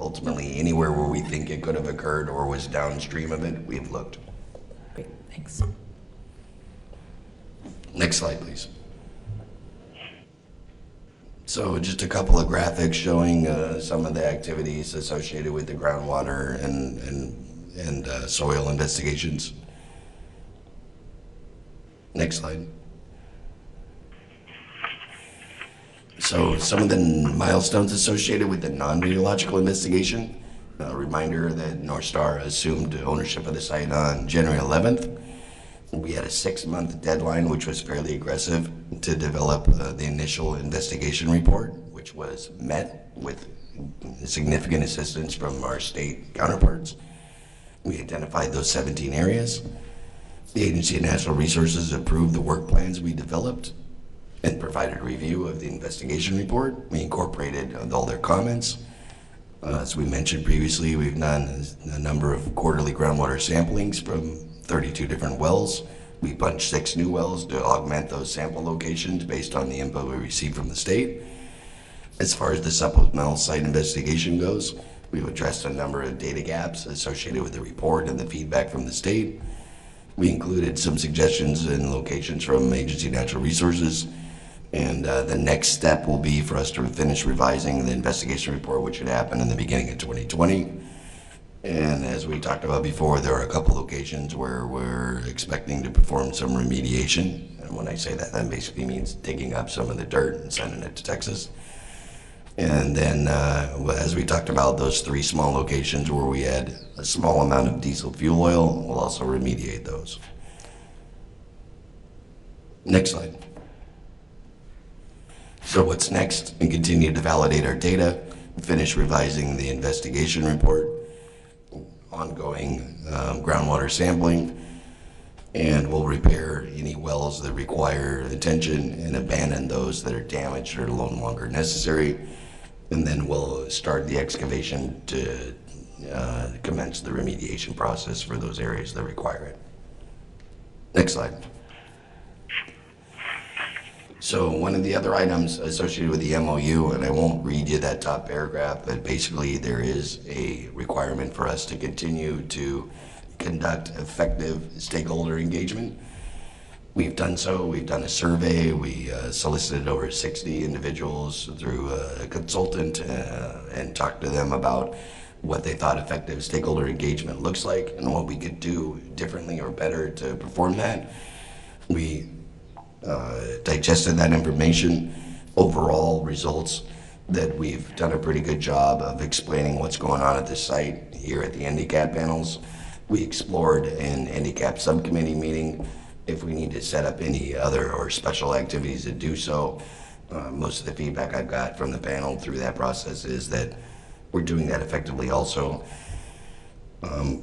ultimately anywhere where we think it could have occurred or was downstream of it, we've looked. Great, thanks. Next slide, please. So just a couple of graphics showing some of the activities associated with the groundwater and soil investigations. Next slide. So some of the milestones associated with the non-radiological investigation. A reminder that North Star assumed ownership of the site on January 11th. We had a 6-month deadline, which was fairly aggressive, to develop the initial investigation report, which was met with significant assistance from our state counterparts. We identified those 17 areas. The Agency of Natural Resources approved the work plans we developed and provided a review of the investigation report. We incorporated all their comments. As we mentioned previously, we've done a number of quarterly groundwater samplings from 32 different wells. We punched 6 new wells to augment those sample locations based on the input we received from the state. As far as the supplemental site investigation goes, we've addressed a number of data gaps associated with the report and the feedback from the state. We included some suggestions and locations from Agency of Natural Resources. And the next step will be for us to finish revising the investigation report, which should happen in the beginning of 2020. And as we talked about before, there are a couple locations where we're expecting to perform some remediation. And when I say that, that basically means digging up some of the dirt and sending it to Texas. And then, as we talked about, those 3 small locations where we had a small amount of diesel fuel oil, we'll also remediate those. Next slide. So what's next? And continue to validate our data, finish revising the investigation report, ongoing groundwater sampling, and we'll repair any wells that require attention and abandon those that are damaged or no longer necessary. And then we'll start the excavation to commence the remediation process for those areas that require it. Next slide. So one of the other items associated with the MOU, and I won't read you that top paragraph, but basically there is a requirement for us to continue to conduct effective stakeholder engagement. We've done so. We've done a survey. We solicited over 60 individuals through a consultant and talked to them about what they thought effective stakeholder engagement looks like and what we could do differently or better to perform that. We digested that information. Overall results that we've done a pretty good job of explaining what's going on at the site here at the handicap panels. We explored an handicap subcommittee meeting if we need to set up any other or special activities to do so. Most of the feedback I've got from the panel through that process is that we're doing that effectively also.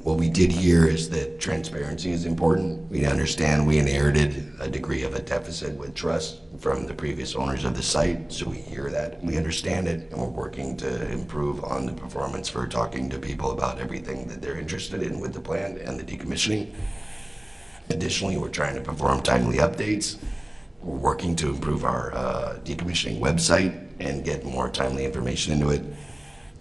What we did hear is that transparency is important. We understand we inherited a degree of a deficit with trust from the previous owners of the site, so we hear that, we understand it, and we're working to improve on the performance for talking to people about everything that they're interested in with the plan and the decommissioning. Additionally, we're trying to perform timely updates. We're working to improve our decommissioning website and get more timely information into it.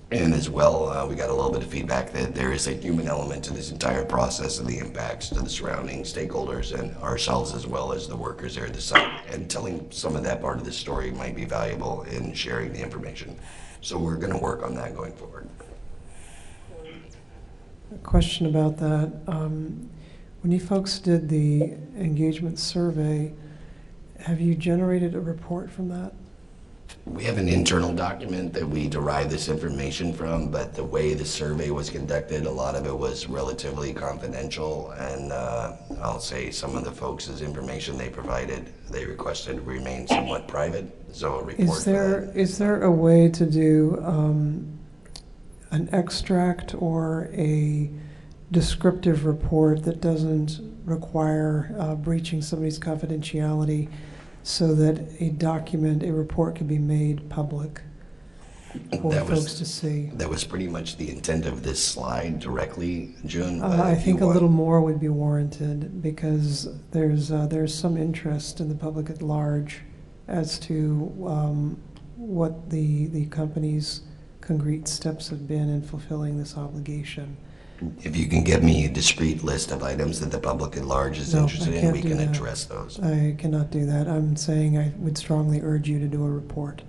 And as well, we got a little bit of feedback that there is a human element to this entire process and the impacts to the surrounding stakeholders and ourselves as well as the workers there at the site. And telling some of that part of the story might be valuable in sharing the information. So we're going to work on that going forward. A question about that. When you folks did the engagement survey, have you generated a report from that? We have an internal document that we derive this information from, but the way the survey was conducted, a lot of it was relatively confidential, and I'll say some of the folks' information they provided, they requested remain somewhat private, so a report Is there a way to do an extract or a descriptive report that doesn't require breaching somebody's confidentiality, so that a report can be made public for folks to see? That was pretty much the intent of this slide directly, June. I think a little more would be warranted, because there's some interest in the public at large as to what the company's concrete steps have been in fulfilling this obligation. If you can give me a discrete list of items that the public at large is No, interested I in, can't we do can that. address those. I cannot do that. I'm saying I would strongly urge you to do a report.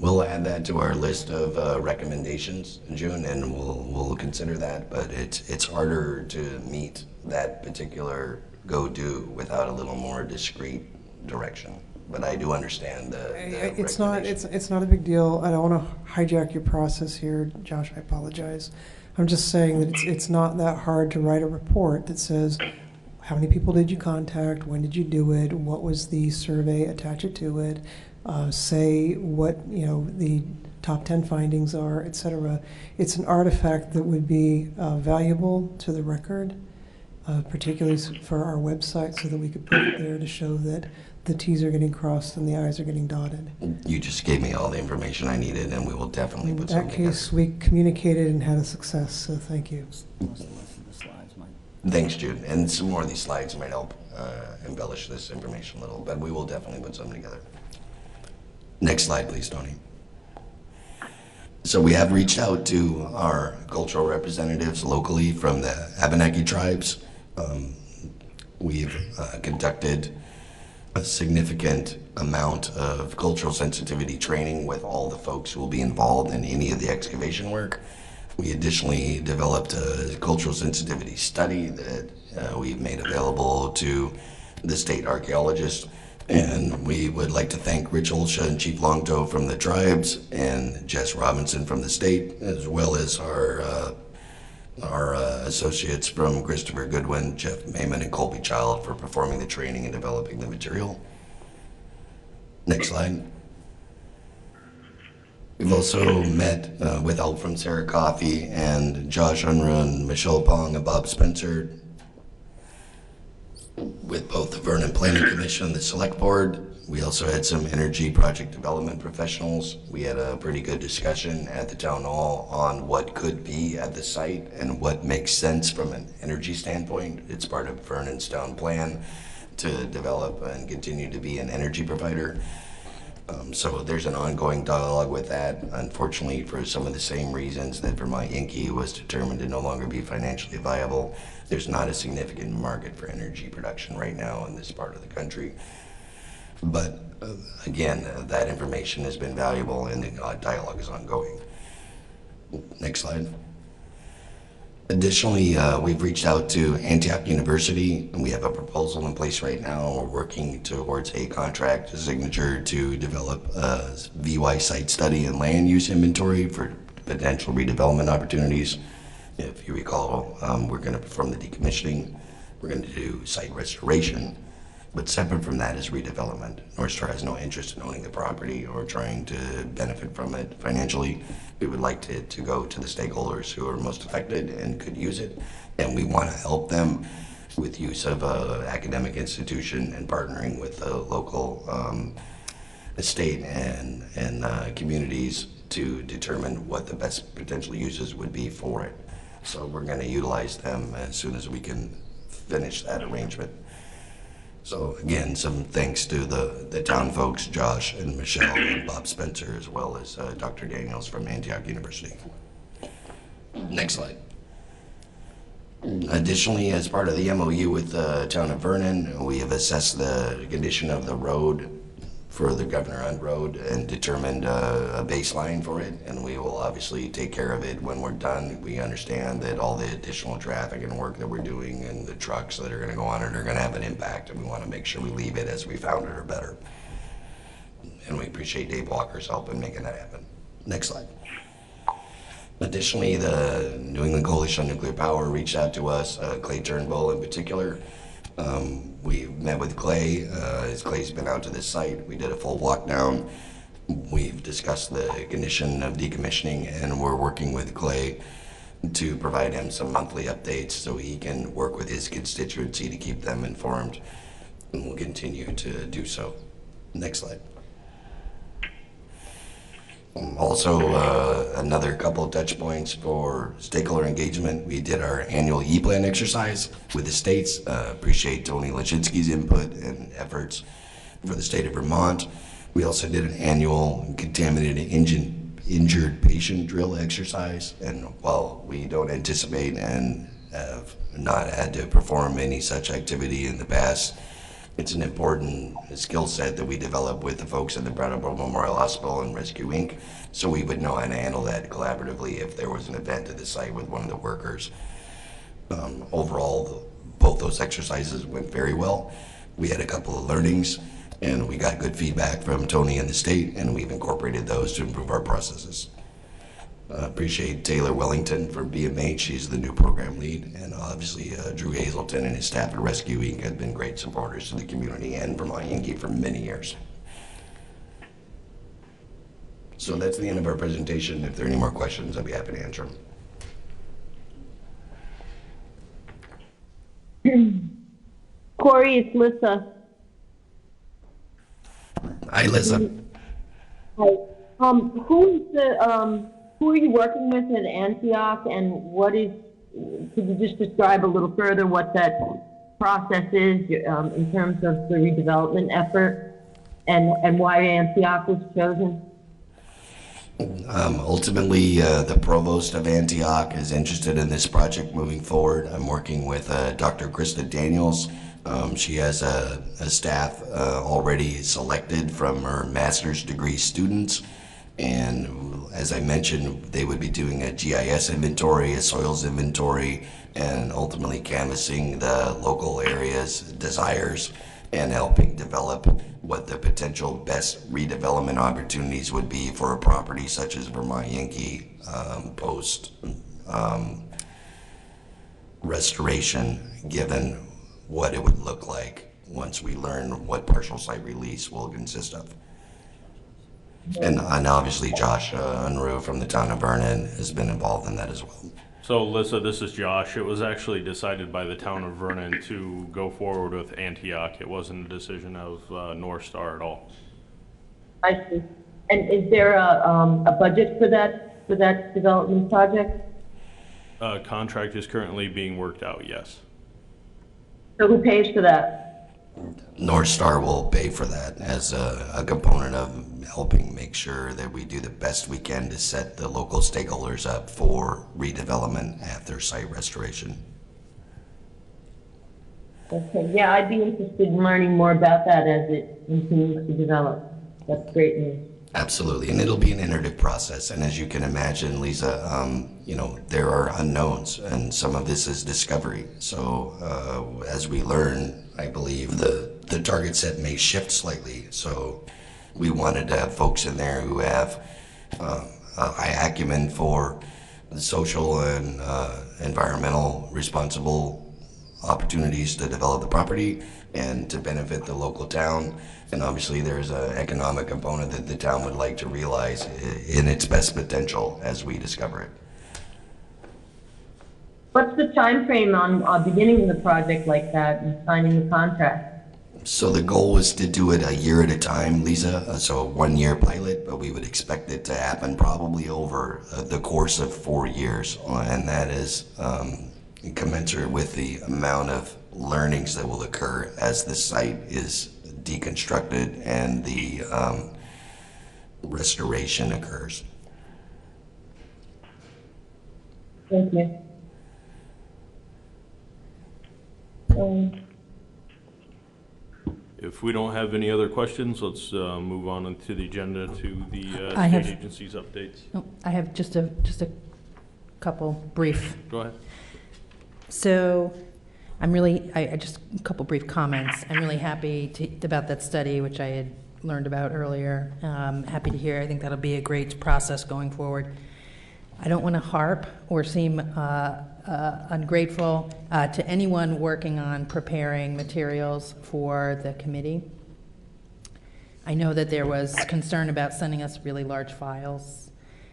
We'll add that to our list of recommendations in June, and we'll consider that. But it's harder to meet that particular go-do without a little more discrete direction. But I do understand the It's not. recommendation. It's not a big deal. I don't want to hijack your process here, Josh. I apologize. I'm just saying that it's not that hard to write a report that says how many people did you contact, when did you do it, what was the survey, attach it to it, say what the top 10 findings are, etc. It's an artifact that would be valuable to the record, particularly for our website, so that we could put it there to show that the T's are getting crossed and the I's are getting dotted. You just gave me all the information I needed, and we will definitely In put that something case, together. we communicated and had a success, so thank you. Thanks, Jude. And some more of these slides might help embellish this information a little, but we will definitely put something together. Next slide, please, Tony. So we have reached out to our cultural representatives locally from the Abenaki tribes. We've conducted a significant amount of cultural sensitivity training with all the folks who will be involved in any of the excavation work. We additionally developed a cultural sensitivity study that we've made available to the state archaeologist. And we would like to thank Rich Olsha and Chief Longtoe from the tribes and Jess Robinson from the state, as well as our associates from Christopher Goodwin, Jeff Mayman, and Colby Child for performing the training and developing the material. Next slide. We've also met with help from Sarah Coffey and Josh Unruh, Michelle Pong, and Bob Spencer, with both the Vernon Planning Commission and the Select Board. We also had some energy project development professionals. We had a pretty good discussion at the town hall on what could be at the site and what makes sense from an energy standpoint. It's part of Vernon's town plan to develop and continue to be an energy provider. So there's an ongoing dialogue with that. Unfortunately, for some of the same reasons that Vermont Yankee was determined to no longer be financially viable, there's not a significant market for energy production right now in this part of the country. But again, that information has been valuable and the dialogue is ongoing. Next slide. Additionally, we've reached out to Antioch University, and we have a proposal in place right now. We're working towards a contract signature to develop a VY site study and land use inventory for potential redevelopment opportunities. If you recall, we're going to perform the decommissioning. We're going to do site restoration, but separate from that is redevelopment. North Star has no interest in owning the property or trying to benefit from it financially. We would like to go to the stakeholders who are most affected and could use it, and we want to help them with use of an academic institution and partnering with the local estate and communities to determine what the best potential uses would be for it. So we're going to utilize them as soon as we can finish that arrangement. So again, some thanks to the town folks, Josh and Michelle and Bob Spencer, as well as Dr. Daniels from Antioch University. Next slide. Additionally, as part of the MOU with the town of Vernon, we have assessed the condition of the road for the Governor Hunt Road and determined a baseline for it, and we will obviously take care of it when we're done. We understand that all the additional traffic and work that we're doing and the trucks that are going to go on it are going to have an impact, and we want to make sure we leave it as we found it or better. And we appreciate Dave Walker's help in making that happen. Next slide. Additionally, the New England Coalition on Nuclear Power reached out to us, Clay Turnbull in particular. We met with Clay, as Clay's been out to this site. We did a full walk down. We've discussed the condition of decommissioning, and we're working with Clay to provide him some monthly updates so he can work with his constituency to keep them informed, and we'll continue to do so. Next slide. Also, another couple of touch points for stakeholder engagement. We did our annual E-Plan exercise with the states. Appreciate Tony Lachinsky's input and efforts for the state of Vermont. We also did an annual contaminated engine injured patient drill exercise. And while we don't anticipate and have not had to perform any such activity in the past, it's an important skill set that we develop with the folks at the Bratt Memorial Hospital and Rescue Inc. So we would know how to handle that collaboratively if there was an event at the site with one of the workers. Overall, both those exercises went very well. We had a couple of learnings, and we got good feedback from Tony and the state, and we've incorporated those to improve our processes. Appreciate Taylor Wellington for BMH. She's the new program lead, and obviously Drew Hazelton and his staff at Rescue Inc. have been great supporters to the community and Vermont Yankee for many years. So that's the end of our presentation. If there are any more questions, I'd be happy to answer them. Corey, it's Lissa. Hi, Lisa. Hi. Who are you working with at Antioch, and could you just describe a little further what that process is in terms of the redevelopment effort and why Antioch was chosen? Ultimately, the provost of Antioch is interested in this project moving forward. I'm working with Dr. Krista Daniels. She has a staff already selected from her master's degree students. And as I mentioned, they would be doing a GIS inventory, a soils inventory, and ultimately canvassing the local area's desires and helping develop what the potential best redevelopment opportunities would be for a property such as Vermont Yankee post restoration, given what it would look like once we learn what partial site release will consist of. And obviously Josh Unruh from the town of Vernon has been involved in that as well. So, Lissa, this is Josh. It was actually decided by the town of Vernon to go forward with Antioch. It wasn't a decision of North Star at all. I see. And is there a budget for that development project? Contract is currently being worked out, yes. So who pays for that? North Star will pay for that as a component of helping make sure that we do the best we can to set the local stakeholders up for redevelopment after site restoration. Okay, yeah, I'd be interested in learning more about that as it continues to develop. That's great news. Absolutely, and it'll be an iterative process. And as you can imagine, Lisa, there are unknowns, and some of this is discovery. So as we learn, I believe the target set may shift slightly. So we wanted to have folks in there who have high acumen for the social and environmental responsible opportunities to develop the property and to benefit the local town. And obviously there's an economic component that the town would like to realize in its best potential as we discover it. What's the time frame on beginning the project like that and signing the contract? So the goal was to do it a year at a time, Lisa, so a 1 year pilot, but we would expect it to happen probably over the course of 4 years. And that is commensurate with the amount of learnings that will occur as the site is deconstructed and the restoration occurs. Thank you. If we don't have any other questions, let's move on to the agenda to the I state have- agency's updates. No, I have just a couple brief. Go ahead. So I just a couple brief comments. I'm really happy about that study, which I had learned about earlier. Happy to hear. I think that'll be a great process going forward. I don't want to harp or seem ungrateful to anyone working on preparing materials for the committee. I know that there was concern about sending us really large files,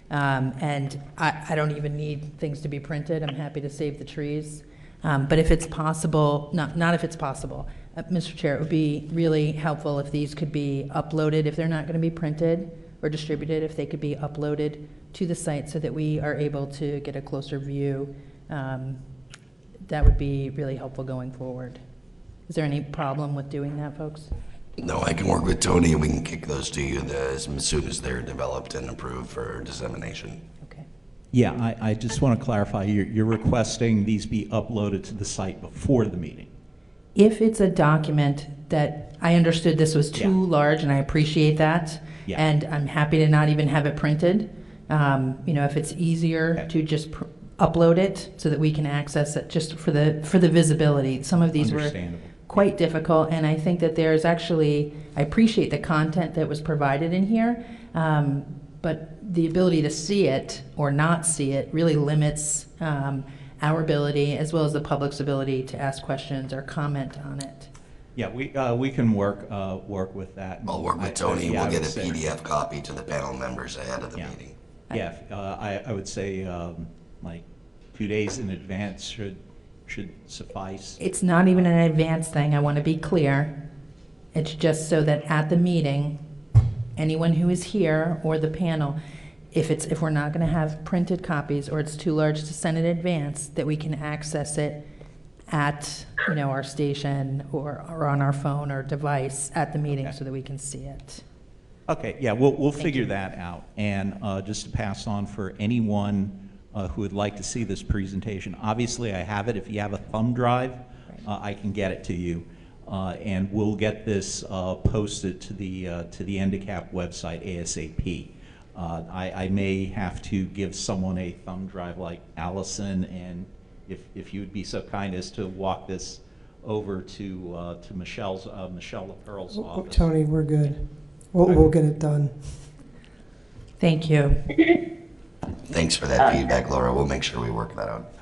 and I don't even need things to be printed. I'm happy to save the trees. But if it's possible, not if it's possible, Mr. Chair, it would be really helpful if these could be uploaded, if they're not going to be printed or distributed, if they could be uploaded to the site so that we are able to get a closer view. That would be really helpful going forward. Is there any problem with doing that, folks? No, I can work with Tony and we can kick those to you as soon as they're developed and approved for dissemination. Okay. Yeah, I just want to clarify, you're requesting these be uploaded to the site before the meeting? If it's a document that, I understood this was too Yeah. large, and I appreciate that. Yeah. And I'm happy to not even have it printed. If it's easier Okay. to just upload it so that we can access it just for the visibility. Some of these were Understandable. quite difficult, and I think that there's actually, I appreciate the content that was provided in here, but the ability to see it or not see it really limits our ability, as well as the public's ability, to ask questions or comment on it. Yeah, we can work with that. I'll work I- with Tony. yeah, I We'll get would a say- PDF copy to the panel members ahead of the Yeah. meeting. Yeah, I would say like 2 days in advance should suffice. It's not even an advance thing, I want to be clear. It's just so that at the meeting, anyone who is here or the panel, if we're not going to have printed copies or it's too large to send in advance, that we can access it at, our station or on our phone or device at the meeting Okay. so that we can see it. Okay, yeah, we'll Thank figure you. that out. And just to pass on for anyone who would like to see this presentation, obviously I have it. If you have a thumb drive, I can get it to you. And we'll get this posted to the NDCAP website ASAP. I may have to give someone a thumb drive like Allison, and if you would be so kind as to walk this over to Michelle LaPearl's office. Tony, we're good. We'll get it done. Thank you. Thanks for that feedback, Laura. We'll make sure we work that out.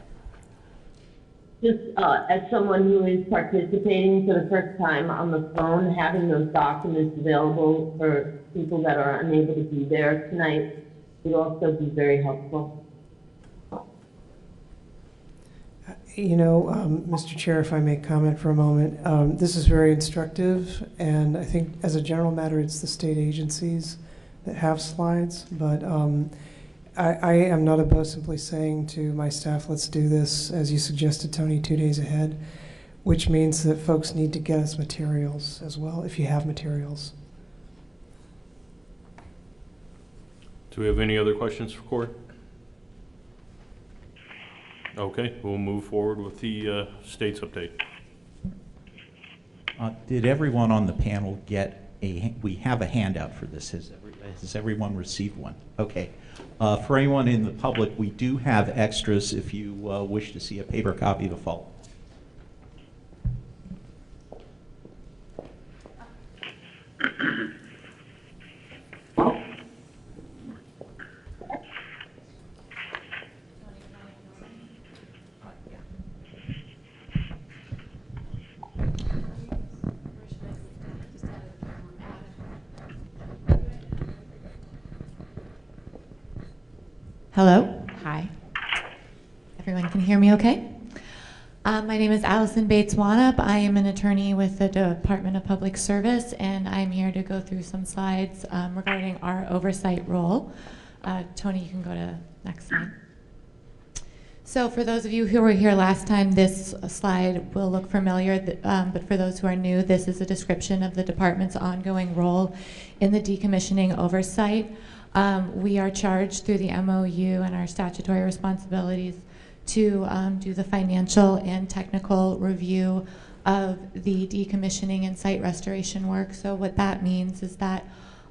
Just as someone who is participating for the first time on the phone, having those documents available for people that are unable to be there tonight would also be very helpful. Mr. Chair, if I may comment for a moment, this is very instructive, and I think as a general matter, it's the state agencies that have slides, but I am not opposed simply saying to my staff, let's do this, as you suggested, Tony, 2 days ahead, which means that folks need to get us materials as well, if you have materials. Do we have any other questions for Corey? Okay, we'll move forward with the state's update. Did everyone on the panel get we have a handout for this. Has everyone received one? Okay. For anyone in the public, we do have extras if you wish to see a paper copy of the fall. Hello. Hi. Everyone can hear me okay? My name is Allison Bates-Wanup. I am an attorney with the Department of Public Service, and I'm here to go through some slides regarding our oversight role. Tony, you can go to next slide. So for those of you who were here last time, this slide will look familiar, but for those who are new, this is a description of the department's ongoing role in the decommissioning oversight. We are charged through the MOU and our statutory responsibilities to do the financial and technical review of the decommissioning and site restoration work. So what that means is that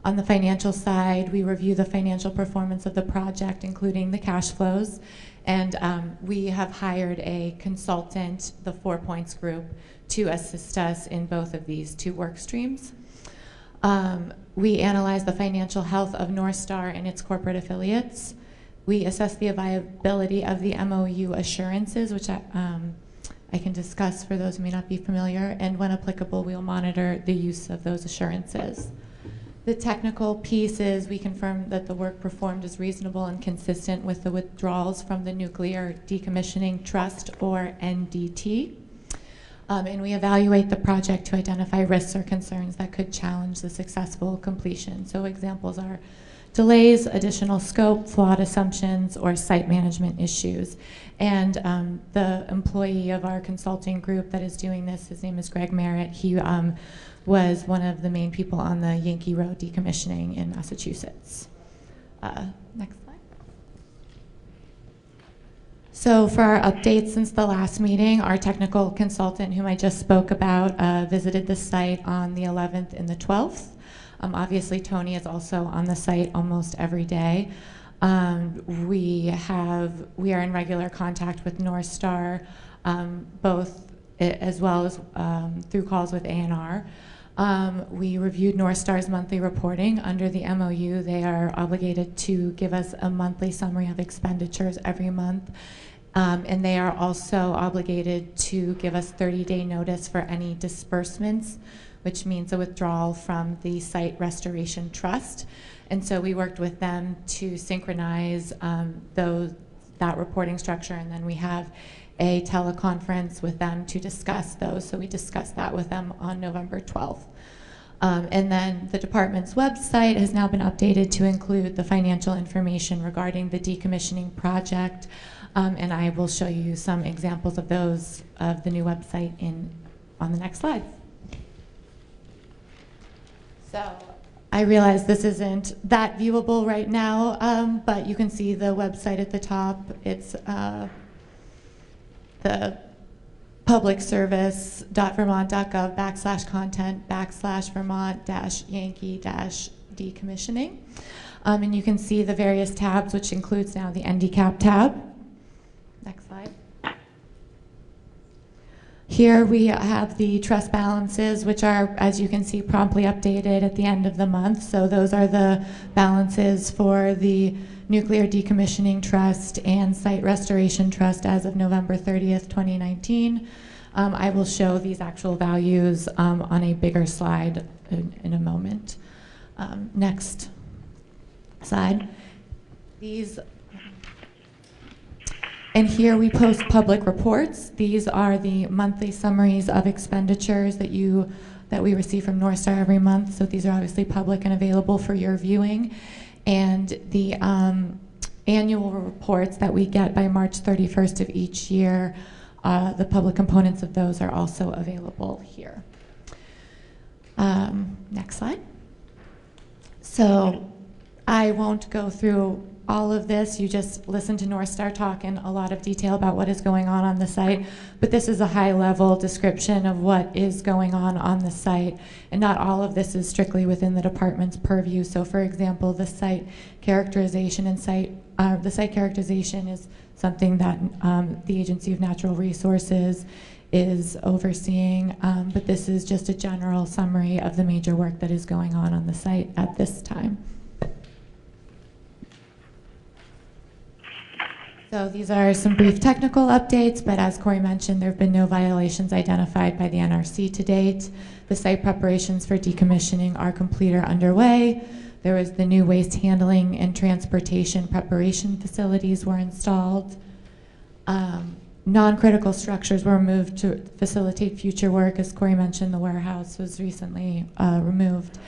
on the financial side, we review the financial performance of the project, including the cash flows. And we have hired a consultant, the 4 Points Group, to assist us in both of these two work streams. We analyze the financial health of North Star and its corporate affiliates. We assess the viability of the MOU assurances, which I can discuss for those who may not be familiar, and when applicable, we'll monitor the use of those assurances. The technical piece is we confirm that the work performed is reasonable and consistent with the withdrawals from the Nuclear Decommissioning Trust, or NDT. And we evaluate the project to identify risks or concerns that could challenge the successful completion. So examples are delays, additional scope, flawed assumptions, or site management issues. And the employee of our consulting group that is doing this, his name is Greg Merritt. He was one of the main people on the Yankee Road decommissioning in Massachusetts. Next slide. So for our updates since the last meeting, our technical consultant, whom I just spoke about, visited the site on the 11th and the 12th. Obviously, Tony is also on the site almost every day. We are in regular contact with North Star, both as well as through calls with A&R. We reviewed North Star's monthly reporting. Under the MOU, they are obligated to give us a monthly summary of expenditures every month. And they are also obligated to give us 30-day notice for any disbursements, which means a withdrawal from the Site Restoration Trust. And so we worked with them to synchronize that reporting structure, and then we have a teleconference with them to discuss those. So we discussed that with them on November 12th. And then the department's website has now been updated to include the financial information regarding the decommissioning project. And I will show you some examples of those, of the new website on the next slide. So I realize this isn't that viewable right now, but you can see the website at the top. It's the publicservice.vermont.gov/content/Vermont-Yankee-decommissioning. And you can see the various tabs, which includes now the NDCAP tab. Next slide. Here we have the trust balances, which are, as you can see, promptly updated at the end of the month. So those are the balances for the Nuclear Decommissioning Trust and Site Restoration Trust as of November 30th, 2019. I will show these actual values on a bigger slide in a moment. Next slide. And here we post public reports. These are the monthly summaries of expenditures that we receive from North Star every month. So these are obviously public and available for your viewing. And the annual reports that we get by March 31st of each year, the public components of those are also available here. Next slide. So I won't go through all of this. You just listen to North Star talk in a lot of detail about what is going on the site, but this is a high-level description of what is going on the site, and not all of this is strictly within the department's purview. So, for example, the site characterization is something that the Agency of Natural Resources is overseeing, but this is just a general summary of the major work that is going on the site at this time. So these are some brief technical updates, but as Corey mentioned, there have been no violations identified by the NRC to date. The site preparations for decommissioning are complete or underway. There was the new waste handling and transportation preparation facilities were installed. Non-critical structures were removed to facilitate future work. As Corey mentioned, the warehouse was recently removed,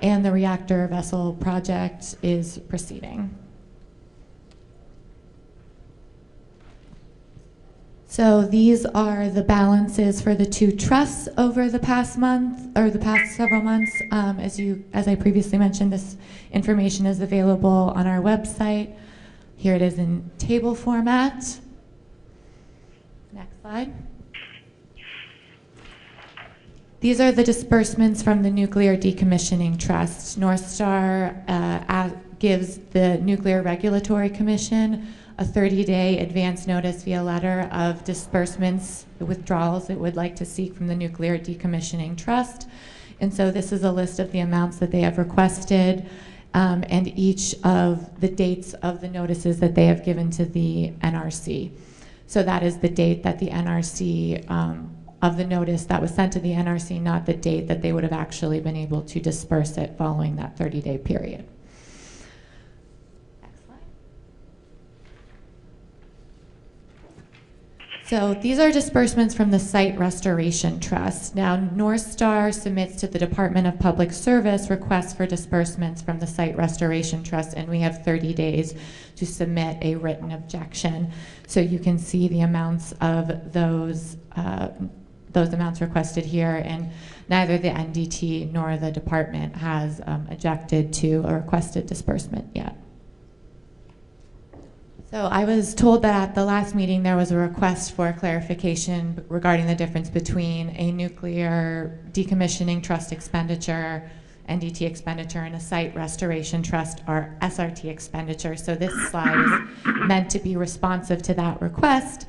and the reactor vessel project is proceeding. So these are the balances for the two trusts over the past month, or the past several months. As I previously mentioned, this information is available on our website. Here it is in table format. Next slide. These are the disbursements from the Nuclear Decommissioning Trust. North Star gives the Nuclear Regulatory Commission a 30-day advance notice via letter of disbursements, the withdrawals it would like to seek from the Nuclear Decommissioning Trust. And so this is a list of the amounts that they have requested and each of the dates of the notices that they have given to the NRC. So that is the date that the NRC, of the notice that was sent to the NRC, not the date that they would have actually been able to disperse it following that 30-day period. So these are disbursements from the Site Restoration Trust. Now, North Star submits to the Department of Public Service requests for disbursements from the Site Restoration Trust, and we have 30 days to submit a written objection. So you can see the amounts of those amounts requested here, and neither the NDT nor the department has objected to a requested disbursement yet. So I was told that at the last meeting there was a request for clarification regarding the difference between a nuclear decommissioning trust expenditure, NDT expenditure, and a site restoration trust or SRT expenditure. So this slide is meant to be responsive to that request.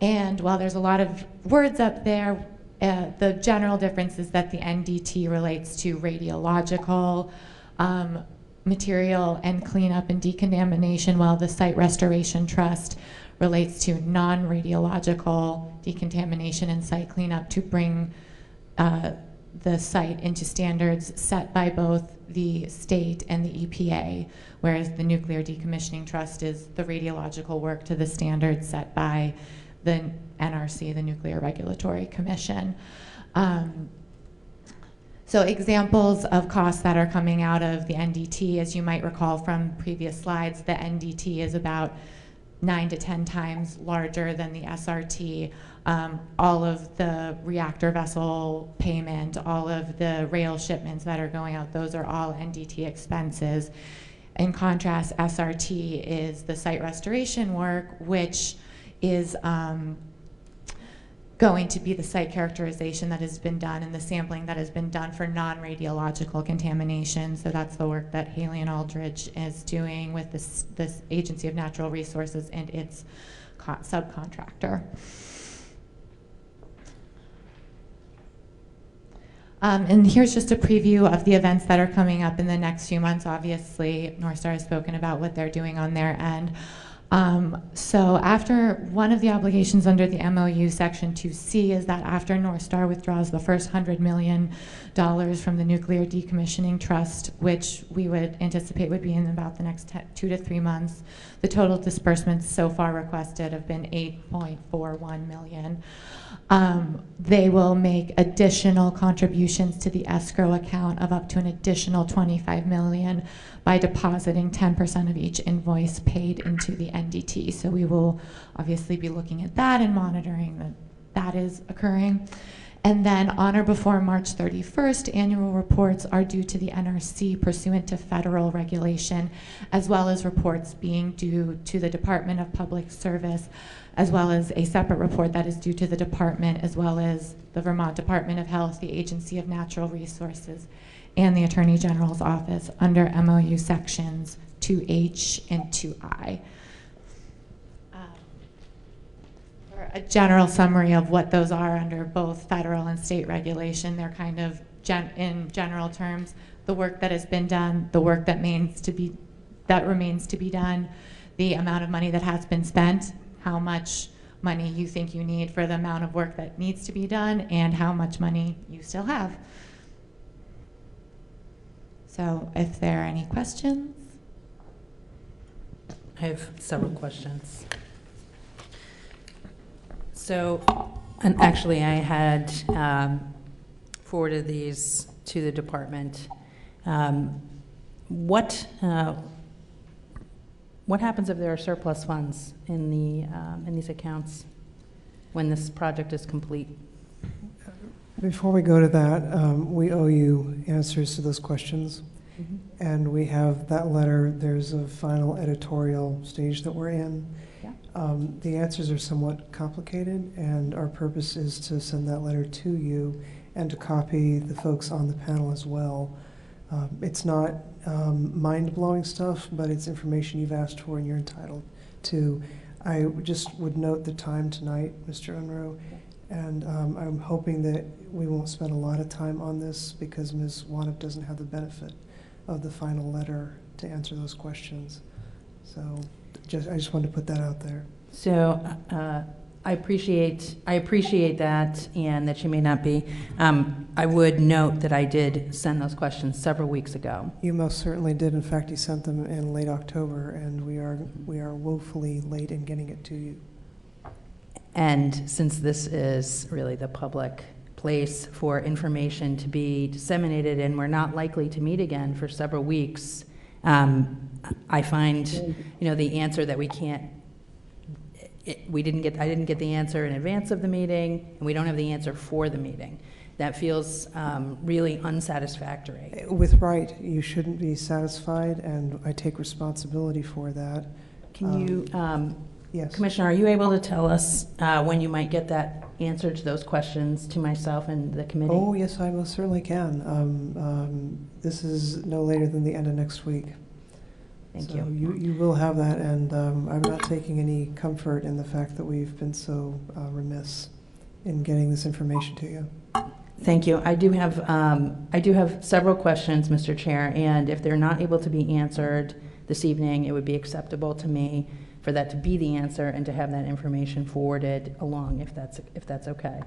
And while there's a lot of words up there, the general difference is that the NDT relates to radiological material and cleanup and decontamination, while the Site Restoration Trust relates to non-radiological decontamination and site cleanup to bring the site into standards set by both the state and the EPA, whereas the Nuclear Decommissioning Trust is the radiological work to the standards set by the NRC, the Nuclear Regulatory Commission. So examples of costs that are coming out of the NDT, as you might recall from previous slides, the NDT is about 9 to 10 times larger than the SRT. All of the reactor vessel payment, all of the rail shipments that are going out, those are all NDT expenses. In contrast, SRT is the site restoration work, which is going to be the site characterization that has been done and the sampling that has been done for non-radiological contamination. So that's the work that Haley and Aldridge is doing with this Agency of Natural Resources and its subcontractor. And here's just a preview of the events that are coming up in the next few months. Obviously, North Star has spoken about what they're doing on their end. So after one of the obligations under the MOU Section 2C is that after North Star withdraws the first $100 million from the Nuclear Decommissioning Trust, which we would anticipate would be in about the next 2 to 3 months, the total disbursements so far requested have been $8.41 million. They will make additional contributions to the escrow account of up to an additional $25 million by depositing 10% of each invoice paid into the NDT. So we will obviously be looking at that and monitoring that that is occurring. And then on or before March 31st, annual reports are due to the NRC pursuant to federal regulation, as well as reports being due to the Department of Public Service, as well as a separate report that is due to the department, as well as the Vermont Department of Health, the Agency of Natural Resources, and the Attorney General's Office under MOU Sections 2H and 2I. For a general summary of what those are under both federal and state regulation, they're kind of in general terms, the work that has been done, the work that remains to be done, the amount of money that has been spent, how much money you think you need for the amount of work that needs to be done, and how much money you still have. So if there are any questions. I have several questions. So, and actually I had forwarded these to the department. What happens if there are surplus funds in these accounts when this project is complete? Before we go to that, we owe you answers to those questions. Mm-hmm. And we have that letter. There's a final editorial stage that we're in. Yeah. The answers are somewhat complicated, and our purpose is to send that letter to you and to copy the folks on the panel as well. It's not mind-blowing stuff, but it's information you've asked for and you're entitled to. I just would note the time tonight, Mr. Unruh, and I'm hoping that we won't spend a lot of time on this because Ms. Wanop doesn't have the benefit of the final letter to answer those questions. So I just wanted to put that out there. So I appreciate that, and that you may not be. I would note that I did send those questions several weeks ago. You most certainly did. In fact, you sent them in late October, and we are woefully late in getting it to you. And since this is really the public place for information to be disseminated, and we're not likely to meet again for several weeks, I find, the answer that we can't, I didn't get the answer in advance of the meeting, and we don't have the answer for the meeting. That feels really unsatisfactory. With right, you shouldn't be satisfied, and I take responsibility for that. Can you, Yes. Commissioner, are you able to tell us when you might get that answer to those questions to myself and the committee? Oh, yes, I most certainly can. This is no later than the end of next week. Thank So you. you will have that, and I'm not taking any comfort in the fact that we've been so remiss in getting this information to you. Thank you. I do have several questions, Mr. Chair, and if they're not able to be answered this evening, it would be acceptable to me for that to be the answer and to have that information forwarded along, if that's okay.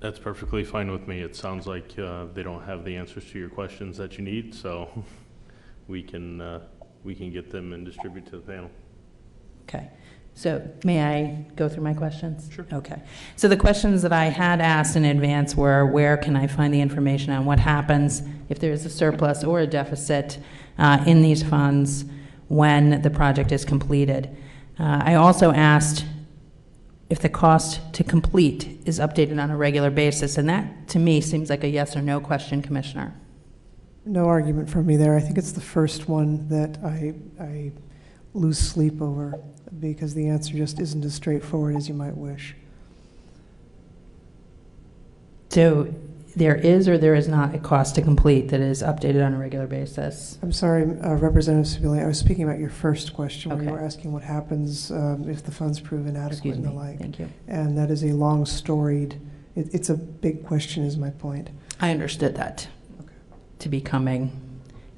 That's perfectly fine with me. It sounds like they don't have the answers to your questions that you need, so we can get them and distribute to the panel. Okay. So may I go through my questions? Sure. Okay. So the questions that I had asked in advance were, where can I find the information on what happens if there is a surplus or a deficit in these funds when the project is completed? I also asked if the cost to complete is updated on a regular basis, and that, to me, seems like a yes or no question, Commissioner. No argument from me there. I think it's the first one that I lose sleep over, because the answer just isn't as straightforward as you might wish. So there is or there is not a cost to complete that is updated on a regular basis? I'm sorry, Representative Sebelian, I was speaking about your first question, where you Okay. were asking what happens if the funds prove inadequate Excuse and the me. like. Thank you. And that is a long storied, it's a big question is my point. I understood that Okay. to be coming.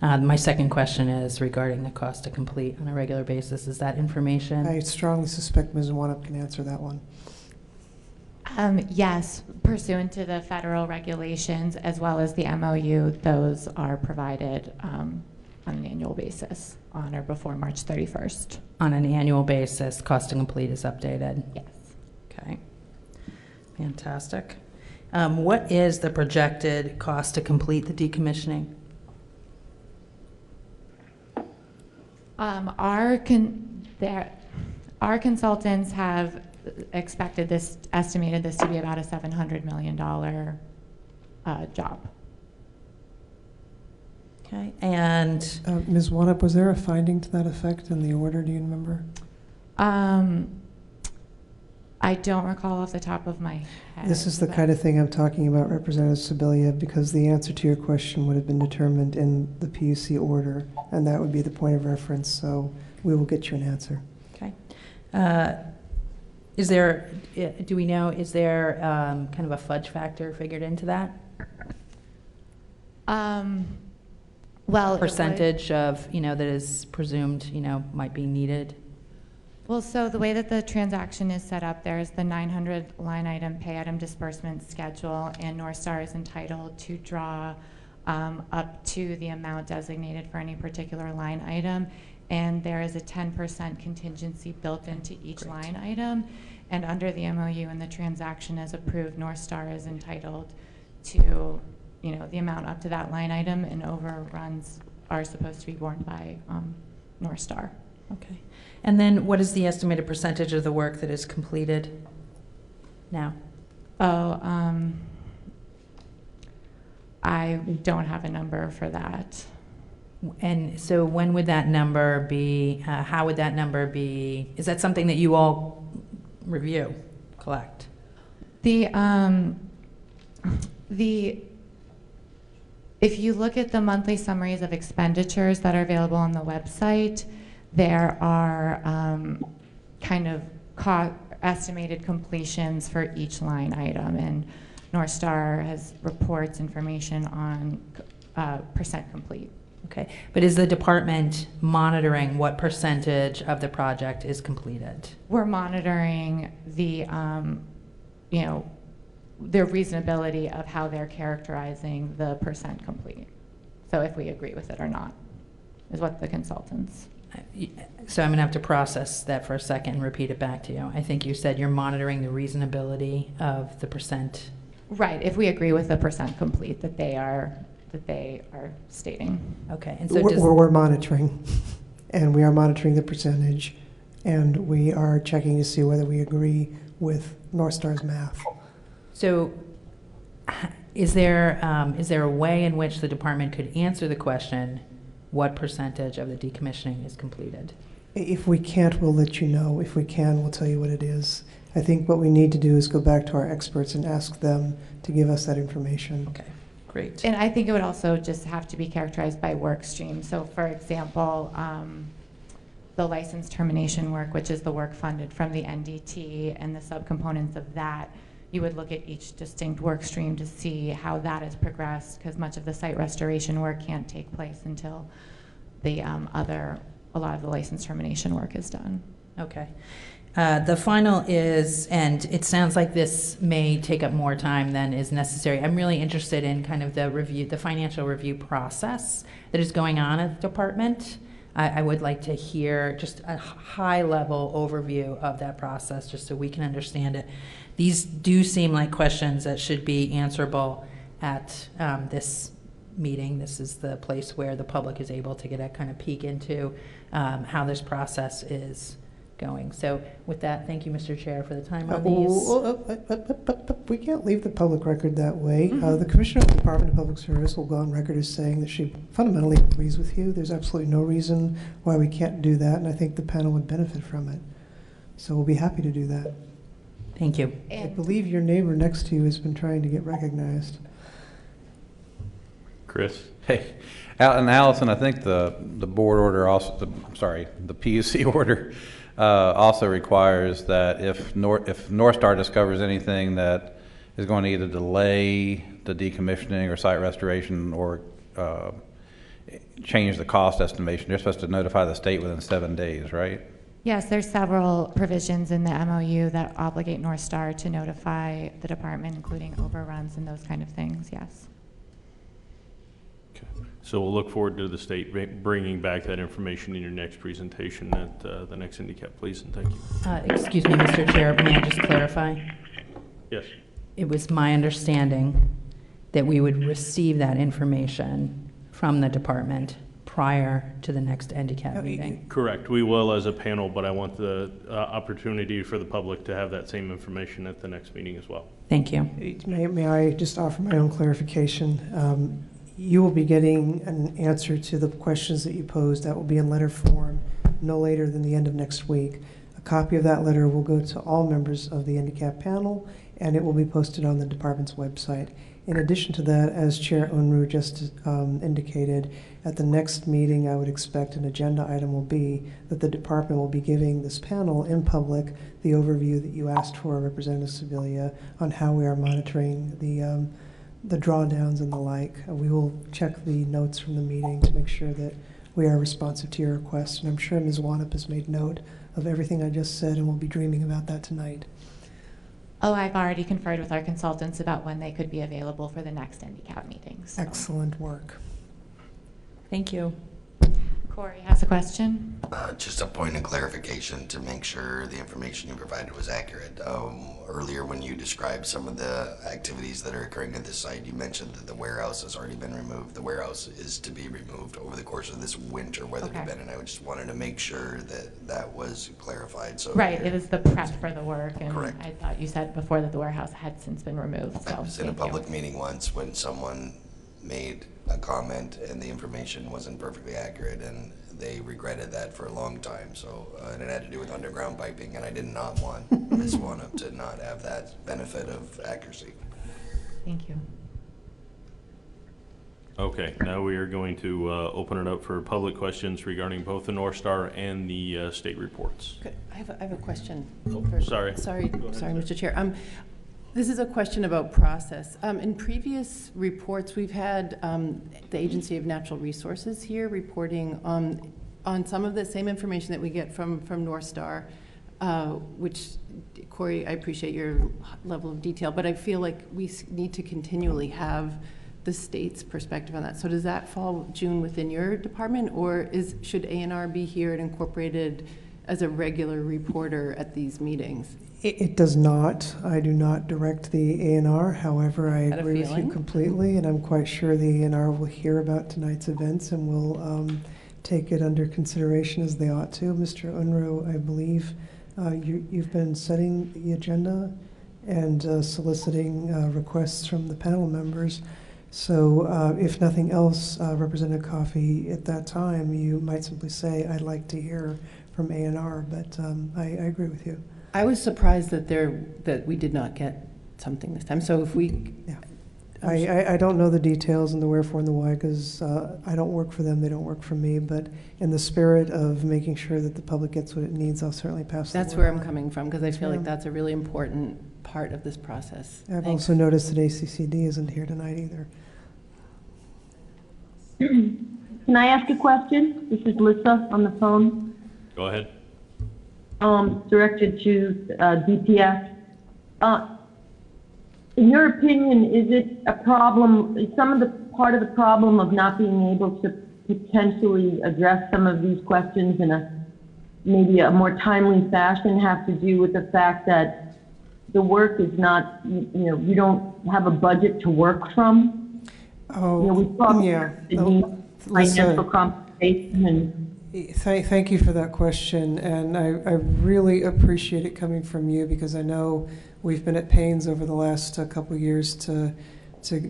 My second question is regarding the cost to complete on a regular basis. Is that information? I strongly suspect Ms. Wanup can answer that one. Yes, pursuant to the federal regulations as well as the MOU, those are provided on an annual basis on or before March 31st. On an annual basis, cost to complete is updated? Yes. Okay. Fantastic. What is the projected cost to complete the decommissioning? Our consultants have estimated this to be about a $700 million job. Okay. And Ms. Wanup, was there a finding to that effect in the order? Do you remember? I don't recall off the top of my head. This is the kind of thing I'm talking about, Representative Sibilia, because the answer to your question would have been determined in the PUC order, and that would be the point of reference, so we will get you an answer. okay. Is there, do we know, is there kind of a fudge factor figured into that? Well, it would- Percentage of, that is presumed, might be needed? Well, so the way that the transaction is set up, there's the 900 line item pay item disbursement schedule, and North Star is entitled to draw up to the amount designated for any particular line item, and there is a 10% contingency built into each line item, and under the MOU and the transaction as approved, North Star is entitled to, the amount up to that line item, and overruns are supposed to be borne by North Star. Okay. And then what is the estimated percentage of the work that is completed now? Oh, I don't have a number for that. And so when would that number be, how would that number be, is that something that you all review, collect? If you look at the monthly summaries of expenditures that are available on the website, there are kind of estimated completions for each line item, and North Star reports information on percent complete. Okay, but is the department monitoring what percentage of the project is completed? We're monitoring the reasonability of how they're characterizing the percent complete. So if we agree with it or not, is what the consultants So I'm going to have to process that for a second and repeat it back to you. I think you said you're monitoring the reasonability of the percent. Right, if we agree with the percent complete that they are stating. Okay, and so We're monitoring, and we are monitoring the percentage, and we are checking to see whether we agree with North Star's math. So is there a way in which the department could answer the question, what percentage of the decommissioning is completed? If we can't, we'll let you know. If we can, we'll tell you what it is. I think what we need to do is go back to our experts and ask them to give us that information. Okay, great. And I think it would also just have to be characterized by work stream. So for example, the license termination work, which is the work funded from the NDT, and the subcomponents of that, you would look at each distinct work stream to see how that has progressed, because much of the site restoration work can't take place until the a lot of the license termination work is done. Okay. The final is, and it sounds like this may take up more time than is necessary. I'm really interested in kind of the financial review process that is going on at the department. I would like to hear just a high-level overview of that process, just so we can understand it. These do seem like questions that should be answerable at this meeting. This is the place where the public is able to get a kind of peek into how this process is going. So with that, thank you, Mr. Chair, for the time on these. We can't leave the public record that way. The Commissioner of the Department of Public Service will go on record as saying that she fundamentally agrees with you. There's absolutely no reason why we can't do that, and I think the panel would benefit from it. So we'll be happy to do that. Thank you. I believe your neighbor next to you has been trying to get recognized. Chris? Hey, and Allison, I think the board order also, the PUC order also requires that if North Star discovers anything that is going to either delay the decommissioning or site restoration or change the cost estimation, they're supposed to notify the state within 7 days, right? Yes, there's several provisions in the MOU that obligate North Star to notify the department, including overruns and those kind of things, yes. Okay. So we'll look forward to the state bringing back that information in your next presentation at the next IndyCap, please, and thank you. Excuse me, Mr. Chair, may I just clarify? Yes. It was my understanding that we would receive that information from the department prior to the next IndyCap meeting. Correct. We will as a panel, but I want the opportunity for the public to have that same information at the next meeting as well. Thank you. May I just offer my own clarification? You will be getting an answer to the questions that you posed. That will be in letter form no later than the end of next week. A copy of that letter will go to all members of the IndyCap panel, and it will be posted on the department's website. In addition to that, as Chair Unruh just indicated, at the next meeting, I would expect an agenda item will be that the department will be giving this panel in public the overview that you asked for, Representative Sibilia, on how we are monitoring the drawdowns and the like. We will check the notes from the meeting to make sure that we are responsive to your request. And I'm sure Ms. Wanup has made note of everything I just said and will be dreaming about that tonight. Oh, I've already conferred with our consultants about when they could be available for the next IndyCap meeting. So. Excellent work. Thank you. Corey has a question. Just a point of clarification to make sure the information you provided was accurate. Earlier when you described some of the activities that are occurring at this site, you mentioned that the warehouse has already been removed. The warehouse is to be removed over the course of this winter weather event, and I just wanted to make sure that that was clarified. So right, it is the prep for the work, and correct. I thought you said before that the warehouse had since been removed. So I was in a public meeting once when someone made a comment and the information wasn't perfectly accurate, and they regretted that for a long time. So and it had to do with underground piping, and I did not want Ms. Wanup to not have that benefit of accuracy. Thank you. Okay, now we are going to open it up for public questions regarding both the North Star and the state reports. Okay, I have a question. Oh, sorry. Sorry, Mr. Chair. This is a question about process. In previous reports, we've had the Agency of Natural Resources here reporting on some of the same information that we get from North Star, which, Corey, I appreciate your level of detail, but I feel like we need to continually have the state's perspective on that. So does that fall, June, within your department, or should A&R be here and incorporated as a regular reporter at these meetings? It does not. I do not direct the A&R. However, I Had a agree with you feeling. completely, and I'm quite sure the A&R will hear about tonight's events and will take it under consideration as they ought to. Mr. Unruh, I believe you've been setting the agenda and soliciting requests from the panel members. So if nothing else, Representative Coffey, at that time, you might simply say, I'd like to hear from A&R, but I agree with you. I was surprised that we did not get something this time. So if we, Yeah. I don't know the details and the wherefore and the why, because I don't work for them, they don't work for me, but in the spirit of making sure that the public gets what it needs, I'll certainly pass the word that's where I'm on. coming from, because I feel like ma'am. that's a really important part of this process. I've Thanks. also noticed that ACCD isn't here tonight either. Can I ask a question? This is Lisa on the phone, Go ahead. directed to DPS. In your opinion, is it a problem, is part of the problem of not being able to potentially address some of these questions in maybe a more timely fashion have to do with the fact that the work is not, you don't have a budget to work from? Oh, We talked yeah. about the need for financial compensation and Thank you for that question, and I really appreciate it coming from you, because I know we've been at pains over the last couple of years to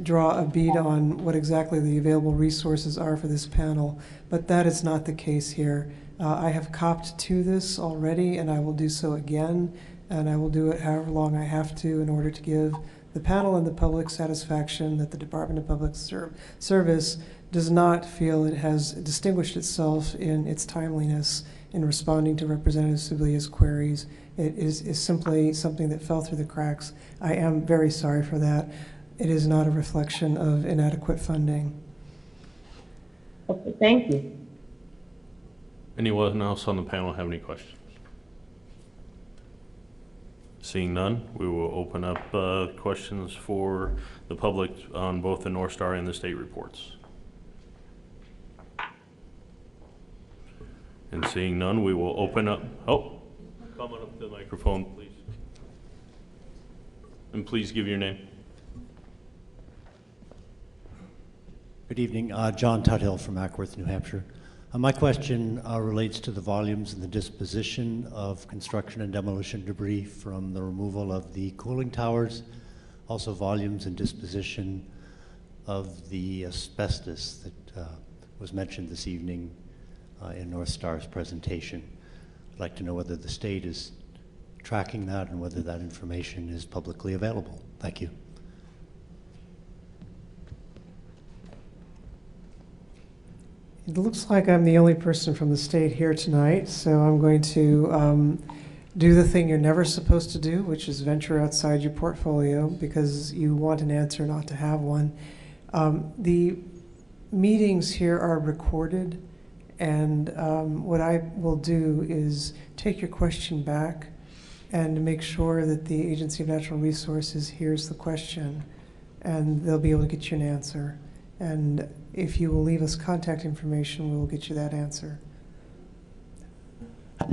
draw a bead on what exactly the available resources are for this panel, but that is not the case here. I have copped to this already, and I will do so again, and I will do it however long I have to in order to give the panel and the public satisfaction that the Department of Public Service does not feel it has distinguished itself in its timeliness in responding to Representative Sebella's queries. It is simply something that fell through the cracks. I am very sorry for that. It is not a reflection of inadequate funding. Okay, thank you. Anyone else on the panel have any questions? Seeing none, we will open up questions for the public on both the North Star and the state reports. And seeing none, we will open up. Oh, come on up to the microphone, please. And please give your name. Good evening. John Tuthill from Ackworth, New Hampshire. My question relates to the volumes and the disposition of construction and demolition debris from the removal of the cooling towers, also volumes and disposition of the asbestos that was mentioned this evening in North Star's presentation. I'd like to know whether the state is tracking that and whether that information is publicly available. Thank you. It looks like I'm the only person from the state here tonight, so I'm going to do the thing you're never supposed to do, which is venture outside your portfolio because you want an answer not to have one. The meetings here are recorded, and what I will do is take your question back and make sure that the Agency of Natural Resources hears the question, and they'll be able to get you an answer. And if you will leave us contact information, we will get you that answer.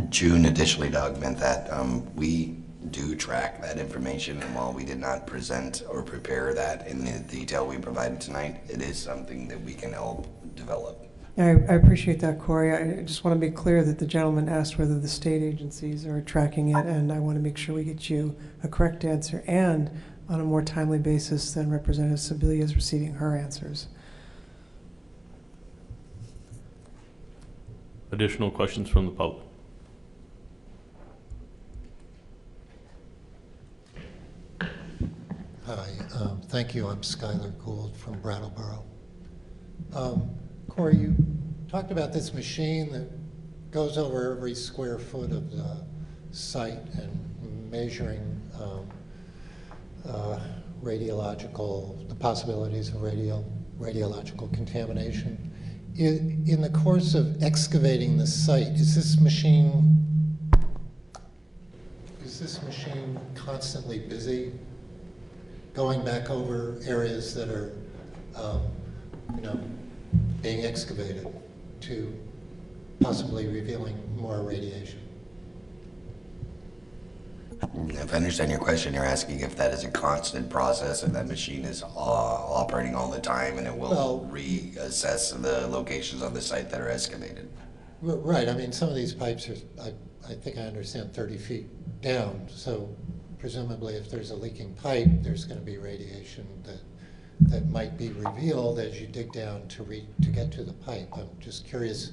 June, additionally to augment that, we do track that information, and while we did not present or prepare that in the detail we provided tonight, it is something that we can help develop. I appreciate that, Corey. I just want to be clear that the gentleman asked whether the state agencies are tracking it, and I want to make sure we get you a correct answer and on a more timely basis than Representative Sebilla is receiving her answers. Additional questions from the public? Hi, thank you. I'm Skylar Gould from Brattleboro. Corey, you talked about this machine that goes over every square foot of the site and measuring the possibilities of radiological contamination. In the course of excavating the site, is this machine constantly busy, going back over areas that are um, you know, being excavated to possibly revealing more radiation. If I understand your question, you're asking if that is a constant process and that machine is operating all the time and it will Well- reassess the locations on the site that are excavated. Right, I mean, some of these pipes are, I think I understand, 30 feet down, so presumably if there's a leaking pipe, there's going to be radiation that might be revealed as you dig down to get to the pipe. I'm just curious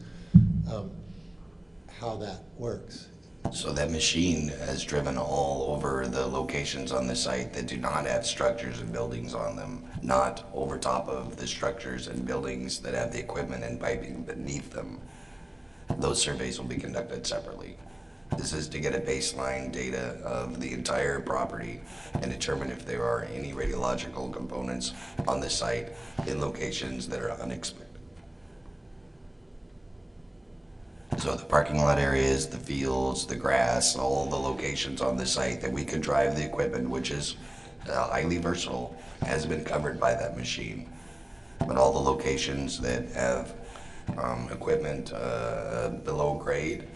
how that works. So that machine has driven all over the locations on the site that do not have structures and buildings on them, not over top of the structures and buildings that have the equipment and piping beneath them. Those surveys will be conducted separately. This is to get a baseline data of the entire property and determine if there are any radiological components on the site in locations that are unexpected. So the parking lot areas, the fields, the grass, all the locations on the site that we could drive the equipment, which is highly versatile, has been covered by that machine. But all the locations that have equipment below grade,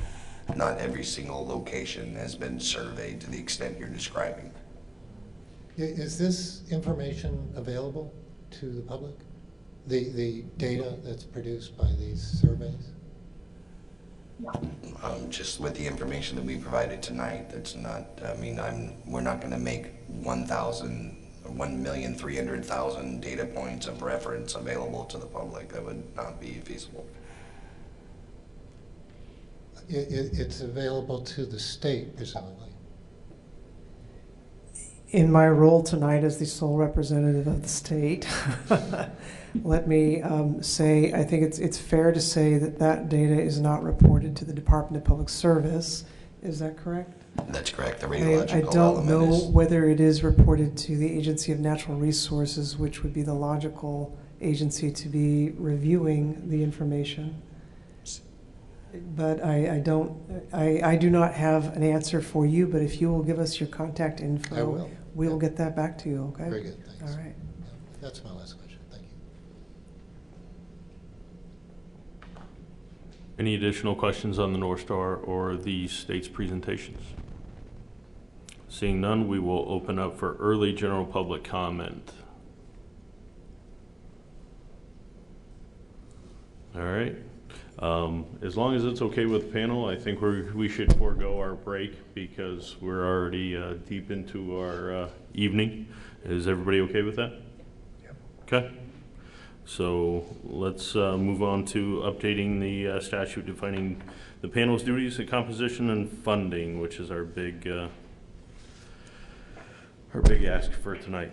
not every single location has been surveyed to the extent you're describing. Is this information available to the public? The data that's produced by these surveys? Just with the information that we provided tonight, that's not, I mean, we're not going to make 1,300,000 data points of reference available to the public. That would not be feasible. It's available to the state, presumably. In my role tonight as the sole representative of the state, let me say, I think it's fair to say that that data is not reported to the Department of Public Service. Is that correct? That's correct. The radiological I don't know element is... whether it is reported to the Agency of Natural Resources, which would be the logical agency to be reviewing the information. But I do not have an answer for you, but if you will give us your contact info, I will. we will get that back to you, okay? Very good, thanks. All right. Yeah, that's my last question, thank you. Any additional questions on the North Star or the state's presentations? Seeing none, we will open up for early general public comment. All right. As long as it's okay with the panel, I think we should forego our break because we're already deep into our evening. Is everybody okay with that? Yep. Okay. So let's move on to updating the statute defining the panel's duties, the composition, and funding, which is our big ask for tonight.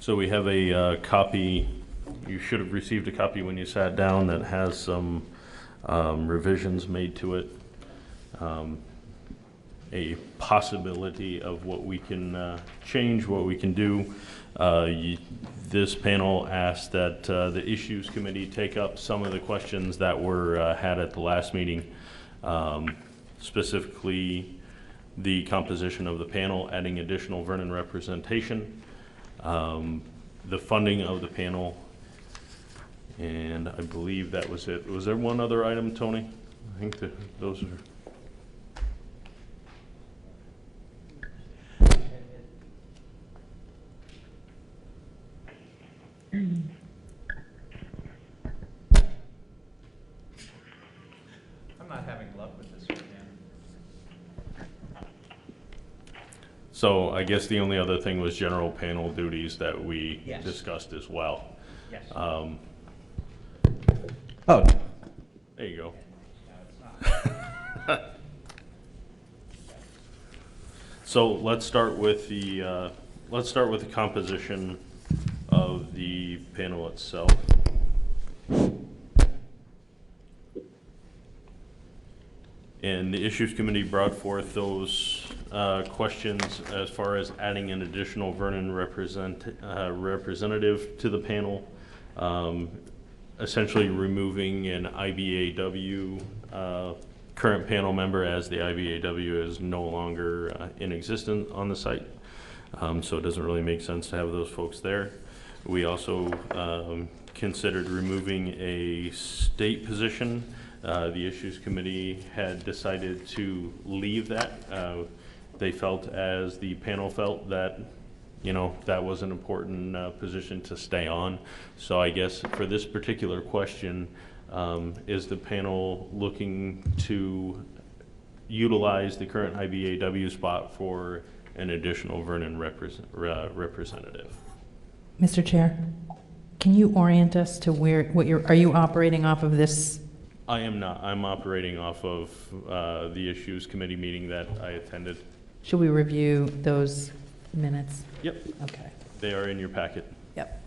So we have a copy, you should have received a copy when you sat down that has some revisions made to it. A possibility of what we can change, what we can do. This panel asked that the Issues Committee take up some of the questions that were had at the last meeting, specifically the composition of the panel, adding additional Vernon representation, the funding of the panel, and I believe that was it. Was there one other item, Tony? I think that those are... I'm not having luck with this right now. So I guess the only other thing was general panel duties that we Yes. discussed as well. Yes. Oh, there you go. So let's start with the composition of the panel itself. And the Issues Committee brought forth those questions as far as adding an additional Vernon representative to the panel. Essentially removing an IBAW current panel member, as the IBAW is no longer in existence on the site. So it doesn't really make sense to have those folks there. We also considered removing a state position. The Issues Committee had decided to leave that. They felt, as the panel felt, that that was an important position to stay on. So I guess for this particular question, is the panel looking to utilize the current IBAW spot for an additional Vernon representative? Mr. Chair, can you orient us to are you operating off of this? I am not. I'm operating off of the Issues Committee meeting that I attended. Should we review those minutes? Yep. Okay. They are in your packet. Yep.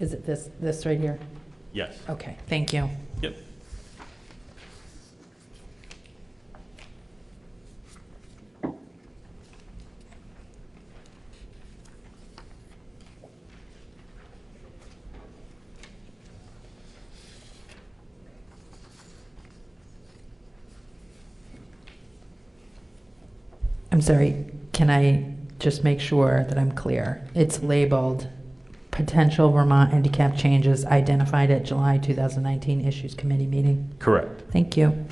Is it this right here? Yes. Okay, thank you. Yep. I'm sorry, can I just make sure that I'm clear? It's labeled potential Vermont handicap changes identified at July 2019 Issues Committee meeting? Correct. Thank you.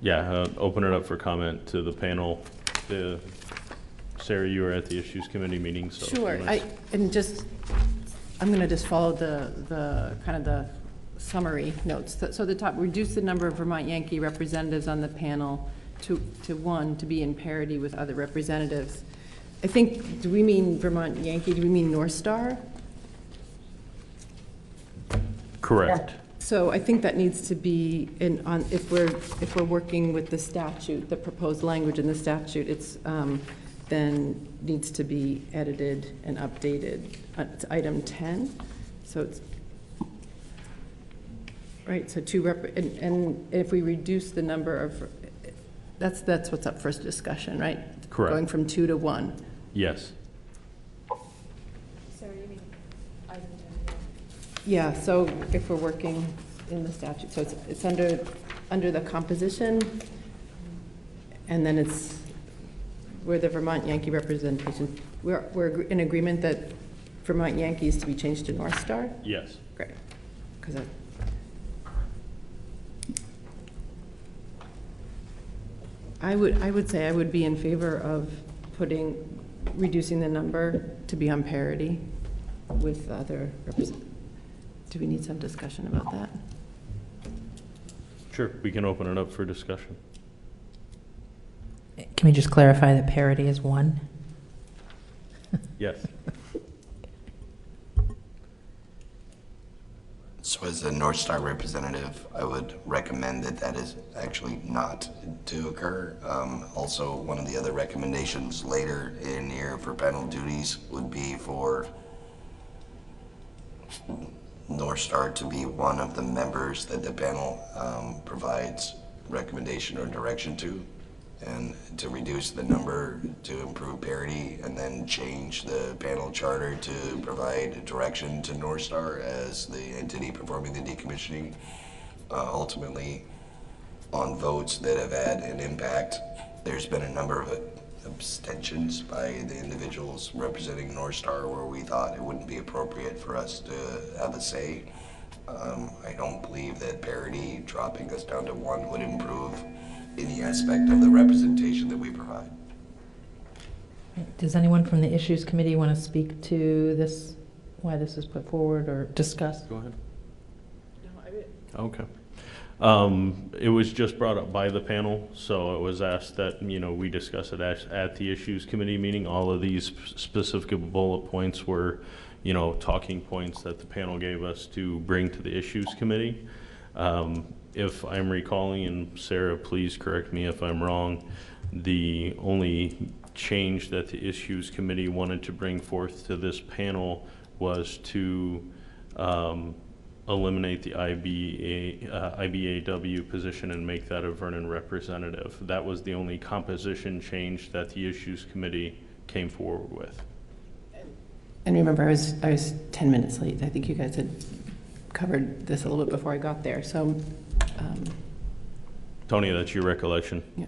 Yeah, open it up for comment to the panel. Sarah, you were at the Issues Committee meeting, so. Sure, I'm going to just follow the kind of the summary notes. So the top, reduce the number of Vermont Yankee representatives on the panel to one, to be in parity with other representatives. I think, do we mean Vermont Yankee? Do we mean North Star? Correct. So I think that needs to be if we're working with the statute, the proposed language in the statute, it's then needs to be edited and updated. It's item 10. So it's right. So and if we reduce the number of, that's what's up for discussion, right? Correct. Going from 2 to 1. Yes. Yeah, so if we're working in the statute, so it's under the composition, and then it's where the Vermont Yankee representation, we're in agreement that Vermont Yankee is to be changed to North Star? Yes. Great, because I would say I would be in favor of reducing the number to be on parity with other representatives. Do we need some discussion about that? Sure, we can open it up for discussion. Can we just clarify that parity is 1? Yes. So as a North Star representative, I would recommend that is actually not to occur. Also, one of the other recommendations later in here for panel duties would be for North Star to be one of the members that the panel provides recommendation or direction to, and to reduce the number to improve parity, and then change the panel charter to provide direction to North Star as the entity performing the decommissioning. Ultimately, on votes that have had an impact, there's been a number of abstentions by the individuals representing North Star where we thought it wouldn't be appropriate for us to have a say. I don't believe that parity, dropping us down to 1, would improve any aspect of the representation that we provide. Does anyone from the Issues Committee want to speak to this, why this is put forward, or discuss? Go ahead. Okay. It was just brought up by the panel, so it was asked that, we discuss it at the issues committee meeting. All of these specific bullet points were, talking points that the panel gave us to bring to the issues committee. If I'm recalling, and Sarah, please correct me if I'm wrong, the only change that the issues committee wanted to bring forth to this panel was to eliminate the IBAW position and make that a Vernon representative. That was the only composition change that the issues committee came forward with. And remember, I was 10 minutes late. I think you guys had covered this a little bit before I got there. So, Tony, that's your recollection? yeah.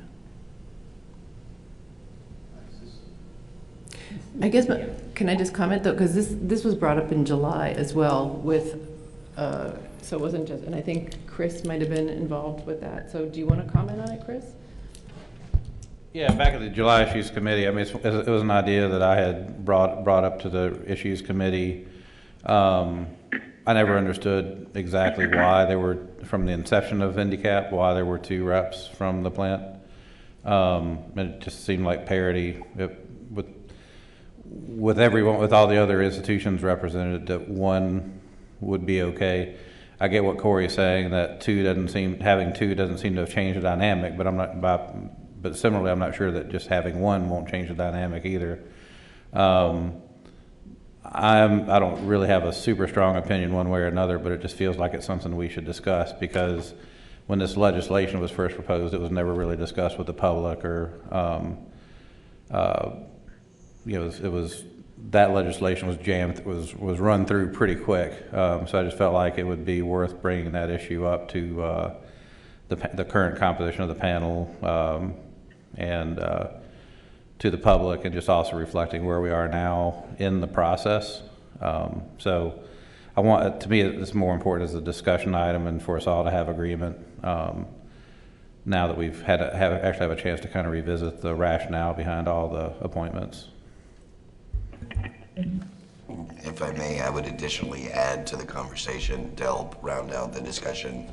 I guess, can I just comment though, because this was brought up in July as well with, so it wasn't just, and I think Chris might have been involved with that. So do you want to comment on it, Chris? Yeah, back at the July Issues Committee, I mean, it was an idea that I had brought up to the Issues Committee. I never understood exactly why there were, from the inception of Indicap, why there were 2 reps from the plant. It just seemed like parity with everyone, with all the other institutions represented, that 1 would be okay. I get what Corey's saying, that having two doesn't seem to have changed the dynamic, but similarly, I'm not sure that just having 1 won't change the dynamic either. I don't really have a super strong opinion one way or another, but it just feels like it's something we should discuss, because when this legislation was first proposed, it was never really discussed with the public, or it was that legislation was jammed, was run through pretty quick. So I just felt like it would be worth bringing that issue up to the current composition of the panel, and to the public, and just also reflecting where we are now in the process. So to me, it's more important as a discussion item and for us all to have agreement, now that we've actually have a chance to kind of revisit the rationale behind all the appointments. If I may, I would additionally add to the conversation to help round out the discussion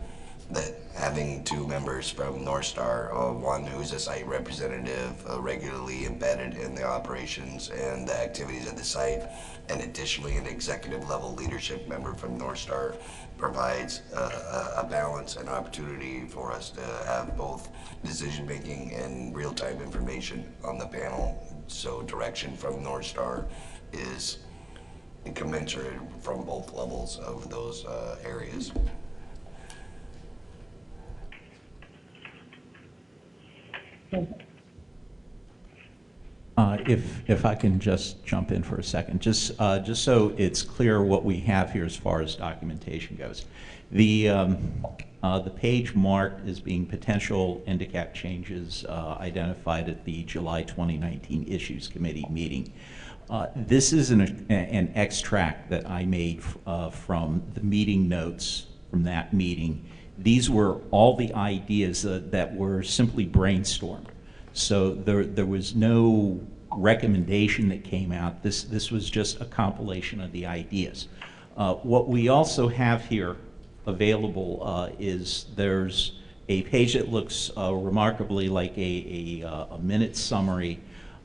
that having 2 members from North Star, one who's a site representative, regularly embedded in the operations and the activities at the site, and additionally an executive level leadership member from North Star, provides a balance and opportunity for us to have both decision making and real-time information on the panel. So direction from North Star is commensurate from both levels of those areas. If I can just jump in for a second, just so it's clear what we have here as far as documentation goes. The page marked as being potential Indicap changes identified at the July 2019 Issues Committee meeting. This is an extract that I made from the meeting notes from that meeting. These were all the ideas that were simply brainstormed. So there was no recommendation that came out. This was just a compilation of the ideas. What we also have here available is there's a page that looks remarkably like a minute summary.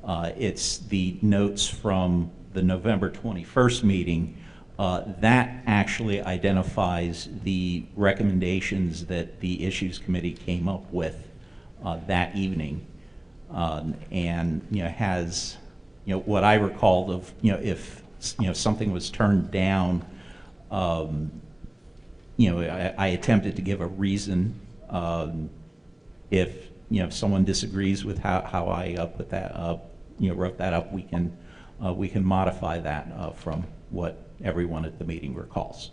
It's the notes from the November 21st meeting. That actually identifies the recommendations that the Issues Committee came up with that evening. And has what I recalled of if something was turned down, I attempted to give a reason. If someone disagrees with how I put that wrote that up, we can modify that from what everyone at the meeting recalls.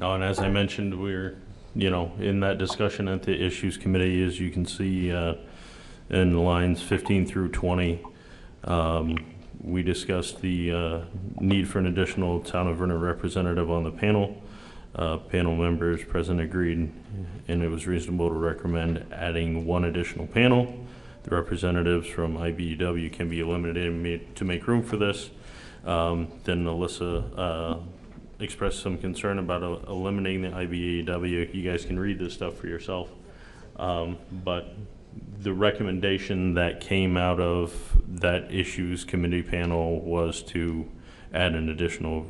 No, and as I mentioned, we're in that discussion at the Issues Committee, as you can see in lines 15 through 20, we discussed the need for an additional Town of Vernon representative on the panel. Panel members present agreed, and it was reasonable to recommend adding 1 additional panel. The representatives from IBEW can be eliminated to make room for this. Then Alyssa expressed some concern about eliminating the IBEW. You guys can read this stuff for yourself. But the recommendation that came out of that issues committee panel was to add an additional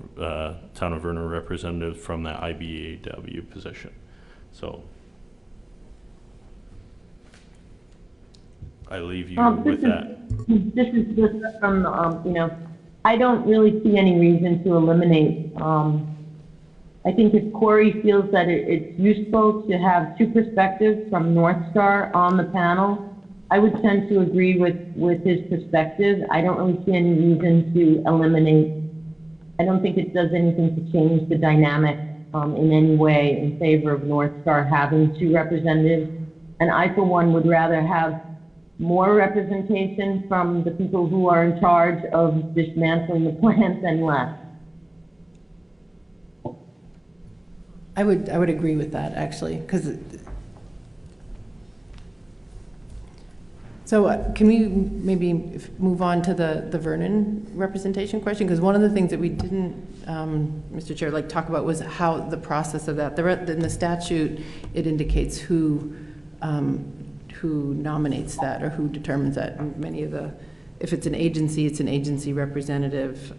Town of Vernon representative from that IBEW position. So I leave you with that. This is just from, I don't really see any reason to eliminate. I think if Corey feels that it's useful to have two perspectives from North Star on the panel, I would tend to agree with his perspective. I don't really see any reason to eliminate. I don't think it does anything to change the dynamic in any way in favor of North Star having two representatives. And I, for one, would rather have more representation from the people who are in charge of dismantling the plant than less. I would agree with that, actually, because, so can we maybe move on to the Vernon representation question? Because one of the things that we didn't, Mr. Chair, talk about was how the process of that. In the statute, it indicates who nominates that or who determines that. And many of if it's an agency representative.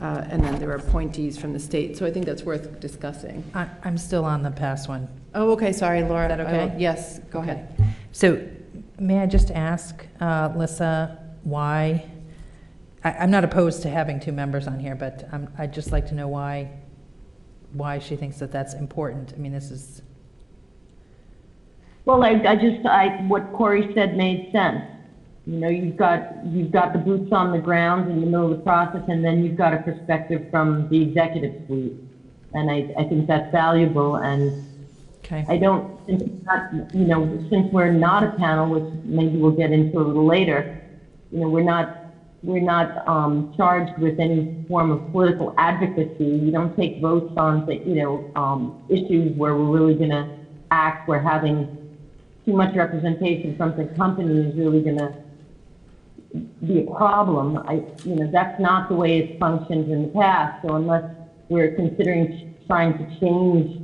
And then there are appointees from the state. So I think that's worth discussing. I'm still on the past one. Oh, okay. Sorry, Laura. Is that okay? Yes, go ahead. So may I just ask, Lissa, why, I'm not opposed to having two members on here, but I'd just like to know why she thinks that that's important. I mean, this is... Well, what Corey said made sense. You've got the boots on the ground in the middle of the process, and then you've got a perspective from the executive suite. And I think that's valuable. And okay. I don't think it's not, since we're not a panel, which maybe we'll get into a little later, we're not charged with any form of political advocacy. You don't take votes on, issues where we're really going to act. We're having too much representation from the company is really going to be a problem. That's not the way it's functioned in the past. So unless we're considering trying to change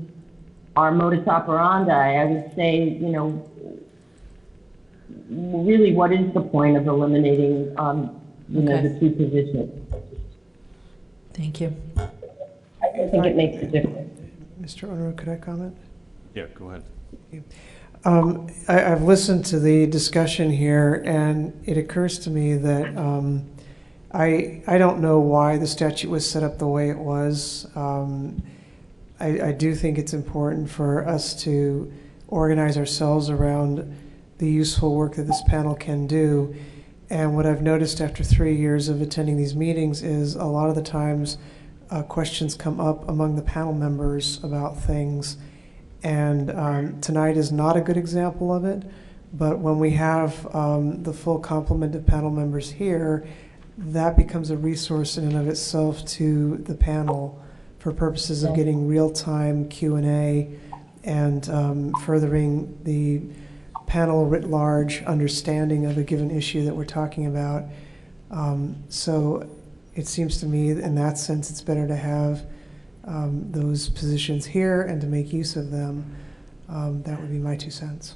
our modus operandi, I would say, really, what is the point of eliminating, the two positions? Thank you. I think it makes a difference. Mr. Unruh, could I comment? Yeah, go ahead. I've listened to the discussion here, and it occurs to me that I don't know why the statute was set up the way it was. I do think it's important for us to organize ourselves around the useful work that this panel can do. And what I've noticed after 3 years of attending these meetings is a lot of the times questions come up among the panel members about things. And tonight is not a good example of it, but when we have the full complement of panel members here, that becomes a resource in and of itself to the panel for purposes of getting real-time Q&A and furthering the panel writ large understanding of a given issue that we're talking about. So it seems to me in that sense it's better to have those positions here and to make use of them. That would be my 2 cents.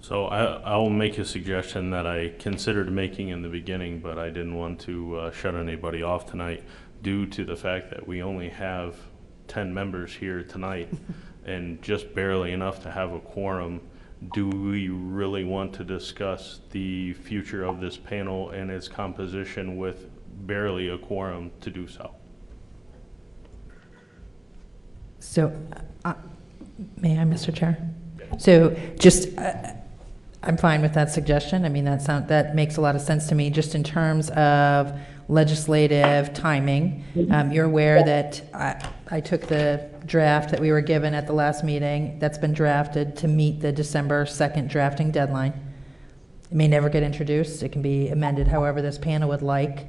So I'll make a suggestion that I considered making in the beginning, but I didn't want to shut anybody off tonight due to the fact that we only have 10 members here tonight and just barely enough to have a quorum. Do we really want to discuss the future of this panel and its composition with barely a quorum to do so? So, may I, Mr. Chair? So, just, I'm fine with that suggestion. I mean, that makes a lot of sense to me, just in terms of legislative timing. You're aware that I took the draft that we were given at the last meeting. That's been drafted to meet the December 2nd drafting deadline. It may never get introduced. It can be amended however this panel would like.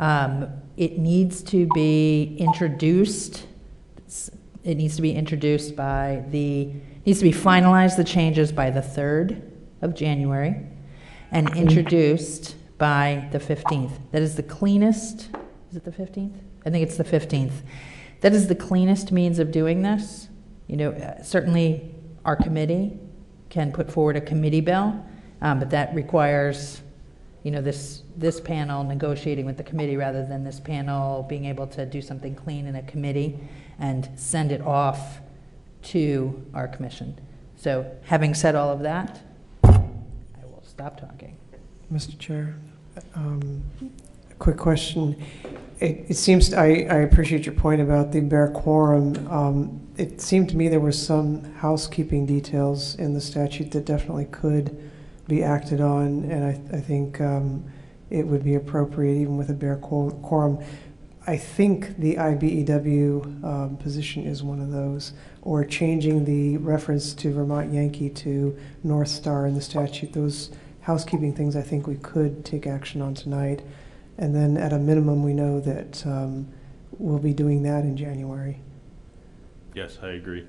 It needs to be introduced. It needs to be introduced needs to be finalized, the changes, by the 3rd of January and introduced by the 15th. That is the cleanest, is it the 15th? I think it's the 15th. that is the cleanest means of doing this. You know, certainly our committee can put forward a committee bill, but that requires, you know, this panel negotiating with the committee rather than this panel being able to do something clean in a committee and send it off to our commission. So having said all of that, I will stop talking. Mr. Chair, a quick question. It seems, I appreciate your point about the bare quorum. It seemed to me there were some housekeeping details in the statute that definitely could be acted on, and I think it would be appropriate even with a bare quorum. I think the IBEW position is one of those, or changing the reference to Vermont Yankee to North Star in the statute. Those housekeeping things I think we could take action on tonight. And then at a minimum, we know that we'll be doing that in January. Yes, I agree.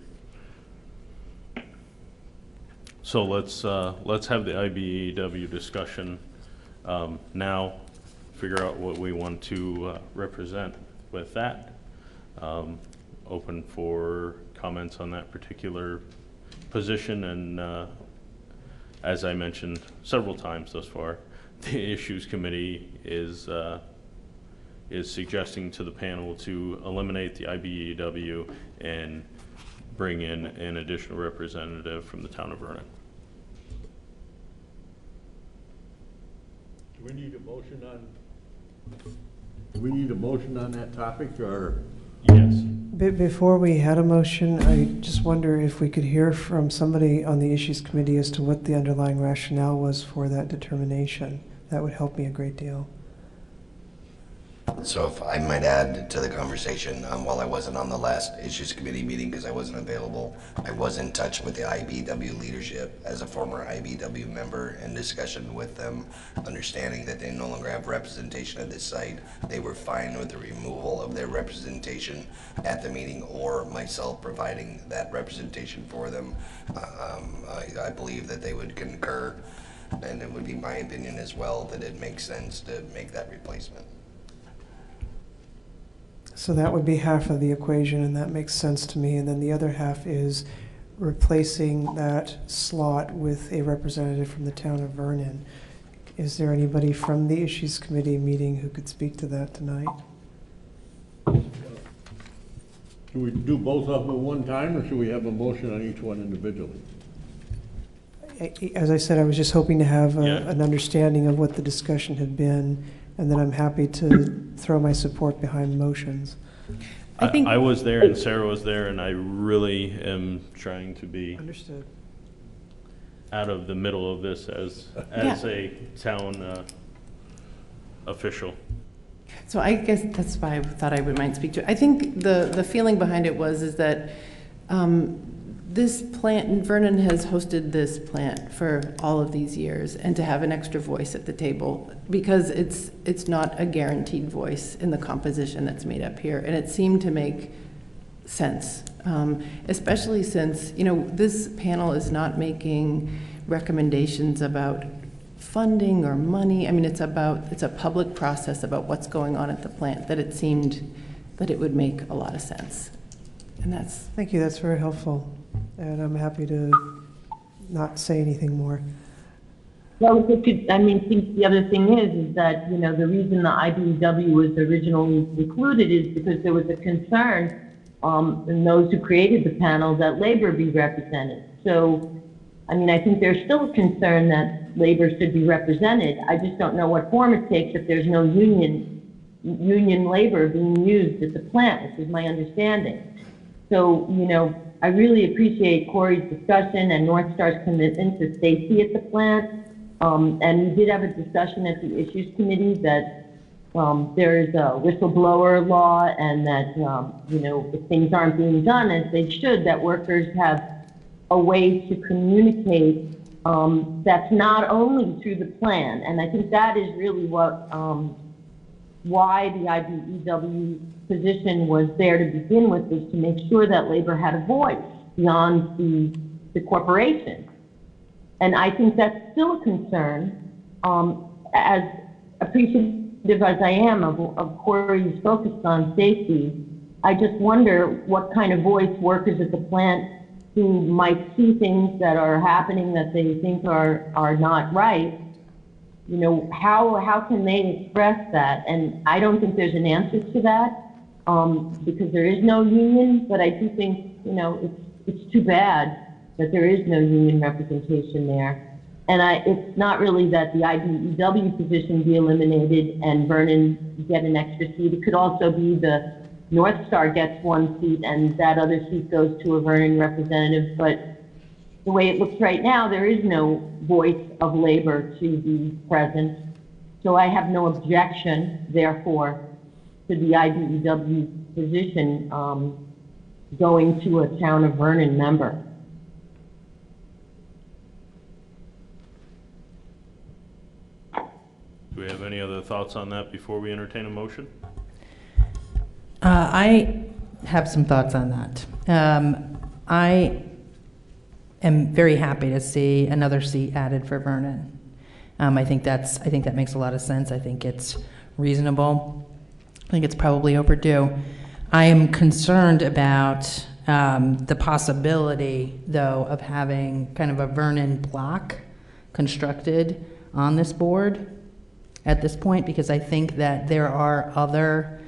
So let's have the IBEW discussion now, figure out what we want to represent with that. Open for comments on that particular position, and as I mentioned several times thus far, the Issues Committee is suggesting to the panel to eliminate the IBEW and bring in an additional representative from the town of Vernon. Do we need a motion on that topic, or? Yes. Before we had a motion, I just wonder if we could hear from somebody on the Issues Committee as to what the underlying rationale was for that determination. That would help me a great deal. So if I might add to the conversation, while I wasn't on the last Issues Committee meeting because I wasn't available, I was in touch with the IBEW leadership as a former IBEW member in discussion with them, understanding that they no longer have representation at this site. They were fine with the removal of their representation at the meeting or myself providing that representation for them. I believe that they would concur, and it would be my opinion as well that it makes sense to make that replacement. So that would be half of the equation, and that makes sense to me. And then the other half is replacing that slot with a representative from the town of Vernon. Is there anybody from the Issues Committee meeting who could speak to that tonight? Should we do both of them at one time, or should we have a motion on each one individually? As I said, I was just hoping to have Yeah. an understanding of what the discussion had been, and then I'm happy to throw my support behind motions. I was there and Sarah was there, and I really am trying to be Understood. out of the middle of this as a town official. So I guess that's why I thought I might speak to it. I think the feeling behind it is that this plant, Vernon has hosted this plant for all of these years, and to have an extra voice at the table, because it's not a guaranteed voice in the composition that's made up here, and it seemed to make sense, especially since, you know, this panel is not making recommendations about funding or money. I mean, it's a public process about what's going on at the plant, that it seemed that it would make a lot of sense. And that's... Thank you, that's very helpful. And I'm happy to not say anything more. Well, I think the other thing is that, you know, the reason the IBEW was originally included is because there was a concern in those who created the panel that labor be represented. So, I mean, I think there's still a concern that labor should be represented. I just don't know what form it takes if there's no union labor being used at the plant, which is my understanding. So, you know, I really appreciate Corey's discussion and North Star's commitment to safety at the plant. And we did have a discussion at the Issues Committee that there is a whistleblower law, and that, you know, if things aren't being done as they should, that workers have a way to communicate that's not only through the plan. And I think that is really what, why the IBEW position was there to begin with, was to make sure that labor had a voice beyond the corporation. And I think that's still a concern, as appreciative as I am of Corey's focus on safety. I just wonder what kind of voice workers at the plant who might see things that are happening that they think are not right, you know, how can they express that? And I don't think there's an answer to that, because there is no union, but I do think, you know, it's too bad that there is no union representation there. And it's not really that the IBEW position be eliminated and Vernon get an extra seat. It could also be the North Star gets one seat and that other seat goes to a Vernon representative. But the way it looks right now, there is no voice of labor to be present. So I have no objection, therefore, to the IBEW position going to a Town of Vernon member. Do we have any other thoughts on that before we entertain a motion? I have some thoughts on that. I am very happy to see another seat added for Vernon. I think that makes a lot of sense. I think it's reasonable. I think it's probably overdue. I am concerned about the possibility, though, of having kind of a Vernon block constructed on this board at this point, because I think that there are other,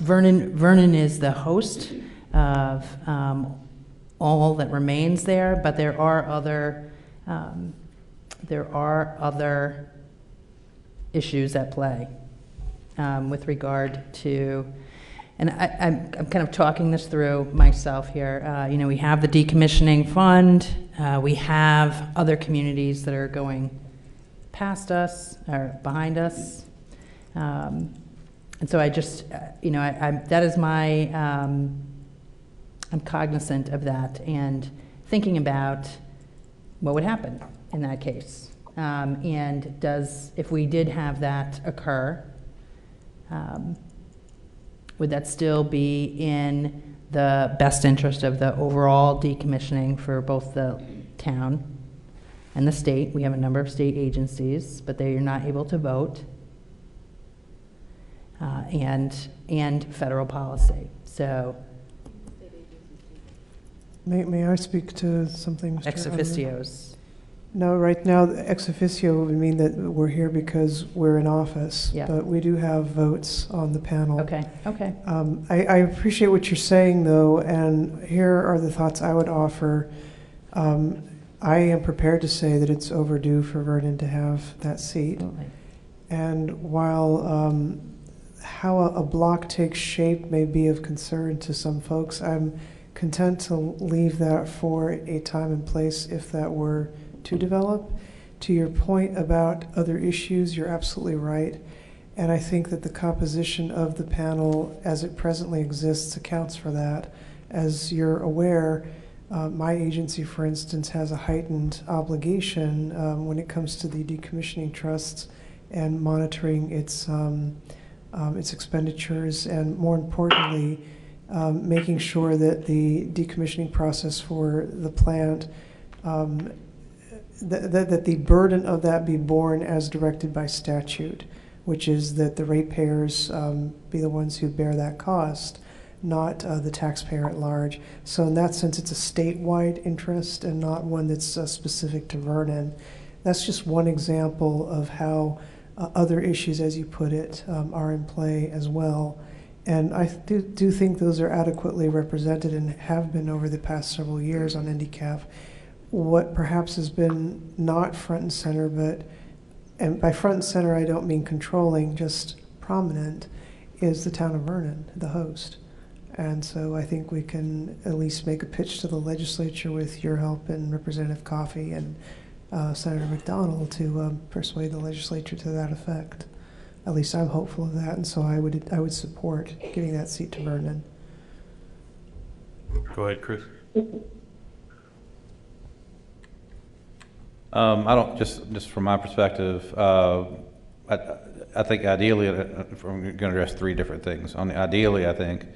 Vernon is the host of all that remains there, but there are other issues at play with regard to, and I'm kind of talking this through myself here. You know, we have the decommissioning fund, we have other communities that are going past us or behind us, and so I just, you know, that is my, I'm cognizant of that and thinking about what would happen in that case, and if we did have that occur, would that still be in the best interest of the overall decommissioning for both the town and the state? We have a number of state agencies, but they are not able to vote, and federal policy. So, May I speak to something, Mr. ex officios. No, right now, ex officio would mean that we're here because we're in office. Yeah. But we do have votes on the panel. Okay. I appreciate what you're saying, though, and here are the thoughts I would offer. I am prepared to say that it's overdue for Vernon to have that seat. Absolutely. And while how a block takes shape may be of concern to some folks, I'm content to leave that for a time and place if that were to develop. To your point about other issues, you're absolutely right. And I think that the composition of the panel as it presently exists accounts for that. As you're aware, my agency, for instance, has a heightened obligation when it comes to the decommissioning trusts and monitoring its expenditures, and more importantly, making sure that the decommissioning process for the plant, that the burden of that be borne as directed by statute, which is that the ratepayers be the ones who bear that cost, not the taxpayer at large. So in that sense, it's a statewide interest and not one that's specific to Vernon. That's just one example of how other issues, as you put it, are in play as well. And I do think those are adequately represented and have been over the past several years on NDCAF. What perhaps has been not front and center, and by front and center I don't mean controlling, just prominent, is the town of Vernon, the host. And so I think we can at least make a pitch to the legislature with your help and Representative Coffey and Senator McDonald to persuade the legislature to that effect. At least I'm hopeful of that, and so I would support giving that seat to Vernon. Go ahead, Chris. I don't, just from my perspective, I think ideally, if I'm going to address three different things. Ideally, I think,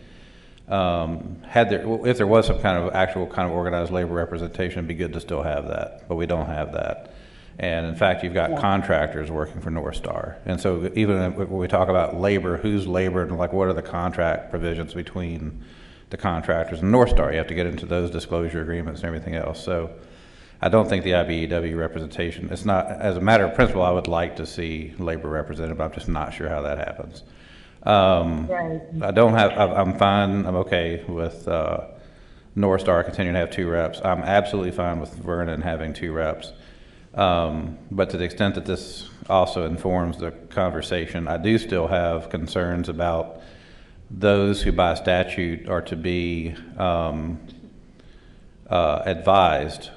if there was some kind of actual kind of organized labor representation, it'd be good to still have that, but we don't have that. And in fact, you've got contractors working for North Star. And so even when we talk about labor, who's labor, and like what are the contract provisions between the contractors and North Star? You have to get into those disclosure agreements and everything else. So I don't think the IBEW representation, it's not, as a matter of principle, I would like to see labor represented, but I'm just not sure how that happens. Right. I'm fine, I'm okay with North Star continuing to have 2 reps. I'm absolutely fine with Vernon having 2 reps. But to the extent that this also informs the conversation, I do still have concerns about those who by statute are to be advised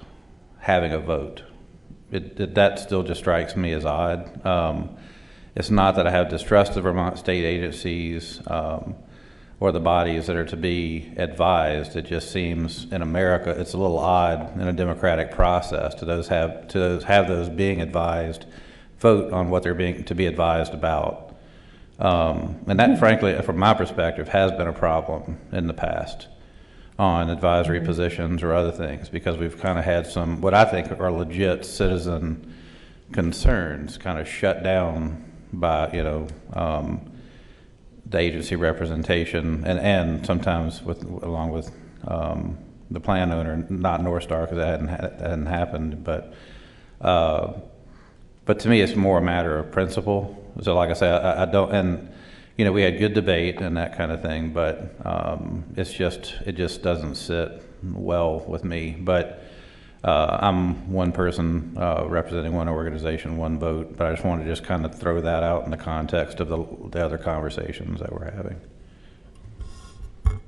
having a vote. That still just strikes me as odd. It's not that I have distrust of Vermont state agencies or the bodies that are to be advised. It just seems in America it's a little odd in a democratic process to have those being advised vote on what they're being to be advised about. And that, frankly, from my perspective, has been a problem in the past on advisory positions or other things, because we've kind of had some what I think are legit citizen concerns kind of shut down by the agency representation and sometimes along with the plan owner, not North Star, because that hadn't happened. But to me, it's more a matter of principle. So, like I say, I don't, and we had good debate and that kind of thing, but it just doesn't sit well with me. But I'm one person representing one organization, one vote, but I just want to just kind of throw that out in the context of the other conversations that we're having. Do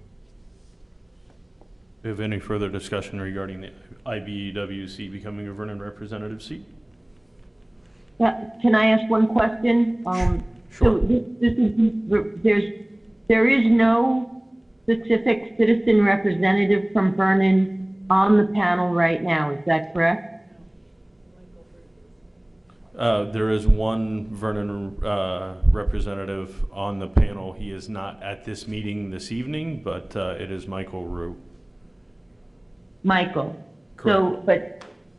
we have any further discussion regarding the IBEWC becoming a Vernon representative seat? Can I ask one question? Sure. So there is no specific citizen representative from Vernon on the panel right now, is that correct? There is one Vernon representative on the panel. He is not at this meeting this evening, but it is Michael Rue. Michael. Correct. So,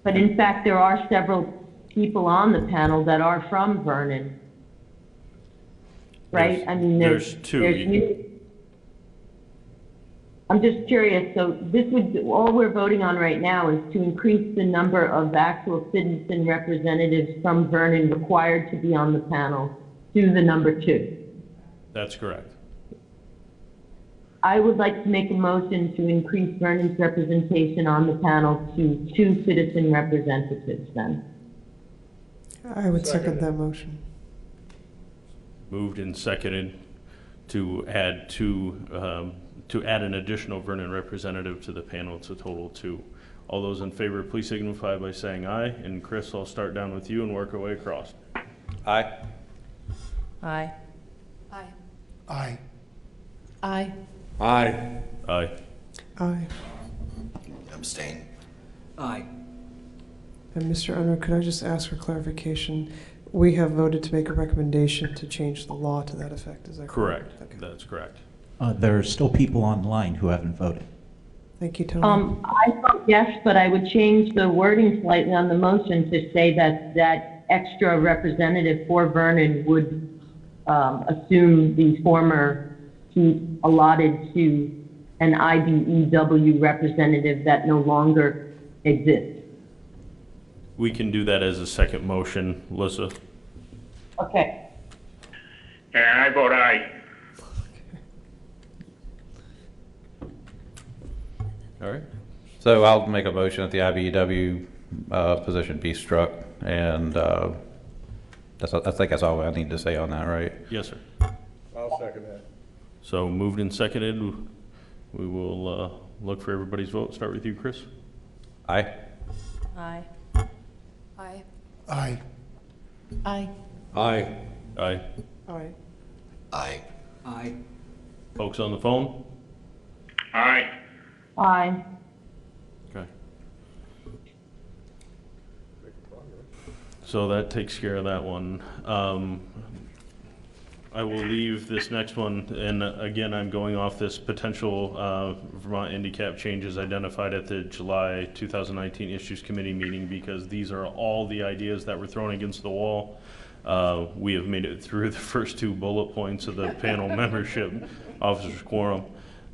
but in fact, there are several people on the panel that are from Vernon, right? There's 2. I'm just curious, so all we're voting on right now is to increase the number of actual citizen representatives from Vernon required to be on the panel to the number 2. That's correct. I would like to make a motion to increase Vernon's representation on the panel to 2 citizen representatives then. I would second that motion. Moved and seconded to add an additional Vernon representative to the panel to total 2. All those in favor, please signify by saying aye. And Chris, I'll start down with you and work our way across. Aye. Aye. Aye. Aye. Aye. Aye. Aye. Aye. Abstain. Aye. And Mr. Unruh, could I just ask for clarification? We have voted to make a recommendation to change the law to that effect, is that correct? Correct. Okay. That's correct. There are still people online who haven't voted. Thank you, Tony. I vote yes, but I would change the wording slightly on the motion to say that extra representative for Vernon would assume the former seat allotted to an IBEW representative that no longer exists. We can do that as a second motion, Melissa. Okay. And I vote aye. All right. So I'll make a motion that the IBEW position be struck, and I think that's all I need to say on that, right? Yes, sir. I'll second that. So moved and seconded. We will look for everybody's vote. Start with you, Chris. Aye. Aye. Aye. Aye. Aye. Aye. Aye. Aye. Aye. Aye. Folks on the phone? Aye. Aye. Okay. So that takes care of that one. I will leave this next one, and again, I'm going off this potential Vermont handicap changes identified at the July 2019 Issues Committee meeting, because these are all the ideas that were thrown against the wall. We have made it through the first 2 bullet points of the panel membership officers quorum.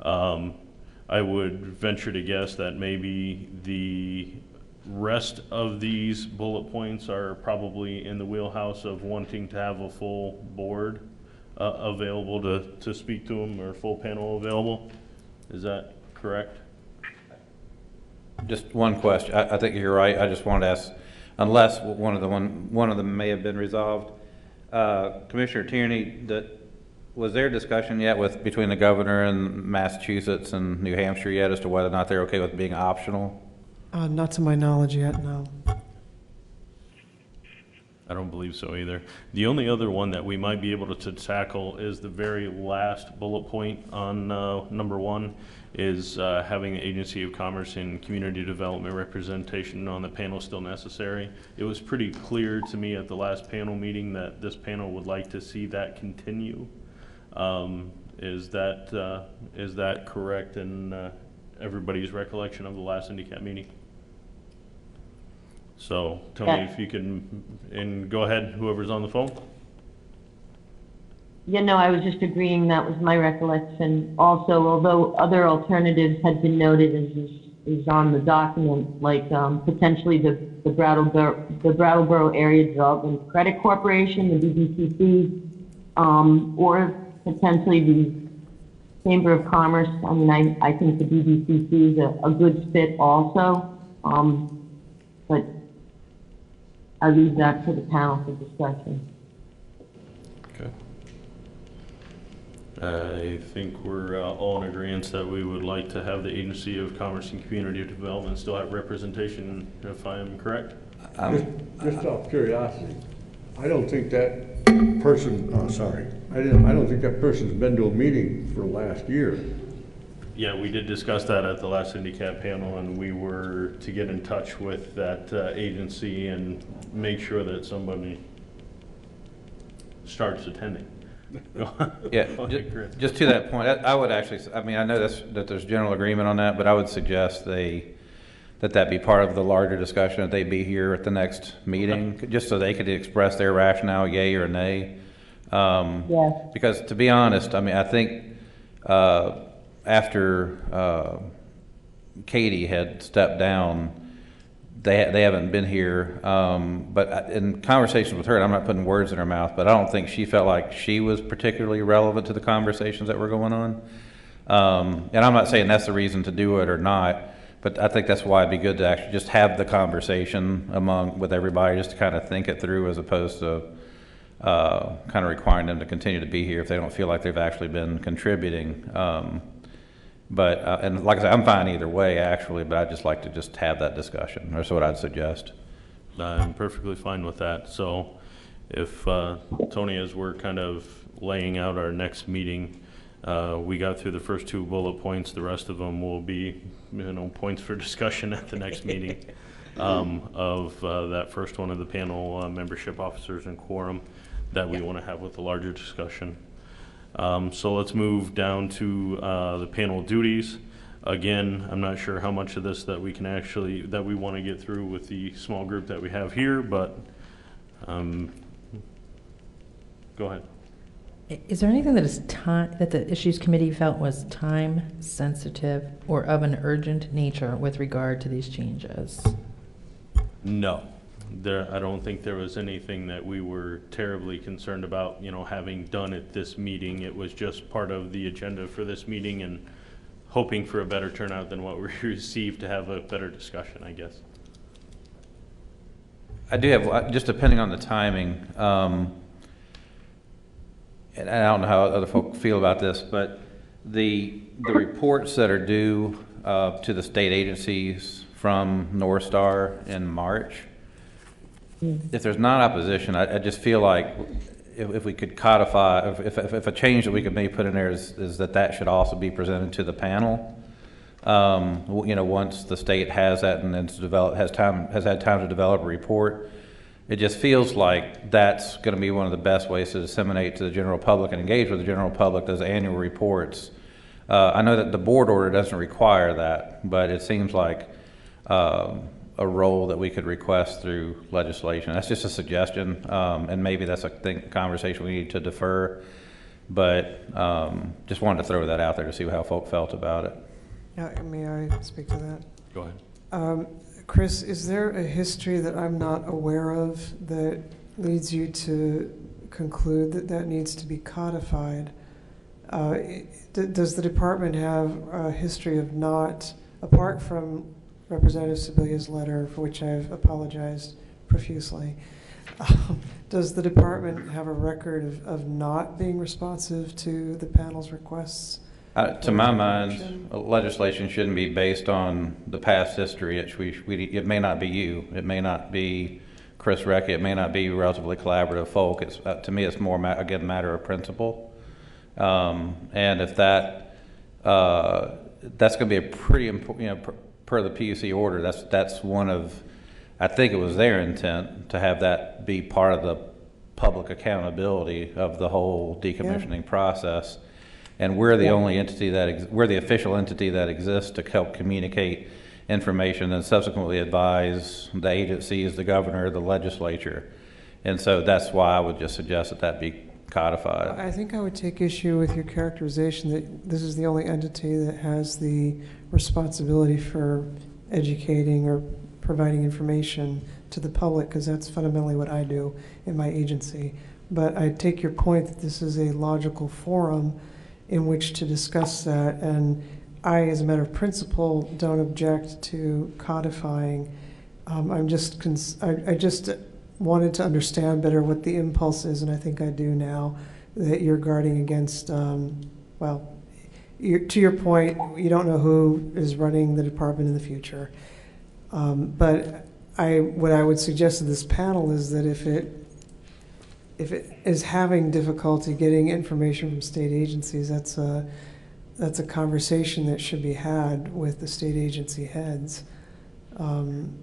I would venture to guess that maybe the rest of these bullet points are probably in the wheelhouse of wanting to have a full board available to speak to them, or full panel available. Is that correct? Just one question. I think you're right. I just wanted to ask, unless one of them may have been resolved. Commissioner Tierney, was there discussion yet between the governor and Massachusetts and New Hampshire yet as to whether or not they're okay with being optional? Not to my knowledge yet, no. I don't believe so either. The only other one that we might be able to tackle is the very last bullet point on number 1, is having the Agency of Commerce and Community Development representation on the panel still necessary. It was pretty clear to me at the last panel meeting that this panel would like to see that continue. Is that correct in everybody's recollection of the last handicap meeting? So, Tony, if you can, and go ahead, whoever's on the phone. Yeah, no, I was just agreeing that was my recollection. Also, although other alternatives had been noted as is on the document, like potentially the Brattleboro Area Development Credit Corporation, the BDCC, or potentially the Chamber of Commerce. I mean, I think the BDCC is a good fit also, but I leave that to the panel for discussion. Okay. I think we're all in agreement that we would like to have the Agency of Commerce and Community Development still have representation, if I am correct. Just out of curiosity, I don't think that person, I don't think that person's been to a meeting for last year. Yeah, we did discuss that at the last handicap panel, and we were to get in touch with that agency and make sure that somebody starts attending. Yeah, just to that point, I would actually, I mean, I know that there's general agreement on that, but I would suggest that be part of the larger discussion, that they be here at the next meeting, just so they could express their rationale, yay or nay. Yes. Because to be honest, I mean, I think after Katie had stepped down, they haven't been here. But in conversations with her, and I'm not putting words in her mouth, but I don't think she felt like she was particularly relevant to the conversations that were going on. And I'm not saying that's the reason to do it or not, but I think that's why it'd be good to actually just have the conversation with everybody, just to kind of think it through, as opposed to kind of requiring them to continue to be here if they don't feel like they've actually been contributing. And like I said, I'm fine either way, actually, but I'd just like to just have that discussion. That's what I'd suggest. I'm perfectly fine with that. So if, Tony, as we're kind of laying out our next meeting, we got through the first 2 bullet points. The rest of them will be, points for discussion at the next meeting of that first one of the panel membership officers and quorum that we want to have with the larger discussion. So let's move down to the panel duties. Again, I'm not sure how much of this that we want to get through with the small group that we have here, but go ahead. Is there anything that the Issues Committee felt was time sensitive or of an urgent nature with regard to these changes? No. I don't think there was anything that we were terribly concerned about, having done at this meeting. It was just part of the agenda for this meeting and hoping for a better turnout than what we received to have a better discussion, I guess. I do have, just depending on the timing, and I don't know how other folk feel about this, but the reports that are due to the state agencies from North Star in March, if there's not opposition, I just feel like if we could codify, if a change that we could maybe put in there is that should also be presented to the panel. Once the state has that and has had time to develop a report, it just feels like that's going to be one of the best ways to disseminate to the general public and engage with the general public, those annual reports. I know that the board order doesn't require that, but it seems like a role that we could request through legislation. That's just a suggestion, and maybe that's a conversation we need to defer, but just wanted to throw that out there to see how folk felt about it. May I speak to that? Go ahead. Chris, is there a history that I'm not aware of that leads you to conclude that that needs to be codified? Does the department have a history of not, apart from Representative Sebelia's letter, for which I've apologized profusely, does the department have a record of not being responsive to the panel's requests? To my mind, legislation shouldn't be based on the past history. It may not be you. It may not be Chris Recchi. It may not be relatively collaborative folk. To me, it's more, again, a matter of principle. And if that's going to be a pretty important, per the PUC order, that's one of, I think it was their intent to have that be part of the public accountability of the whole decommissioning process. And we're the only entity we're the official entity that exists to help communicate information and subsequently advise the agencies, the governor, the legislature. And so that's why I would just suggest that that be codified. I think I would take issue with your characterization that this is the only entity that has the responsibility for educating or providing information to the public, because that's fundamentally what I do in my agency. But I take your point that this is a logical forum in which to discuss that, and I, as a matter of principle, don't object to codifying. I just wanted to understand better what the impulse is, and I think I do now, that you're guarding against, to your point, you don't know who is running the department in the future. But what I would suggest to this panel is that if it is having difficulty getting information from state agencies, that's a conversation that should be had with the state agency heads. And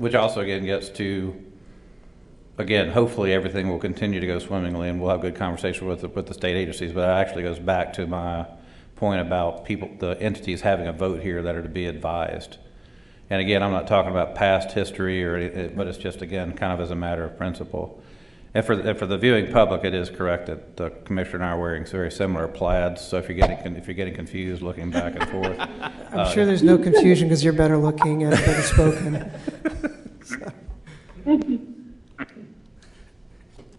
which also again gets to, again, hopefully everything will continue to go swimmingly and we'll have good conversation with the state agencies, but it actually goes back to my point about the entities having a vote here that are to be advised. And again, I'm not talking about past history, but it's just, again, kind of as a matter of principle. And for the viewing public, it is correct that the commissioner and I are wearing very similar plaids. So if you're getting confused, looking back and forth, I'm sure there's no confusion because you're better looking and better spoken.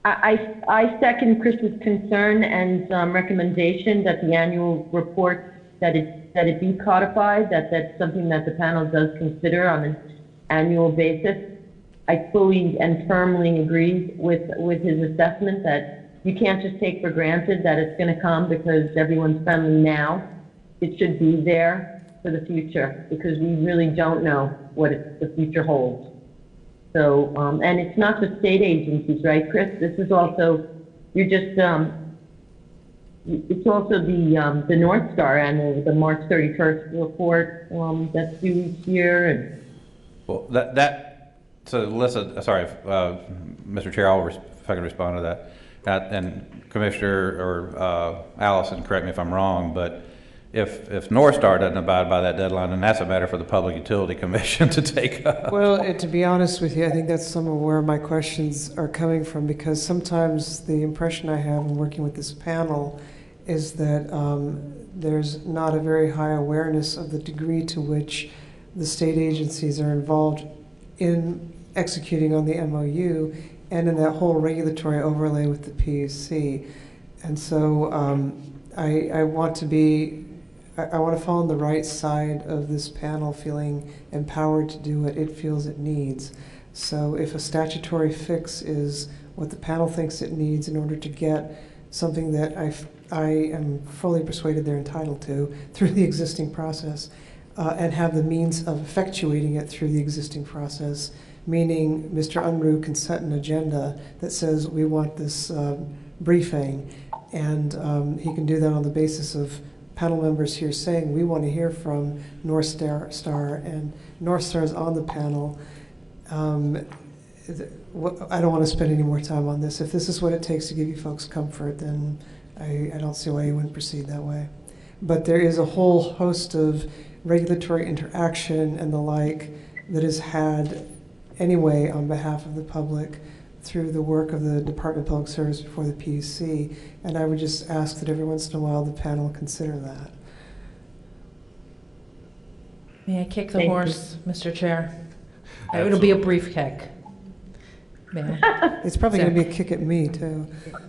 I second Chris's concern and recommendation that the annual report that it be codified, that's something that the panel does consider on an annual basis. I fully and firmly agree with his assessment that you can't just take for granted that it's going to come because everyone's friendly now. It should be there for the future because we really don't know what the future holds. So, and it's not just state agencies, right, Chris? This is also, it's also the North Star and the March 31st report that's due each year. And well, so Alyssa, sorry, Mr. Chair, if I can respond to that. And Commissioner or Allison, correct me if I'm wrong, but if North Star doesn't abide by that deadline, then that's a matter for the Public Utility Commission to take up. Well, to be honest with you, I think that's some of where my questions are coming from, because sometimes the impression I have in working with this panel is that there's not a very high awareness of the degree to which the state agencies are involved in executing on the MOU and in that whole regulatory overlay with the PUC. And so I want to fall on the right side of this panel, feeling empowered to do what it feels it needs. So if a statutory fix is what the panel thinks it needs in order to get something that I am fully persuaded they're entitled to through the existing process, and have the means of effectuating it through the existing process, meaning Mr. Unruh can set an agenda that says we want this briefing, and he can do that on the basis of panel members here saying we want to hear from North Star, and North Star is on the panel. I don't want to spend any more time on this. If this is what it takes to give you folks comfort, then I don't see why you wouldn't proceed that way. But there is a whole host of regulatory interaction and the like that is had anyway on behalf of the public through the work of the Department of Public Service before the PUC, and I would just ask that every once in a while the panel consider that. May I kick the Thank horse, Mr. Chair? It'll be a brief kick. May I? It's probably So- going to be a kick at me, too.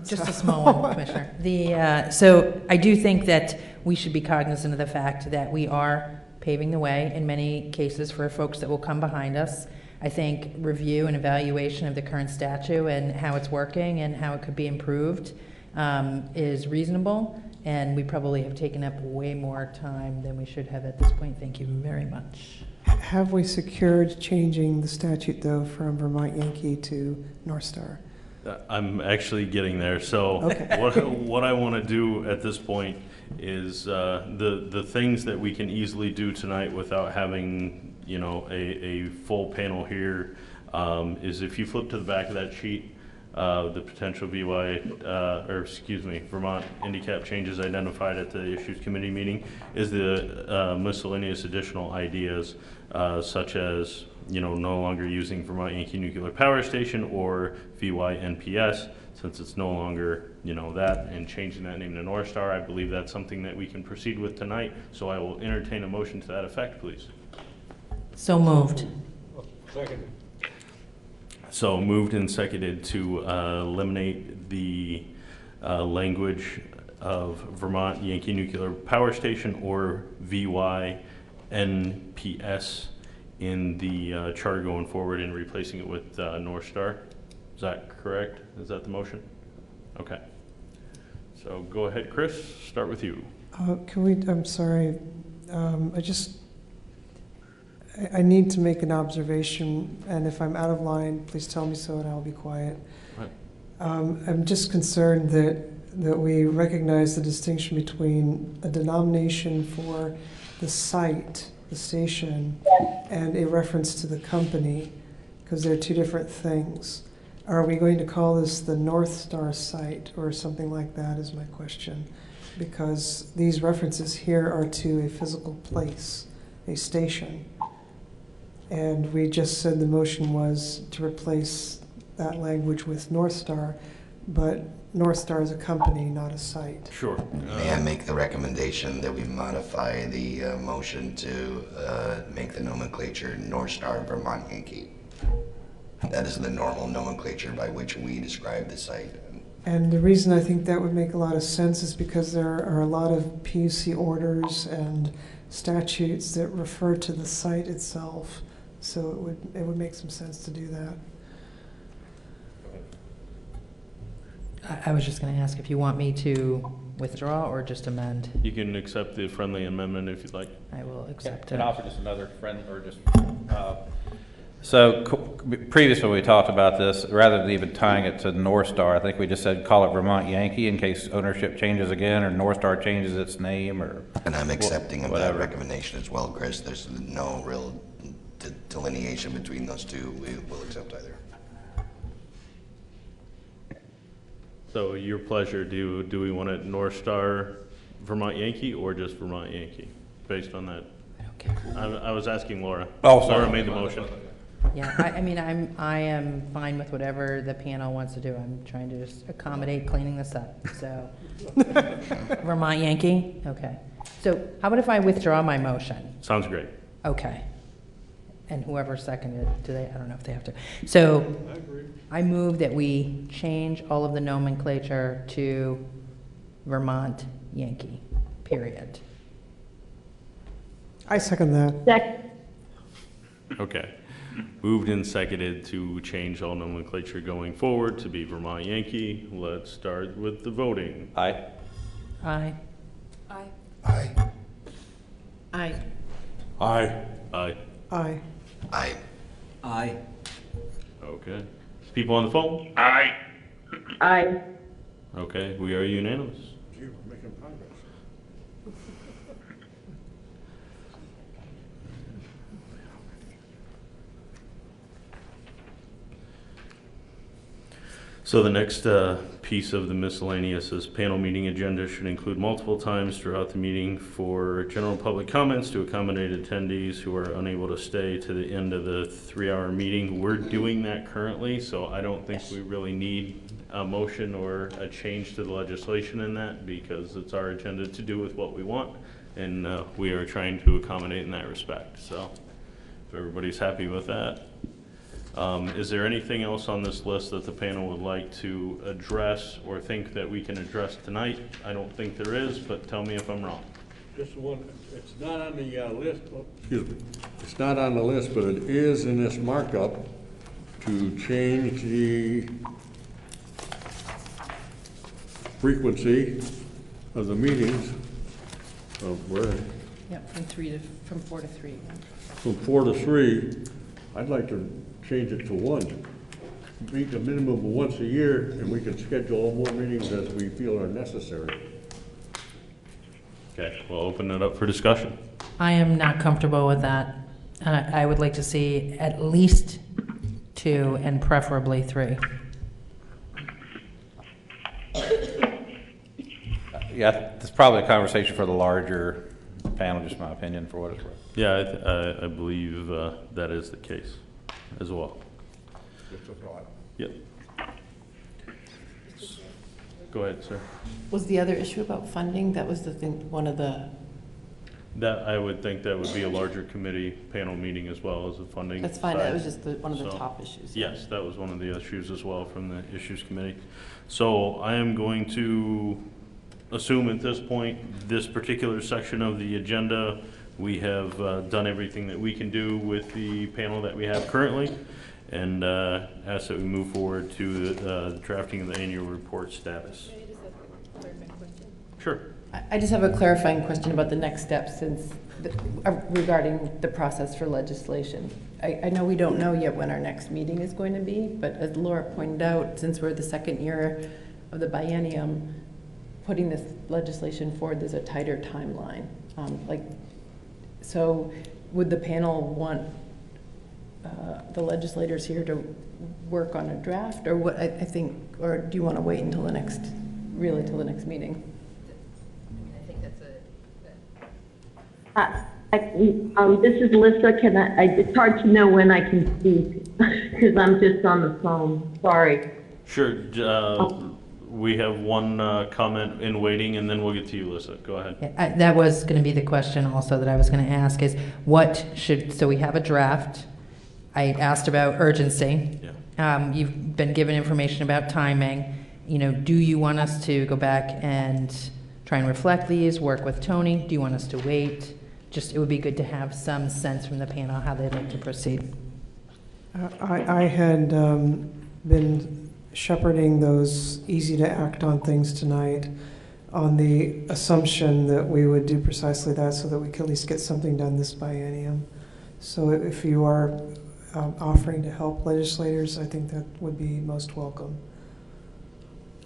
Just a small one, Commissioner. So I do think that we should be cognizant of the fact that we are paving the way in many cases for folks that will come behind us. I think review and evaluation of the current statute and how it's working and how it could be improved is reasonable, and we probably have taken up way more time than we should have at this point. Thank you very much. Have we secured changing the statute, though, from Vermont Yankee to North Star? I'm actually getting there. So Okay. what I want to do at this point is the things that we can easily do tonight without having, you know, a full panel here, is if you flip to the back of that sheet, the potential Vermont handicap changes identified at the Issues Committee meeting is the miscellaneous additional ideas, such as, you know, no longer using Vermont Yankee Nuclear Power Station or VYNPS, since it's no longer, you know, that, and changing that name to North Star. I believe that's something that we can proceed with tonight, so I will entertain a motion to that effect, please. So moved. Second. So moved and seconded to eliminate the language of Vermont Yankee Nuclear Power Station or VYNPS in the charter going forward and replacing it with North Star. Is that correct? Is that the motion? Okay. So go ahead, Chris, start with you. I'm sorry, I need to make an observation, and if I'm out of line, please tell me so and I'll be quiet. Right. I'm just concerned that we recognize the distinction between a denomination for the site, the station, and a reference to the company, because they're two different things. Are we going to call this the North Star site or something like that is my question, because these references here are to a physical place, a station. And we just said the motion was to replace that language with North Star, but North Star is a company, not a site. Sure. May I make the recommendation that we modify the motion to make the nomenclature North Star Vermont Yankee? That is the normal nomenclature by which we describe the site. And the reason I think that would make a lot of sense is because there are a lot of PUC orders and statutes that refer to the site itself. So it would make some sense to do that. I was just going to ask if you want me to withdraw or just amend. You can accept the friendly amendment if you'd like. I will accept Can it. I offer just another friend, or just, previously we talked about this, rather than even tying it to North Star, I think we just said call it Vermont Yankee in case ownership changes again, or North Star changes its name, or. And I'm accepting of that whatever. recommendation as well, Chris. There's no real delineation between those two. We will accept either. So your pleasure, do we want it North Star Vermont Yankee or just Vermont Yankee, based on that? I don't care. I was asking Laura. Oh, sorry. Laura made the motion. Yeah, I am fine with whatever the panel wants to do. I'm trying to just accommodate cleaning this up, so. Vermont Yankee? Okay. So how about if I withdraw my motion? Sounds great. Okay. And whoever seconded, I don't know if they have to. So I move that we change all of the nomenclature to Vermont Yankee, period. I second that. Second. Okay. Moved and seconded to change all nomenclature going forward to be Vermont Yankee. Let's start with the voting. Aye. Aye. Aye. Aye. Aye. Aye. Aye. Aye. Aye. Okay. People on the phone? Aye. Okay, we are unanimous. Gee, we're making progress. So the next piece of the miscellaneous is panel meeting agenda should include multiple times throughout the meeting for general public comments to accommodate attendees who are unable to stay to the end of the 3-hour meeting. We're doing that currently, so I don't think we really need a motion or a change to the legislation in that, because it's our agenda to do with what we want, and we are trying to accommodate in that respect. So if everybody's happy with that. Is there anything else on this list that the panel would like to address or think that we can address tonight? I don't think there is, but tell me if I'm wrong. Just one, it's not on the list, excuse me, it's not on the list, but it is in this markup to change the frequency of the meetings of where, Yep, from 4 to 3. from 4 to 3. I'd like to change it to 1. Meet a minimum of once a year, and we can schedule more meetings as we feel are necessary. Okay, we'll open it up for discussion. I am not comfortable with that. I would like to see at least 2 and preferably 3. Yeah, it's probably a conversation for the larger panel, just my opinion, for what it's worth. Yeah, I believe that is the case as well. Just a thought. Yep. Go ahead, sir. Was the other issue about funding? That was the thing, one of the, That, I would think that would be a larger committee panel meeting as well as the funding. that's fine, that side. was just one of the So, top issues. Yes, that was one of the issues as well from the issues committee. So I am going to assume at this point, this particular section of the agenda, we have done everything that we can do with the panel that we have currently, and ask that we move forward to the drafting of the annual report status. Can I just ask a clarifying question? Sure. I just have a clarifying question about the next step regarding the process for legislation. I know we don't know yet when our next meeting is going to be, but as Laura pointed out, since we're the second year of the biennium, putting this legislation forward, there's a tighter timeline. So would the panel want the legislators here to work on a draft, or what? I think, or do you want to wait until the next, really till the next meeting? I think that's This is Lisa. It's hard to know when I can speak because I'm just on the phone. Sorry. Sure. We have one comment in waiting, and then we'll get to you, Lisa. Go ahead. Yeah, that was going to be the question also that I was going to ask is so we have a draft. I asked about urgency. Yeah. You've been given information about timing. Do you want us to go back and try and reflect these, work with Tony? Do you want us to wait? It would be good to have some sense from the panel how they'd like to proceed. I had been shepherding those easy to act on things tonight on the assumption that we would do precisely that so that we could at least get something done this biennium. So if you are offering to help legislators, I think that would be most welcome.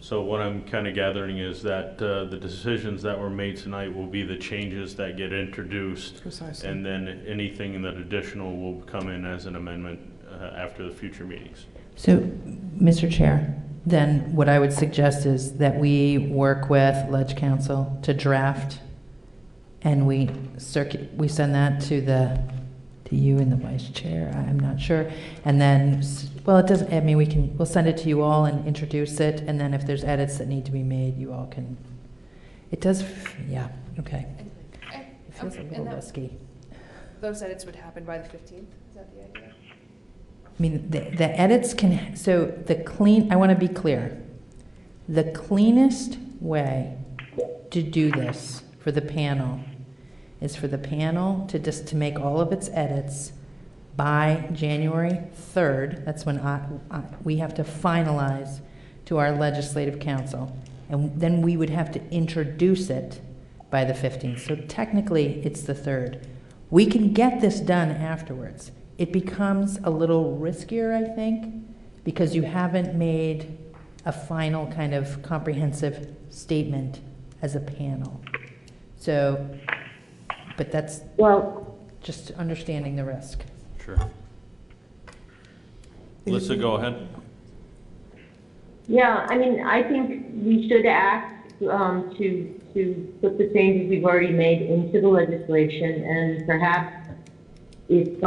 So what I'm kind of gathering is that the decisions that were made tonight will be the changes that get introduced. Precisely. And then anything that additional will come in as an amendment after the future meetings. So, Mr. Chair, then what I would suggest is that we work with Ledge Council to draft, and we send that to you and the vice chair. I'm not sure, and then it doesn't. I mean, we'll send it to you all and introduce it, and then if there's edits that need to be made, you all can. It does. Yeah. Okay. It feels a little risky. Those edits would happen by the 15th, is that the idea? I mean, the edits can, I want to be clear. The cleanest way to do this for the panel is for the panel to make all of its edits by January 3rd. That's when we have to finalize to our legislative council. And then we would have to introduce it by the 15th. So technically, it's the 3rd. We can get this done afterwards. It becomes a little riskier, I think, because you haven't made a final kind of comprehensive statement as a panel. So, but that's Well, just understanding the risk. Sure. Melissa, go ahead. yeah, I mean, I think we should act to put the changes we've already made into the legislation, and perhaps if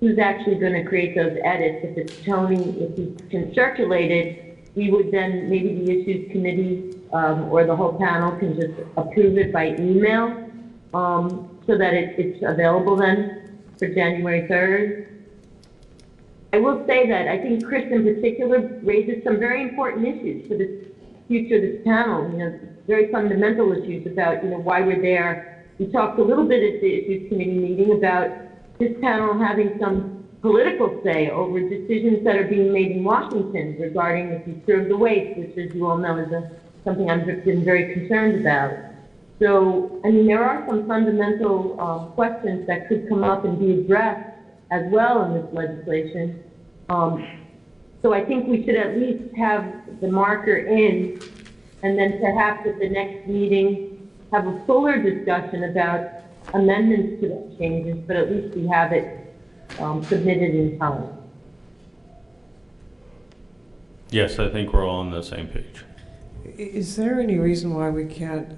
who's actually going to create those edits, if it's Tony, if he can circulate it, we would then, maybe the issues committee or the whole panel can just approve it by email, so that it's available then for January 3rd. I will say that I think Chris in particular raises some very important issues for the future of this panel, you know, very fundamental issues about, you know, why we're there. We talked a little bit at the issues committee meeting about this panel having some political say over decisions that are being made in Washington regarding the future of the waste, which, as you all know, is something I've been very concerned about. So, I mean, there are some fundamental questions that could come up and be addressed as well in this legislation. So I think we should at least have the marker in, and then perhaps at the next meeting have a fuller discussion about amendments to those changes, but at least we have it submitted in time. Yes, I think we're all on the same page. Is there any reason why we can't,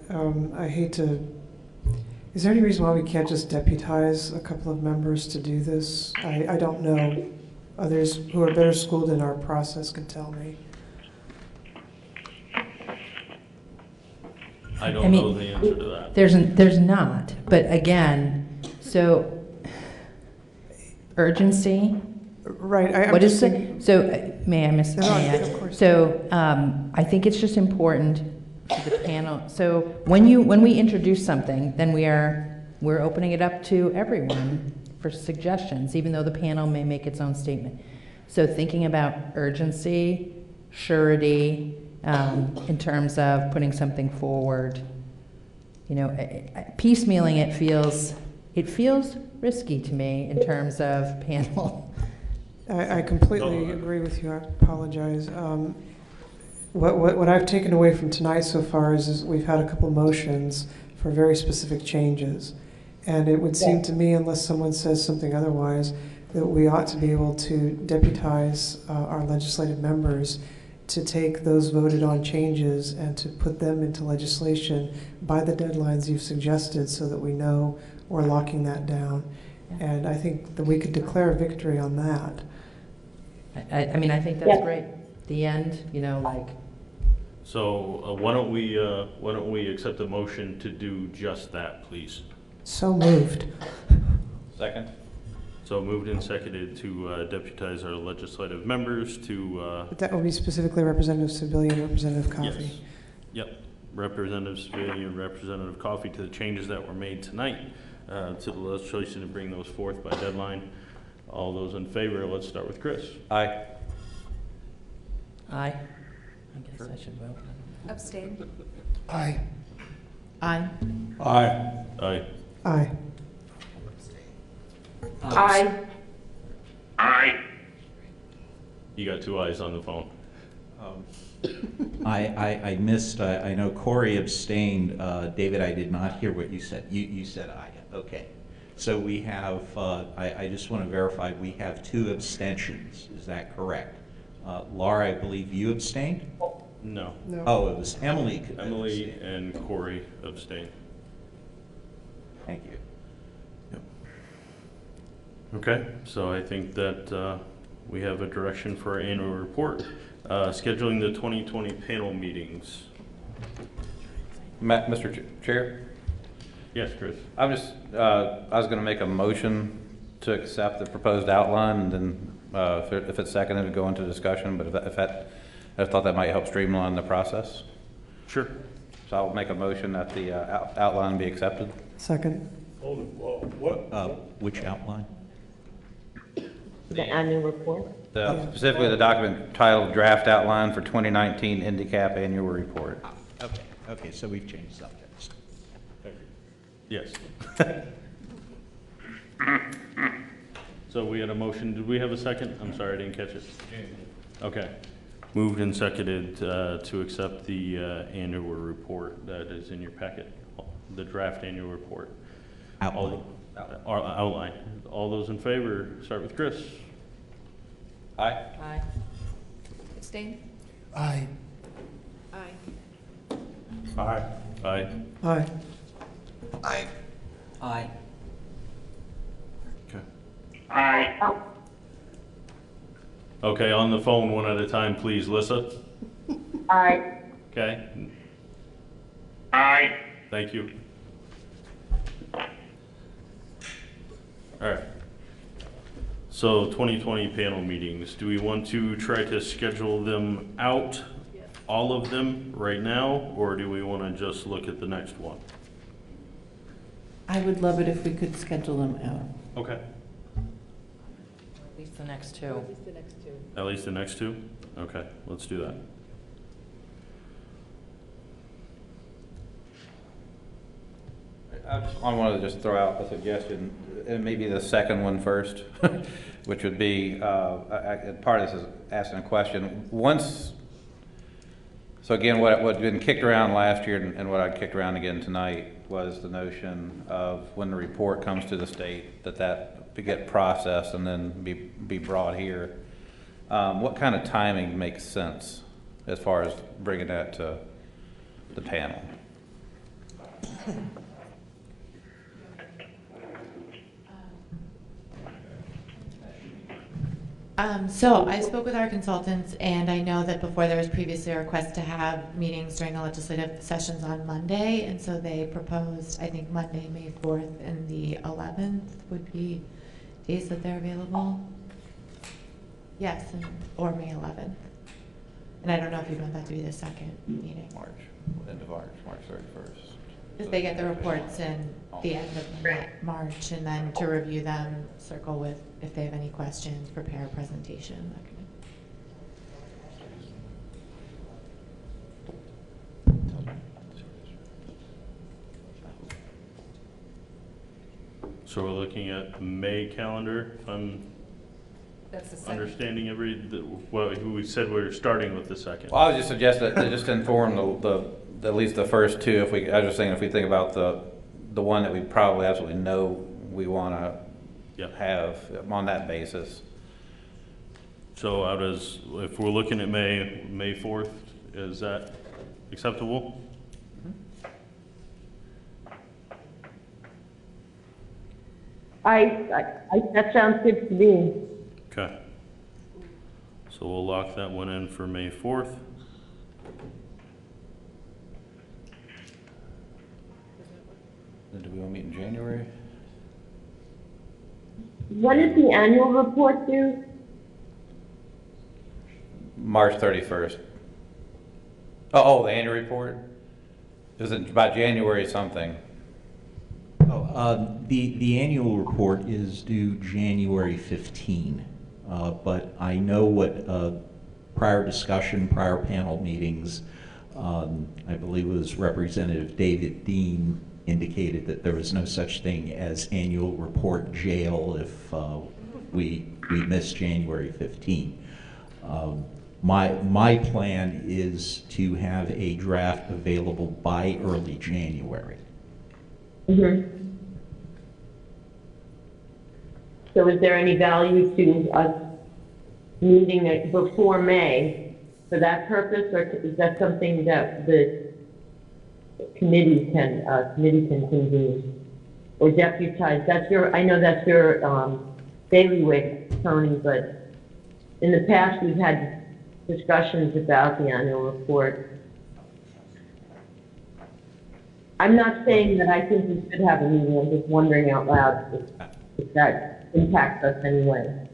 is there any reason why we can't just deputize a couple of members to do this? I don't know. Others who are better schooled in our process can tell me. I don't know the answer to that. There's not, but again, so urgency. Right. I'm What just is the, thinking- so, may I miss? No, may I? of course. So, I think it's just important to the panel. So when we introduce something, then we're opening it up to everyone for suggestions, even though the panel may make its own statement. So thinking about urgency, surety, in terms of putting something forward, you know, piecemealing it feels risky to me in terms of panel. I completely agree with you. I apologize. What I've taken away from tonight so far is we've had a couple motions for very specific changes. And it would seem to me, unless someone says something otherwise, that we ought to be able to deputize our legislative members to take those voted on changes and to put them into legislation by the deadlines you've suggested so that we know we're locking that down. And I think that we could declare a victory on that. I mean, I think that's great. The end, you know, like. So why don't we accept a motion to do just that, please? So moved. Second? So moved and seconded to deputize our legislative members to. That would be specifically Representative Civilian, Representative Coffee. Yes. Yep. Representative Civilian, Representative Coffee to the changes that were made tonight to the legislation to bring those forth by deadline. All those in favor, let's start with Chris. Aye. Aye. I guess I should vote. Abstain. Aye. Aye. Aye. Aye. Aye. Aye. You got two ayes on the phone. I missed, I know Corey abstained. David, I did not hear what you said. You said aye. Okay. So we have, I just want to verify, we have 2 abstentions. Is that correct? Laura, I believe you abstained? No. Oh, it was Emily. Emily and Corey abstain. Thank you. Okay, so I think that we have a direction for our annual report. Scheduling the 2020 panel meetings. Mr. Chair? Yes, Chris. I was going to make a motion to accept the proposed outline, and then if it's seconded, to go into discussion, but I thought that might help streamline the process. Sure. So I'll make a motion that the outline be accepted. Second. Hold it, well, what? Which outline? The annual report. Specifically, the document titled Draft Outline for 2019 INDICAP Annual Report. Okay, so we've changed subjects. Yes. So we had a motion. Did we have a second? I'm sorry, I didn't catch it. Okay. Moved and seconded to accept the annual report that is in your packet. the draft annual report. Outline. Outline. All those in favor, start with Chris. Aye. Aye. Abstain? Aye. Aye. Aye. Aye. Aye. Aye. Aye. Okay. Aye. Okay, on the phone, one at a time, please. Lissa? Aye. Okay. Aye. Thank you. All right. So 2020 panel meetings, do we want to try to schedule them out, all of them right now, or do we want to just look at the next one? I would love it if we could schedule them out. Okay. At least the next two. At least the next two? Okay, let's do that. I wanted to just throw out a suggestion, and maybe the second one first, which would be, part of this is asking a question. So again, what had been kicked around last year and what I kicked around again tonight was the notion of when the report comes to the state, that to get processed and then be brought here. What kind of timing makes sense as far as bringing that to the panel? So I spoke with our consultants, and I know that before there was previously a request to have meetings during the legislative sessions on Monday, and so they proposed, I think, Monday, May 4th, and the 11th would be days that they're available. Yes, or May 11th. And I don't know if you want that to be the second meeting. End of March 31st. If they get the reports in the end of March, and then to review them, circle with, if they have any questions, prepare a presentation, that kind So we're looking at May calendar, if I'm That's the second. understanding what we said we're starting with the second. Well, I would just suggest that to just inform at least the first two. I was just saying, if we think about the one that we probably absolutely know we want to have on that basis. So if we're looking at May 4th, is that acceptable? That sounds good to me. Okay. So we'll lock that one in for May 4th. Then do we want to meet in January? When is the annual report due? March 31st. Oh, the annual report? Is it by January something? The annual report is due January 15, but I know what prior discussion, prior panel meetings, I believe it was Representative David Dean indicated that there was no such thing as annual report jail if we miss January 15. My plan is to have a draft available by early January. Mm-hmm. So is there any value to us meeting it before May for that purpose, or is that something that the committee can convene or deputize? I know that's your bailiwick, Tony, but in the past we've had discussions about the annual report. I'm not saying that I think we should have a meeting, I'm just wondering out loud if that impacts us anyway.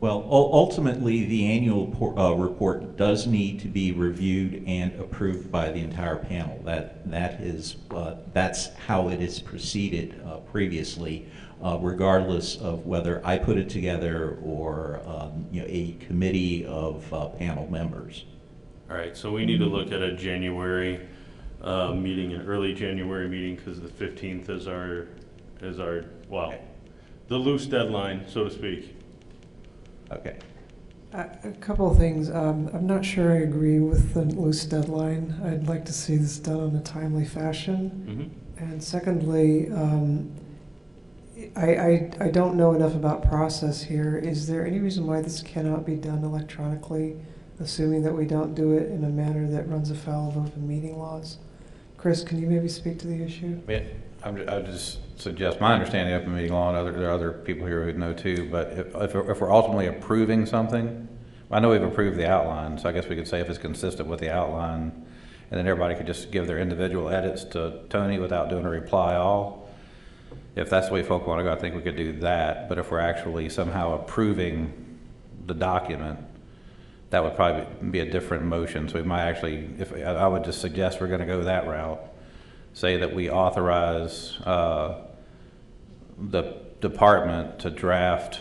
Well, ultimately, the annual report does need to be reviewed and approved by the entire panel. That's how it has proceeded previously, regardless of whether I put it together or a committee of panel members. All right, so we need to look at a January meeting, an early January meeting, because the 15th is our the loose deadline, so to speak. Okay. A couple of things. I'm not sure I agree with the loose deadline. I'd like to see this done in a timely fashion. And secondly, I don't know enough about process here. Is there any reason why this cannot be done electronically, assuming that we don't do it in a manner that runs afoul of open meeting laws? Chris, can you maybe speak to the issue? Yeah, I just suggest, my understanding of open meeting law, and there are other people here who know too, but if we're ultimately approving something, I know we've approved the outline, so I guess we could say if it's consistent with the outline, and then everybody could just give their individual edits to Tony without doing a reply all. If that's the way folk want to go, I think we could do that. But if we're actually somehow approving the document, that would probably be a different motion. So we might actually, if I would just suggest we're going to go that route, say that we authorize the department to draft,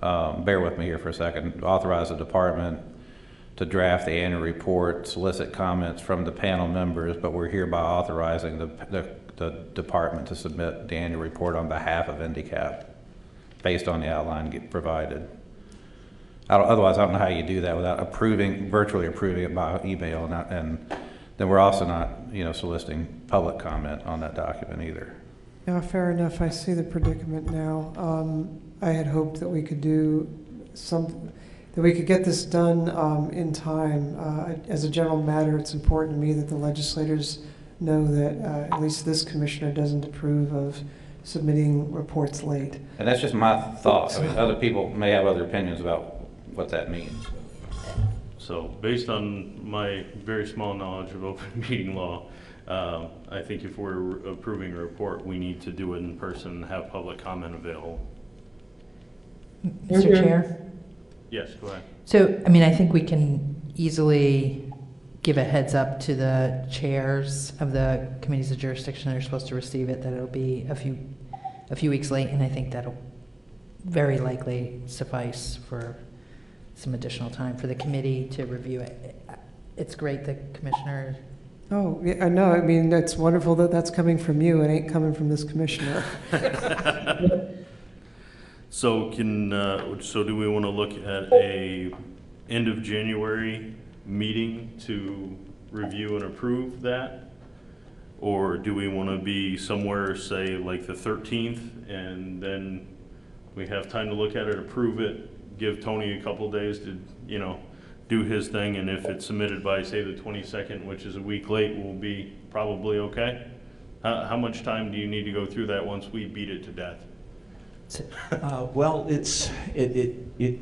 bear with me here for a second, authorize the department to draft the annual report, solicit comments from the panel members, but we're hereby authorizing the department to submit the annual report on behalf of INDICAP based on the outline provided. Otherwise, I don't know how you do that without virtually approving it by email, and then we're also not, soliciting public comment on that document either. Yeah, fair enough. I see the predicament now. I had hoped that we could do that we could get this done in time. As a general matter, it's important to me that the legislators know that at least this commissioner doesn't approve of submitting reports late. And that's just my thought. I mean, other people may have other opinions about what that means. So based on my very small knowledge of open meeting law, I think if we're approving a report, we need to do it in person and have public comment available. Mr. Chair? Yes, go ahead. So, I think we can easily give a heads up to the chairs of the committees of jurisdiction that are supposed to receive it, that it'll be a few weeks late, and I think that'll very likely suffice for some additional time for the committee to review it. It's great the commissioner. Oh, yeah, I know. It's wonderful that that's coming from you. It ain't coming from this commissioner. So so do we want to look at a end of January meeting to review and approve that? Or do we want to be somewhere, say, like the 13th, and then we have time to look at it, approve it, give Tony a couple days to, do his thing, and if it's submitted by, say, the 22nd, which is a week late, we'll be probably okay? How much time do you need to go through that once we beat it to death? Well, it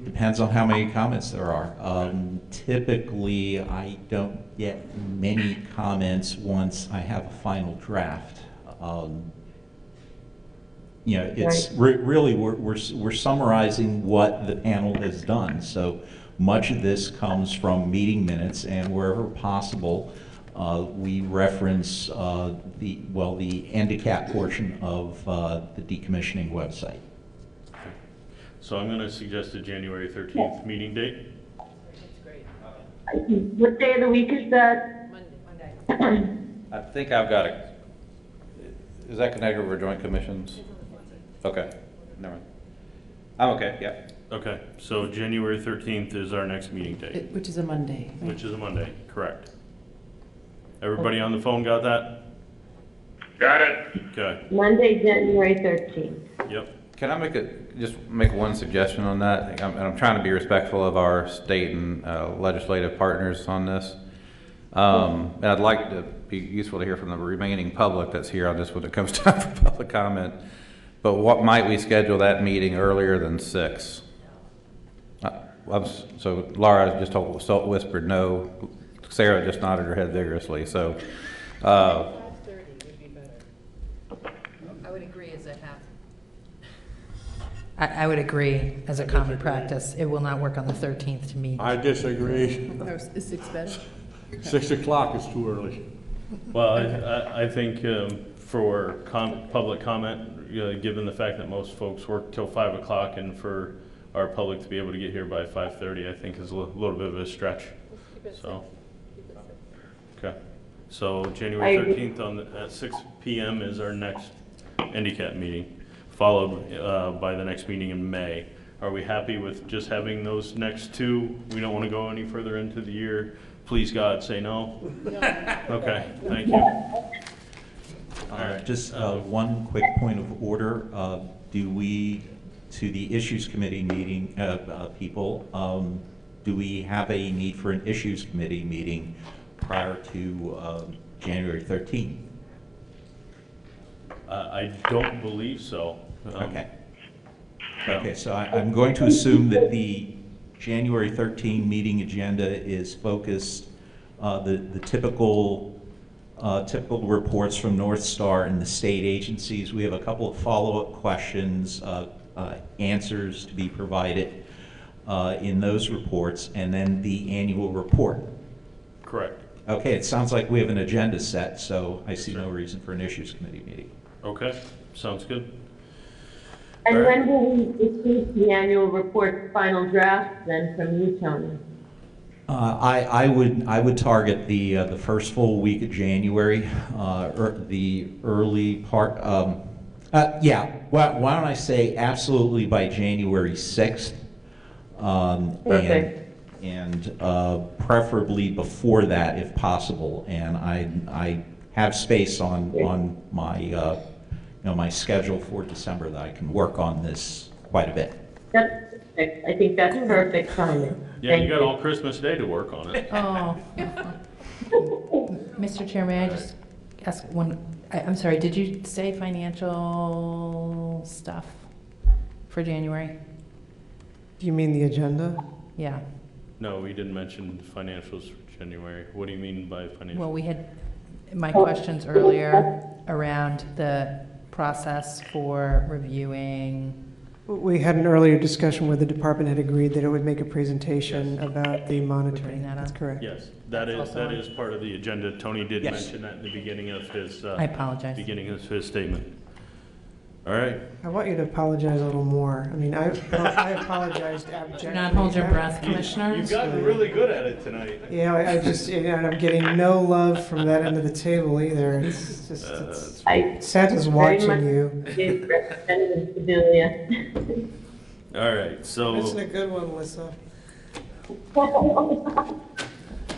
depends on how many comments there are. Typically, I don't get many comments once I have a final draft. It's really we're summarizing what the panel has done. So much of this comes from meeting minutes, and wherever possible, we reference the handicap portion of the decommissioning website. So I'm going to suggest a January 13th meeting date. What day of the week is that? Monday. I think I've got is that Connecticut River Joint Commissions? Okay, never mind. I'm okay, yeah. Okay, so January 13th is our next meeting date. Which is a Monday. Right? Which is a Monday, correct. Everybody on the phone got that? Got it. Okay, Monday, January 13th. yep. Can I just make one suggestion on that? I'm trying to be respectful of our state and legislative partners on this. And I'd like to be useful to hear from the remaining public that's here on this when it comes time for public comment. But what might we schedule that meeting earlier than 6? So Laura just whispered no. Sarah just nodded her head vigorously. So 5:30 would be better. I would agree as a half. I would agree as a common practice. It will not work on the 13th to meet. I disagree. Is 6 better? 6 o'clock is too early. Well, I think for public comment, given the fact that most folks work till 5 o'clock, and for our public to be able to get here by 5:30, I think is a little bit of a stretch. So, okay. So January 13th at 6 p.m. is our next handicap meeting, followed by the next meeting in May. Are we happy with just having those next two? We don't want to go any further into the year. Please God, say no. Okay, thank you. All right. Just one quick point of order. Do we, to the Issues Committee meeting, people, do we have a need for an Issues Committee meeting prior to January 13th? I don't believe so. Okay. No. Okay, so I'm going to assume that the January 13 meeting agenda is focused, the typical reports from North Star and the state agencies. We have a couple of follow-up questions, answers to be provided in those reports, and then the annual report. Correct. Okay, it sounds like we have an agenda set, so I see no reason for an Issues Committee meeting. Okay, sounds good. And All right. when will we receive the annual report final draft then from you, Tony? I would target the first full week of January, or the early part. Yeah. Why don't I say absolutely by January 6th, Perfect. and preferably before that if possible. And I have space on my my schedule for December that I can work on this quite a bit. That's perfect. I think that's perfect timing. Yeah, you got all Christmas Day to work on it. Oh. Mr. Chair, may I just ask one, I'm sorry, did you say financial stuff for January? Do you mean the agenda? Yeah. No, we didn't mention financials for January. What do you mean by financial? Well, we had my questions earlier around the process for reviewing. We had an earlier discussion where the department had agreed that it would make a presentation about the monitoring. putting that That's on? correct. Yes, that is part of the agenda. Tony did Yes. mention that in the beginning of his. I apologize. Beginning of his statement. All right. I want you to apologize a little more. I mean, I apologized abjectly. Do not hold your breath, Commissioner. You've gotten really good at it tonight. Yeah, I just, and I'm getting no love from that end of the table either. It's just, it's, Santa's watching you. Representative Sedalia. All right, so. That's a good one, Alyssa.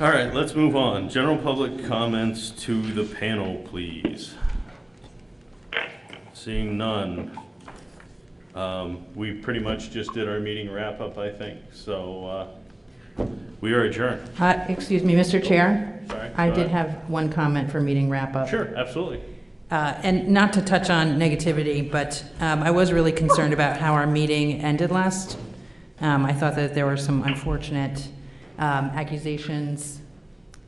All right, let's move on. General public comments to the panel, please. Seeing none. We pretty much just did our meeting wrap-up, I think, so we are adjourned. Excuse me, Mr. Chair? Sorry, I go did ahead. have one comment for meeting wrap-up. Sure, absolutely. And not to touch on negativity, but I was really concerned about how our meeting ended last. I thought that there were some unfortunate accusations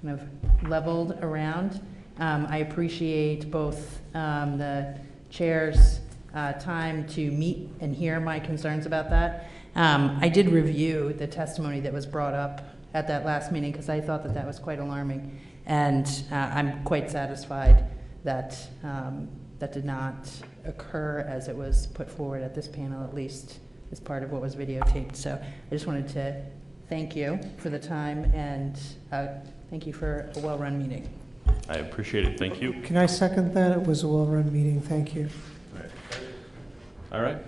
kind of leveled around. I appreciate both the chair's time to meet and hear my concerns about that. I did review the testimony that was brought up at that last meeting because I thought that that was quite alarming. And I'm quite satisfied that that did not occur as it was put forward at this panel, at least as part of what was videotaped. So I just wanted to thank you for the time and thank you for a well-run meeting. I appreciate it, thank you. Can I second that? It was a well-run meeting. Thank you. All right,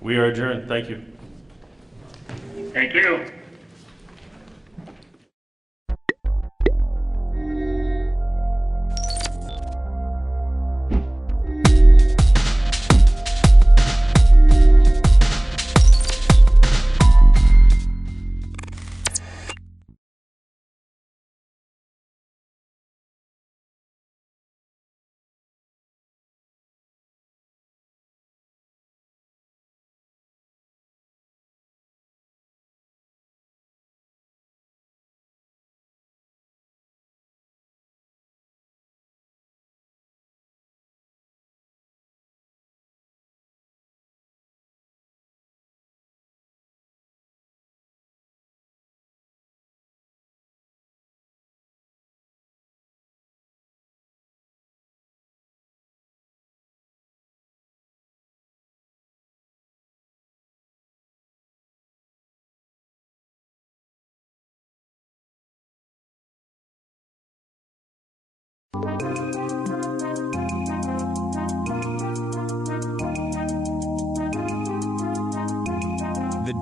we are adjourned, thank you. Thank you.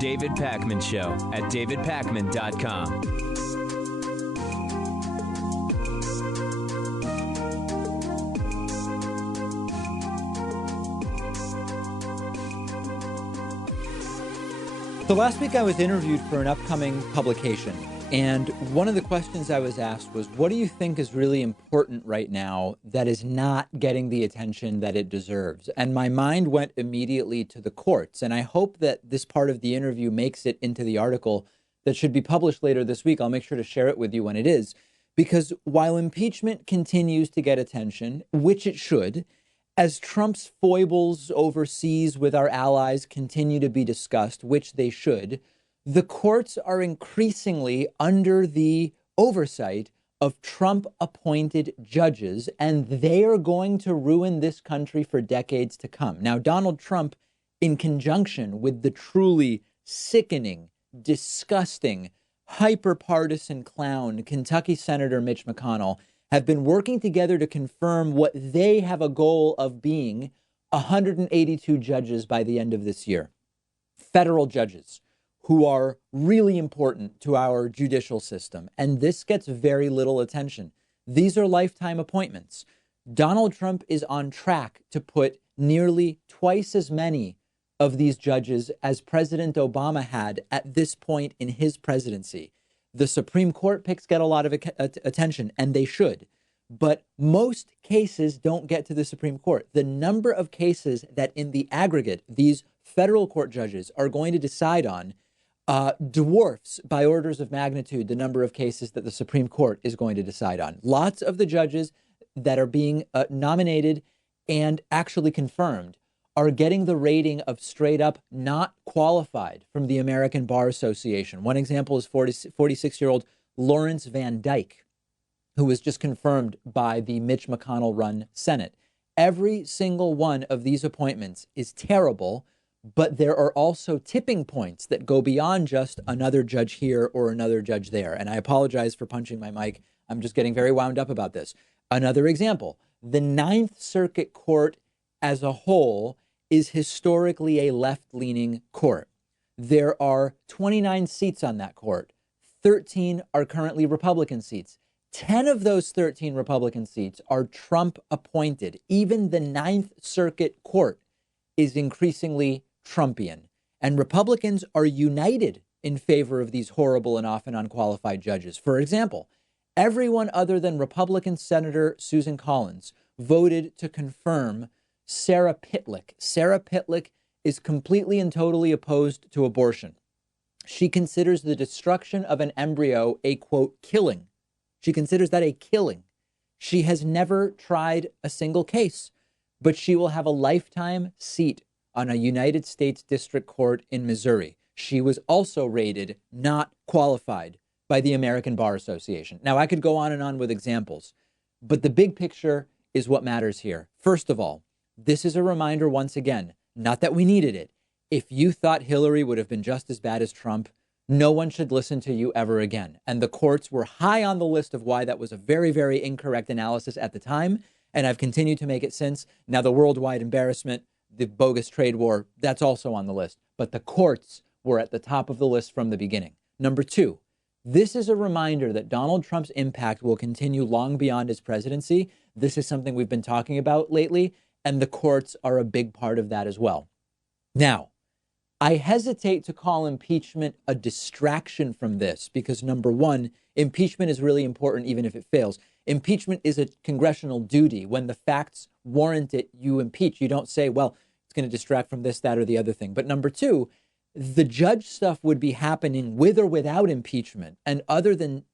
David Pakman Show at davidpakman.com. So last week I was interviewed for an upcoming publication, and one of the questions I was asked was, what do you think is really important right now that is not getting the attention that it deserves? And my mind went immediately to the courts, and I hope that this part of the interview makes it into the article that should be published later this week. I'll make sure to share it with you when it is, because while impeachment continues to get attention, which it should, as Trump's foibles overseas with our allies continue to be discussed, which they should, the courts are increasingly under the oversight of Trump-appointed judges, and they are going to ruin this country for decades to come. Now, Donald Trump, in conjunction with the truly sickening, disgusting, hyper-partisan clown Kentucky Senator Mitch McConnell, have been working together to confirm what they have a goal of being 182 judges by the end of this year. Federal judges who are really important to our judicial system. And this gets very little attention. These are lifetime appointments. Donald Trump is on track to put nearly twice as many of these judges as President Obama had at this point in his presidency. The Supreme Court picks get a lot of attention, and they should. But most cases don't get to the Supreme Court. The number of cases that in the aggregate these federal court judges are going to decide on dwarfs by orders of magnitude the number of cases that the Supreme Court is going to decide on. Lots of the judges that are being nominated and actually confirmed are getting the rating of straight up not qualified from the American Bar Association. One example is 46-year-old Lawrence Van Dyke, who was just confirmed by the Mitch McConnell-run Senate. Every single one of these appointments is terrible, but there are also tipping points that go beyond just another judge here or another judge there. And I apologize for punching my mic. I'm just getting very wound up about this. Another example, the Ninth Circuit Court as a whole is historically a left-leaning court. There are 29 seats on that court. 13 are currently Republican seats. 10 of those 13 Republican seats are Trump appointed. Even the Ninth Circuit Court is increasingly Trumpian. And Republicans are united in favor of these horrible and often unqualified judges. For example, everyone other than Republican Senator Susan Collins voted to confirm Sarah Pitlick. Sarah Pitlick is completely and totally opposed to abortion. She considers the destruction of an embryo a, quote, killing. She considers that a killing. She has never tried a single case, but she will have a lifetime seat on a United States District Court in Missouri. She was also rated not qualified by the American Bar Association. Now, I could go on and on with examples, but the big picture is what matters here. First of all, this is a reminder once again, not that we needed it. If you thought Hillary would have been just as bad as Trump, no one should listen to you ever again. And the courts were high on the list of why that was a very, very incorrect analysis at the time. And I've continued to make it since. Now, the worldwide embarrassment, the bogus trade war, that's also on the list. But the courts were at the top of the list from the beginning. Number two, this is a reminder that Donald Trump's impact will continue long beyond his presidency. This is something we've been talking about lately, and the courts are a big part of that as well. Now, I hesitate to call impeachment a distraction from this because, number one, impeachment is really important even if it fails. Impeachment is a congressional duty. When the facts warrant it, you impeach. You don't say, well, it's going to distract from this, that, or the other thing. But number two, the judge stuff would be happening with or without impeachment. And other than,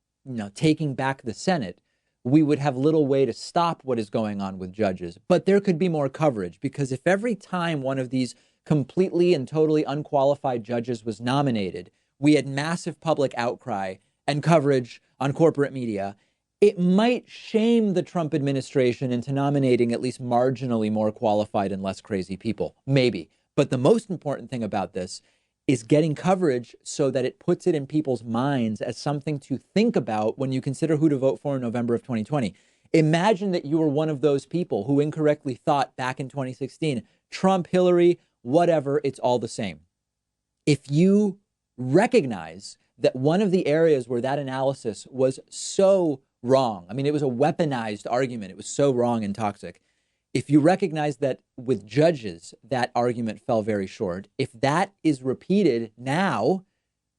taking back the Senate, we would have little way to stop what is going on with judges. But there could be more coverage, because if every time one of these completely and totally unqualified judges was nominated, we had massive public outcry and coverage on corporate media, it might shame the Trump administration into nominating at least marginally more qualified and less crazy people. Maybe. But the most important thing about this is getting coverage so that it puts it in people's minds as something to think about when you consider who to vote for in November of 2020. Imagine that you were one of those people who incorrectly thought back in 2016, Trump, Hillary, whatever, it's all the same. If you recognize that one of the areas where that analysis was so wrong, I mean, it was a weaponized argument. It was so wrong and toxic. If you recognize that with judges, that argument fell very short, if that is repeated now,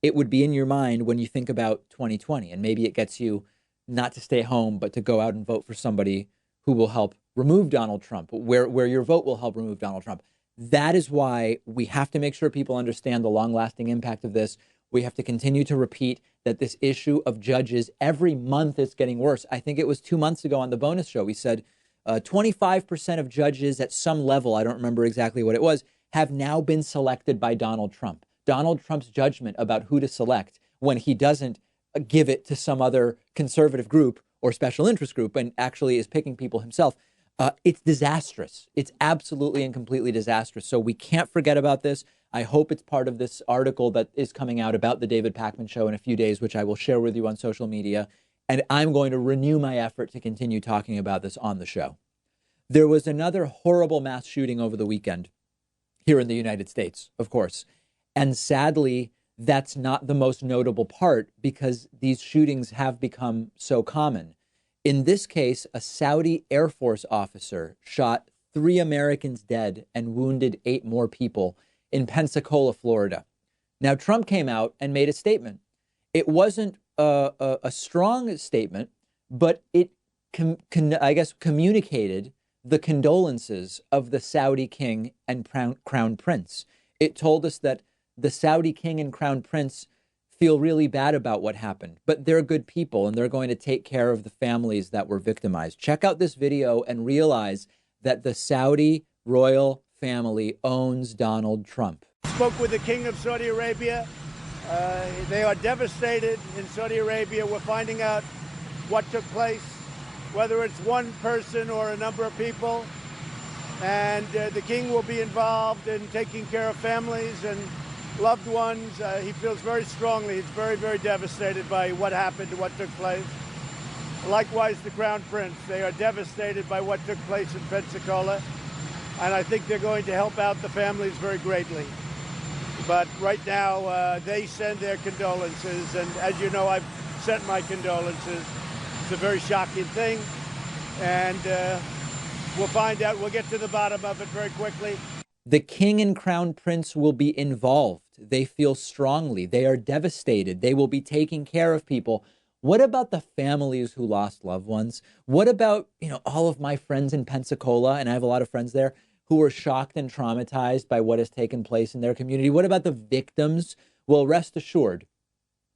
it would be in your mind when you think about 2020. And maybe it gets you not to stay home, but to go out and vote for somebody who will help remove Donald Trump, where your vote will help remove Donald Trump. That is why we have to make sure people understand the long-lasting impact of this. We have to continue to repeat that this issue of judges every month is getting worse. I think it was 2 months ago on the bonus show, we said 25% of judges at some level, I don't remember exactly what it was, have now been selected by Donald Trump. Donald Trump's judgment about who to select when he doesn't give it to some other conservative group or special interest group and actually is picking people himself. It's disastrous. It's absolutely and completely disastrous. So we can't forget about this. I hope it's part of this article that is coming out about the David Pakman Show in a few days, which I will share with you on social media. And I'm going to renew my effort to continue talking about this on the show. There was another horrible mass shooting over the weekend here in the United States, of course. And sadly, that's not the most notable part because these shootings have become so common. In this case, a Saudi Air Force officer shot 3 Americans dead and wounded 8 more people in Pensacola, Florida. Now, Trump came out and made a statement. It wasn't a strong statement, but it, I guess, communicated the condolences of the Saudi king and crown prince. It told us that the Saudi king and crown prince feel really bad about what happened, but they're good people and they're going to take care of the families that were victimized. Check out this video and realize that the Saudi royal family owns Donald Trump. Spoke with the King of Saudi Arabia. They are devastated in Saudi Arabia. We're finding out what took place, whether it's one person or a number of people. And the King will be involved in taking care of families and loved ones. He feels very strongly. He's very, very devastated by what happened and what took place. Likewise, the Crown Prince. They are devastated by what took place in Pensacola. And I think they're going to help out the families very greatly. But right now, they send their condolences. And as you know, I've sent my condolences. It's a very shocking thing. And we'll find out. We'll get to the bottom of it very quickly. The king and crown prince will be involved. They feel strongly. They are devastated. They will be taking care of people. What about the families who lost loved ones? What about, all of my friends in Pensacola, and I have a lot of friends there, who were shocked and traumatized by what has taken place in their community? What about the victims? Well, rest assured,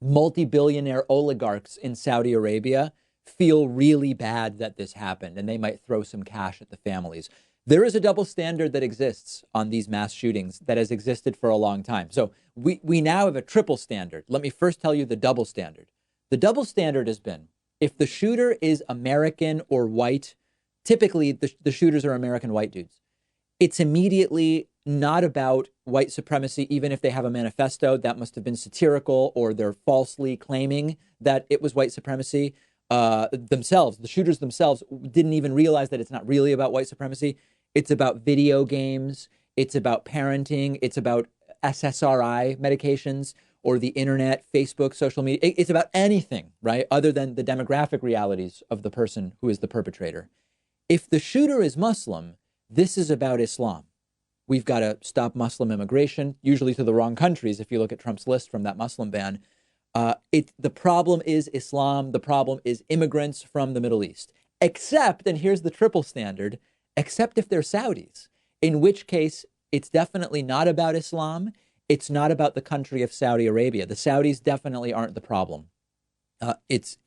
multi-billionaire oligarchs in Saudi Arabia feel really bad that this happened, and they might throw some cash at the families. There is a double standard that exists on these mass shootings that has existed for a long time. So we now have a triple standard. Let me first tell you the double standard. The double standard has been, if the shooter is American or white, typically the shooters are American white dudes. It's immediately not about white supremacy, even if they have a manifesto that must have been satirical or they're falsely claiming that it was white supremacy. Themselves, the shooters themselves didn't even realize that it's not really about white supremacy. It's about video games. It's about parenting. It's about SSRI medications or the internet, Facebook, social media. It's about anything, right, other than the demographic realities of the person who is the perpetrator. If the shooter is Muslim, this is about Islam. We've got to stop Muslim immigration, usually to the wrong countries if you look at Trump's list from that Muslim ban. The problem is Islam. The problem is immigrants from the Middle East. Except, and here's the triple standard, except if they're Saudis, in which case it's definitely not about Islam. It's not about the country of Saudi Arabia. The Saudis definitely aren't the problem. It's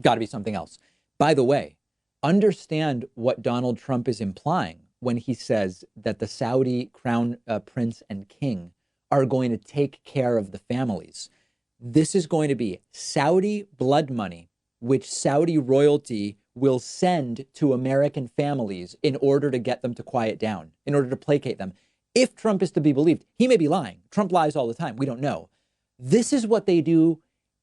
got to be something else. By the way, understand what Donald Trump is implying when he says that the Saudi crown prince and king are going to take care of the families. This is going to be Saudi blood money, which Saudi royalty will send to American families in order to get them to quiet down, in order to placate them. If Trump is to be believed, he may be lying. Trump lies all the time. We don't know. This is what they do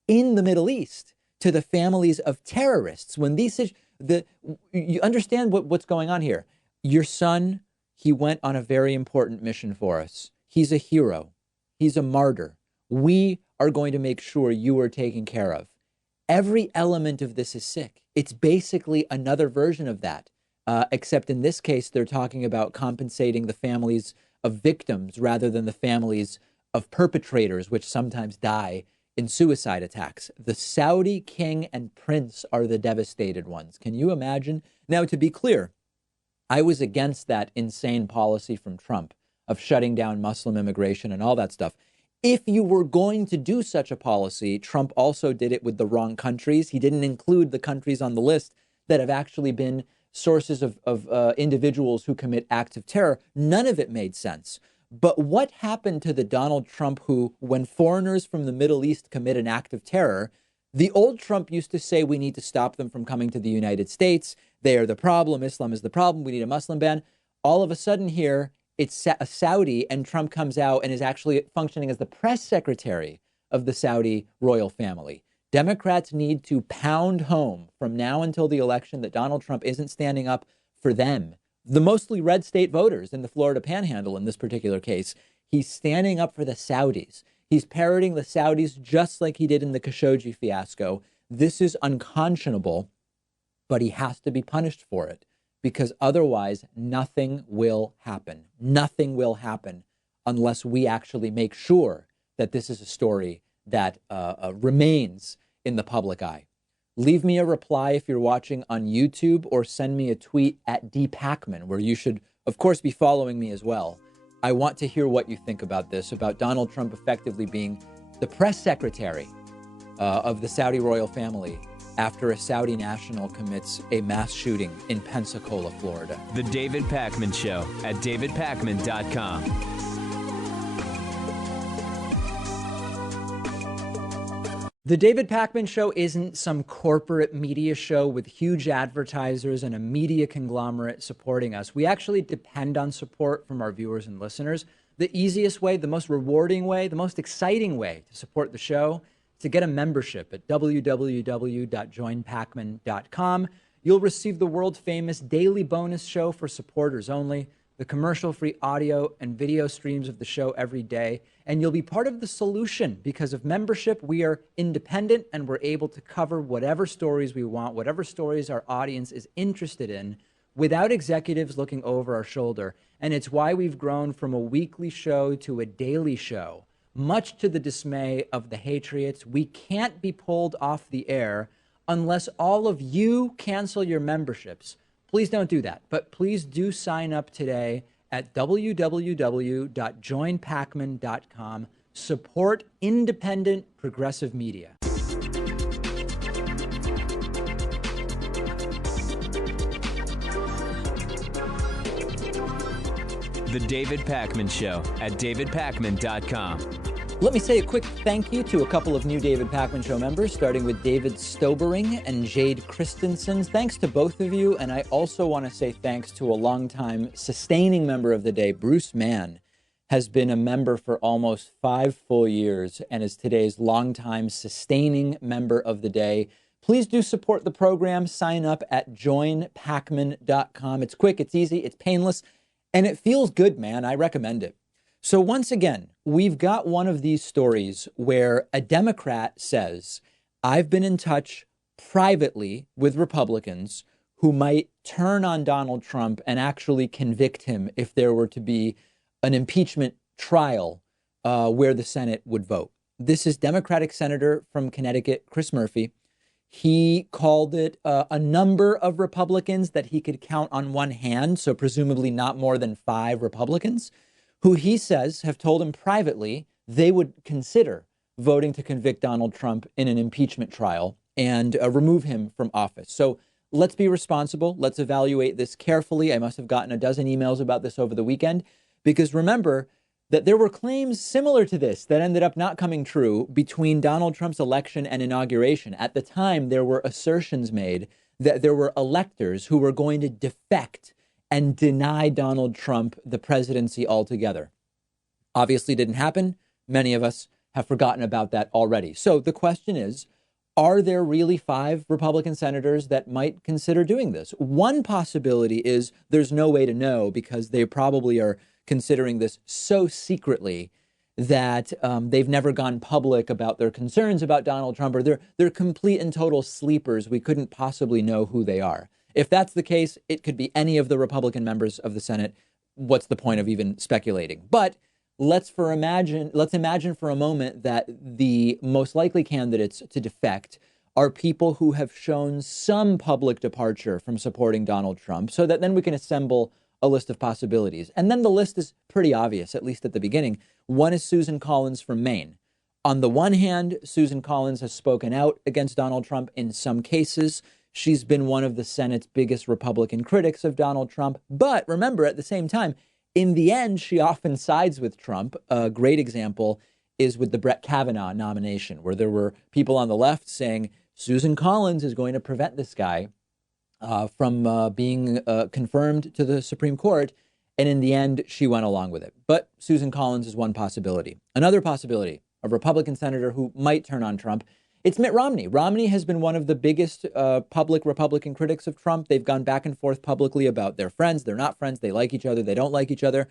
in the Middle East to the families of terrorists. When you understand what's going on here. Your son, he went on a very important mission for us. He's a hero. He's a martyr. We are going to make sure you are taken care of. Every element of this is sick. It's basically another version of that, except in this case, they're talking about compensating the families of victims rather than the families of perpetrators, which sometimes die in suicide attacks. The Saudi king and prince are the devastated ones. Can you imagine? Now, to be clear, I was against that insane policy from Trump of shutting down Muslim immigration and all that stuff. If you were going to do such a policy, Trump also did it with the wrong countries. He didn't include the countries on the list that have actually been sources of individuals who commit acts of terror. None of it made sense. But what happened to the Donald Trump who, when foreigners from the Middle East commit an act of terror, the old Trump used to say we need to stop them from coming to the United States. They are the problem. Islam is the problem. We need a Muslim ban. All of a sudden here, it's a Saudi, and Trump comes out and is actually functioning as the press secretary of the Saudi royal family. Democrats need to pound home from now until the election that Donald Trump isn't standing up for them, the mostly red state voters in the Florida Panhandle in this particular case. He's standing up for the Saudis. He's parroting the Saudis just like he did in the Khashoggi fiasco. This is unconscionable, but he has to be punished for it, because otherwise nothing will happen. Nothing will happen unless we actually make sure that this is a story that remains in the public eye. Leave me a reply if you're watching on YouTube, or send me a tweet at dpacman, where you should, of course, be following me as well. I want to hear what you think about this, about Donald Trump effectively being the press secretary of the Saudi royal family after a Saudi national commits a mass shooting in Pensacola, Florida. The David Pakman Show at davidpakman.com. The David Pakman Show isn't some corporate media show with huge advertisers and a media conglomerate supporting us. We actually depend on support from our viewers and listeners. The easiest way, the most rewarding way, the most exciting way to support the show is to get a membership at www.joinpakman.com. You'll receive the world-famous daily bonus show for supporters only, the commercial-free audio and video streams of the show every day, and you'll be part of the solution. Because of membership, we are independent and we're able to cover whatever stories we want, whatever stories our audience is interested in, without executives looking over our shoulder. And it's why we've grown from a weekly show to a daily show. Much to the dismay of the Hatriots, we can't be pulled off the air unless all of you cancel your memberships. Please don't do that, but please do sign up today at www.joinpakman.com. Support independent progressive media. The David Pakman Show at davidpakman.com. Let me say a quick thank you to a couple of new David Pakman Show members, starting with David Stobering and Jade Christensen. Thanks to both of you, and I also want to say thanks to a longtime sustaining member of the day. Bruce Mann has been a member for almost 5 full years and is today's longtime sustaining member of the day. Please do support the program. Sign up at joinpakman.com. It's quick, it's easy, it's painless, and it feels good, man. I recommend it. So once again, we've got one of these stories where a Democrat says, I've been in touch privately with Republicans who might turn on Donald Trump and actually convict him if there were to be an impeachment trial where the Senate would vote. This is Democratic Senator from Connecticut, Chris Murphy. He called it a number of Republicans that he could count on one hand, so presumably not more than 5 Republicans, who he says have told him privately they would consider voting to convict Donald Trump in an impeachment trial and remove him from office. So let's be responsible. Let's evaluate this carefully. I must have gotten a dozen emails about this over the weekend, because remember that there were claims similar to this that ended up not coming true between Donald Trump's election and inauguration. At the time, there were assertions made that there were electors who were going to defect and deny Donald Trump the presidency altogether. Obviously didn't happen. Many of us have forgotten about that already. So the question is, are there really 5 Republican senators that might consider doing this? One possibility is there's no way to know because they probably are considering this so secretly that they've never gone public about their concerns about Donald Trump, or they're complete and total sleepers. We couldn't possibly know who they are. If that's the case, it could be any of the Republican members of the Senate. What's the point of even speculating? But let's imagine for a moment that the most likely candidates to defect are people who have shown some public departure from supporting Donald Trump, so that then we can assemble a list of possibilities. And then the list is pretty obvious, at least at the beginning. One is Susan Collins from Maine. On the one hand, Susan Collins has spoken out against Donald Trump in some cases. She's been one of the Senate's biggest Republican critics of Donald Trump. But remember, at the same time, in the end, she often sides with Trump. A great example is with the Brett Kavanaugh nomination, where there were people on the left saying Susan Collins is going to prevent this guy from being confirmed to the Supreme Court. And in the end, she went along with it. But Susan Collins is one possibility. Another possibility, a Republican senator who might turn on Trump, it's Mitt Romney. Romney has been one of the biggest public Republican critics of Trump. They've gone back and forth publicly about their friends. They're not friends. They like each other. They don't like each other.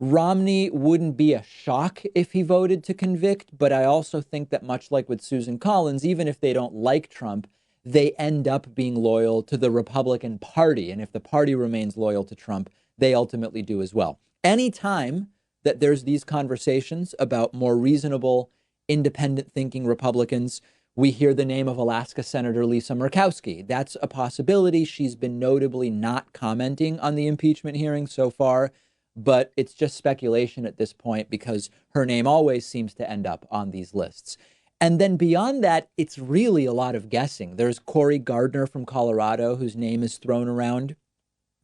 Romney wouldn't be a shock if he voted to convict. But I also think that much like with Susan Collins, even if they don't like Trump, they end up being loyal to the Republican Party. And if the party remains loyal to Trump, they ultimately do as well. Anytime that there's these conversations about more reasonable, independent thinking Republicans, we hear the name of Alaska Senator Lisa Murkowski. That's a possibility. She's been notably not commenting on the impeachment hearing so far, but it's just speculation at this point because her name always seems to end up on these lists. And then beyond that, it's really a lot of guessing. There's Cory Gardner from Colorado, whose name is thrown around.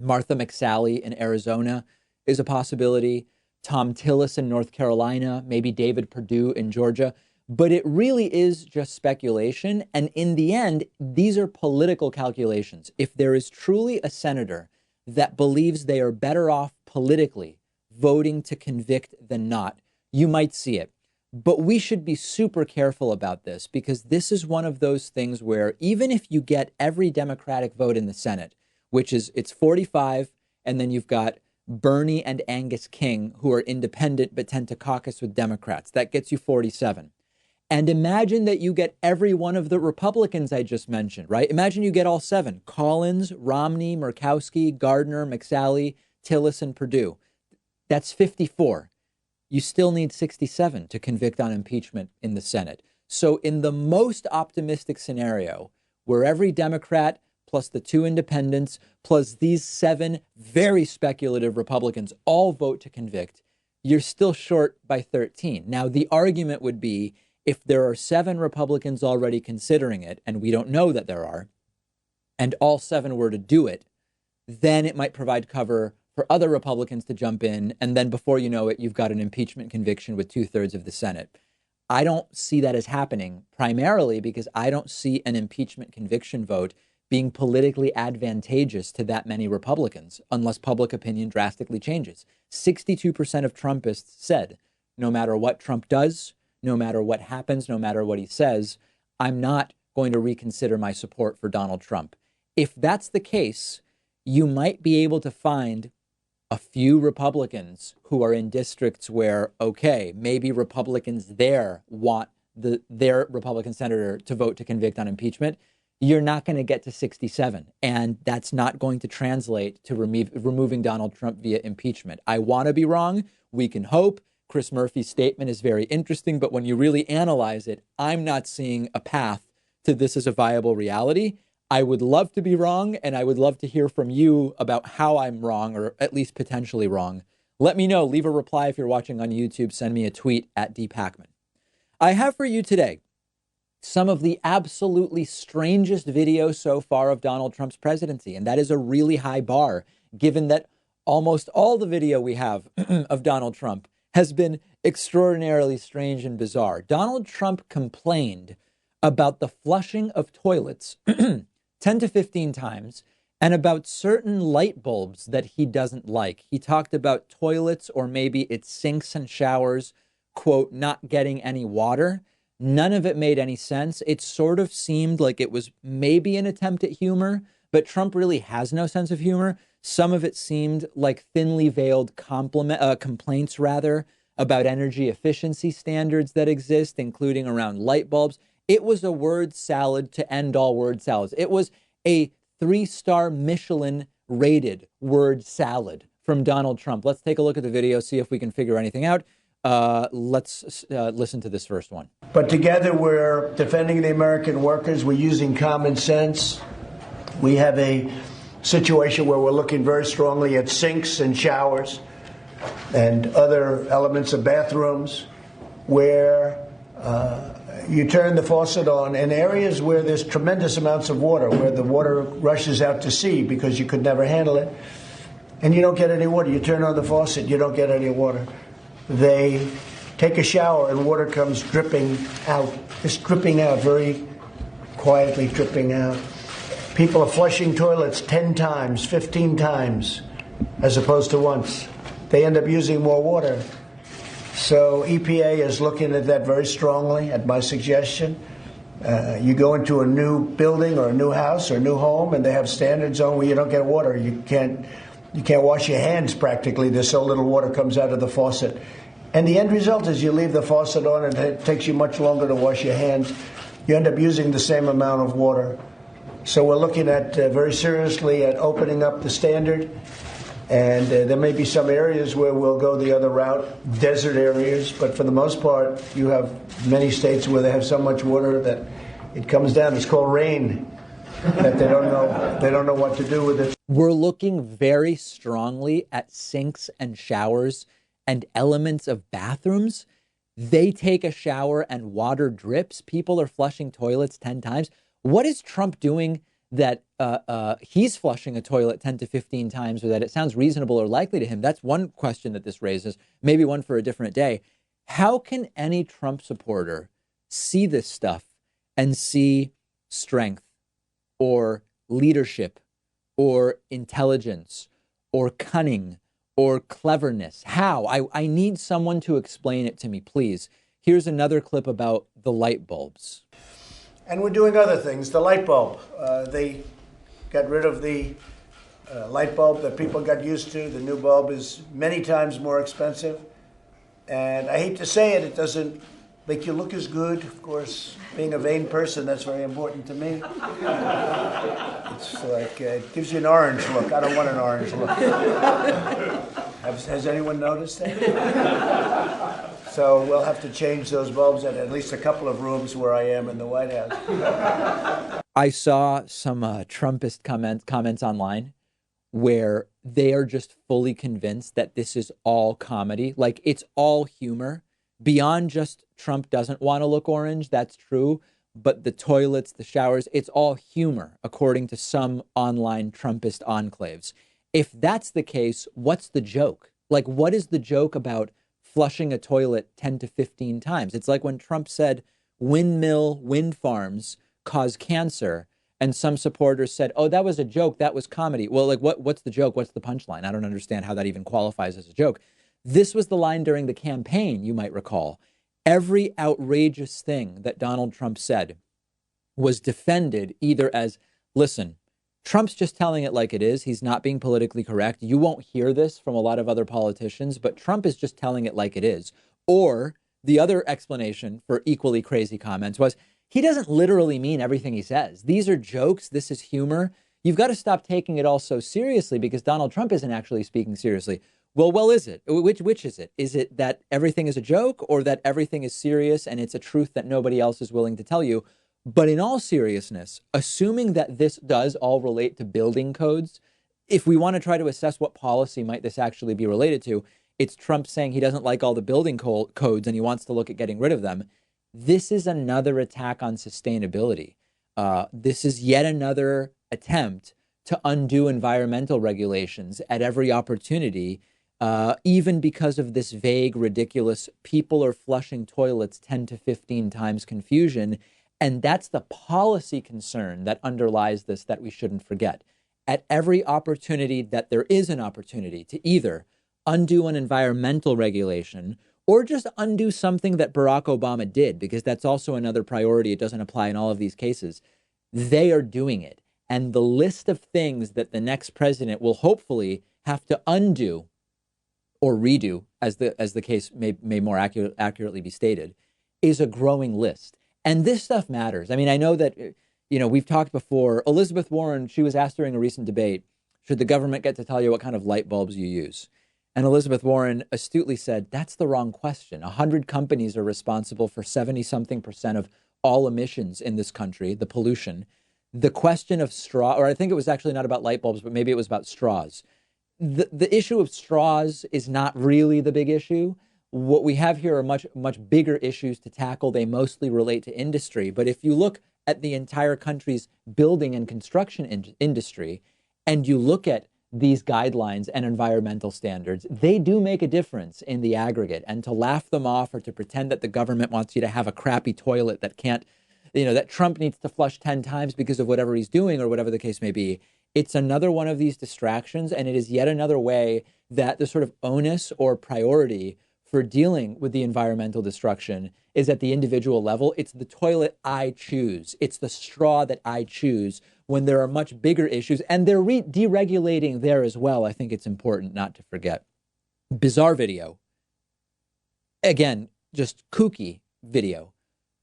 Martha McSally in Arizona is a possibility. Tom Tillis in North Carolina, maybe David Perdue in Georgia. But it really is just speculation. And in the end, these are political calculations. If there is truly a senator that believes they are better off politically voting to convict than not, you might see it. But we should be super careful about this, because this is one of those things where even if you get every Democratic vote in the Senate, which is it's 45, and then you've got Bernie and Angus King, who are independent but tend to caucus with Democrats. That gets you 47. And imagine that you get every one of the Republicans I just mentioned, right? Imagine you get all 7: Collins, Romney, Murkowski, Gardner, McSally, Tillis, and Perdue. That's 54. You still need 67 to convict on impeachment in the Senate. So in the most optimistic scenario, where every Democrat plus the 2 independents plus these 7 very speculative Republicans all vote to convict, you're still short by 13. Now, the argument would be, if there are 7 Republicans already considering it, and we don't know that there are, and all 7 were to do it, then it might provide cover for other Republicans to jump in. And then before you know it, you've got an impeachment conviction with 2/3 of the Senate. I don't see that as happening, primarily because I don't see an impeachment conviction vote being politically advantageous to that many Republicans, unless public opinion drastically changes. 62% of Trumpists said, no matter what Trump does, no matter what happens, no matter what he says, I'm not going to reconsider my support for Donald Trump. If that's the case, you might be able to find a few Republicans who are in districts where, okay, maybe Republicans there want their Republican senator to vote to convict on impeachment. You're not going to get to 67. And that's not going to translate to removing Donald Trump via impeachment. I want to be wrong. We can hope. Chris Murphy's statement is very interesting, but when you really analyze it, I'm not seeing a path to this as a viable reality. I would love to be wrong, and I would love to hear from you about how I'm wrong, or at least potentially wrong. Let me know. Leave a reply if you're watching on YouTube. Send me a tweet at @dpackman. I have for you today some of the absolutely strangest videos so far of Donald Trump's presidency, and that is a really high bar, given that almost all the video we have of Donald Trump has been extraordinarily strange and bizarre. Donald Trump complained about the flushing of toilets 10 to 15 times, and about certain light bulbs that he doesn't like. He talked about toilets, or maybe it's sinks and showers, quote, not getting any water. None of it made any sense. It sort of seemed like it was maybe an attempt at humor, but Trump really has no sense of humor. Some of it seemed like thinly veiled complaints, about energy efficiency standards that exist, including around light bulbs. It was a word salad to end all word salads. It was a 3-star Michelin rated word salad from Donald Trump. Let's take a look at the video, see if we can figure anything out. Let's listen to this first one. But together we're defending the American workers. We're using common sense. We have a situation where we're looking very strongly at sinks and showers and other elements of bathrooms where you turn the faucet on in areas where there's tremendous amounts of water, where the water rushes out to sea because you could never handle it, and you don't get any water. You turn on the faucet, you don't get any water. They take a shower and water comes dripping out, just dripping out, very quietly dripping out. People are flushing toilets 10 times, 15 times, as opposed to once. They end up using more water. So EPA is looking at that very strongly, at my suggestion. You go into a new building or a new house or a new home, and they have standards on where you don't get water. You can't wash your hands practically. There's so little water comes out of the faucet. And the end result is you leave the faucet on, and it takes you much longer to wash your hands. You end up using the same amount of water. So we're looking at very seriously at opening up the standard. And there may be some areas where we'll go the other route, desert areas. But for the most part, you have many states where they have so much water that it comes down. It's called rain, that they don't know what to do with it. We're looking very strongly at sinks and showers and elements of bathrooms. They take a shower and water drips. People are flushing toilets 10 times. What is Trump doing that he's flushing a toilet 10 to 15 times, or that it sounds reasonable or likely to him? That's one question that this raises, maybe one for a different day. How can any Trump supporter see this stuff and see strength or leadership or intelligence or cunning or cleverness? How? I need someone to explain it to me, please. Here's another clip about the light bulbs. And we're doing other things. The light bulb, they got rid of the light bulb that people got used to. The new bulb is many times more expensive. And I hate to say it, it doesn't make you look as good. Of course, being a vain person, that's very important to me. It's like, it gives you an orange look. I don't want an orange look. Has anyone noticed that? So we'll have to change those bulbs at least a couple of rooms where I am in the White House. I saw some Trumpist comments online where they are just fully convinced that this is all comedy. Like, it's all humor. Beyond just Trump doesn't want to look orange, that's true. But the toilets, the showers, it's all humor, according to some online Trumpist enclaves. If that's the case, what's the joke? Like, what is the joke about flushing a toilet 10 to 15 times? It's like when Trump said wind farms cause cancer, and some supporters said, oh, that was a joke, that was comedy. Well, like, what's the joke? What's the punchline? I don't understand how that even qualifies as a joke. This was the line during the campaign, you might recall. Every outrageous thing that Donald Trump said was defended either as, listen, Trump's just telling it like it is. He's not being politically correct. You won't hear this from a lot of other politicians, but Trump is just telling it like it is. Or the other explanation for equally crazy comments was, he doesn't literally mean everything he says. These are jokes. This is humor. You've got to stop taking it all so seriously because Donald Trump isn't actually speaking seriously. Well, is it? Which is it? Is it that everything is a joke, or that everything is serious and it's a truth that nobody else is willing to tell you? But in all seriousness, assuming that this does all relate to building codes, if we want to try to assess what policy might this actually be related to, it's Trump saying he doesn't like all the building codes and he wants to look at getting rid of them. This is another attack on sustainability. This is yet another attempt to undo environmental regulations at every opportunity, even because of this vague, ridiculous, people are flushing toilets 10 to 15 times confusion. And that's the policy concern that underlies this that we shouldn't forget. At every opportunity that there is an opportunity to either undo an environmental regulation or just undo something that Barack Obama did, because that's also another priority. It doesn't apply in all of these cases. They are doing it. And the list of things that the next president will hopefully have to undo or redo, as the case may more accurately be stated, is a growing list. And this stuff matters. I mean, I know that, we've talked before. Elizabeth Warren, she was asked during a recent debate, should the government get to tell you what kind of light bulbs you use? And Elizabeth Warren astutely said, that's the wrong question. 100 companies are responsible for 70-something% of all emissions in this country, the pollution. The question of straw, or I think it was actually not about light bulbs, but maybe it was about straws. The issue of straws is not really the big issue. What we have here are much bigger issues to tackle. They mostly relate to industry. But if you look at the entire country's building and construction industry, and you look at these guidelines and environmental standards, they do make a difference in the aggregate. And to laugh them off or to pretend that the government wants you to have a crappy toilet that can't, that Trump needs to flush 10 times because of whatever he's doing or whatever the case may be, it's another one of these distractions. And it is yet another way that the sort of onus or priority for dealing with the environmental destruction is at the individual level. It's the toilet I choose. It's the straw that I choose when there are much bigger issues. And they're deregulating there as well. I think it's important not to forget. Bizarre video. Again, just kooky video.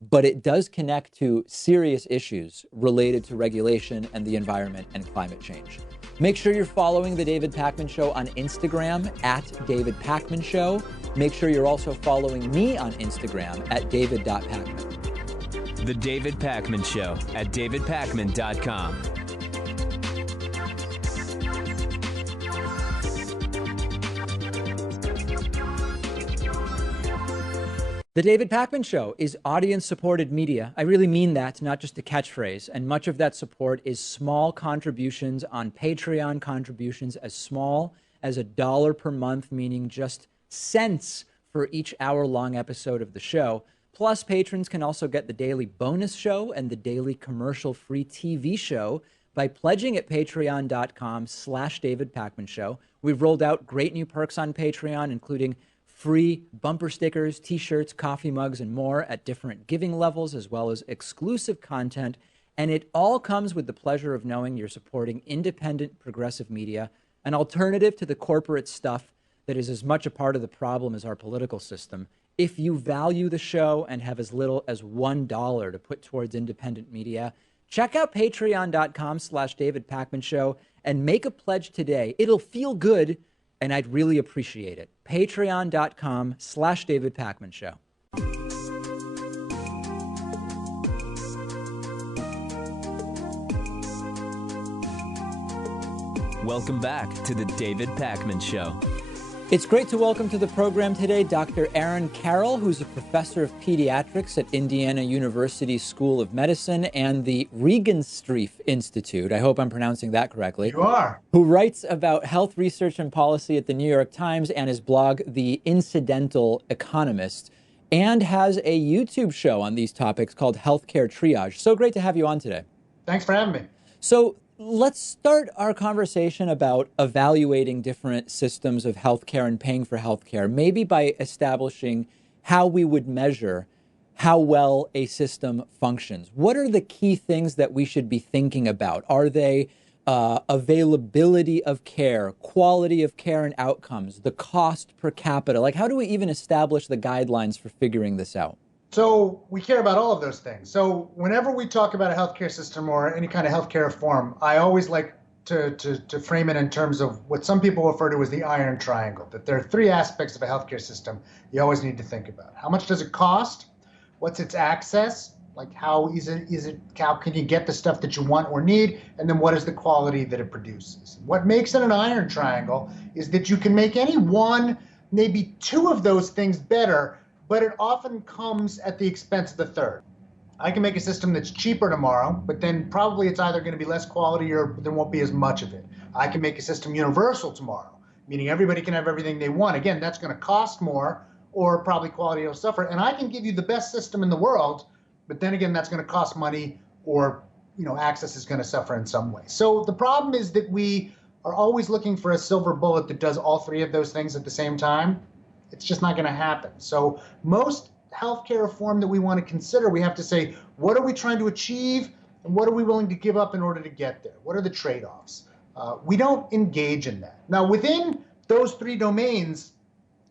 But it does connect to serious issues related to regulation and the environment and climate change. Make sure you're following The David Pakman Show on Instagram at David Pakman Show. Make sure you're also following me on Instagram at david.pakman. The David Pakman Show at davidpakman.com. The David Pakman Show is audience-supported media. I really mean that, not just a catchphrase. And much of that support is small contributions on Patreon, contributions as small as $1 per month, meaning just cents for each hour-long episode of the show. Plus, patrons can also get the daily bonus show and the daily commercial-free TV show by pledging at patreon.com/David Pakman Show. We've rolled out great new perks on Patreon, including free bumper stickers, t-shirts, coffee mugs, and more at different giving levels, as well as exclusive content. And it all comes with the pleasure of knowing you're supporting independent progressive media, an alternative to the corporate stuff that is as much a part of the problem as our political system. If you value the show and have as little as $1 to put towards independent media, check out patreon.com/David Pakman Show and make a pledge today. It'll feel good, and I'd really appreciate it. Patreon.com/David Pakman Show. Welcome back to the David Pakman Show. It's great to welcome to the program today Dr. Aaron Carroll, who's a professor of pediatrics at Indiana University School of Medicine and the Regenstrief Institute. I hope I'm pronouncing that correctly. You are. Who writes about health research and policy at the New York Times and his blog, The Incidental Economist, and has a YouTube show on these topics called Healthcare Triage. So great to have you on today. Thanks for having me. So let's start our conversation about evaluating different systems of healthcare and paying for healthcare, maybe by establishing how we would measure how well a system functions. What are the key things that we should be thinking about? Are they availability of care, quality of care and outcomes, the cost per capita? Like, how do we even establish the guidelines for figuring this out? So we care about all of those things. So whenever we talk about a healthcare system or any kind of healthcare reform, I always like to frame it in terms of what some people refer to as the iron triangle, that there are three aspects of a healthcare system you always need to think about. How much does it cost? What's its access? Like how can you get the stuff that you want or need? And then what is the quality that it produces? What makes it an iron triangle is that you can make any one, maybe two of those things better, but it often comes at the expense of the third. I can make a system that's cheaper tomorrow, but then probably it's either going to be less quality or there won't be as much of it. I can make a system universal tomorrow, meaning everybody can have everything they want. Again, that's going to cost more, or probably quality will suffer. And I can give you the best system in the world, but then again, that's going to cost money, or access is going to suffer in some way. So the problem is that we are always looking for a silver bullet that does all three of those things at the same time. It's just not going to happen. So most healthcare reform that we want to consider, we have to say, what are we trying to achieve, and what are we willing to give up in order to get there? What are the trade-offs? We don't engage in that. Now, within those three domains,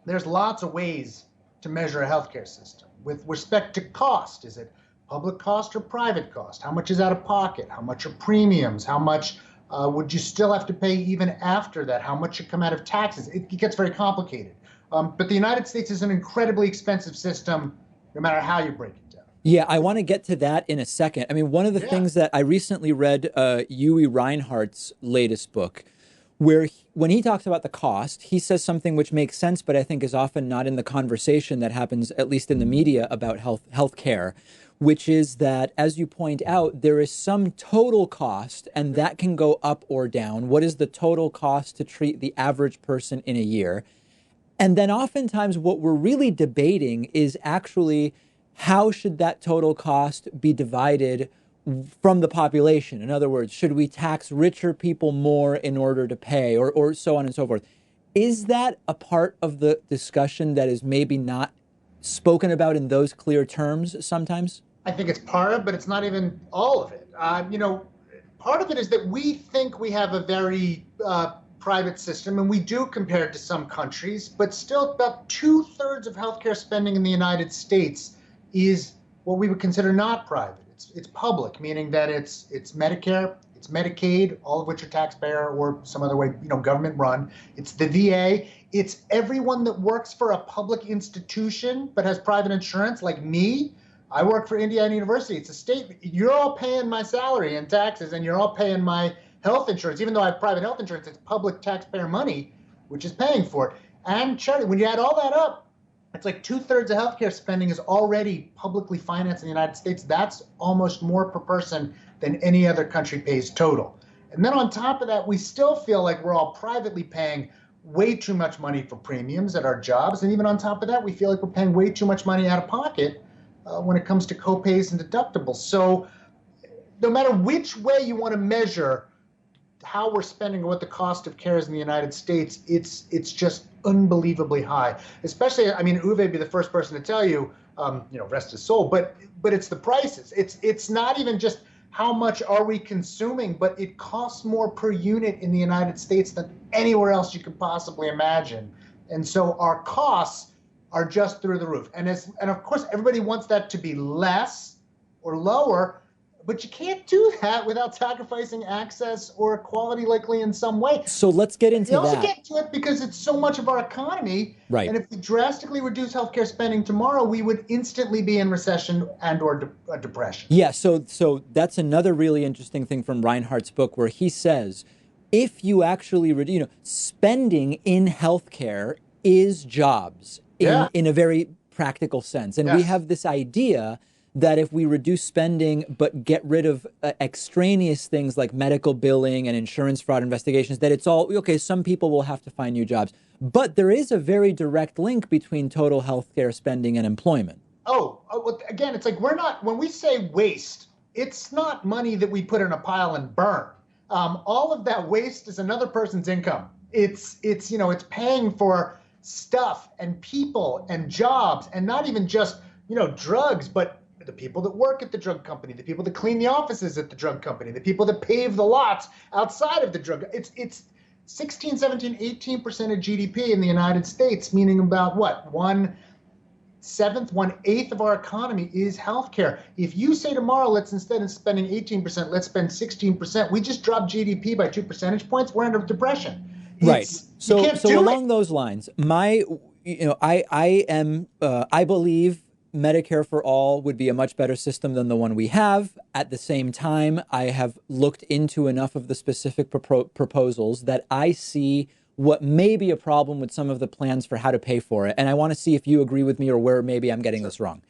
there's lots of ways to measure a healthcare system. With respect to cost, is it public cost or private cost? How much is out of pocket? How much are premiums? How much would you still have to pay even after that? How much should come out of taxes? It gets very complicated. But the United States is an incredibly expensive system, no matter how you break it down. Yeah, I want to get to that in a second. I mean, one of the things that I recently read Yui Reinhardt's latest book, where when he talks about the cost, he says something which makes sense, but I think is often not in the conversation that happens, at least in the media, about healthcare, which is that, as you point out, there is some total cost, and that can go up or down. What is the total cost to treat the average person in a year? And then oftentimes what we're really debating is actually how should that total cost be divided from the population? In other words, should we tax richer people more in order to pay, or so on and so forth? Is that a part of the discussion that is maybe not spoken about in those clear terms sometimes? I think it's part of, but it's not even all of it. Part of it is that we think we have a very private system, and we do compared to some countries, but still about 2/3 of healthcare spending in the United States is what we would consider not private. It's public, meaning that it's Medicare, it's Medicaid, all of which are taxpayer or some other way, government run. It's the VA. It's everyone that works for a public institution but has private insurance, like me. I work for Indiana University. It's a state. You're all paying my salary and taxes, and you're all paying my health insurance. Even though I have private health insurance, it's public taxpayer money, which is paying for it. And charity, when you add all that up, it's like 2/3 of healthcare spending is already publicly financed in the United States. That's almost more per person than any other country pays total. And then on top of that, we still feel like we're all privately paying way too much money for premiums at our jobs. And even on top of that, we feel like we're paying way too much money out of pocket when it comes to copays and deductibles. So no matter which way you want to measure how we're spending or what the cost of care is in the United States, it's just unbelievably high. Especially, Uwe would be the first person to tell you, rest his soul, but it's the prices. It's not even just how much are we consuming, but it costs more per unit in the United States than anywhere else you could possibly imagine. And so our costs are just through the roof. And of course, everybody wants that to be less or lower, but you can't do that without sacrificing access or quality likely in some way. So let's get into that. You also can't do it because it's so much of our economy. Right. And if we drastically reduce healthcare spending tomorrow, we would instantly be in recession and or depression. Yeah, so that's another really interesting thing from Reinhardt's book, where he says, if you actually, spending in healthcare is jobs in a very practical sense. And we have this idea that if we reduce spending but get rid of extraneous things like medical billing and insurance fraud investigations, that it's all, okay, some people will have to find new jobs. But there is a very direct link between total healthcare spending and employment. Well, again, it's like when we say waste, it's not money that we put in a pile and burn. All of that waste is another person's income. It's paying for stuff and people and jobs, and not even just, drugs, but the people that work at the drug company, the people that clean the offices at the drug company, the people that pave the lots outside of the drug. It's 16, 17, 18% of GDP in the United States, meaning about what? 1/7, 1/8 of our economy is healthcare. If you say tomorrow, let's instead of spending 18%, let's spend 16%, we just dropped GDP by 2 percentage points, we're under depression. Right. So along those lines, I believe Medicare for all would be a much better system than the one we have. At the same time, I have looked into enough of the specific proposals that I see what may be a problem with some of the plans for how to pay for it. And I want to see if you agree with me or where maybe I'm getting this wrong.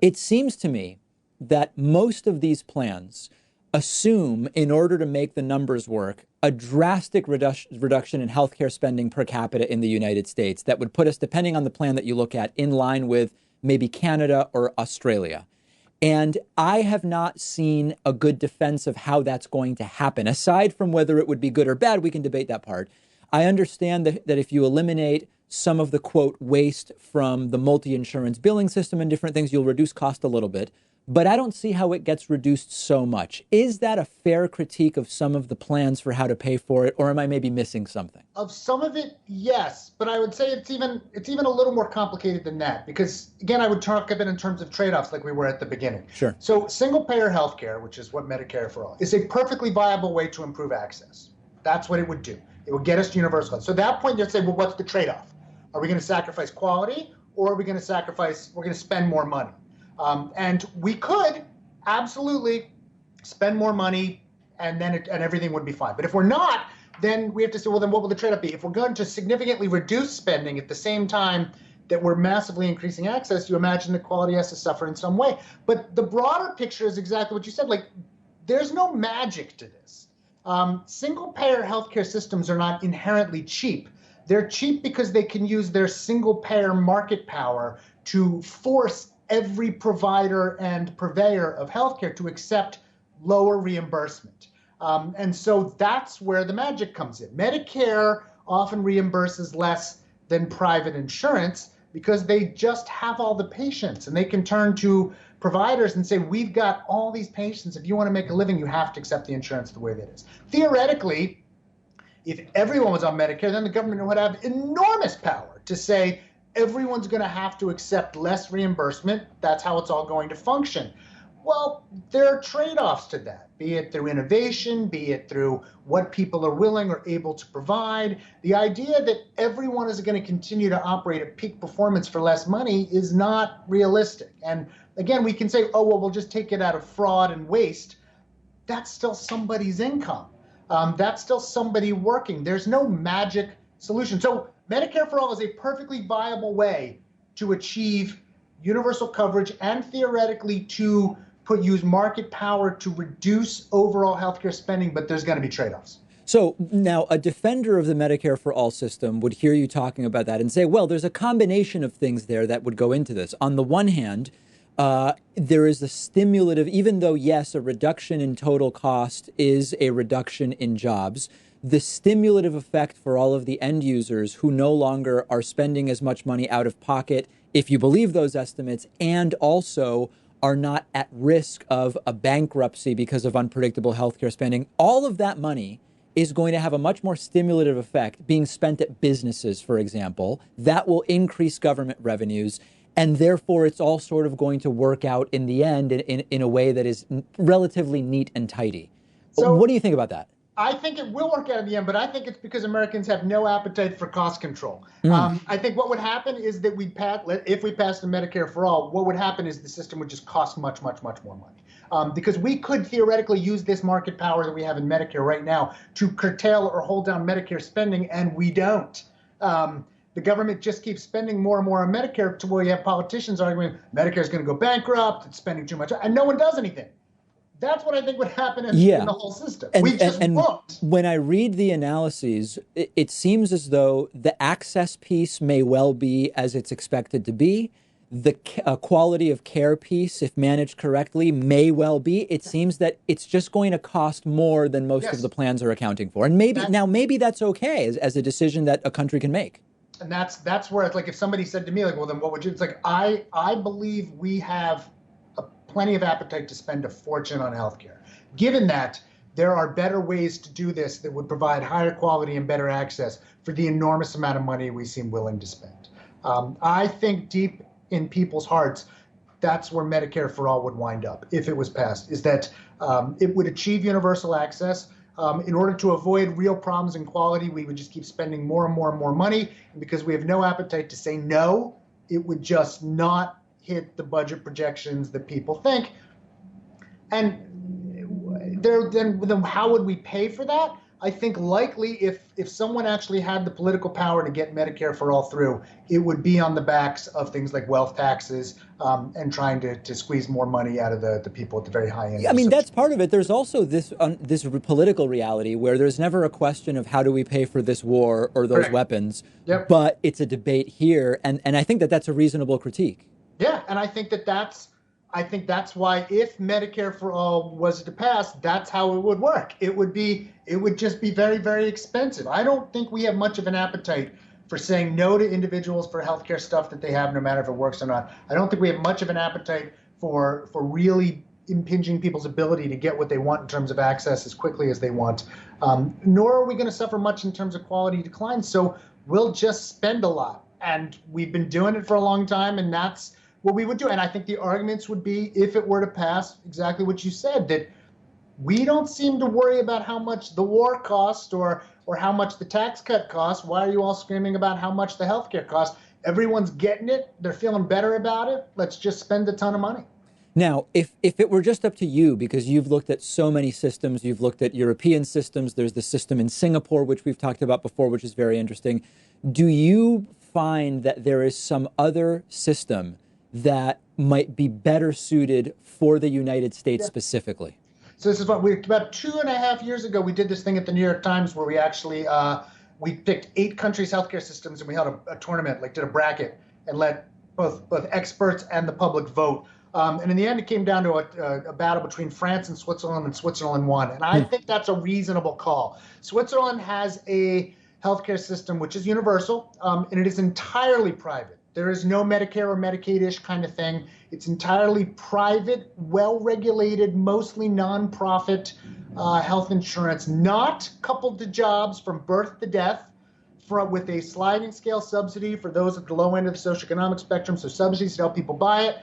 It seems to me that most of these plans assume, in order to make the numbers work, a drastic reduction in healthcare spending per capita in the United States that would put us, depending on the plan that you look at, in line with maybe Canada or Australia. And I have not seen a good defense of how that's going to happen. Aside from whether it would be good or bad, we can debate that part. I understand that if you eliminate some of the, quote, waste from the multi-insurance billing system and different things, you'll reduce cost a little bit. but I don't see how it gets reduced so much. Is that a fair critique of some of the plans for how to pay for it, or am I maybe missing something? Of some of it, yes, but I would say it's even a little more complicated than that, because again, I would talk of it in terms of trade-offs like we were at the beginning. Sure. So single-payer healthcare, which is what Medicare for All, is a perfectly viable way to improve access. That's what it would do. It would get us to universal health. So at that point, you'd say, well, what's the trade-off? Are we going to sacrifice quality, or are we going to we're going to spend more money? And we could absolutely spend more money, and then everything would be fine. But if we're not, then we have to say, well, then what will the trade-off be? If we're going to significantly reduce spending at the same time that we're massively increasing access, you imagine that quality has to suffer in some way. But the broader picture is exactly what you said. Like, there's no magic to this. Single-payer healthcare systems are not inherently cheap. They're cheap because they can use their single-payer market power to force every provider and purveyor of healthcare to accept lower reimbursement. And so that's where the magic comes in. Medicare often reimburses less than private insurance because they just have all the patients, and they can turn to providers and say, we've got all these patients. If you want to make a living, you have to accept the insurance the way that is. Theoretically, if everyone was on Medicare, then the government would have enormous power to say everyone's going to have to accept less reimbursement. That's how it's all going to function. Well, there are trade-offs to that, be it through innovation, be it through what people are willing or able to provide. The idea that everyone is going to continue to operate at peak performance for less money is not realistic. And again, we can say, oh, well, we'll just take it out of fraud and waste. That's still somebody's income. That's still somebody working. There's no magic solution. So Medicare for All is a perfectly viable way to achieve universal coverage and theoretically to use market power to reduce overall healthcare spending, but there's going to be trade-offs. So now a defender of the Medicare for All system would hear you talking about that and say, well, there's a combination of things there that would go into this. On the one hand, there is a stimulative, even though, yes, a reduction in total cost is a reduction in jobs, the stimulative effect for all of the end users who no longer are spending as much money out of pocket, if you believe those estimates, and also are not at risk of a bankruptcy because of unpredictable healthcare spending. All of that money is going to have a much more stimulative effect being spent at businesses, for example. That will increase government revenues. And therefore, it's all sort of going to work out in the end in a way that is relatively neat and tidy. So, what do you think about that? I think it will work out in the end, but I think it's because Americans have no appetite for cost control. I think what would happen is that if we passed the Medicare for All, what would happen is the system would just cost much, much, much more money. Because we could theoretically use this market power that we have in Medicare right now to curtail or hold down Medicare spending, and we don't. The government just keeps spending more and more on Medicare to where you have politicians arguing Medicare is going to go bankrupt, it's spending too much, and no one does anything. That's what I think would happen in the whole system. We just won't. When I read the analyses, it seems as though the access piece may well be as it's expected to be. The quality of care piece, if managed correctly, may well be. It seems that it's just going to cost more than most of the plans are accounting for. And maybe that's okay as a decision that a country can make. And that's where it's like, if somebody said to me, like, well, then what would you? It's like, I believe we have plenty of appetite to spend a fortune on healthcare. Given that, there are better ways to do this that would provide higher quality and better access for the enormous amount of money we seem willing to spend. I think deep in people's hearts, that's where Medicare for All would wind up if it was passed, is that it would achieve universal access. In order to avoid real problems in quality, we would just keep spending more and more and more money. And because we have no appetite to say no, it would just not hit the budget projections that people think. And then how would we pay for that? I think likely if someone actually had the political power to get Medicare for All through, it would be on the backs of things like wealth taxes and trying to squeeze more money out of the people at the very high end. I mean, that's part of it. There's also this political reality where there's never a question of how do we pay for this war or those weapons, but it's a debate here. And I think that's a reasonable critique. Yeah, and I think that's why if Medicare for All was to pass, that's how it would work. It would just be very, very expensive. I don't think we have much of an appetite for saying no to individuals for healthcare stuff that they have, no matter if it works or not. I don't think we have much of an appetite for really impinging people's ability to get what they want in terms of access as quickly as they want. Nor are we going to suffer much in terms of quality decline. So we'll just spend a lot. And we've been doing it for a long time, and that's what we would do. And I think the arguments would be, if it were to pass, exactly what you said, that we don't seem to worry about how much the war cost or how much the tax cut costs. Why are you all screaming about how much the healthcare costs? Everyone's getting it. They're feeling better about it. Let's just spend a ton of money. Now, if it were just up to you, because you've looked at so many systems, you've looked at European systems, there's the system in Singapore, which we've talked about before, which is very interesting. Do you find that there is some other system that might be better suited for the United States specifically? So this is what about 2.5 years ago, we did this thing at the New York Times where we actually, we picked 8 countries' healthcare systems, and we held a tournament, like did a bracket, and let both experts and the public vote. And in the end, it came down to a battle between France and Switzerland won. And I think that's a reasonable call. Switzerland has a healthcare system which is universal, and it is entirely private. There is no Medicare or Medicaid-ish kind of thing. It's entirely private, well-regulated, mostly nonprofit health insurance, not coupled to jobs from birth to death, with a sliding scale subsidy for those at the low end of the socioeconomic spectrum, so subsidies to help people buy it.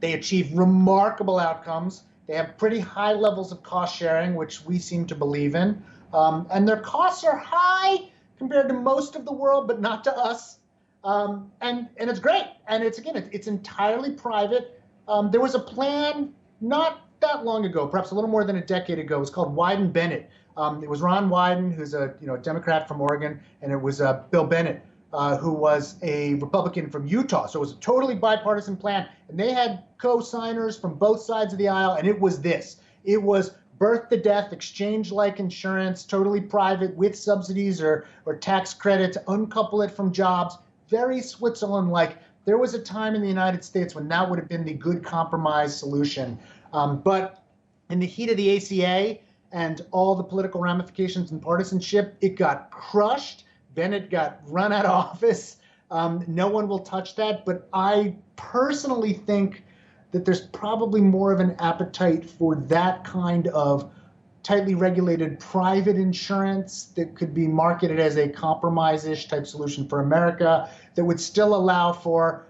They achieve remarkable outcomes. They have pretty high levels of cost sharing, which we seem to believe in. And their costs are high compared to most of the world, but not to us. And it's great. And it's entirely private. There was a plan not that long ago, perhaps a little more than a decade ago. It was called Wyden Bennett. It was Ron Wyden, who's a Democrat from Oregon, and it was Bill Bennett, who was a Republican from Utah. So it was a totally bipartisan plan. And they had co-signers from both sides of the aisle. And it was this. It was birth to death, exchange-like insurance, totally private with subsidies or tax credits, uncouple it from jobs. Very Switzerland-like. There was a time in the United States when that would have been the good compromise solution. But in the heat of the ACA and all the political ramifications and partisanship, it got crushed. Bennett got run out of office. No one will touch that. But I personally think that there's probably more of an appetite for that kind of tightly regulated private insurance that could be marketed as a compromise-ish type solution for America that would still allow for,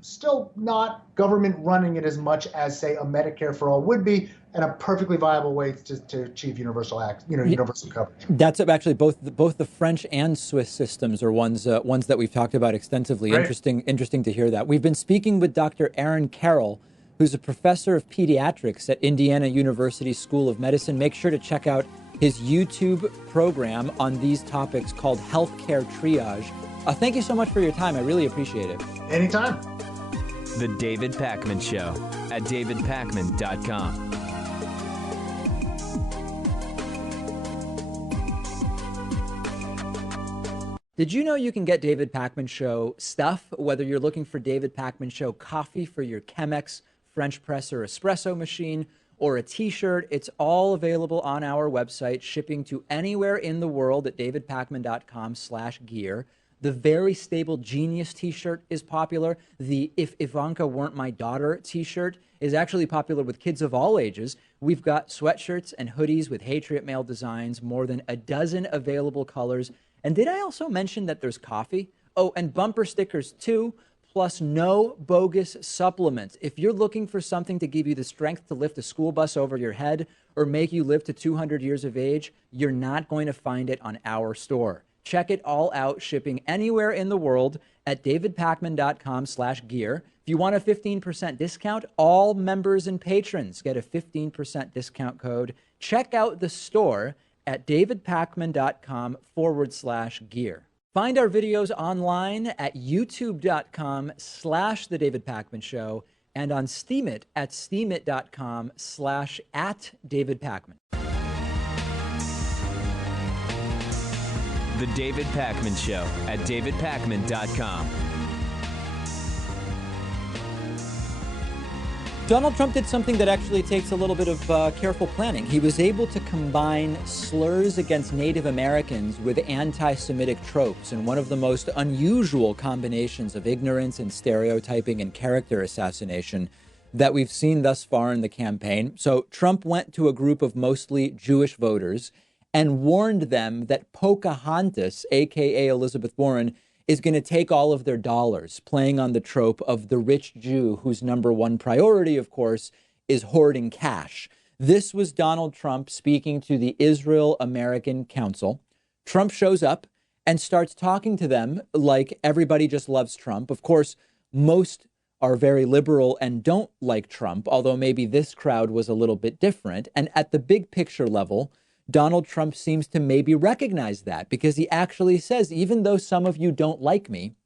still not government running it as much as, say, a Medicare for all would be, and a perfectly viable way to achieve universal coverage. That's actually both the French and Swiss systems are ones that we've talked about extensively. Right. Interesting to hear that. We've been speaking with Dr. Aaron Carroll, who's a professor of pediatrics at Indiana University School of Medicine. Make sure to check out his YouTube program on these topics called Healthcare Triage. Thank you so much for your time. I really appreciate it. Anytime. The David Pakman Show at davidpakman.com. Did you know you can get David Pakman Show stuff, whether you're looking for David Pakman Show coffee for your Chemex French press or espresso machine, or a t-shirt? It's all available on our website, shipping to anywhere in the world at davidpakman.com/gear. The Very Stable Genius t-shirt is popular. The If Ivanka Weren't My Daughter t-shirt is actually popular with kids of all ages. We've got sweatshirts and hoodies with Hatriot Mail designs, more than a dozen available colors. And did I also mention that there's coffee? Oh, and bumper stickers too, plus no bogus supplements. If you're looking for something to give you the strength to lift a school bus over your head or make you live to 200 years of age, you're not going to find it on our store. Check it all out, shipping anywhere in the world at davidpakman.com/gear. If you want a 15% discount, all members and patrons get a 15% discount code. Check out the store at davidpakman.com/gear. Find our videos online at youtube.com/The David Pakman Show and on Steemit at steemit.com/@David Pakman. The David Pakman Show at davidpakman.com. Donald Trump did something that actually takes a little bit of careful planning. He was able to combine slurs against Native Americans with anti-Semitic tropes in one of the most unusual combinations of ignorance and stereotyping and character assassination. that we've seen thus far in the campaign. So Trump went to a group of mostly Jewish voters and warned them that Pocahontas, aka Elizabeth Warren, is going to take all of their dollars, playing on the trope of the rich Jew whose number one priority, of course, is hoarding cash. This was Donald Trump speaking to the Israel American Council. Trump shows up and starts talking to them like everybody just loves Trump. Of course, most are very liberal and don't like Trump, although maybe this crowd was a little bit different. And at the big picture level, Donald Trump seems to maybe recognize that, because he actually says, even though some of you don't like me,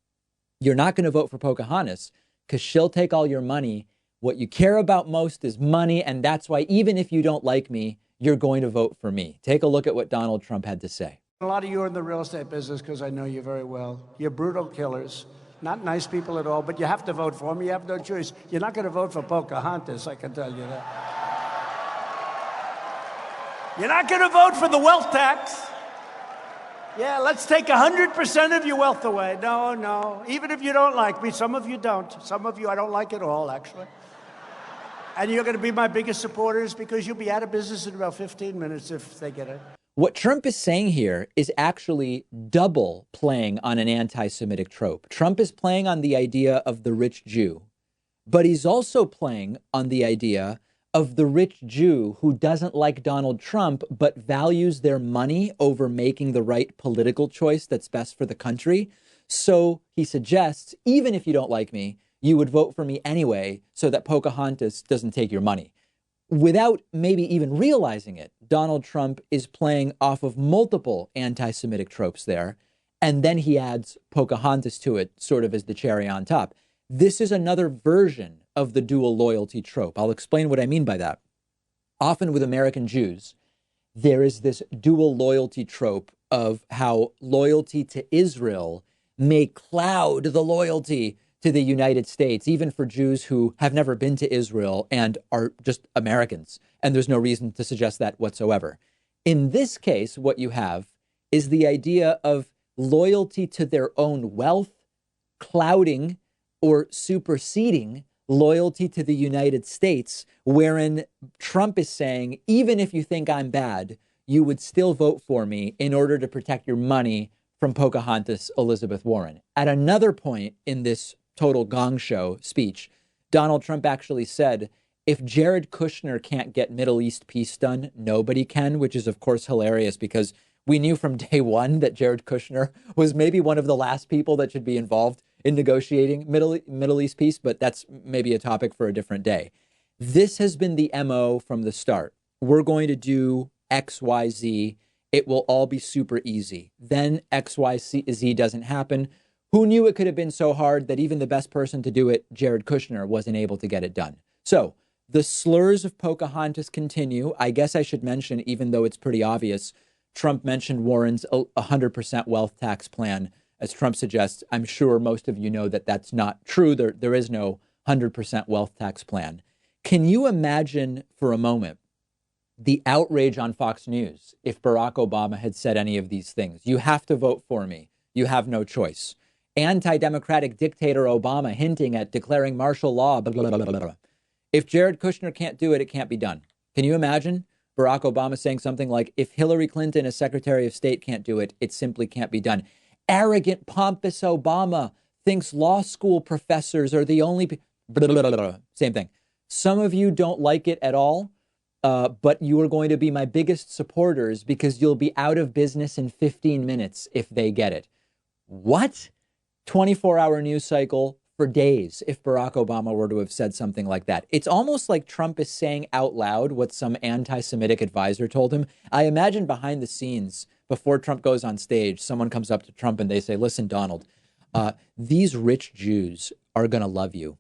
you're not going to vote for Pocahontas because she'll take all your money. What you care about most is money. And that's why even if you don't like me, you're going to vote for me. Take a look at what Donald Trump had to say. A lot of you are in the real estate business because I know you very well. You're brutal killers, not nice people at all, but you have to vote for them. You have no choice. You're not going to vote for Pocahontas, I can tell you that. You're not going to vote for the wealth tax. Yeah, let's take 100% of your wealth away. No, even if you don't like me. Some of you don't. Some of you I don't like at all, actually. And you're going to be my biggest supporters because you'll be out of business in about 15 minutes if they get it. What Trump is saying here is actually double playing on an anti-Semitic trope. Trump is playing on the idea of the rich Jew, but he's also playing on the idea of the rich Jew who doesn't like Donald Trump, but values their money over making the right political choice that's best for the country. So he suggests, even if you don't like me, you would vote for me anyway so that Pocahontas doesn't take your money. Without maybe even realizing it, Donald Trump is playing off of multiple anti-Semitic tropes there, and then he adds Pocahontas to it, sort of as the cherry on top. This is another version of the dual loyalty trope. I'll explain what I mean by that. Often with American Jews, there is this dual loyalty trope of how loyalty to Israel may cloud the loyalty to the United States, even for Jews who have never been to Israel and are just Americans. And there's no reason to suggest that whatsoever. In this case, what you have is the idea of loyalty to their own wealth, clouding or superseding loyalty to the United States, wherein Trump is saying, even if you think I'm bad, you would still vote for me in order to protect your money from Pocahontas Elizabeth Warren. At another point in this total gong show speech, Donald Trump actually said, if Jared Kushner can't get Middle East peace done, nobody can, which is, of course, hilarious because we knew from day one that Jared Kushner was maybe one of the last people that should be involved in negotiating Middle East peace, but that's maybe a topic for a different day. This has been the MO from the start. We're going to do X, Y, Z. It will all be super easy. Then X, Y, Z doesn't happen. Who knew it could have been so hard that even the best person to do it, Jared Kushner, wasn't able to get it done? So the slurs of Pocahontas continue. I guess I should mention, even though it's pretty obvious, Trump mentioned Warren's 100% wealth tax plan. As Trump suggests, I'm sure most of you know that that's not true. There is no 100% wealth tax plan. Can you imagine for a moment the outrage on Fox News if Barack Obama had said any of these things? You have to vote for me. You have no choice. Anti-democratic dictator Obama hinting at declaring martial law, blah, blah, blah, blah, blah. If Jared Kushner can't do it, it can't be done. Can you imagine Barack Obama saying something like, if Hillary Clinton as Secretary of State can't do it, it simply can't be done? Arrogant, pompous Obama thinks law school professors are the only... Blah, blah, blah, blah. Same thing. Some of you don't like it at all, but you are going to be my biggest supporters because you'll be out of business in 15 minutes if they get it. What? 24-hour news cycle for days if Barack Obama were to have said something like that. It's almost like Trump is saying out loud what some anti-Semitic advisor told him. I imagine behind the scenes, before Trump goes on stage, someone comes up to Trump and they say, listen, Donald, these rich Jews are going to love you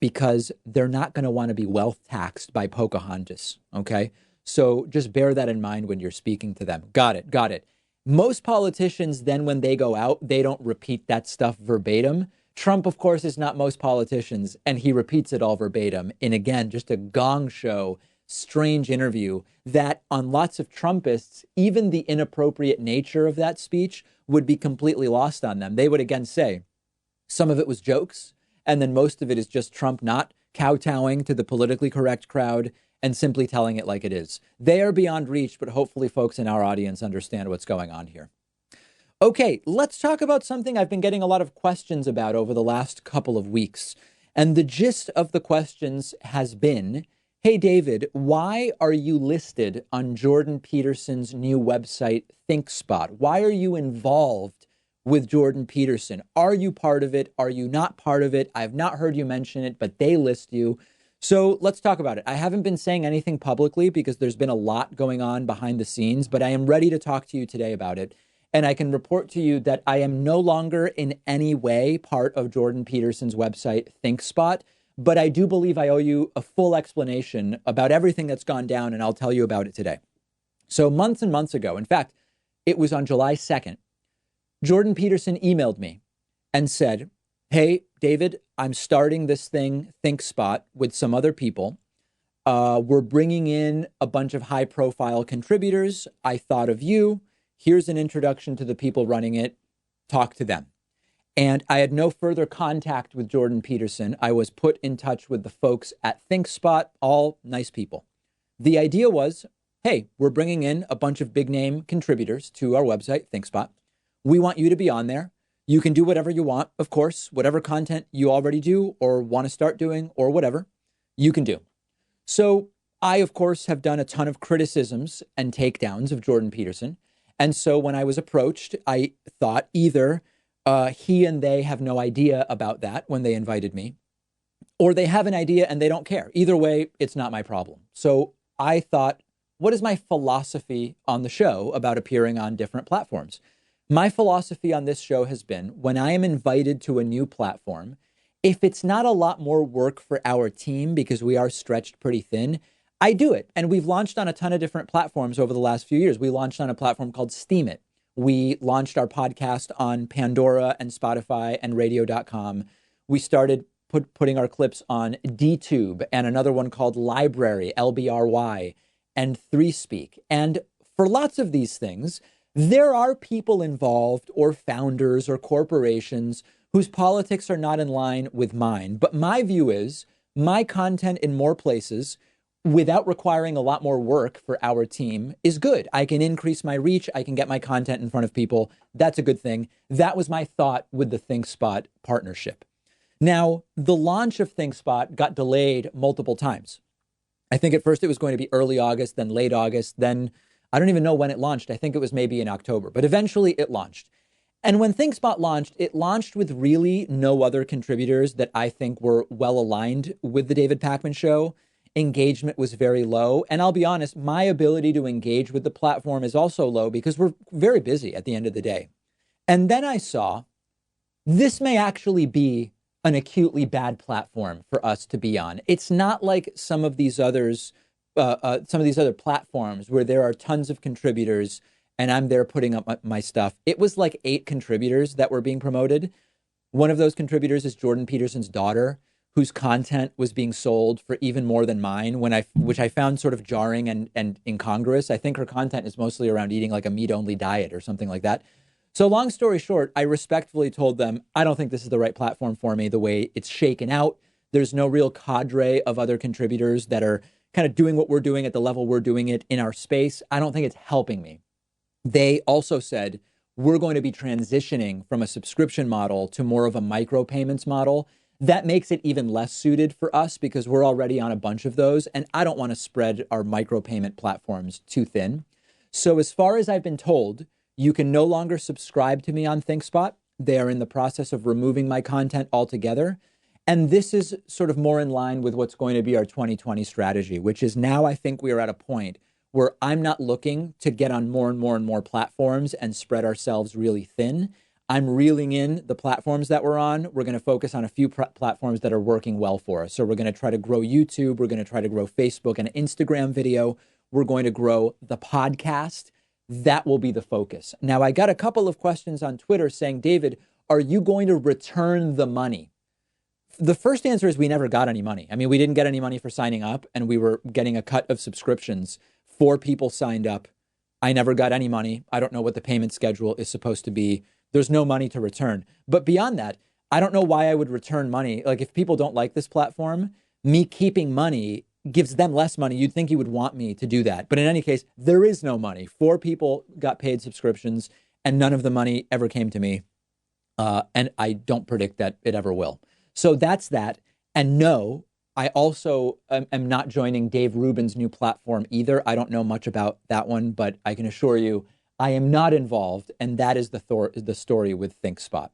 because they're not going to want to be wealth taxed by Pocahontas. Okay, so just bear that in mind when you're speaking to them. Got it. Most politicians then when they go out, they don't repeat that stuff verbatim. Trump, of course, is not most politicians, and he repeats it all verbatim in, again, just a gong show, strange interview that on lots of Trumpists, even the inappropriate nature of that speech would be completely lost on them. They would again say some of it was jokes, and then most of it is just Trump not kowtowing to the politically correct crowd and simply telling it like it is. They are beyond reach, but hopefully folks in our audience understand what's going on here. Okay, let's talk about something I've been getting a lot of questions about over the last couple of weeks. And the gist of the questions has been, hey, David, why are you listed on Jordan Peterson's new website, ThinkSpot? Why are you involved with Jordan Peterson? Are you part of it? Are you not part of it? I've not heard you mention it, but they list you. So let's talk about it. I haven't been saying anything publicly because there's been a lot going on behind the scenes, but I am ready to talk to you today about it. And I can report to you that I am no longer in any way part of Jordan Peterson's website, ThinkSpot, but I do believe I owe you a full explanation about everything that's gone down, and I'll tell you about it today. So months and months ago, in fact, it was on July 2nd, Jordan Peterson emailed me and said, hey, David, I'm starting this thing, ThinkSpot, with some other people. We're bringing in a bunch of high-profile contributors. I thought of you. Here's an introduction to the people running it. Talk to them. And I had no further contact with Jordan Peterson. I was put in touch with the folks at ThinkSpot, all nice people. The idea was, hey, we're bringing in a bunch of big name contributors to our website, ThinkSpot. We want you to be on there. You can do whatever you want, of course, whatever content you already do or want to start doing or whatever, you can do. So I, of course, have done a ton of criticisms and takedowns of Jordan Peterson. And so when I was approached, I thought either he and they have no idea about that when they invited me, or they have an idea and they don't care. Either way, it's not my problem. So I thought, what is my philosophy on the show about appearing on different platforms? My philosophy on this show has been, when I am invited to a new platform, if it's not a lot more work for our team because we are stretched pretty thin, I do it. And we've launched on a ton of different platforms over the last few years. We launched on a platform called Steam It. We launched our podcast on Pandora and Spotify and radio.com. We started putting our clips on DTube and another one called Library, LBRY, and 3Speak. And for lots of these things, there are people involved or founders or corporations whose politics are not in line with mine. But my view is my content in more places without requiring a lot more work for our team is good. I can increase my reach. I can get my content in front of people. That's a good thing. That was my thought with the ThinkSpot partnership. Now, the launch of ThinkSpot got delayed multiple times. I think at first it was going to be early August, then late August, then I don't even know when it launched. I think it was maybe in October, but eventually it launched. And when ThinkSpot launched, it launched with really no other contributors that I think were well aligned with the David Pakman Show. Engagement was very low. And I'll be honest, my ability to engage with the platform is also low because we're very busy at the end of the day. And then I saw this may actually be an acutely bad platform for us to be on. It's not like some of these other platforms where there are tons of contributors and I'm there putting up my stuff. It was like 8 contributors that were being promoted. One of those contributors is Jordan Peterson's daughter, whose content was being sold for even more than mine, which I found sort of jarring and incongruous. I think her content is mostly around eating like a meat-only diet or something like that. So long story short, I respectfully told them, I don't think this is the right platform for me the way it's shaken out. There's no real cadre of other contributors that are kind of doing what we're doing at the level we're doing it in our space. I don't think it's helping me. They also said, we're going to be transitioning from a subscription model to more of a micropayments model. That makes it even less suited for us because we're already on a bunch of those, and I don't want to spread our micropayment platforms too thin. So as far as I've been told, you can no longer subscribe to me on ThinkSpot. They are in the process of removing my content altogether. And this is sort of more in line with what's going to be our 2020 strategy, which is now I think we are at a point where I'm not looking to get on more and more and more platforms and spread ourselves really thin. I'm reeling in the platforms that we're on. We're going to focus on a few platforms that are working well for us. So we're going to try to grow YouTube. We're going to try to grow Facebook and Instagram video. We're going to grow the podcast. That will be the focus. Now, I got a couple of questions on Twitter saying, David, are you going to return the money? The first answer is we never got any money. I mean, we didn't get any money for signing up, and we were getting a cut of subscriptions. 4 people signed up. I never got any money. I don't know what the payment schedule is supposed to be. There's no money to return. But beyond that, I don't know why I would return money. Like, if people don't like this platform, me keeping money gives them less money. You'd think he would want me to do that. But in any case, there is no money. 4 people got paid subscriptions and none of the money ever came to me. And I don't predict that it ever will. So that's that. And no, I also am not joining Dave Rubin's new platform either. I don't know much about that one, but I can assure you I am not involved. And that is the story with ThinkSpot.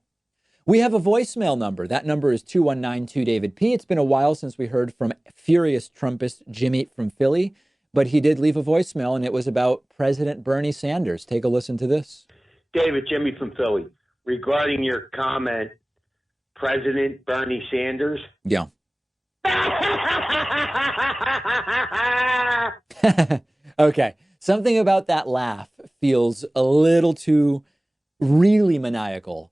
We have a voicemail number. That number is 219-2-DAVID-P. It's been a while since we heard from furious Trumpist Jimmy from Philly, but he did leave a voicemail, and it was about President Bernie Sanders. Take a listen to this. David, Jimmy from Philly. Regarding your comment, President Bernie Sanders. Yeah. Okay. Something about that laugh feels a little too really maniacal.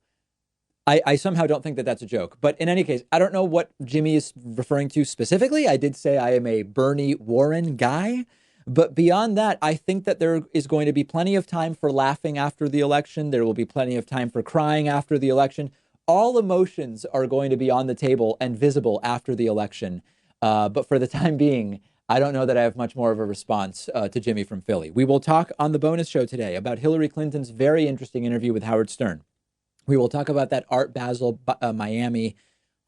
I somehow don't think that that's a joke. But in any case, I don't know what Jimmy is referring to specifically. I did say I am a Bernie Warren guy. But beyond that, I think that there is going to be plenty of time for laughing after the election. There will be plenty of time for crying after the election. All emotions are going to be on the table and visible after the election. But for the time being, I don't know that I have much more of a response to Jimmy from Philly. We will talk on the bonus show today about Hillary Clinton's very interesting interview with Howard Stern. We will talk about that Art Basel Miami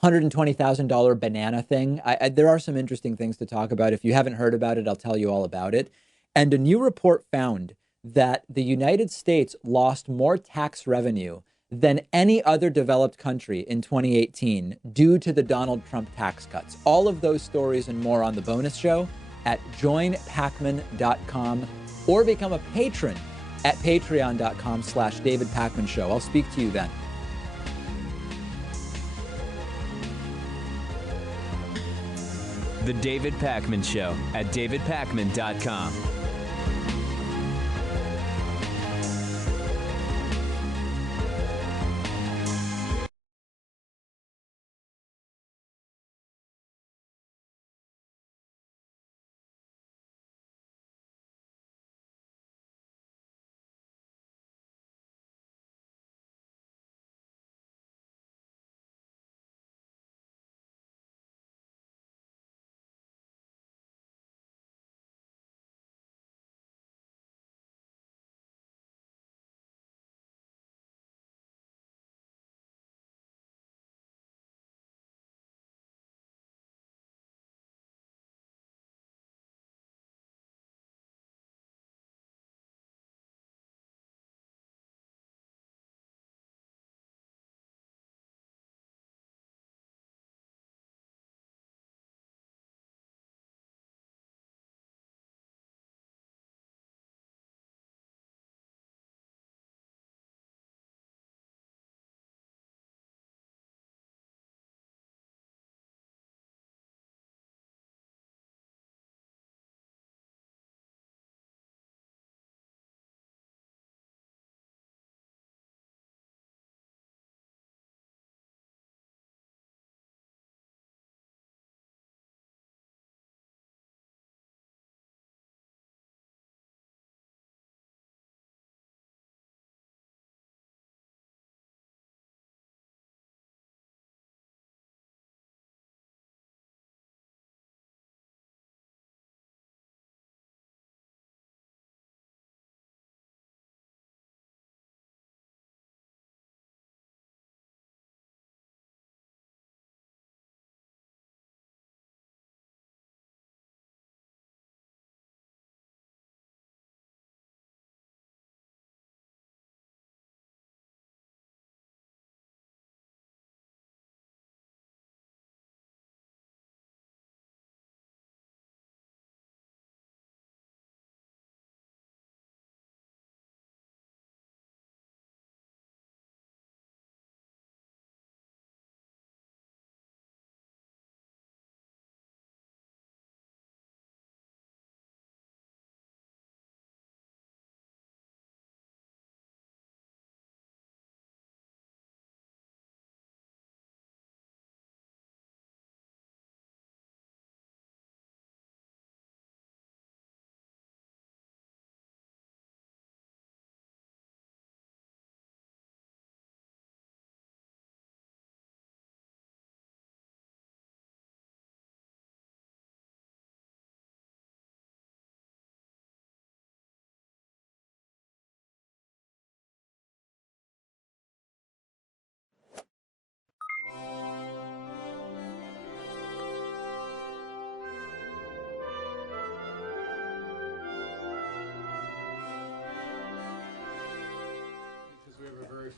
$120,000 banana thing. There are some interesting things to talk about. If you haven't heard about it, I'll tell you all about it. And a new report found that the United States lost more tax revenue than any other developed country in 2018 due to the Donald Trump tax cuts. All of those stories and more on the bonus show at joinpacman.com or become a patron at patreon.com/David Pakman Show. I'll speak to you then. The David Pakman Show at davidpakman.com.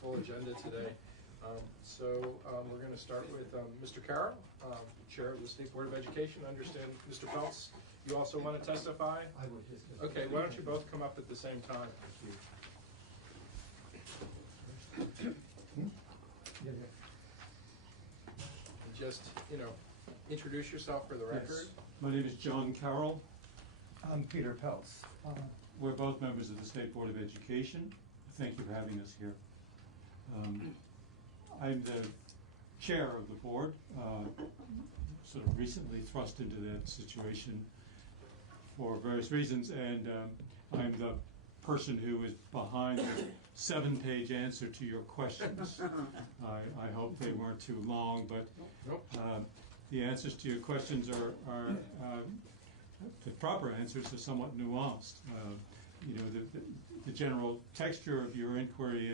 full agenda today. We're going to start with Mr. Carroll, Chair of the State Board of Education. I understand, Mr. Phelps, you also want to testify? I would just. Okay, why don't you both come up at the same time? And just, introduce yourself for the record. Yes. My name is John Carroll. I'm Peter Peltz. We're both members of the State Board of Education. Thank you for having us here. I'm the chair of the board, sort of recently thrust into that situation for various reasons, and I'm the person who is behind the 7-page answer to your questions. I hope they weren't too long, but the answers to your questions are the proper answers are somewhat nuanced. The general texture of your inquiry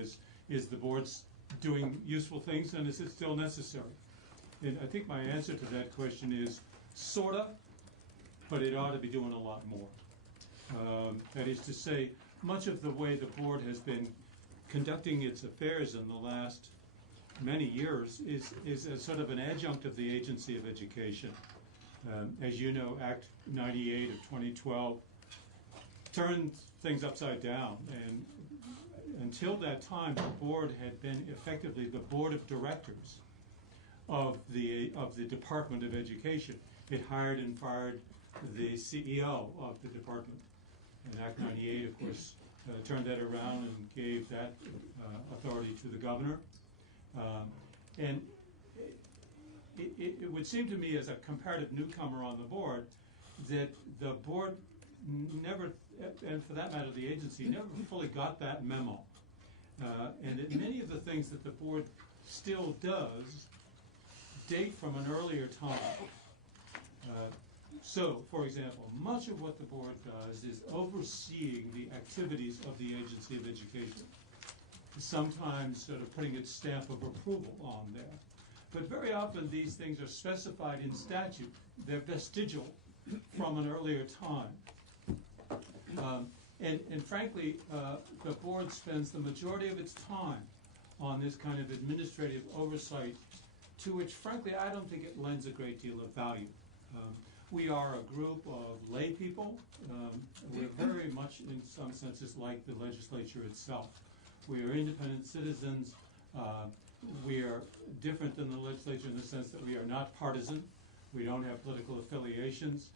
is the board's doing useful things, and is it still necessary? And I think my answer to that question is sorta, but it ought to be doing a lot more. That is to say, much of the way the board has been conducting its affairs in the last many years is a sort of an adjunct of the agency of education. As you know, Act 98 of 2012 turned things upside down, and until that time, the board had been effectively the board of directors of the Department of Education. It hired and fired the CEO of the department. And Act 98, of course, turned that around and gave that authority to the governor. And it would seem to me, as a comparative newcomer on the board, that the board never, and for that matter the agency, never fully got that memo. And that many of the things that the board still does date from an earlier time. So, for example, much of what the board does is overseeing the activities of the agency of education, sometimes sort of putting its stamp of approval on there. But very often these things are specified in statute. They're vestigial from an earlier time. And frankly, the board spends the majority of its time on this kind of administrative oversight, to which, frankly, I don't think it lends a great deal of value. We are a group of lay people. We're very much, in some senses, like the legislature itself. We are independent citizens. We are different than the legislature in the sense that we are not partisan. We don't have political affiliations.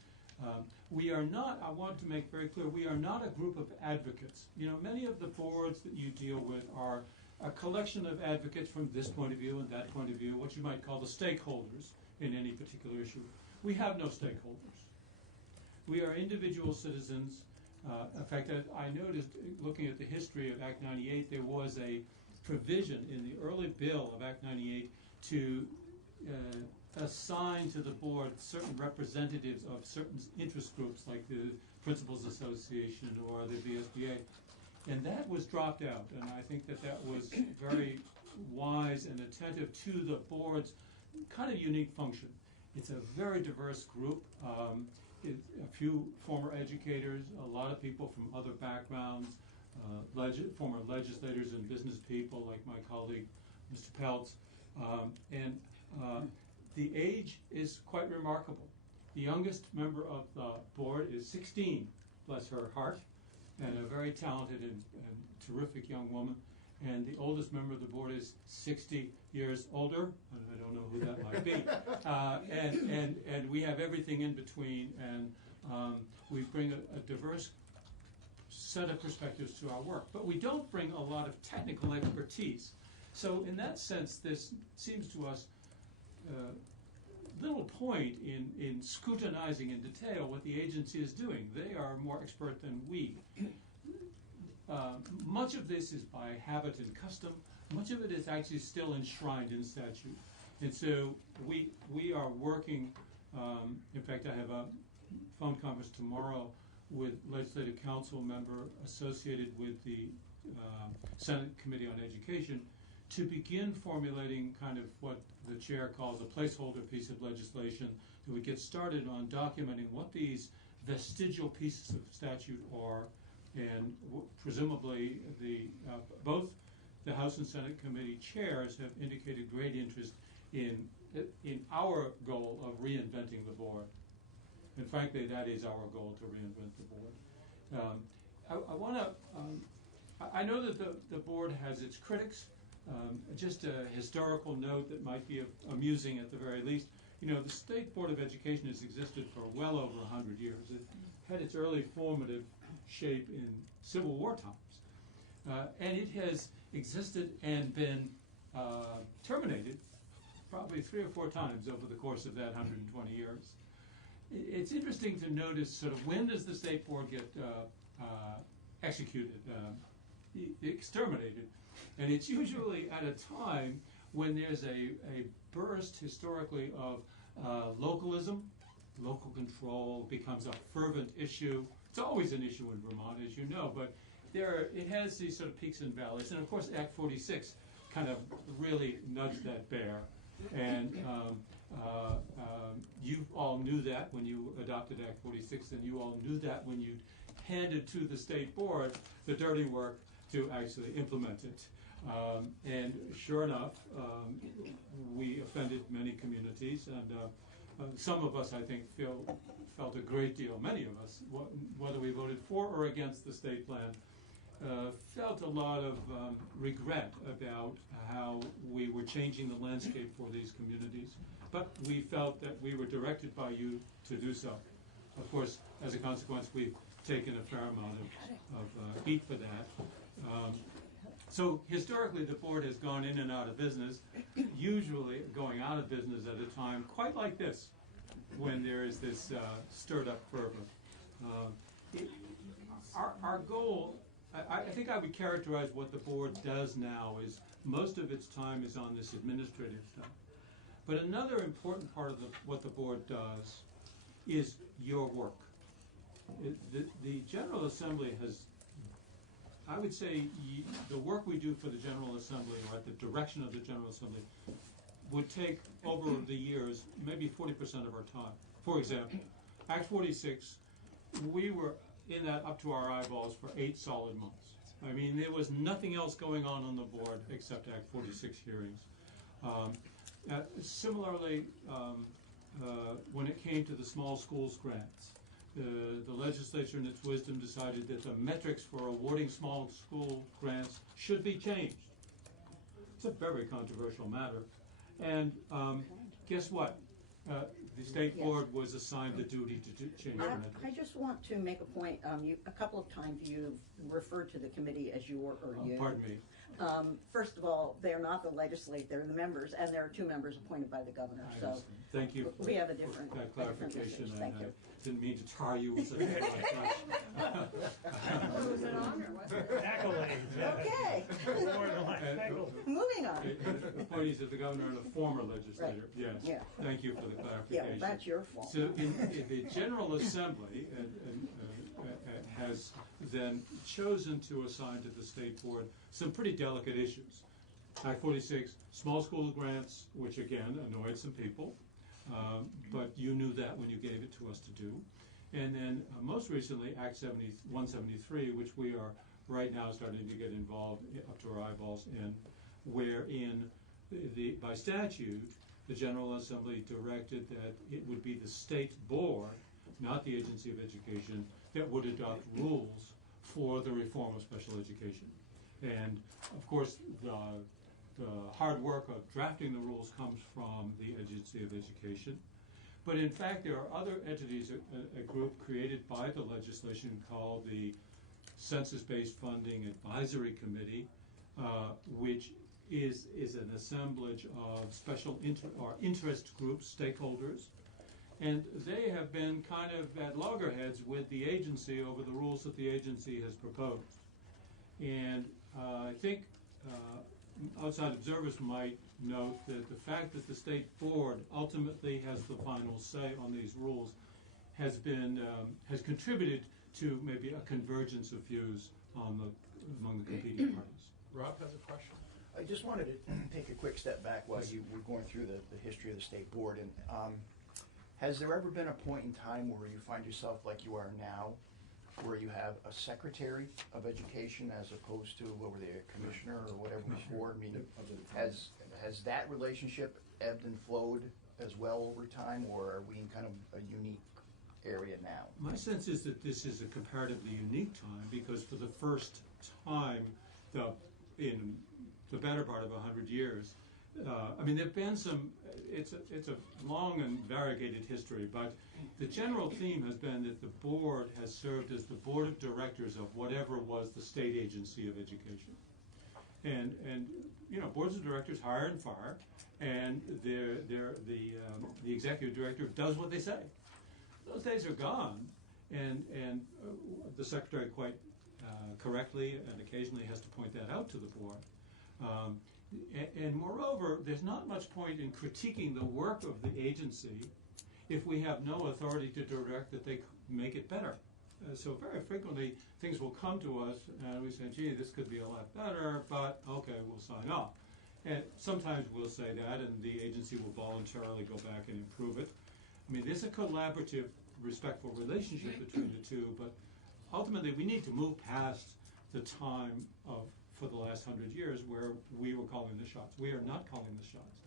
We are not, I want to make very clear, we are not a group of advocates. Many of the boards that you deal with are a collection of advocates from this point of view and that point of view, what you might call the stakeholders in any particular issue. We have no stakeholders. We are individual citizens. In fact, I noticed, looking at the history of Act 98, there was a provision in the early bill of Act 98 to assign to the board certain representatives of certain interest groups, like the Principals Association or the VSBA. And that was dropped out, and I think that was very wise and attentive to the board's kind of unique function. It's a very diverse group. A few former educators, a lot of people from other backgrounds, former legislators and business people like my colleague, Mr. Peltz. The age is quite remarkable. The youngest member of the board is 16, bless her heart, and a very talented and terrific young woman. And the oldest member of the board is 60 years older, and I don't know who that might be. And we have everything in between, and we bring a diverse set of perspectives to our work. But we don't bring a lot of technical expertise. So in that sense, this seems to us little point in scrutinizing in detail what the agency is doing. They are more expert than we. Much of this is by habit and custom. Much of it is actually still enshrined in statute. And so we are working, in fact, I have a phone conference tomorrow with Legislative Council member associated with the Senate Committee on Education to begin formulating kind of what the chair calls a placeholder piece of legislation that would get started on documenting what these vestigial pieces of statute are, and presumably both the House and Senate committee chairs have indicated great interest in our goal of reinventing the board. And frankly, that is our goal, to reinvent the board. I know that the board has its critics. Just a historical note that might be amusing at the very least. You know, the State Board of Education has existed for well over 100 years. It had its early formative shape in Civil War times. And it has existed and been terminated probably 3 or 4 times over the course of that 120 years. It's interesting to notice sort of when does the State Board get executed, exterminated, and it's usually at a time when there's a burst historically of localism. Local control becomes a fervent issue. It's always an issue in Vermont, as you know, but it has these sort of peaks and valleys, and of course Act 46 kind of really nudged that bear. And you all knew that when you adopted Act 46, and you all knew that when you handed to the State Board the dirty work to actually implement it. And sure enough, we offended many communities, and some of us, I think, felt a great deal, many of us, whether we voted for or against the state plan, felt a lot of regret about how we were changing the landscape for these communities. But we felt that we were directed by you to do so. Of course, as a consequence, we've taken a fair amount of heat for that. So historically, the board has gone in and out of business, usually going out of business at a time quite like this, when there is this stirred up fervor. Our goal, I think I would characterize what the board does now is most of its time is on this administrative stuff. But another important part of what the board does is your work. The General Assembly has, I would say, the work we do for the General Assembly, or at the direction of the General Assembly, would take over the years maybe 40% of our time. For example, Act 46, we were in that up to our eyeballs for 8 solid months. I mean, there was nothing else going on the board except Act 46 hearings. Similarly, when it came to the small schools grants, the legislature in its wisdom decided that the metrics for awarding small school grants should be changed. It's a very controversial matter. And guess what? The State Board was assigned the duty to change the metrics. I just want to make a point. A couple of times you've referred to the committee as your or you. Pardon me. First of all, they're not the legislature, they're the members, and there are 2 members appointed by the governor. So thank you. We have a different clarification. Thank you. Didn't mean to tar you with such a broad It was an honor, wasn't it? accolades. Okay. Moving on. Appointees of the governor and a former legislator. Right. Yes. Yeah. Thank you for the clarification. Yeah, well, that's your fault. So in the General Assembly has then chosen to assign to the State Board some pretty delicate issues. Act 46, small school grants, which again annoyed some people, but you knew that when you gave it to us to do. And then most recently, Act 173, which we are right now starting to get involved up to our eyeballs in, wherein by statute, the General Assembly directed that it would be the State Board, not the Agency of Education, that would adopt rules for the reform of special education. And of course, the hard work of drafting the rules comes from the Agency of Education. But in fact, there are other entities, a group created by the legislation called the Census-Based Funding Advisory Committee, which is an assemblage of special interest groups, stakeholders, and they have been kind of at loggerheads with the agency over the rules that the agency has proposed. And I think outside observers might note that the fact that the State Board ultimately has the final say on these rules has contributed to maybe a convergence of views among the competing parties. Rob has a question. I just wanted to take a quick step back while you were going through the history of the State Board. And has there ever been a point in time where you find yourself like you are now, where you have a secretary of education as opposed to, what were they, a commissioner or whatever before? I mean, has that relationship ebbed and flowed as well over time, or are we in kind of a unique area now? My sense is that this is a comparatively unique time because for the first time in the better part of 100 years, I mean, there have been some, it's a long and variegated history, but the general theme has been that the board has served as the board of directors of whatever was the state agency of education. And you know, boards of directors hire and fire, and the executive director does what they say. Those days are gone, and the secretary quite correctly and occasionally has to point that out to the board. And moreover, there's not much point in critiquing the work of the agency if we have no authority to direct that they make it better. So very frequently, things will come to us and we say, gee, this could be a lot better, but okay, we'll sign off. And sometimes we'll say that and the agency will voluntarily go back and improve it. I mean, there's a collaborative, respectful relationship between the two, but ultimately we need to move past the time of, for the last 100 years, where we were calling the shots. We are not calling the shots.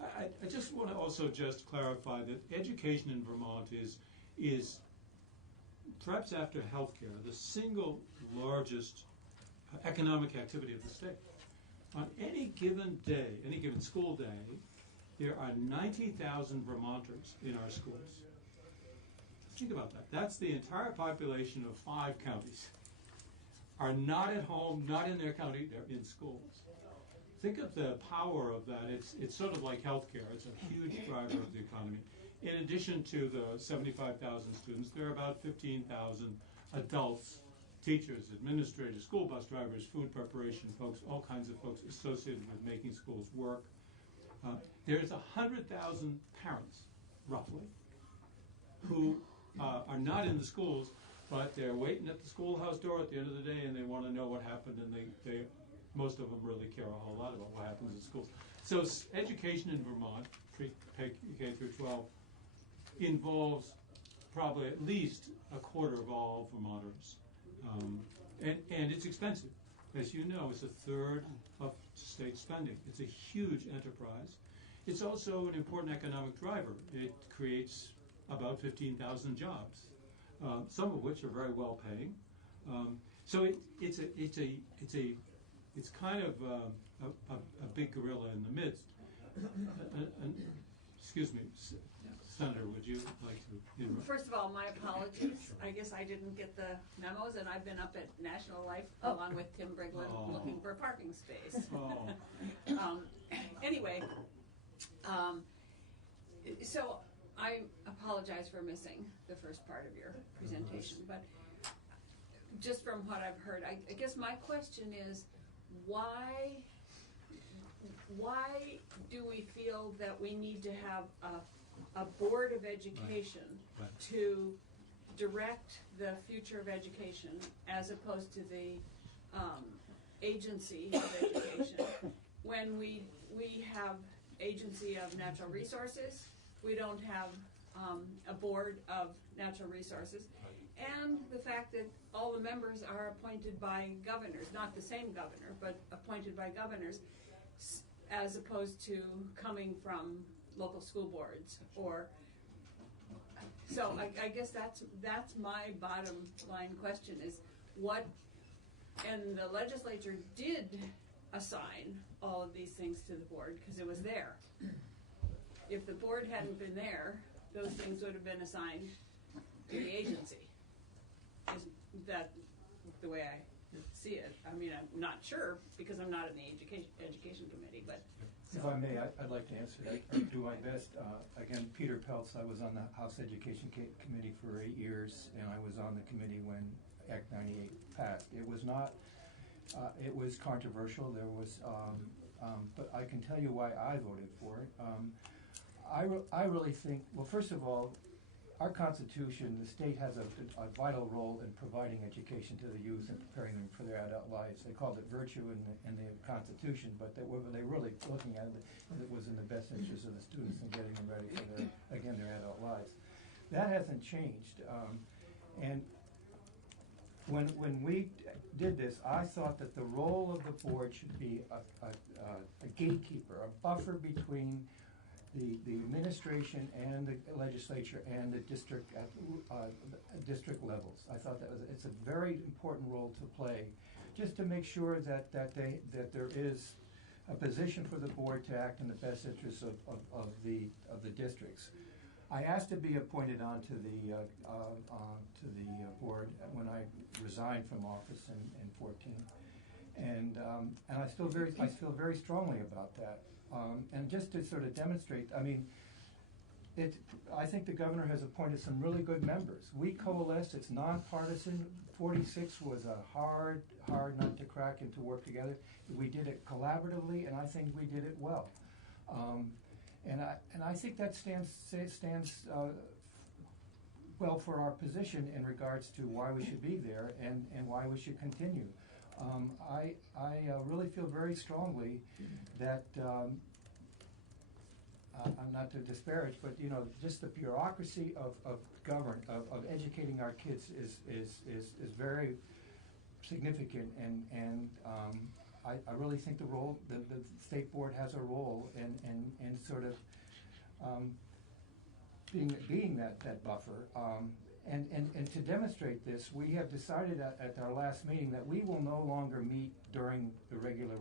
I just want to also just clarify that education in Vermont is perhaps after healthcare, the single largest economic activity of the state. On any given day, any given school day, there are 90,000 Vermonters in our schools. Think about that. That's the entire population of 5 counties. Are not at home, not in their county, they're in schools. Think of the power of that. It's sort of like healthcare. It's a huge driver of the economy. In addition to the 75,000 students, there are about 15,000 adults, teachers, administrators, school bus drivers, food preparation folks, all kinds of folks associated with making schools work. There's 100,000 parents, roughly, who are not in the schools, but they're waiting at the schoolhouse door at the end of the day and they want to know what happened, and they most of them really care a whole lot about what happens in schools. So education in Vermont, K through 12, involves probably at least a quarter of all Vermonters. And it's expensive. As you know, it's a third of state spending. It's a huge enterprise. It's also an important economic driver. It creates about 15,000 jobs, some of which are very well paying. So it's kind of a big gorilla in the midst. Excuse me, Senator, would you like to? First of all, my apologies. I guess I didn't get the memos, and I've been up at National Life along with Tim Briglin looking for a parking space. Anyway, so I apologize for missing the first part of your presentation, but just from what I've heard, I guess my question is, why do we feel that we need to have a board of education to direct the future of education as opposed to the agency of education when we have agency of natural resources, we don't have a board of natural resources, and the fact that all the members are appointed by governors, not the same governor, but appointed by governors, as opposed to coming from local school boards. Or so I guess that's my bottom line question is what, and the legislature did assign all of these things to the board because it was there. If the board hadn't been there, those things would have been assigned to the agency. Is that the way I see it? I mean, I'm not sure because I'm not in the education committee, but. If I may, I'd like to answer that, or do my best. Again, Peter Peltz, I was on the House Education Committee for 8 years, and I was on the committee when Act 98 passed. It was not, it was controversial. There was, but I can tell you why I voted for it. I really think, well, first of all, our Constitution, the state has a vital role in providing education to the youth and preparing them for their adult lives. They called it virtue in the Constitution, but they were really looking at it was in the best interest of the students and getting them ready for their adult lives. That hasn't changed. And when we did this, I thought that the role of the board should be a gatekeeper, a buffer between the administration and the legislature and the district district levels. I thought it's a very important role to play, just to make sure that there is a position for the board to act in the best interests of the districts. I asked to be appointed onto the board when I resigned from office in 14, and I feel very strongly about that. And just to sort of demonstrate, I mean, I think the governor has appointed some really good members. We coalesced. It's nonpartisan. 46 was a hard nut to crack and to work together. We did it collaboratively, and I think we did it well. And I think that stands well for our position in regards to why we should be there and why we should continue. I really feel very strongly that I'm not to disparage, but just the bureaucracy of educating our kids is very significant, and I really think the state board has a role in sort of being that buffer. And to demonstrate this, we have decided at our last meeting that we will no longer meet during the regular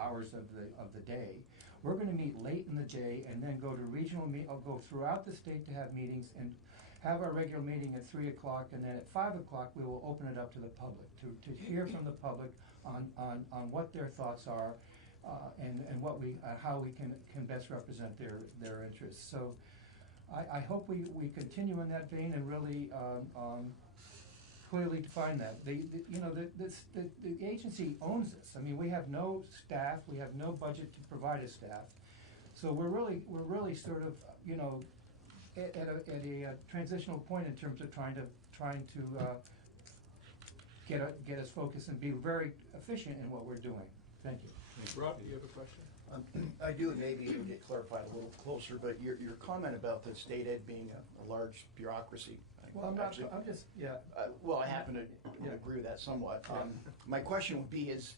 hours of the day. We're going to meet late in the day and then go to regional I'll go throughout the state to have meetings and have our regular meeting at 3 o'clock, and then at 5 o'clock we will open it up to the public to hear from the public on what their thoughts are and how we can best represent their interests. So I hope we continue in that vein and really clearly define that. The agency owns this. I mean, we have no staff, we have no budget to provide a staff, so we're really sort of at a transitional point in terms of trying to get us focused and be very efficient in what we're doing. Thank you. Rob, do you have a question? I do, maybe you can get clarified a little closer, but your comment about the state ed being a large bureaucracy. Well, I'm just, yeah. Well, I happen to agree with that somewhat. My question would be, is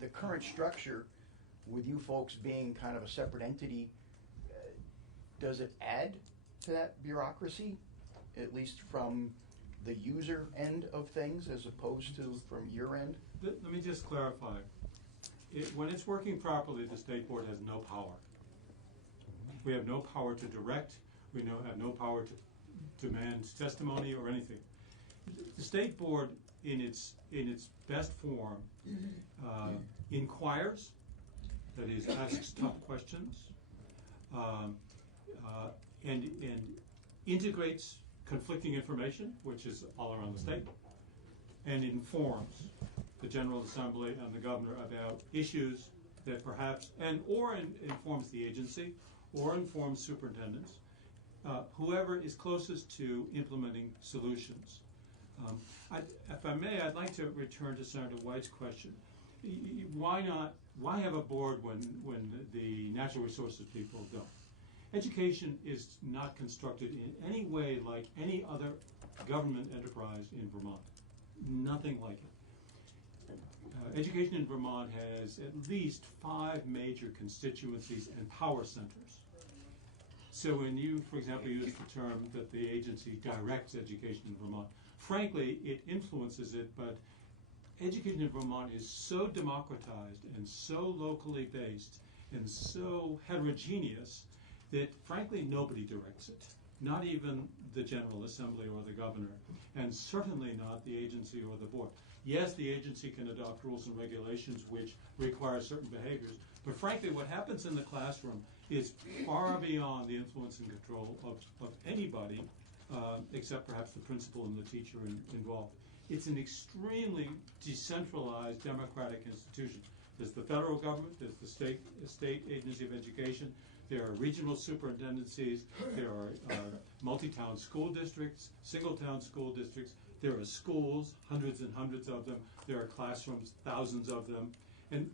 the current structure, with you folks being kind of a separate entity, does it add to that bureaucracy, at least from the user end of things, as opposed to from your end? Let me just clarify. When it's working properly, the state board has no power. We have no power to direct. We have no power to demand testimony or anything. The state board, in its best form, inquires, that is, asks tough questions, and integrates conflicting information, which is all around the state, and informs the General Assembly and the governor about issues that perhaps, or informs the agency, or informs superintendents, whoever is closest to implementing solutions. If I may, I'd like to return to Senator White's question. Why have a board when the natural resources people don't? Education is not constructed in any way like any other government enterprise in Vermont. Nothing like it. Education in Vermont has at least 5 major constituencies and power centers. So when you, for example, use the term that the agency directs education in Vermont, frankly, it influences it, but education in Vermont is so democratized and so locally based and so heterogeneous that, frankly, nobody directs it. Not even the General Assembly or the governor, and certainly not the agency or the board. Yes, the agency can adopt rules and regulations which require certain behaviors, but frankly, what happens in the classroom is far beyond the influence and control of anybody, except perhaps the principal and the teacher involved. It's an extremely decentralized democratic institution. There's the federal government, there's the state agency of education, there are regional superintendencies, there are multi-town school districts, single-town school districts, there are schools, hundreds and hundreds of them, there are classrooms, thousands of them, and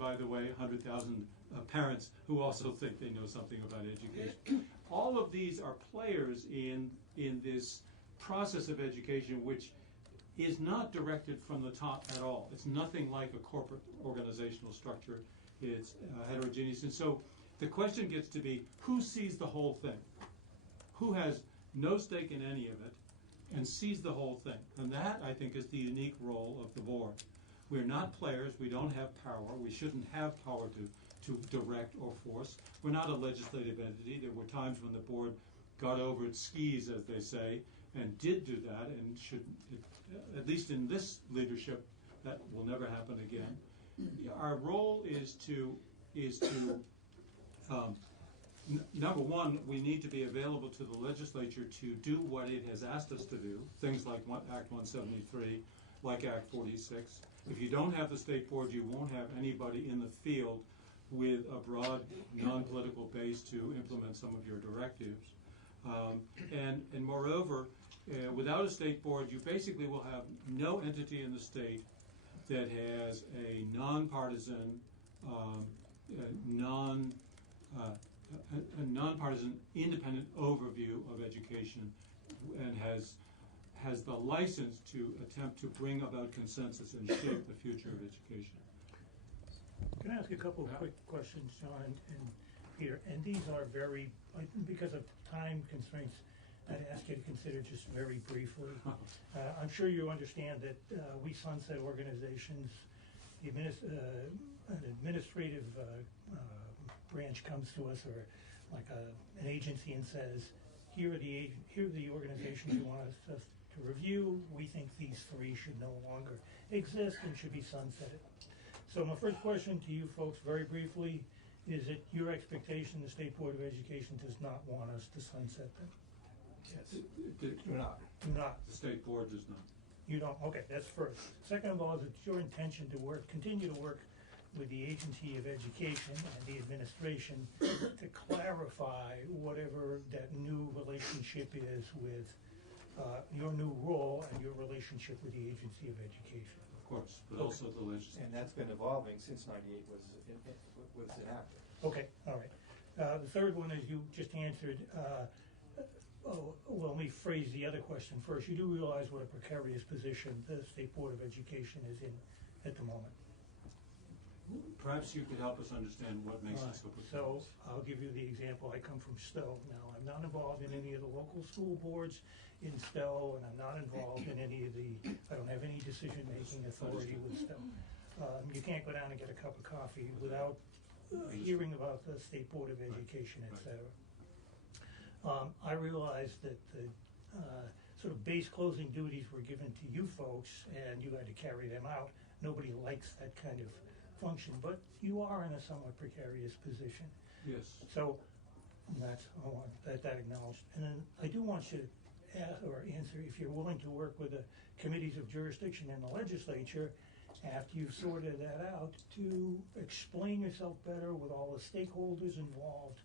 by the way, 100,000 parents who also think they know something about education. All of these are players in this process of education which is not directed from the top at all. It's nothing like a corporate organizational structure. It's heterogeneous. And so the question gets to be, who sees the whole thing? Who has no stake in any of it and sees the whole thing? And that, I think, is the unique role of the board. We're not players. We don't have power. We shouldn't have power to direct or force. We're not a legislative entity. There were times when the board got over its skis, as they say, and did do that, and should, at least in this leadership, that will never happen again. Our role is to number one, we need to be available to the legislature to do what it has asked us to do, things like Act 173, like Act 46. If you don't have the state board, you won't have anybody in the field with a broad, non-political base to implement some of your directives. And moreover, without a state board, you basically will have no entity in the state that has a nonpartisan, nonpartisan, independent overview of education, and has the license to attempt to bring about consensus and shape the future of education. Can I ask a couple of quick questions, John and Peter? And these are very, because of time constraints, I'd ask you to consider just very briefly. I'm sure you understand that we sunset organizations. An administrative branch comes to us, or like an agency, and says, here are the organizations you want us to review. We think these three should no longer exist and should be sunsetted. So my first question to you folks, very briefly, is it your expectation the State Board of Education does not want us to sunset them? Yes. Do not. Do not. The state board does not. You don't? Okay, that's first. Second of all, is it your intention to continue to work with the Agency of Education and the administration to clarify whatever that new relationship is with your new role and your relationship with the Agency of Education? Of course, but also the legislature. And that's been evolving since '98 was enacted. Okay, all right. The third one, as you just answered, well, let me phrase the other question first. You do realize what a precarious position the State Board of Education is in at the moment. Perhaps you could help us understand what makes it so precarious. So I'll give you the example. I come from Stowe. Now, I'm not involved in any of the local school boards in Stowe, and I'm not involved in any of the, I don't have any decision-making authority with Stowe. You can't go down and get a cup of coffee without hearing about the State Board of Education, et cetera. I realize that the sort of base closing duties were given to you folks, and you had to carry them out. Nobody likes that kind of function, but you are in a somewhat precarious position. Yes. So I want that acknowledged. And then I do want you to ask or answer if you're willing to work with the committees of jurisdiction in the legislature after you've sorted that out to explain yourself better with all the stakeholders involved,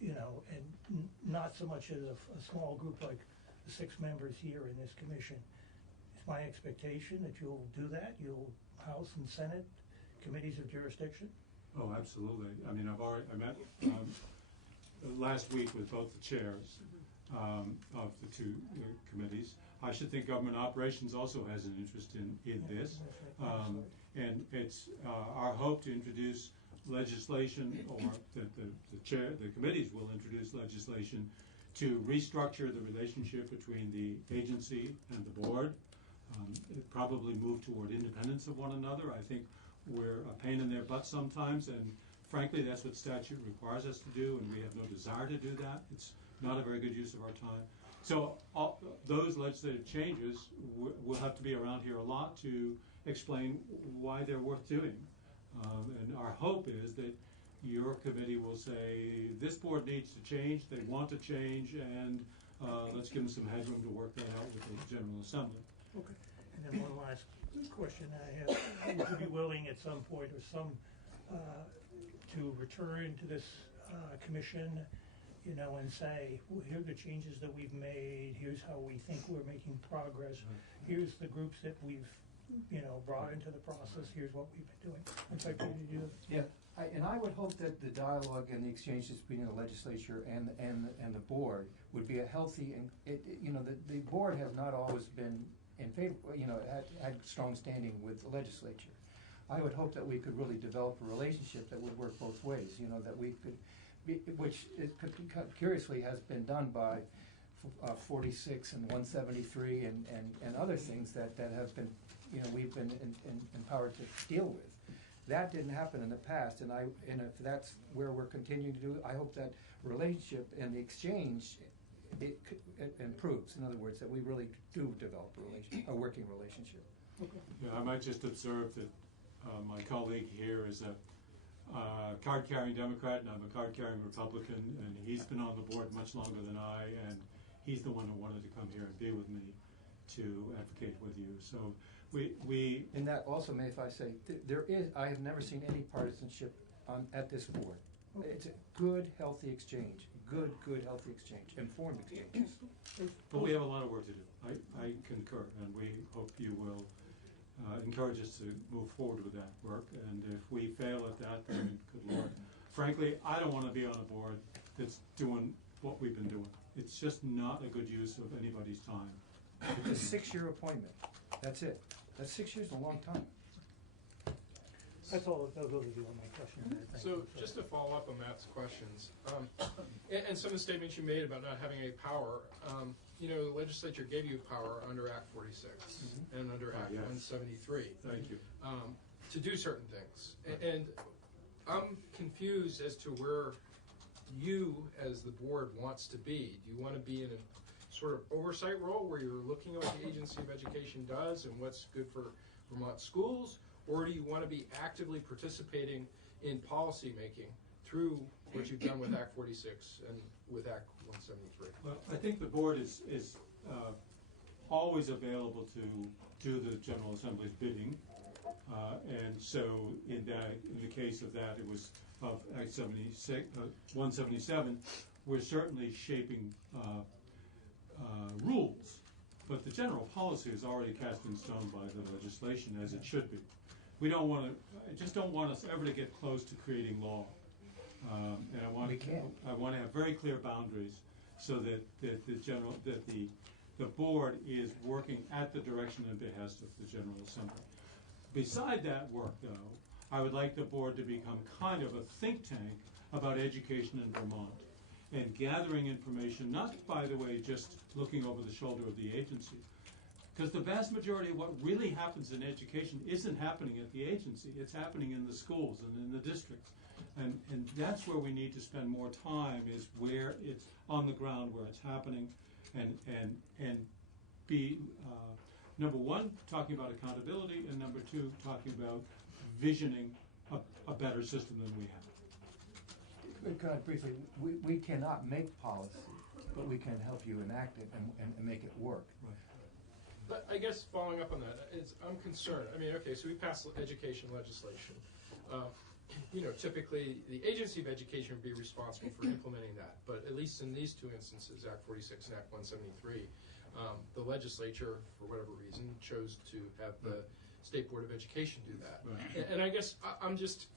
and not so much as a small group like the 6 members here in this commission. It's my expectation that you'll do that. You'll House and Senate committees of jurisdiction. Oh, absolutely. I mean, I met last week with both the chairs of the 2 committees. I should think government operations also has an interest in this. And it's our hope to introduce legislation, or the committees will introduce legislation to restructure the relationship between the agency and the board. Probably move toward independence of one another. I think we're a pain in their butt sometimes, and frankly, that's what statute requires us to do, and we have no desire to do that. It's not a very good use of our time. So those legislative changes will have to be around here a lot to explain why they're worth doing. And our hope is that your committee will say, this board needs to change, they want to change, and let's give them some headroom to work that out with the General Assembly. Okay. And then one last question I have. Would you be willing at some point or to return to this commission, and say, well, here are the changes that we've made, here's how we think we're making progress, here's the groups that we've brought into the process, here's what we've been doing. In fact, you do that. Yeah, and I would hope that the dialogue and the exchanges between the legislature and the board would be a healthy, and the board has not always been in favor, had strong standing with the legislature. I would hope that we could really develop a relationship that would work both ways, that we could, which curiously has been done by 46 and 173 and other things that have been, we've been empowered to deal with. That didn't happen in the past, and if that's where we're continuing to do, I hope that relationship and the exchange it improves. In other words, that we really do develop a working relationship. Yeah, I might just observe that my colleague here is a card-carrying Democrat, and I'm a card-carrying Republican, and he's been on the board much longer than I, and he's the one who wanted to come here and be with me to advocate with you. So we and that also, may if I say, I have never seen any partisanship at this board. It's a good, healthy exchange. Good, healthy exchange. Informed exchange. But we have a lot of work to do. I concur, and we hope you will encourage us to move forward with that work. And if we fail at that, then good Lord. Frankly, I don't want to be on a board that's doing what we've been doing. It's just not a good use of anybody's time. It's a 6-year appointment. That's it. That's 6 years, a long time. That's all I'll go to do on my question. So just to follow up on Matt's questions, and some of the statements you made about not having any power, the legislature gave you power under Act 46 and under Act 173. Thank you. To do certain things. And I'm confused as to where you, as the board, wants to be. Do you want to be in a sort of oversight role where you're looking at what the Agency of Education does and what's good for Vermont schools? Or do you want to be actively participating in policy making through what you've done with Act 46 and with Act 173? Well, I think the board is always available to do the General Assembly's bidding, and so in the case of that, it was of Act 177. We're certainly shaping rules, but the general policy is already cast in stone by the legislation, as it should be. We don't want to. I just don't want us ever to get close to creating law, and I want to have very clear boundaries so that the board is working at the direction and behest of the General Assembly. Beside that work, though, I would like the board to become kind of a think tank about education in Vermont and gathering information, not, by the way, just looking over the shoulder of the agency. Because the vast majority of what really happens in education isn't happening at the agency. It's happening in the schools and in the districts. And that's where we need to spend more time, is where it's on the ground, where it's happening, and be, number one, talking about accountability, and number two, talking about visioning a better system than we have. God, briefly, we cannot make policy, but we can help you enact it and make it work. Right. But I guess following up on that, I'm concerned. I mean, okay, so we passed education legislation. Typically the Agency of Education would be responsible for implementing that. But at least in these two instances, Act 46 and Act 173, the legislature, for whatever reason, chose to have the State Board of Education do that. Right. And I guess I'm just,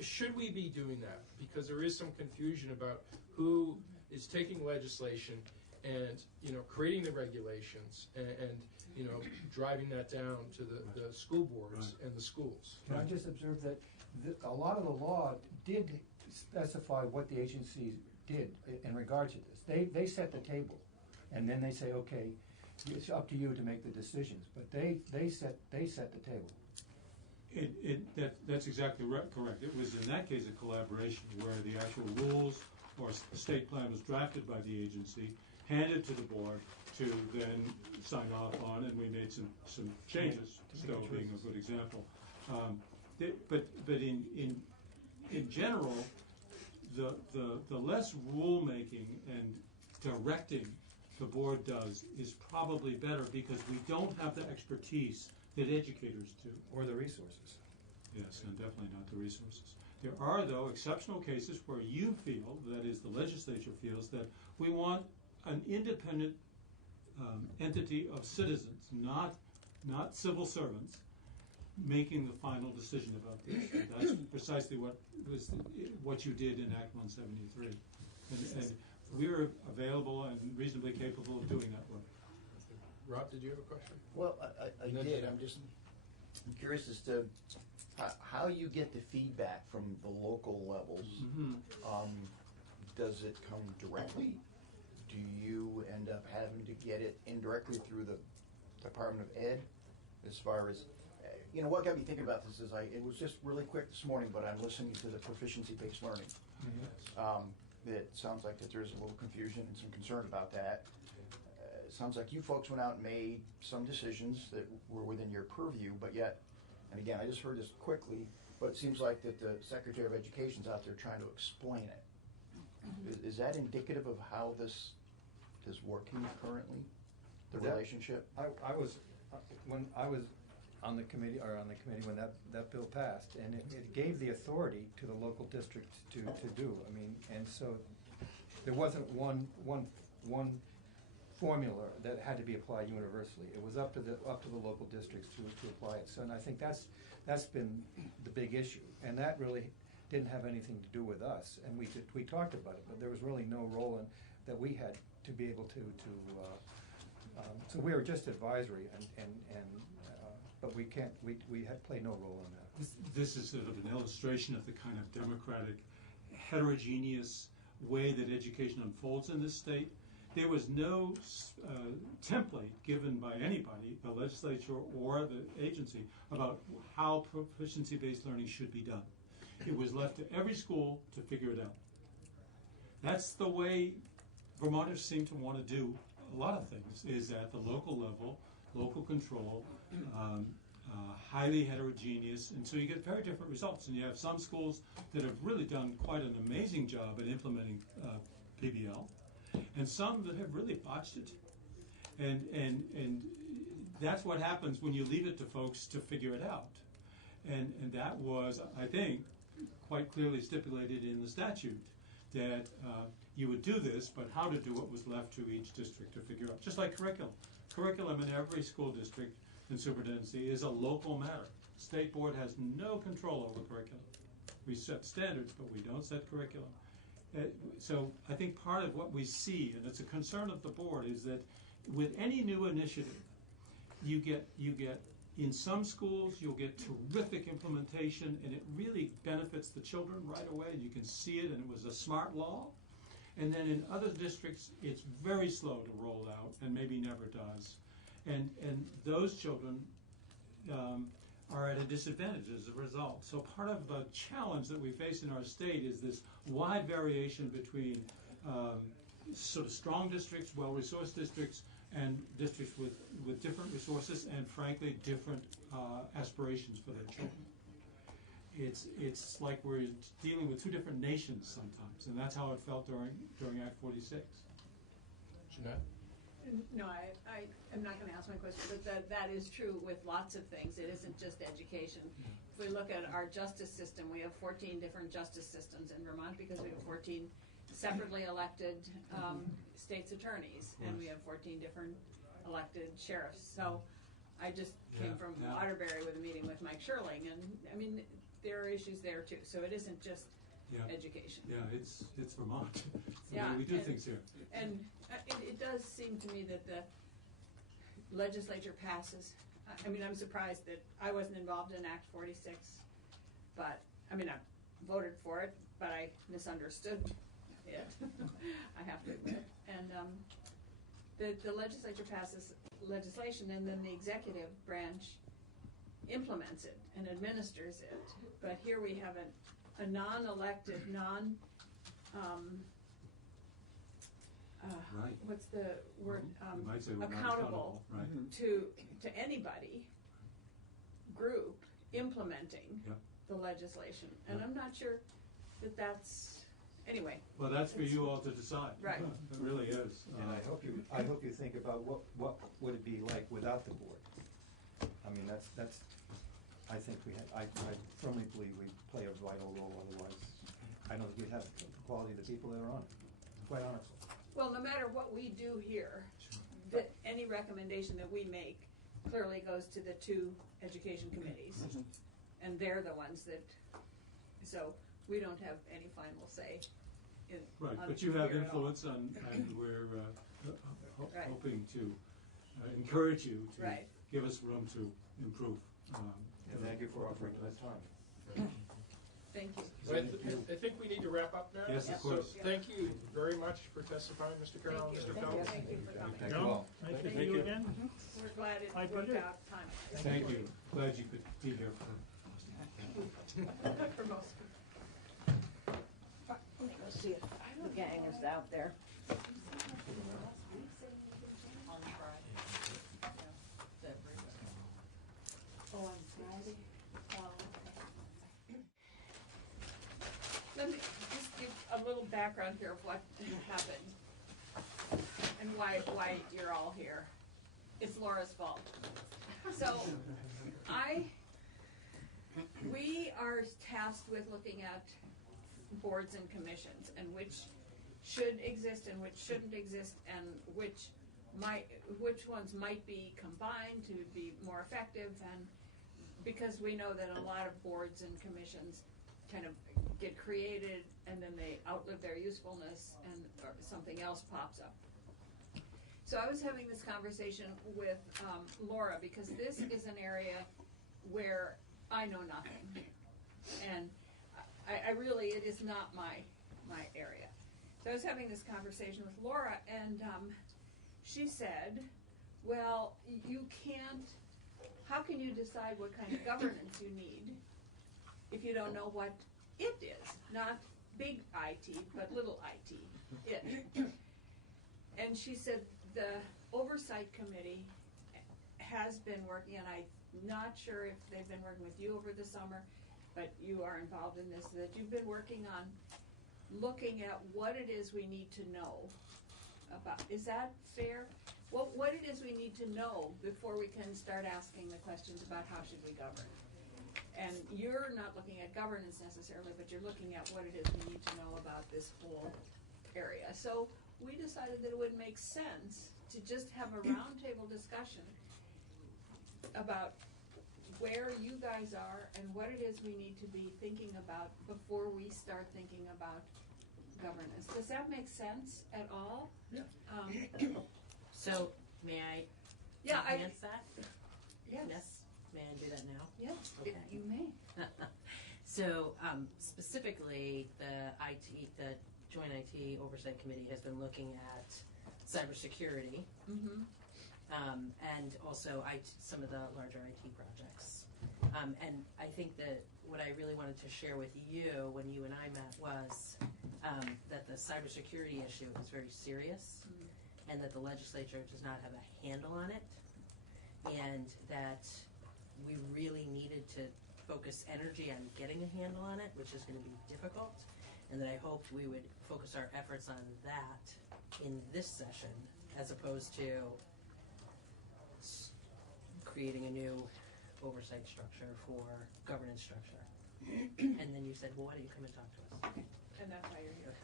should we be doing that? Because there is some confusion about who is taking legislation and creating the regulations and driving that down to the school boards and the schools. Can I just observe that a lot of the law did specify what the agencies did in regard to this. They set the table, and then they say, okay, it's up to you to make the decisions. But they set the table. That's exactly correct. It was in that case a collaboration where the actual rules or state plan was drafted by the agency, handed to the board to then sign off on, and we made some changes. Stowe being a good example. But in general, the less rulemaking and directing the board does is probably better, because we don't have the expertise that educators do. Or the resources. Yes, and definitely not the resources. There are, though, exceptional cases where you feel, that is, the legislature feels, that we want an independent entity of citizens, not civil servants, making the final decision about this. And that's precisely what you did in Act 173. And we're available and reasonably capable of doing that work. Rob, did you have a question? Well, I did. I'm curious as to how you get the feedback from the local levels. Does it come directly? Do you end up having to get it indirectly through the Department of Ed? As far as, what got me thinking about this is it was just really quick this morning, but I'm listening to the proficiency-based learning. It sounds like that there's a little confusion and some concern about that. It sounds like you folks went out and made some decisions that were within your purview, but yet, and again, I just heard this quickly, but it seems like that the Secretary of Education's out there trying to explain it. Is that indicative of how this is working currently, the relationship? I was when I was on the committee when that bill passed, and it gave the authority to the local district to do. I mean, and so there wasn't one formula that had to be applied universally. It was up to the local districts to apply it. So, and I think that's been the big issue, and that really didn't have anything to do with us. And we talked about it, but there was really no role in that we had to be able to. So we were just advisory, but we can't. We had played no role in that. This is sort of an illustration of the kind of democratic, heterogeneous way that education unfolds in this state. There was no template given by anybody, the legislature or the agency, about how proficiency-based learning should be done. It was left to every school to figure it out. That's the way Vermonters seem to want to do a lot of things, is at the local level, local control, highly heterogeneous, and so you get very different results. And you have some schools that have really done quite an amazing job at implementing PBL, and some that have really botched it. And that's what happens when you leave it to folks to figure it out. And that was, I think, quite clearly stipulated in the statute, that you would do this, but how to do it was left to each district to figure out. Just like curriculum. Curriculum in every school district and superintendency is a local matter. State board has no control over curriculum. We set standards, but we don't set curriculum. So I think part of what we see, and it's a concern of the board, is that with any new initiative, you get in some schools, you'll get terrific implementation, and it really benefits the children right away, and you can see it, and it was a smart law. And then in other districts, it's very slow to roll out, and maybe never does. And those children are at a disadvantage as a result. So part of the challenge that we face in our state is this wide variation between sort of strong districts, well-resourced districts, and districts with different resources and, frankly, different aspirations for their children. It's like we're dealing with two different nations sometimes, and that's how it felt during Act 46. Jeanette? No, I am not going to ask my question, but that is true with lots of things. It isn't just education. If we look at our justice system, we have 14 different justice systems in Vermont because we have 14 separately elected state's attorneys, and we have 14 different elected sheriffs. So I just came from Waterbury with a meeting with Mike Sherling, and I mean, there are issues there too. So it isn't just education. Yeah, it's Vermont. It's the way we do things here. And it does seem to me that the legislature passes. I mean, I'm surprised that I wasn't involved in Act 46, but I mean, I voted for it, but I misunderstood it. I have to admit. And the legislature passes legislation, and then the executive branch implements it and administers it. But here we have a non-elected, what's the word? Accountable to anybody group implementing the legislation, and I'm not sure that that's anyway. Well, that's for you all to decide. Right. It really is. And I hope you think about what would it be like without the board. I mean, that's. I think I firmly believe we play a vital role. Otherwise, I don't think we'd have the quality of the people that are on it. Quite honestly. Well, no matter what we do here, that any recommendation that we make clearly goes to the two education committees, and they're the ones that. So we don't have any final say. Right, but you have influence on, and we're hoping to encourage you to Right. give us room to improve. And thank you for offering that time. Thank you. So I think we need to wrap up now. Yes, of course. So thank you very much for testifying, Mr. Carroll, Thank you. Mr. Phelps. Thank you for coming. Thank you all. Nice to Thank see you you. again. We're glad it My worked pleasure. out time. Thank you. Glad you could be here for. For most people. Let me go see if the gang is out there. Oh, on Friday? Let me just give a little background here of what happened and why you're all here. It's Laura's fault. So, we are tasked with looking at boards and commissions and which should exist and which shouldn't exist and which ones might be combined to be more effective, and because we know that a lot of boards and commissions kind of get created and then they outlive their usefulness and or something else pops up. So I was having this conversation with Laura because this is an area where I know nothing, and I really, it is not my area. So I was having this conversation with Laura, and she said, well, you can't, how can you decide what kind of governance you need if you don't know what it is? Not big IT, but little IT, it. And she said the Oversight Committee has been working, and I'm not sure if they've been working with you over the summer, but you are involved in this, that you've been working on looking at what it is we need to know about. Is that fair? What it is we need to know before we can start asking the questions about how should we govern. And you're not looking at governance necessarily, but you're looking at what it is we need to know about this whole area. So we decided that it would make sense to just have a roundtable discussion about where you guys are and what it is we need to be thinking about before we start thinking about governance. Does that make sense at all? Yeah. So, may I enhance that? Yes. May I do that now? Yes, Okay. you may. So, specifically, the Joint IT Oversight Committee has been looking at cybersecurity, and also some of the larger IT projects. And I think that what I really wanted to share with you when you and I met was that the cybersecurity issue is very serious, and that the legislature does not have a handle on it, and that we really needed to focus energy on getting a handle on it, which is going to be difficult, and that I hoped we would focus our efforts on that in this session as opposed to creating a new oversight structure for governance structure. And then you said, well, why don't you come and talk to us? And that's why you're here.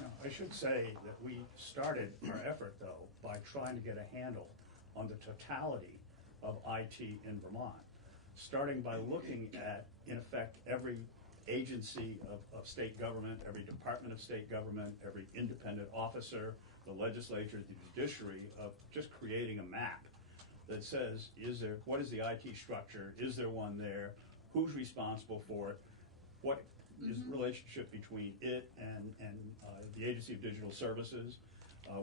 Now, I should say that we started our effort, though, by trying to get a handle on the totality of IT in Vermont, starting by looking at, in effect, every agency of state government, every department of state government, every independent officer, the legislature, the judiciary, of just creating a map that says, what is the IT structure? Is there one there? Who's responsible for it? What is the relationship between it and the Agency of Digital Services?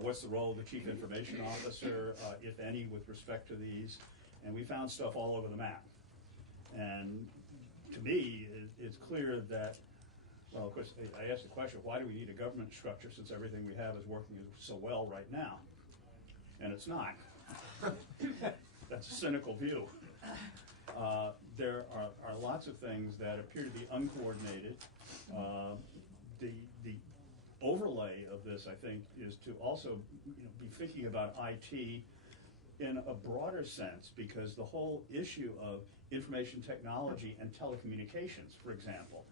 What's the role of the Chief Information Officer, if any, with respect to these? And we found stuff all over the map. And to me, it's clear that, well, of course, I asked the question, why do we need a government structure since everything we have is working so well right now? And it's not. That's a cynical view. There are lots of things that appear to be uncoordinated. The overlay of this, I think, is to also be thinking about IT in a broader sense, because the whole issue of information technology and telecommunications, for example,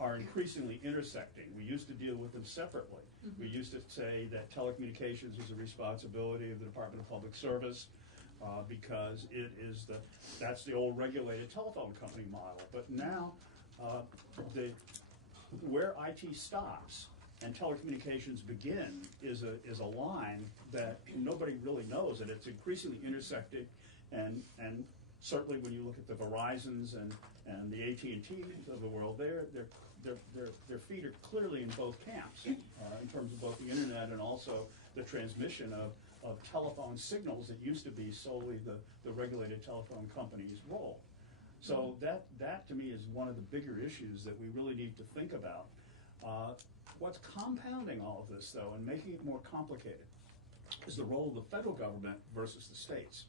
are increasingly intersecting. We used to deal with them separately. We used to say that telecommunications is a responsibility of the Department of Public Service because that's the old regulated telephone company model. But now, where IT stops and telecommunications begin is a line that nobody really knows, and it's increasingly intersected, and certainly when you look at the Verizons and the AT&Ts of the world, their feet are clearly in both camps in terms of both the internet and also the transmission of telephone signals that used to be solely the regulated telephone company's role. So that to me is one of the bigger issues that we really need to think about. What's compounding all of this, though, and making it more complicated is the role of the federal government versus the states.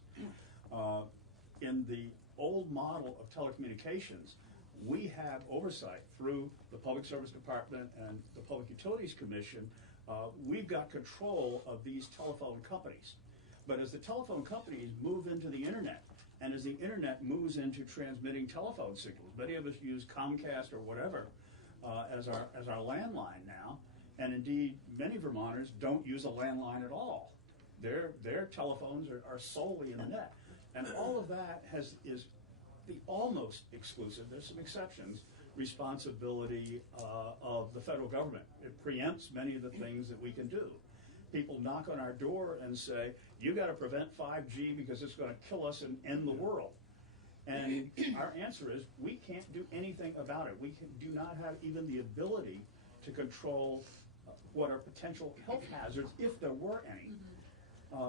In the old model of telecommunications, we have oversight through the Public Service Department and the Public Utilities Commission. We've got control of these telephone companies. But as the telephone companies move into the internet, and as the internet moves into transmitting telephone signals, many of us use Comcast or whatever as our landline now, and indeed many Vermonters don't use a landline at all. Their telephones are solely in the net, and all of that is the almost exclusive, there's some exceptions, responsibility of the federal government. It preempts many of the things that we can do. People knock on our door and say, you got to prevent 5G because it's going to kill us and end the world. And our answer is, we can't do anything about it. We do not have even the ability to control what are potential health hazards, if there were any,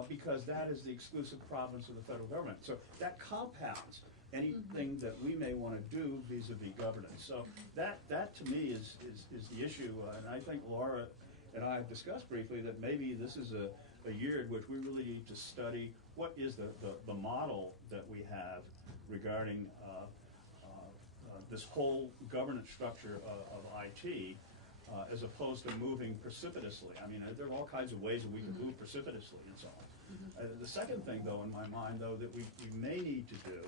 because that is the exclusive province of the federal government. So that compounds anything that we may want to do vis-a-vis governance. So that to me is the issue, and I think Laura and I have discussed briefly that maybe this is a year in which we really need to study what is the model that we have regarding this whole governance structure of IT, as opposed to moving precipitously. I mean, there are all kinds of ways that we can move precipitously and so on. The second thing, though, in my mind, though, that we may need to do,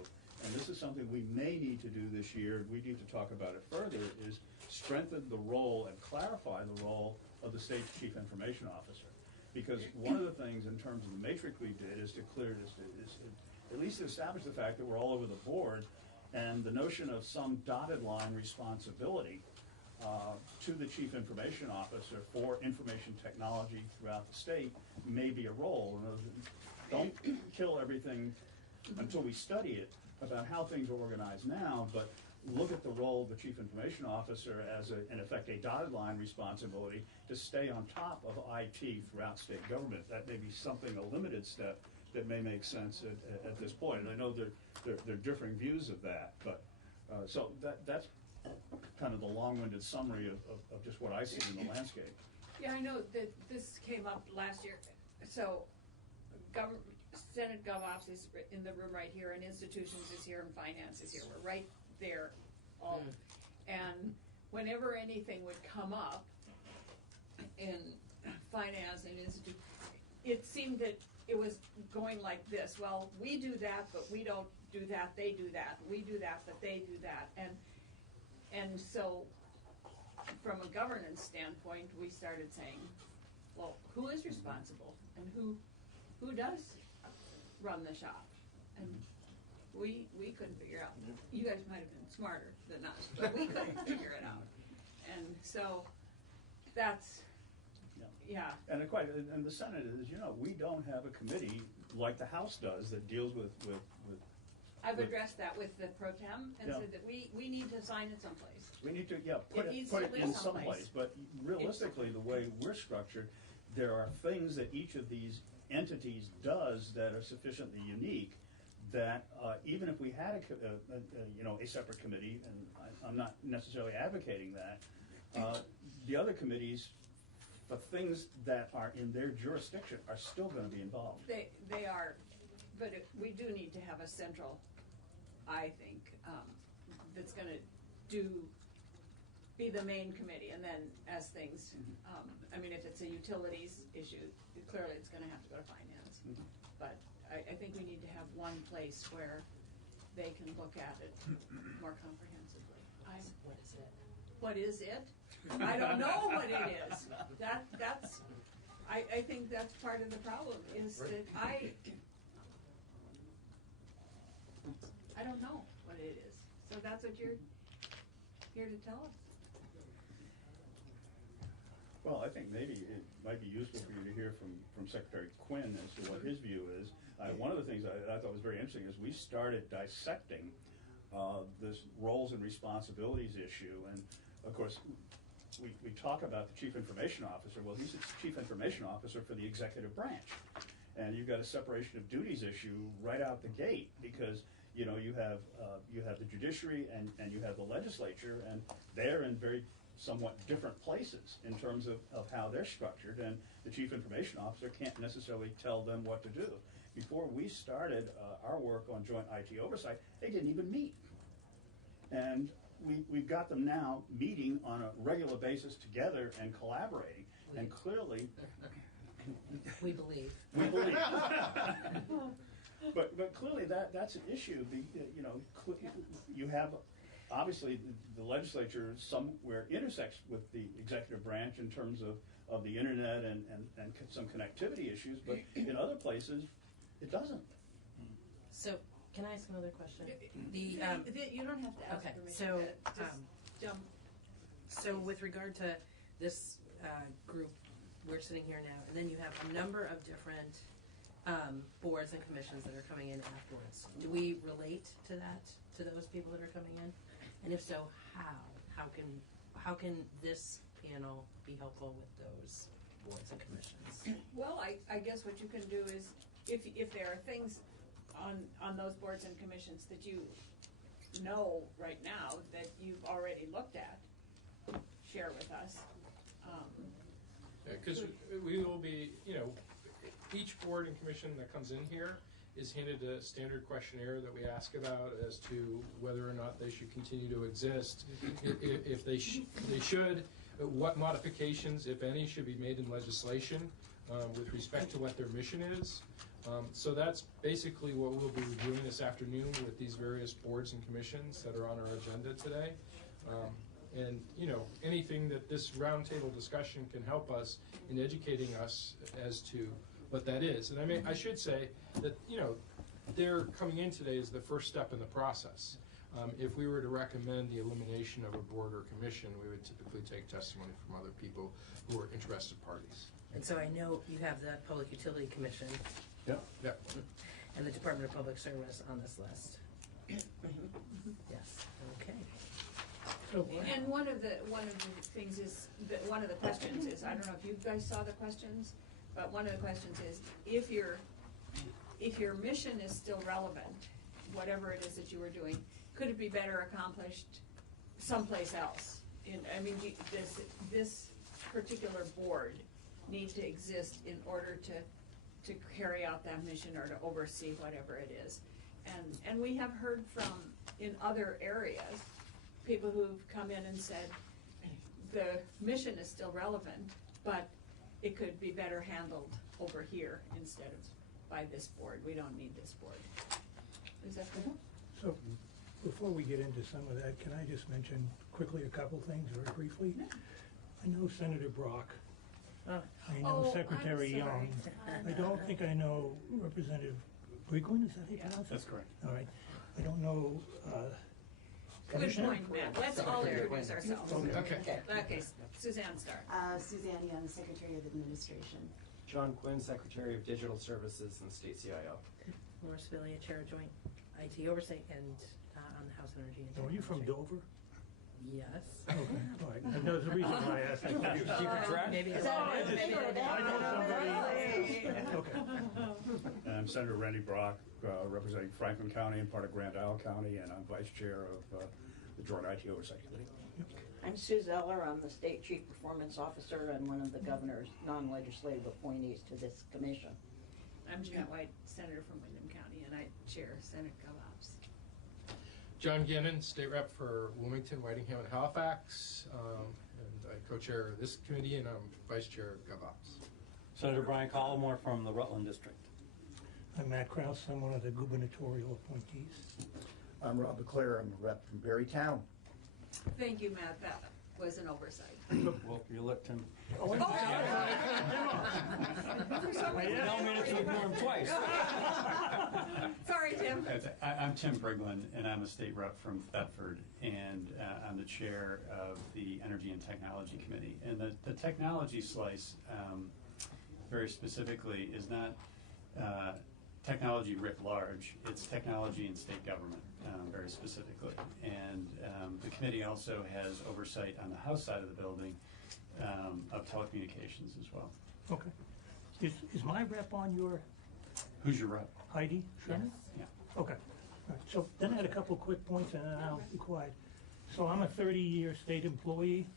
and this is something we may need to do this year, we need to talk about it further, is strengthen the role and clarify the role of the state's chief information officer. Because one of the things in terms of the matrix we did is to at least establish the fact that we're all over the board, and the notion of some dotted line responsibility to the chief information officer for information technology throughout the state may be a role. Don't kill everything until we study it about how things are organized now, but look at the role of the chief information officer as, in effect, a dotted line responsibility to stay on top of IT throughout state government. That may be something, a limited step, that may make sense at this point. And I know there are differing views of that, but so that's kind of the long-winded summary of just what I see in the landscape. Yeah, I know that this came up last year. So Senate GovOps is in the room right here, and institutions is here, and finance is here. We're right there all. And whenever anything would come up in finance and institute, it seemed that it was going like this. Well, we do that, but we don't do that. They do that. We do that, but they do that. And so from a governance standpoint, we started saying, well, who is responsible and who does run the shop? And we couldn't figure out. You guys might have been smarter than us, but we couldn't figure it out. And so that's, yeah. And and the Senate is, we don't have a committee like the House does that deals with I've addressed that with the pro tem and said that we need to assign it someplace. We need to, put it in someplace. But realistically, the way we're structured, there are things that each of these entities does that are sufficiently unique that even if we had a separate committee, and I'm not necessarily advocating that, the other committees, the things that are in their jurisdiction are still going to be involved. They are, but we do need to have a central, I think, that's going to be the main committee, and then as things, I mean, if it's a utilities issue, clearly it's going to have to go to finance. But I think we need to have one place where they can look at it more comprehensively. What is it? What is it? I don't know what it is. That's. I think that's part of the problem is that I don't know what it is. So that's what you're here to tell us. Well, I think maybe it might be useful for you to hear from Secretary Quinn as to what his view is. One of the things I thought was very interesting is we started dissecting this roles and responsibilities issue, and of course, we talk about the Chief Information Officer. Well, he's the Chief Information Officer for the executive branch. And you've got a separation of duties issue right out the gate because, you know, you have the judiciary and you have the legislature, and they're in very somewhat different places in terms of how they're structured, and the Chief Information Officer can't necessarily tell them what to do. Before we started our work on joint IT oversight, they didn't even meet. And we've got them now meeting on a regular basis together and collaborating, and clearly... We believe. We believe. But clearly that's an issue. You know, you have, obviously, the legislature somewhere intersects with the executive branch in terms of the internet and some connectivity issues, but in other places, it doesn't. So, can I ask another question? You don't have to ask okay, permission. so, Just jump. So with regard to this group, we're sitting here now, and then you have a number of different boards and commissions that are coming in afterwards. Do we relate to that, to those people that are coming in? And if so, how? How can this panel be helpful with those boards and commissions? Well, I guess what you can do is, if there are things on those boards and commissions that you know right now that you've already looked at, share with us. Because we will be, you know, each board and commission that comes in here is handed a standard questionnaire that we ask about as to whether or not they should continue to exist. If they should, what modifications, if any, should be made in legislation with respect to what their mission is. So that's basically what we'll be reviewing this afternoon with these various boards and commissions that are on our agenda today. And, you know, anything that this roundtable discussion can help us in educating us as to what that is. And I should say that, you know, their coming in today is the first step in the process. If we were to recommend the elimination of a board or commission, we would typically take testimony from other people who are interested parties. And so I know you have the Public Utility Commission. Yep. Yep. And the Department of Public Service on this list. Yes. Okay. And one of the things is that one of the questions is, I don't know if you guys saw the questions, but one of the questions is, if your mission is still relevant, whatever it is that you were doing, could it be better accomplished someplace else? This particular board needs to exist in order to carry out that mission or to oversee whatever it is. And we have heard from, in other areas, people who've come in and said, the mission is still relevant, but it could be better handled over here instead of by this board. We don't need this board. Is that good? So, before we get into some of that, can I just mention quickly a couple things very briefly? I know Senator Brock. I know Secretary Young. I don't think I know Representative Grigwin, is that how you pronounce it? That's correct. All right. I don't know Good point, Matt. Let's all introduce ourselves. Okay. Okay, Suzanne start. Suzanne Young, Secretary of Administration. John Quinn, Secretary of Digital Services and State CIO. Laura Sibilia, Chair of Joint IT Oversight and on the House Energy and Are you from Dover? Yes. Okay, all right. And there's a reason why I asked that question. Secret track? Maybe it's I know somebody. Okay. And I'm Senator Randy Brock, representing Franklin County and part of Grand Isle County, and I'm Vice Chair of the Joint IT Oversight Committee. I'm Sue Zeller. I'm the State Chief Performance Officer and one of the governor's non-legislative appointees to this commission. I'm Jeanette White, Senator from Windham County, and I chair Senate GovOps. John Gannon, State Rep for Wilmington, Whitingham, and Halifax, and I co-chair this committee, and I'm Vice Chair of GovOps. Senator Brian Collmore from the Rutland District. I'm Matt Krause. I'm one of the gubernatorial appointees. I'm Rob LeClaire. I'm a rep from Berrytown. Thank you, Matt. was an oversight. Well, you let Tim. Oh, I don't mean to ignore him twice. Sorry, Tim. I'm Tim Briglin, and I'm a state rep from Thetford, and I'm the chair of the Energy and Technology Committee. And the technology slice, very specifically, is not technology writ large. It's technology in state government, very specifically. And the committee also has oversight on the House side of the building of telecommunications as well. Okay. Is my rep on your? Who's your rep? Heidi Sherman? Yeah. Okay. All right. So then I had a couple of quick points and then I'll be quiet. So I'm a 30-year state employee,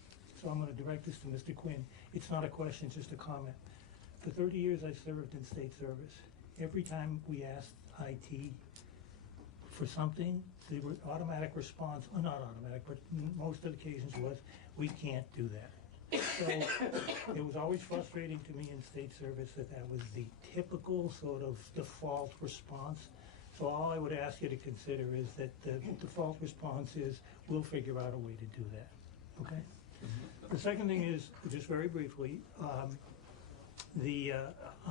so I'm going to direct this to Mr. Quinn. It's not a question, just a comment. The 30 years I served in state service, every time we asked IT for something, the automatic response, not automatic, but most of the occasions was, we can't do that. So it was always frustrating to me in state service that was the typical sort of default response. So all I would ask you to consider is that the default response is, we'll figure out a way to do that, okay? The second thing is, just very briefly, I'm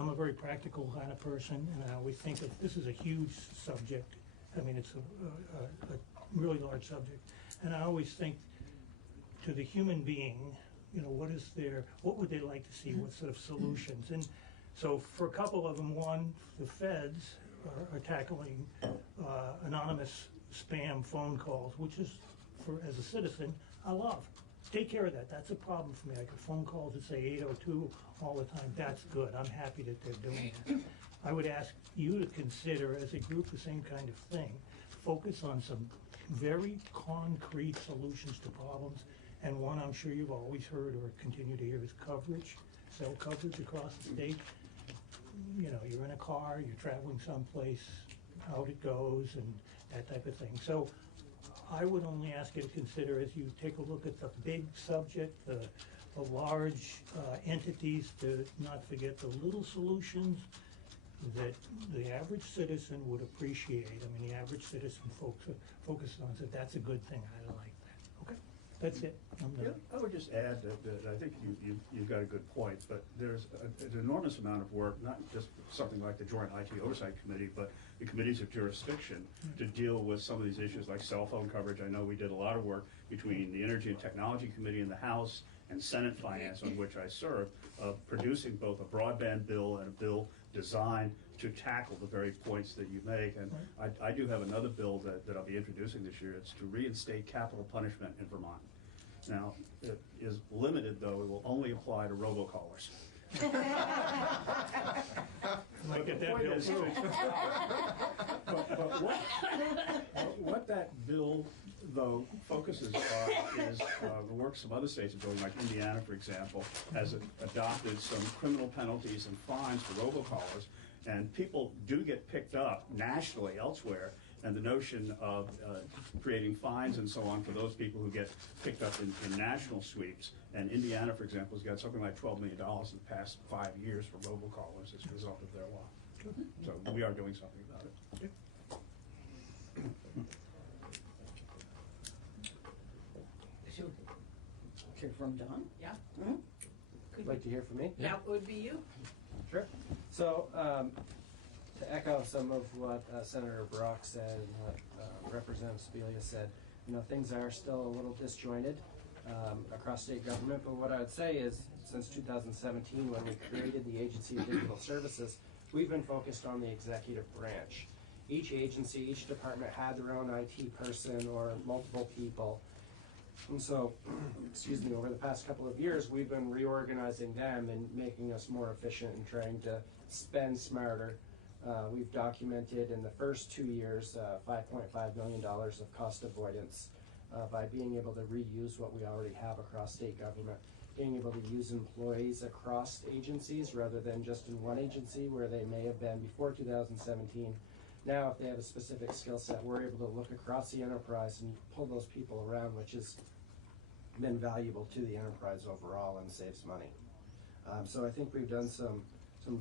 a very practical kind of person, and I always think of this is a huge subject. I mean, it's a really large subject, and I always think to the human being, you know, what would they like to see? What sort of solutions? And so, for a couple of them, one, the feds are tackling anonymous spam phone calls, which is, as a citizen, I love. Take care of that. That's a problem for me. I get phone calls that say 802 all the time. That's good. I'm happy that they're doing that. I would ask you to consider, as a group, the same kind of thing. Focus on some very concrete solutions to problems. And one I'm sure you've always heard or continue to hear is coverage, cell coverage across the state. You know, you're in a car, you're traveling someplace, out it goes, and that type of thing. So I would only ask you to consider, as you take a look at the big subject, the large entities, to not forget the little solutions that the average citizen would appreciate. I mean, the average citizen focus on that. That's a good thing. I like that. Okay, that's it. I'm done. Yeah, I would just add that I think you've got a good point, but there's an enormous amount of work, not just something like the Joint IT Oversight Committee, but the committees of jurisdiction to deal with some of these issues like cell phone coverage. I know we did a lot of work between the Energy and Technology Committee in the House and Senate Finance, on which I served, producing both a broadband bill and a bill designed to tackle the very points that you make. And I do have another bill that I'll be introducing this year. It's to reinstate capital punishment in Vermont. Now, it is limited, though. It will only apply to robocallers. Might get that bill too. But what that bill, though, focuses on is the work some other states are doing, like Indiana, for example, has adopted some criminal penalties and fines for robocallers, and people do get picked up nationally elsewhere. And the notion of creating fines and so on for those people who get picked up in national sweeps. And Indiana, for example, has got something like $12 million in the past 5 years for robocallers as a result of their law. So we are doing something about it. Hear from Don? Yeah. I'd like to hear from me. That would be you. Sure. So, to echo some of what Senator Brock said and what Representative Spelia said, you know, things are still a little disjointed across state government, but what I would say is since 2017, when we created the Agency of Digital Services, we've been focused on the executive branch. Each agency, each department had their own IT person or multiple people. And so, excuse me, over the past couple of years, we've been reorganizing them and making us more efficient and trying to spend smarter. We've documented in the first 2 years $5.5 million of cost avoidance by being able to reuse what we already have across state government, being able to use employees across agencies rather than just in one agency where they may have been before 2017. Now, if they have a specific skill set, we're able to look across the enterprise and pull those people around, which has been valuable to the enterprise overall and saves money. So I think we've done some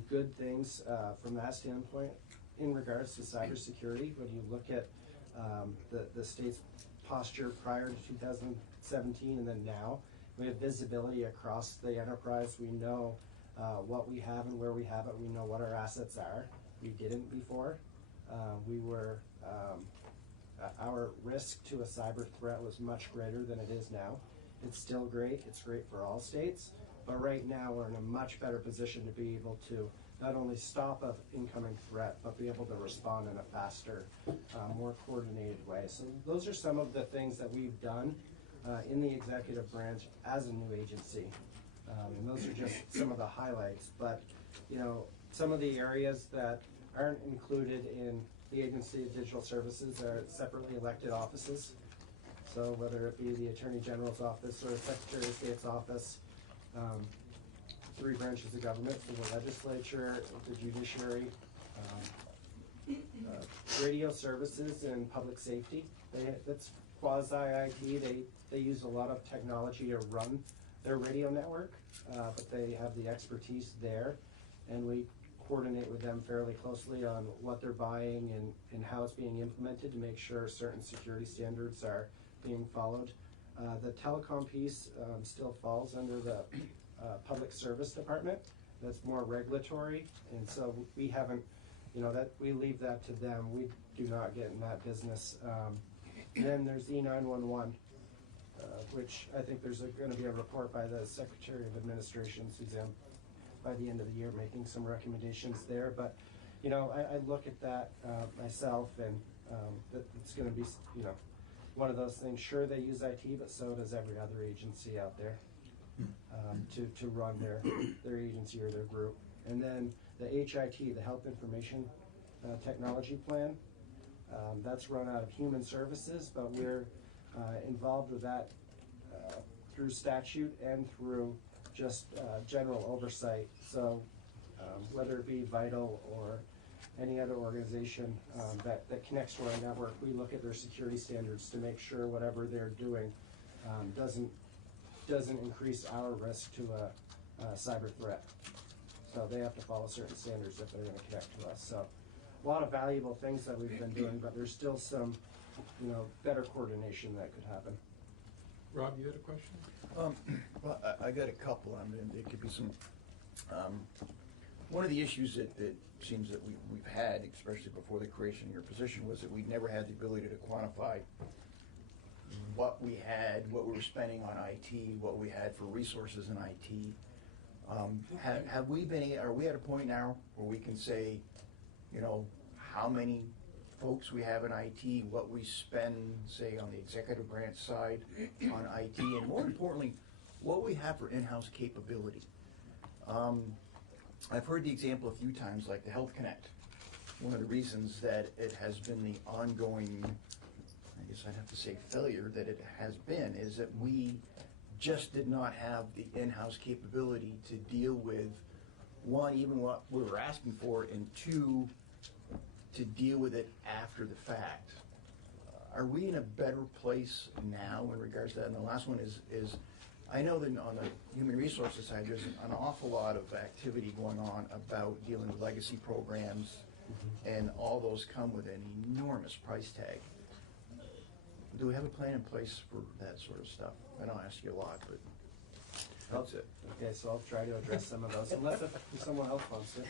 good things from that standpoint. In regards to cybersecurity, when you look at the state's posture prior to 2017 and then now, We have visibility across the enterprise. We know what we have and where we have it. We know what our assets are. We didn't before. Our risk to a cyber threat was much greater than it is now. It's still great. It's great for all states. But right now we're in a much better position to be able to not only stop an incoming threat, but be able to respond in a faster, more coordinated way. So those are some of the things that we've done in the executive branch as a new agency. And those are just some of the highlights. But, you know, some of the areas that aren't included in the Agency of Digital Services are separately elected offices. So whether it be the Attorney General's office or the Secretary of State's office, 3 branches of government, so the legislature, the judiciary, radio services and public safety. That's quasi-IT. They use a lot of technology to run their radio network, but they have the expertise there, and we coordinate with them fairly closely on what they're buying and how it's being implemented to make sure certain security standards are being followed. The telecom piece still falls under the public service department. That's more regulatory, and so we haven't, you know, that we leave that to them. We do not get in that business. And then there's E911, which I think there's going to be a report by the Secretary of Administration, Suzanne, by the end of the year, making some recommendations there. But, you know, I look at that myself, and it's going to be, you know, one of those things. Sure, they use IT, but so does every other agency out there to run their agency or their group. And then the HIT, the Health Information Technology Plan, that's run out of Human Services, but we're involved with that through statute and through just general oversight. So whether it be Vital or any other organization that connects to our network, we look at their security standards to make sure whatever they're doing doesn't increase our risk to a cyber threat. So they have to follow certain standards if they're going to connect to us. So a lot of valuable things that we've been doing, but there's still some, you know, better coordination that could happen. Rob, you had a question? Well, I got a couple. I mean, there could be some. One of the issues that seems that we've had, especially before the creation of your position, was that we never had the ability to quantify what we had, what we were spending on IT, what we had for resources in IT. Have we been? Are we at a point now where we can say, you know, how many folks we have in IT, what we spend, say, on the executive branch side on IT, and more importantly, what we have for in-house capability? I've heard the example a few times, like the Health Connect. One of the reasons that it has been the ongoing, I guess I'd have to say failure that it has been, is that we just did not have the in-house capability to deal with, one, even what we were asking for, and two, to deal with it after the fact. Are we in a better place now in regards to that? And the last one is I know that on the human resources side, there's an awful lot of activity going on about dealing with legacy programs, and all those come with an enormous price tag. Do we have a plan in place for that sort of stuff? I know I ask you a lot, but that's it. Okay, so I'll try to address some of those, unless if someone else wants to.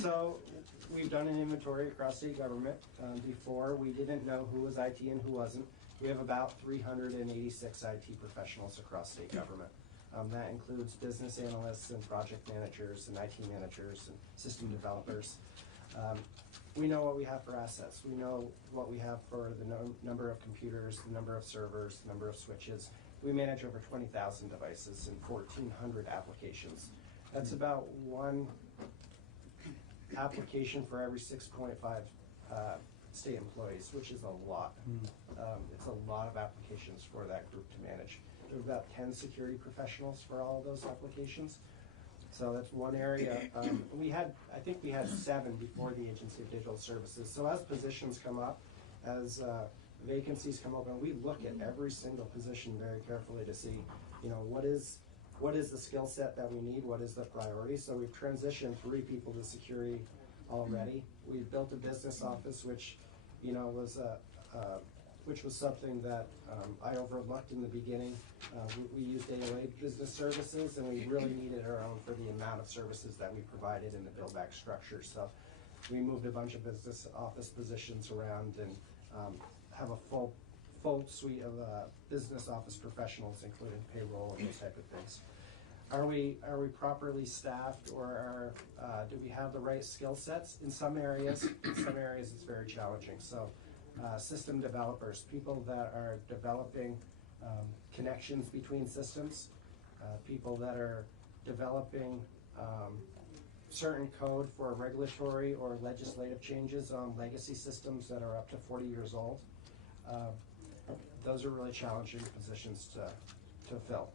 So we've done an inventory across state government. Before, we didn't know who was IT and who wasn't. We have about 386 IT professionals across state government. That includes business analysts and project managers and IT managers and system developers. We know what we have for assets. We know what we have for the number of computers, the number of servers, the number of switches. We manage over 20,000 devices and 1,400 applications. That's about one application for every 6.5 state employees, which is a lot. It's a lot of applications for that group to manage. There are about 10 security professionals for all of those applications. So that's one area. I think we had 7 before the Agency of Digital Services. So as positions come up, as vacancies come open, we look at every single position very carefully to see, you know, what is the skill set that we need, what is the priority. So we've transitioned 3 people to security already. We've built a business office, which, you know, was which was something that I overlooked in the beginning. We used AOA Business Services, and we really needed our own for the amount of services that we provided in the build-back structure. So we moved a bunch of business office positions around and have a full suite of business office professionals, including payroll and those type of things. Are we properly staffed, or do we have the right skill sets? In some areas it's very challenging. So system developers, people that are developing connections between systems, people that are developing certain code for regulatory or legislative changes on legacy systems that are up to 40 years old. Those are really challenging positions to fill.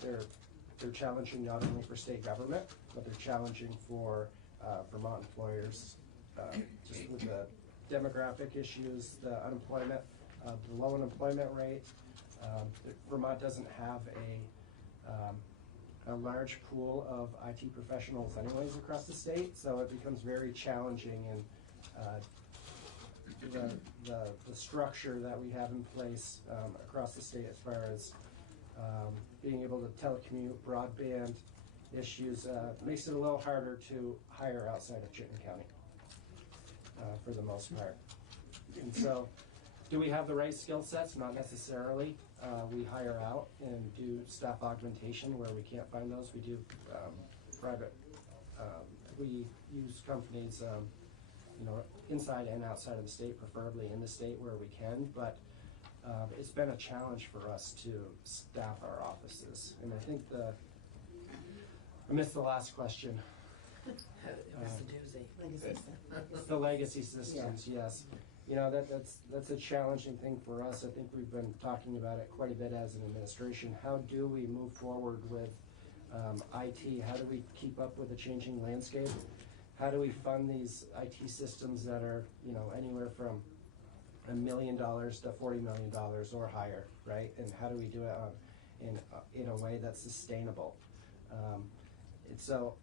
They're challenging not only for state government, but they're challenging for Vermont employers, just with the demographic issues, the unemployment, the low unemployment rate. Vermont doesn't have a large pool of IT professionals anyways across the state, so it becomes very challenging, and the structure that we have in place across the state as far as being able to telecommute, broadband issues, makes it a little harder to hire outside of Chittenden County for the most part. And so, do we have the right skill sets? Not necessarily. We hire out and do staff augmentation where we can't find those. We do private, we use companies inside and outside of the state, preferably in the state where we can, but it's been a challenge for us to staff our offices. And I think I missed the last question. It was the doozy. The legacy systems, yes. That's a challenging thing for us. I think we've been talking about it quite a bit as an administration. How do we move forward with IT? How do we keep up with the changing landscape? How do we fund these IT systems that are, anywhere from $1 million to $40 million or higher, right? And how do we do it in a way that's sustainable? And so,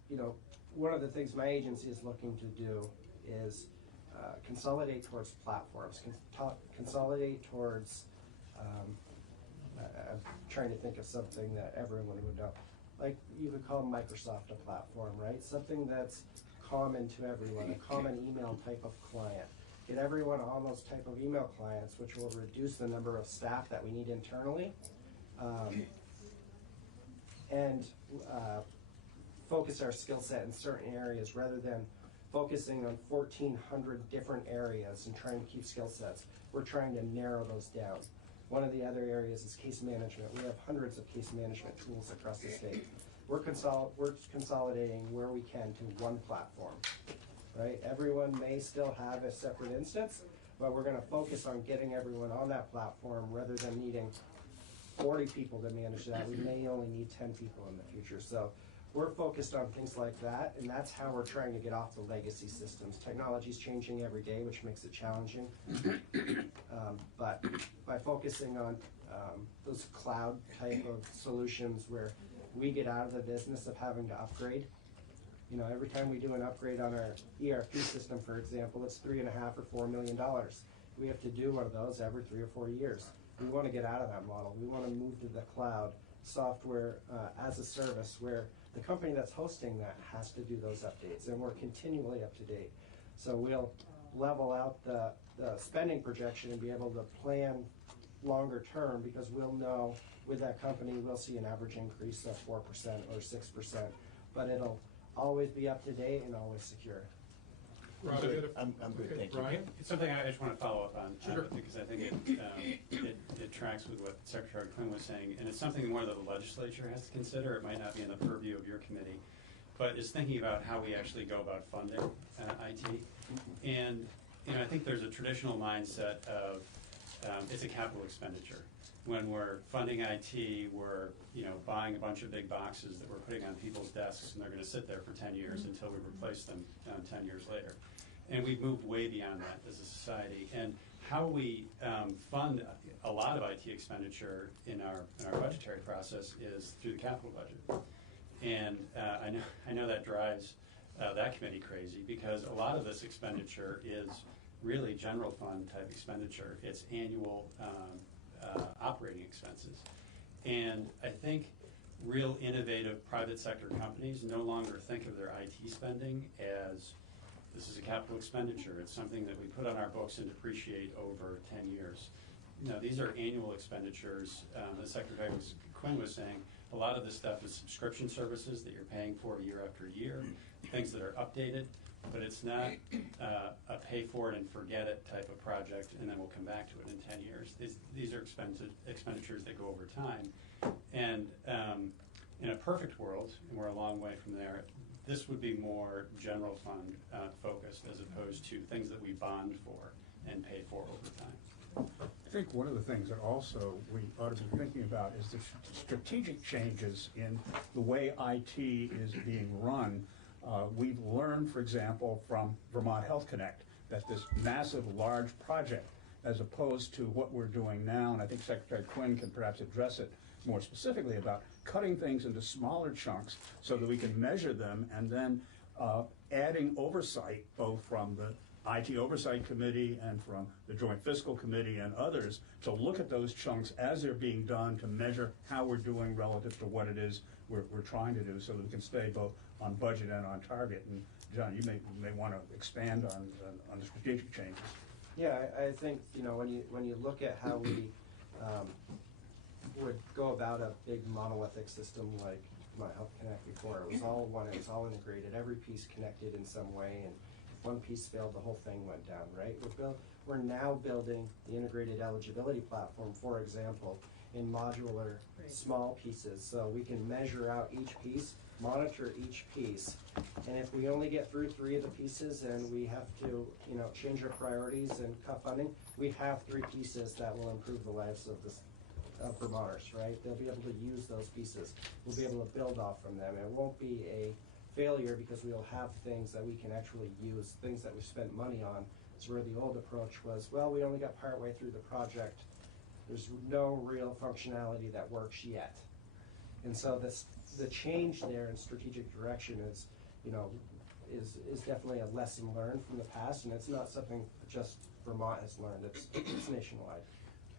one of the things my agency is looking to do is consolidate towards platforms, consolidate towards, I'm trying to think of something that everyone would know. Like, you could call Microsoft a platform, right? Something that's common to everyone, a common email type of client. Get everyone on those type of email clients, which will reduce the number of staff that we need internally, and focus our skill set in certain areas rather than focusing on 1,400 different areas and trying to keep skill sets. We're trying to narrow those down. One of the other areas is case management. We have hundreds of case management tools across the state. We're consolidating where we can to one platform, right? Everyone may still have a separate instance, but we're gonna focus on getting everyone on that platform rather than needing 40 people to manage that. We may only need 10 people in the future. So we're focused on things like that, and that's how we're trying to get off the legacy systems. Technology's changing every day, which makes it challenging. But by focusing on those cloud type of solutions where we get out of the business of having to upgrade. Every time we do an upgrade on our ERP system, for example, it's $3.5 or $4 million. We have to do one of those every 3 or 4 years. We want to get out of that model. We want to move to the cloud software as a service where the company that's hosting that has to do those updates, and we're continually up to date. So we'll level out the spending projection and be able to plan longer term, because we'll know with that company we'll see an average increase of 4% or 6%, but it'll always be up to date and always secure. I'm good, thank you. Brian? It's something I just want to follow up on, Sure. because I think it tracks with what Secretary Quinn was saying, and it's something more that the legislature has to consider. It might not be in the purview of your committee, but is thinking about how we actually go about funding IT. And I think there's a traditional mindset of it's a capital expenditure. When we're funding IT, we're buying a bunch of big boxes that we're putting on people's desks, and they're going to sit there for 10 years until we replace them 10 years later. And we've moved way beyond that as a society. And how we fund a lot of IT expenditure in our budgetary process is through the capital budget. And I know that drives that committee crazy, because a lot of this expenditure is really general fund type expenditure. It's annual operating expenses. And I think real innovative private sector companies no longer think of their IT spending as this is a capital expenditure. It's something that we put on our books and depreciate over 10 years. No, these are annual expenditures. The Secretary Quinn was saying a lot of this stuff is subscription services that you're paying for year after year, things that are updated, but it's not a pay for it and forget it type of project and then we'll come back to it in 10 years. These are expenditures that go over time. And in a perfect world, and we're a long way from there, this would be more general fund focused as opposed to things that we bond for and pay for over time. I think one of the things that also we ought to be thinking about is the strategic changes in the way IT is being run. We've learned, for example, from Vermont Health Connect that this massive, large project, as opposed to what we're doing now, and I think Secretary Quinn can perhaps address it more specifically about cutting things into smaller chunks so that we can measure them and then adding oversight both from the IT Oversight Committee and from the Joint Fiscal Committee and others to look at those chunks as they're being done to measure how we're doing relative to what it is we're trying to do so that we can stay both on budget and on target. And John, you may want to expand on the strategic changes. Yeah, I think, you know, when you look at how we would go about a big monolithic system like Vermont Health Connect before, it was all one, it was all integrated, every piece connected in some way, and if one piece failed, the whole thing went down, right? We're now building the integrated eligibility platform, for example, in modular small pieces, so we can measure out each piece, monitor each piece, and if we only get through 3 of the pieces and we have to, you know, change our priorities and cut funding, we have 3 pieces that will improve the lives of Vermonters, right? They'll be able to use those pieces. We'll be able to build off from them. It won't be a failure because we'll have things that we can actually use, things that we spent money on. It's where the old approach was, well, we only got partway through the project. There's no real functionality that works yet. And so the change there in strategic direction is, you know, is definitely a lesson learned from the past, and it's not something just Vermont has learned. It's nationwide.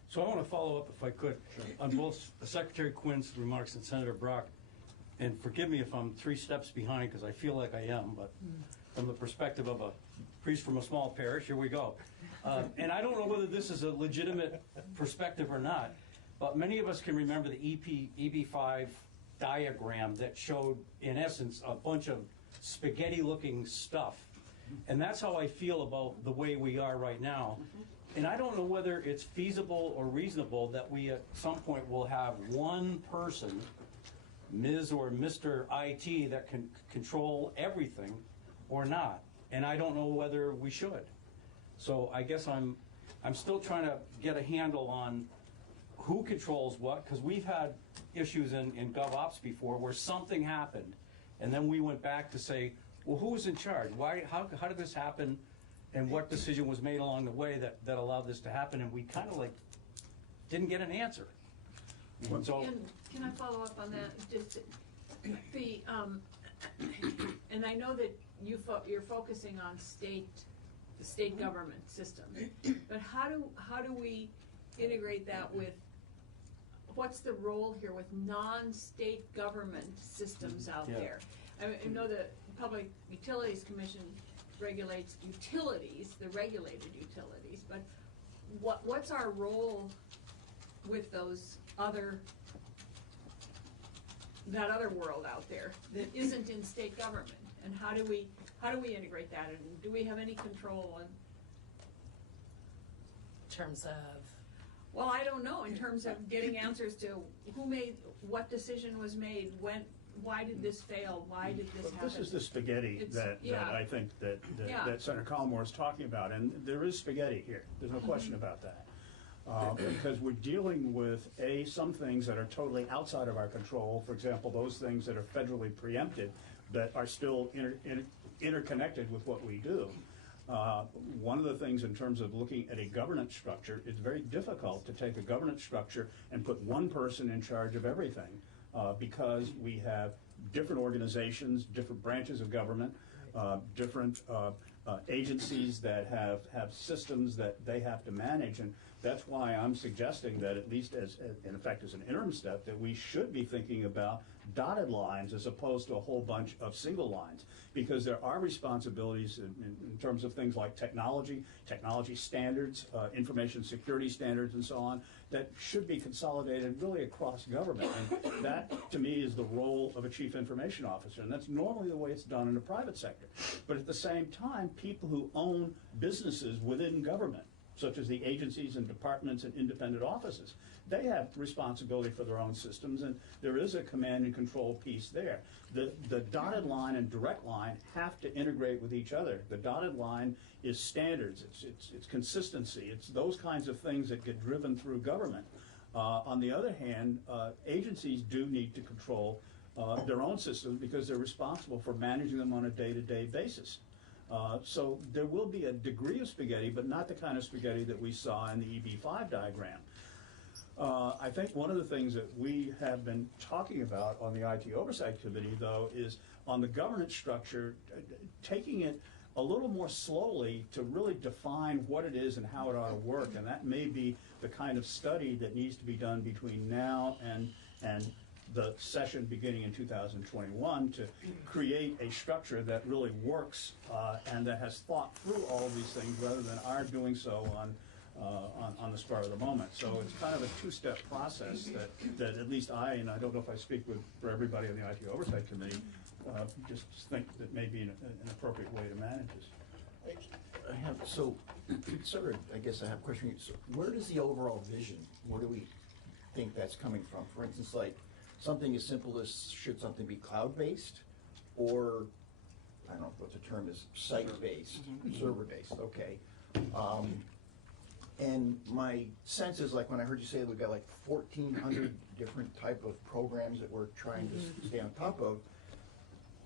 So I want to follow up, if I could, on both Secretary Quinn's remarks and Senator Bratt. And forgive me if I'm 3 steps behind, because I feel like I am, but from the perspective of a priest from a small parish, here we go. And I don't know whether this is a legitimate perspective or not, but many of us can remember the EB5 diagram that showed, in essence, a bunch of spaghetti-looking stuff. And that's how I feel about the way we are right now. And I don't know whether it's feasible or reasonable that we at some point will have one person, Ms. or Mr. IT, that can control everything or not. And I don't know whether we should. So I guess I'm still trying to get a handle on who controls what, because we've had issues in GovOps before where something happened, and then we went back to say, well, who was in charge? Why? How did this happen? And what decision was made along the way that allowed this to happen? And we kind of like didn't get an answer. So, Can I follow up on that? Just the and I know that you're focusing on the state government system, but how do we integrate that with what's the role here with non-state government systems out there? I know the Public Utilities Commission regulates utilities, the regulated utilities, but what's our role with those that other world out there that isn't in state government, and how do we integrate that, and do we have any control in terms of? Well, I don't know, in terms of getting answers to who made, what decision was made, when, why did this fail, why did this happen? This is the spaghetti that I think that Senator Collmore is talking about, and there is spaghetti here. There's no question about that. Because we're dealing with, some things that are totally outside of our control. For example, those things that are federally preempted that are still interconnected with what we do. One of the things in terms of looking at a governance structure, it's very difficult to take a governance structure and put one person in charge of everything because we have different organizations, different branches of government, different agencies that have systems that they have to manage, and that's why I'm suggesting that at least as in effect as an interim step, that we should be thinking about dotted lines as opposed to a whole bunch of single lines, because there are responsibilities in terms of things like technology standards, information security standards, and so on, that should be consolidated really across government. And that, to me, is the role of a chief information officer, and that's normally the way it's done in the private sector. But at the same time, people who own businesses within government, such as the agencies and departments and independent offices, they have responsibility for their own systems, and there is a command and control piece there. The dotted line and direct line have to integrate with each other. The dotted line is standards, it's consistency, it's those kinds of things that get driven through government. On the other hand, agencies do need to control their own systems because they're responsible for managing them on a day-to-day basis. So there will be a degree of spaghetti, but not the kind of spaghetti that we saw in the EB5 diagram. I think one of the things that we have been talking about on the IT Oversight Committee, though, is on the governance structure, taking it a little more slowly to really define what it is and how it ought to work. And that may be the kind of study that needs to be done between now and the session beginning in 2021 to create a structure that really works and that has thought through all of these things rather than our doing so on the spur of the moment. So it's kind of a two-step process that at least I, and I don't know if I speak for everybody on the IT Oversight Committee, just think that may be an appropriate way to manage this. I have, so, sort of, I guess I have a question. So where does the overall vision, where do we think that's coming from? For instance, like something as simple as should something be cloud-based, or I don't know what the term is, site-based, server-based, okay. And my sense is, like when I heard you say that we've got like 1,400 different type of programs that we're trying to stay on top of,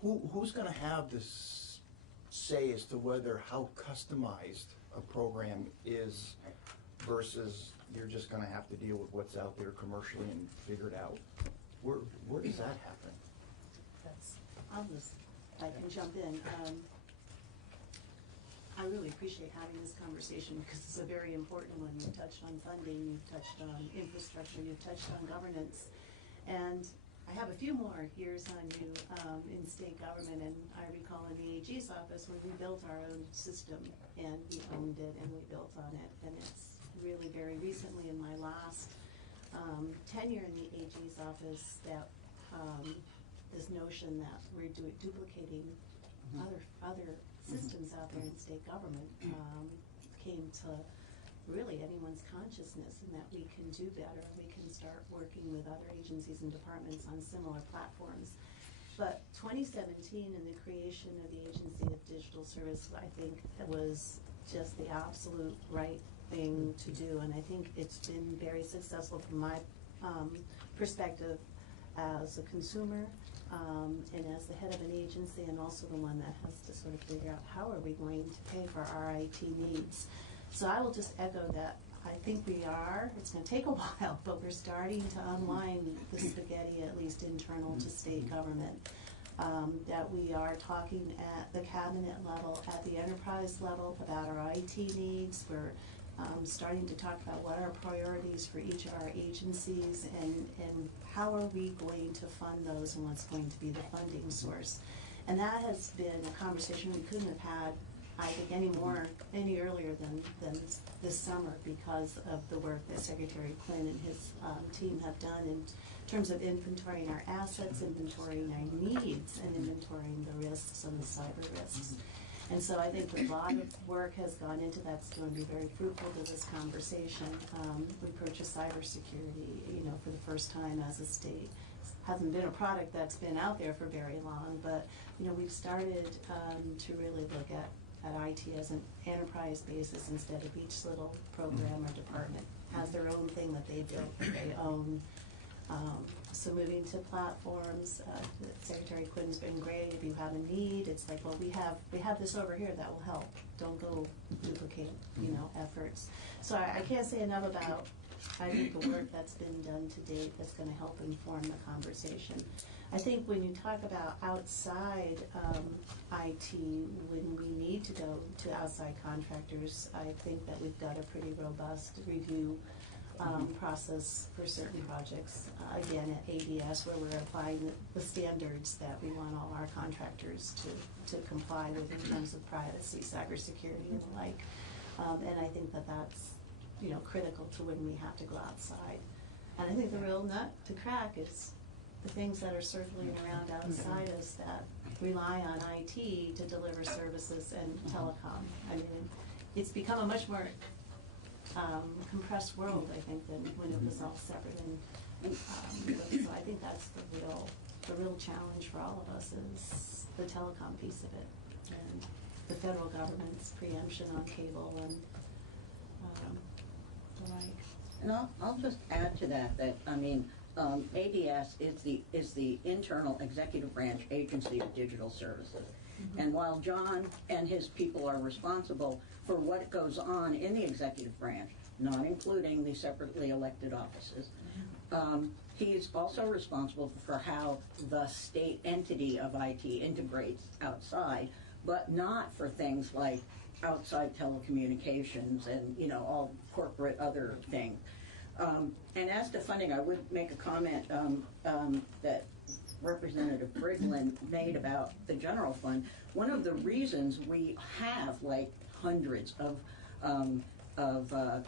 who's going to have this say as to whether how customized a program is versus you're just going to have to deal with what's out there commercially and figure it out? Where does that happen? I can jump in. I really appreciate having this conversation because it's a very important one. You've touched on funding, you've touched on infrastructure, you've touched on governance. And I have a few more years on you in state government, and I recall in the AG's office when we built our own system and we owned it and we built on it. And it's really very recently in my last tenure in the AG's office that this notion that we're duplicating other systems out there in state government came to really anyone's consciousness, and that we can do better. We can start working with other agencies and departments on similar platforms. But 2017 and the creation of the Agency of Digital Service, I think it was just the absolute right thing to do, and I think it's been very successful from my perspective as a consumer and as the head of an agency, and also the one that has to sort of figure out how are we going to pay for our IT needs. So I will just echo that. I think it's going to take a while, but we're starting to unwind the spaghetti, at least internal to state government. That we are talking at the cabinet level, at the enterprise level about our IT needs. We're starting to talk about what are priorities for each of our agencies and how are we going to fund those and what's going to be the funding source. And that has been a conversation we couldn't have had, I think, any earlier than this summer because of the work that Secretary Quinn and his team have done in terms of inventorying our assets, inventorying our needs, and inventorying the risks and the cyber risks. And so I think a lot of work has gone into that. It's going to be very fruitful to this conversation. We purchased cybersecurity, for the first time as a state. Hasn't been a product that's been out there for very long, but we've started to really look at IT as an enterprise basis instead of each little program or department has their own thing that they built, that they own. So moving to platforms, Secretary Quinn's been great. If you have a need, it's like, well, we have this over here that will help. Don't go duplicate, efforts. So I can't say enough about, I think, the work that's been done to date that's going to help inform the conversation. I think when you talk about outside IT, when we need to go to outside contractors, I think that we've got a pretty robust review process for certain projects. Again, at ADS, where we're applying the standards that we want all our contractors to comply with in terms of privacy, cybersecurity, and the like. And I think that that's, you know, critical to when we have to go outside. And I think the real nut to crack is the things that are circling around outside us that rely on IT to deliver services and telecom. I mean, it's become a much more compressed world, I think, than when it was all separate. And so I think that's the real challenge for all of us is the telecom piece of it, and the federal government's preemption on cable and the like. And I'll just add to that I mean, ADS is the internal executive branch agency of digital services. Mm-hmm. And while John and his people are responsible for what goes on in the executive branch, not including the separately elected offices, he's also responsible for how the state entity of IT integrates outside, but not for things like outside telecommunications and, you know, all corporate other things. And as to funding, I would make a comment that Representative Briglin made about the general fund. One of the reasons we have like hundreds of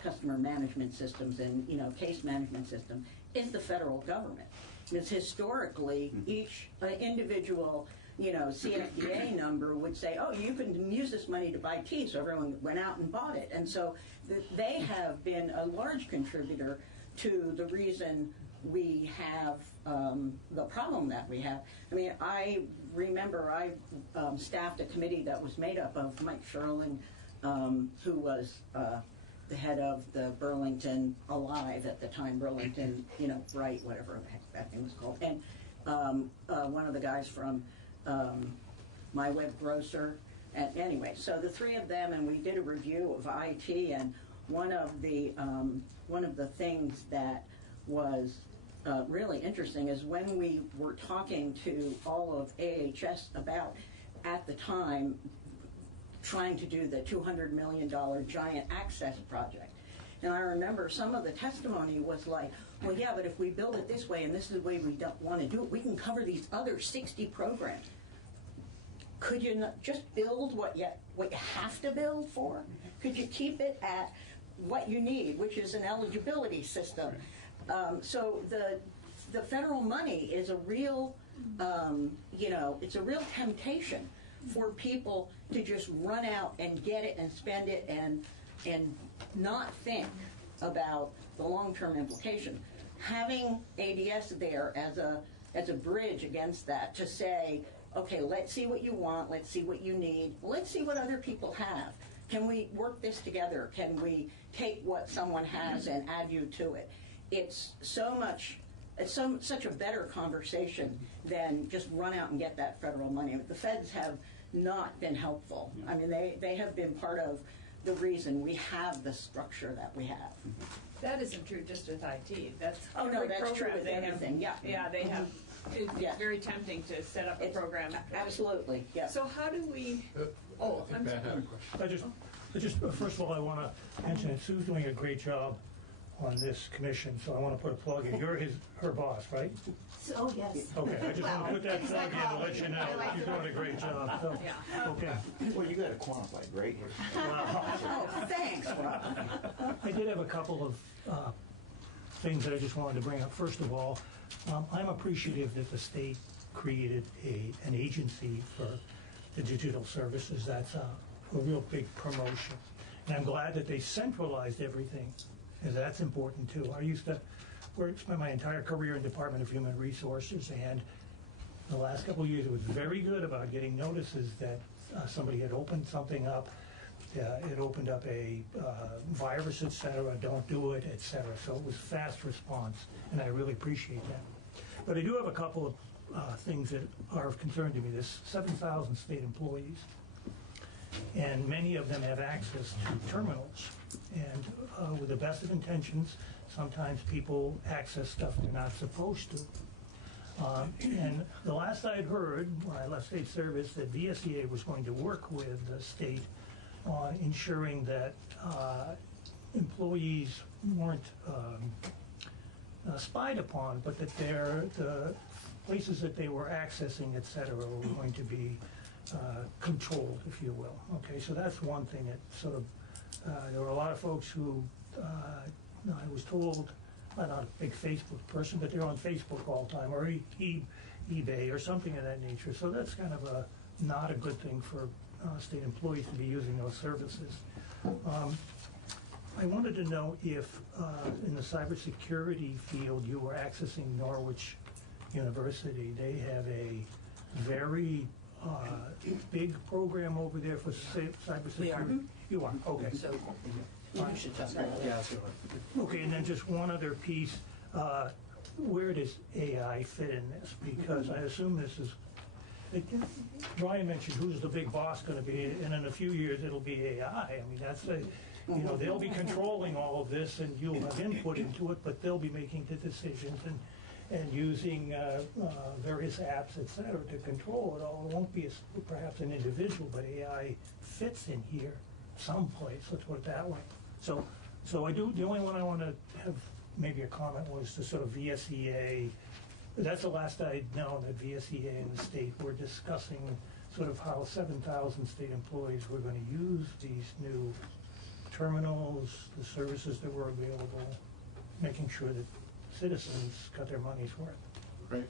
customer management systems and, you know, case management systems is the federal government. Because historically, each individual, you know, CFDA number would say, oh, you can use this money to buy tea, so everyone went out and bought it. And so they have been a large contributor to the reason we have the problem that we have. I mean, I remember I staffed a committee that was made up of Mike Sherlin, who was the head of the Burlington Alive at the time, Burlington, you know, Bright, whatever the heck that thing was called, and one of the guys from My Web Grocer. And anyway, so the three of them, and we did a review of IT, and one of the things that was really interesting is when we were talking to all of AHS about, at the time, trying to do the $200 million giant access project. And I remember some of the testimony was like, well, yeah, but if we build it this way and this is the way we don't want to do it, we can cover these other 60 programs. Could you not just build what you have to build for? Could you keep it at what you need, which is an eligibility system? So the federal money is a real, you know, it's a real temptation for people to just run out and get it and spend it and not think about the long-term implication. Having ADS there as a bridge against that to say, okay, let's see what you want, let's see what you need, let's see what other people have. Can we work this together? Can we take what someone has and add you to it? It's such a better conversation than just run out and get that federal money. The feds have not been helpful. I mean, they have been part of the reason we have the structure that we have. That isn't true just with IT. That's that's true with anything. Yeah, they have. It's very tempting to set up a program. Absolutely. Yeah. So how do we? I'm sorry. I just first of all, I want to mention that Sue's doing a great job on this commission, so I want to put a plug in. You're her boss, right? Oh, yes. Okay, I just want to put that plug in to let you know you're doing a great job. So, okay. Well, you got to quantify great here. Oh, thanks, Rob. I did have a couple of things that I just wanted to bring up. First of all, I'm appreciative that the state created an agency for the digital services. That's a real big promotion. And I'm glad that they centralized everything, because that's important too. I used to spend my entire career in Department of Human Resources, and the last couple of years it was very good about getting notices that somebody had opened something up. It opened up a virus, et cetera, don't do it, et cetera. So it was fast response, and I really appreciate that. But I do have a couple of things that are of concern to me. There's 7,000 state employees, and many of them have access to terminals. And with the best of intentions, sometimes people access stuff they're not supposed to. And the last I'd heard, when I left state service, that VSEA was going to work with the state on ensuring that employees weren't spied upon, but that the places that they were accessing, et cetera, were going to be controlled, if you will. Okay, so that's one thing that sort of, there were a lot of folks who, I was told, I'm not a big Facebook person, but they're on Facebook all the time, or eBay, or something of that nature. So that's kind of not a good thing for state employees to be using those services. I wanted to know if, in the cybersecurity field, you were accessing Norwich University. They have a very big program over there for cybersecurity. We are. You are, okay. So you should talk about that. Okay, and then just one other piece. Where does AI fit in this? Because I assume this is, Brian mentioned who's the big boss going to be, and in a few years it'll be AI. I mean, that's they'll be controlling all of this, and you'll have input into it, but they'll be making the decisions and using various apps, et cetera, to control it all. It won't be perhaps an individual, but AI fits in here someplace. Let's put it that way. So I do. The only one I want to have maybe a comment was the sort of VSEA. That's the last I'd known that VSEA and the state were discussing sort of how 7,000 state employees were going to use these new terminals, the services that were available, making sure that citizens got their money's worth. Right.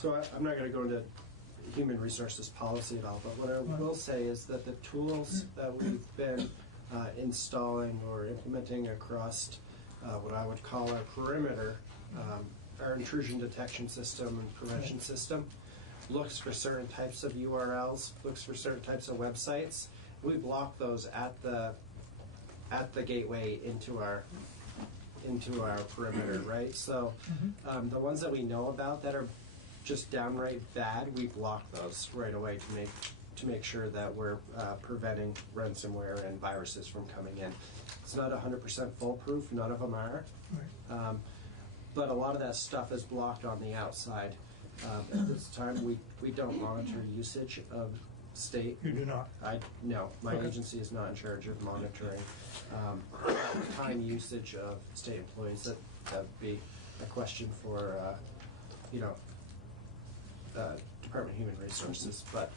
So I'm not going to go into human resources policy at all, but what I will say is that the tools that we've been installing or implementing across what I would call our perimeter, our intrusion detection system and prevention system, looks for certain types of URLs, looks for certain types of websites. We block those at the gateway into our perimeter, right? So the ones that we know about that are just downright bad, we block those right away to make sure that we're preventing ransomware and viruses from coming in. It's not 100% foolproof, none of them are. Right. But a lot of that stuff is blocked on the outside. At this time, we don't monitor usage of state. You do not? No, my Okay. agency is not in charge of monitoring time usage of state employees. That would be a question for Department of Human Resources, but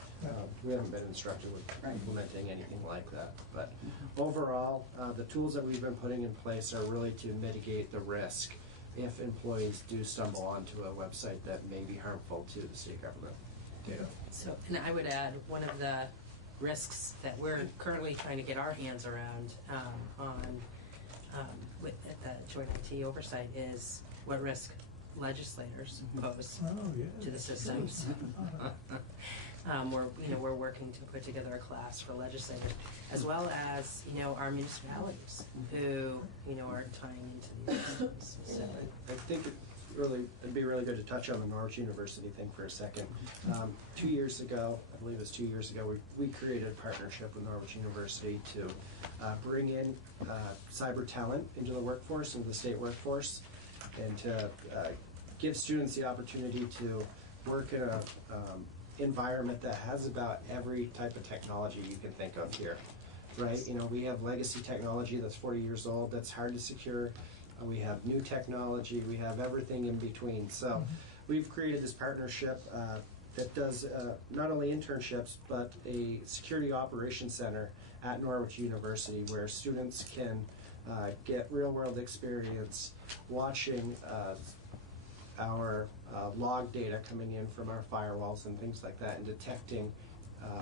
we haven't been instructed with implementing anything like that. But overall, the tools that we've been putting in place are really to mitigate the risk if employees do stumble onto a website that may be harmful to the state government. So, and I would add, one of the risks that we're currently trying to get our hands around at the Joint IT Oversight is what risk legislators pose to the systems. We're working to put together a class for legislators, as well as our municipalities who are tying into these systems. So I think it'd be really good to touch on the Norwich University thing for a second. 2 years ago, I believe it was 2 years ago, we created a partnership with Norwich University to bring in cyber talent into the workforce, into the state workforce, and to give students the opportunity to work in a environment that has about every type of technology you can think of here, right? We have legacy technology that's 40 years old, that's hard to secure. We have new technology, we have everything in between. So we've created this partnership that does not only internships, but a security operations center at Norwich University where students can get real-world experience watching our log data coming in from our firewalls and things like that, and detecting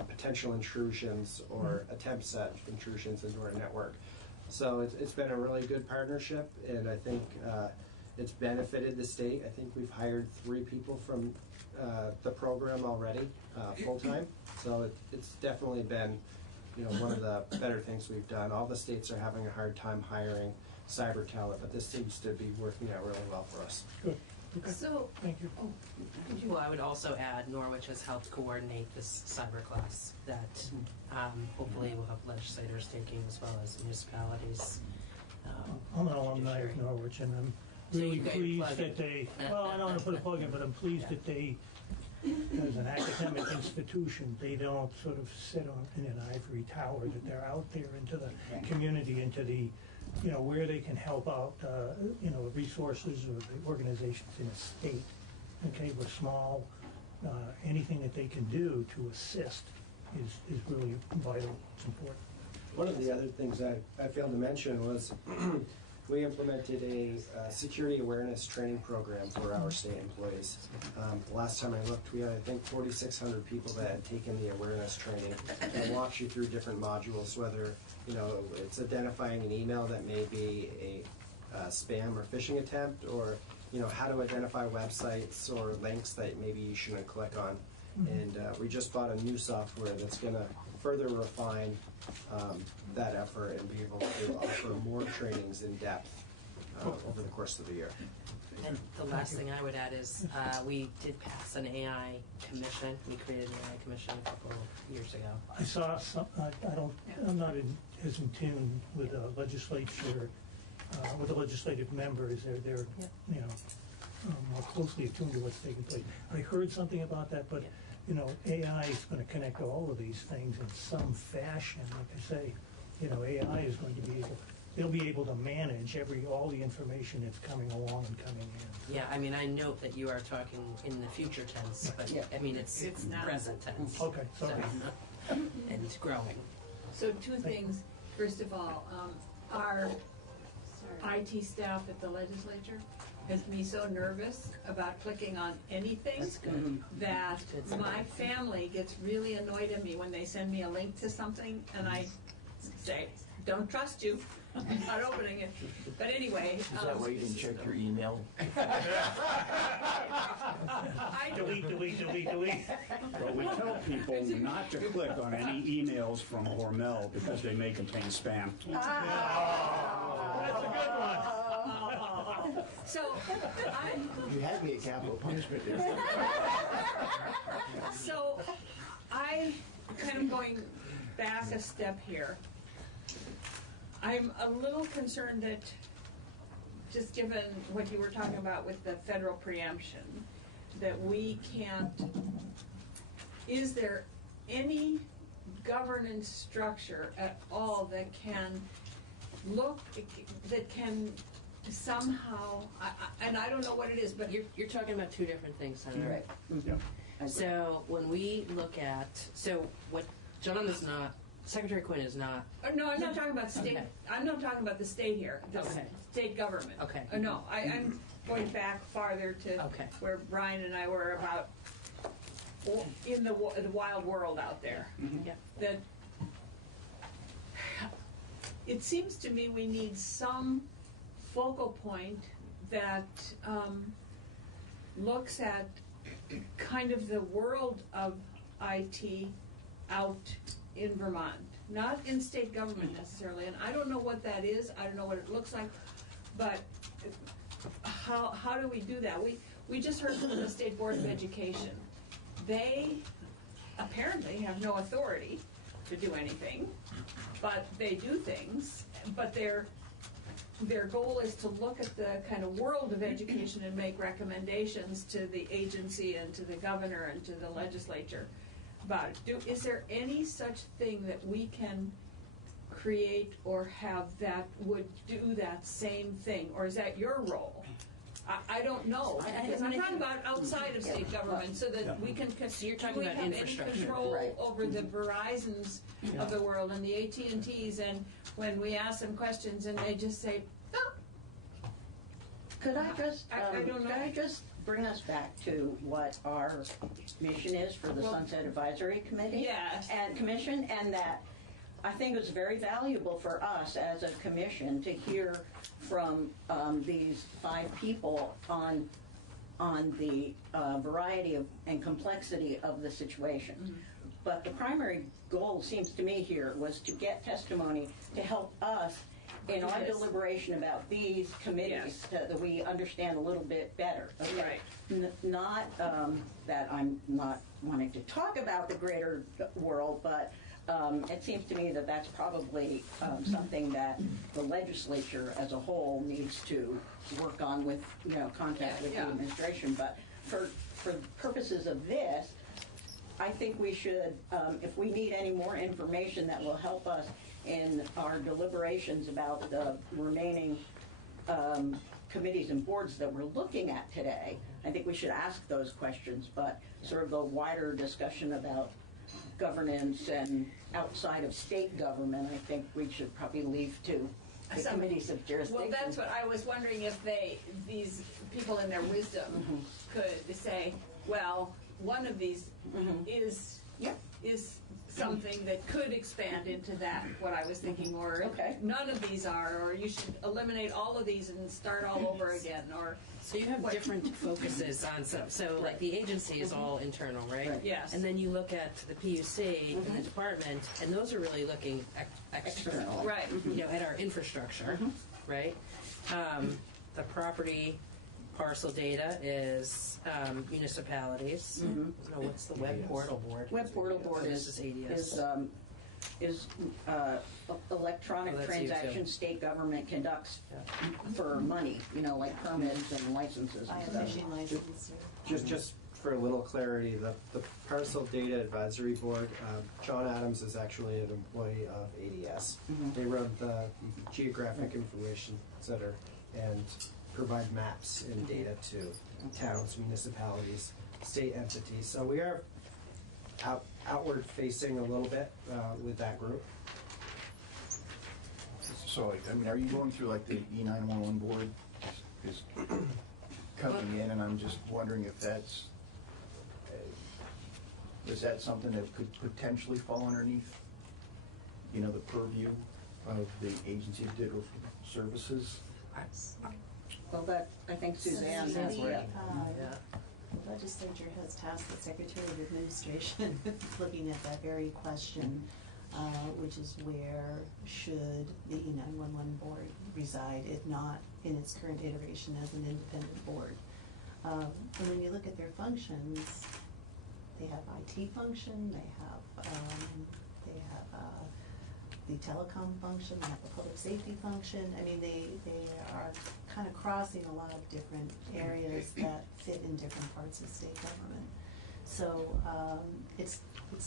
potential intrusions or attempts at intrusions into our network. So it's been a really good partnership, and I think it's benefited the state. I think we've hired 3 people from the program already, full-time. So it's definitely been one of the better things we've done. All the states are having a hard time hiring cyber talent, but this seems to be working out really well for us. Good. Okay. So, thank you. Well, I would also add Norwich has helped coordinate this cyber class that hopefully will have legislators taking as well as municipalities. I'm an alumni of Norwich, and really you've got your pleased plug that in. they, well, I don't want to put a plug in, but I'm pleased that they, as an academic institution, they don't sort of sit in an ivory tower, that they're out there into the community, into the, where they can help out, resources or the organizations in a state. Okay, we're small, anything that they can do to assist is really vital, it's important. One of the other things I failed to mention was we implemented a security awareness training program for our state employees. The last time I looked, we had, I think, 4,600 people that had taken the awareness training, and it walks you through different modules, whether it's identifying an email that may be a spam or phishing attempt, or how to identify websites or links that maybe you shouldn't click on. And we just bought a new software that's going to further refine that effort and be able to offer more trainings in depth over the course of the year. And the last thing I would add is we did pass an AI commission. We created an AI commission a couple of years ago. I saw some, I'm not as in tune with the legislature, with the legislative members. They're more closely attuned to what's taking place. I heard something about that, but AI is going to connect all of these things in some fashion. Like I say, AI is going to be able, they'll be able to manage all the information that's coming along and coming in. Yeah, I mean, I note that you are talking in the future tense, but I mean, it's not. present tense. Okay, sorry. And it's growing. So two things. First of all, our IT staff at the legislature has me so nervous about clicking on anything that my family gets really annoyed at me when they send me a link to something and I say, don't trust you. I'm not opening it. But anyway. Is that why you didn't check your email? Delete. Well, we tell people not to click on any emails from Hormel because they may contain spam. That's a good one. So, You had me at capital punishment there. So, I kind of going back a step here. I'm a little concerned that, just given what you were talking about with the federal preemption, that we can't, is there any governance structure at all that can somehow, and I don't know what it is, but You're talking about two different things, Senator. Right. Yeah. So when we look at, what John is not, Secretary Quinn is not. No, I'm not talking about state. Okay. I'm not talking about the state here. The state government. Okay. No, I'm going back farther to where Brian and I were about in the wild world out there. Yeah. That it seems to me we need some focal point that looks at kind of the world of IT out in Vermont, not in state government necessarily, and I don't know what that is, I don't know what it looks like, but how do we do that? We just heard from the State Board of Education. They apparently have no authority to do anything, but they do things, but their goal is to look at the kind of world of education and make recommendations to the agency and to the governor and to the legislature about it. Is there any such thing that we can create or have that would do that same thing, or is that your role? I don't know, because I'm talking about outside of state government, so that we can. So you're talking we about have infrastructure. any control Right. over the Verizons of the world and the AT&Ts, and when we ask them questions and they just say, no. Could I just, I don't know. could I just bring us back to what our mission is for the Sunset Advisory Committee? Yes. And Commission, and that I think it was very valuable for us as a commission to hear from these 5 people on the variety of and complexity of the situation. Mm-hmm. But the primary goal, seems to me here, was to get testimony to help us in our deliberation about these committees, that we understand a little bit better. Okay? Right. Not that I'm not wanting to talk about the greater world, but it seems to me that that's probably something that the legislature as a whole needs to work on with, contact with the administration. But for purposes of this, I think we should, if we need any more information that will help us in our deliberations about the remaining committees and boards that we're looking at today, I think we should ask those questions. But sort of the wider discussion about governance and outside of state government, I think we should probably leave to the committees of jurisdiction. Well, that's what I was wondering, if these people in their wisdom could say, well, one of these is something that could expand into that, what I was thinking, or none of these are, or you should eliminate all of these and start all over again, or... So you have different focuses on some, so like the agency is all internal, right? Yes. And then you look at the PUC and the department, and those are really looking external. Right. At our infrastructure, right? The property parcel data is municipalities. No, what's the web portal board? Web portal board is electronic transactions state government conducts for money, like permits and licenses and stuff. Just for a little clarity, the Parcel Data Advisory Board, John Adams is actually an employee of ADS. They run the Geographic Information Center and provide maps and data to towns, municipalities, state entities. So we are outward facing a little bit with that group. So, are you going through like the E911 board is coming in, and I'm just wondering if that's, is that something that could potentially fall underneath, the purview of the Agency of Digital Services? Well, that, I think Suzanne has The legislature has tasked the Secretary of Administration with looking at that very question, which is where should the E911 board reside, if not in its current iteration as an independent board. And when you look at their functions, they have IT function, they have the telecom function, they have the public safety function. I mean, they are kind of crossing a lot of different areas that fit in different parts of state government. So it's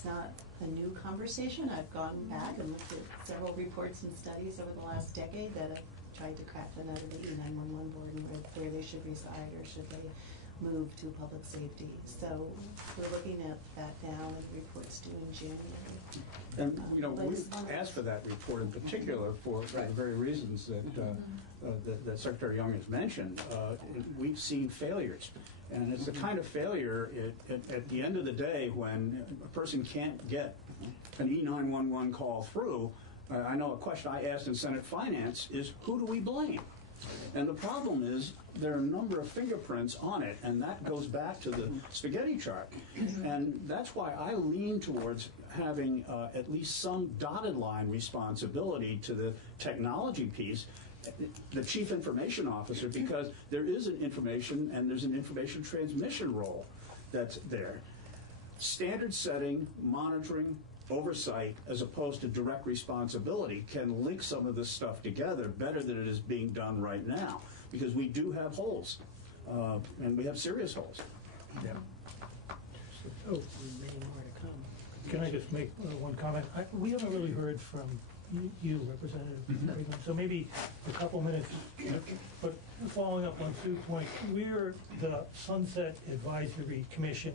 not a new conversation. I've gone back and looked at several reports and studies over the last decade that have tried to crack the nut of the E911 board and where they should reside, or should they move to public safety. So we're looking at that now, and the report's due in January. And we've asked for that report in particular for the very reasons that Secretary Young has mentioned. We've seen failures, and it's the kind of failure at the end of the day when a person can't get an E911 call through. I know a question I asked in Senate Finance is, who do we blame? And the problem is there are a number of fingerprints on it, and that goes back to the spaghetti chart. And that's why I lean towards having at least some dotted line responsibility to the technology piece, the chief information officer, because there is an information and there's an information transmission role that's there. Standard setting, monitoring, oversight, as opposed to direct responsibility, can link some of this stuff together better than it is being done right now, because we do have holes, and we have serious holes. Yeah. Many more to come. Can I just make one comment? We haven't really heard from you, Representative Reagan, so maybe a couple minutes. But following up on Sue's point, we're the Sunset Advisory Commission.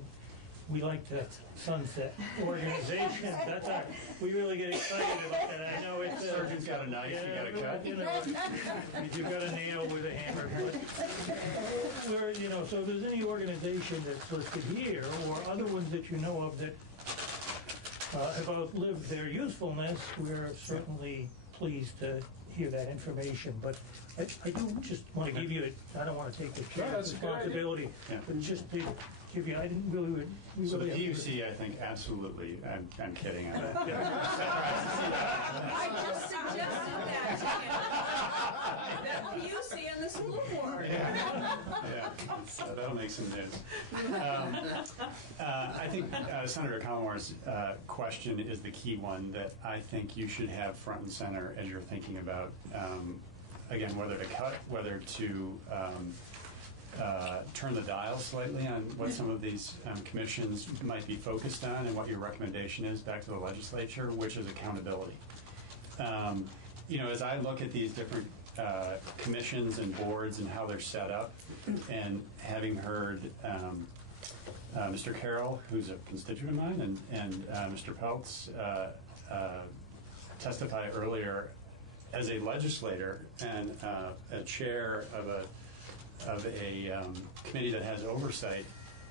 We like to sunset organization. That's our, we really get excited about that. I know it's surgeon's got a knife, you got a cut. You've got a nail with a hammer. But we're, so if there's any organization that's listed here, or other ones that you know of that have outlived their usefulness, we're certainly pleased to hear that information. But I do just want to give you, I don't want to take the chair's responsibility, but just to give you, I didn't really, we So the really. PUC, I think, absolutely, I'm kidding. I just suggested that to him. That PUC and the school board. Yeah, so that'll make some news. I think Senator Collamore's question is the key one that I think you should have front and center as you're thinking about, again, whether to cut, whether to turn the dial slightly on what some of these commissions might be focused on and what your recommendation is back to the legislature, which is accountability. As I look at these different commissions and boards and how they're set up, and having heard Mr. Carroll, who's a constituent of mine, and Mr. Peltz testify earlier, as a legislator and a chair of a committee that has oversight,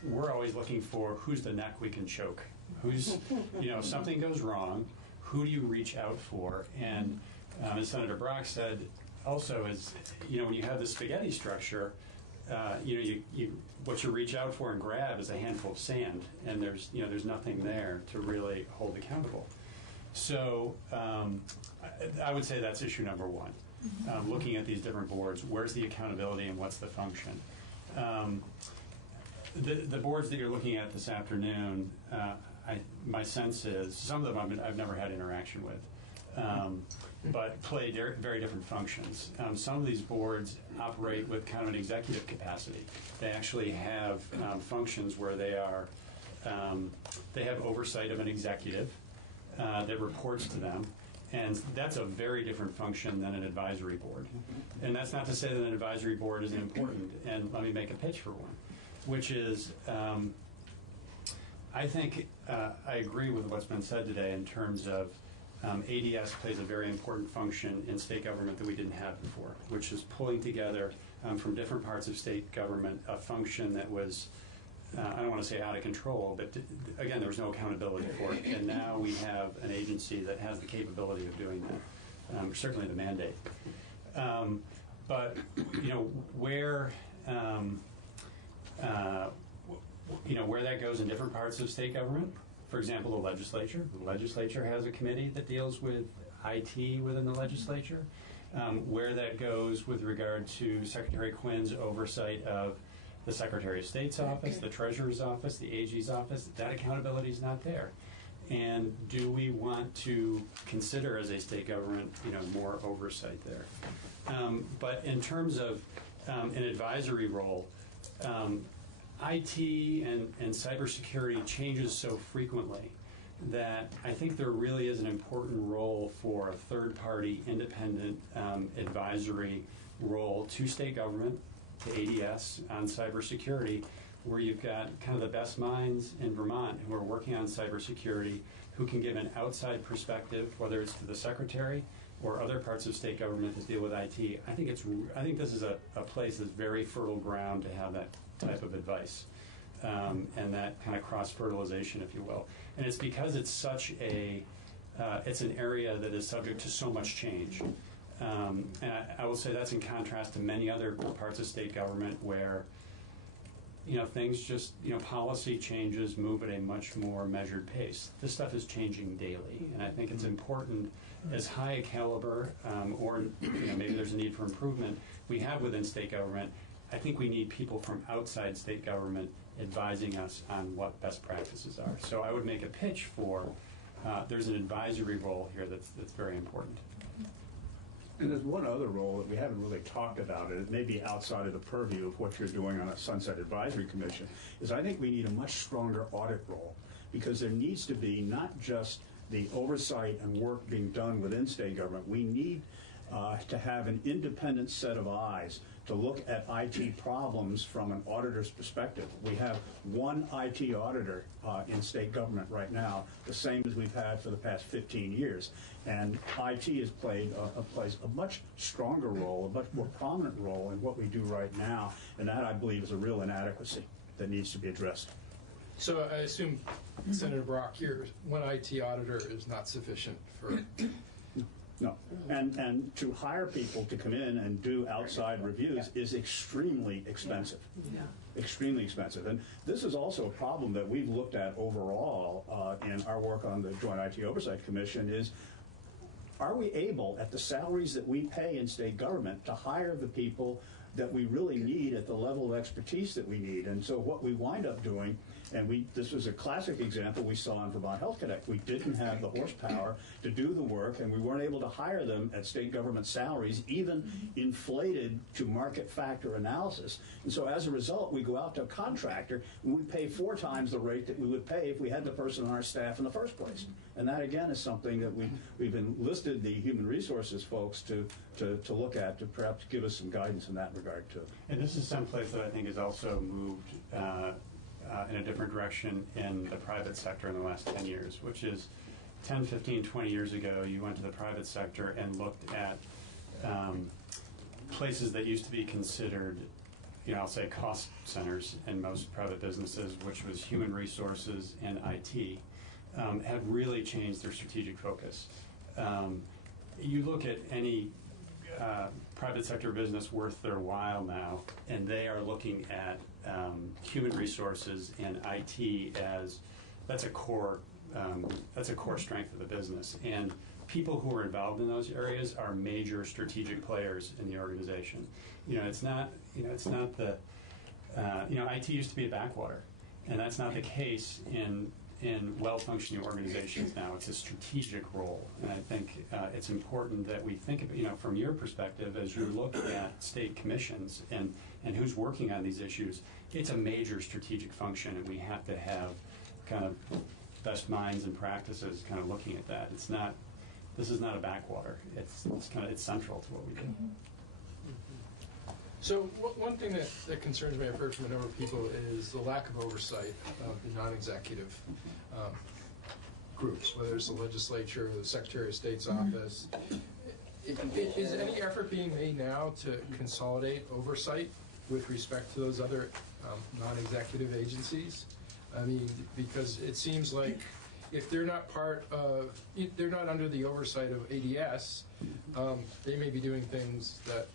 we're always looking for who's the neck we can choke. Who's, if something goes wrong, who do you reach out for? And as Senator Brock said, also is, when you have the spaghetti structure, what you reach out for and grab is a handful of sand, and there's nothing there to really hold accountable. So I would say that's issue number one. Looking at these different boards, where's the accountability and what's the function? The boards that you're looking at this afternoon, my sense is some of them I've never had interaction with, but play very different functions. Some of these boards operate with kind of an executive capacity. They actually have functions where they have oversight of an executive that reports to them. And that's a very different function than an advisory board. And that's not to say that an advisory board isn't important. And let me make a pitch for one, which is I think I agree with what's been said today in terms of ADS plays a very important function in state government that we didn't have before, which is pulling together from different parts of state government a function that was I don't want to say out of control, but again, there was no accountability for it. And now we have an agency that has the capability of doing that, certainly the mandate. But, where that goes in different parts of state government, for example, the legislature. The legislature has a committee that deals with IT within the legislature. Where that goes with regard to Secretary Quinn's oversight of the Secretary of State's office, the Treasurer's office, the AG's office, that accountability is not there. And do we want to consider as a state government, more oversight there? But in terms of an advisory role, IT and cybersecurity changes so frequently that I think there really is an important role for a third-party independent advisory role to state government, to ADS on cybersecurity, where you've got kind of the best minds in Vermont who are working on cybersecurity, who can give an outside perspective, whether it's to the secretary or other parts of state government that deal with IT. I think this is a place that's very fertile ground to have that type of advice and that kind of cross-fertilization, if you will. And it's because it's such it's an area that is subject to so much change. And I will say that's in contrast to many other parts of state government where, things just, policy changes move at a much more measured pace. This stuff is changing daily, and I think it's important, as high a caliber, or maybe there's a need for improvement we have within state government. I think we need people from outside state government advising us on what best practices are. So I would make a pitch for there's an advisory role here that's very important. And there's one other role that we haven't really talked about, and it may be outside of the purview of what you're doing on a Sunset Advisory Commission, is I think we need a much stronger audit role, because there needs to be not just the oversight and work being done within state government. We need to have an independent set of eyes to look at IT problems from an auditor's perspective. We have one IT auditor in state government right now, the same as we've had for the past 15 years. And IT has plays a much stronger role, a much more prominent role in what we do right now. And that, I believe, is a real inadequacy that needs to be addressed. So I assume, Senator Brock, your one IT auditor is not sufficient for No, and to hire people to come in and do outside reviews is extremely expensive. Yeah. Extremely expensive. And this is also a problem that we've looked at overall in our work on the Joint IT Oversight Commission is, are we able, at the salaries that we pay in state government, to hire the people that we really need at the level of expertise that we need? And so what we wind up doing, and this was a classic example we saw in Vermont Health Connect. We didn't have the horsepower to do the work, and we weren't able to hire them at state government salaries, even inflated to market factor analysis. And so as a result, we go out to a contractor, and we pay 4 times the rate that we would pay if we had the person on our staff in the first place. And that, again, is something that we've enlisted the human resources folks to look at, to perhaps give us some guidance in that regard, too. And this is someplace that I think has also moved in a different direction in the private sector in the last 10 years, which is 10, 15, 20 years ago, you went to the private sector and looked at places that used to be considered, I'll say cost centers in most private businesses, which was human resources and IT, have really changed their strategic focus. You look at any private sector business worth their while now, and they are looking at human resources and IT as that's a core strength of the business. And people who are involved in those areas are major strategic players in the organization. It's not the IT used to be a backwater, and that's not the case in well-functioning organizations now. It's a strategic role, and I think it's important that we think of, from your perspective, as you look at state commissions and who's working on these issues, it's a major strategic function, and we have to have kind of best minds and practices kind of looking at that. This is not a backwater. It's central to what we do. So one thing that concerns me, I've heard from a number of people, is the lack of oversight of the non-executive groups, whether it's the legislature or the Secretary of State's office. Is any effort being made now to consolidate oversight with respect to those other non-executive agencies? I mean, because it seems like if they're not they're not under the oversight of ADS, they may be doing things that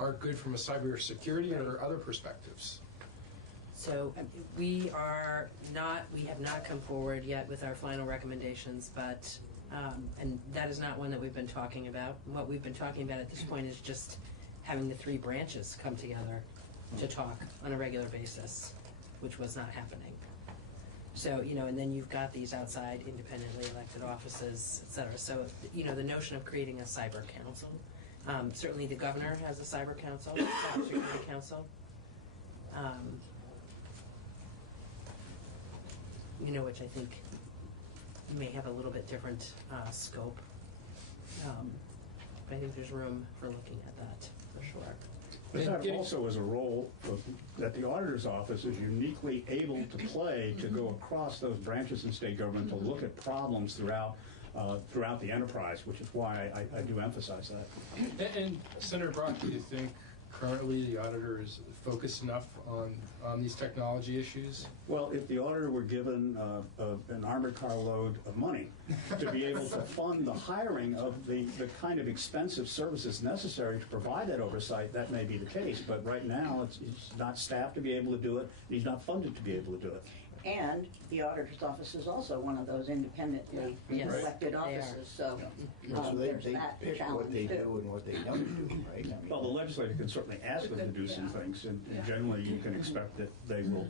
are good from a cybersecurity or other perspectives. So we have not come forward yet with our final recommendations, but and that is not one that we've been talking about. What we've been talking about at this point is just having the 3 branches come together to talk on a regular basis, which was not happening. So, and then you've got these outside independently elected offices, et cetera. So, the notion of creating a cyber council. Certainly the governor has a cyber council, cybersecurity council. Which I think may have a little bit different scope. But I think there's room for looking at that, for sure. But that also is a role that the auditor's office is uniquely able to play to go across those branches in state government to look at problems throughout the enterprise, which is why I do emphasize that. And Senator Bratt, do you think currently the auditor is focused enough on these technology issues? Well, if the auditor were given an armored car load of money to be able to fund the hiring of the kind of expensive services necessary to provide that oversight, that may be the case. But right now, it's not staffed to be able to do it. He's not funded to be able to do it. And the auditor's office is also one of those independently elected offices, so there's that pick challenge what they too. do and what they don't do, right? I mean, Well, the legislature can certainly ask them to do some things, and generally you can expect that they will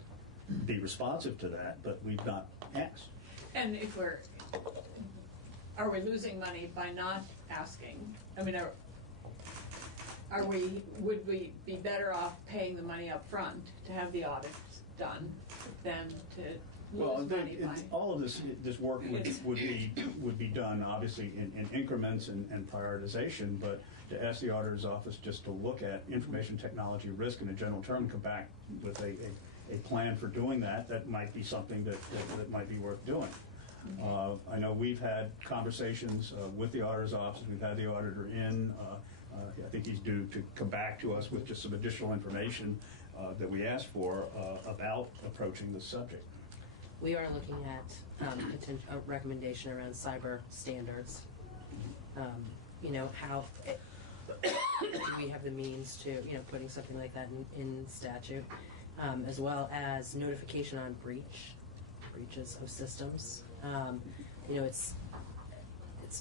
be responsive to that, but we've not asked. And if are we losing money by not asking? I mean, would we be better off paying the money up front to have the audits done than to lose money by? All of this work would be done obviously in increments and prioritization, but to ask the auditor's office just to look at information technology risk in a general term and come back with a plan for doing that might be something that might be worth doing. I know we've had conversations with the auditor's office. We've had the auditor in. I think he's due to come back to us with just some additional information that we asked for about approaching this subject. We are looking at a recommendation around cyber standards You know, how, do we have the means to, you know, putting something like that in statute, as well as notification on breaches of systems. You know, it's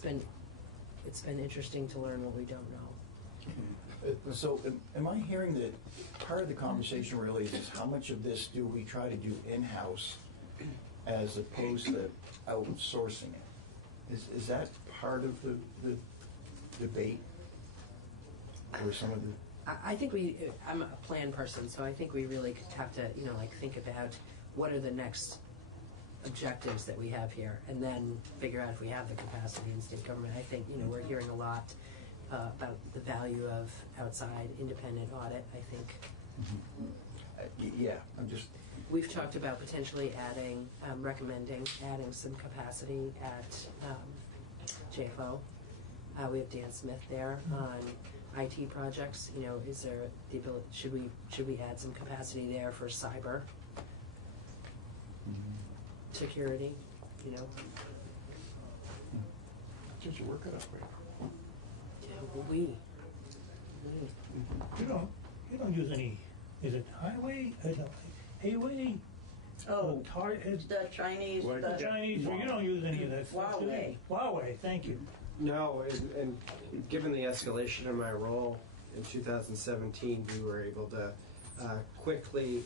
been interesting to learn what we don't know. So am I hearing that part of the conversation really is how much of this do we try to do in-house as opposed to outsourcing it? Is that part of the debate? Or some of the... I think I'm a plan person, so I think we really have to, you know, like think about what are the next objectives that we have here, and then figure out if we have the capacity in state government. I think, you know, we're hearing a lot about the value of outside independent audit, I think. Yeah, I'm just... We've talked about potentially adding, recommending adding some capacity at JFO. We have Dan Smith there on IT projects. You know, is there the ability, should we add some capacity there for cyber security, you know? Did you work it up, right? Yeah, well, we. You don't use any, is it highway, Hayway? Oh, it's the Chinese. The Chinese, you don't use any of that stuff, do you? Huawei. Huawei, thank you. No, and given the escalation in my role in 2017, we were able to quickly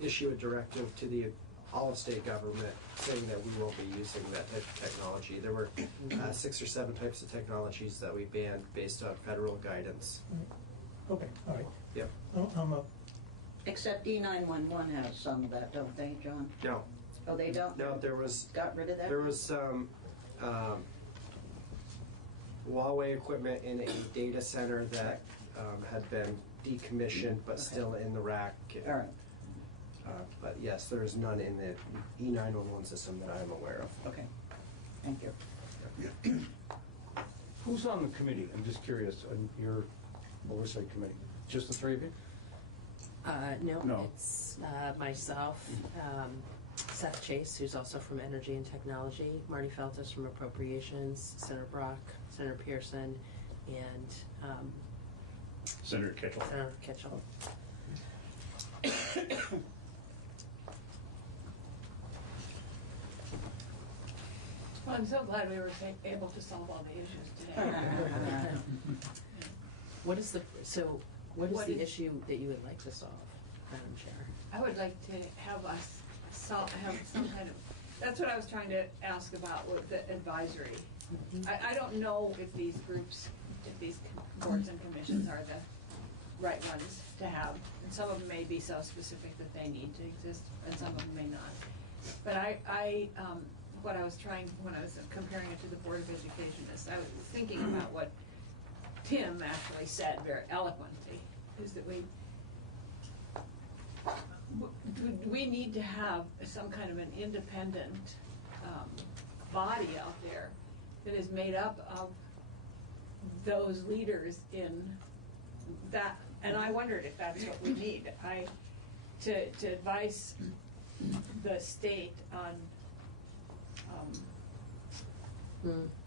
issue a directive to all of state government saying that we won't be using that type of technology. There were 6 or 7 types of technologies that we banned based on federal guidance. Okay, all right. Yep. Except E911 has some of that, don't they, John? No. Oh, they don't? No, there was... Got rid of that? There was some Huawei equipment in a data center that had been decommissioned but still in the rack. All right. But yes, there is none in the E911 system that I am aware of. Okay, thank you. Who's on the committee? I'm just curious, on your oversight committee? Just the 3 of you? No, it's myself, Seth Chase, who's also from Energy and Technology, Marty Feltus from Appropriations, Senator Brock, Senator Pearson, and Senator Kitchell. Senator Kitchell. Well, I'm so glad we were able to solve all the issues today. What is the issue that you would like to solve, Madam Chair? I would like to have us have some kind of, that's what I was trying to ask about with the advisory. I don't know if these groups, if these boards and commissions are the right ones to have. And some of them may be so specific that they need to exist, and some of them may not. But what I was trying, when I was comparing it to the Board of Education, is I was thinking about what Tim actually said very eloquently, is that we need to have some kind of an independent body out there that is made up of those leaders in that, and I wondered if that's what we need. To advise the state on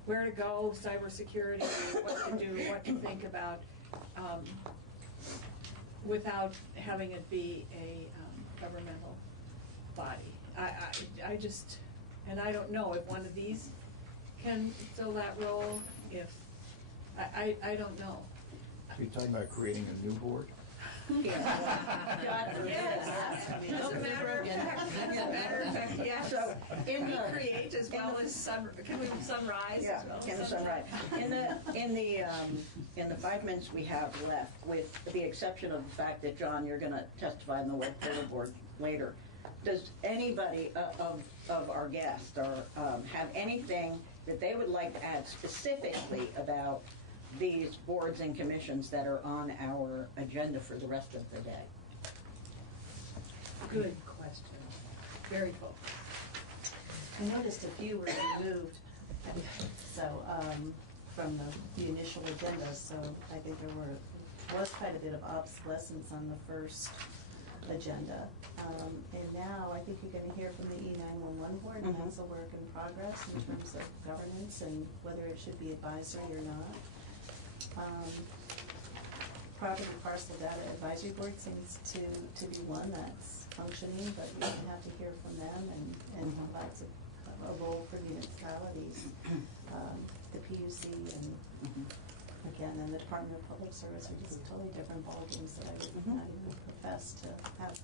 where to go, cybersecurity, what to do, what to think about, without having it be a governmental body. I just, and I don't know if one of these can fill that role. If I don't know. Are you talking about creating a new board? Yes. As a matter of fact, yes. So, can we create as well as can we sunrise? Yeah, as well can as sunrise. In the 5 minutes we have left, with the exception of the fact that, John, you're going to testify in the Web Portal Board later, does anybody of our guests or have anything that they would like to add specifically about these boards and commissions that are on our agenda for the rest of the day? Good question. Very focused. I noticed a few were removed, so from the initial agenda. So I think there was quite a bit of obsolescence on the first agenda. And now I think you're gonna hear from the E911 board, and that's a work in progress in terms of governance and whether it should be advisory or not. Property parcel data advisory board seems to be one that's functioning, but we have to hear from them and provides a role for municipalities, the PUC and again, and the Department of Public Service are just totally different ballgames that I would not even profess to have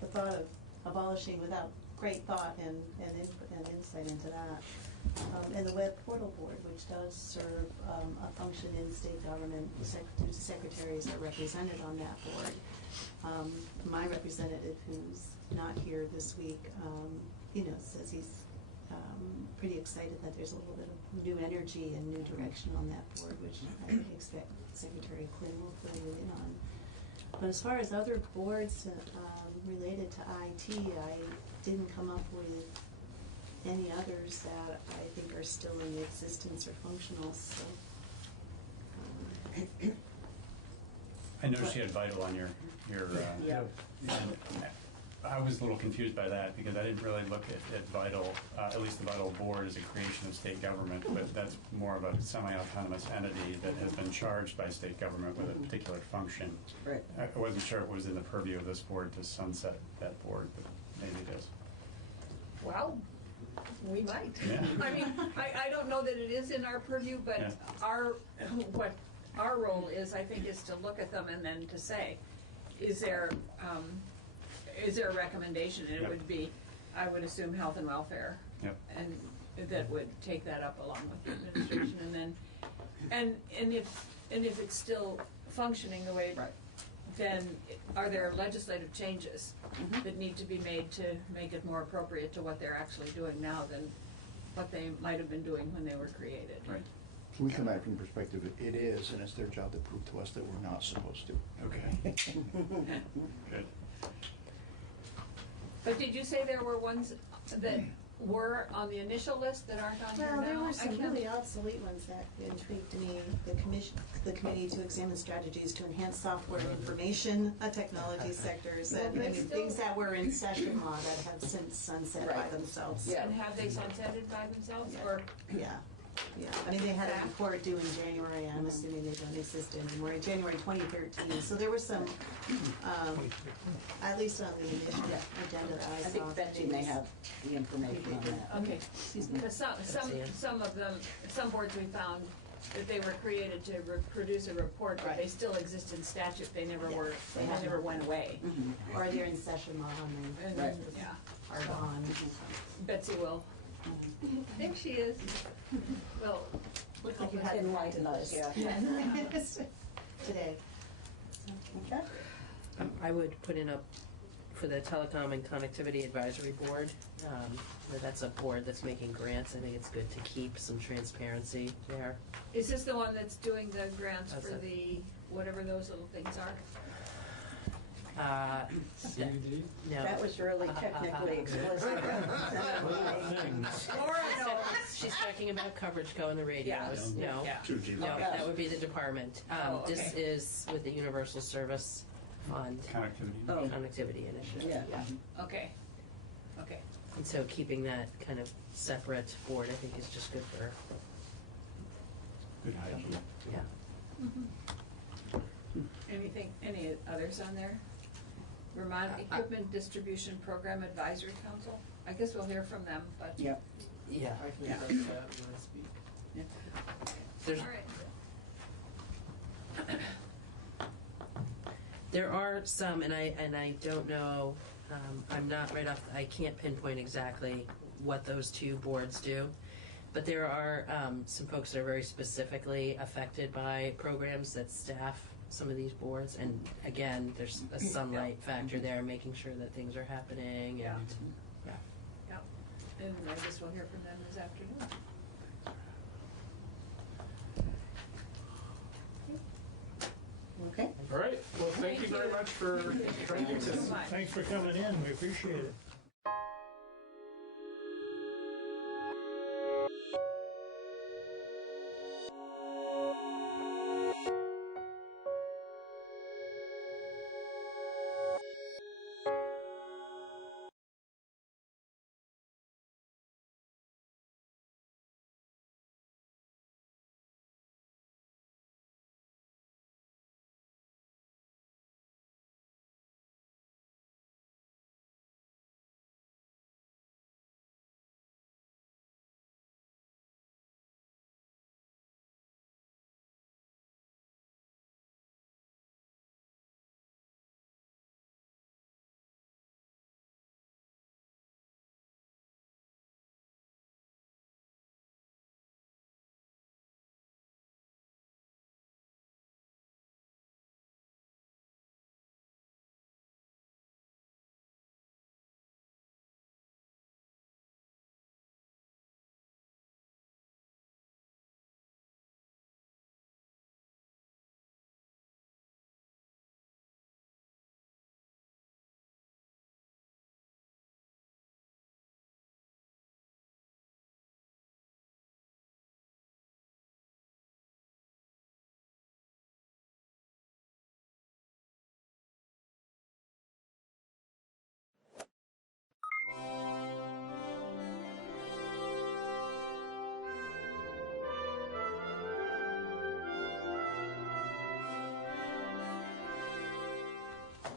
the thought of abolishing without great thought and input and insight into that. And the Web Portal Board, which does serve a function in state government, the secretaries are represented on that board. My representative, who's not here this week, says he's pretty excited that there's a little bit of new energy and new direction on that board, which I expect Secretary Quinn will fill you in on. But as far as other boards related to IT, I didn't come up with any others that I think are still in existence or functional. So, I noticed you had Vital on your Yeah. and I was a little confused by that because I didn't really look at Vital, at least the Vital board as a creation of state government, but that's more of a semi-autonomous entity that has been charged by state government with a particular function. Right. I wasn't sure it was in the purview of this board to sunset that board, but maybe it is. Well, we might. Yeah. I mean, I don't know that it is in our purview, but Yeah. what our role is, I think, is to look at them and then to say, is there a recommendation? And it would be, I would assume, health and welfare. Yep. And that would take that up along with the administration, and then, and if it's still functioning the way, then are there legislative changes that need to be made to make it more appropriate to what they're actually doing now than what they might have been doing when they were created? Right. We come at it from the perspective of it is, and it's their job to prove to us that we're not supposed to. Okay. Good. But did you say there were ones that were on the initial list that aren't on here now? well, there were some I can't- really obsolete ones that intrigued me. The committee to examine strategies to enhance software and information technology sectors, and Well, I they mean, still- things that were in session law that have since sunset by Right. themselves. Yeah. And have they sunsetted by themselves, or? Yeah, yeah. I mean, they had a report due in January. I'm assuming they don't exist anymore. In January 2013. So there were some, at least on the initial agenda that I saw. I think Betsy may have the information on that. Okay, because some of them, some boards we found that they were created to produce a report, but they still exist in statute. They never were, they never went away. Or they're in session law and And, they yeah, are gone. Betsy will. There she is. Well, Looks like you had Enlighten us, yeah. today. Okay. I would put in for the Telecom and Connectivity Advisory Board, that's a board that's making grants. I think it's good to keep some transparency there. is this the one that's doing the grants That's for it. the, whatever those little things are? CBD? No. That was really technically explicit. Laura, no. She's talking about coverage go in the radios. Yeah. No, Yeah. no, that would be the department. Oh, okay. This is with the Universal Service Fund Connectivity. Oh. Connectivity Initiative. Yeah. Okay, okay. And so keeping that kind of separate board, I think, is just good for, Good hygiene. yeah. Any others on there? Vermont Equipment Distribution Program Advisory Council? I guess we'll hear from them, but. Yep. Yeah. I can Yeah. address that when I speak. There's, All right. there are some, and I don't know, I'm not right off, I can't pinpoint exactly what those two boards do, but there are some folks that are very specifically affected by programs that staff some of these boards, and again, there's a sunlight factor there, making sure that things are happening, and, yeah. Yep. And I guess we'll hear from them this afternoon. Okay. All right, well, thank you very much for joining us. Thanks for coming in, we appreciate it.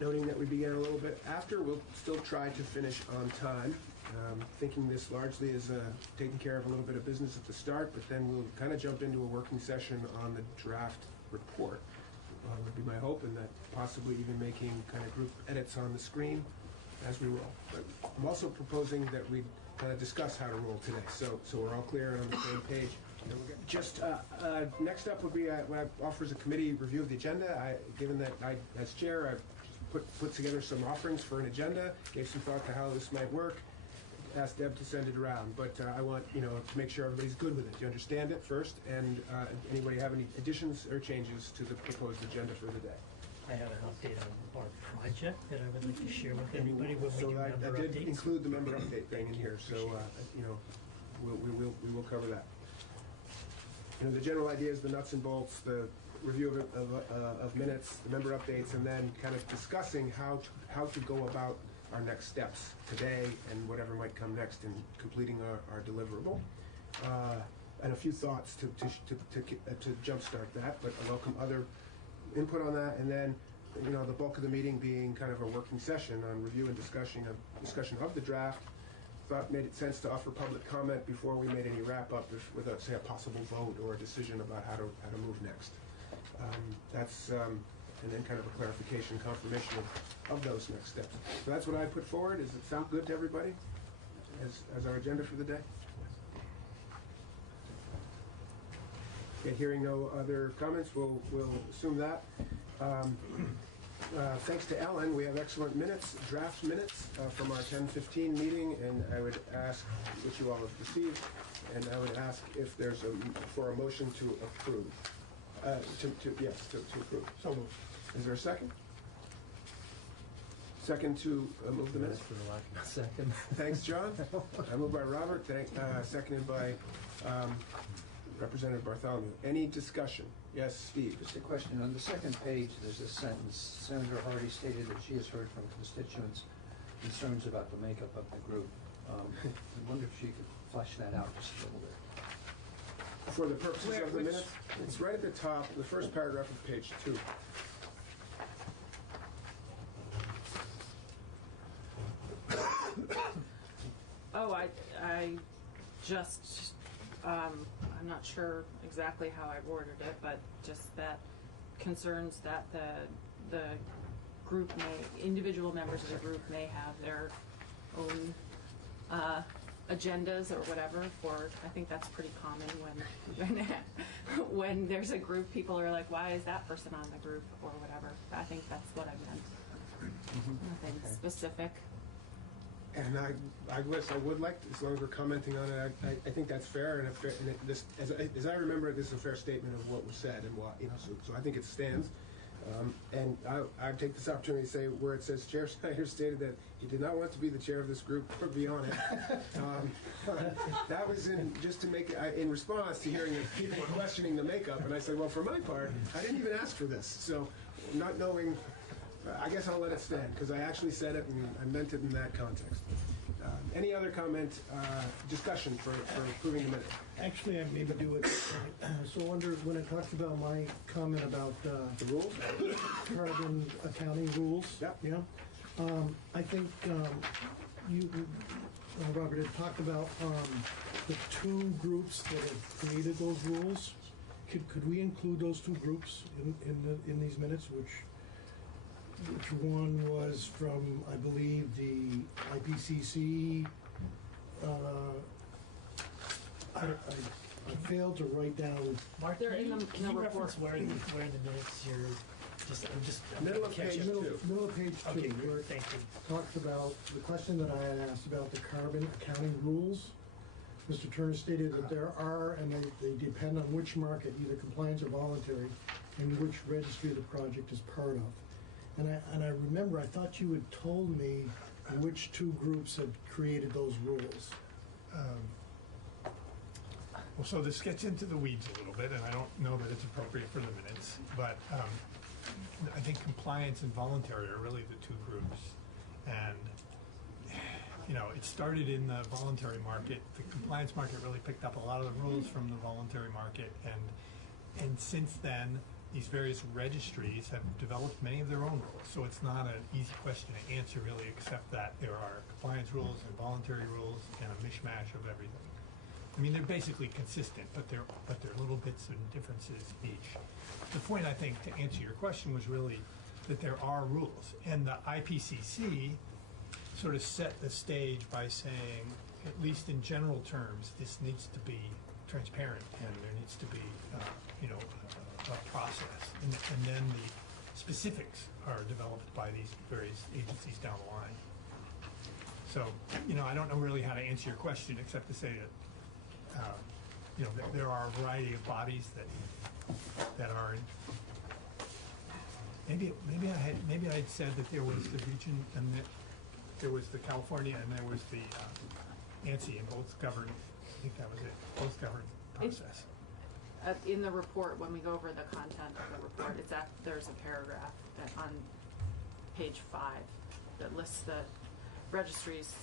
noting that we began a little bit after. We'll still try to finish on time. Thinking this largely as taking care of a little bit of business at the start, but then we'll kind of jump into a working session on the draft report. Would be my hope, and that possibly even making kind of group edits on the screen as we roll. But I'm also proposing that we kind of discuss how to roll today, so we're all clear and on the same page. Just next up would be what offers a committee review of the agenda. Given that I, as chair, I've put together some offerings for an agenda, gave some thought to how this might work. Asked Deb to send it around, but I want to make sure everybody's good with it. You understand it first, and anybody have any additions or changes to the proposed agenda for the day? I have an update on our project that I would like to share with everybody when we do member I did updates. include the member update thing in here, so we will cover that. The general idea is the nuts and bolts, the review of minutes, the member updates, and then kind of discussing how to go about our next steps today and whatever might come next in completing our deliverable. And a few thoughts to jumpstart that, but I welcome other input on that. And then, the bulk of the meeting being kind of a working session on review and discussion of the draft. Thought it made sense to offer public comment before we made any wrap up with say a possible vote or a decision about how to move next. And then kind of a clarification, confirmation of those next steps. So that's what I put forward. Does it sound good to everybody as our agenda for the day? Okay, hearing no other comments, we'll assume that. Thanks to Ellen, we have excellent minutes, draft minutes from our 10:15 meeting, and I would ask, which you all have received, and I would ask if there's for a motion to approve. To approve. So moved. Is there a second? Second to move the minutes? For the lack of a second. Thanks, John. I moved by Robert, seconded by Representative Bartholomew. Any discussion? Yes, Steve. Just a question. On the second page, there's a sentence. Senator Hardy stated that she has heard from constituents concerns about the makeup of the group. I wonder if she could flesh that out just a little bit. For the purposes of the minutes, it's right at the top, the first paragraph of page 2. Oh, I just, I'm not sure exactly how I worded it, but just that concerns that the group individual members of the group may have their own agendas or whatever for, I think that's pretty common when there's a group, people are like, why is that person on the group or whatever. I think that's what I meant. Nothing specific. And I guess I would like, as long as we're commenting on it, I think that's fair, and as I remember it, this is a fair statement of what was said and what, so I think it stands. And I take this opportunity to say where it says Chair Snyder stated that he did not want to be the chair of this group or be on it. That was just to make it, in response to hearing that people were questioning the makeup, and I said, well, for my part, I didn't even ask for this. So not knowing, I guess I'll let it stand, because I actually said it and I meant it in that context. Any other comment, discussion for approving the minute? Actually, I maybe do it. So under, when it talks about my comment about the rules, carbon accounting rules, yeah, I think you, Robert, had talked about the two groups that have created those rules. Could we include those two groups in these minutes, which one was from, I believe, the IPCC. I failed to write down. Mark, can you reference where in the minutes I'm just middle of page 2. Middle of page 2. Okay, where it thank you. Talks about the question that I had asked about the carbon accounting rules. Mr. Turner stated that there are, and they depend on which market, either compliance or voluntary, and which registry the project is part of. And I remember, I thought you had told me which two groups had created those rules. Well, so this gets into the weeds a little bit, and I don't know that it's appropriate for the minutes, but I think compliance and voluntary are really the two groups. And, it started in the voluntary market. The compliance market really picked up a lot of the rules from the voluntary market, and since then, these various registries have developed many of their own rules, so it's not an easy question to answer really, except that there are compliance rules and voluntary rules and a mishmash of everything. I mean, they're basically consistent, but they're little bits and differences each. The point, I think, to answer your question was really that there are rules, and the IPCC sort of set the stage by saying, at least in general terms, this needs to be transparent, and there needs to be, a process, and then the specifics are developed by these various agencies down the line. So, I don't know really how to answer your question except to say that, there are a variety of bodies that are. Maybe I had said that there was the region and that there was the California and there was the ANSI, and both govern. I think that was it. Both govern process. In the report, when we go over the content of the report, there's a paragraph on page 5 that lists the registries.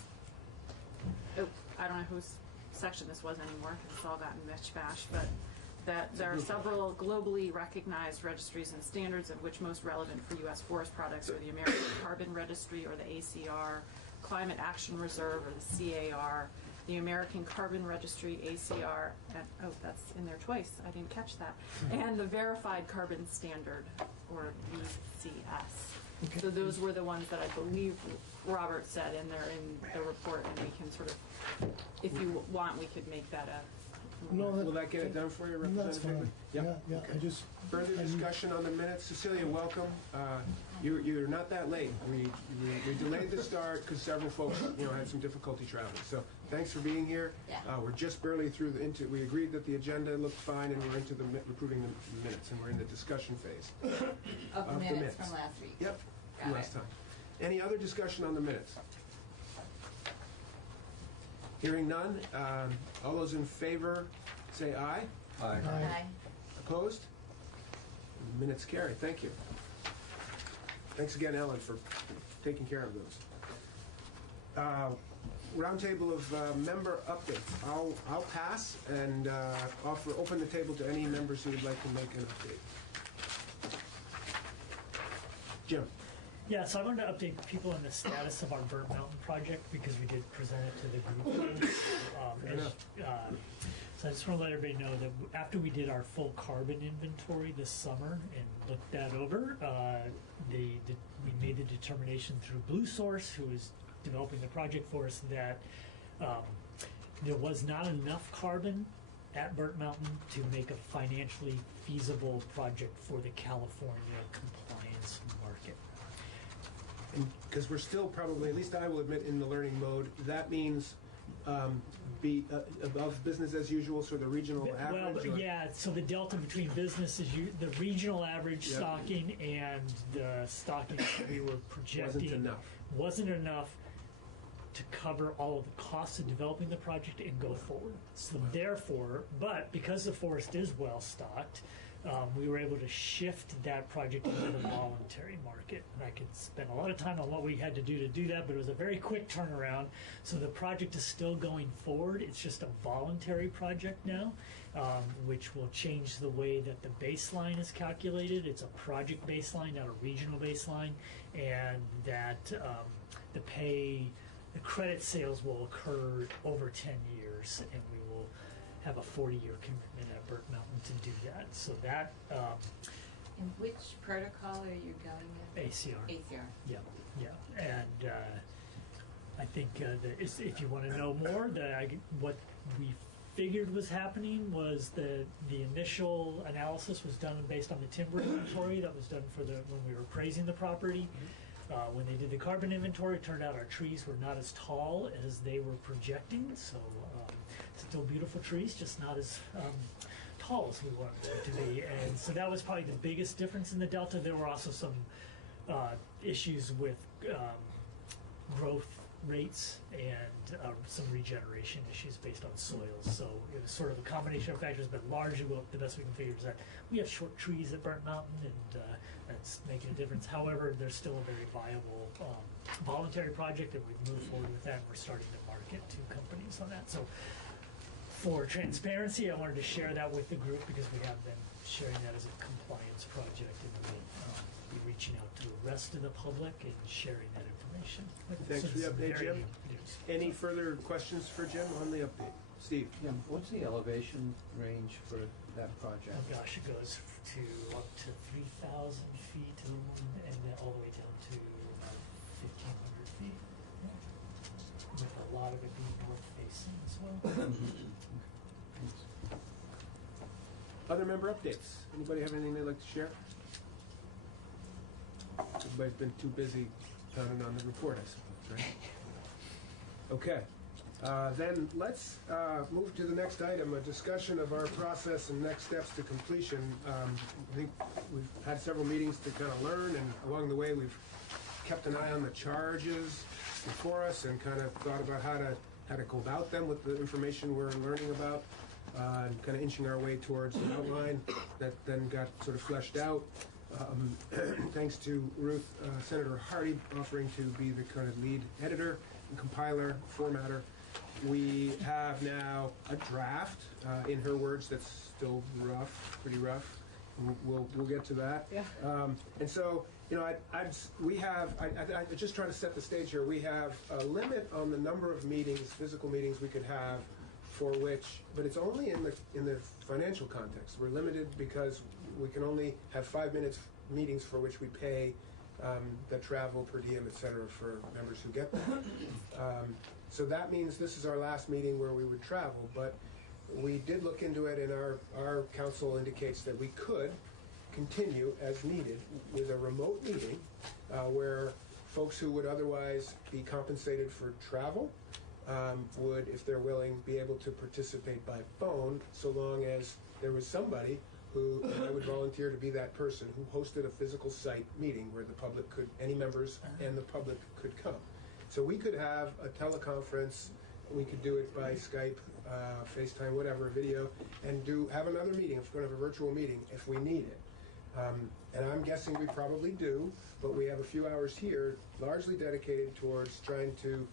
I don't know whose section this was anymore because it's all gotten mishmashed, but that there are several globally recognized registries and standards, of which most relevant for U.S. forest products are the American Carbon Registry, or the ACR, Climate Action Reserve, or the CAR, the American Carbon Registry, ACR, and, that's in there twice, I didn't catch that, and the Verified Carbon Standard, or VCS. Okay. So those were the ones that I believe Robert said, and they're in the report, and we can sort of, if you want, we could make that a... Will that get it done for you, Representative? That's fine. Yep. Yeah, Okay. Further discussion on the minutes. Cecilia, welcome. You're not that late. We delayed the start because several folks, had some difficulty traveling. So thanks for being here. Yeah. We're just barely through we agreed that the agenda looked fine, and we're into approving the minutes, and we're in the discussion phase. Of the minutes from last week. Yep, Got from it. last time. Any other discussion on the minutes? Hearing none, all those in favor say aye. Aye. Aye. Opposed? Minutes carry. Thank you. Thanks again, Ellen, for taking care of those. Roundtable of member updates. I'll pass and open the table to any members who would like to make an update. Jim. Yeah, so I wanted to update people on the status of our Burnt Mountain project because we did present it to the group. So I just want to let everybody know that after we did our full carbon inventory this summer and looked that over, we made the determination through Blue Source, who is developing the project for us, that there was not enough carbon at Burnt Mountain to make a financially feasible project for the California compliance market. Because we're still probably, at least I will admit, in the learning mode. That means be above business as usual, so the regional average? Well, yeah, so the delta between the regional average stocking and the stocking that we were projecting wasn't enough to cover all of the costs of developing the project and go forward. So therefore, but because the forest is well stocked, we were able to shift that project into the voluntary market. And I could spend a lot of time on what we had to do that, but it was a very quick turnaround. So the project is still going forward. It's just a voluntary project now, which will change the way that the baseline is calculated. It's a project baseline, not a regional baseline, and that the credit sales will occur over 10 years, and we will have a 40-year commitment at Burnt Mountain to do that. So that... and which protocol are you going with? ACR. ACR. Yeah. And I think if you want to know more, what we figured was happening was the initial analysis was done based on the timber inventory that was done when we were appraising the property. When they did the carbon inventory, it turned out our trees were not as tall as they were projecting. So still beautiful trees, just not as tall as we wanted them to be. And so that was probably the biggest difference in the delta. There were also some issues with growth rates and some regeneration issues based on soils. So it was sort of a combination of factors, but largely the best we can figure is that we have short trees at Burnt Mountain, and that's making a difference. However, there's still a very viable voluntary project, and we've moved forward with that, and we're starting to market to companies on that. So for transparency, I wanted to share that with the group because we have been sharing that as a compliance project, and we'll be reaching out to the rest of the public and sharing that information. Thanks So for the it's update, very Jim. new news. Any further questions for Jim on the update? Steve? Yeah, what's the elevation range for that project? Oh gosh, it goes to up to 3,000 feet and then all the way down to about 1,500 feet. Yeah. With a lot of it being north facing as well. Other member updates? Anybody have anything they'd like to share? Everybody's been too busy pounding on the report, I suppose, right? Okay. Then let's move to the next item, a discussion of our process and next steps to completion. I think we've had several meetings to kind of learn, and along the way we've kept an eye on the charges before us and kind of thought about how to go about them with the information we're learning about, and kind of inching our way towards an outline that then got sort of fleshed out. Thanks to Ruth, Senator Hardy offering to be the kind of lead editor and compiler, formatter. We have now a draft, in her words, that's still rough, pretty rough. We'll get to that. Yeah. And so, you know, I just try to set the stage here. We have a limit on the number of meetings, physical meetings we could have, for which, but it's only in the financial context. We're limited because we can only have 5 minutes meetings for which we pay the travel per diem, et cetera, for members who get that. So that means this is our last meeting where we would travel, but we did look into it, and our council indicates that we could continue as needed with a remote meeting where folks who would otherwise be compensated for travel would, if they're willing, be able to participate by phone, so long as there was somebody who, and I would volunteer to be that person, who hosted a physical site meeting where the public could, any members and the public could come. So we could have a teleconference, we could do it by Skype, FaceTime, whatever, video, and have another meeting, if we're going to have a virtual meeting, if we need it. And I'm guessing we probably do, but we have a few hours here largely dedicated towards trying to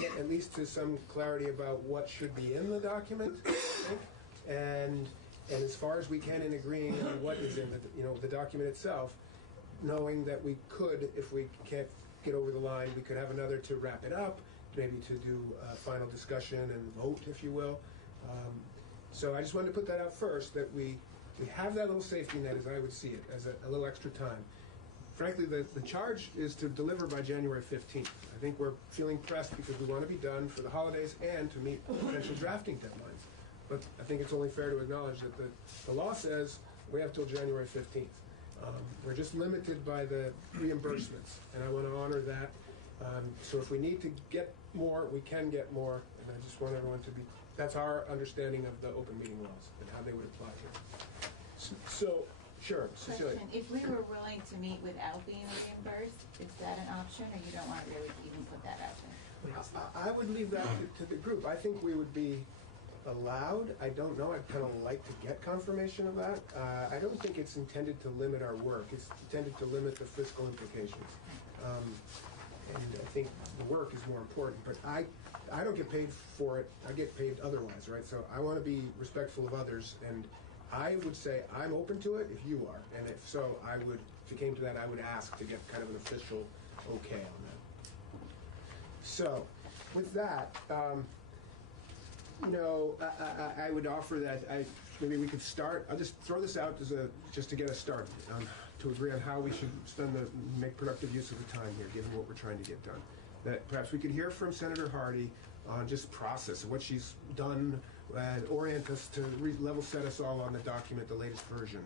get at least to some clarity about what should be in the document, I think, and as far as we can in agreeing on what is in the document itself, knowing that we could, if we can't get over the line, we could have another to wrap it up, maybe to do a final discussion and vote, if you will. So I just wanted to put that out first, that we have that little safety net, as I would see it, as a little extra time. Frankly, the charge is to deliver by January 15th. I think we're feeling pressed because we want to be done for the holidays and to meet potential drafting deadlines. But I think it's only fair to acknowledge that the law says we have till January 15th. We're just limited by the reimbursements, and I want to honor that. So if we need to get more, we can get more, and I just want everyone to be, that's our understanding of the open meeting laws and how they would apply here. So, sure, Cecilia. Question, if we were willing to meet without being reimbursed, is that an option, or you don't want to really even put that out there? I would leave that to the group. I think we would be allowed. I don't know. I'd kind of like to get confirmation of that. I don't think it's intended to limit our work. It's intended to limit the fiscal implications. And I think the work is more important. But I don't get paid for it. I get paid otherwise, right? So I want to be respectful of others. And I would say I'm open to it if you are. And if so, I would, if it came to that, I would ask to get kind of an official okay on that. So with that, I would offer that maybe we could start. I'll just throw this out as just to get us started, to agree on how we should make productive use of the time here, given what we're trying to get done. That perhaps we could hear from Senator Hardy on just process, what she's done, and orient us to level set us all on the document, the latest version.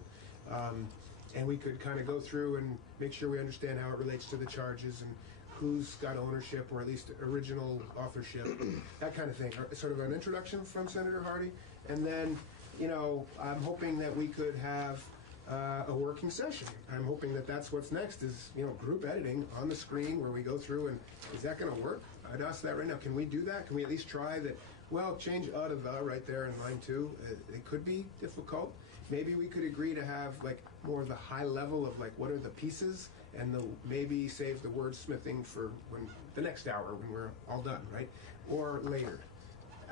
And we could kind of go through and make sure we understand how it relates to the charges and who's got ownership, or at least original authorship, that kind of thing. Sort of an introduction from Senator Hardy. And then, I'm hoping that we could have a working session. I'm hoping that that's what's next is, group editing on the screen where we go through, and is that going to work? I'd ask that right now. Can we do that? Can we at least try that? Well, change to the right there in line 2. It could be difficult. Maybe we could agree to have more of the high level of what are the pieces, and maybe save the wordsmithing for the next hour when we're all done, right? Or later.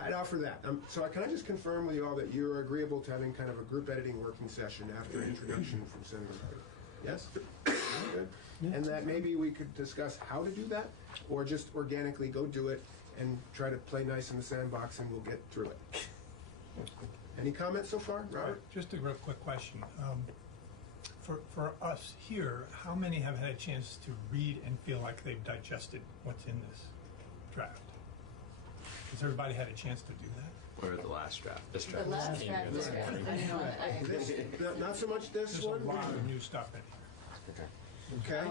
I'd offer that. So can I just confirm with you all that you're agreeable to having kind of a group editing working session after introduction from Senator Hardy? Yes? Good. And that maybe we could discuss how to do that, or just organically go do it and try to play nice in the sandbox and we'll get through it. Any comments so far, Robert? Just a real quick question. For us here, how many have had a chance to read and feel like they've digested what's in this draft? Has everybody had a chance to do that? Or the last draft? This The draft. last draft, this draft. I know, This, not so much this There's one. a lot of new stuff in here. Okay.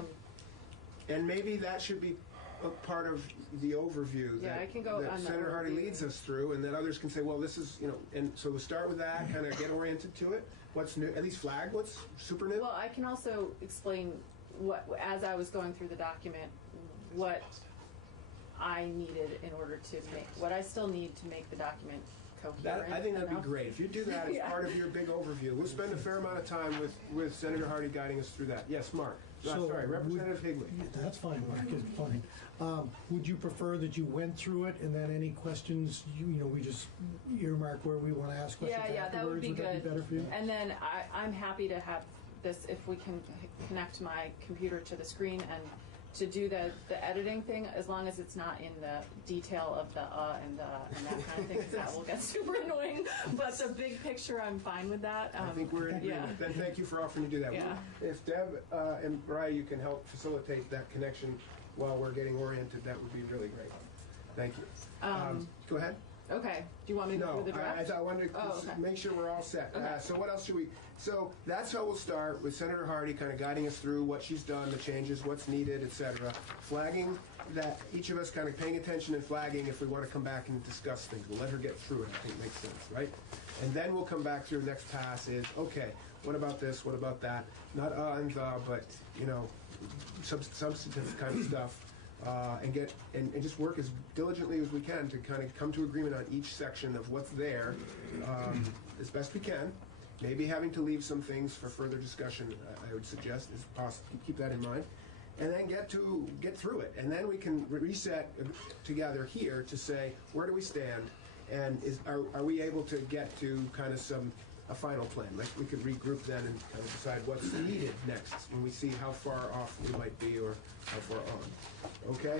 And maybe that should be a part of the overview Yeah, that, I can go that on the Senator Hardy overview. leads us through, and that others can say, well, this is, and so we'll start with that, kind of get oriented to it. What's new, at least flag what's super new. Well, I can also explain what, as I was going through the document, what I needed in order to make, what I still need to make the document coherent. I think that'd be enough. great. If you do that as Yeah. part of your big overview, we'll spend a fair amount of time with Senator Hardy guiding us through that. Yes, Mark. Sorry, Representative Higley. That's fine, Mark, it's fine. Would you prefer that you went through it and then any questions, we just earmark where we want to ask questions Yeah, that would afterwards? be Would good. that be better for you? And then I'm happy to have this, if we can connect my computer to the screen and to do the editing thing, as long as it's not in the detail of the and that kind of thing, 'cause that will get super annoying. But the big picture, I'm fine with that. I think we're in agreement. Yeah. Then thank you for offering to do that. Yeah. If Deb and Mariah, you can help facilitate that connection while we're getting oriented, that would be really great. Thank you. Go ahead. Okay. Do you want me to go No, through the draft? I wanted to Oh, okay. make sure we're all set. Okay. So what else should we? So that's how we'll start, with Senator Hardy kind of guiding us through what she's done, the changes, what's needed, etc. Flagging that, each of us kind of paying attention and flagging if we want to come back and discuss things. We'll let her get through it. I think makes sense, right? And then we'll come back through. Next pass is, okay, what about this? What about that? Not and but substantive kind of stuff. And just work as diligently as we can to kind of come to agreement on each section of what's there as best we can. Maybe having to leave some things for further discussion, I would suggest, is possible. Keep that in mind. And then get through it. And then we can reset together here to say, where do we stand? And are we able to get to kind of a final plan? Like we could regroup then and kind of decide what's needed next when we see how far off we might be or how far on. Okay?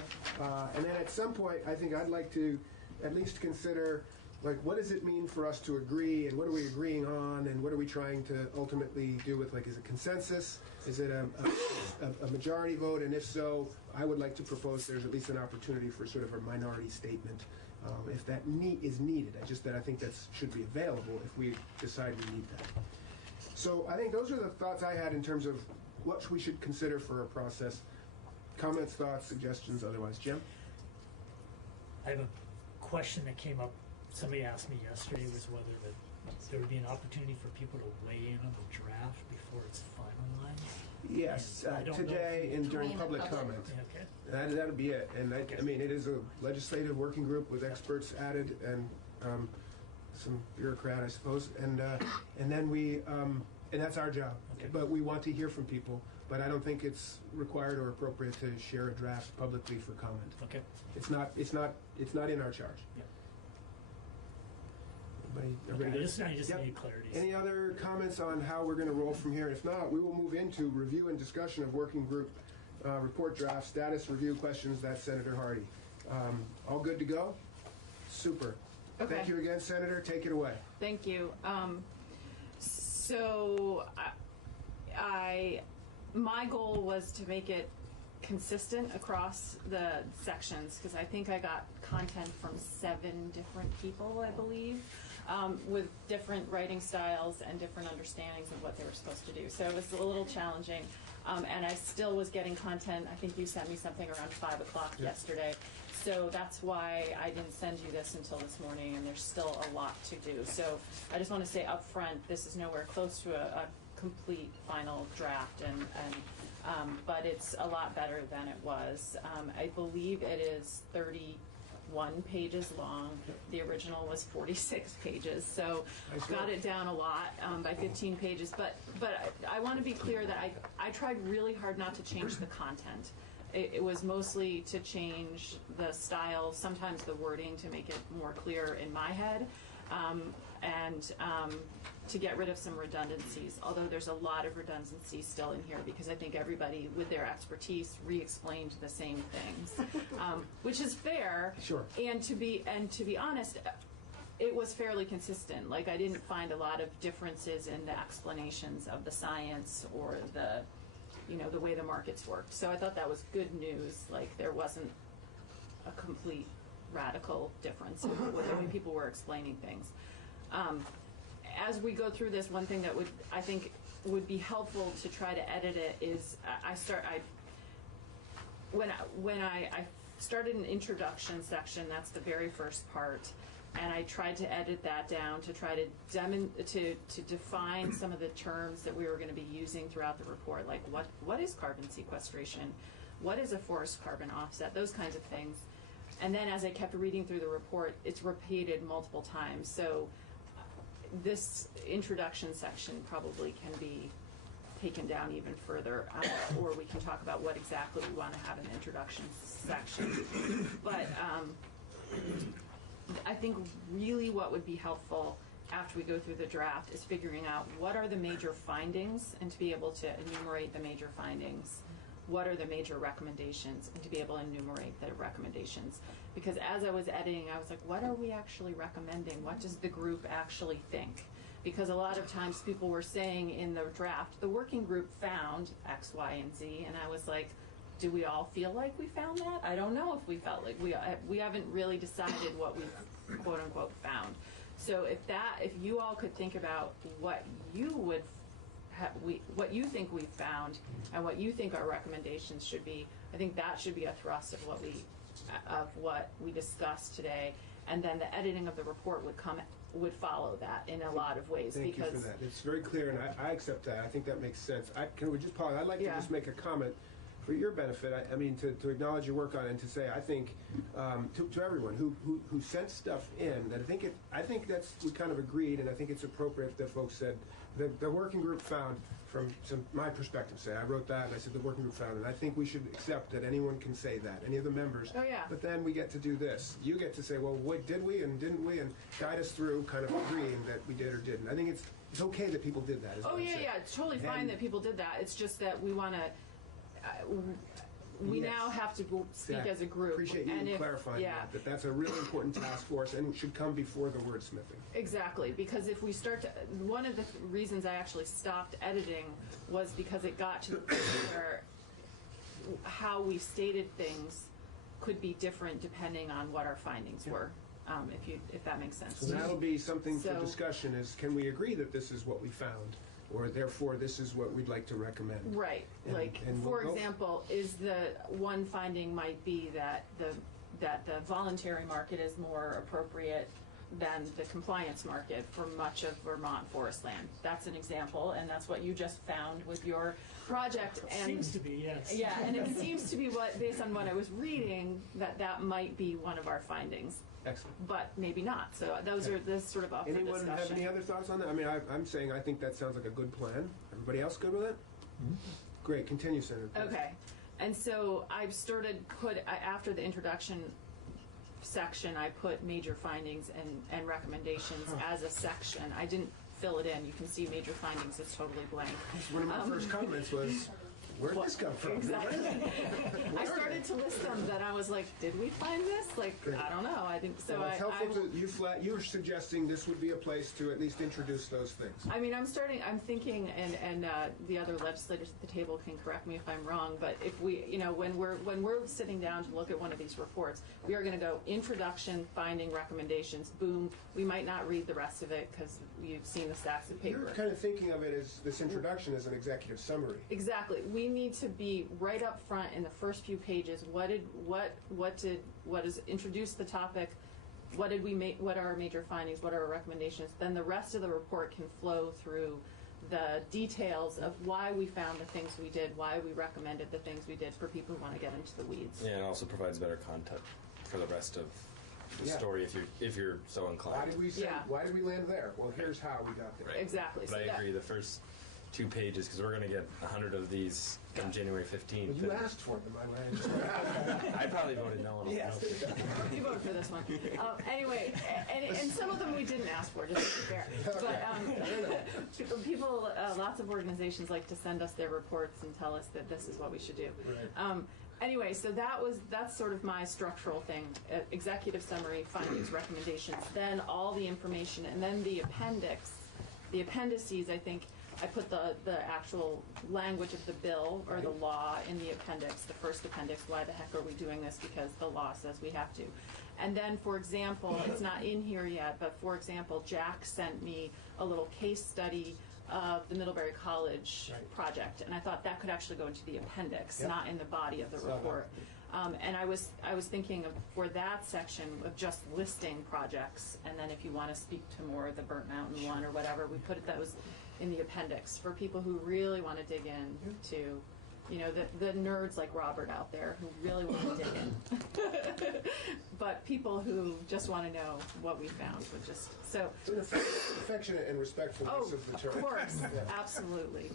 And then at some point, I think I'd like to at least consider, like, what does it mean for us to agree, and what are we agreeing on, and what are we trying to ultimately do with, like, is it consensus? Is it a majority vote? And if so, I would like to propose there's at least an opportunity for sort of a minority statement if that is needed. I think that should be available if we decide we need that. So I think those are the thoughts I had in terms of what we should consider for a process. Comments, thoughts, suggestions, otherwise. Jim? I have a question that came up. Somebody asked me yesterday was whether there would be an opportunity for people to weigh in on the draft before it's finalized. Yes, And I don't know today if and during public comment. Okay. That'll be it. And I mean, it is a legislative working group with experts added and some bureaucrat, I suppose. And then and that's our job. Okay. But we want to hear from people. But I don't think it's required or appropriate to share a draft publicly for comment. Okay. It's not in our charge. Yeah. Everybody I good? just Yep. need clarity. Any other comments on how we're going to roll from here? If not, we will move into review and discussion of working group report draft, status review questions. That's Senator Hardy. All good to go? Super. Okay. Thank you again, Senator. Take it away. Thank you. So my goal was to make it consistent across the sections, because I think I got content from 7 different people, I believe, with different writing styles and different understandings of what they were supposed to do. So it was a little challenging, and I still was getting content. I think you sent me something around 5 o'clock yesterday. So that's why I didn't send you this until this morning, and there's still a lot to do. So I just want to say up front, this is nowhere close to a complete final draft, but it's a lot better than it was. I believe it is 31 pages long. The original was 46 pages, so got it down a lot by 15 pages. But I want to be clear that I tried really hard not to change the content. it was mostly to change the style, sometimes the wording to make it more clear in my head, and to get rid of some redundancies, although there's a lot of redundancies still in here because I think everybody with their expertise re-explained the same things, which is fair. Sure. And to be honest, it was fairly consistent. Like, I didn't find a lot of differences in the explanations of the science or the, you know, the way the markets worked. So I thought that was good news. Like, there wasn't a complete radical difference in the way people were explaining things. As we go through this, one thing that I think would be helpful to try to edit it is when I started an introduction section, that's the very first part, and I tried to edit that down to try to define some of the terms that we were going to be using throughout the report, like what is carbon sequestration, what is a forest carbon offset, those kinds of things. And then as I kept reading through the report, it's repeated multiple times. So this introduction section probably can be taken down even further, or we can talk about what exactly we want to have in the introduction section. But I think really what would be helpful after we go through the draft is figuring out what are the major findings, and to be able to enumerate the major findings. What are the major recommendations, and to be able to enumerate the recommendations. Because as I was editing, I was like, what are we actually recommending? What does the group actually think? Because a lot of times people were saying in the draft, the working group found X, Y, and Z, and I was like, do we all feel like we found that? I don't know if we felt like we haven't really decided what we quote unquote found. So if you all could think about what you would what you think we found and what you think our recommendations should be, I think that should be a thrust of what we discussed today, and then the editing of the report would follow that in a lot of ways. Thank you for that. It's very clear, and I accept that. I think that makes sense. Can we just pause? I'd like to just make a comment for your benefit. I mean, to acknowledge your work on it, and to say, I think to everyone who sent stuff in, that I think that's, we kind of agreed, and I think it's appropriate that folks said the working group found, from my perspective, say, I wrote that and I said the working group found, and I think we should accept that anyone can say that, any of the members. Oh, yeah. But then we get to do this. You get to say, well, what did we and didn't we, and guide us through kind of agreeing that we did or didn't. I think it's okay that people did that. Oh, yeah, it's totally fine that people did that. It's just that we want to, we now have to speak as a group. Appreciate you clarifying that that's a really important task for us and should come before the wordsmithing. Exactly, because if we start to, one of the reasons I actually stopped editing was because it got to the point where how we stated things could be different depending on what our findings were, if that makes sense. So that'll be something for discussion, is can we agree that this is what we found? Or therefore, this is what we'd like to recommend. Right. And for example, is the one finding might be that the voluntary market is more appropriate than the compliance market for much of Vermont forest land. That's an example, and that's what you just found with your project. And seems to be, yes. Yeah, and it seems to be based on what I was reading, that might be one of our findings. Excellent. But maybe not. So those are sort of up for discussion. Anyone have any other thoughts on that? I mean, I'm saying I think that sounds like a good plan. Everybody else good with it? Mm-hmm. Great. Continue, Senator. Please. Okay. And so I've started after the introduction section, I put major findings and recommendations as a section. I didn't fill it in. You can see major findings. It's totally blank. One of my first comments was, where did this come from? Exactly. I started to list them, then I was like, did we find this? Like, great. I don't know. I think so. Well, it's helpful to you're suggesting this would be a place to at least introduce those things. I mean, I'm thinking, and the other legislators at the table can correct me if I'm wrong, but if we, when we're sitting down to look at one of these reports, we are going to go introduction, finding, recommendations, boom. We might not read the rest of it because you've seen the stacks of paper. You're kind of thinking of it as this introduction as an executive summary. Exactly. We need to be right up front in the first few pages. What is introduce the topic? What did we make? What are our major findings? What are our recommendations? Then the rest of the report can flow through the details of why we found the things we did, why we recommended the things we did for people who want to get into the weeds. Yeah, and it also provides better content for the rest of the story if you're so inclined. Why did we land there? Well, here's how we got there. Right. Exactly. But I agree. The first 2 pages because we're going to get 100 of these on January 15th. Well, you asked for them, I probably voted no on all Yes. You voted for this one. Anyway, and some of them we didn't ask for, just to be fair. But people, lots of organizations like to send us their reports and tell us that this is what we should do. Right. Anyway, so that's sort of my structural thing: executive summary, findings, recommendations, then all the information, and then the appendices. I think I put the actual language of the bill or the law in the appendix, the first appendix. Why the heck are we doing this? Because the law says we have to. And then, for example, it's not in here yet, but for example, Jack sent me a little case study of the Middlebury College project, and I thought that could actually go into the appendix, not in the body of the report. And I was thinking of, for that section, of just listing projects, and then if you want to speak to more of the Burnt Mountain one or whatever, we put those in the appendix for people who really want to dig in to, you know, the nerds like Robert out there who really want to dig in. But people who just want to know what we found would just, so. It's an affectionate and respectful use of the term. Of course, Yeah. absolutely.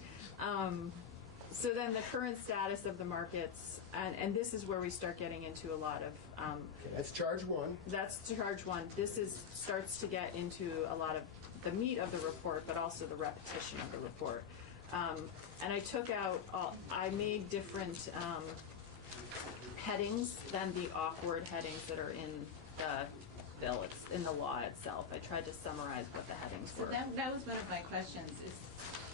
So then the current status of the markets, and this is where we start getting into a lot of. Okay, that's charge one. That's charge one. This starts to get into a lot of the meat of the report, but also the repetition of the report. And I took out, I made different headings than the awkward headings that are in the bill, it's in the law itself. I tried to summarize what the headings So were. that was one of my questions, is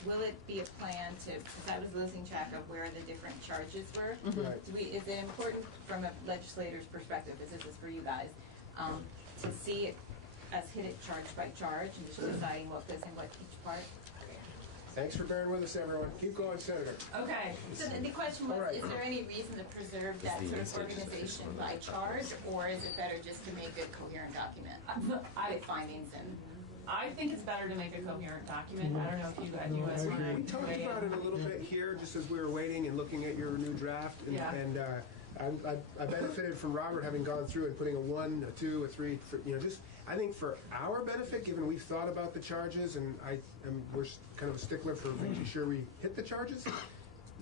will it be a plan to, because I was losing track of where the different charges were. Mhm. Right. Is it important from a legislator's perspective, because this is for you guys, to see it as hit it charge by charge and just deciding what goes in what each part? Thanks for bearing with us, everyone. Keep going, Senator. Okay, so the question was, All right. is there any reason to preserve that sort of organization by charge, or is it better just to make a coherent document with findings and? I think it's better to make a coherent document. I don't know if you guys want to. We talked about it a little bit here, just as we were waiting and looking at your new draft. And, Yeah. and I benefited from Robert having gone through and putting a 1, a 2, a 3, just, I think for our benefit, given we've thought about the charges, and we're kind of a stickler for making sure we hit the charges,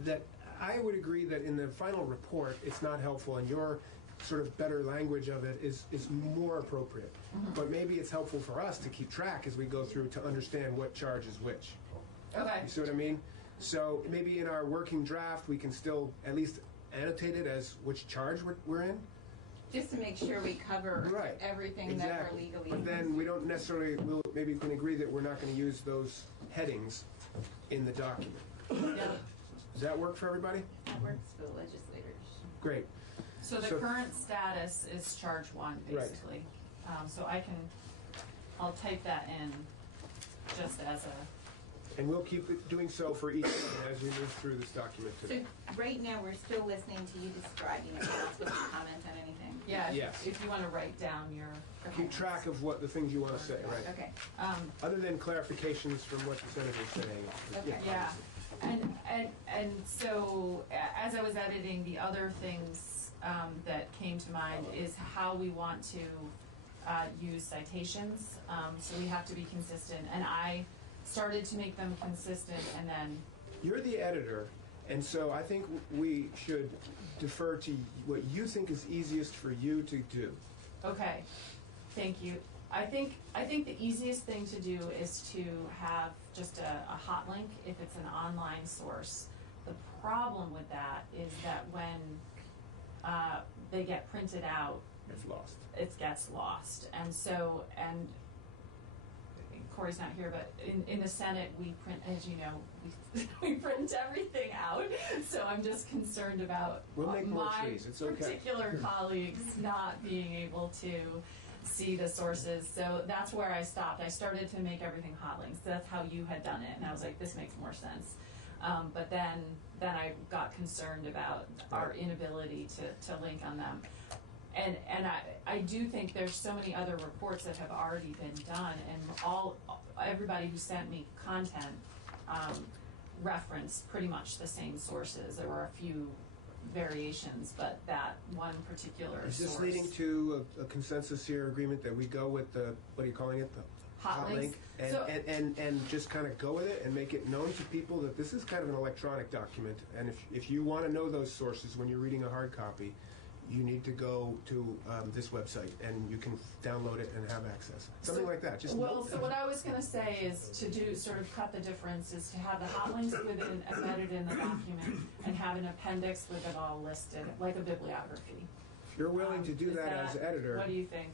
that I would agree that in the final report, it's not helpful, and your sort of better language of it is more appropriate. But maybe it's helpful for us to keep track as we go through to understand what charge is which. Okay. You see what I mean? So maybe in our working draft, we can still at least annotate it as which charge we're in. Just to make sure we cover everything that we're legally. But then we don't necessarily, maybe we can agree that we're not going to use those headings in the document. Does that work for everybody? That works for the legislators. Great. So the current status is charge one, basically. So I'll type that in just as a. And we'll keep doing so for each one as we move through this document today. So right now, we're still listening to you describing it. Would you comment on anything? Yeah, Yes. if you want to write down your. Keep track of what the things you want to say, right? Okay. Other than clarifications from what the senator's saying. Okay. Yeah, and so as I was editing, the other things that came to mind is how we want to use citations. So we have to be consistent, and I started to make them consistent, and then. You're the editor, and so I think we should defer to what you think is easiest for you to do. Okay, thank you. I think the easiest thing to do is to have just a hot link if it's an online source. The problem with that is that when they get printed out, It's lost. It gets lost. And so, and Corey's not here, but in the Senate, we print, as you know, we print everything out. So I'm just concerned about We'll make more my trees. It's okay. particular colleagues not being able to see the sources. So that's where I stopped. I started to make everything hot links. That's how you had done it. And I was like, this makes more sense. But then I got concerned about our inability to link on them. And I do think there's so many other reports that have already been done, and everybody who sent me content referenced pretty much the same sources. There were a few variations, but that one particular Is this source. leading to a consensus here, agreement that we go with the, what are you calling it? The hot links. and, So- and just kind of go with it and make it known to people that this is kind of an electronic document, and if you want to know those sources when you're reading a hard copy, you need to go to this website and you can download it and have access. Something like that. Just Well, note so that. what I was going to say is to do sort of cut the difference is to have the hot links embedded in the document and have an appendix with it all listed, like a bibliography. If you're willing to do Is that as editor, What do you think?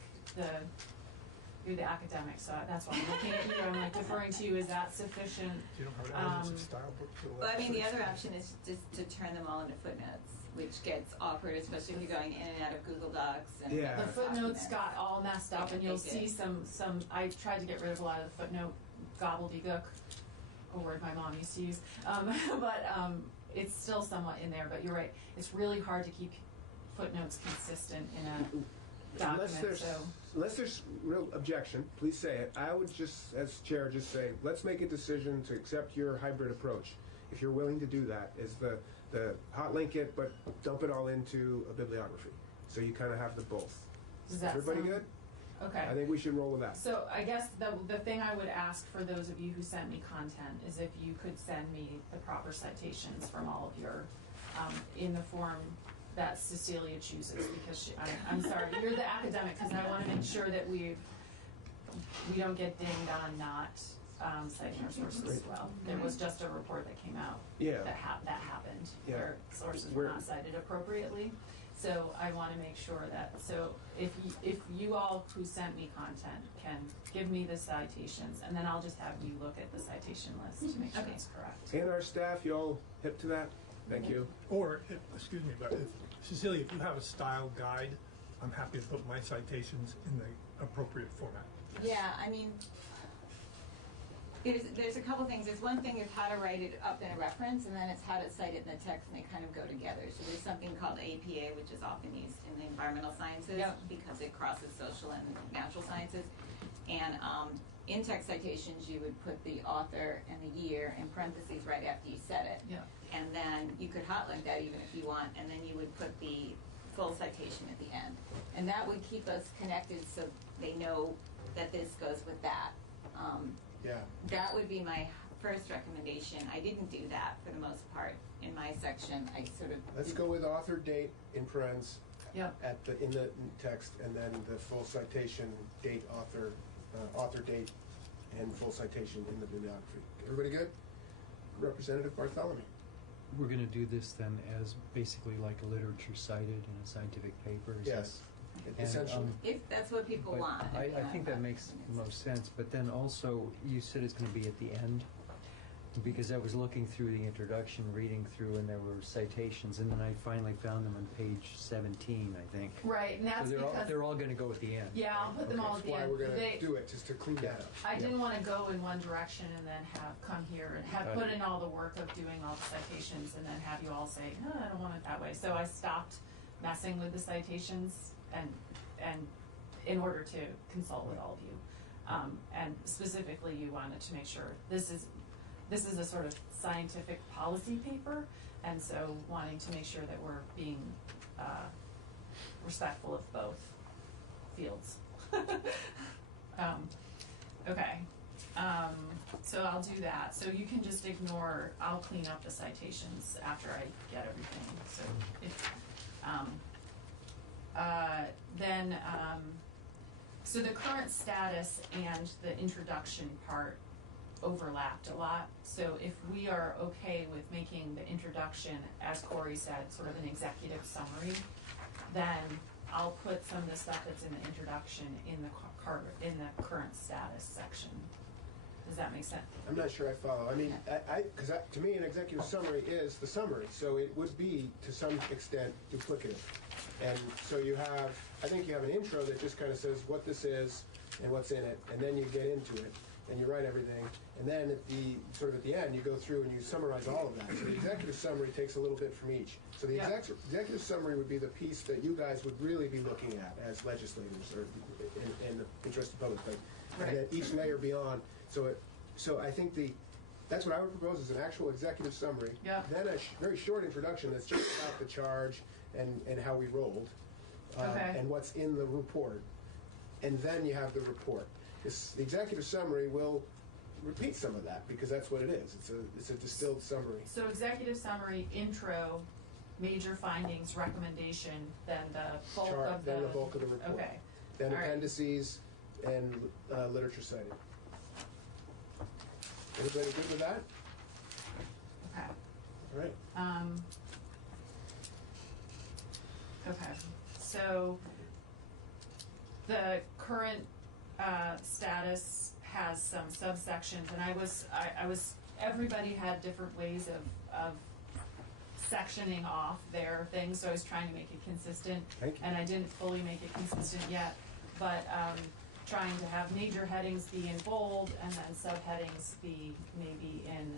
You're the academic, so that's why I'm looking at you. I'm like deferring to you. Is that sufficient? You don't have an style book for the Well, I mean, the websites? other option is just to turn them all into footnotes, which gets awkward, especially if you're going in and out of Google Docs. And Yeah. The footnotes documents. got all messed up, and you'll see some. I tried to get rid of a lot of the footnote gobbledygook, a word my mom used to use, but it's still somewhat in there. But you're right; it's really hard to keep footnotes consistent in a document. unless there's real objection, please say it. I would just, as chair, just say, let's make a decision to accept your hybrid approach. If you're willing to do that, is the hot link it, but dump it all into a bibliography. So you kind of have the both. Does that Everybody sound- good? Okay. I think we should roll with that. So I guess the thing I would ask for those of you who sent me content is if you could send me the proper citations from all of your, in the form that Cecilia chooses, because I'm sorry, you're the academic, because I want to make sure that we don't get dinged on not citing our sources as well. There was just a report that came out Yeah. that happened, Yeah. where sources were not cited appropriately. So I want to make sure that, so if you all who sent me content can give me the citations, and then I'll just have you look at the citation list to make sure it's correct. And our staff, you all hip to that? Thank you. Or, excuse me, but Cecilia, if you have a style guide, I'm happy to put my citations in the appropriate format. Yeah, I mean, there's a couple things. There's one thing is how to write it up in a reference, and then it's how to cite it in the text, and they kind of go together. So there's something called APA, which is often used in the environmental sciences because it crosses social and natural sciences. And in text citations, you would put the author and the year in parentheses right after you said it. Yeah. And then you could hotlink that even if you want, and then you would put the full citation at the end. And that would keep us connected so they know that this goes with that. Yeah. That would be my first recommendation. I didn't do that for the most part in my section. I sort of Let's go with author date in parentheses Yep. in the text, and then the full citation date, author date, and full citation in the bibliography. Everybody good? Representative Bartholomew. We're going to do this then as basically like a literature cited in a scientific paper? Is Yes, that- essentially. if that's what people but want. I think that makes most sense, but then also, you said it's going to be at the end, because I was looking through the introduction, reading through, and there were citations, and then I finally found them on page 17, I think. Right, and that's So because they're all going to go at the end. Yeah, I'll put them all at the end. That's why we're They- going to do it, just to clean that up. I didn't want to go in one direction and then have come here and have put in all the work of doing all the citations and then have you all say, no, I don't want it that way. So I stopped messing with the citations and in order to consult with all of you. And specifically, you wanted to make sure this is a sort of scientific policy paper, and so wanting to make sure that we're being respectful of both fields. Okay, so I'll do that. So you can just ignore, I'll clean up the citations after I get everything. So if, so the current status and the introduction part overlapped a lot. So if we are okay with making the introduction, as Corey said, sort of an executive summary, then I'll put some of the stuff that's in the introduction in the current status section. Does that make sense? I'm not sure I follow. I mean, because to me, an executive summary is the summary, so it would be, to some extent, duplicative. And so I think you have an intro that just kind of says what this is and what's in it, and then you get into it, and you write everything, and then at the end, you go through and you summarize all of that. So the executive summary takes a little bit from each. So the executive summary would be the piece that you guys would really be looking at as legislators or in the interest of public. And then each layer beyond. So I think that's what I would propose is an actual executive summary. Yeah. Then a very short introduction that's just about the charge and how we rolled, Okay. and what's in the report. And then you have the report. The executive summary will repeat some of that because that's what it is. It's a distilled summary. So executive summary, intro, major findings, recommendation, then the bulk Chart, of the... then the bulk of the report. Okay. Then All right. appendices and literature cited. Everybody good with that? Okay. All right. Okay, so the current status has some subsections, and I was everybody had different ways of sectioning off their things, so I was trying to make it consistent. Thank you. And I didn't fully make it consistent yet, but trying to have major headings be in bold and then subheadings be maybe in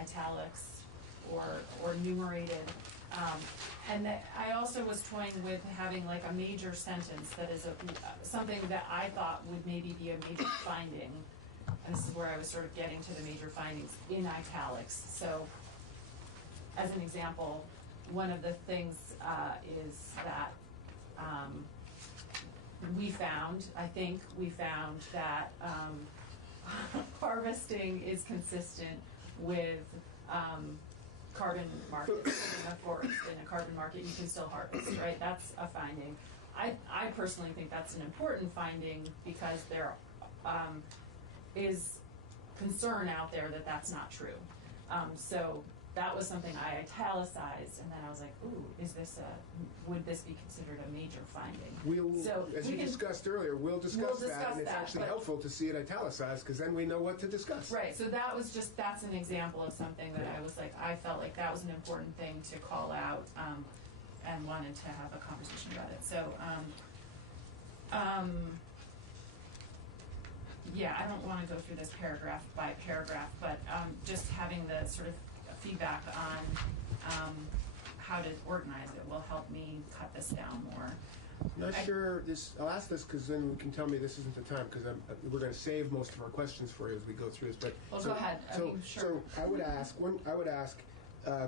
italics or numerated. And I also was toying with having like a major sentence that is something that I thought would maybe be a major finding. And this is where I was sort of getting to the major findings in italics. So, as an example, one of the things is that I think we found that harvesting is consistent with carbon market. In a forest, in a carbon market, you can still harvest, right? That's a finding. I personally think that's an important finding because there is concern out there that that's not true. So that was something I italicized, and then I was like, ooh, would this be considered a major finding? As you discussed earlier, we'll discuss that, and it's actually helpful to see it italicized, because then we know what to discuss. Right, so that's an example of something that I was like, I felt like that was an important thing to call out, and wanted to have a conversation about it. So, yeah, I don't want to go through this paragraph by paragraph, but just having the sort of feedback on how to organize it will help me cut this down more. I'm not sure I'll ask this because then you can tell me this isn't the time, because we're going to save most of our questions for you as we go through this. But go ahead. So I would ask,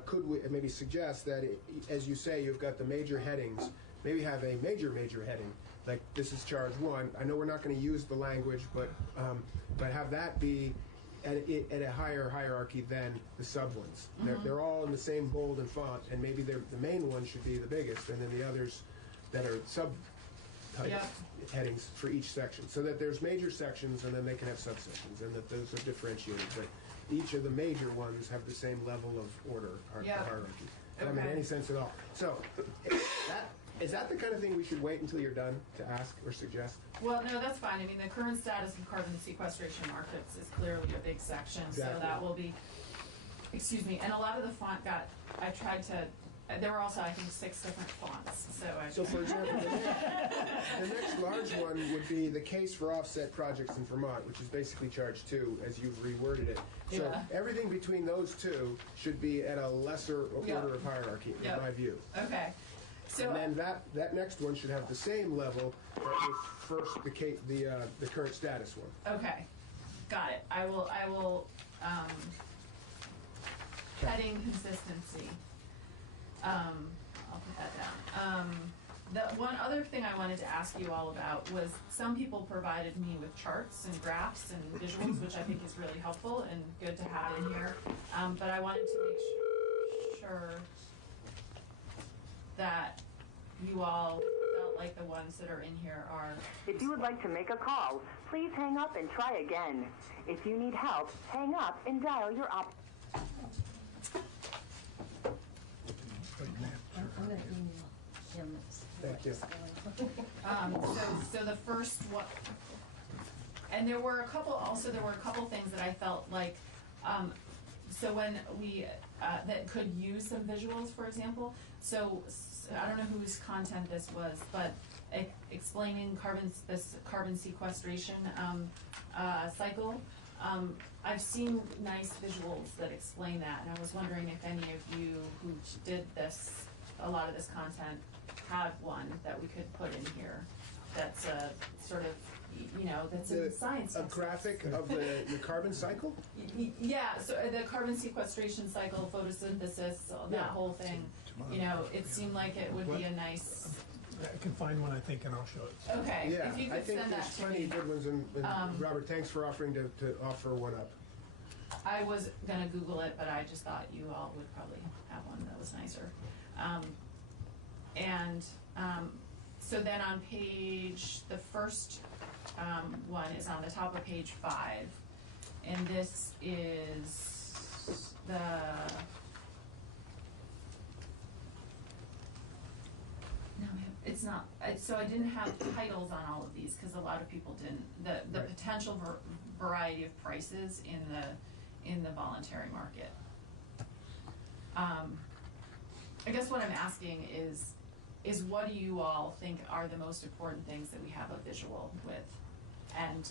could we maybe suggest that as you say, you've got the major headings, maybe have a major heading, like this is charge 1. I know we're not going to use the language, but have that be at a higher hierarchy than the sub ones. Mm-hmm. They're all in the same bold and font, and maybe the main one should be the biggest, and then the others that are sub headings for each section, so that there's major sections and then they can have subsections, and that those are differentiated. But each of the major ones have the same level of order or hierarchy. Does that make any sense at all? So is that the kind of thing we should wait until you're done to ask or suggest? Well, no, that's fine. I mean, the current status of carbon sequestration markets is clearly a big section, Exactly. so that will be, and a lot of the font there were also, I think, 6 different fonts, So for example, the next large one would be the case for offset projects in Vermont, which is basically charge 2, as you've reworded it. So everything between those two should be at a lesser order of hierarchy, in my view. Okay. So, and then that next one should have the same level, but with first the current status one. Okay, got it. I will heading consistency. I'll put that down. The one other thing I wanted to ask you all about was some people provided me with charts and graphs and visuals, which I think is really helpful and good to have in here. But I wanted to make sure that you all felt like the ones that are in here are... If you would like to make a call, please hang up and try again. If you need help, hang up and dial your op... Thank you. So the first one, and there were a couple things that I felt like, so when we, that could use some visuals, for example. So I don't know whose content this was, but explaining this carbon sequestration cycle. I've seen nice visuals that explain that, and I was wondering if any of you who did a lot of this content, have one that we could put in here that's a sort of, that's in science. A graphic of the carbon cycle? Yeah, so the carbon sequestration cycle, photosynthesis, that whole thing, it seemed like it would be a nice I can find one, I think, and I'll show it. Okay, Yeah, if you I could think send there's that to plenty me. of good ones, and Robert, thanks for offering to offer one up. I was gonna Google it, but I just thought you all would probably have one that was nicer. So then on page, the first one is on the top of page 5, and this is the no, it's not. So I didn't have titles on all of these because a lot of people didn't. The Right. potential variety of prices in the voluntary market. I guess what I'm asking is what do you all think are the most important things that we have a visual with? And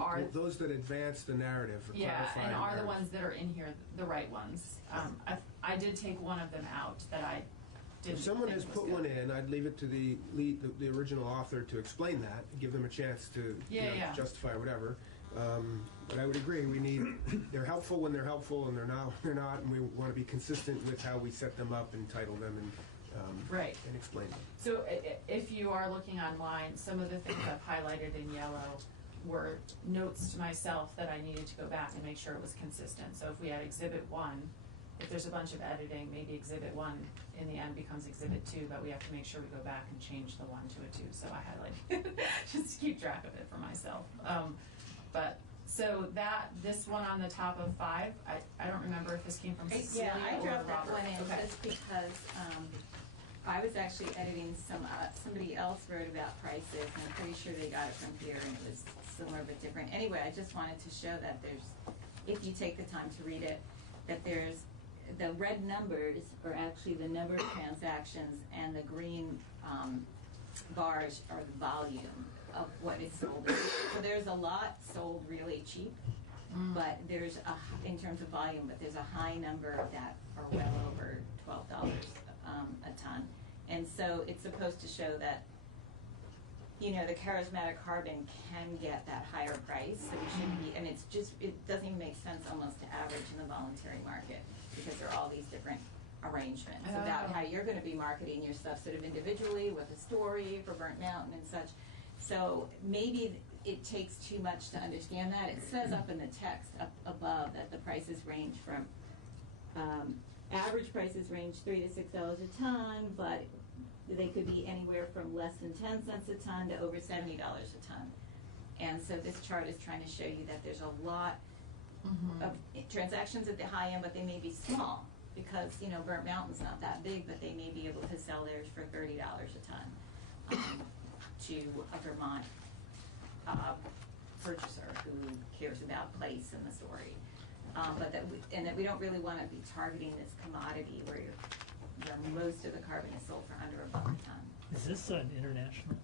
are those that advance the narrative, or clarify and the are the narrative. ones that are in here the right ones? I did take one of them out that I didn't. If someone think has was put good. one in, I'd leave it to the original author to explain that, give them a chance to justify whatever. But I would agree, they're helpful when they're helpful, and they're not, and we want to be consistent with how we set them up and title them and explain them. So if you are looking online, some of the things I've highlighted in yellow were notes to myself that I needed to go back and make sure it was consistent. So if we had Exhibit 1, if there's a bunch of editing, maybe Exhibit 1 in the end becomes Exhibit 2, but we have to make sure we go back and change the 1 to a 2. So I highlighted just to keep track of it for myself. So this one on the top of 5, I don't remember if this came from Cecilia I or dropped that Robert. one in Okay. just because I was actually editing somebody else wrote about prices, and I'm pretty sure they got it from here, and it was similar but different. Anyway, I just wanted to show that if you take the time to read it, that there's the red numbers are actually the number of transactions, and the green bars are the volume of what is sold. So there's a lot sold really cheap, but there's in terms of volume, but there's a high number that are well over $12 a ton. And so it's supposed to show that, the charismatic carbon can get that higher price, so we shouldn't be, and it doesn't even make sense almost to average in the voluntary market, because there are all these different arrangements about how you're going to be marketing your stuff sort of individually with a story for Burnt Mountain and such. So maybe it takes too much to understand that. It says up in the text up above that the prices range from average prices range $3 to $6 a ton, but they could be anywhere from less than 10 cents a ton to over $70 a ton. And so this chart is trying to show you that there's a lot of transactions at the high end, but they may be small because, Burnt Mountain's not that big, but they may be able to sell theirs for $30 a ton to a Vermont purchaser who cares about place in the story. But that we don't really want to be targeting this commodity where most of the carbon is sold for under $1 a ton. Is this an international?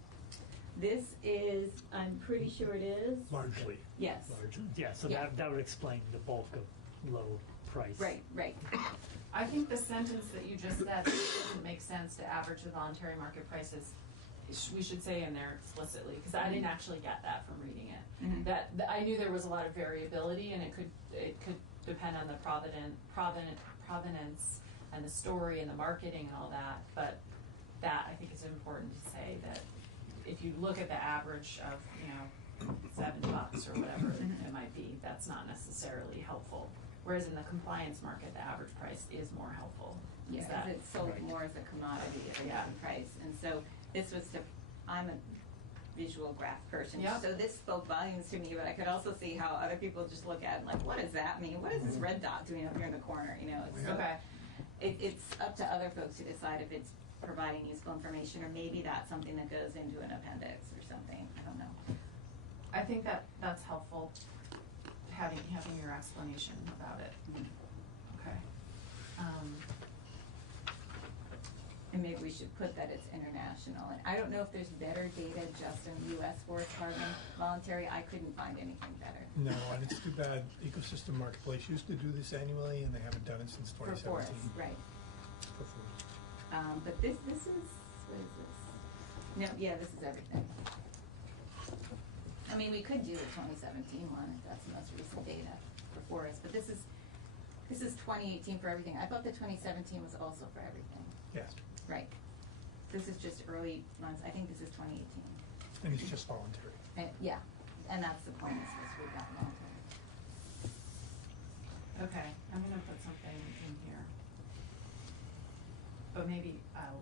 This is, I'm pretty sure it is. Largely. Yes. Largely. Yeah, so Yeah. that would explain the bulk of low price. Right. I think the sentence that you just said that it doesn't make sense to average the voluntary market prices, we should say in there explicitly, because I didn't actually get that from reading it. Mhm. That I knew there was a lot of variability, and it could depend on the provenance and the story and the marketing and all that. But that I think is important to say that if you look at the average of $7 or whatever it might be, that's not necessarily helpful. Whereas in the compliance market, the average price is more helpful. Yeah, because it's sold more as a commodity at a given price. And so this was I'm a visual graph person, so this spoke volumes to me, but I could also see how other people just look at it like, what does that mean? What is this red dot doing up here in the corner? It's up to other folks to decide if it's providing useful information, or maybe that's something that goes into an appendix or something. I don't know. I think that's helpful, having your explanation about it. Okay. And maybe we should put that it's international. And I don't know if there's better data just in the U.S. forest carbon voluntary. I couldn't find anything better. No, and it's too bad Ecosystem Marketplace used to do this annually, and they haven't done it since 2017. For forests, right. For forest. But this is, what is this? No, yeah, this is everything. I mean, we could do the 2017 one if that's the most recent data for forests, but this is 2018 for everything. I thought the 2017 was also for everything. Yes. Right. this is just early months, I think this is 2018. And it's just voluntary. And, yeah, and that's the point, it's supposed to be that voluntary. Okay, I'm gonna put something in here. But maybe I'll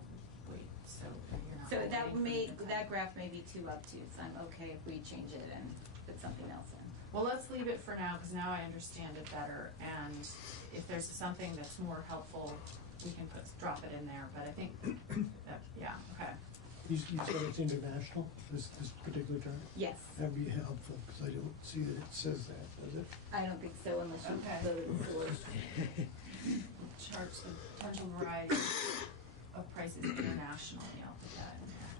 wait, so you're not. So that waiting for me may, to that graph may be too obtuse, I'm okay if we change it and put something else in. Well, let's leave it for now, because now I understand it better, and if there's something that's more helpful, we can drop it in there, but I think, that, yeah, okay. You said it's international, this particular chart? Yes. That'd be helpful, because I don't see that it says that, does it? I don't think so unless you Okay. go to the source. Charts the potential variety of prices internationally, I'll put that in there,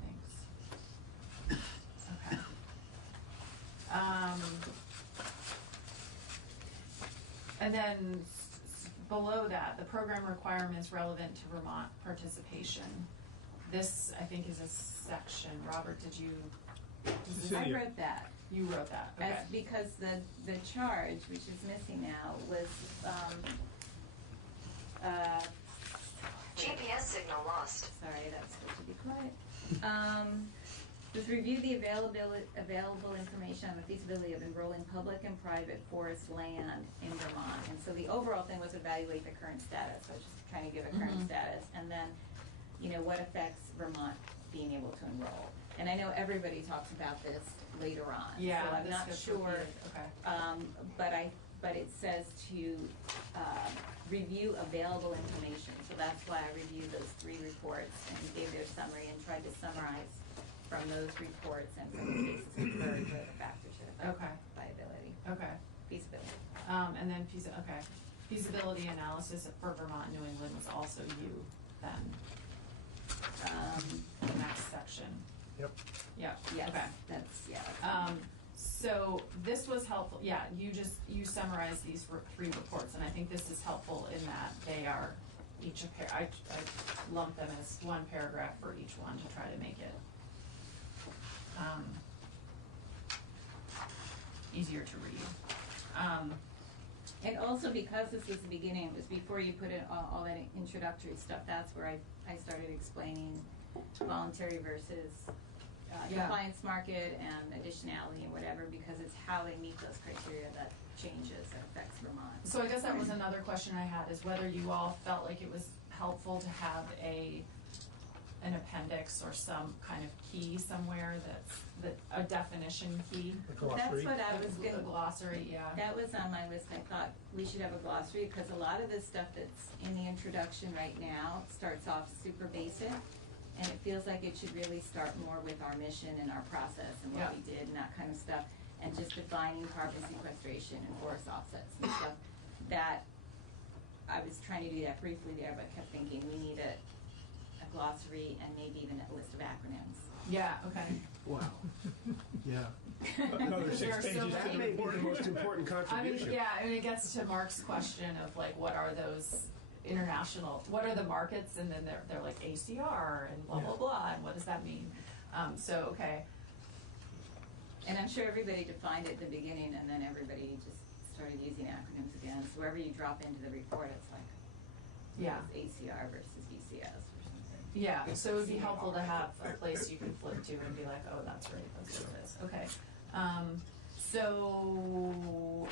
thanks. Okay. And then below that, the program requirements relevant to Vermont participation. This, I think, is a section. Robert, did you? I wrote that. You wrote that, okay. That's because the charge, which is missing now, was, GPS signal lost. Sorry, that's supposed to be quiet. Was review the available information on the feasibility of enrolling public and private forest land in Vermont. And so the overall thing was evaluate the current status. So I was just trying to give a current status. And then, you know, what affects Vermont being able to enroll. And I know everybody talks about this later on. Yeah, so I'm this not gets sure. repeated. Okay. But it says to review available information. So that's why I reviewed those 3 reports and gave their summary and tried to summarize from those reports and from the cases referred to the factors that affect Okay. viability. Okay. Feasibility. And then feasibility analysis for Vermont, New England was also you then. The next section. Yep. Yeah. Yes, Okay. that's, yeah. So this was helpful, yeah, you summarized these 3 reports, and I think this is helpful in that they are each I lumped them as 1 paragraph for each one to try to make it easier to read. And also because this was the beginning, it was before you put in all that introductory stuff, that's where I started explaining voluntary versus compliance market and additionality and whatever, because it's how they meet those criteria that changes and affects Vermont. So I guess that was another question I had, is whether you all felt like it was helpful to have an appendix or some kind of key somewhere that a definition key. That's what I was A glossary, yeah. That was on my list. I thought we should have a glossary because a lot of this stuff that's in the introduction right now starts off super basic, and it feels like it should really start more with our mission and our process and what we did and that kind of stuff, and just defining carbon sequestration and forest offsets and stuff. That I was trying to do that briefly there, but kept thinking we need a glossary and maybe even a list of acronyms. Yeah, okay. Wow. Yeah. Another 6 There are so pages. That may be the most important contribution. I mean, it gets to Mark's question of like, what are those what are the markets, and then they're like ACR and blah, blah, blah, and what does that mean? So, okay. And I'm sure everybody defined it at the beginning, and then everybody just started using acronyms again. So wherever you drop into the report, it's like, it's ACR versus VCS or something. Yeah, so it would be helpful to have a place you can flip to and be like, oh, that's right, that's what it is. Okay. So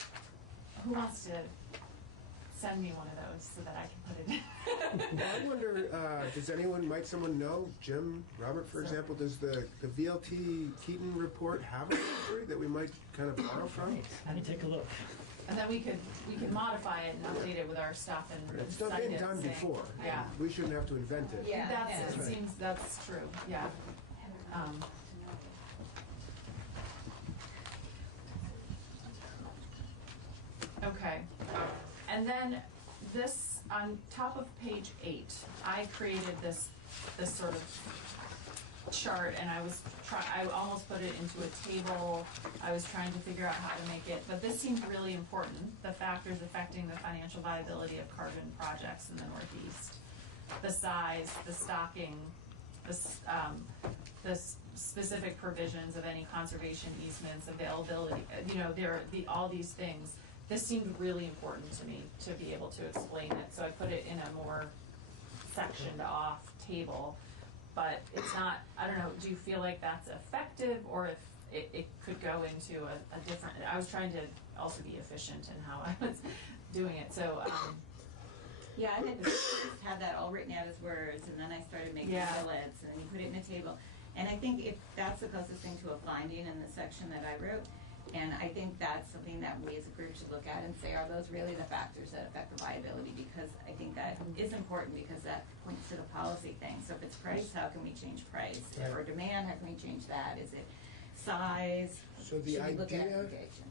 who wants to send me one of those so that I can put it in? Well, I wonder, might someone know, Jim, Robert, for example, does the VLT Keaton report have a glossary that we might kind of borrow from? Let me take a look. And then we could modify it and update it with our stuff and It's been done before. Yeah. We shouldn't have to invent it. Yeah. That's true, yeah. Okay, and then this, on top of page 8, I created this sort of chart, and I almost put it into a table. I was trying to figure out how to make it, but this seemed really important, the factors affecting the financial viability of carbon projects in the Northeast. The size, the stocking, the specific provisions of any conservation easements, availability, all these things. This seemed really important to me to be able to explain it, so I put it in a more sectioned off table. but it's not, I don't know, do you feel like that's effective, or if it could go into a different, I was trying to also be efficient in how I was doing it, so, yeah, I had to have that all written out as words, and then I started making bullets, and then you put it in a table. And I think if that's the closest thing to a finding in the section that I wrote, and I think that's something that we as a group should look at and say, are those really the factors that affect the viability? Because I think that is important, because that points to the policy thing. So if it's price, how can we change price? Or demand, how can we change that? Is it size? So the Should we look at idea- aggregation?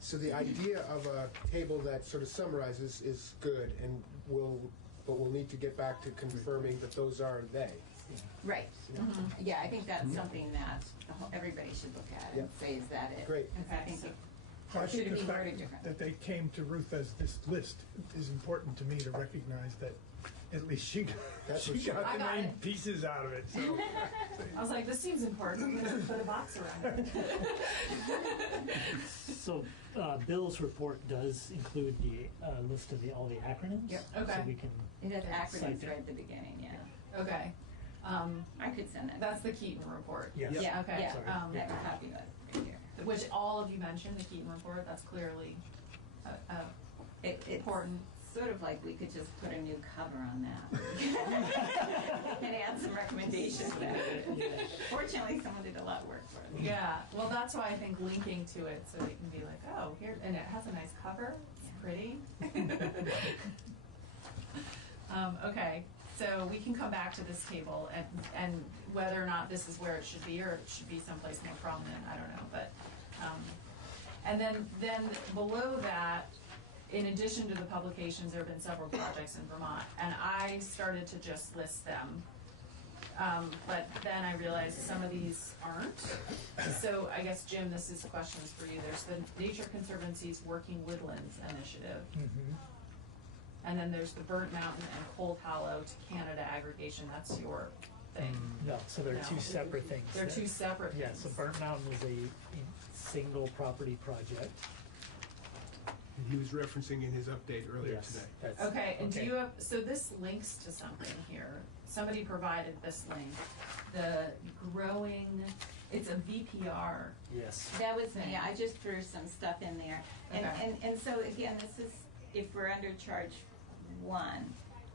So the idea of a table that sort of summarizes is good, and but we'll need to get back to confirming that those are they. Right. Yeah, I think that's something that everybody should look at and say, is that it? Great. Because I think I or think should it the be fact worded differently? that they came to Ruth as this list is important to me to recognize that at least she That's she what she- got I the got main it. pieces out of it. So I was like, this seems important, I'm gonna put a box around it. So Bill's report does include the list of all the acronyms. Yep. Okay. So we can It has cite acronyms them. right at the beginning, yeah. Okay. I could send that. That's the Keaton report. Yes. Yeah, Okay. yeah, Sorry. I have a copy of it right here. Which all of you mentioned, the Keaton report, that's clearly It's important. sort of like we could just put a new cover on that. And add some recommendations to it. Fortunately, someone did a lot of work for us. Yeah, well, that's why I think linking to it so it can be like, oh, here, and it has a nice cover, it's pretty. Okay, so we can come back to this table and whether or not this is where it should be, or it should be someplace more prominent, I don't know, but, and then below that, in addition to the publications, there have been several projects in Vermont, and I started to just list them. But then I realized some of these aren't. So I guess, Jim, this is questions for you. There's the Nature Conservancy's Working Woodlands Initiative. And then there's the Burnt Mountain and Cold Hollow to Canada aggregation. That's your thing. No, so they're No. two separate things. They're two separate Yeah, things. so Burnt Mountain was a single property project. And he was referencing in his update earlier Yes, today. that's- Okay, and do you have, so this links to something here. Somebody provided this link. The growing, it's a VPR. Yes. That was me, I just threw some stuff in there. Okay. And so again, this is, if we're under charge 1,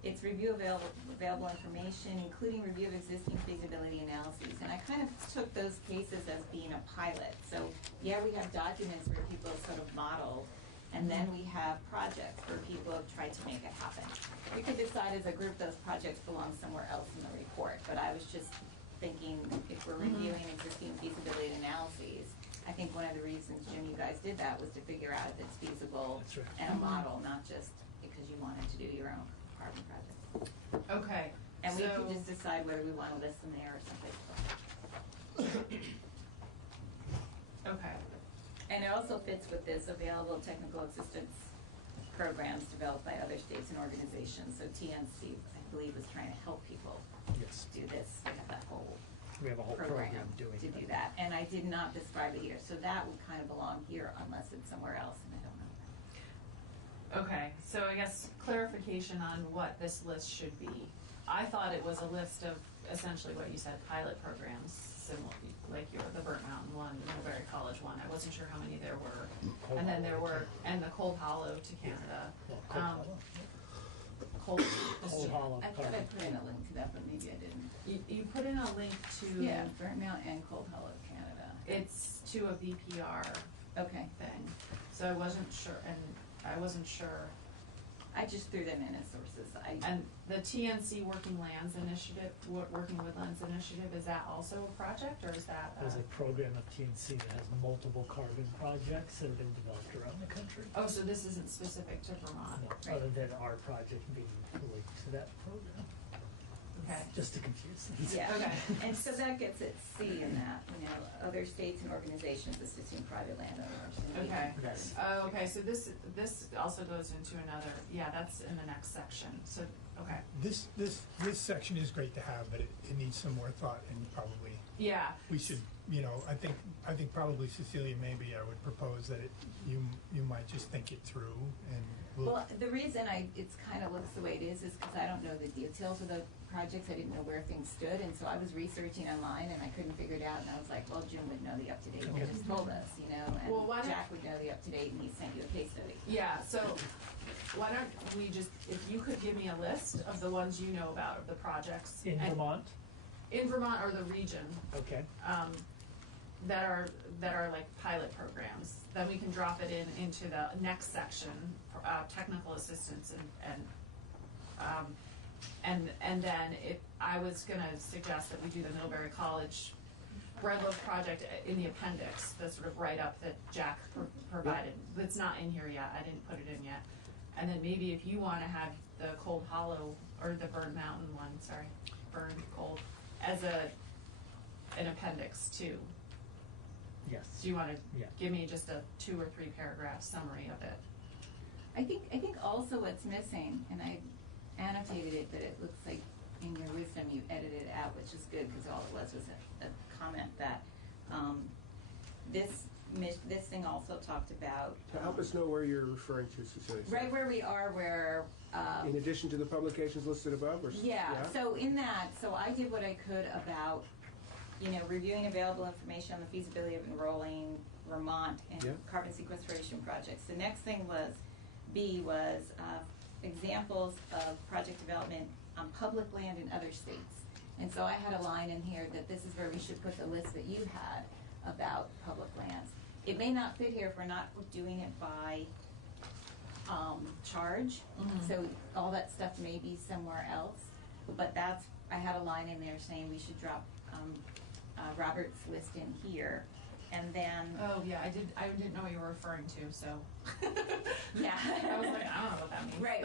it's review available information, including review of existing feasibility analyses. And I kind of took those cases as being a pilot. So yeah, we have documents where people sort of model, and then we have projects where people have tried to make it happen. We could decide as a group those projects belong somewhere else in the report, but I was just thinking if we're reviewing existing feasibility analyses, I think one of the reasons, Jim, you guys did that was to figure out if it's feasible That's right. and a model, not just because you wanted to do your own carbon project. Okay. And we so- can just decide whether we want to list them there or someplace else. Okay. And it also fits with this available technical assistance programs developed by other states and organizations. So TNC, I believe, was trying to help people Yes. do this. We have that whole We have a whole program doing to do that. And I did not describe it here. So that would kind of belong here unless it's somewhere else, and I don't know. Okay, so I guess clarification on what this list should be. I thought it was a list of essentially what you said, pilot programs, similar, like the Burnt Mountain one, the Middlebury College one. I wasn't sure how many there were. Cold And then Hollow there to were, and the Cold Hollow to Canada. Well, Cold Hollow. Cold Hollow. I thought I put in a link to that, but maybe I didn't. You put in a link to. Yeah, Burnt Mountain and Cold Hollow, Canada. It's to a VPR Okay. thing. So I wasn't sure, and I wasn't sure. I just threw them in as sources. And the TNC Working Lands Initiative, Working Woodlands Initiative, is that also a project, or is that? There's a program of TNC that has multiple carbon projects that have been developed around the country. Oh, so this isn't specific to Vermont? No, other than our project being linked to that program. Okay. Just to confuse things. Yeah. Okay. And so that gets at C in that, other states and organizations assisting private landowners. And we Okay. have that in- Oh, okay, so this also goes into another, yeah, that's in the next section, so, okay. this section is great to have, but it needs some more thought, and probably Yeah. we should, I think probably Cecilia, maybe I would propose that you might just think it through, and Well, the reason it's kind of looks the way it is because I don't know the details of the projects, I didn't know where things stood, and so I was researching online and I couldn't figure it out, and I was like, well, Jim would know the up-to-date, he just told us, you know, and Well, why don't- Jack would know the up-to-date, and he sent you a case study. Yeah, so why don't we just, if you could give me a list of the ones you know about, of the projects. In Vermont? In Vermont or the region, Okay. that are like pilot programs, then we can drop it into the next section, technical assistance and then if I was gonna suggest that we do the Middlebury College Bread Loaf project in the appendix, the sort of write-up that Jack provided. It's not in here yet, I didn't put it in yet. And then maybe if you wanna have the Cold Hollow, or the Burn Mountain one, sorry, Burn Cold, as an appendix too. Yes. So you wanna Yeah. give me just a 2 or 3 paragraph summary of it? I think also what's missing, and I annotated it, but it looks like in your wisdom you edited it out, which is good, because all it was a comment that this thing also talked about. To help us know where you're referring to, Cecilia. Right where we are, where. In addition to the publications listed above, or? Yeah, so in that, so I did what I could about, you know, reviewing available information on the feasibility of enrolling Vermont in carbon sequestration projects. The next thing was, B was examples of project development on public land in other states. And so I had a line in here that this is where we should put the list that you had about public lands. It may not fit here if we're not doing it by charge, so all that stuff may be somewhere else. But that's, I had a line in there saying we should drop Robert's list in here, and then. Oh yeah, I didn't know what you were referring to, so. Yeah. I was like, I don't know what that means. Right.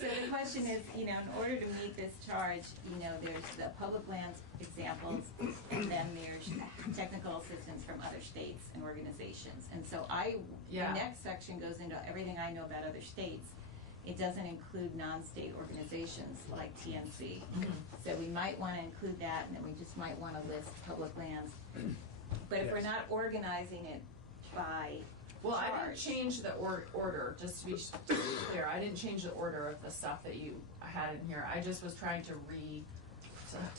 So the question is, you know, in order to meet this charge, you know, there's the public lands examples, and then there's technical assistance from other states and organizations. And so the next section goes into everything I know about other states. It doesn't include non-state organizations like TNC. So we might want to include that, and then we just might want to list public lands. But if we're not organizing it by Well, charge. I didn't change the order, just to be clear. I didn't change the order of the stuff that you had in here. I just was trying to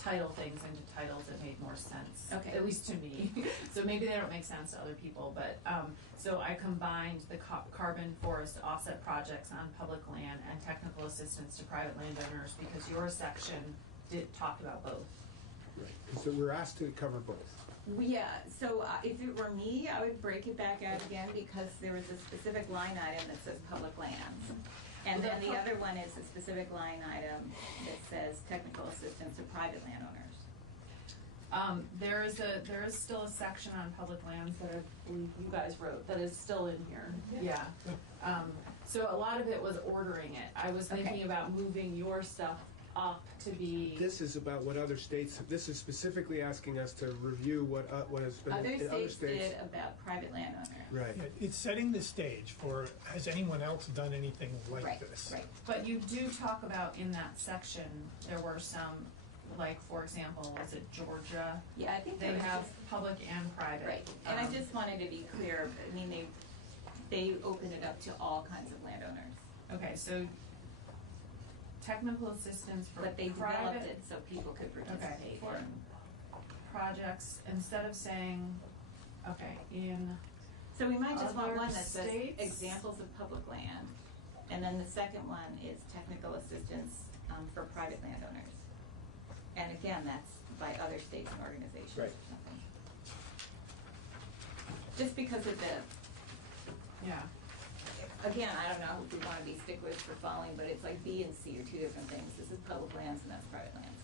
title things into titles that made more sense. Okay. At least to me. So maybe they don't make sense to other people, but, so I combined the carbon forest offset projects on public land and technical assistance to private landowners, because your section talked about both. Right, so we're asked to cover both. Yeah, so if it were me, I would break it back out again, because there was a specific line item that says public lands. And then the other one is a specific line item that says technical assistance to private landowners. There is still a section on public lands that I believe you guys wrote that is still in here. Yeah. So a lot of it was ordering it. I was thinking about moving your stuff up to be. This is about what other states, this is specifically asking us to review what has been in other states. Did about private landowners. Right. Yeah, it's setting the stage for, has anyone else done anything like this? Right. But you do talk about in that section, there were some, like, for example, was it Georgia? Yeah, I think they have public and private. Right, and I just wanted to be clear, I mean, they opened it up to all kinds of landowners. Okay, so technical assistance for But they private. developed it so people could participate. For projects, instead of saying, in. So we might just want other one that says states? examples of public land, and then the second one is technical assistance for private landowners. And again, that's by other states and organizations. Right. Just because of the, Yeah. again, I don't know if we want to be sticklers for following, but it's like B and C are two different things. This is public lands and that's private lands.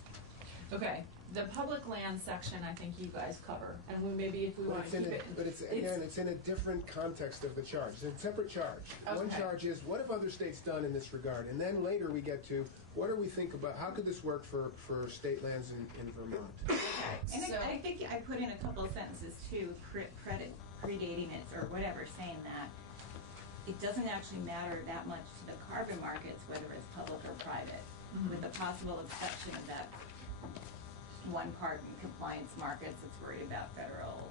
Okay, the public land section, I think you guys cover, and maybe if we want to keep it. But it's in a different context of the charge. It's a separate charge. One Okay. charge is, what have other states done in this regard? And then later we get to, what do we think about, how could this work for state lands in Vermont? And I think I put in a couple of sentences too, predating it or whatever, saying that it doesn't actually matter that much to the carbon markets, whether it's public or private, with the possible exception of that one part in compliance markets that's worried about federal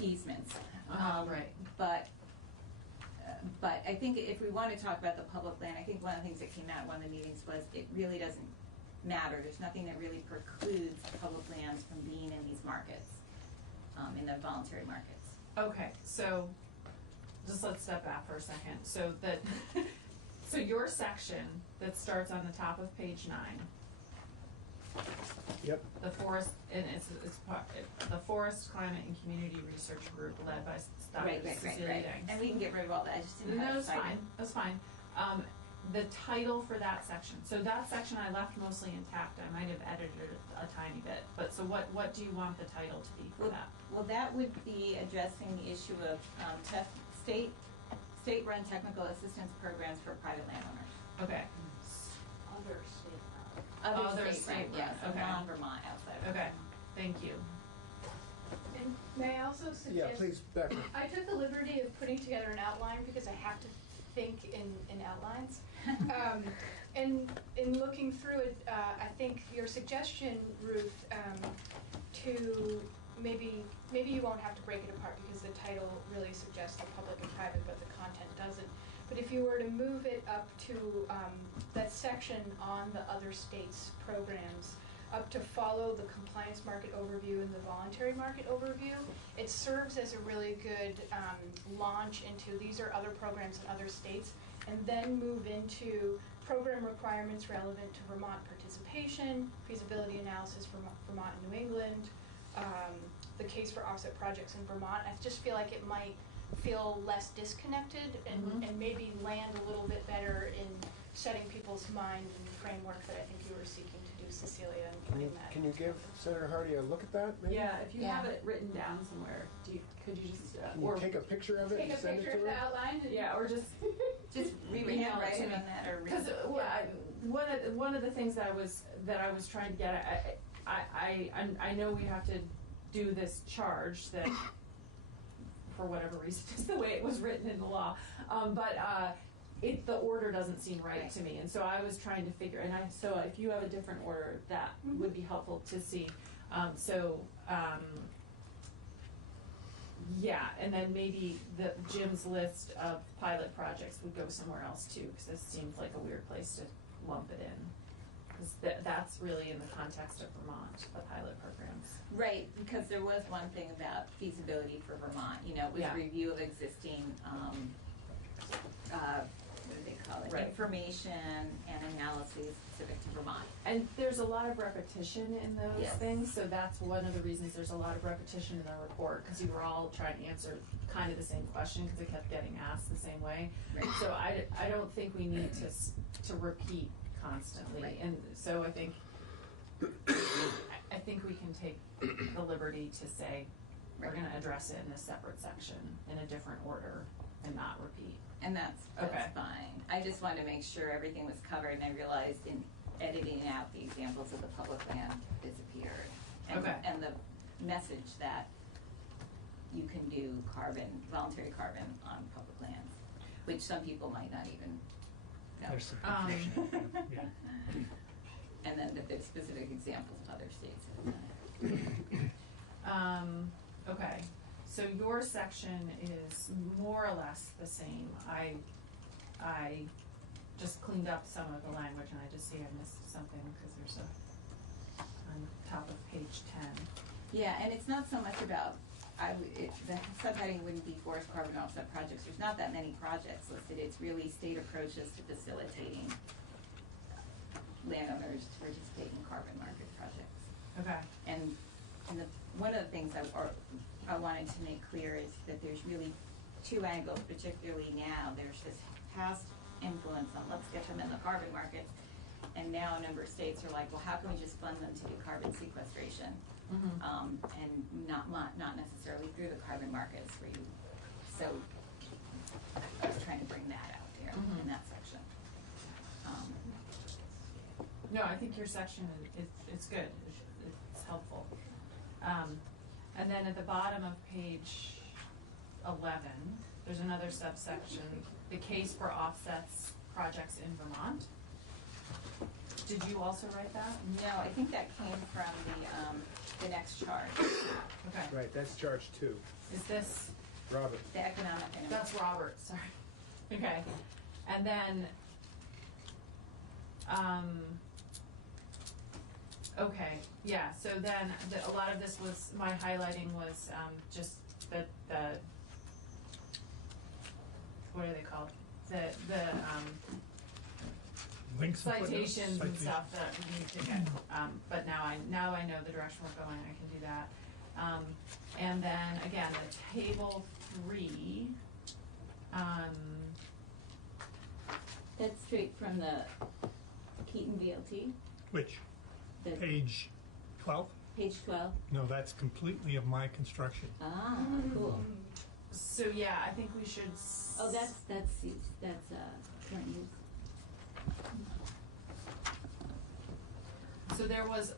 easements. Right. But But I think if we want to talk about the public land, I think one of the things that came out of one of the meetings was it really doesn't matter. There's nothing that really precludes public lands from being in these markets, in the voluntary markets. Okay, so just let's step back for a second. So that, so your section that starts on the top of page 9. Yep. The forest, and it's the Forest, Climate, and Community Research Group led by Dr. Cecilia Danks. And we can get rid of all that. I just didn't No, have that's to cite fine. it. That's fine. The title for that section. So that section I left mostly intact. I might have edited it a tiny bit. But so what do you want the title to be for that? Well, that would be addressing the issue of state-run technical assistance programs for private landowners. Okay. Other state state-run, run. yes, Okay. non-Vermont outside. Okay. Thank you. And may I also suggest? Yeah, please, Becca. I took the liberty of putting together an outline because I have to think in outlines. And in looking through it, I think your suggestion, Ruth, to maybe you won't have to break it apart because the title really suggests the public and private, but the content doesn't. But if you were to move it up to that section on the other states' programs, up to follow the compliance market overview and the voluntary market overview, it serves as a really good launch into these are other programs in other states, and then move into program requirements relevant to Vermont participation, feasibility analysis for Vermont and New England, the case for offset projects in Vermont. I just feel like it might feel less disconnected and maybe land a little bit better in setting people's mind in the framework that I think you were seeking to do, Cecilia, and putting that. Can you give Senator Hardy a look at that, maybe? Yeah, if you have it written down somewhere, could you just Can you take a picture of it and send it to her? Take a picture of the outline. Yeah, or just email it to me. That or because one of the things that I was trying to get at, I know we have to do this charge that for whatever reason is the way it was written in the law, but the order doesn't seem right to me, and so I was trying to figure. So if you have a different order, that would be helpful to see. Yeah, and then maybe Jim's list of pilot projects would go somewhere else too, because this seems like a weird place to lump it in. Because that's really in the context of Vermont, the pilot programs. Right, because there was one thing about feasibility for Vermont. You know, it was review of existing, what do they call it? Right. Information and analyses specific to Vermont. And there's a lot of repetition in those Yes. things, so that's one of the reasons there's a lot of repetition in the report, because you were all trying to answer kind of the same question, because it kept getting asked the same way. Right. So I don't think we need to repeat constantly, Right. and so I think we can take the liberty to say we're going to address it in a separate section in a different order and not repeat. And that's Okay. fine. I just wanted to make sure everything was covered, and I realized in editing out the examples of the public land disappeared. And, and the message that you can do voluntary carbon on public lands, which some people might not even know. There's some confusion. Yeah. And then that there's specific examples of other states that have done it. Okay, so your section is more or less the same. I just cleaned up some of the language, and I just see I missed something because there's on top of page 10. Yeah, and it's not so much about, the subheading wouldn't be forest carbon offset projects. There's not that many projects listed. It's really state approaches to facilitating landowners to participate in carbon market projects. Okay. And one of the things I wanted to make clear is that there's really two angles, particularly now. There's this past influence on let's get them in the carbon market, and now a number of states are like, well, how can we just fund them to do carbon sequestration, and not necessarily through the carbon markets where you. So I was trying to bring that out there in that section. No, I think your section it's good. It's helpful. And then at the bottom of page 11, there's another subsection, the case for offsets projects in Vermont. Did you also write that? No, I think that came from the next chart. Okay. Right, that's charge 2. Is this? Robert. The economic. That's Robert, sorry. Okay, and then, okay, yeah, so then a lot of this was, my highlighting was, just the, what are they called? The Links and footnotes, citations and citations. stuff that we need to get, but now I know the direction we're going, I can do that. And then, again, the table 3, That's straight from the Keaton VLT, Which? the Page 12? page 12. No, that's completely of my construction. Ah, cool. so yeah, I think we should. Oh, that's current use. So there was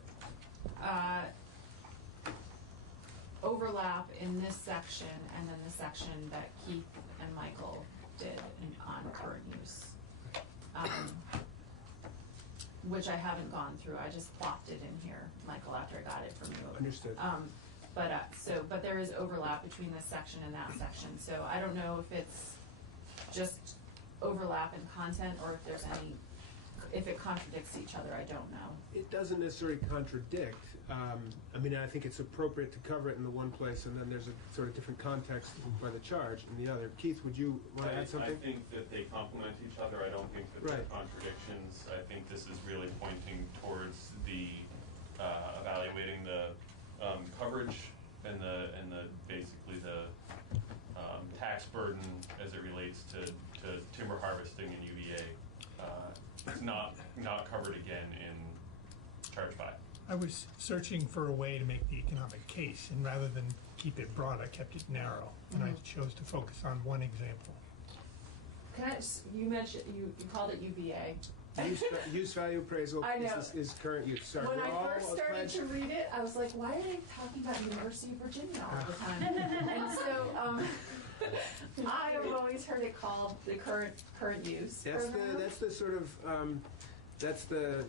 overlap in this section and then the section that Keith and Michael did on current use, which I haven't gone through. I just plopped it in here, Michael, after I got it from you. Understood. But there is overlap between this section and that section. So I don't know if it's just overlap in content or if there's if it contradicts each other. I don't know. It doesn't necessarily contradict. I mean, I think it's appropriate to cover it in the one place, and then there's a sort of different context by the charge in the other. Keith, would you want to add something? I think that they complement each other. I don't think that they're contradictions. I think this is really pointing towards the evaluating the coverage and the basically the tax burden as it relates to timber harvesting and UVA. It's not covered again in Charge 5. I was searching for a way to make the economic case, and rather than keep it broad, I kept it narrow, and I chose to focus on one example. Can I you mentioned, you called it UVA. Use value appraisal I know. is current use. Sorry, When we're I all first started to read it, I was like, why are they talking about University of Virginia all the time? And so I have always heard it called the current use. That's the sort of that's the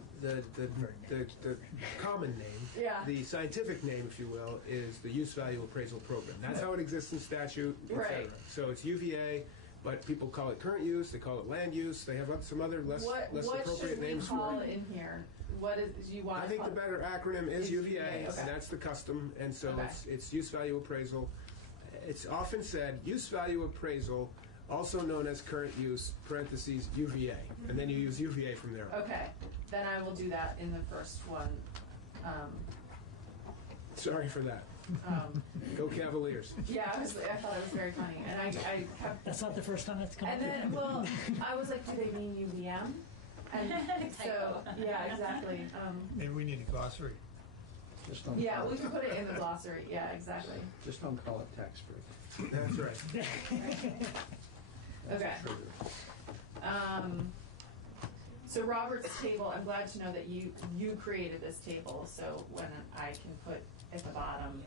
common name. Yeah. The scientific name, if you will, is the use value appraisal program. That's how it exists in statute, etc. Right. So it's UVA, but people call it current use. They call it land use. They have some other less appropriate names for it. What should we call it in here? What is you want? I think the better acronym is UVA. Okay. That's the custom, and so Okay. it's use value appraisal. It's often said use value appraisal, also known as current use (parentheses UVA), and then you use UVA from there. Okay, then I will do that in the first one. Sorry for that. Go Cavaliers. Yeah, I thought it was very funny, and I kept. That's not the first time that's come And up. then, well, I was like, do they mean UVM? And so, yeah, exactly. Maybe we need a glossary. Just don't Yeah, call we it- can put it in the glossary. Yeah, exactly. Just don't call it tax break. That's right. Okay. Trigger. So Robert's table, I'm glad to know that you created this table, so when I can put at the bottom,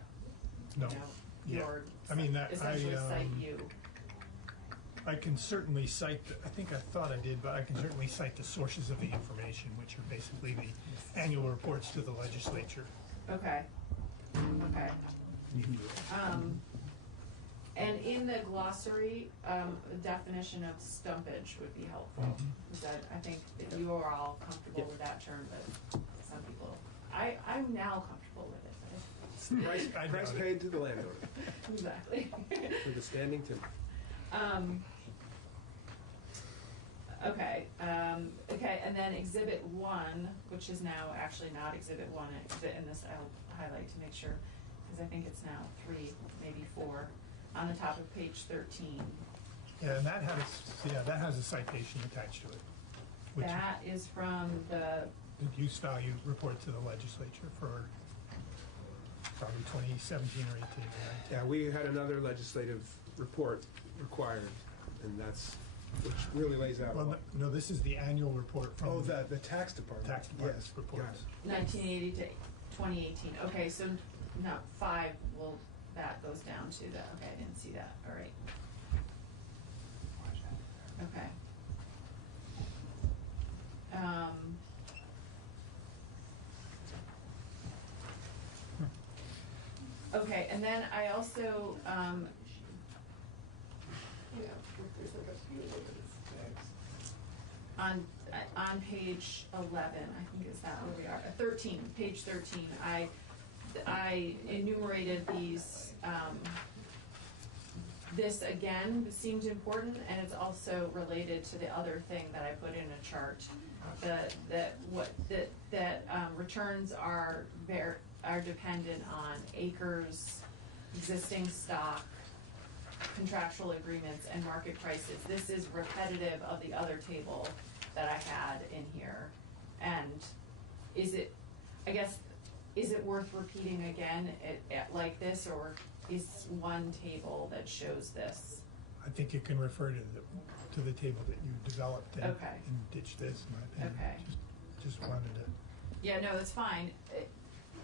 No. you know, Yeah. your, I mean, that essentially cite you. I can certainly cite, I think I thought I did, but I can certainly cite the sources of the information, which are basically the annual reports to the legislature. Okay. Okay. And in the glossary, a definition of stumpage would be helpful. Is that, I think that you are all comfortable with that term, but some people, I'm now comfortable with it. But Price paid to the landowner exactly. for the standing timber. Okay, okay, and then Exhibit 1, which is now actually not Exhibit 1, and this I'll highlight to make sure, because I think it's now 3, maybe 4, on the top of page 13. Yeah, and that has a citation attached to it. Which That is from the, the use value report to the legislature for probably 2017 or 18. Right? Yeah, we had another legislative report required, and that's which really lays out. Well, no, this is the annual report from the tax department. Tax department's Yes, reports. 1980 to 2018. Okay, so no, 5 will, that goes down to the, okay, I didn't see that, all right. Okay. Okay, and then I also, Yeah, there's like a few on page 11, I think is that where we are, 13, page 13, I enumerated these, this again seemed important, and it's also related to the other thing that I put in a chart. That returns are dependent on acres, existing stock, contractual agreements, and market prices. This is repetitive of the other table that I had in here. And is it worth repeating again like this, or is one table that shows this? I think you can refer to the table that you developed and, Okay. and ditch this, in my opinion. Okay. Just wanted to. Yeah, no, that's fine.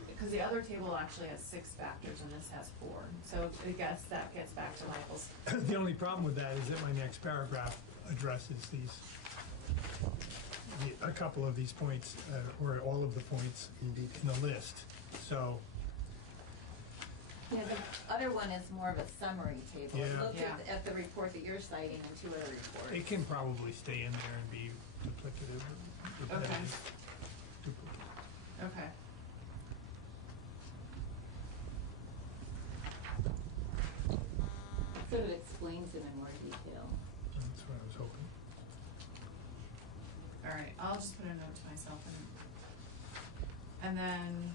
Because the other table actually has 6 factors and this has 4. So I guess that gets back to Michael's. The only problem with that is that my next paragraph addresses a couple of these points, or all of the points in the list. So. Yeah, the other one is more of a summary table. Yeah. Look at the report that you're citing and 2 other reports. It can probably stay in there and be duplicative, repetitive. Okay. So it explains it in more detail. That's what I was hoping. All right, I'll just put a note to myself and then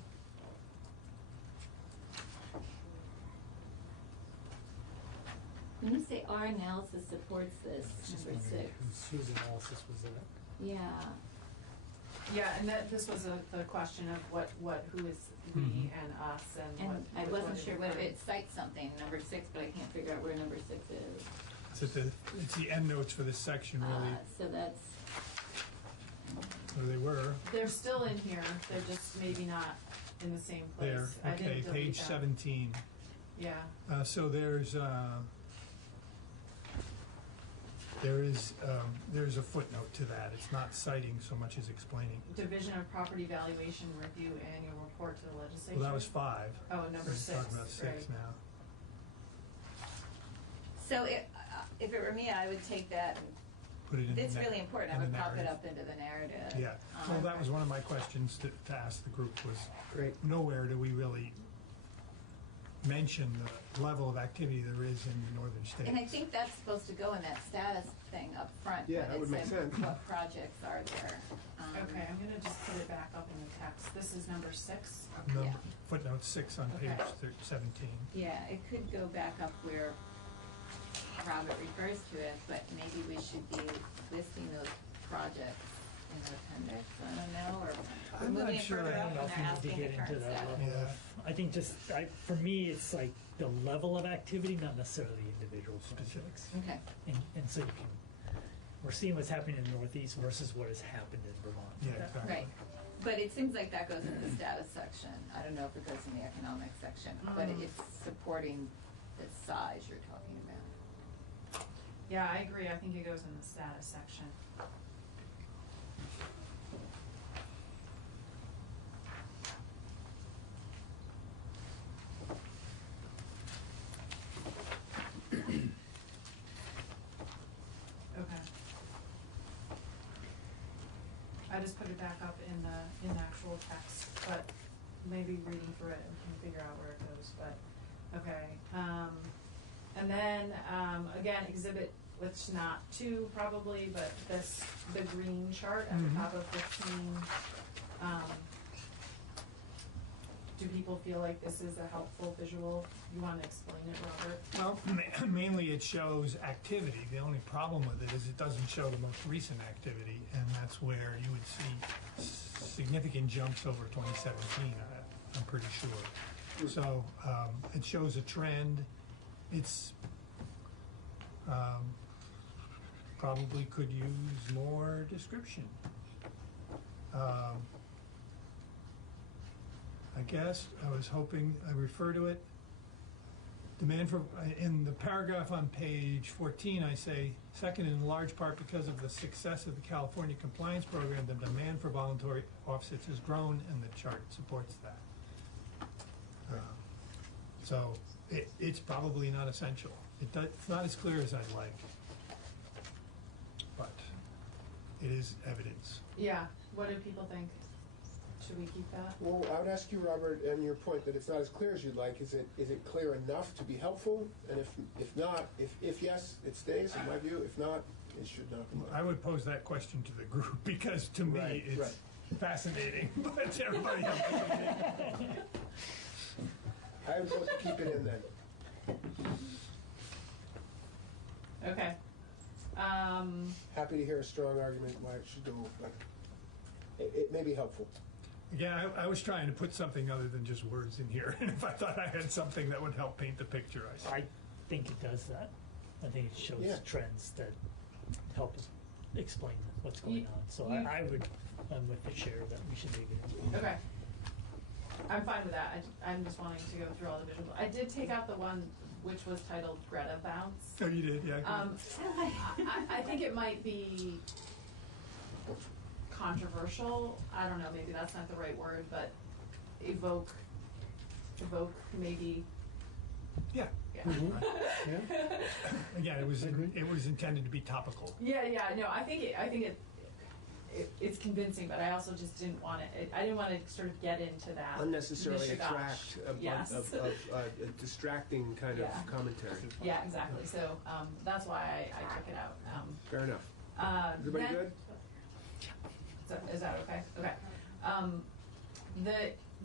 When you say our analysis supports this, number 6. Whose analysis was that? yeah, and this was the question of who is we and us and what. I wasn't sure what whether it cites something, number 6, but I can't figure out where number 6 is. It's the end notes for this section, really. So that's. Where they were. They're still in here. They're just maybe not in the same place. There. I Okay, didn't delete page that. 17. Yeah. So there's a footnote to that. It's not citing so much as explaining. Division of Property Valuation Review Annual Report to the Legislature. Well, that was 5. Oh, number We're 6. talking about 6 right. now. So if it were me, I would take that. Put it in. It's the really important. I in would the pop it narrative. up into the narrative. Yeah. Well, that was one of my questions to ask the group was, Great. nowhere do we really mention the level of activity there is in the northern states. And I think that's supposed to go in that status thing up front. Yeah, when that it would make says sense. What projects are there? Okay, I'm gonna just put it back up in the text. This is number 6. Number, Yeah. Footnote 6 on Okay. page 17. Yeah, it could go back up where Robert refers to it, but maybe we should be listing those projects in the appendix. I don't know, or I'm not moving it sure. further I up don't know when if they're we need to asking get the into current that status. level. Yeah. I think for me, it's like the level of activity, not necessarily the individual projects. Okay. And so we're seeing what's happening in the Northeast versus what has happened in Vermont. Yeah, exactly. Right. But it seems like that goes in the status section. I don't know if it goes in the economic section, but it's supporting the size you're talking about. Yeah, I agree. I think it goes in the status section. Okay. I just put it back up in the actual text, but maybe reading through it, we can figure out where it goes, but, okay. And then, again, exhibit, which not 2 probably, but the green chart at the top of 15. Do people feel like this is a helpful visual? You wanna explain it, Robert? Well, mainly it shows activity. The only problem with it is it doesn't show the most recent activity, and that's where you would see significant jumps over 2017, I'm pretty sure. So it shows a trend. It's probably could use more description. I guess I was hoping I refer to it. Demand for, in the paragraph on page 14, I say, second, in large part because of the success of the California compliance program, the demand for voluntary offsets has grown, and the chart supports that. So it's probably not essential. It's not as clear as I'd like, but it is evidence. Yeah, what do people think? Should we keep that? Well, I would ask you, Robert, and your point that it's not as clear as you'd like, is it clear enough to be helpful? And if not, if yes, it stays, in my view. If not, it should not come up. I would pose that question to the group, because to me, it's fascinating, but to everybody else. I would vote to keep it in then. Okay. Happy to hear a strong argument why it should go, but it may be helpful. Again, I was trying to put something other than just words in here, and if I thought I had something that would help paint the picture, I think it does that. I think it shows trends that help explain what's going on. So I'm with the chair that we should leave it. Okay. I'm fine with that. I'm just wanting to go through all the visuals. I did take out the one which was titled Greta Bounce. Oh, you did? Yeah. I think it might be controversial. I don't know, maybe that's not the right word, but evoke maybe. Yeah. Yeah. Again, it was intended to be topical. Yeah. No, I think it's convincing, but I also just didn't want it. I didn't want to sort of get into that Unnecessarily mishigash. attract a bunch of distracting kind of commentary. Yeah, exactly. So that's why I took it out. Fair enough. Everybody good? Is that okay? Okay.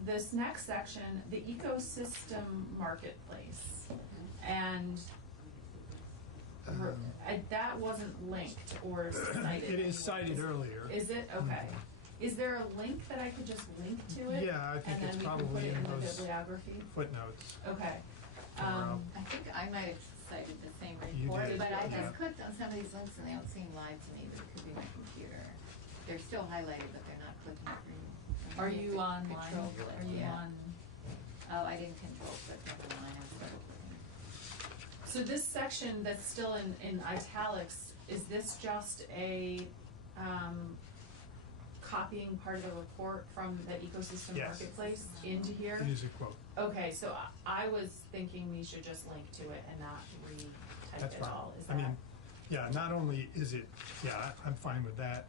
This next section, the ecosystem marketplace, and that wasn't linked or cited. It is cited earlier. Is it? Okay. Is there a link that I could just link to it? Yeah, I think it's probably in those footnotes. Okay. I think I might have cited the same report, but I just clicked on some of these links and they don't seem live to me, but it could be my computer. They're still highlighted, but they're not clicking through. Are you online? Are you on? Oh, I didn't control click, never mind. I started clicking. So this section that's still in italics, is this just a copying part of the report from the ecosystem marketplace into here? It is a quote. Okay, so I was thinking we should just link to it and not re-type That's it fine. all. Is I mean, yeah, not only is it, I'm fine with that.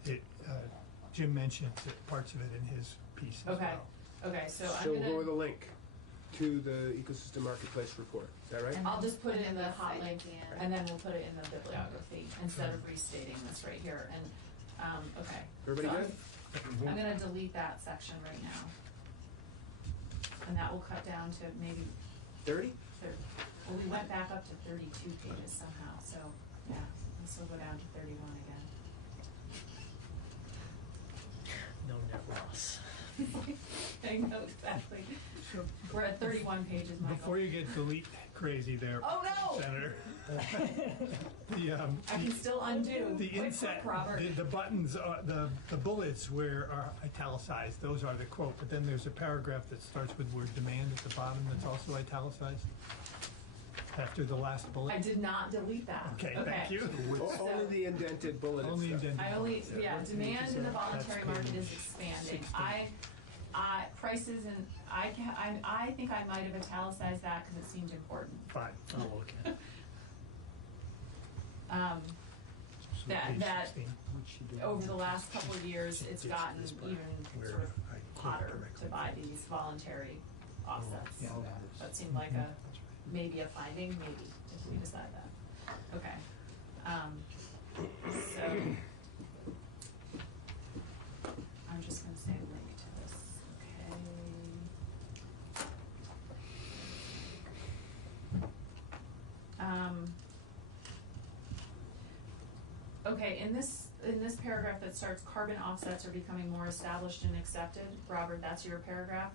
Jim mentioned parts of it in his piece as well. Okay, so I'm So gonna. go with a link to the ecosystem marketplace report. Is that right? I'll just put it in the hot link, and then we'll put it in the bibliography instead of restating this right here. And okay. Everybody So good? I'm gonna delete that section right now, and that will cut down to maybe 30? 30. Well, we went back up to 32 pages somehow, so yeah, this will go down to 31 again. No net loss. I know, exactly. We're at 31 pages, Michael. Before you get delete crazy there, Oh, no! Senator. I can still undo. The Quick, inset, Robert. the buttons, the bullets where are italicized, those are the quote, but then there's a paragraph that starts with word demand at the bottom that's also italicized after the last bullet. I did not delete that. Okay, thank you. Only the indented bullet. Only indented bullets. bullets, Demand in the voluntary That's market page is expanding. 16. Prices and I think I might have italicized that because it seemed important. Fine. Oh, okay. That over the last couple of years, it's gotten even sort of hotter to buy these voluntary offsets. That seemed like maybe a finding, maybe, if we decide that. Okay. So I'm just gonna say link to this, okay. Okay, in this paragraph that starts, carbon offsets are becoming more established and accepted. Robert, that's your paragraph.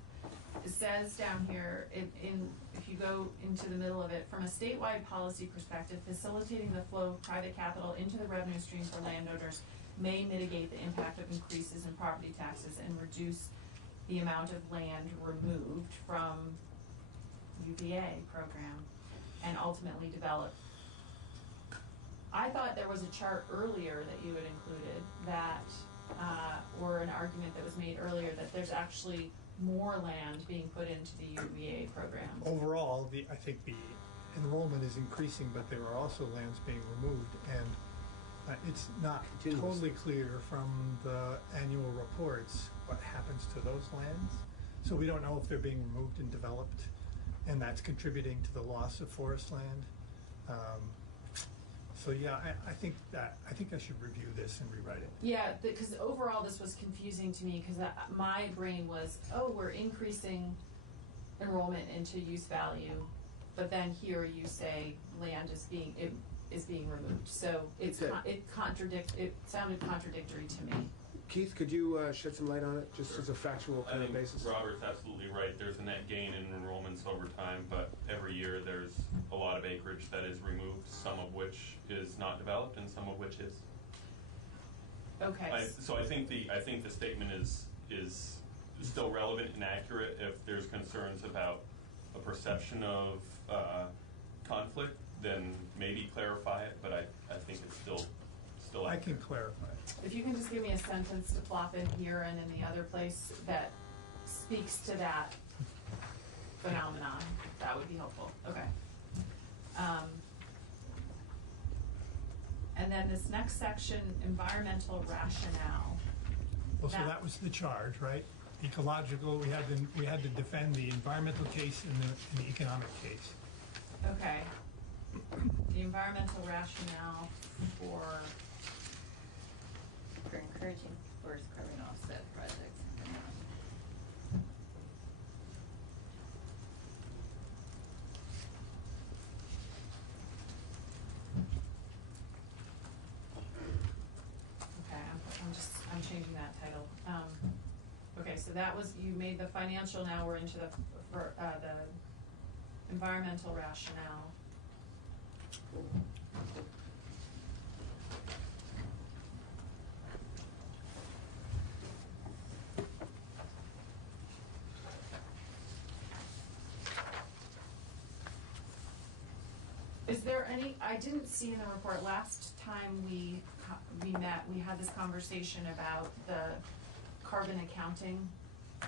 It says down here, if you go into the middle of it, from a statewide policy perspective, facilitating the flow of private capital into the revenue stream for landowners may mitigate the impact of increases in property taxes and reduce the amount of land removed from UVA program and ultimately develop. I thought there was a chart earlier that you had included that, or an argument that was made earlier that there's actually more land being put into the UVA program. Overall, I think the enrollment is increasing, but there are also lands being removed, and It's not Continuous. totally clear from the annual reports what happens to those lands. So we don't know if they're being removed and developed, and that's contributing to the loss of forest land. So yeah, I think I should review this and rewrite it. Yeah, because overall this was confusing to me because my brain was, oh, we're increasing enrollment into use value, but then here you say land is being removed. So it sounded contradictory to me. Keith, could you shed some light on it, just as a factual I kind of think basis? Robert's absolutely right. There's a net gain in enrollments over time, but every year there's a lot of acreage that is removed, some of which is not developed and some of which is. Okay. So I think the statement is still relevant and accurate. If there's concerns about a perception of conflict, then maybe clarify it, but I think it's still I accurate. can clarify. If you can just give me a sentence to plop in here and in the other place that speaks to that phenomenon, that would be helpful. Okay. And then this next section, environmental rationale. Well, so that was the charge, right? Ecological, we had to defend the environmental case and the economic case. Okay. The environmental rationale for encouraging forest carbon offset projects. Okay, I'm changing that title. Okay, so that was, you made the financial, now we're into the environmental rationale. Is there any, I didn't see in the report, last time we met, we had this conversation about the carbon accounting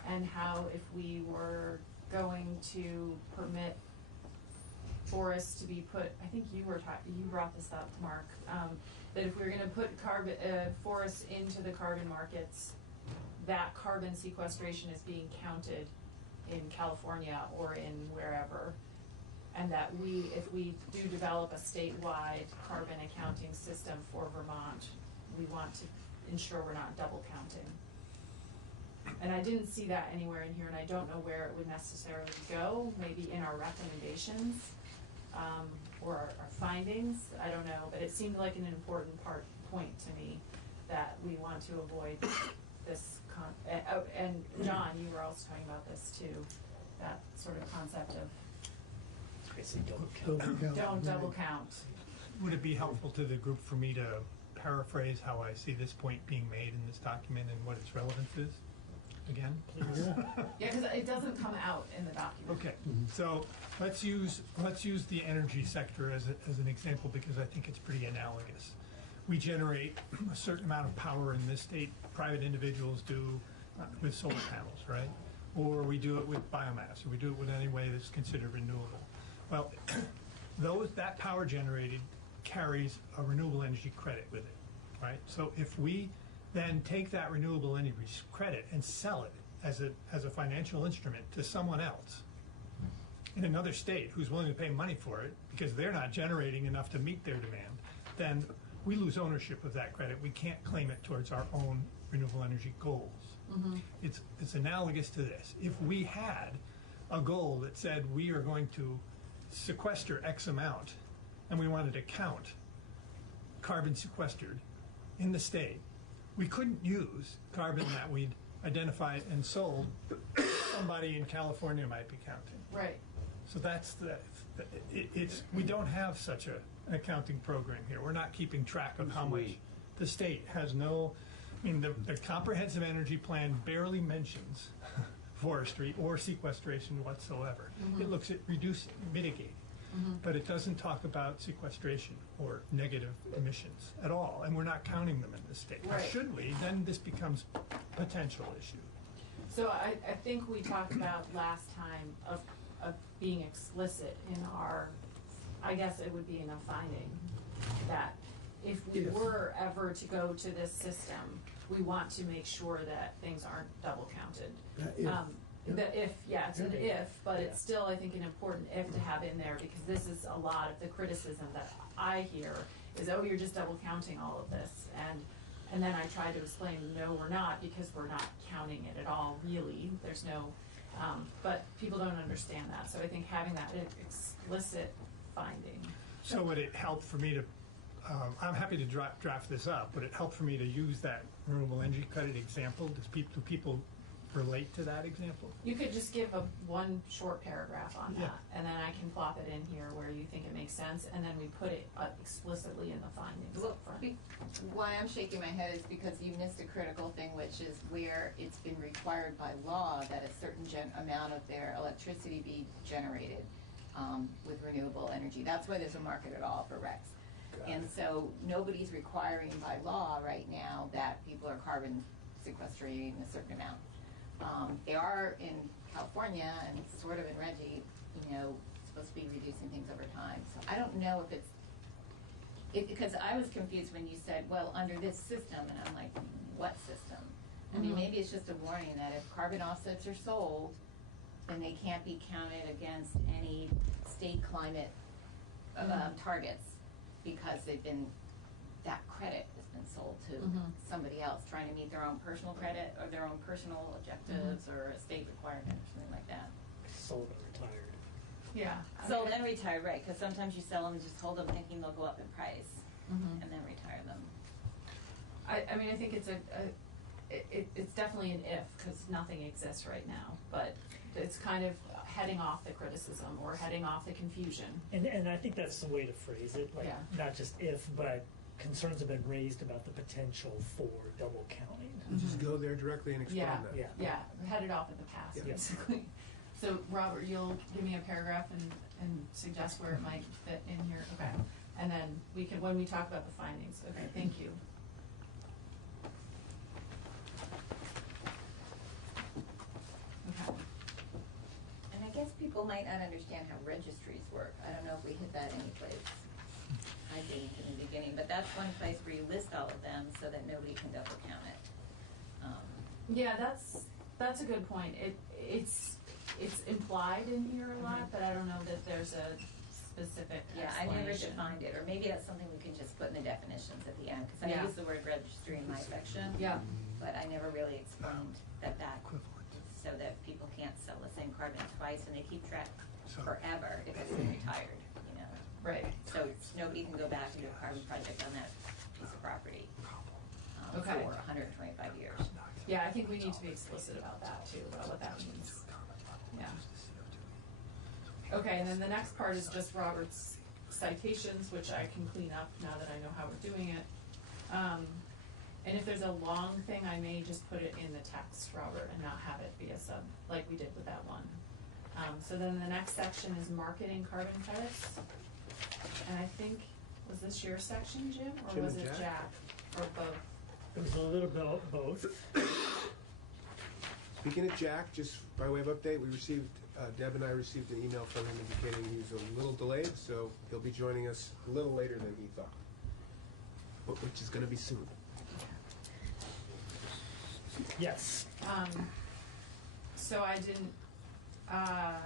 and how if we were going to permit forests to be put, I think you brought this up, Mark, that if we were gonna put forests into the carbon markets, that carbon sequestration is being counted in California or in wherever. And that if we do develop a statewide carbon accounting system for Vermont, we want to ensure we're not double counting. And I didn't see that anywhere in here, and I don't know where it would necessarily go, maybe in our recommendations, or our findings, I don't know, but it seemed like an important point to me that we want to avoid this, and John, you were also talking about this too, that sort of concept of don't double count. Would it be helpful to the group for me to paraphrase how I see this point being made in this document and what its relevance is? Again, please. Yeah, because it doesn't come out in the document. Okay, so let's use the energy sector as an example because I think it's pretty analogous. We generate a certain amount of power in this state. Private individuals do with solar panels, right? Or we do it with biomass, or we do it with any way that's considered renewable. Well, that power generated carries a renewable energy credit with it, right? So if we then take that renewable energy credit and sell it as a financial instrument to someone else in another state who's willing to pay money for it because they're not generating enough to meet their demand, then we lose ownership of that credit. We can't claim it towards our own renewable energy goals. Mm-hmm. It's analogous to this. If we had a goal that said we are going to sequester X amount and we wanted to count carbon sequestered in the state, we couldn't use carbon that we'd identified and sold somebody in California might be counting. Right. So that's we don't have such an accounting program here. We're not keeping track of how much the state has the comprehensive energy plan barely mentions forestry or sequestration whatsoever. Mm-hmm. It looks at reducing, mitigating, but it doesn't talk about sequestration or negative emissions at all, and we're not counting them in the state. Right. Now, should we, then this becomes a potential issue. So I think we talked about last time of being explicit in our, I guess it would be in a finding, that if we were ever to go to this system, we want to make sure that things aren't double counted. It's an if, but it's still, I think, an important if to have in there, because this is a lot of the criticism that I hear is, oh, you're just double counting all of this. And then I try to explain, no, we're not, because we're not counting it at all, really. There's no, but people don't understand that. So I think having that explicit finding. So would it help for me to, I'm happy to draft this up, would it help for me to use that renewable energy credit example? Do people relate to that example? You could just give one short paragraph on that, and then I can plop it in here where you think it makes sense, and then we put it explicitly in the findings up front. Why I'm shaking my head is because you missed a critical thing, which is where it's been required by law that a certain amount of their electricity be generated with renewable energy. That's why there's a market at all for RECs. And so nobody's requiring by law right now that people are carbon sequestrating a certain amount. They are in California and sort of in Reggie, supposed to be reducing things over time. So I don't know if because I was confused when you said, well, under this system, and I'm like, what system? I mean, maybe it's just a warning that if carbon offsets are sold, then they can't be counted against any state climate targets, because that credit has been sold to somebody else trying to meet their own personal credit or their own personal objectives or a state requirement or something like that. Sold and retired. Yeah. Sold and retired, right, because sometimes you sell them and just hold them thinking they'll go up in price and then retire them. I mean, I think it's it's definitely an if, because nothing exists right now, but it's kind of heading off the criticism or heading off the confusion. And I think that's the way to phrase it, like not just if, but concerns have been raised about the potential for double counting. Just go there directly and explain that. Yeah, headed off in the past, basically. So Robert, you'll give me a paragraph and suggest where it might fit in here, okay? And then we can, when we talk about the findings, okay, thank you. Okay. And I guess people might not understand how registries work. I don't know if we hit that any place. I didn't in the beginning, but that's one place where you list all of them so that nobody can double count it. Yeah, that's a good point. It's implied in here a lot, but I don't know that there's a specific Yeah, I never explanation. defined it, or maybe that's something we can just put in the definitions at the end, because I use the word registry in my section. Yeah. But I never really explained that so that people can't sell the same carbon twice and they keep track forever if it's been retired, Right. So nobody can go back and do a carbon project on that piece of property for 125 years. Yeah, I think we need to be explicit about that too, about what that means. Yeah. Okay, and then the next part is just Robert's citations, which I can clean up now that I know how we're doing it. And if there's a long thing, I may just put it in the text, Robert, and not have it be a sub, like we did with that one. So then the next section is marketing carbon credits. And I think, was this your section, Jim, or Jim was and it Jack, or both? It was a little bit of both. Speaking of Jack, just by way of update, we received, Deb and I received an email from him indicating he's a little delayed, so he'll be joining us a little later than he thought, but which is going to be soon. Yes. So I didn't, I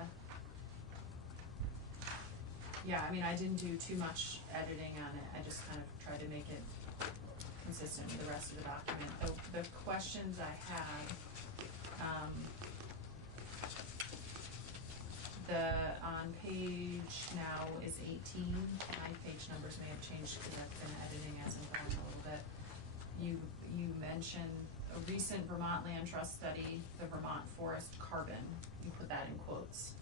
mean, I didn't do too much editing on it. I just kind of tried to make it consistent with the rest of the document. The questions I had, on page now is 18. My page numbers may have changed because I've been editing as I'm going a little bit. You mentioned a recent Vermont Land Trust study, the Vermont Forest Carbon. You put that in quotes.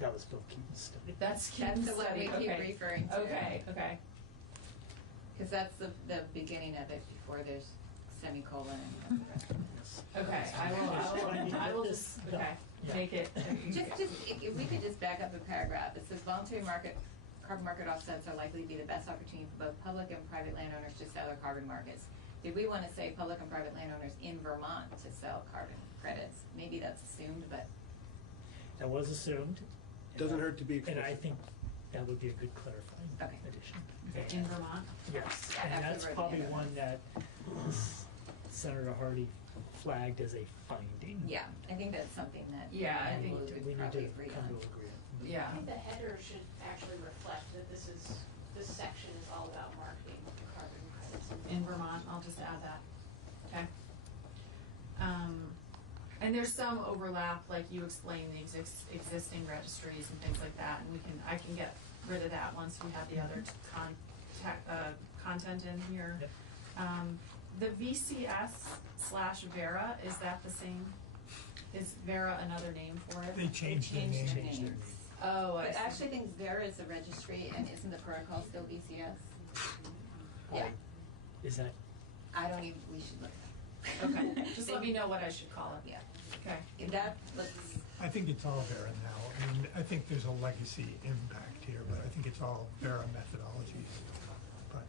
That was Bill Keaton's study. That's Keaton's the one study. we keep Okay. referring to. Okay. Because that's the beginning of it before there's semicolon and the rest of it. Okay, I will just, make it. If we could just back up a paragraph. It says voluntary carbon market offsets are likely to be the best opportunity for both public and private landowners to sell their carbon markets. Did we want to say public and private landowners in Vermont to sell carbon credits? Maybe that's assumed, but. That was assumed. Doesn't hurt to be And explicit. I think that would be a good clarifying addition. In Vermont? Yes, Yeah, and that's the probably verbatim. one that Senator Hardy flagged as a finding. Yeah, I think that's something that. Yeah, I We think need to- we need probably to agree come on. to agreement. Yeah. I think the header should actually reflect that this section is all about marketing carbon credits. In Vermont, I'll just add that. Okay. And there's some overlap, like you explained, the existing registries and things like that, and I can get rid of that once we have the other content in here. Yep. The VCS/Vera, is that the same? Is Vera another name for it? They changed their Changed their name. names. Oh, I But see. actually, I think Vera is the registry, and isn't the protocol still VCS? Yeah, Is that, I don't even, we should look it up. Okay, just let me know what I should call it. Yeah. Okay. If that, let's, I think it's all Vera now. I mean, I think there's a legacy impact here, but I think it's all Vera methodologies. But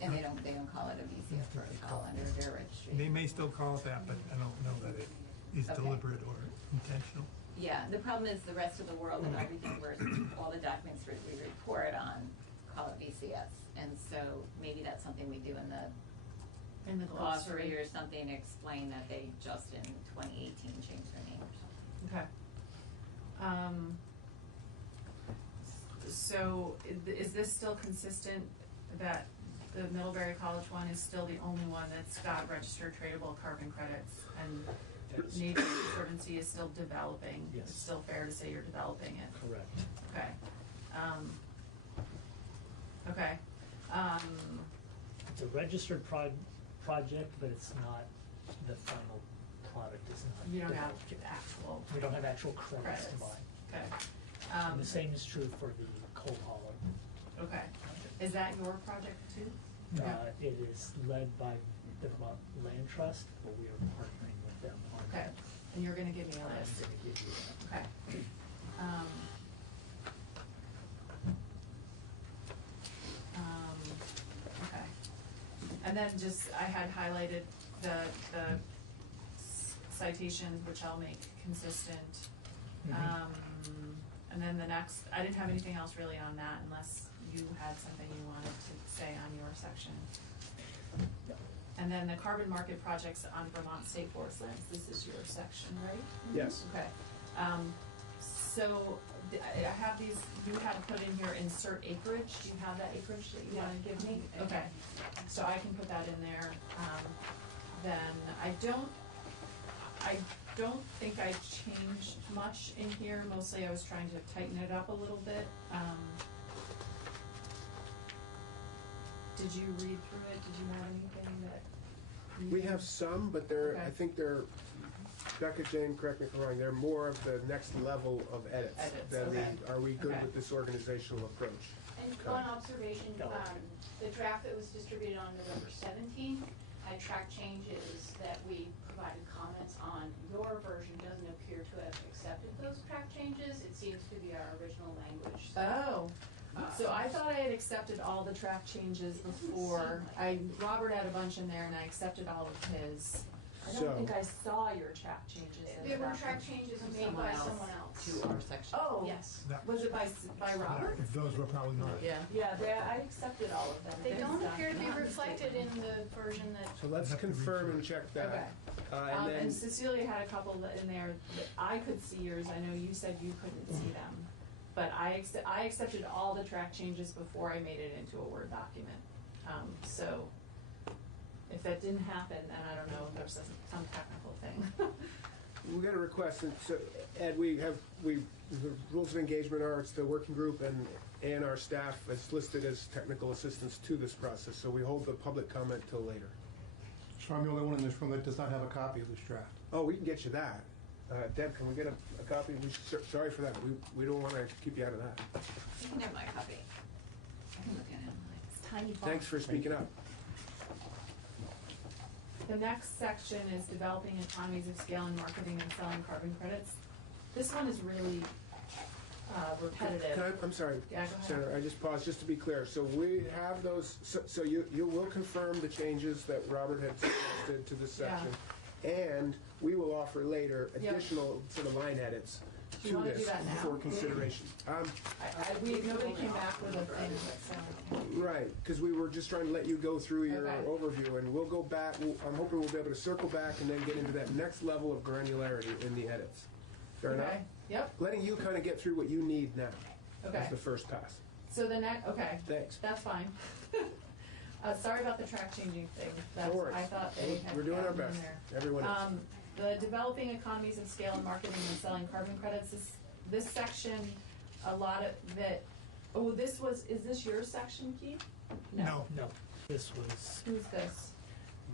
and they don't call it a VCS protocol under their registry. they may still call it that, but I don't know that it is Okay. deliberate or intentional. Yeah, the problem is the rest of the world and everything where all the documents we report on call it VCS. And so maybe that's something we do in the glossary or something, explain that they just in 2018 changed their name or something. Okay. So is this still consistent that the Middlebury College one is still the only one that's got registered tradable carbon credits, and Nature Conservancy is still developing? Yes. It's still fair to say you're developing it? correct? Okay. Okay. It's a registered project, but it's not, the final product is not. You don't have developed yet. actual. We don't have actual credits to buy. Okay. And the same is true for the Coal Hollow. Okay. Is that your project too? It is led by the Vermont Land Trust, but we are partnering with them on Okay. that. And you're gonna give me a I'm list? gonna give you that. Okay. Okay. And then just, I had highlighted the citations, which I'll make consistent. And then the next, I didn't have anything else really on that unless you had something you wanted to say on your section. And then the carbon market projects on Vermont State Forest lands, this is your section, right? Yes. Okay. So I have these, you had to put in here insert acreage. Do you have that acreage that you want to give me? Okay. So I can put that in there. Then I don't think I changed much in here. Mostly I was trying to tighten it up a little bit. Did you read through it? Did you have anything that? We have some, but they're, Okay. I think they're, Becca, Jane, correct me if I'm wrong, they're more of the next level of edits. Edits, Than okay. are we good Okay. with this organizational approach? And Okay. one observation, the draft that was distributed on November 17 had track changes that we provided comments on. Your version doesn't appear to have accepted those track changes. It seems to be our original language. So I thought I had accepted all the track changes before. Robert had a bunch in there and I accepted all of his. I don't think I saw your track changes. in There were that track one. changes made by someone else. To our section. Oh, Yes. was it by Robert? Those were probably not. Yeah, I accepted all of them. They There's don't not- appear to be not reflected mistaken. in the version that. So let's confirm and check that. Okay. And then, And Cecilia had a couple in there that I could see yours. I know you said you couldn't see them. But I accepted all the track changes before I made it into a Word document. So if that didn't happen, then I don't know if there's some technical thing. we got a request, and so, Ed, the rules of engagement are, it's the working group and our staff is listed as technical assistants to this process, so we hold the public comment till later. So I'm the only one in this room that does not have a copy of this draft. Oh, we can get you that. Deb, can we get a copy? Sorry for that. We don't want to keep you out of that. You can have my copy. I can look at it. It's tiny font. Thanks for speaking up. The next section is developing economies of scale and marketing and selling carbon credits. This one is really repetitive. I'm sorry, Yeah, go ahead. Senator, I just paused just to be clear. So we have those, so you will confirm the changes that Robert had suggested to this section. And we will offer later Yeah. additional sort of line edits Do you to wanna do this that now? for consideration. Nobody came back with a thing, so. Right, because we were just trying to let you go through your Okay. overview, and we'll go back. I'm hoping we'll be able to circle back and then get into that next level of granularity in the edits. Fair enough? Okay, yep, Letting you kind of get through what you need now. Okay. As the first pass. so the next, okay. Thanks. That's fine. Sorry about the track changing thing. No worries. I thought they had. We're doing our gotten in best. there. Everyone is. The developing economies of scale and marketing and selling carbon credits, this section, a lot of that, is this your section, Keith? No, this was Who's this?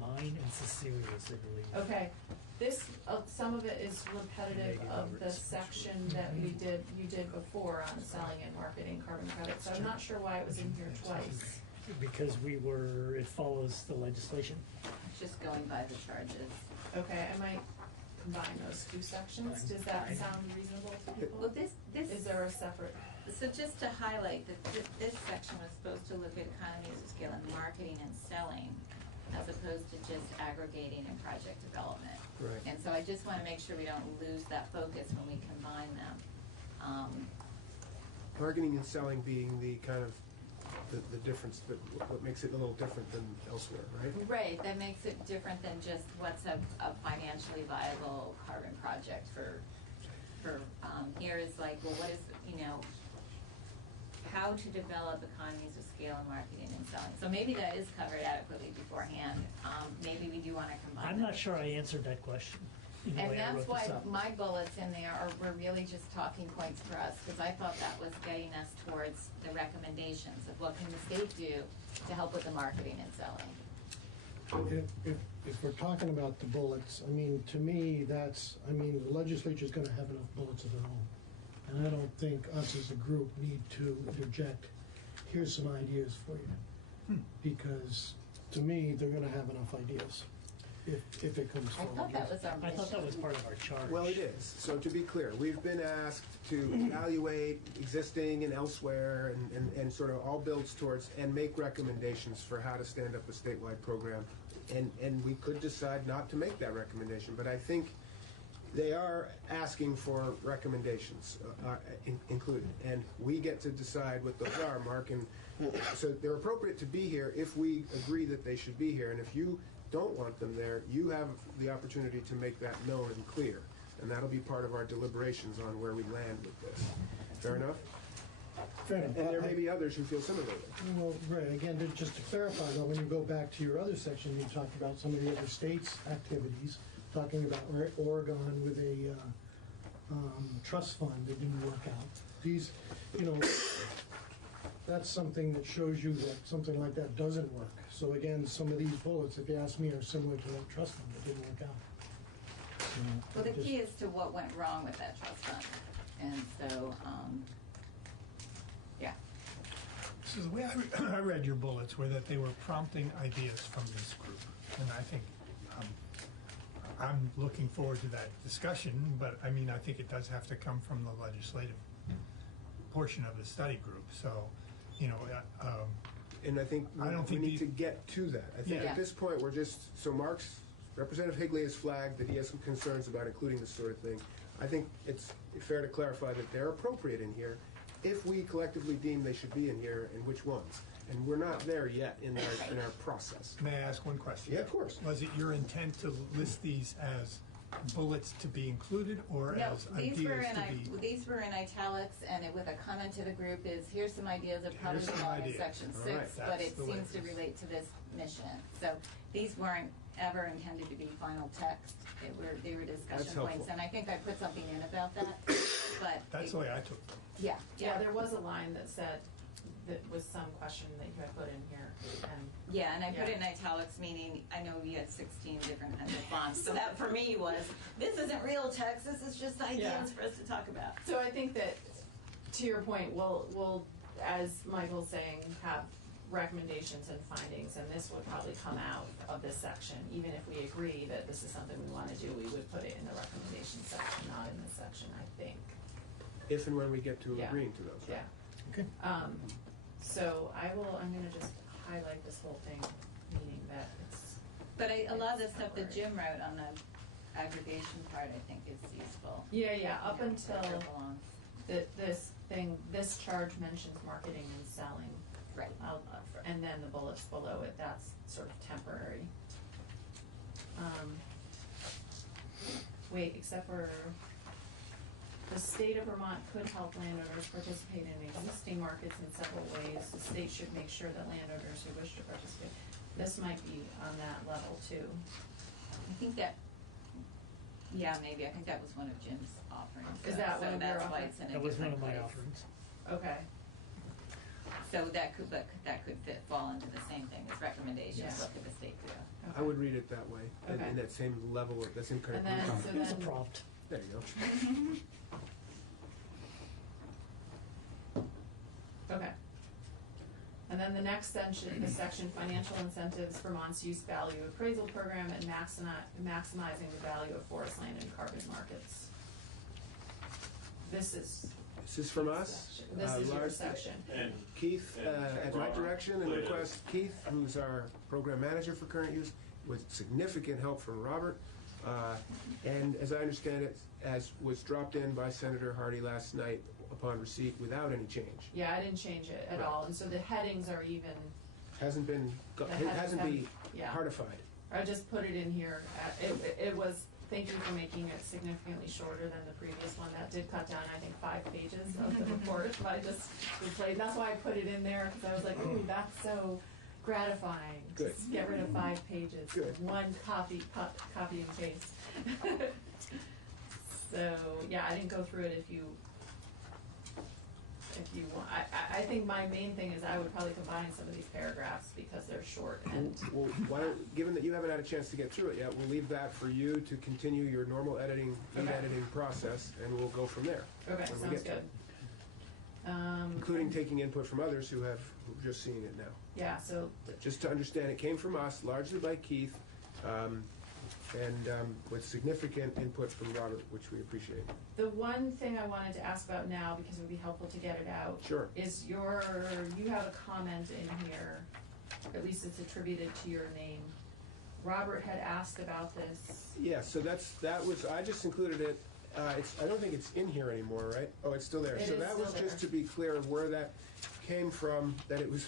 mine and Cecilia's, I believe. Okay, this, some of it is repetitive of the section that you did before on selling and marketing carbon credits, so I'm not sure why it was in here twice. Because it follows the legislation. Just going by the charges. Okay, I might combine those two sections, does that sound reasonable to people? Well, this. Is there a separate? So just to highlight that this section was supposed to look at economies of scale and marketing and selling, as opposed to just aggregating and project development. Right. And so I just want to make sure we don't lose that focus when we combine them. Marketing and selling being the kind of the difference, but what makes it a little different than elsewhere, right? Right, that makes it different than just what's a financially viable carbon project for here is like, well, what is, how to develop economies of scale in marketing and selling. So maybe that is covered adequately beforehand. Maybe we do want to combine I'm them. not sure I answered that question. in the And way I that's wrote why this up. my bullets in there were really just talking points for us, because I thought that was getting us towards the recommendations of what can the state do to help with the marketing and selling. If we're talking about the bullets, I mean, to me, the legislature's gonna have enough bullets of their own. And I don't think us as a group need to interject, here's some ideas for you. Because, to me, they're gonna have enough ideas, if it comes I forward. thought that was our I thought that was mission. part of our charge. Well, it is. So to be clear, we've been asked to evaluate existing and elsewhere and sort of all builds towards and make recommendations for how to stand up a statewide program. And we could decide not to make that recommendation, but I think they are asking for recommendations included, and we get to decide what those are, Mark. And so they're appropriate to be here if we agree that they should be here, and if you don't want them there, you have the opportunity to make that known and clear, and that'll be part of our deliberations on where we land with this. Fair enough? Fair enough. And there may be others who feel similarly. Well, right, again, just to clarify, though, when you go back to your other section, you talked about some of the other states' activities, talking about Oregon with a trust fund that didn't work out. These, that's something that shows you that something like that doesn't work. So again, some of these bullets, if you ask me, are similar to that trust fund that didn't work out. Well, the key is to what went wrong with that trust fund. And so, yeah. So the way I read your bullets were that they were prompting ideas from this group. And I think I'm looking forward to that discussion, but I think it does have to come from the legislative portion of the study group. So, And I think I don't we think need to get to that. I think Yeah. at this point, we're just, so Representative Higley has flagged that he has some concerns about including this sort of thing. I think it's fair to clarify that they're appropriate in here if we collectively deem they should be in here, and which ones. And we're not there yet in our process. May I ask one question? Yeah, of course. Was it your intent to list these as bullets to be included or No, as ideas to be? these were in italics, and with a comment to the group is, here's some ideas that probably Here's some belong in ideas. section All 6, right, but that's it the way seems it to is. relate to this mission. So these weren't ever intended to be final text. They were discussion That's points, helpful. and I think I put something in about that, but. That's the way I took them. Yeah. Yeah, there was a line that said, that was some question that you had put in here, and. Yeah, and I put Yeah. it in italics, meaning I know you had 16 different kinds of fonts. So that for me was, this isn't real text, this is just ideas Yeah. for us to talk about. So I think that, to your point, we'll, as Michael's saying, have recommendations and findings, and this would probably come out of this section. Even if we agree that this is something we want to do, we would put it in the recommendation section, not in this section, I think. If and when we get to Yeah. agreeing to those. Yeah. Okay. So I'm gonna just highlight this whole thing, meaning that it's. But a lot of the stuff that Jim wrote on aggregation part, I think, is useful. Yeah, up You know, until where it belongs. this charge mentions marketing and selling. Right. And then the bullets below it, that's sort of temporary. Except for the state of Vermont could help landowners participate in existing markets in several ways. The state should make sure that landowners who wish to participate. This might be on that level too. I think that, yeah, maybe. I think that was one of Jim's offerings. Is that so one of your that's why offerings? it's in a That was one different of my place. offerings. Okay. So that could fall into the same thing as recommendations. Yeah. What could the state do? I would read it that way, Okay. in that same level, that same kind And of then, group. so It was a then, prompt. There you go. okay. And then the next section, financial incentives, Vermont's use value appraisal program, and maximizing the value of forest land and carbon markets. This is From us. This is your large- section. And Keith, at my Robert direction, and put it- request Keith, who's our program manager for current use, with significant help from Robert. And as I understand it, as was dropped in by Senator Hardy last night upon receipt without any change. Yeah, I didn't change it at Right. all, and so the headings are even, Hasn't been, The it headings hasn't been yeah. hardified. I just put it in here. It was, thank you for making it significantly shorter than the previous one. That did cut down, I think, 5 pages of the report, but I just replayed, that's why I put it in there, because I was like, ooh, that's so gratifying. Good. Just get rid of 5 pages. Good. One copy and paste. So, yeah, I didn't go through it if you want. I think my main thing is I would probably combine some of these paragraphs because they're short and. Well, why don't, given that you haven't had a chance to get through it yet, we'll leave that for you to continue your normal lead editing process, and we'll go from there. Okay, when we sounds get to good. it. Including taking input from others who've just seen it now. Yeah, so Just to understand, it came from us, largely by Keith, and with significant input from Robert, which we appreciate. the one thing I wanted to ask about now, because it would be helpful to get it out. Sure. Is you have a comment in here, at least it's attributed to your name. Robert had asked about this. Yeah, so I just included it. I don't think it's in here anymore, right? Oh, it's still there. It So is that was still just there. to be clear of where that came from, that it was,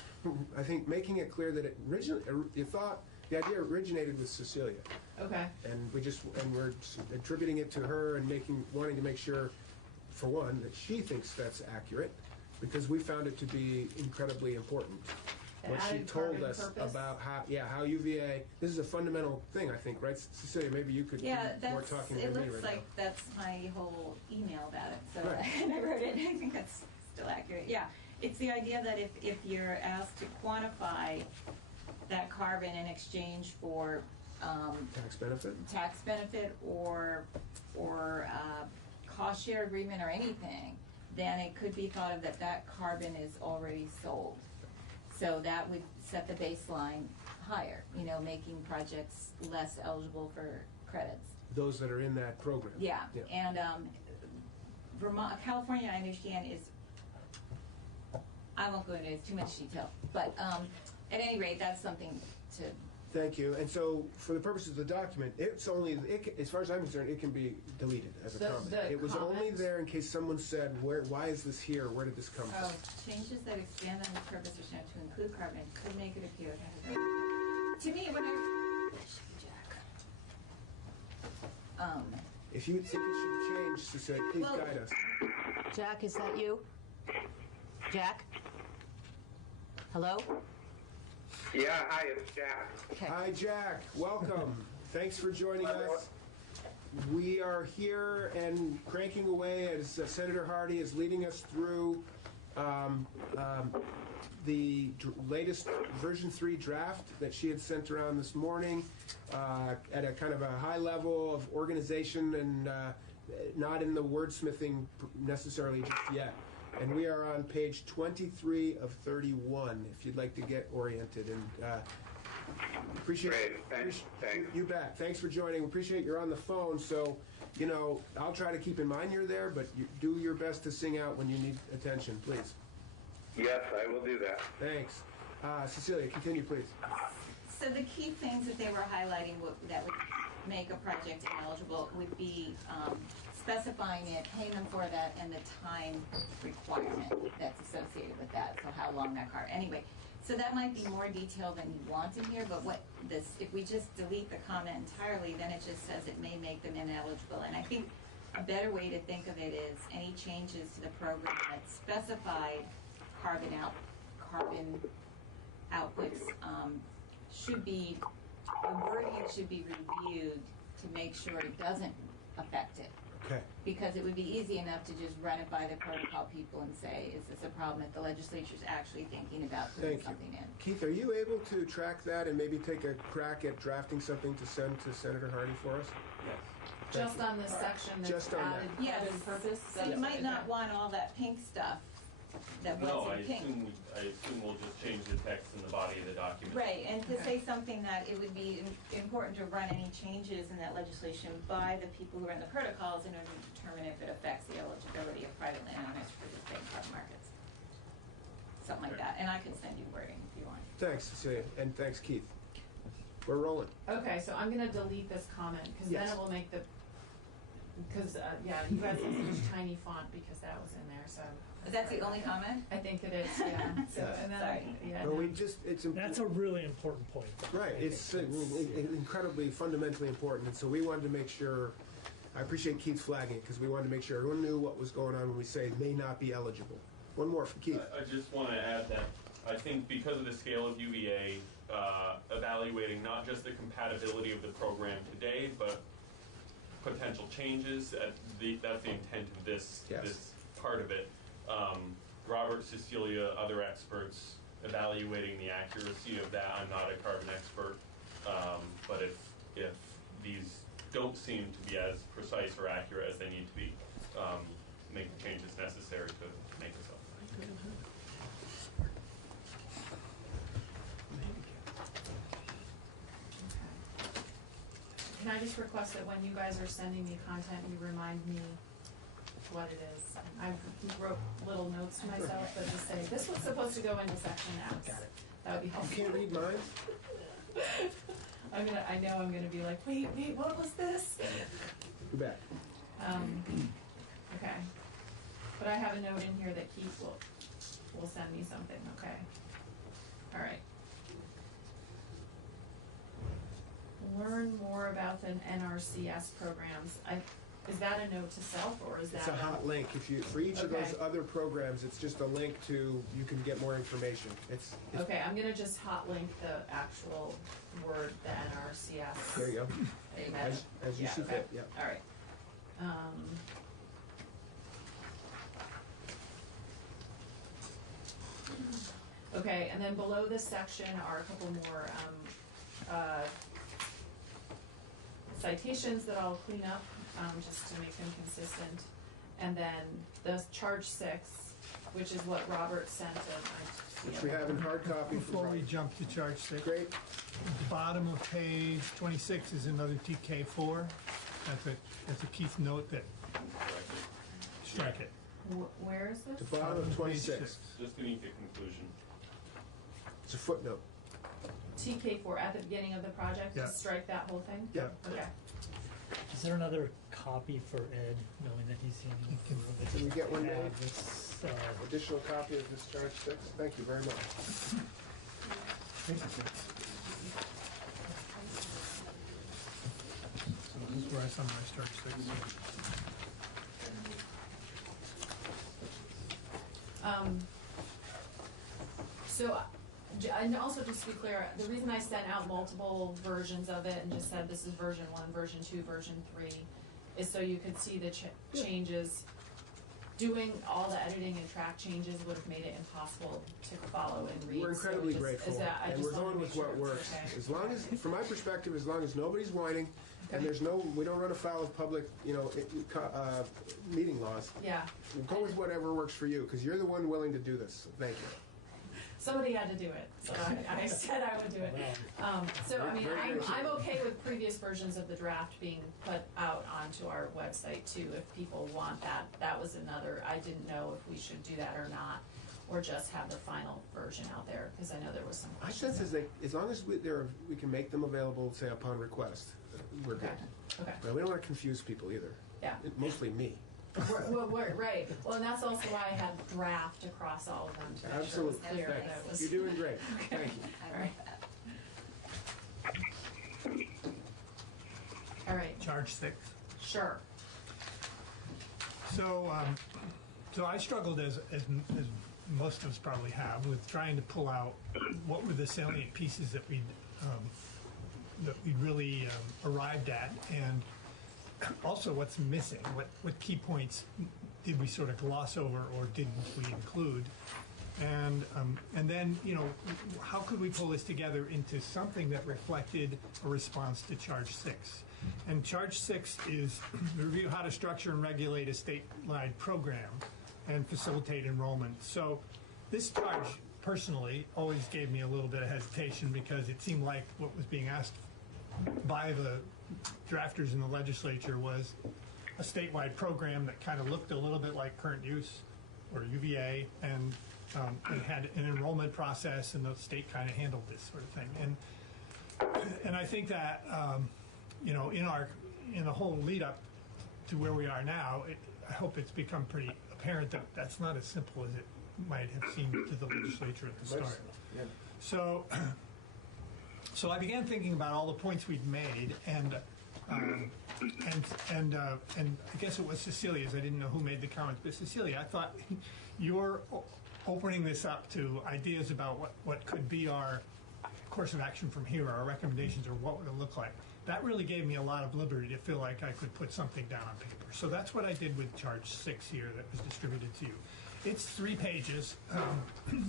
I think, making it clear that it originally, the idea originated with Cecilia. Okay. And we're attributing it to her and wanting to make sure, for one, that she thinks that's accurate, because we found it to be incredibly important. The What she added told carbon us purpose? about how UVA, this is a fundamental thing, I think, right? Cecilia, maybe you could Yeah, do more talking it than me looks right like that's my whole email about it. So Right. and I wrote it. I think that's still accurate. Yeah, it's the idea that if you're asked to quantify that carbon in exchange for tax benefit or cost share agreement or anything, then it could be thought of that carbon is already sold. So that would set the baseline higher, making projects less eligible for credits. Those that are in that program. Yeah. And California, I understand, I won't go into too much detail, but at any rate, that's something to. Thank you. And so, for the purposes of the document, as far as I'm concerned, it can be deleted as a comment. It was only there in case someone said, why is this here? Where did this come from? Changes that expand on the purpose are shown to include carbon could make it appear to me, when If you think it should change, Cecilia, please guide us. Jack, is that you? Jack? Hello? Yeah, hi, it's Jack. Okay. Hi, Jack. Welcome. Thanks for joining us. We are here and cranking away as Senator Hardy is leading us through the latest version 3 draft that she had sent around this morning at a kind of a high level of organization and not in the wordsmithing necessarily just yet. And we are on page 23 of 31, if you'd like to get oriented. And appreciate Thanks. you bet. Thanks for joining. We appreciate you're on the phone. So, I'll try to keep in mind you're there, but you do your best to sing out when you need attention, please. Yes, I will do that. Thanks. Cecilia, continue, please. So the key things that they were highlighting that would make a project ineligible would be specifying it, paying them for that, and the time requirement that's associated with that, so how long that car, anyway. So that might be more detail than you want in here, but if we just delete the comment entirely, then it just says it may make them ineligible. And I think a better way to think of it is any changes to the program that specified carbon outputs should be, the wording should be reviewed to make sure it doesn't affect it. Okay. Because it would be easy enough to just run it by the protocol people and say, is this a problem that the legislature's actually thinking about putting something in? Keith, are you able to track that and maybe take a crack at drafting something to send to Senator Hardy for us? Yes. Just on this section that's Just on added that. Yes. carbon purpose? So you might not want all that pink stuff that No, was I in pink. assume we'll just change the text in the body of the document. Right, and to say something that it would be important to run any changes in that legislation by the people who are in the protocols in order to determine if it affects the eligibility of private landowners for the state carbon markets. Something like that, and I can send you wording if you want. Thanks, Cecilia, and thanks, Keith. We're rolling. Okay, so I'm gonna delete this comment, because Yes. then it will make the, because, yeah, you guys have such tiny font because that was in there, so. That's the only comment? I think it is, yeah. So, and then, Sorry. yeah. But no. we just, it's That's a really important point. right. It's incredibly, fundamentally important, and so we wanted to make sure. I appreciate Keith's flagging it because we wanted to make sure everyone knew what was going on when we say may not be eligible. One more from Keith. I just want to add that I think because of the scale of UVA, evaluating not just the compatibility of the program today, but potential changes, that's the intent of this part of it. Robert, Cecilia, other experts evaluating the accuracy of that. I'm not a carbon expert, but if these don't seem to be as precise or accurate as they need to be, make the changes necessary to make this up. Can I just request that when you guys are sending me content, you remind me what it is? I wrote little notes to myself that just say, this was supposed to go into section X. Got it. That would be helpful. You can't read mine? I know I'm gonna be like, wait, what was this? Too bad. Okay. But I have a note in here that Keith will send me something, okay? All right. Learn more about the NRCS programs. Is that a note to self, or is that? It's a hot link. For each of those Okay. other programs, it's just a link to, you can get more information. It's Okay, I'm gonna just hot link the actual word, the NRCS. There you go. Amen. As you see okay. fit, yeah. All right. Okay, and then below this section are a couple more citations that I'll clean up, just to make them consistent. And then the charge 6, which is what Robert sent Which we have in hard copy. Before we jump to charge 6. Great. Bottom of page 26 is another TK4. That's a Keith note that strike it. Where is this? The bottom of 26. Just beneath the conclusion. It's a footnote. TK4 at the beginning of the project, Yeah. just strike that whole thing? Yeah. Okay. Is there another copy for Ed, knowing that he's seen it? Can we get one made? This, Additional copy of this charge 6? Thank you very much. This is where I summarize charge 6. So, and also just to be clear, the reason I sent out multiple versions of it and just said this is version 1, version 2, version 3, is so you could see the changes. Doing all the editing and track changes would have made it impossible to follow and read. We're incredibly so grateful, I and just we're wanted to going make with sure what it's works. okay. As long as, from my perspective, as long as nobody's whining, and there's we don't run afoul of public, meeting laws. Yeah. We'll go with whatever works for you, because you're the one willing to do this. Thank you. Somebody had to do it, so I said I would do it. So, I mean, I'm okay with previous versions of the draft being put out onto our website too, if people want that. That was another, I didn't know if we should do that or not. or just have the final version out there? Because I know there was some My questions. sense is as long as we can make them available, say, upon request, we're good. Okay. But we don't want to confuse people either. Yeah. Mostly me. Right. Well, and that's also why I had draft across all of them to make sure it was Absolutely. clear Thanks. that it was. You're doing great. Okay. Thank you. All right. All right. Charge 6. Sure. So, so I struggled as most of us probably have with trying to pull out what were the salient pieces that we really arrived at, and also what's missing. What key points did we sort of gloss over or didn't we include? And then, how could we pull this together into something that reflected a response to Charge 6? And Charge 6 is review how to structure and regulate a statewide program and facilitate enrollment. So this charge, personally, always gave me a little bit of hesitation because it seemed like what was being asked by the drafters in the legislature was a statewide program that kind of looked a little bit like current use or UVA, and it had an enrollment process, and the state kind of handled this sort of thing. And I think that in the whole lead up to where we are now, I hope it's become pretty apparent that that's not as simple as it might have seemed to the legislature at the start. Yeah. So I began thinking about all the points we'd made, and I guess it was Cecilia's. I didn't know who made the comments, but Cecilia, I thought you're opening this up to ideas about what could be our course of action from here, our recommendations, or what would it look like. That really gave me a lot of liberty to feel like I could put something down on paper. So that's what I did with Charge 6 here that was distributed to you. It's 3 pages,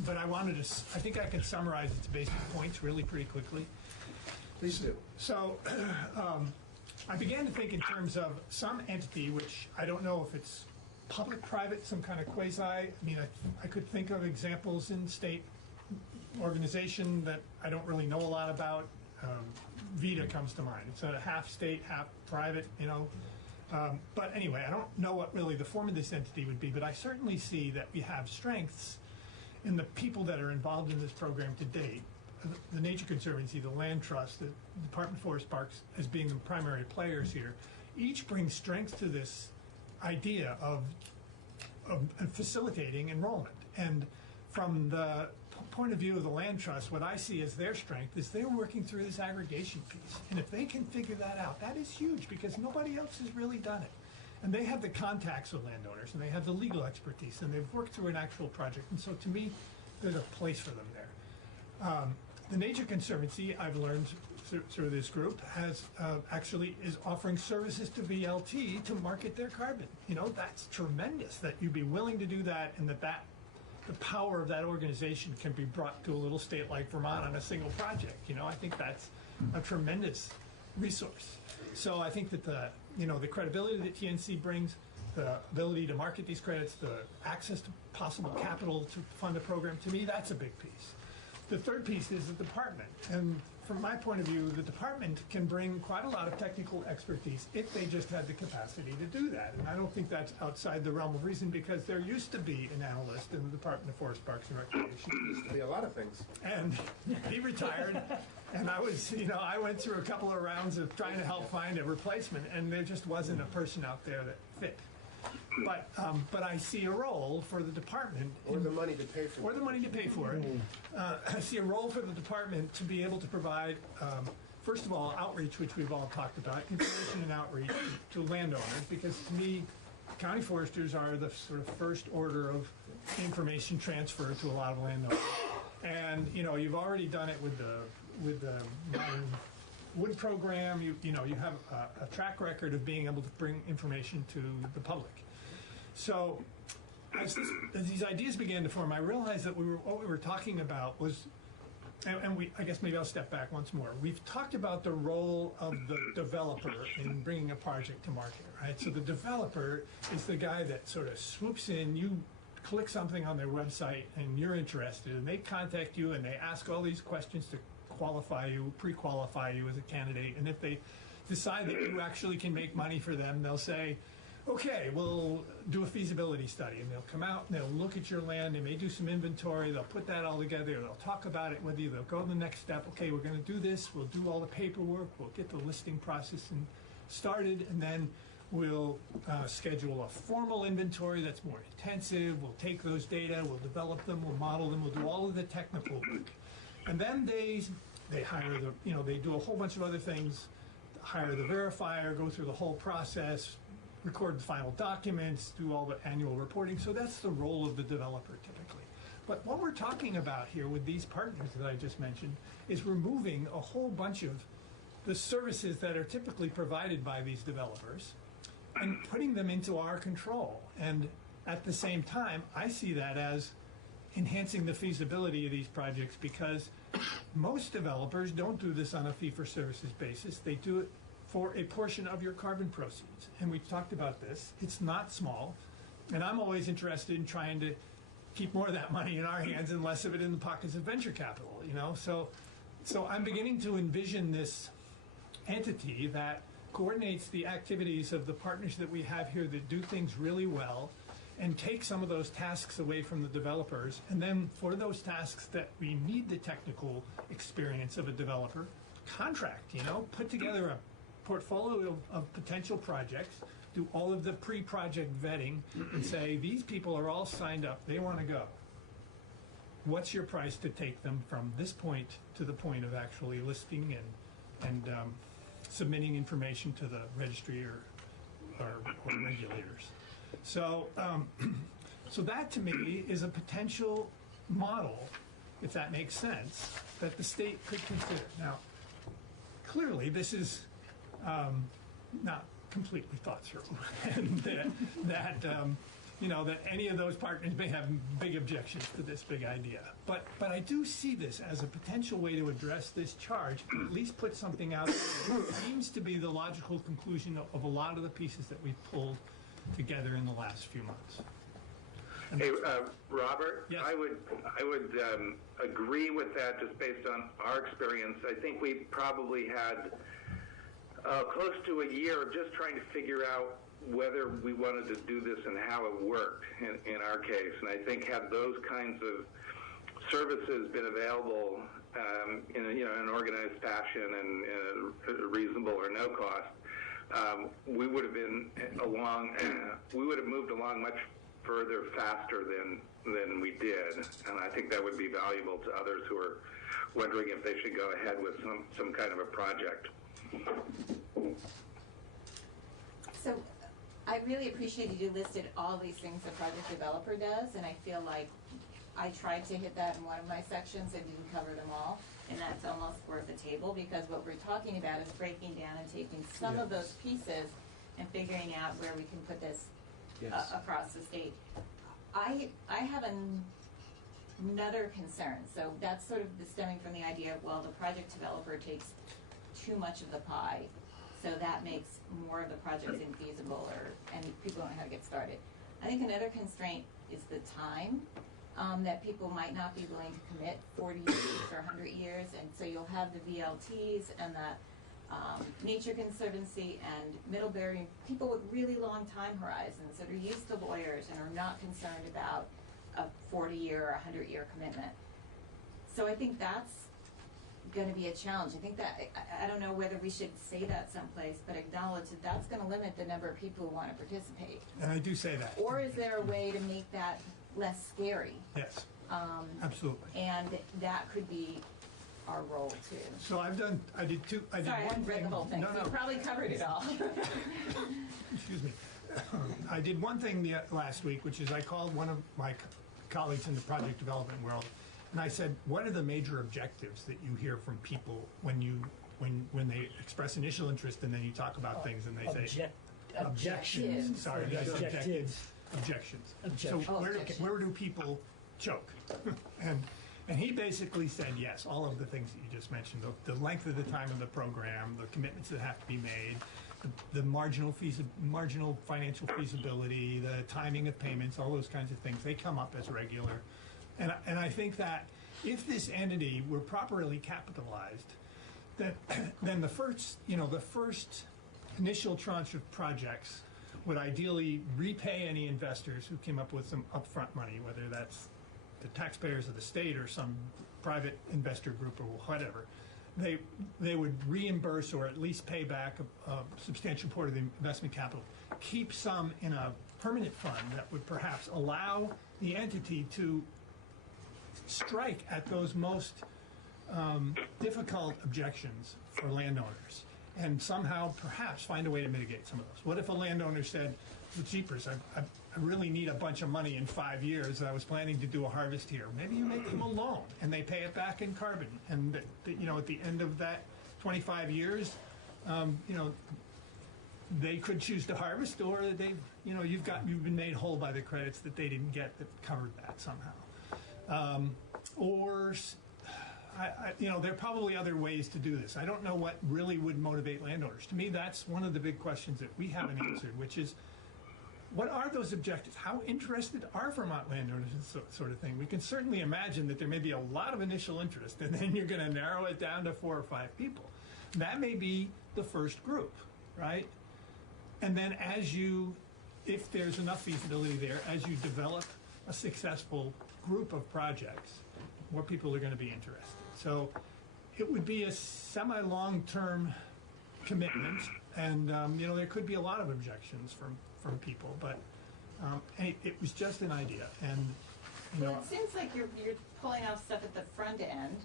but I think I can summarize its basic points really pretty quickly. Please do. So I began to think in terms of some entity, which I don't know if it's public, private, some kind of quasi. I mean, I could think of examples in state organization that I don't really know a lot about. VITA comes to mind. It's a half state, half private, but anyway, I don't know what really the form of this entity would be, but I certainly see that we have strengths in the people that are involved in this program to date. The Nature Conservancy, the Land Trust, the Department of Forest Parks as being the primary players here, each brings strength to this idea of facilitating enrollment. And from the point of view of the Land Trust, what I see as their strength is they're working through this aggregation piece. And if they can figure that out, that is huge because nobody else has really done it. And they have the contacts with landowners, and they have the legal expertise, and they've worked through an actual project. And so to me, there's a place for them there. The Nature Conservancy, I've learned through this group, has actually is offering services to VLT to market their carbon. That's tremendous that you'd be willing to do that, and that the power of that organization can be brought to a little state like Vermont on a single project. I think that's a tremendous resource. So I think that the credibility that TNC brings, the ability to market these credits, the access to possible capital to fund a program, to me, that's a big piece. The third piece is the department. And from my point of view, the department can bring quite a lot of technical expertise if they just had the capacity to do that. And I don't think that's outside the realm of reason because there used to be an analyst in the Department of Forest Parks and Recreation. There used to be a lot of things. And he retired. And I went through a couple of rounds of trying to help find a replacement, and there just wasn't a person out there that fit. But I see a role for the department. Or the money to pay for it. Or the money to pay for it. I see a role for the department to be able to provide, first of all, outreach, which we've all talked about, information and outreach to landowners, because to me, county foresters are the sort of first order of information transfer to a lot of landowners. And, you've already done it with the modern wood program. You have a track record of being able to bring information to the public. So as these ideas began to form, I realized that what we were talking about was, I guess maybe I'll step back once more. We've talked about the role of the developer in bringing a project to market, right? So the developer is the guy that sort of swoops in. You click something on their website and you're interested, and they contact you and they ask all these questions to qualify you, pre-qualify you as a candidate. And if they decide that you actually can make money for them, they'll say, okay, we'll do a feasibility study, and they'll come out and they'll look at your land, they may do some inventory, they'll put that all together, they'll talk about it with you, they'll go to the next step, okay, we're gonna do this, we'll do all the paperwork, we'll get the listing process started, and then we'll schedule a formal inventory that's more intensive, we'll take those data, we'll develop them, we'll model them, we'll do all of the technical work. And then they hire they do a whole bunch of other things, hire the verifier, go through the whole process, record the final documents, do all the annual reporting. So that's the role of the developer typically. But what we're talking about here with these partners that I just mentioned is removing a whole bunch of the services that are typically provided by these developers and putting them into our control. And at the same time, I see that as enhancing the feasibility of these projects, because most developers don't do this on a fee-for-services basis. They do it for a portion of your carbon proceeds. And we've talked about this. It's not small. And I'm always interested in trying to keep more of that money in our hands and less of it in the pockets of venture capital, So I'm beginning to envision this entity that coordinates the activities of the partners that we have here that do things really well and take some of those tasks away from the developers. And then for those tasks that we need the technical experience of a developer, contract, put together a portfolio of potential projects, do all of the pre-project vetting and say, these people are all signed up, they want to go. What's your price to take them from this point to the point of actually listing and submitting information to the registry or regulators? So, so that to me is a potential model, if that makes sense, that the state could consider. Now, clearly this is not completely thought through, and that any of those partners may have big objections to this big idea. But I do see this as a potential way to address this charge, at least put something out there that seems to be the logical conclusion of a lot of the pieces that we've pulled together in the last few months. Hey, Robert, yes. I would agree with that just based on our experience. I think we probably had close to a year of just trying to figure out whether we wanted to do this and how it worked in our case. And I think had those kinds of services been available in an organized fashion and reasonable or no cost, we would have moved along much further faster than we did, and I think that would be valuable to others who are wondering if they should go ahead with some kind of a project. So I really appreciated you listed all these things a project developer does, and I feel like I tried to hit that in one of my sections and didn't cover them all, and that's almost worth a table, because what we're talking about is breaking down and taking some of those pieces and figuring out where we can put this across the state. I have another concern. So that's sort of stemming from the idea of, well, the project developer takes too much of the pie, so that makes more of the projects infeasible, and people don't know how to get started. I think another constraint is the time, that people might not be willing to commit 40 years or 100 years, and so you'll have the VLTs and the Nature Conservancy and Middlebury, people with really long time horizons that are used to lawyers and are not concerned about a 40-year or 100-year commitment. So I think that's going to be a challenge. I think that, I don't know whether we should say that someplace, but acknowledge that that's going to limit the number of people who want to participate. And I do say that. Or is there a way to make that less scary? Yes, absolutely. And that could be our role too. So I did Sorry, I haven't read the whole thing. No. You probably covered it all. Excuse me. I did one thing last week, which is I called one of my colleagues in the project development world, and I said, what are the major objectives that you hear from people when they express initial interest, and then you talk about things and they say objections. Sorry, did I say objectives? Objections. So where do people choke? And he basically said yes, all of the things that you just mentioned, the length of the time of the program, the commitments that have to be made, the marginal financial feasibility, the timing of payments, all those kinds of things, they come up as regular. And I think that if this entity were properly capitalized, then the first initial tranche of projects would ideally repay any investors who came up with some upfront money, whether that's the taxpayers of the state or some private investor group or whatever. They would reimburse or at least pay back a substantial part of the investment capital, keep some in a permanent fund that would perhaps allow the entity to strike at those most difficult objections for landowners and somehow perhaps find a way to mitigate some of those. What if a landowner said, well, jeepers, I really need a bunch of money in 5 years. I was planning to do a harvest here. Maybe you make them a loan and they pay it back in carbon. And at the end of that 25 years, they could choose to harvest, or you've been made whole by the credits that they didn't get that covered that somehow. There are probably other ways to do this. I don't know what really would motivate landowners. To me, that's one of the big questions that we haven't answered, which is, what are those objectives? How interested are Vermont landowners in this sort of thing? We can certainly imagine that there may be a lot of initial interest, and then you're going to narrow it down to 4 or 5 people. That may be the first group, right? And then if there's enough feasibility there, as you develop a successful group of projects, more people are going to be interested. So it would be a semi-long-term commitment, and there could be a lot of objections from people, but it was just an idea. And Well, it seems like you're pulling off stuff at the front end.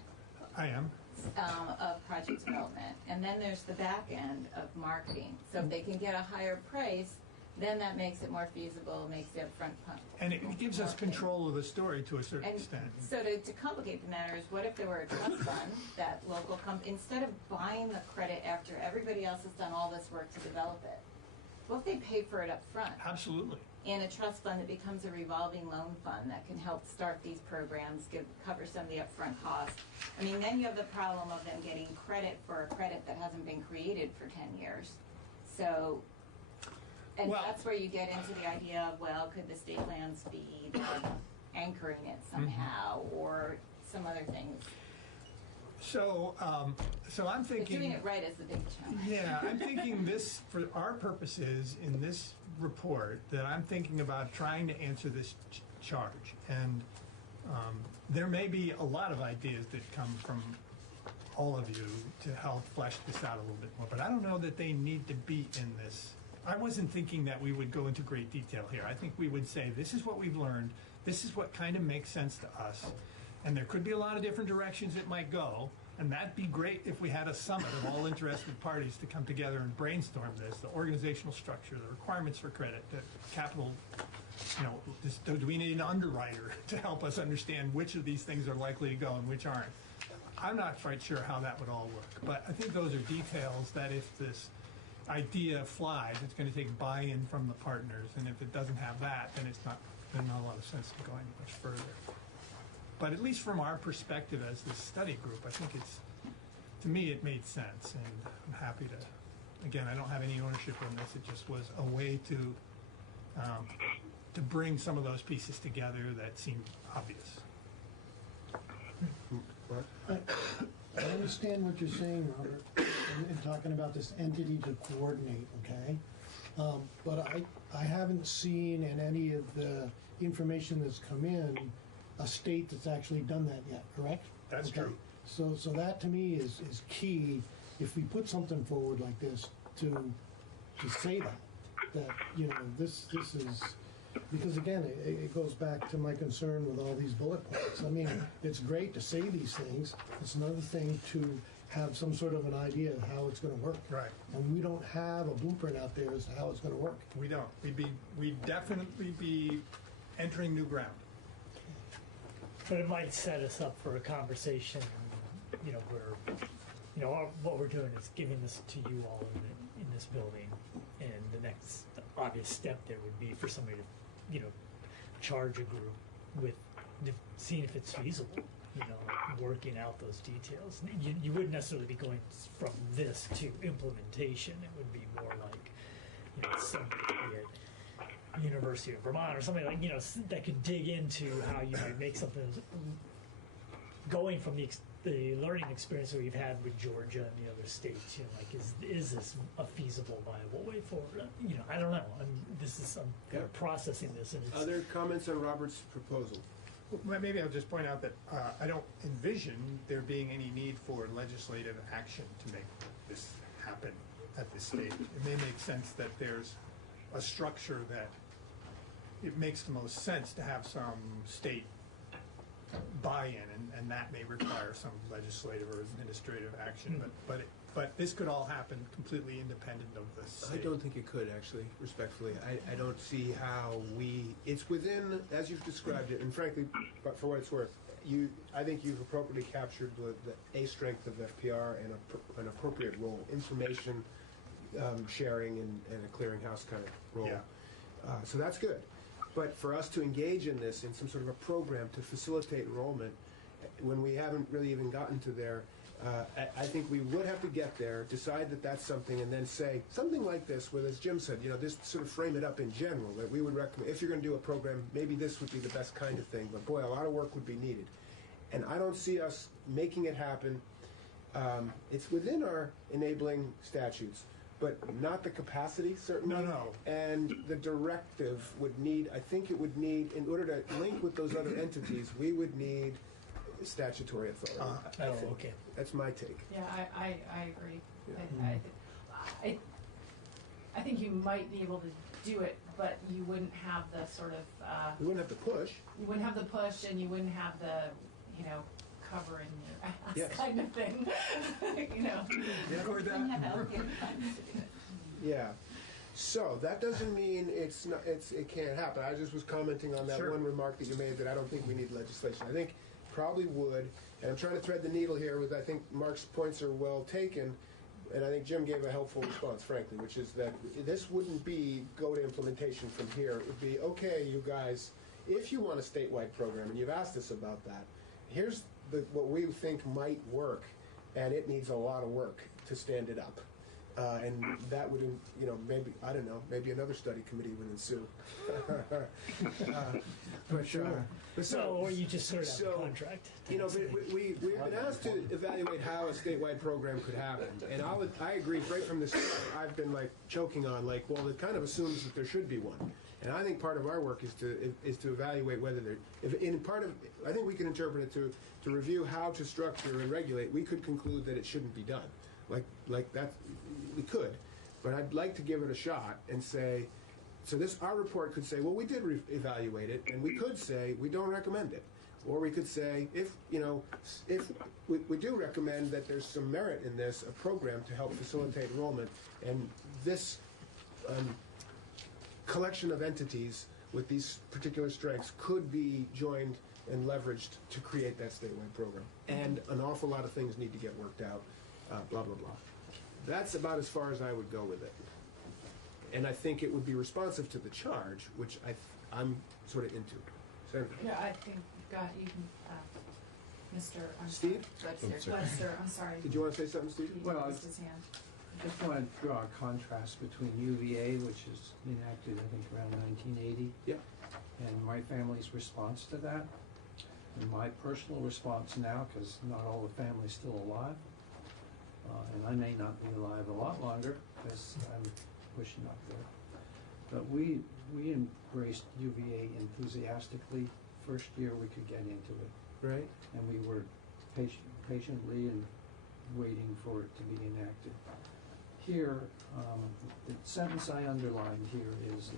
I am. Of project development, and then there's the back end of marketing. So if they can get a higher price, then that makes it more feasible, makes the upfront pump. And it gives us control of the story to a certain extent. So to complicate the matter is, what if there were a trust fund that local instead of buying the credit after everybody else has done all this work to develop it, what if they pay for it up front? Absolutely. In a trust fund that becomes a revolving loan fund that can help start these programs, cover some of the upfront costs. I mean, then you have the problem of them getting credit for a credit that hasn't been created for 10 years. So, that's where you get into the idea of, well, could the state lands be anchoring it somehow, or some other things? So I'm thinking... But doing it right is the big challenge. Yeah, I'm thinking this, for our purposes, in this report, that I'm thinking about trying to answer this charge. And there may be a lot of ideas that come from all of you to help flesh this out a little bit more, but I don't know that they need to be in this. I wasn't thinking that we would go into great detail here. I think we would say, this is what we've learned, this is what kind of makes sense to us, and there could be a lot of different directions it might go, and that'd be great if we had a summit of all interested parties to come together and brainstorm this, the organizational structure, the requirements for credit, the capital, do we need an underwriter to help us understand which of these things are likely to go and which aren't? I'm not quite sure how that would all work, but I think those are details that if this idea flies, it's going to take buy-in from the partners, and if it doesn't have that, then there's not a lot of sense in going much further. But at least from our perspective as this study group, I think to me it made sense, and I'm happy to, again, I don't have any ownership in this, it just was a way to bring some of those pieces together that seemed obvious. I understand what you're saying, Robert, in talking about this entity to coordinate, okay? But I haven't seen in any of the information that's come in a state that's actually done that yet, correct? That's true. So that to me is key, if we put something forward like this, to say that this is, because again, it goes back to my concern with all these bullet points. I mean, it's great to say these things. It's another thing to have some sort of an idea of how it's going to work. Right. And we don't have a blueprint out there as to how it's going to work. We don't. We'd definitely be entering new ground. But it might set us up for a conversation, where, what we're doing is giving this to you all in this building, and the next obvious step there would be for somebody to, charge a group with seeing if it's feasible, working out those details. You wouldn't necessarily be going from this to implementation. It would be more like, somebody at University of Vermont or something like, that could dig into how you might make something going from the the learning experience that we've had with Georgia and the other states, like, is this a feasible, viable way forward? I don't know. I'm kind of processing this, and it's Other comments on Robert's proposal? Well, maybe I'll just point out that I don't envision there being any need for legislative action to make this happen at this stage. It may make sense that there's a structure that it makes the most sense to have some state buy-in, and that may require some legislative or administrative action. But this could all happen completely independent of the state. I don't think it could, actually, respectfully. I don't see how it's within, as you've described it, and frankly, but for what it's worth, I think you've appropriately captured a strength of FPR and an appropriate role, information sharing and a clearinghouse kind of role. Yeah. So that's good. But for us to engage in this in some sort of a program to facilitate enrollment, when we haven't really even gotten to there, I think we would have to get there, decide that that's something, and then say something like this, where, as Jim said, this sort of frame it up in general, that we would recommend, if you're going to do a program, maybe this would be the best kind of thing, but boy, a lot of work would be needed. And I don't see us making it happen. It's within our enabling statutes, but not the capacity, certainly. No. And the directive would need, I think it would need, in order to link with those other entities, we would need statutory authority. I think. Okay. That's my take. Yeah, I agree. Yeah. I think you might be able to do it, but you wouldn't have the sort of We wouldn't have to push. you wouldn't have the push, and you wouldn't have the covering your ass Yes. kind of thing. Yeah. So that doesn't mean it can't happen. I just was commenting on that Sure. one remark that you made, that I don't think we need legislation. I think probably would, and I'm trying to thread the needle here with, I think Mark's points are well taken, and I think Jim gave a helpful response, frankly, which is that this wouldn't be go to implementation from here. It would be, okay, you guys, if you want a statewide program, and you've asked us about that, here's what we think might work, and it needs a lot of work to stand it up. And that would, maybe, I don't know, maybe another study committee would ensue. or you just sort of have a contract. We've been asked to evaluate how a statewide program could happen, and I agree right from the start. I've been choking on well, it kind of assumes that there should be one, and I think part of our work is to evaluate whether there. I think we can interpret it to review how to structure and regulate. We could conclude that it shouldn't be done. Like that, we could, but I'd like to give it a shot and say, our report could say, well, we did evaluate it, and we could say we don't recommend it, or we could say if we do recommend that there's some merit in this, a program to help facilitate enrollment, and this collection of entities with these particular strengths could be joined and leveraged to create that statewide program, and an awful lot of things need to get worked out. Blah, blah, blah. That's about as far as I would go with it. And I think it would be responsive to the charge, which I'm sort of into. Senator? Yeah, I think you can, Mr. Steve? Webster, I'm sorry. Did you want to say something, Steve? He raised his hand. I just want to draw a contrast between UVA, which is enacted, I think, around 1980, and my family's response to that, and my personal response now, because not all the family's still alive, and I may not be alive a lot longer because I'm pushing up there. But we embraced UVA enthusiastically. First year we could get into it. Right. And we were patiently and waiting for it to be enacted. Here, the sentence I underlined here is,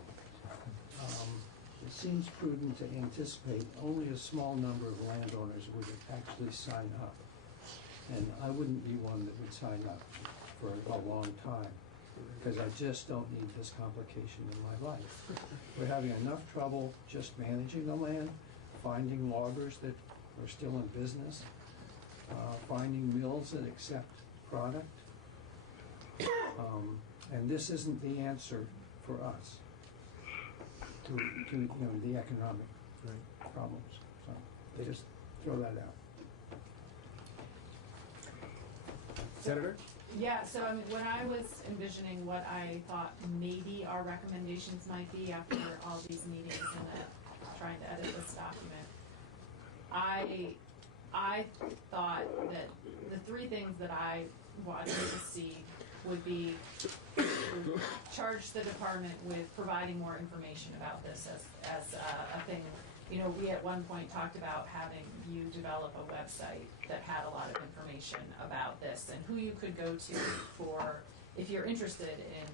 it seems prudent to anticipate only a small number of landowners would actually sign up. And I wouldn't be one that would sign up for a long time, because I just don't need this complication in my life. We're having enough trouble just managing the land, finding loggers that are still in business, finding mills that accept product. And this isn't the answer for us to the economic problems. So just throw that out. Senator? Yeah, so when I was envisioning what I thought maybe our recommendations might be after all these meetings and trying to edit this document, I thought that the three things that I wanted to see would be to charge the department with providing more information about this as a thing. You know, we at one point talked about having you develop a website that had a lot of information about this and who you could go to for if you're interested in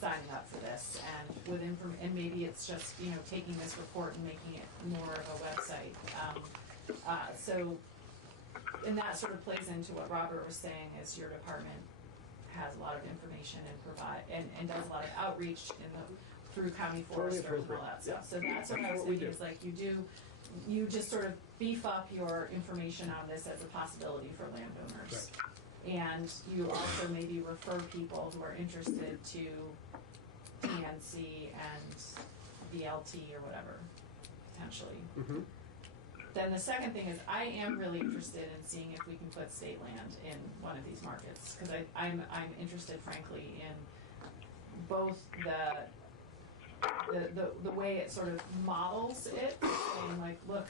signing up for this, and with and maybe it's just, you know, taking this report and making it more of a website. So, and that sort of plays into what Robert was saying, is your department has a lot of information and does a lot of outreach through county foresters and all that stuff. So that's what I was thinking, is like you just sort of beef up your information on this as a possibility for landowners. Right. And you also maybe refer people who are interested to TNC and VLT or whatever, potentially. Mm-hmm. Then the second thing is, I am really interested in seeing if we can put state land in one of these markets, because I'm interested, frankly, in both the way it sort of models it, saying like, look,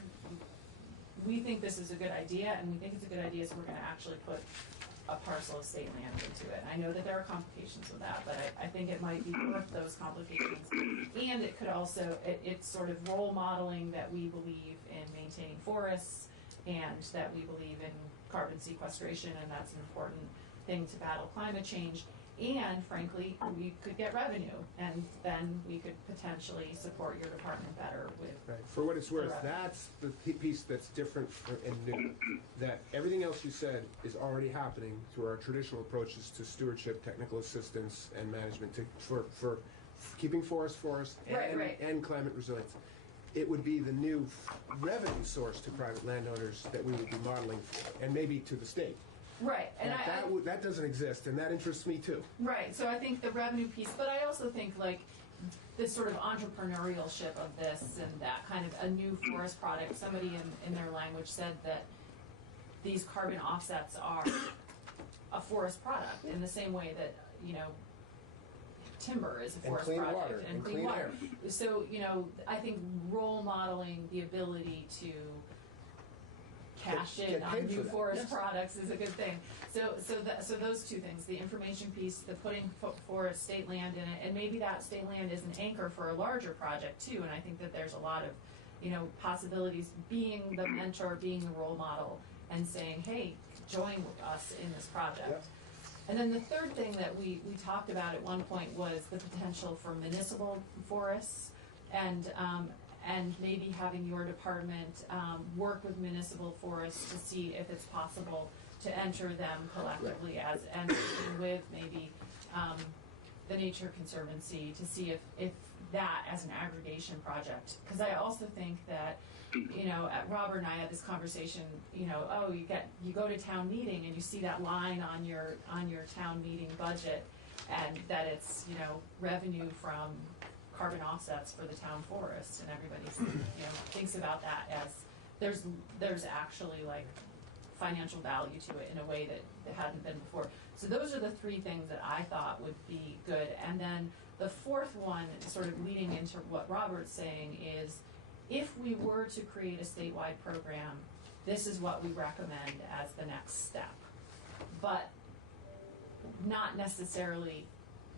we think this is a good idea, and we think it's a good idea, so we're going to actually put a parcel of state land into it. I know that there are complications with that, but I think it might be worth those complications. And it could also, it's sort of role modeling that we believe in maintaining forests, and that we believe in carbon sequestration, and that's an important thing to battle climate change. And frankly, we could get revenue, and then we could potentially support your department better with. Right. For what it's worth, that's the piece that's different and new. That everything else you said is already happening through our traditional approaches to stewardship, technical assistance, and management for keeping forests and climate resilience. It would be the new revenue source to private landowners that we would be modeling for, and maybe to the state. Right, and that doesn't exist, and that interests me too. Right, so I think the revenue piece, but I also think like this sort of entrepreneurship of this and that kind of a new forest product. Somebody in their language said that these carbon offsets are a forest product in the same way that, you know, timber is a forest product. Water, and clean water. So, you know, I think role modeling the ability to cash in on new forest products is a good thing. So those two things, the information piece, the putting forest state land in it, and maybe that state land is an anchor for a larger project too. And I think that there's a lot of, you know, possibilities, being the mentor, being the role model, and saying, hey, join us in this project. Yep. And then the third thing that we talked about at one point was the potential for municipal forests, and maybe having your department work with municipal forests to see if it's possible to enter them collectively and with maybe the Nature Conservancy to see if that as an aggregation project. Because I also think that, you know, Robert and I had this conversation, you know, you go to town meeting and you see that line on your town meeting budget, and that it's, you know, revenue from carbon offsets for the town forest, and everybody, you know, thinks about that as there's actually like financial value to it in a way that hadn't been before. So those are the three things that I thought would be good. And then the fourth one, sort of leading into what Robert's saying, is if we were to create a statewide program, this is what we recommend as the next step, but not necessarily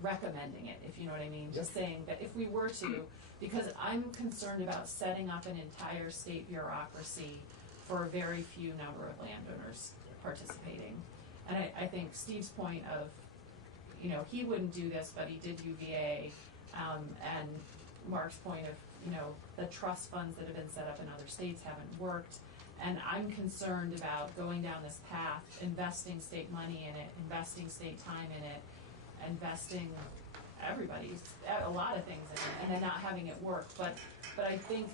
recommending it, if you know what I mean. Just saying that if we were to, because I'm concerned about setting up an entire state bureaucracy for a very few number of landowners participating. And I think Steve's point of, you know, he wouldn't do this, but he did UVA, and Mark's point of, you know, the trust funds that have been set up in other states haven't worked. And I'm concerned about going down this path, investing state money in it, investing state time in it, investing a lot of things in it, and then not having it work. But I think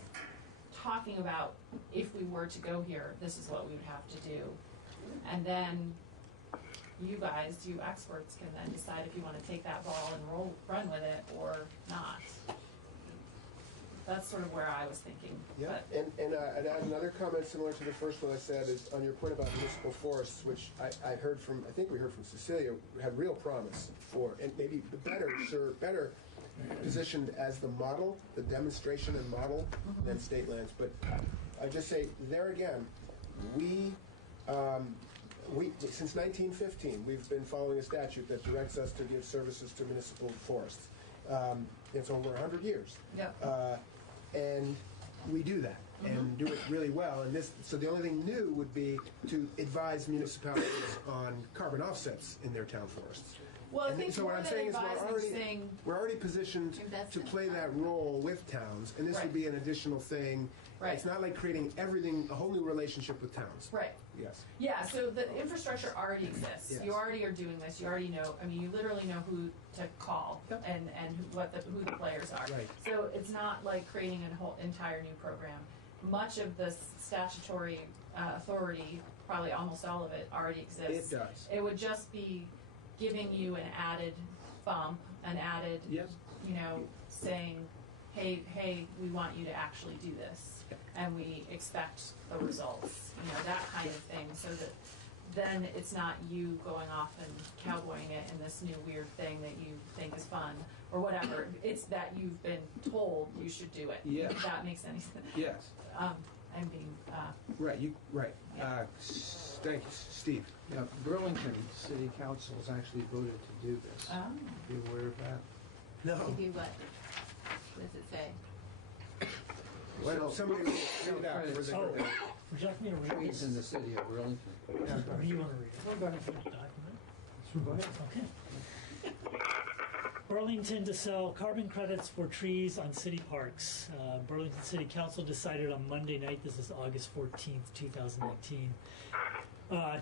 talking about if we were to go here, this is what we would have to do. And then you guys, you experts, can then decide if you want to take that ball and run with it or not. That's sort of where I was thinking. Yeah, and I'd add another comment similar to the first one I said, is on your point about municipal forests, which I think we heard from Cecilia, had real promise for, and maybe better positioned as the model, the demonstration and model, than state lands. But I just say, there again, we Since 1915, we've been following a statute that directs us to give services to municipal forests. It's over 100 years. Yep. And we do that and do it really well. And so the only thing new would be to advise municipalities on carbon offsets in their town forests. Well, I think so more what I'm than saying is advising, we're already positioned to play that role with towns, and this would be an additional thing. Right. It's not like creating everything, a whole new relationship with towns. Right. Yes. Yeah, so the infrastructure already exists. Yes. You already are doing this. You already know, I mean, you literally know who to call and who the players are. Right. So it's not like creating a whole entire new program. Much of the statutory authority, probably almost all of it, already exists. It does. It would just be giving you an added bump, an added, saying, hey, we want you to actually do this, and we expect the results, that kind of thing, so that then it's not you going off and cowboying it in this new weird thing that you think is fun, or whatever. It's that you've been told you should do it. Yeah. If that makes any sense. Yes. I'm being, Right. Thank you, Steve. Yeah, Burlington City Council has actually voted to do this. Oh. Are you aware of that? No. To do what? What does it say? Well, somebody read it out. credits. For the- Would you like me to read Trees this? in the city of Burlington. Or do you want to read it? Well, go ahead. Document? Go ahead. Okay. Burlington to sell carbon credits for trees on city parks. Burlington City Council decided on Monday night, this is August 14th, 2019,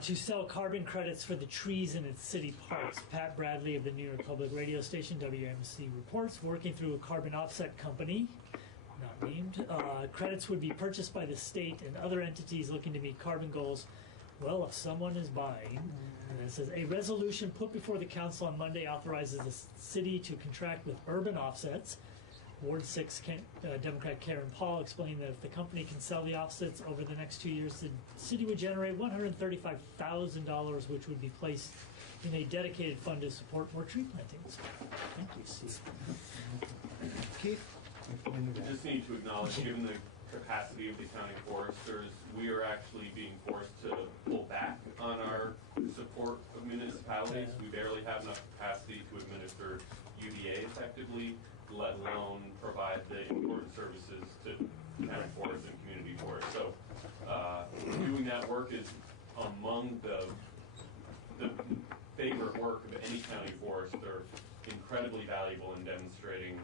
to sell carbon credits for the trees in its city parks. Pat Bradley of the New York Public Radio station, WMC, reports, working through a carbon offset company, not named, credits would be purchased by the state and other entities looking to meet carbon goals. Well, if someone is buying, and it says, a resolution put before the council on Monday authorizes the city to contract with Urban Offsets. Ward 6 Democrat Karen Paul explained that if the company can sell the offsets over the next 2 years, the city would generate $135,000, which would be placed in a dedicated fund to support more tree plantings. Thank you, Steve. Keith? I just need to acknowledge, given the capacity of the county foresters, we are actually being forced to pull back on our support of municipalities. We barely have enough capacity to administer UVA effectively, let alone provide the important services to county forests and community forests. So doing that work is among the favorite work of any county forest. They're incredibly valuable in demonstrating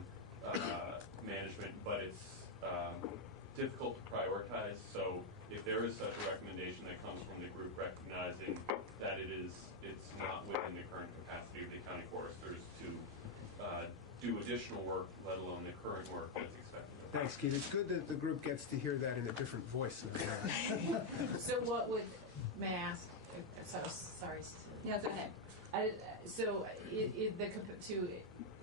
management, but it's difficult to prioritize. So if there is such a recommendation that comes from the group recognizing that it's not within the current capacity of the county foresters to do additional work, let alone the current work that's expected. Thanks, Keith. It's good that the group gets to hear that in a different voice. so what would, may I ask, sorry. Yeah, go ahead. To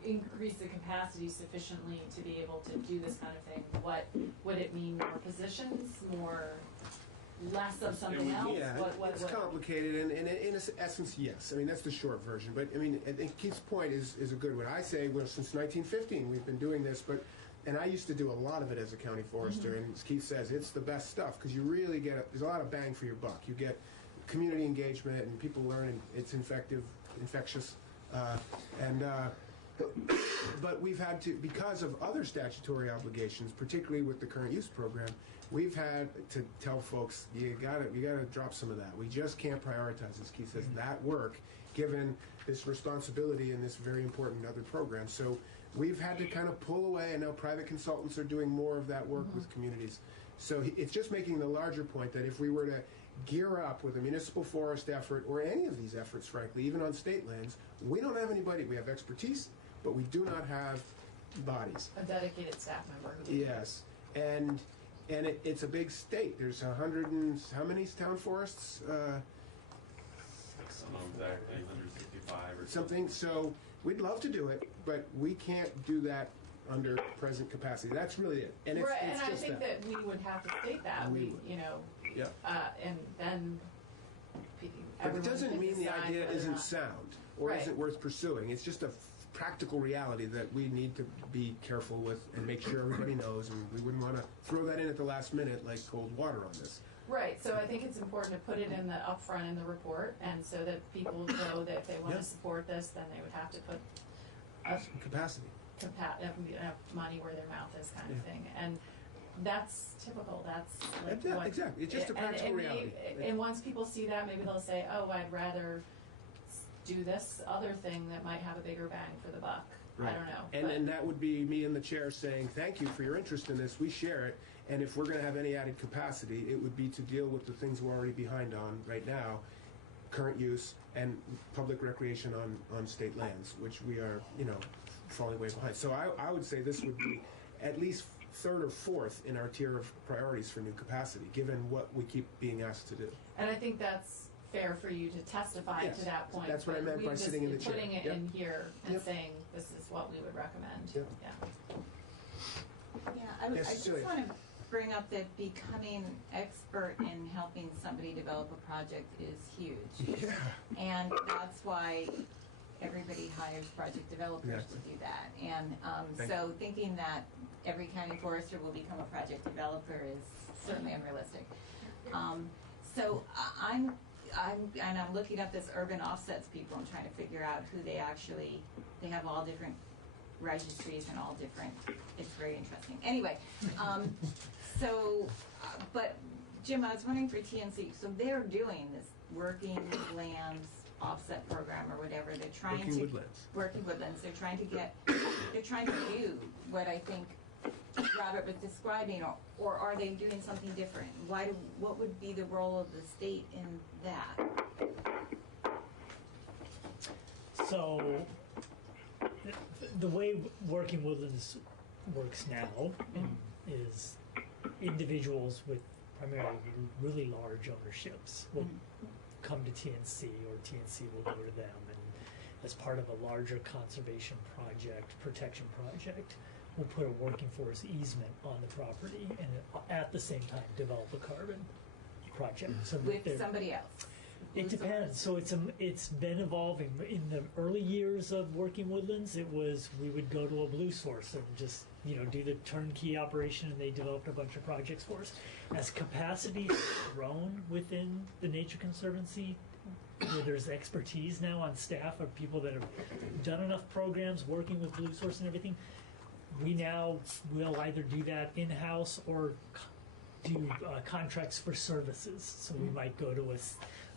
increase the capacity sufficiently to be able to do this kind of thing, what would it mean? More positions, less of something else? Yeah, it's complicated, and in essence, yes. I mean, that's the short version. But I mean, I think Keith's point is a good one. I say, well, since 1915, we've been doing this, and I used to do a lot of it as a county forester. And as Keith says, it's the best stuff because you really there's a lot of bang for your buck. You get community engagement, and people learn, and it's infectious, But we've had to, because of other statutory obligations, particularly with the current use program, we've had to tell folks, you gotta drop some of that. We just can't prioritize, as Keith says, that work, given this responsibility in this very important other program. So we've had to kind of pull away, and now private consultants are doing more of that work with communities. So it's just making the larger point that if we were to gear up with a municipal forest effort, or any of these efforts, frankly, even on state lands, we don't have anybody. We have expertise, but we do not have bodies. A dedicated staff member. Yes, and it's a big state. There's 100 and how many town forests? I don't know exactly, 165 or something. So we'd love to do it, but we can't do that under present capacity. That's really it. And it's, right, it's and just I think that we would have to state that. Yeah. And then But it doesn't mean the decide idea whether or isn't not. sound or Right. isn't worth pursuing. It's just a practical reality that we need to be careful with and make sure everybody knows. And we wouldn't want to throw that in at the last minute like cold water on this. Right, so I think it's important to put it in the upfront in the report, and so that people know that if they want Yeah. to support this, then they would have to put Some capacity. money where their mouth is, kind of thing. And that's typical. That's like Yeah, what, exactly. It's just a practical and reality. And once people see that, maybe they'll say, "Oh, I'd rather do this other thing that might have a bigger bang for the buck." I don't know. And that would be me in the chair saying, thank you for your interest in this. We share it. And if we're going to have any added capacity, it would be to deal with the things we're already behind on right now, current use and public recreation on state lands, which we are, falling way behind. So I would say this would be at least third or fourth in our tier of priorities for new capacity, given what we keep being asked to do. And I think that's fair for you to testify Yes, to that point. that's what I but meant we by just sitting in the chair. putting it Yep. in here and Yep. saying this is what we would recommend. Yep. Yeah. Yeah, Yes, I just Cecilia. want to bring up that becoming expert in helping somebody develop a project is huge. Yeah. And that's why everybody hires project developers Exactly. to do that. And Thank so thinking that every county forester will become a project developer is certainly unrealistic. So I'm looking up this urban offsets people and trying to figure out who they have all different registries and all different, it's very interesting. Anyway, but Jim, I was wondering for TNC, so they're doing this working lands offset program or whatever. They're trying Working to woodlands. working woodlands. They're trying to do what I think Robert was describing, or are they doing something different? What would be the role of the state in that? So, the way Working Woodlands works now is individuals with primarily really large ownerships will come to TNC, or TNC will go to them, and as part of a larger conservation project, protection project, we'll put a working forest easement on the property and at the same time develop a carbon project. So that With they're- somebody else? It depends. So it's been evolving. In the early years of Working Woodlands, it was we would go to a blue source and just do the turnkey operation, and they developed a bunch of projects for us. As capacity has grown within the Nature Conservancy, where there's expertise now on staff of people that have done enough programs working with blue source and everything, we now will either do that in-house or do contracts for services. So we might go to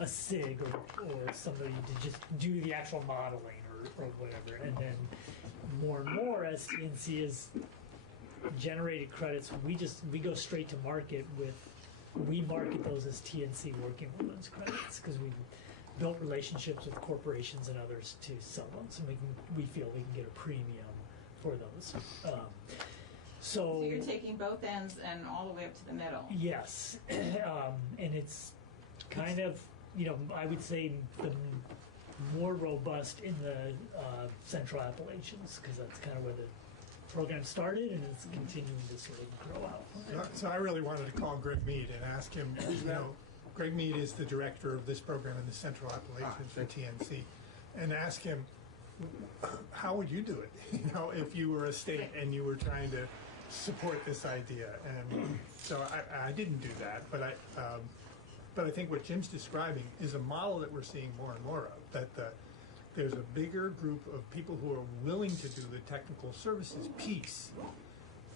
a SIG or somebody to just do the actual modeling or whatever. And then more and more, as TNC has generated credits, we go straight to market we market those as TNC Working Woodlands credits, because we've built relationships with corporations and others to sell those, and we feel we can get a premium for those. So you're taking both ends and all the way up to the middle. Yes, and it's kind of, I would say the more robust in the Central Appalachians, because that's kind of where the program started, and it's continuing to sort of grow out. So I really wanted to call Greg Mead and ask him, Greg Mead is the director of this program in the Central Appalachians for TNC, and ask him, how would you do it, if you were a state and you were trying to support this idea? And so I didn't do that, but I think what Jim's describing is a model that we're seeing more and more of, that there's a bigger group of people who are willing to do the technical services piece,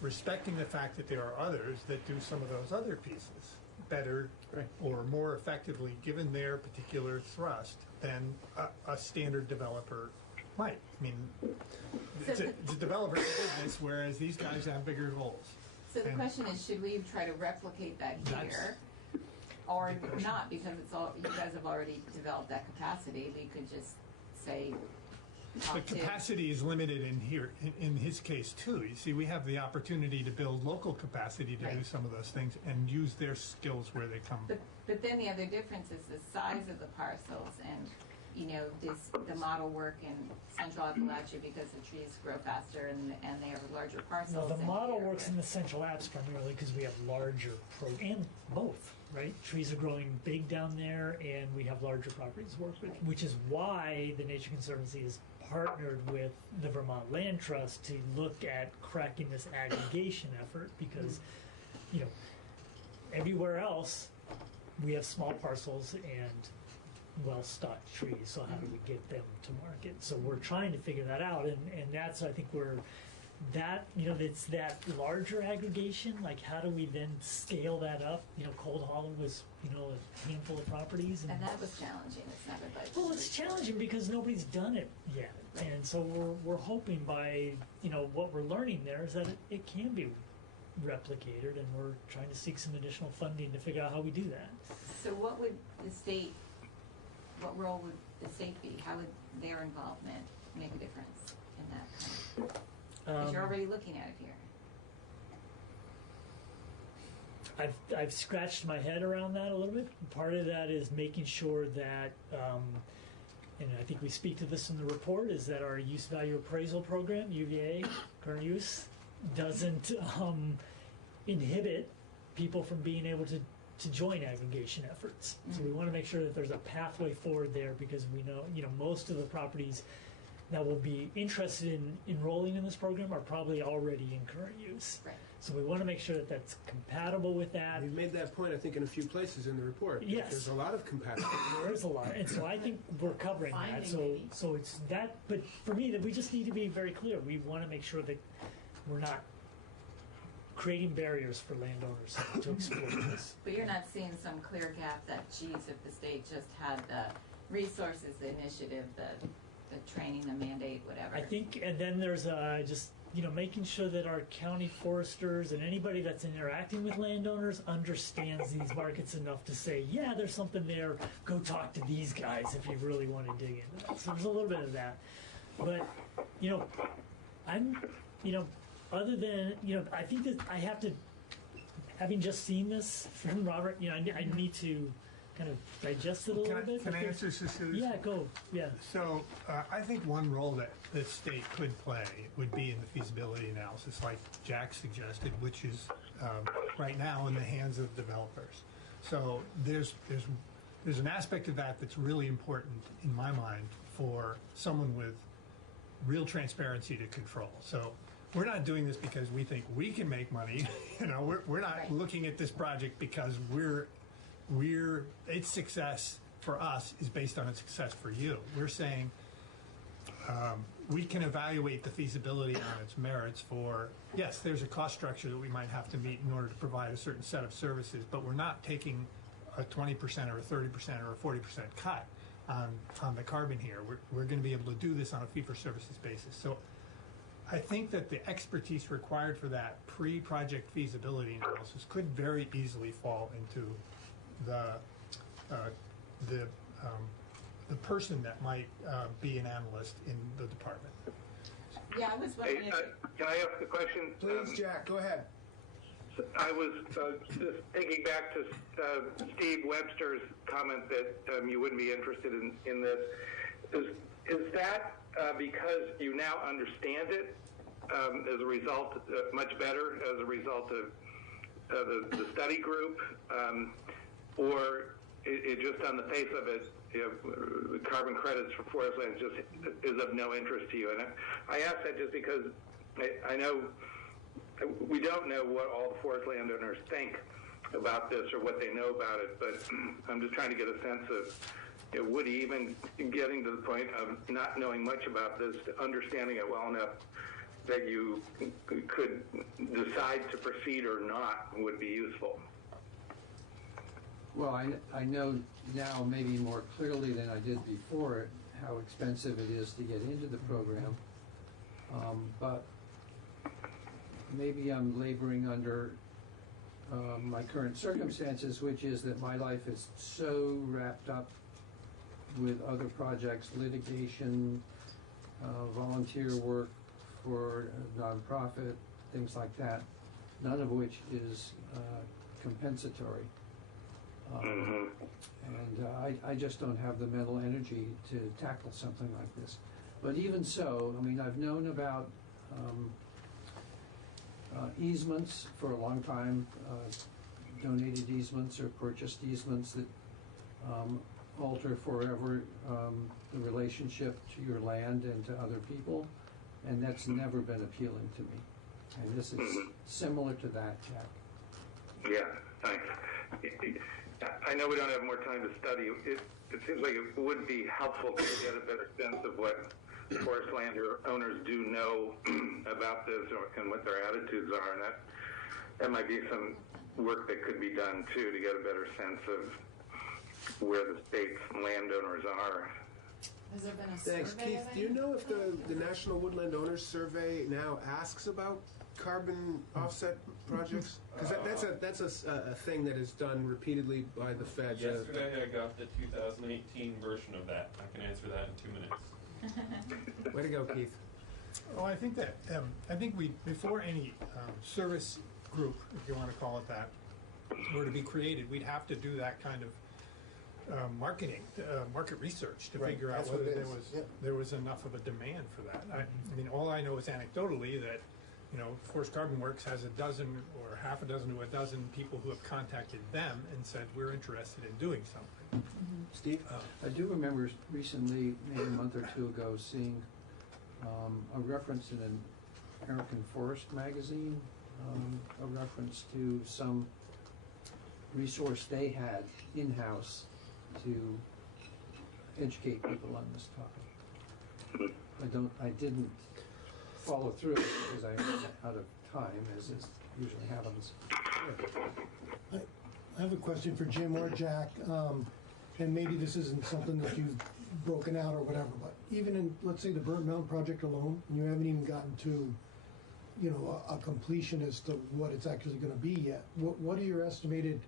respecting the fact that there are others that do some of those other pieces better or more effectively given their particular thrust than a standard developer might. I mean, it's a developer's business, whereas these guys have bigger goals. So the question is, should we try to replicate that here? Or not, because you guys have already developed that capacity. We could just say, But capacity is limited in his case too. You see, we have the opportunity to build local capacity to do some of those things and use their skills where they come. But then the other difference is the size of the parcels, and the model work in Central Appalachia because the trees grow faster and they have larger parcels. No, the model works in the Central Apps primarily because we have larger and both, right? Trees are growing big down there, and we have larger properties to work with, which is why the Nature Conservancy has partnered with the Vermont Land Trust to look at cracking this aggregation effort, because everywhere else we have small parcels and well-stocked trees, so how do we get them to market? So we're trying to figure that out, and that's, I think, where that, it's that larger aggregation, like how do we then scale that up? Cold Hollow was, a handful of properties. And that was challenging, it's not a budget. Well, it's challenging because nobody's done it yet. And so we're hoping by, what we're learning there is that it can be replicated, and we're trying to seek some additional funding to figure out how we do that. So what role would the state be? How would their involvement make a difference in that? Because you're already looking at it here. I've scratched my head around that a little bit. Part of that is making sure that, and I think we speak to this in the report, is that our use value appraisal program, UVA, current use, doesn't inhibit people from being able to join aggregation efforts. So we want to make sure that there's a pathway forward there, because we know, most of the properties that will be interested in enrolling in this program are probably already in current use. Right. So we want to make sure that that's compatible with that. We've made that point, I think, in a few places in the report. Yes. There's a lot of compatibility. There is a lot, and so I think we're covering that. So it's that, but for me, that we just need to be very clear. We want to make sure that we're not creating barriers for landowners to explore this. But you're not seeing some clear gap that, geez, if the state just had the resources, the initiative, the training, the mandate, whatever. I think, and then there's just, making sure that our county foresters and anybody that's interacting with landowners understands these markets enough to say, yeah, there's something there, go talk to these guys if you really want to dig into that. So there's a little bit of that. But, I'm, other than, I think that I have to, having just seen this from Robert, I need to kind of digest it a little bit. Can I answer, Susan? Yeah, go. Yeah. So I think one role that the state could play would be in the feasibility analysis, like Jack suggested, which is right now in the hands of developers. So there's an aspect of that that's really important in my mind for someone with real transparency to control. So we're not doing this because we think we can make money. We're not looking at this project because its success for us is based on its success for you. We're saying we can evaluate the feasibility on its merits for, yes, there's a cost structure that we might have to meet in order to provide a certain set of services, but we're not taking a 20% or a 30% or a 40% cut on the carbon here. We're going to be able to do this on a fee-for-services basis. So I think that the expertise required for that pre-project feasibility analysis could very easily fall into the person that might be an analyst in the department. Yeah, I was wondering if... Can I ask a question? Please, Jack, go ahead. I was just thinking back to Steve Webster's comment that you wouldn't be interested in this. Is that because you now understand it as a result, much better as a result of the study group, or it just on the face of it, carbon credits for forest lands just is of no interest to you? And I ask that just because I know we don't know what all the forest landowners think about this or what they know about it, but I'm just trying to get a sense of would he even getting to the point of not knowing much about this, understanding it well enough that you could decide to proceed or not would be useful. Well, I know now maybe more clearly than I did before how expensive it is to get into the program, but maybe I'm laboring under my current circumstances, which is that my life is so wrapped up with other projects, litigation, volunteer work for a nonprofit, things like that, none of which is compensatory. And I just don't have the mental energy to tackle something like this. But even so, I mean, I've known about easements for a long time, donated easements or purchased easements that alter forever the relationship to your land and to other people, and that's never been appealing to me. And this is similar to that, Jack. Yeah, thanks. I know we don't have more time to study. It seems like it would be helpful to get a better sense of what forest land owners do know about this and what their attitudes are, and that might be some work that could be done too to get a better sense of where the state's landowners are. Has there been a Thanks. survey Keith, of do you any? know if the National Woodland Owners Survey now asks about carbon offset projects? Because that's a thing that is done repeatedly by the feds. Yesterday I got the 2018 version of that. I can answer that in 2 minutes. Way to go, Keith. Oh, I think that, before any service group, if you want to call it that, were to be created, we'd have to do that kind of market research to Right, figure out that's what whether it is. there was enough of a demand for that. I mean, all I know is anecdotally that, Forest Carbon Works has a dozen or half a dozen to a dozen people who have contacted them and said, we're interested in doing something. Steve? I do remember recently, maybe a month or two ago, seeing a reference in an American Forest magazine, a reference to some resource they had in-house to educate people on this topic. I didn't follow through because I ran out of time, as is usually happens. I have a question for Jim or Jack, and maybe this isn't something that you've broken out or whatever, but even in, let's say, the Burnt Mountain project alone, and you haven't even gotten to, a completion as to what it's actually going to be yet. What are your estimated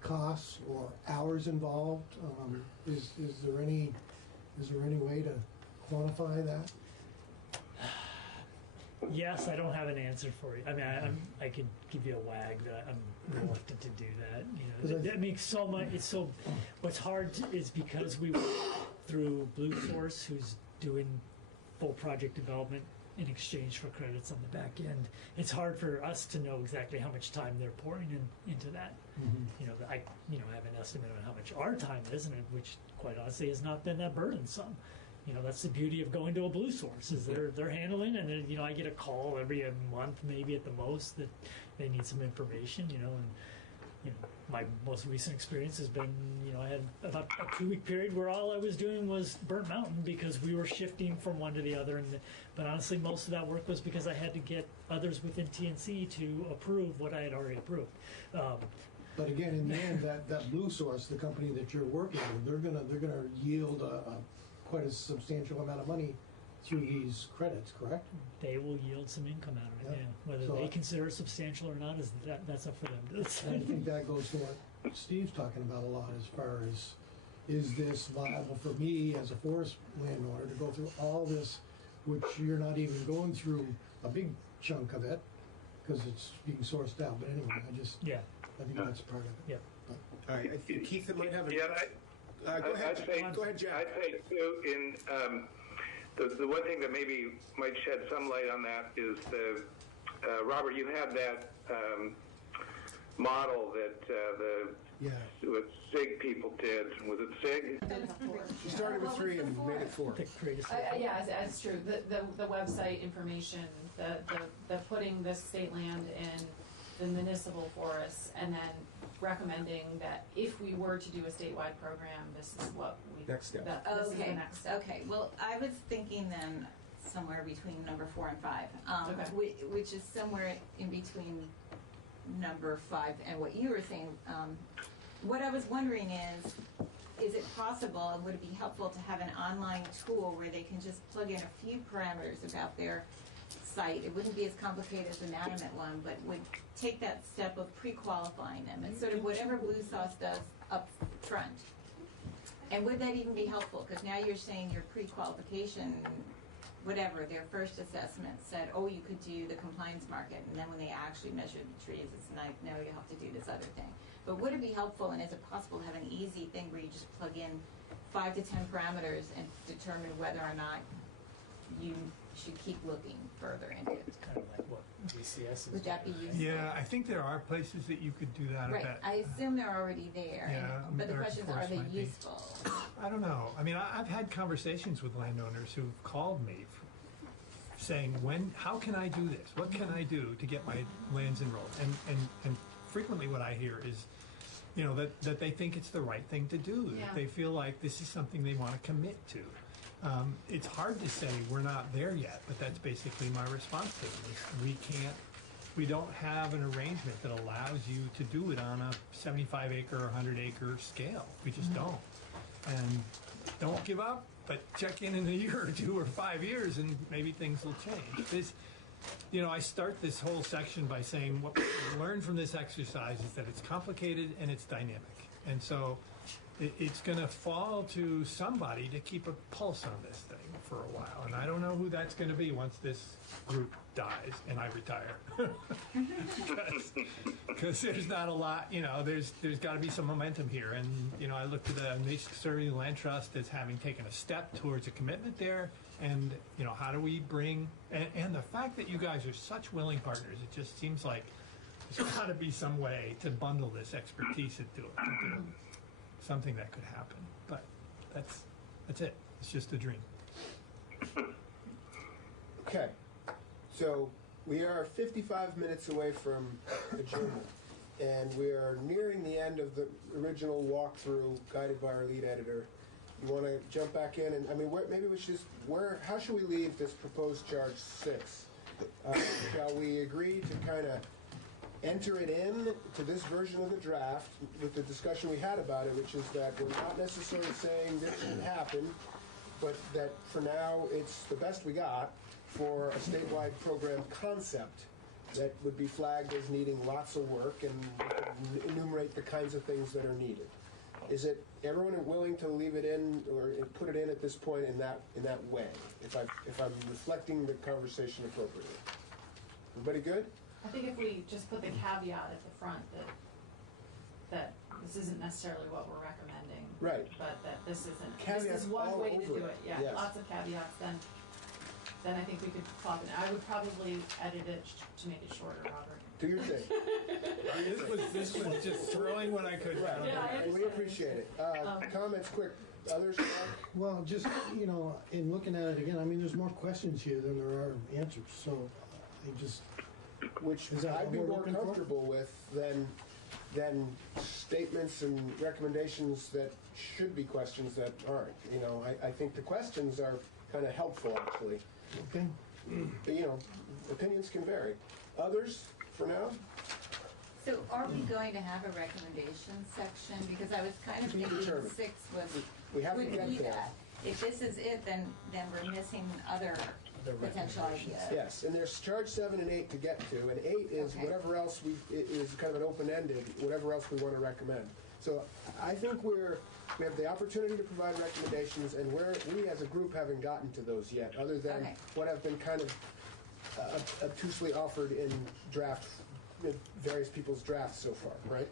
costs or hours involved? Is there any way to quantify that? Yes, I don't have an answer for you. I mean, I could give you a wag, but I'm reluctant to do that. That makes so much. What's hard is because we went through Blue Source, who's doing full project development in exchange for credits on the back end. It's hard for us to know exactly how much time they're pouring into that. I have an estimate on how much our time is, which quite honestly has not been that burdensome. That's the beauty of going to a Blue Source, is they're handling, and then, I get a call every month, maybe at the most, that they need some information, and my most recent experience has been, I had about a 2-week period where all I was doing was Burnt Mountain because we were shifting from one to the other, but honestly, most of that work was because I had to get others within TNC to approve what I had already approved. But again, in the end, that Blue Source, the company that you're working with, they're gonna yield quite a substantial amount of money through these credits, correct? They will yield some income out of it, yeah. Whether they consider it substantial or not, that's up for them to decide. I think that goes to what Steve's talking about a lot, as far as, is this viable for me as a forest landowner to go through all this, which you're not even going through a big chunk of it, because it's being sourced out. But anyway, I think that's part of it. Yeah. All right, I think Keith might have Yeah, go ahead, Jack. I'd say too, the one thing that maybe might shed some light on that is Robert, you had that model that what SIG people did. Was it SIG? She started with 3 and made it 4. Yeah, that's true. The website information, the putting the state land in the municipal forests, and then recommending that if we were to do a statewide program, this is what we next step. This is the next step. Okay. Well, I was thinking then somewhere between number 4 and 5, which is somewhere in between number 5 and what you were saying. What I was wondering is it possible and would it be helpful to have an online tool where they can just plug in a few parameters about their site? It wouldn't be as complicated as an animate one, but would take that step of pre-qualifying them and sort of whatever Blue Sauce does up front. And would that even be helpful? Because now you're saying your pre-qualification, whatever, their first assessment said, oh, you could do the compliance market, and then when they actually measured the trees, it's like, no, you have to do this other thing. But would it be helpful, and is it possible to have an easy thing where you just plug in 5 to 10 parameters and determine whether or not you should keep looking further into it? It's kind of like what DCS is. Would that be useful? Yeah, I think there are places that you could do that. Right, I assume they're already there. Yeah, but the question is, are they useful? I don't know. I mean, I've had conversations with landowners who've called me saying, how can I do this? What can I do to get my lands enrolled? And frequently what I hear is, that they think it's the right thing to do, Yeah. that they feel like this is something they want to commit to. It's hard to say we're not there yet, but that's basically my response to them. Is we don't have an arrangement that allows you to do it on a 75 acre or 100 acre scale. We just don't. And don't give up, but check in a year or 2 or 5 years and maybe things will change. I start this whole section by saying what we learned from this exercise is that it's complicated and it's dynamic. And so it's going to fall to somebody to keep a pulse on this thing for a while. And I don't know who that's going to be once this group dies and I retire. Because there's not a lot, there's got to be some momentum here. And, I look at the Nation Conservative Land Trust as having taken a step towards a commitment there. And, how do we bring, and the fact that you guys are such willing partners, it just seems like there's got to be some way to bundle this expertise into something that could happen. But that's it. It's just a dream. Okay, so we are 55 minutes away from adjournment, and we are nearing the end of the original walkthrough guided by our lead editor. You want to jump back in, and maybe we should just, how should we leave this proposed charge 6? Shall we agree to kind of enter it in to this version of the draft with the discussion we had about it, which is that we're not necessarily saying this should happen, but that for now it's the best we got for a statewide program concept that would be flagged as needing lots of work and enumerate the kinds of things that are needed. Is it everyone willing to leave it in or put it in at this point in that way? If I'm reflecting the conversation appropriately, everybody good? I think if we just put the caveat at the front that this isn't necessarily what we're recommending, right? But that this isn't. Caveats this is one all way to over do it. Yeah, yes. Lots of caveats. Then I think we could plop it. I would probably edit it to make it shorter, Robert. Do your thing. This was just throwing what I could. Right. Yeah, and we appreciate it. Comments, quick. Others? Well, just, in looking at it again, there's more questions here than there are answers, so I just... Which is that I'd what be we're more looking comfortable with than statements and recommendations that should be questions that aren't. I think the questions are kind of helpful, actually. Okay. But, opinions can vary. Others, for now? So are we going to have a recommendation section? Because I was kind of thinking 6 we have to would get be there. that. If this is it, then we're missing other potential ideas. Yes, and there's charge 7 and 8 to get to, and 8 is whatever else is kind of an open-ended, whatever else we want to recommend. So I think we have the opportunity to provide recommendations, and we as a group haven't gotten to those yet, other than what have been kind of obtusely offered in various people's drafts so far, right?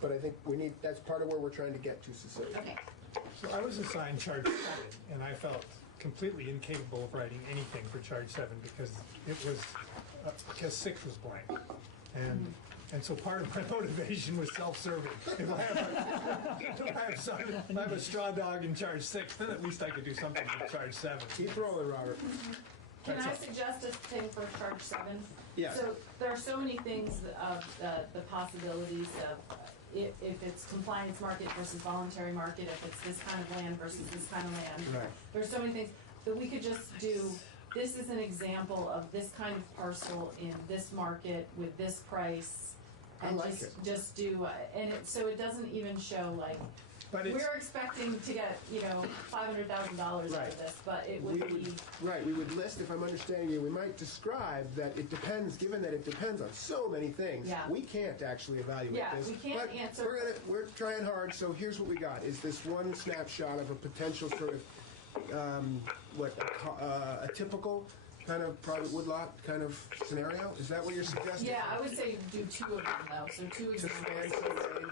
But I think that's part of where we're trying to get to, Cecilia. Okay. So I was assigned charge 7, and I felt completely incapable of writing anything for charge 7 because 6 was blank, and so part of my motivation was self-serving. If I have a straw dog in charge 6, then at least I could do something in charge 7. Keep rolling, Robert. Can I suggest a thing for charge 7? Yeah. So there are so many things of the possibilities of if it's compliance market versus voluntary market, if it's this kind of land versus this kind of land. Right. There's so many things that we could just do. This is an example of this kind of parcel in this market with this price, and just do so it doesn't even show like. But we're expecting to get, $500,000 out of this, but it would be... Right, we would list, if I'm understanding you, we might describe that it depends, given that it depends on so many things, we can't actually evaluate this. We can't answer... We're trying hard, so here's what we got, is this one snapshot of a potential sort of, a typical kind of private woodlot kind of scenario? Is that what you're suggesting? Yeah, I would say do 2 of them, though. So 2 examples.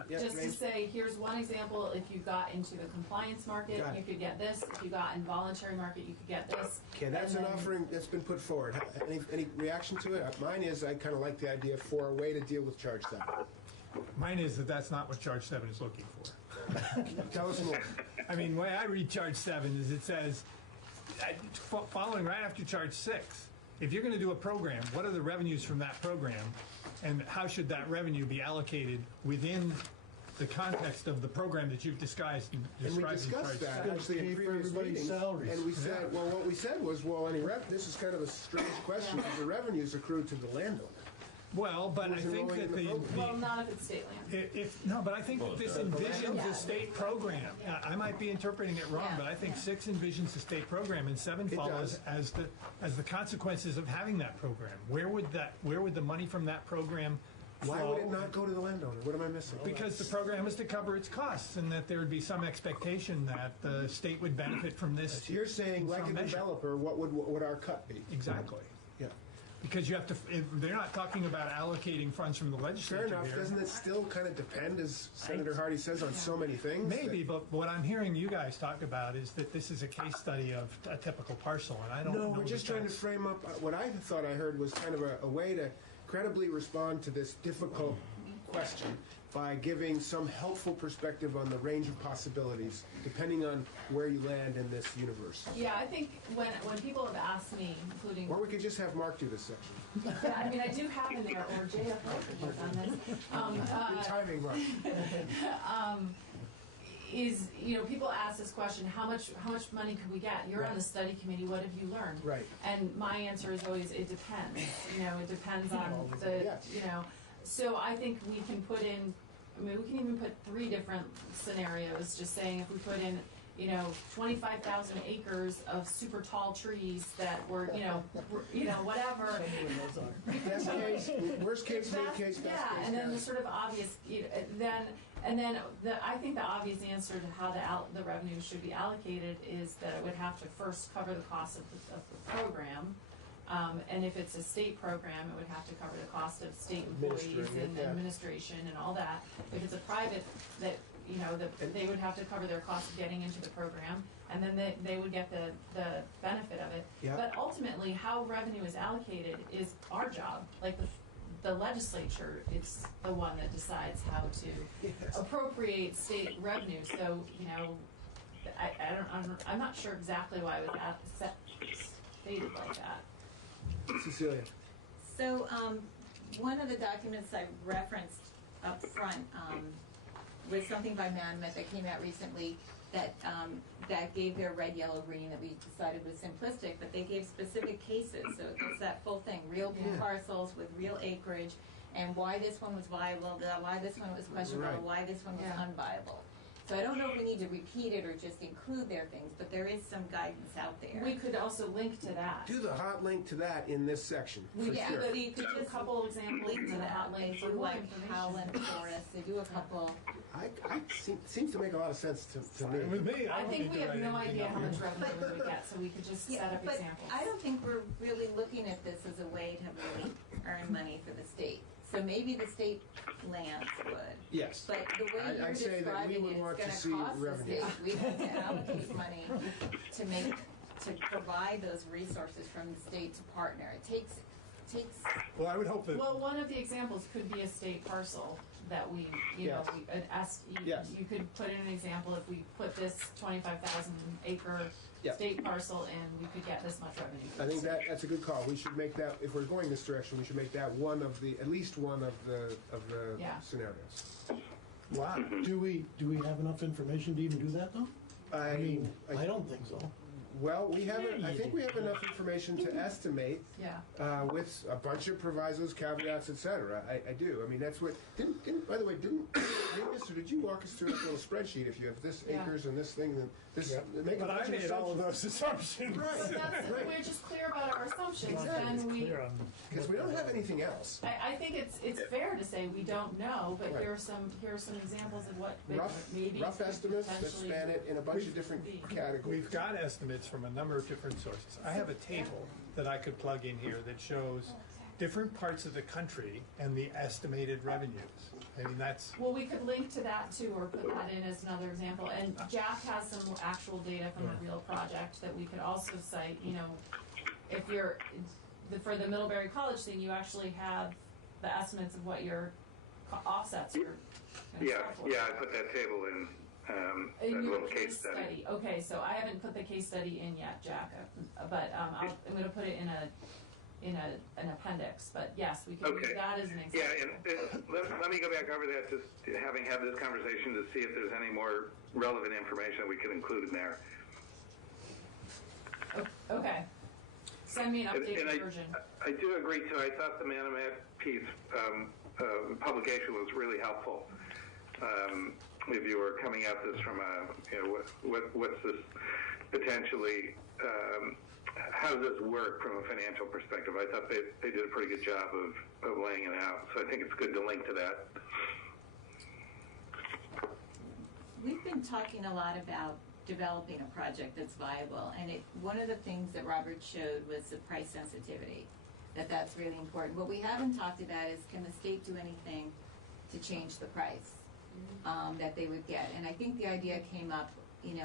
Just to say, here's one example. If you got into the compliance market, you could get this. If you got in voluntary market, you could get this. Okay, that's an offering that's been put forward. Any reaction to it? Mine is I kind of like the idea for a way to deal with charge 7. Mine is that's not what charge 7 is looking for. Tell us more. The way I read charge 7 is it says, following right after charge 6, if you're going to do a program, what are the revenues from that program? And how should that revenue be allocated within the context of the program that you've described? And we discussed that actually in previous meetings. And we said, well, what we said was, well, this is kind of a strange question because the revenues accrue to the landowner. Well, but I think that Well, not if it's state land. no, but I think that this envisions a state program. I might be interpreting it wrong, but I think 6 envisions a state program and 7 follows as the consequences of having that program. Where would the money from that program Why would it not go to the landowner? What am I missing? Because the program is to cover its costs, and that there would be some expectation that the state would benefit from this. So you're saying, like a developer, what would our cut be? Exactly. Yeah. Because you have to. They're not talking about allocating funds from the legislature. Fair enough. Here. Doesn't it still kind of depend, as Senator Hardy says, on so many things? Maybe, but what I'm hearing you guys talk about is that this is a case study of a typical parcel, and I don't know. No, we're just trying to frame up what I thought I heard was kind of a way to credibly respond to this difficult question by giving some helpful perspective on the range of possibilities depending on where you land in this universe. Yeah, I think when people have asked me, including... Or we could just have Mark do this section. Yeah, I mean, I do have in there, or JFO could work on this. Good timing, Mark. Is, people ask this question, how much money could we get? You're on the study committee, what have you learned? Right. And my answer is always, it depends. It depends on so I think we can put in, we can even put 3 different scenarios, just saying if we put in, 25,000 acres of super tall trees that were, whatever. Best case, worst case, mid case, best case. Yeah, and then the sort of obvious, I think the obvious answer to how the revenue should be allocated is that it would have to first cover the cost of the program. And if it's a state program, it would have to cover the cost of state employees and administration and all that. If it's a private, they would have to cover their cost of getting into the program, and then they would get the benefit of it. Yep. But ultimately, how revenue is allocated is our job. Like the legislature, it's the one that decides how to appropriate state revenue. So, I'm not sure exactly why it was stated like that. Cecilia. So one of the documents I referenced up front was something by Manmet that came out recently that gave their red, yellow, green that we decided was simplistic, but they gave specific cases. So it's that full thing, real parcels with real acreage, and why this one was viable, why this one was questionable, why this one was unviable. So I don't know if we need to repeat it or just include their things, but there is some guidance out there. We could also link to that. Do the hot link to that in this section. We could do a couple examples link to the hot link. They do like Howland Forest. They do a couple. Seems to make a lot of sense to me. With me, I think we have no idea how much revenue we would get, so we could just set up examples. I don't think we're really looking at this as a way to really earn money for the state. So maybe the state lands would. Yes. But the way you're describing it, it's going to cost the state. We have to allocate money to provide those resources from the state to partner. It takes. Well, I would hope that. Well, one of the examples could be a state parcel that we, you could put in an example if we put this 25,000 acre state parcel in, we could get this much revenue. I think that's a good call. We should make that, if we're going this direction, we should make that at least one of the scenarios. Wow. Do we have enough information to even do that though? I don't think so. Well, I think we have enough information to estimate with a bunch of provisos, caveats, etc. I do. I mean, that's what, by the way, did you walk us through that little spreadsheet if you have this acres and this thing and this? But I made all of those assumptions. Right. So we're just clear about our assumptions. Exactly. Because we don't have anything else. I think it's fair to say we don't know, but here are some examples of what maybe rough estimates that span it in a bunch of different categories. We've got estimates from a number of different sources. I have a table that I could plug in here that shows different parts of the country and the estimated revenues. I mean, that's... Well, we could link to that too, or put that in as another example. And Jack has some actual data from a real project that we could also cite. If you're, for the Middlebury College thing, you actually have the estimates of what your offsets are. I put that table in. In that your little case study. Okay, so I haven't put the case study in yet, Jack, but I'm going to put it in in an appendix, but yes, we can use that as an example. Yeah, and let me go back over that, just having had this conversation, to see if there's any more relevant information that we could include in there. Okay. Send me an updated version. I do agree too. I thought the Manomet piece publication was really helpful. If you were coming at this from what's this potentially, how does this work from a financial perspective? I thought they did a pretty good job of laying it out. So I think it's good to link to that. We've been talking a lot about developing a project that's viable, and one of the things that Robert showed was the price sensitivity, that's really important. What we haven't talked about is, can the state do anything to change the price that they would get? And I think the idea came up,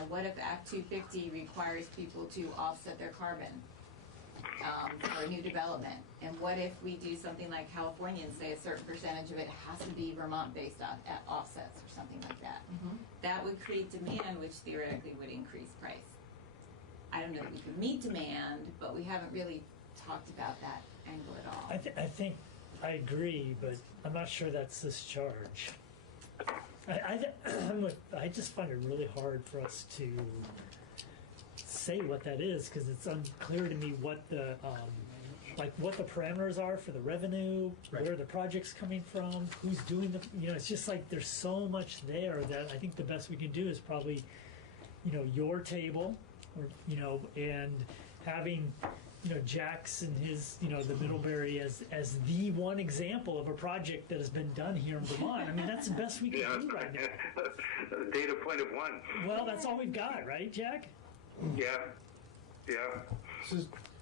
what if Act 250 requires people to offset their carbon for new development? And what if we do something like California and say a certain percentage of it has to be Vermont-based offsets or something like that? That would create demand, which theoretically would increase price. I don't know that we could meet demand, but we haven't really talked about that angle at all. I think I agree, but I'm not sure that's this charge. I just find it really hard for us to say what that is, because it's unclear to me what the what the parameters are for the revenue, where the project's coming from, who's doing the. It's just like there's so much there that I think the best we can do is probably, your table, or and having. Jack's and his, the Middlebury as the one example of a project that has been done here in Vermont. I mean, that's the best we can do right now. Data point of one. Well, that's all we've got, right, Jack? Yeah.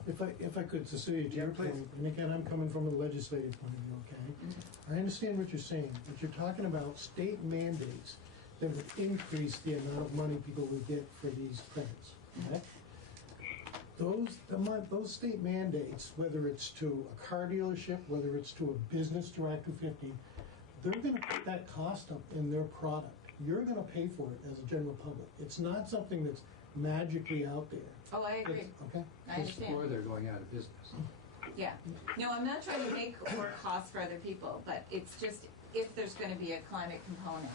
If I could, Cecilia, to your point, and again, I'm coming from a legislative point of view, okay? I understand what you're saying, but you're talking about state mandates that would increase the amount of money people would get for these credits, okay? Those state mandates, whether it's to a car dealership, whether it's to a business through Act 250, they're going to put that cost up in their product. You're going to pay for it as a general public. It's not something that's magically out there. Oh, I agree. Okay. I understand. Or they're going out of business. Yeah. No, I'm not trying to make more costs for other people, but it's just, if there's going to be a climate component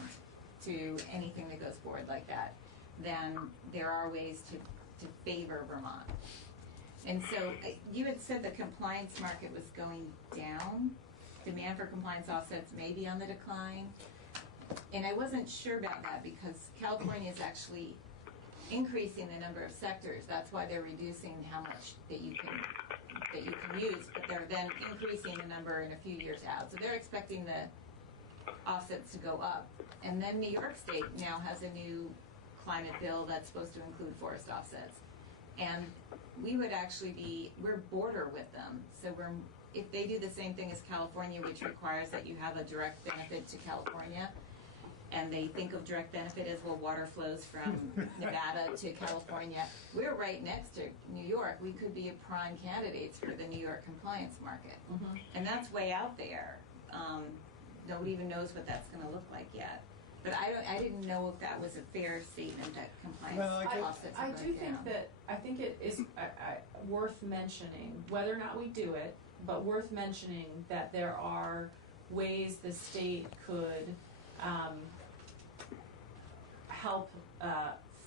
to anything that goes forward like that, then there are ways to favor Vermont. And so you had said the compliance market was going down. Demand for compliance offsets may be on the decline. And I wasn't sure about that because California is actually increasing the number of sectors. That's why they're reducing how much that you can use, but they're then increasing the number in a few years out. So they're expecting the offsets to go up. And then New York State now has a new climate bill that's supposed to include forest offsets. And we would actually we're border with them. So if they do the same thing as California, which requires that you have a direct benefit to California, and they think of direct benefit as, well, water flows from Nevada to California. We're right next to New York. We could be a prime candidates for the New York compliance market. And that's way out there. Nobody even knows what that's going to look like yet. But I didn't know if that was a fair statement that compliance offsets are I going do think down. I think it is worth mentioning, whether or not we do it, but worth mentioning that there are ways the state could help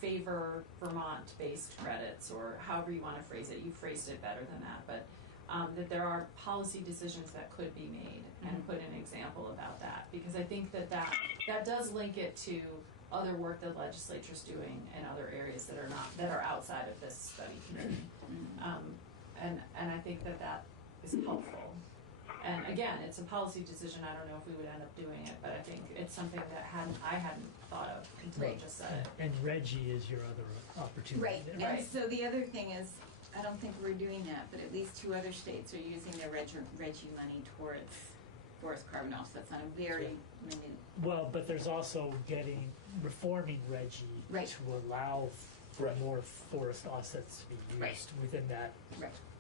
favor Vermont-based credits, or however you want to phrase it. You phrased it better than that, but that there are policy decisions that could be made, and put an example about that, because I think that does link it to other work the legislature's doing in other areas that are outside of this study committee, and I think that is helpful. And again, it's a policy decision. I don't know if we would end up doing it, but I think it's something that I hadn't thought of until you just said it. And Reggie is your other opportunity. Right. And so the other thing is, I don't think we're doing that, but at least 2 other states are using their Reggie money towards forest carbon offsets on a very minute. Well, but there's also reforming Reggie to allow for more forest offsets to be used within that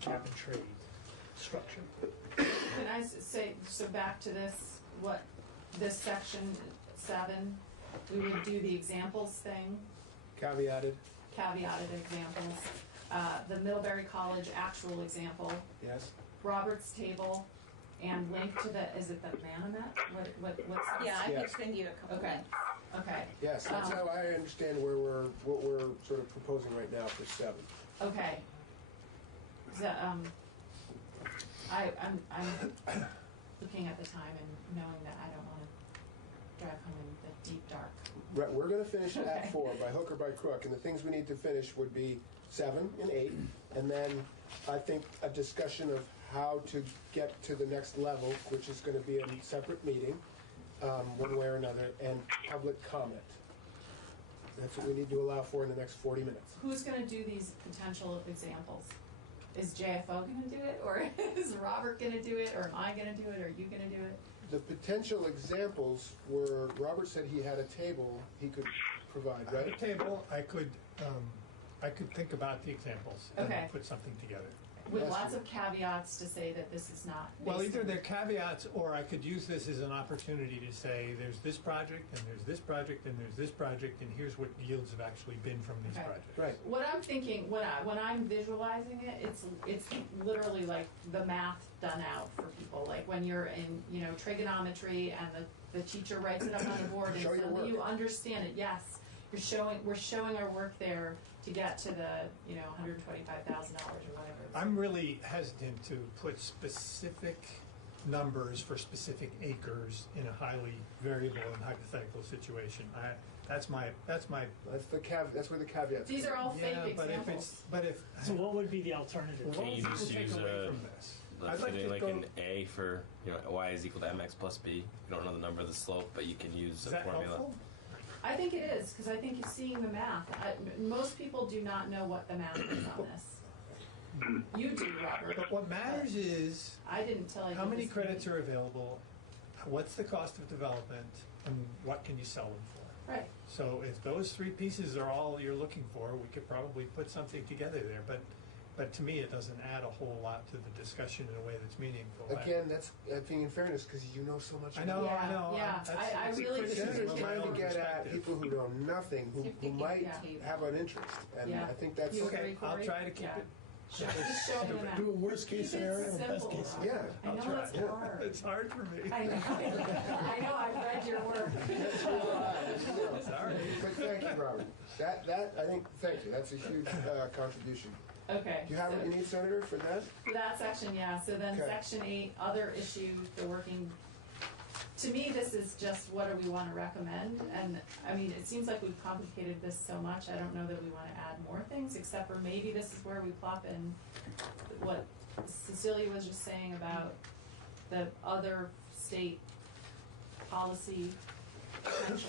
cap and trade structure. Can I say, so back to this section 7, we would do the examples thing. Caveated Examples. The Middlebury College actual example. Yes. Robert's table and link to the, is it the Manomet? What's the? Yeah, I Yes. could send you a couple Okay. links. Okay. Yes, that's how I understand what we're sort of proposing right now for 7. Okay. So, I'm looking at the time and knowing that I don't want to drive home in the deep dark. Right, we're going to finish Okay. at 4 by hook or by crook, and the things we need to finish would be 7 and 8, and then I think a discussion of how to get to the next level, which is going to be a separate meeting, one way or another, and public comment. That's what we need to allow for in the next 40 minutes. Who's going to do these potential examples? Is JFO going to do it, or is Robert going to do it, or am I going to do it, or are you going to do it? The potential examples were, Robert said he had a table he could provide, At right? the table, I could think about the examples and Okay. put something together. With Yes. lots of caveats to say that this is not. Well, based either on- they're caveats, or I could use this as an opportunity to say, there's this project, and there's this project, and there's this project, and here's what yields have actually been from these Okay. projects. Right. What I'm thinking, when I'm visualizing it, it's literally like the math done out for people. Like when you're in, trigonometry and the teacher writes it up on the board and Show your suddenly work. you understand it. Yes, we're showing our work there to get to the, $125,000 or whatever. I'm really hesitant to put specific numbers for specific acres in a highly variable and hypothetical situation. That's where the caveats. These are all fake Yeah, examples. but if So what would be the alternative? What Can you will just people take use away a, from this? let's I'd like say to like go- an A for, y is equal to mx plus b. You don't know the number of the slope, but you can use Is a that formula. helpful? I think it is, because I think you're seeing the math. Most people do not know what the math is on this. You do, Robert. But what matters is I didn't tell you. how many this credits meeting. are available, what's the cost of development, and what can you sell them for? Right. So if those 3 pieces are all you're looking for, we could probably put something together there. But to me, it doesn't add a whole lot to the discussion in a way that's meaningful. Again, that's being in fairness because you know so much. I know, about it. I know. Yeah, That's- I it's a really criticism Senators of my trying to own get at perspective. people who know nothing, who might have an interest, and Yeah. I think that's You Okay, agree, I'll Corey? try to keep Yeah. it. Just showing them that. Do a worst case Keep it scenario and best simple, case Rob. Yeah. I know I'll it's try. hard. It's hard for me. I know, I've read your work. Sorry. But thank you, Robert. That I think. Thank you. That's a huge contribution. Okay. Do you have what you need, Senator, for that? For that section, yeah. So then Okay. section 8, other issues, the working. To me, this is just what do we want to recommend? And I mean, it seems like we've complicated this so much. I don't know that we want to add more things, except for maybe this is where we plop in what Cecilia was just saying about the other state policy potential.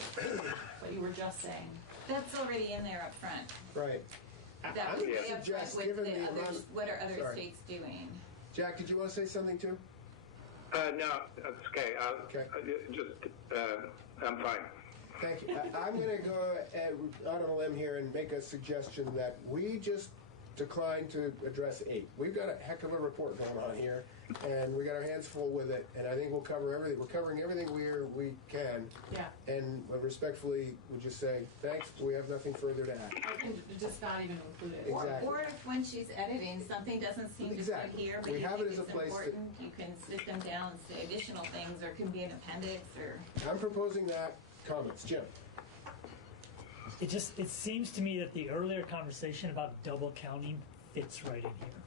What you were just saying. That's already in there up front. Right. That I'm was gonna way up front suggest, with given the the others, amount- what are other Sorry. states doing? Jack, did you want to say something too? No, that's okay. I'm fine. Thank you. I'm going to go out on a limb here and make a suggestion that we just decline to address 8. We've got a heck of a report going on here, and we got our hands full with it, and I think we'll cover everything. We're covering everything we can, Yeah. and respectfully, we just say, thanks, but we have nothing further to add. I can just not even include it. Exactly. Or if when she's editing, something doesn't seem to fit Exactly. here, but We you have think it as a it's place to- important, you can sit them down and say additional things, or it can be an appendix, or. I'm proposing that. Comments? Jim? It seems to me that the earlier conversation about double counting fits right in here.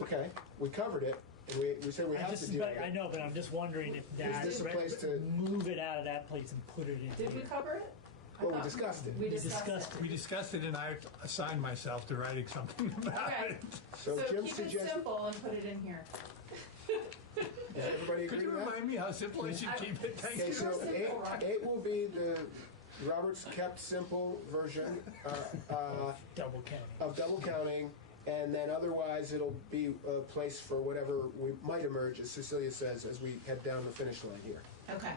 Okay, we covered it, and we said we have to deal with I it. know, but I'm just wondering if Is this a place to- move it out of that place and put it in Did we here. cover it? I Well, we thought discussed it. We discussed it. We discussed it, and I assigned myself to writing something about Okay. it. So Jim keep it suggests. simple and put it in here. Everybody Could agree you with that? remind me how simple I should keep it? Thank Okay, you. so Super simple, right? 8 will be the Robert's kept simple version Double counting. of double counting, and then otherwise it'll be a place for whatever we might emerge, as Cecilia says, as we head down the finish line here. Okay.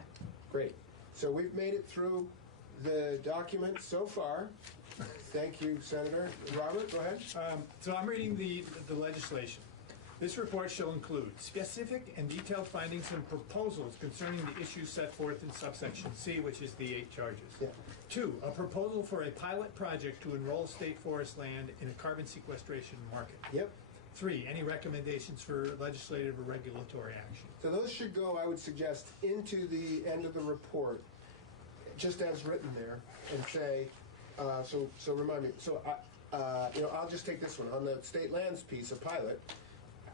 Great. So we've made it through the document so far. Thank you, Senator. Robert, go ahead. So I'm reading the legislation. This report shall include specific and detailed findings and proposals concerning the issues set forth in subsection C, which is the 8 charges. Yeah. 2, a proposal for a pilot project to enroll state forest land in a carbon sequestration market. Yep. 3, any recommendations for legislative or regulatory action? So those should go, I would suggest, into the end of the report, just as written there, and say, so remind me, I'll just take this one. On the state lands piece, a pilot,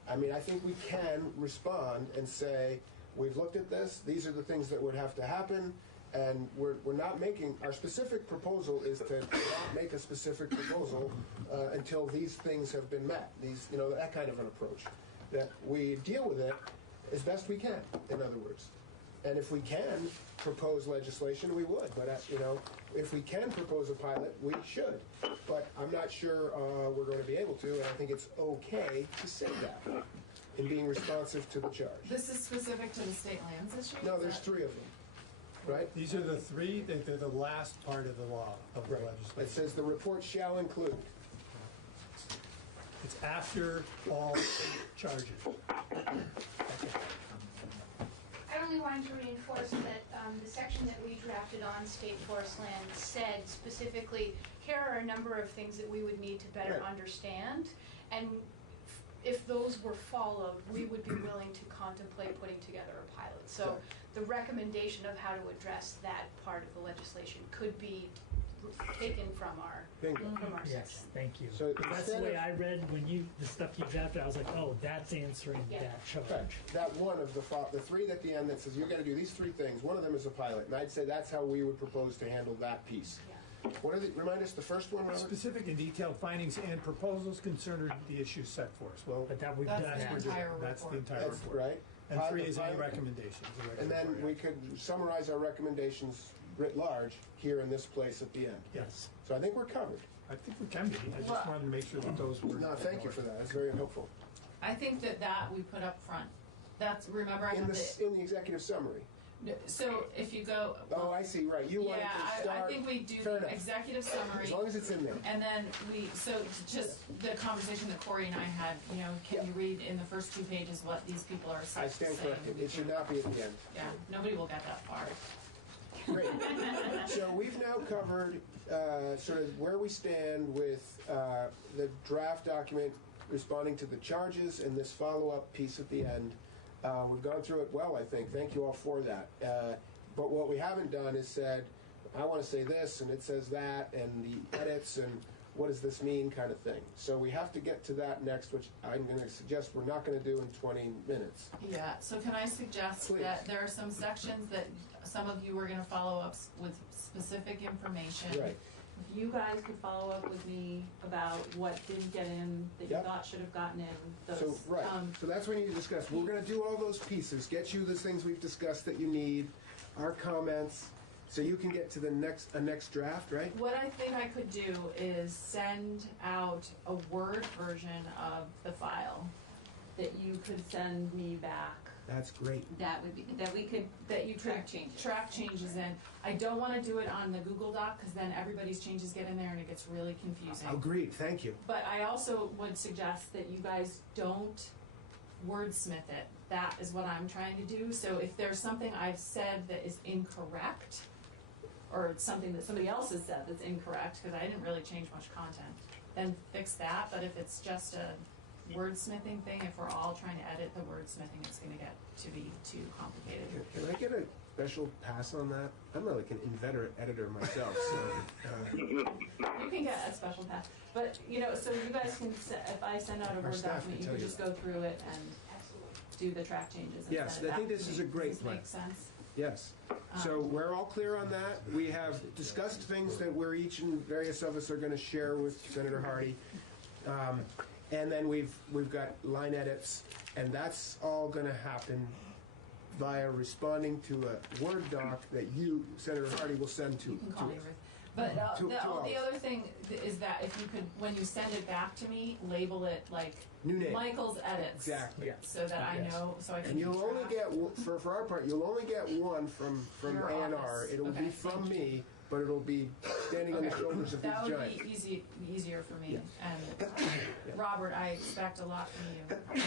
I mean, I think we can respond and say, we've looked at this, these are the things that would have to happen, and we're not making, our specific proposal is to not make a specific proposal until these things have been met. These, that kind of an approach. That we deal with it as best we can, in other words. And if we can propose legislation, we would. But, if we can propose a pilot, we should. But I'm not sure we're going to be able to, and I think it's okay to say that in being responsive to the charge. This is specific to the state lands issue? No, there's 3 of them. Right? These are the 3, they're the last part of the law, of the legislation. It says the report shall include. It's after all charges. I only wanted to reinforce that the section that we drafted on state forest land said specifically, here are a number of things that we would need to better understand, and if those were followed, we would be willing to contemplate putting together a pilot. So the recommendation of how to address that part of the legislation could be taken from our section. Yes, thank you. So that's the way I read when the stuff you drafted. I was like, oh, that's answering that charge. Right. That one of the 3 at the end that says you're going to do these 3 things. One of them is a pilot, and I'd say that's how we would propose to handle that piece. Yeah. What are remind us the first one, Robert? Specific and detailed findings and proposals concerning the issues set forth. Well, but that's the entire That's report. right. And Pilot, 3 is any pilot. recommendations. And then we could summarize our recommendations writ large here in this place at the end. Yes. So I think we're covered. I think we can be. I just wanted to make sure that those were. No, thank you for that. That's very helpful. I think that we put up front. That's, remember I In have the executive summary. So if you go. Oh, I see, right. You want to start. I think we do Fair the enough. executive summary. As long as it's in there. And then just the conversation that Corey and I had, can you read in the first 2 pages what these people are saying? I stand corrected. It should not be at the end. Yeah, nobody will get that far. Great. So we've now covered sort of where we stand with the draft document responding to the charges and this follow-up piece at the end. We've gone through it well, I think. Thank you all for that. But what we haven't done is said, I want to say this, and it says that, and the edits, and what does this mean kind of thing. So we have to get to that next, which I'm going to suggest we're not going to do in 20 minutes. Yeah, so can I suggest that there are some sections that some of you are going to follow up with specific information. Right. If you guys could follow up with me about what didn't get in that you thought should have gotten in. Those, So, right. So that's what we need to discuss. We're going to do all those pieces, get you the things we've discussed that you need, our comments, so you can get to the next draft, right? What I think I could do is send out a Word version of the file that you could send me back. That's great. That would be, that you track changes. Track changes in. I don't want to do it on the Google Doc because then everybody's changes get in there and it gets really confusing. Agreed, thank you. But I also would suggest that you guys don't wordsmith it. That is what I'm trying to do. So if there's something I've said that is incorrect, or it's something that somebody else has said that's incorrect, because I didn't really change much content, then fix that. But if it's just a wordsmithing thing, if we're all trying to edit the wordsmithing, it's going to get to be too complicated. Can I get a special pass on that? I'm not like an inveterate editor myself, so. You can get a special pass. But, so you guys can, if I send out a Word document, you can just go through it and do the track changes. Yes, I think this is a great plan. Does this make sense? Yes. So we're all clear on that. We have discussed things that we're each and various of us are going to share with Senator Hardy. And then we've got line edits, and that's all going to happen via responding to a Word doc that you, Senator Hardy, will send to. You can call me Ruth. But the other thing is that if you could, when you send it back to me, label it like New name. Michael's edits. Exactly. So that I know, so I can. And you'll only get, for our part, you'll only get one from Your A&R. office. It'll be from me, but it'll be standing on the shoulders of these That would giants. be easier for me. And Robert, I expect a lot from you.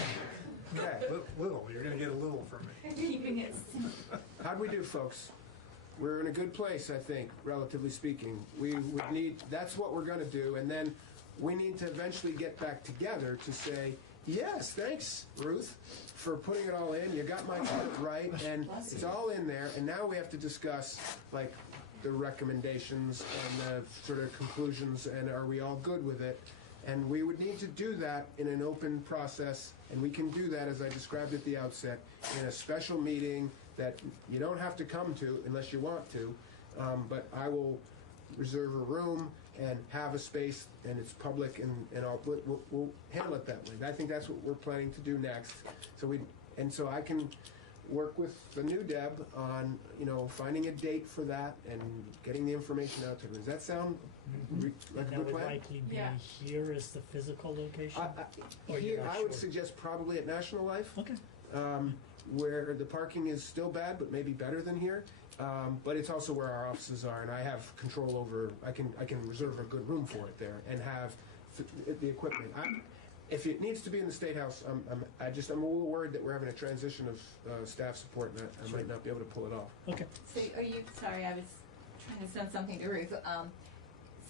Okay. Little, you're going to get a little from me. Keeping it simple. How'd we do, folks? We're in a good place, I think, relatively speaking. We would need, that's what we're going to do, and then we need to eventually get back together to say, Yes, thanks, Ruth, for putting it all in. You got my part right, and it's all in there. And now we have to discuss, like, the recommendations and the sort of conclusions, and are we all good with it? And we would need to do that in an open process, and we can do that, as I described at the outset, in a special meeting that you don't have to come to unless you want to, but I will reserve a room and have a space, and it's public, and we'll handle it that way. I think that's what we're planning to do next. So I can work with the new Deb on, finding a date for that and getting the information out to her. Does that sound like a good That would plan? likely be here as the physical location? Or Here, you're not I would sure? suggest probably at National Life. Okay. Where the parking is still bad, but maybe better than here. But it's also where our offices are, and I have control over. I can reserve a good room for it there and have the equipment. If it needs to be in the State House, I'm a little worried that we're having a transition of staff support, and I might not be able to pull it off. Okay. So are you, sorry, I was trying to send something to Ruth.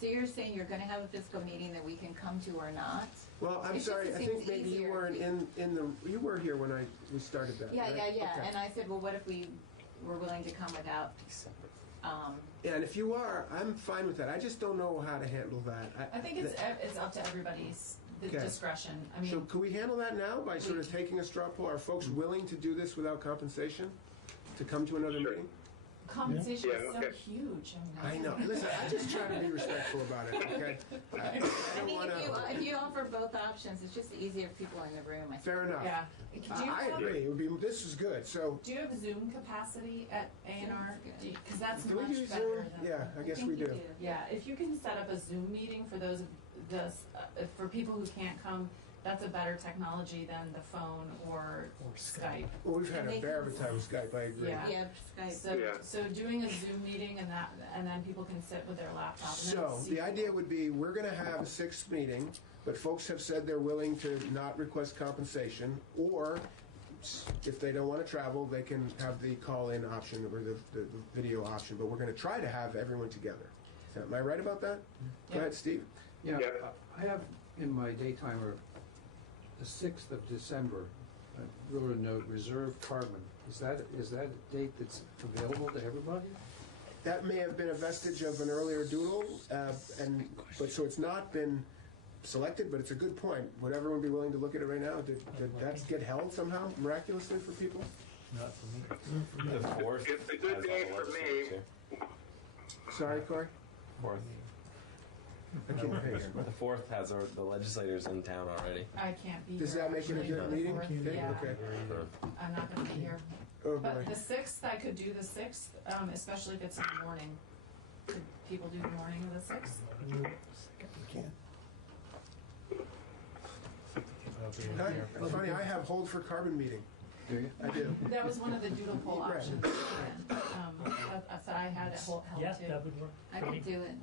So you're saying you're going to have a physical meeting that we can come to or not? Well, I'm It's just sorry. it I seems think maybe you easier. weren't you were here when we started that. Yeah, right? yeah. Okay. And I said, well, what if we were willing to come without? Yeah, and if you are, I'm fine with that. I just don't know how to handle that. I think it's up to everybody's Okay. discretion. I mean, So can we handle that now by sort of taking a straw poll? Are folks willing to do this without compensation? To come to another meeting? compensation is so okay. huge. I know. Listen, I just try to be respectful about it, okay? I I don't mean, want if you offer both options, it's just easier for people in the room. I think. Fair enough. Yeah. I agree. It would be. This is good. So. Do you have Zoom capacity at A&R? Because that's Do we much use better Zoom? than. Yeah, I guess we do. Yeah, if you can set up a Zoom meeting for those for people who can't come, that's a better technology than the phone or Skype. Well, we've had a bear of a time with Skype. I agree. Yeah. Skype. So doing a Zoom meeting and then people can sit with their laptop. And then So see the idea would be we're going to have a sixth meeting, but folks have said they're willing to not request compensation, or if they don't want to travel, they can have the call-in option or the video option. But we're going to try to have everyone together. Am I right about that? Go ahead, Steve. Yeah, I have in my daytimer the 6th of December, I wrote a note, reserve Carbon. Is that a date that's available to everybody? That may have been a vestige of an earlier doodle, but so it's not been selected, but it's a good point. Would everyone be willing to look at it right now? Did that get held somehow, miraculously, for people? Not for me. The 4th. It's a good day for me. Sorry, Corey? 4th. I can't hear. The 4th has the legislators in town already. I can't be Does here. that make it a actually, good for the meeting? 4th. Yeah. Okay. I'm not going to be here. Oh, But boy. the 6th, I could do the 6th, especially if it's in the morning. Could people do the morning of the 6th? Funny, I have hold for Carbon meeting. Do you? I do. That was one of the doodle poll Right. options. So I had it held Yeah, too. that would work. I could do it.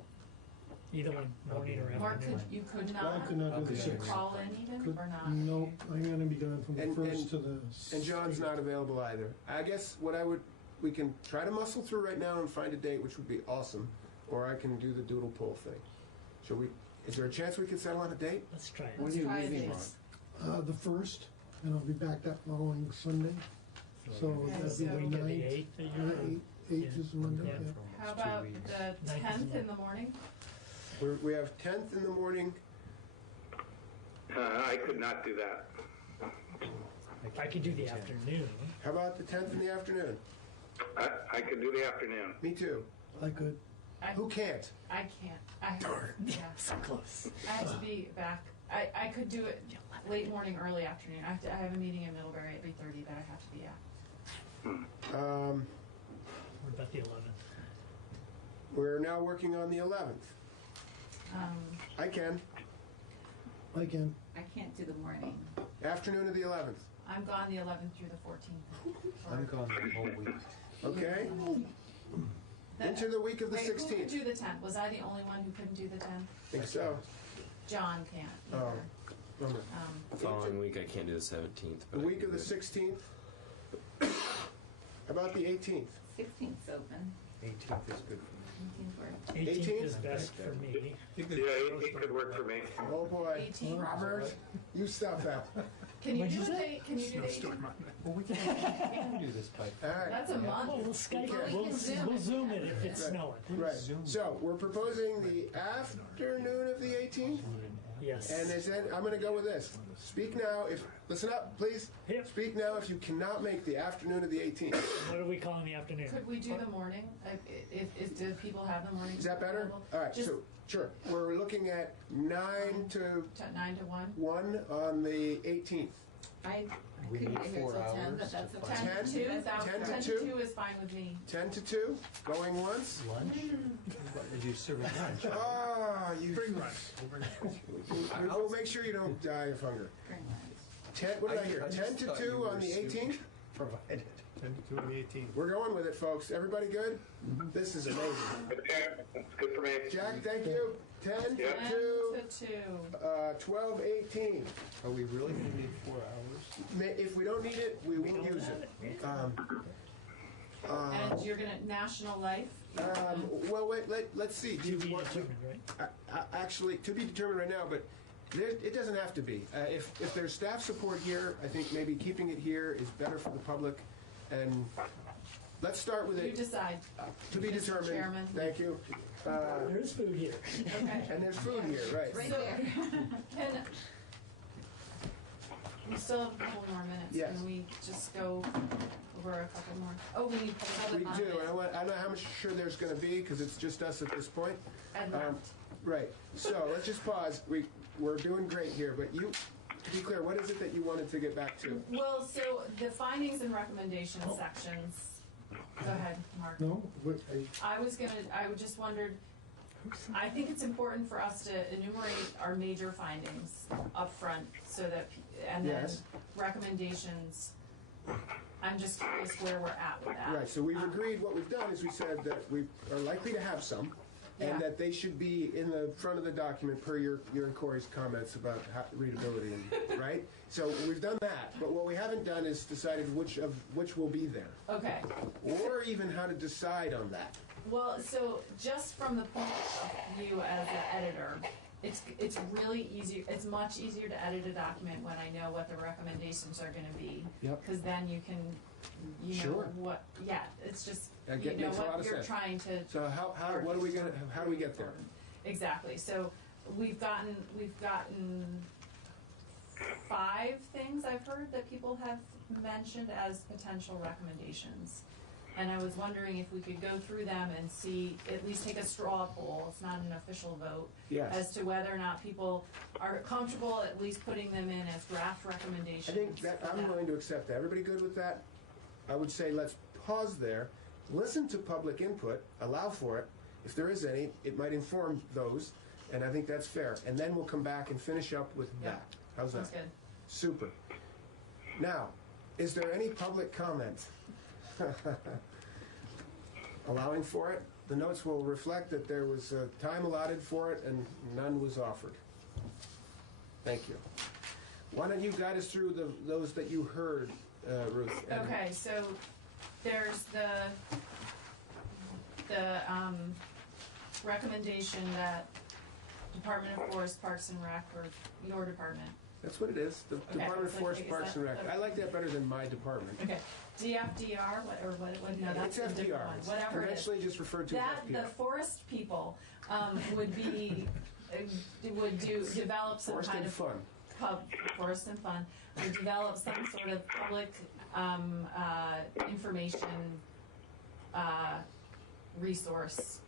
Either one, morning or Mark, afternoon. you could I not could not do the could you 6th. call in even Could- or not? No, I'm gonna be gone from the And- 1st to the. And John's not available either. I guess we can try to muscle through right now and find a date, which would be awesome, or I can do the doodle poll thing. Is there a chance we could settle on a date? Let's try it. When are you try leaving, this. Mark? The 1st, and I'll be back that following Sunday. So Okay, that'd be so- the Week of the 9th. 8th that you're- 8th is Monday, Yeah. yeah. How about the 10th in the morning? We have 10th in the morning. I could not do that. I could do the afternoon. How about the 10th in the afternoon? I could do the afternoon. Me too. I could. Who can't? I can't. Yeah. So close. I have to be back. I could do it late morning, early afternoon. I have a meeting in Middlebury at 3:30 that I have to be at. What about the 11th? We're now working on the 11th. I can. I can. I can't do the morning. Afternoon of the 11th. I'm gone the 11th through the 14th. I'm gone the whole week. Okay? Into the week of the Wait, who could 16th. do the 10th? Was I the only one who couldn't do the 10th? Think so. John can't. Oh, either. bummer. The following week I can't do the 17th. The But I week can of the do it. 16th. How about the 18th? 16th's open. 18th is good for me. 18th works. 18th is best for me. Yeah, it could work for me. Oh boy. 18th. Robert, you stop that. Can you What'd do you it? say? Can you do the 18th? Well, we can do this by. All right. That's a month. Well, we'll Skype Well, it. we We'll, can Zoom we'll it. Zoom it if it's Right. snowing. Right. So we're proposing the afternoon of the 18th. Yes. And they said, I'm going to go with this. Speak now. Listen up, please. Yep. Speak now if you cannot make the afternoon of the 18th. What are we calling the afternoon? Could we do the morning? Do people have the morning? Is that better? available? All right. Just So sure. We're looking at 9 to 9 to 1? 1 on the 18th. I We couldn't need get here 4 till 10, hours but that's to okay. find 10 to 2? 10 to 2? 2 is fine with me. 10 to 2. Going once. Lunch? What, did you serve lunch? Ah, you. Bring lunch. We'll bring lunch. We'll make sure you don't die of hunger. 10. What did I hear? 10 to 2 on the 18th. Provided. 10 to 2 on the 18th. We're going with it, folks. Everybody good? This is amazing. That's good for me. Jack, thank you. 10 to 2. 10 to 2. 12, 18. Are we really going to need 4 hours? If we don't need it, we won't use it. And you're going to National Life? Well, wait, let's see. Do To be you want determined, right? actually, to be determined right now, but it doesn't have to be. If there's staff support here, I think maybe keeping it here is better for the public. And let's start with You it. decide. To be Mr. determined. Chairman. Thank you. There is food here. Okay. And there's food here, right? Right So- there. Can, we still have a couple more minutes. Yes. Can we just go over a couple more? Oh, we need We public do. comment. I don't know how much sure there's going to be because it's just us at this point. And Right. So let's just pause. We're doing great here, but you, to be clear, what is it that you wanted to get back to? well, so the findings and recommendations sections. Go ahead, Mark. No, I just wondered, I think it's important for us to enumerate our major findings up front so that, and then Yes. recommendations. I'm just curious where we're at with that. Right. So we've agreed. What we've done is we said that we are likely to have some, Yeah. and that they should be in the front of the document per your and Corey's comments about readability, and, right? So we've done that, but what we haven't done is decided which will be there, Okay. or even how to decide on that. Well, so just from the point of view as an editor, it's really easier. It's much easier to edit a document when I know what the recommendations are going to be. Yep. Because then you can, you know Sure. what. Yeah, it's just That you know makes a lot what of you're sense. trying to. So how do we get there? Exactly. So we've gotten 5 things I've heard that people have mentioned as potential recommendations. And I was wondering if we could go through them and see, at least take a straw poll, it's not an official vote, Yes. as to whether or not people are comfortable at least putting them in as draft recommendations. I think that for I'm them. willing to accept that. Everybody good with that? I would say let's pause there, listen to public input, allow for it. If there is any, it might inform those, and I think that's fair. And then we'll come back and finish up with Yeah. that. How's that? Sounds good. Super. Now, is there any public comment? Allowing for it? The notes will reflect that there was time allotted for it and none was offered. Thank you. Why don't you guide us through those that you heard, Ruth? and- Okay, so there's the recommendation that Department of Forest, Parks and Rec, or your department. That's what it is. The Department of Like, Forest, is Parks that- and Rec. I like that better than my department. Okay, DFDR, what, no, that's It's a different FDR. one, It's whatever it is. conventionally just referred to That, as the FDR. forest people, would develop some Forest kind and of. fun. Forest and Fun, would develop some sort of public, information, resource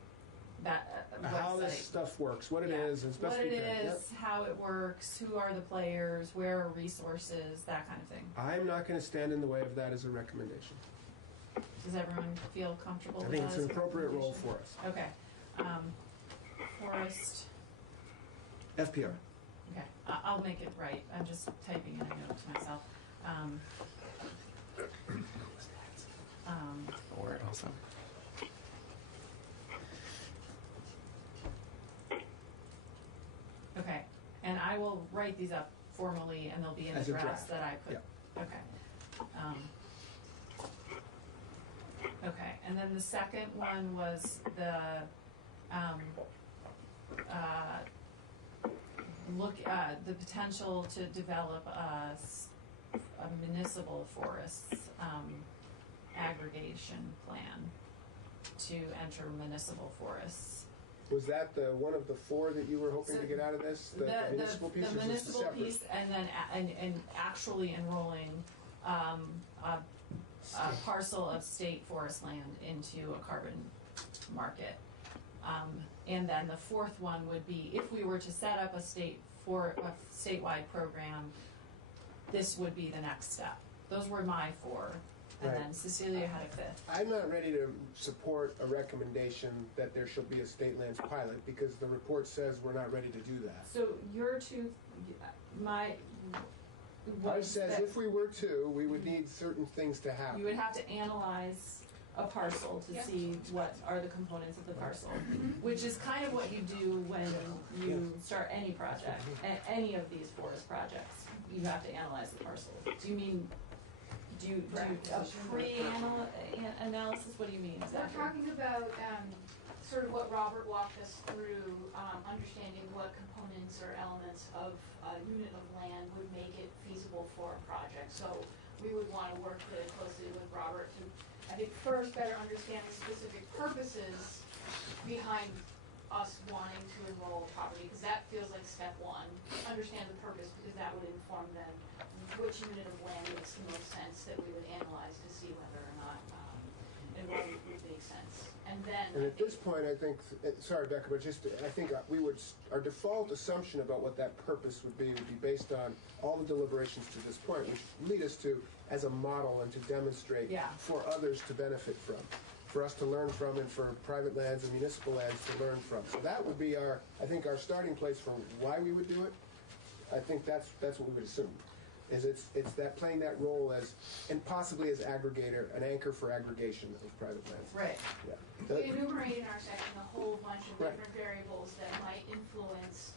that, How this website. stuff works, what it is, as best What we it can. Yep. is, how it works, who are the players, where are resources, that kind of thing. I'm not going to stand in the way of that as a recommendation. Does everyone feel comfortable I with think that it's as an a appropriate role recommendation? for us. Okay. Forest, FPR. okay, I'll make it right, I'm just typing in a note to myself. Or it also. Okay, and I will write these up formally, and they'll be in As the a drafts draft. that I put. Okay. Okay, and then the second one was the, the potential to develop a a municipal forests aggregation plan to enter municipal forests. Was that the one of the four that you were hoping to get out of this? The municipal piece, the or is this municipal separate? piece, and then and actually enrolling a parcel of state forest land into a carbon market. And then the fourth one would be if we were to set up a statewide program, this would be the next step. Those were my four. And Right. then Cecilia had a fifth. I'm not ready to support a recommendation that there shall be a state lands pilot because the report says we're not ready to do that. So your two, Ours says if we were to, we would need certain things to happen. you would have to analyze a parcel to see what are the components of the parcel, which is kind of what you do when you start any project, any of these forest projects. You have to analyze the parcel. Do you mean, do you a pre-analysis? What do you mean We're exactly? talking about sort of what Robert walked us through, understanding what components or elements of a unit of land would make it feasible for a project. So we would want to work really closely with Robert to, I think, first better understand the specific purposes behind us wanting to enroll property, because that feels like step one. Understand the purpose, because that would inform then which unit of land makes the most sense that we would analyze to see whether or not enrollment would make sense. And then And at this point, I think, sorry, Becca, but just, I think we would, our default assumption about what that purpose would be based on all the deliberations to this point, which lead us to, as a model and to demonstrate for others to benefit from, for us to learn from, and for private lands and municipal lands to learn from. So that would be our, I think, our starting place for why we would do it. I think that's what we would assume. Is it's that playing that role as, and possibly as aggregator, an anchor for aggregation of private lands. Right. Yeah. we enumerate in our section a whole bunch of different variables that might influence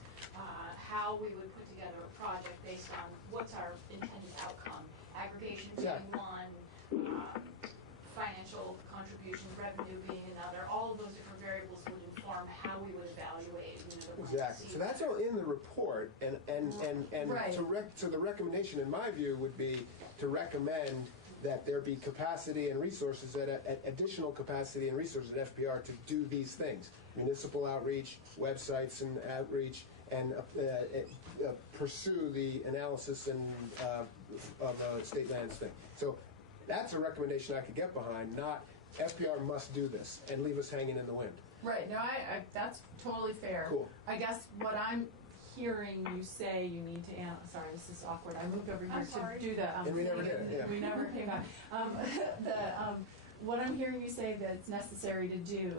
how we would put together a project based on what's our intended outcome. Aggregation being one, financial contributions, revenue being another. All of those different variables would inform how we would evaluate. Exactly. So that's all in the report, and Right. so the recommendation, in my view, would be to recommend that there be capacity and resources, additional capacity and resources at FPR to do these things: municipal outreach, websites and outreach, and pursue the analysis and of a state lands thing. So that's a recommendation I could get behind. Not FPR must do this and leave us hanging in the wind. Right. No, I that's totally fair. Cool. I guess what I'm hearing you say you need to sorry, this is awkward. I moved over here to do the And we never did it, yeah. we never came back. What I'm hearing you say that it's necessary to do,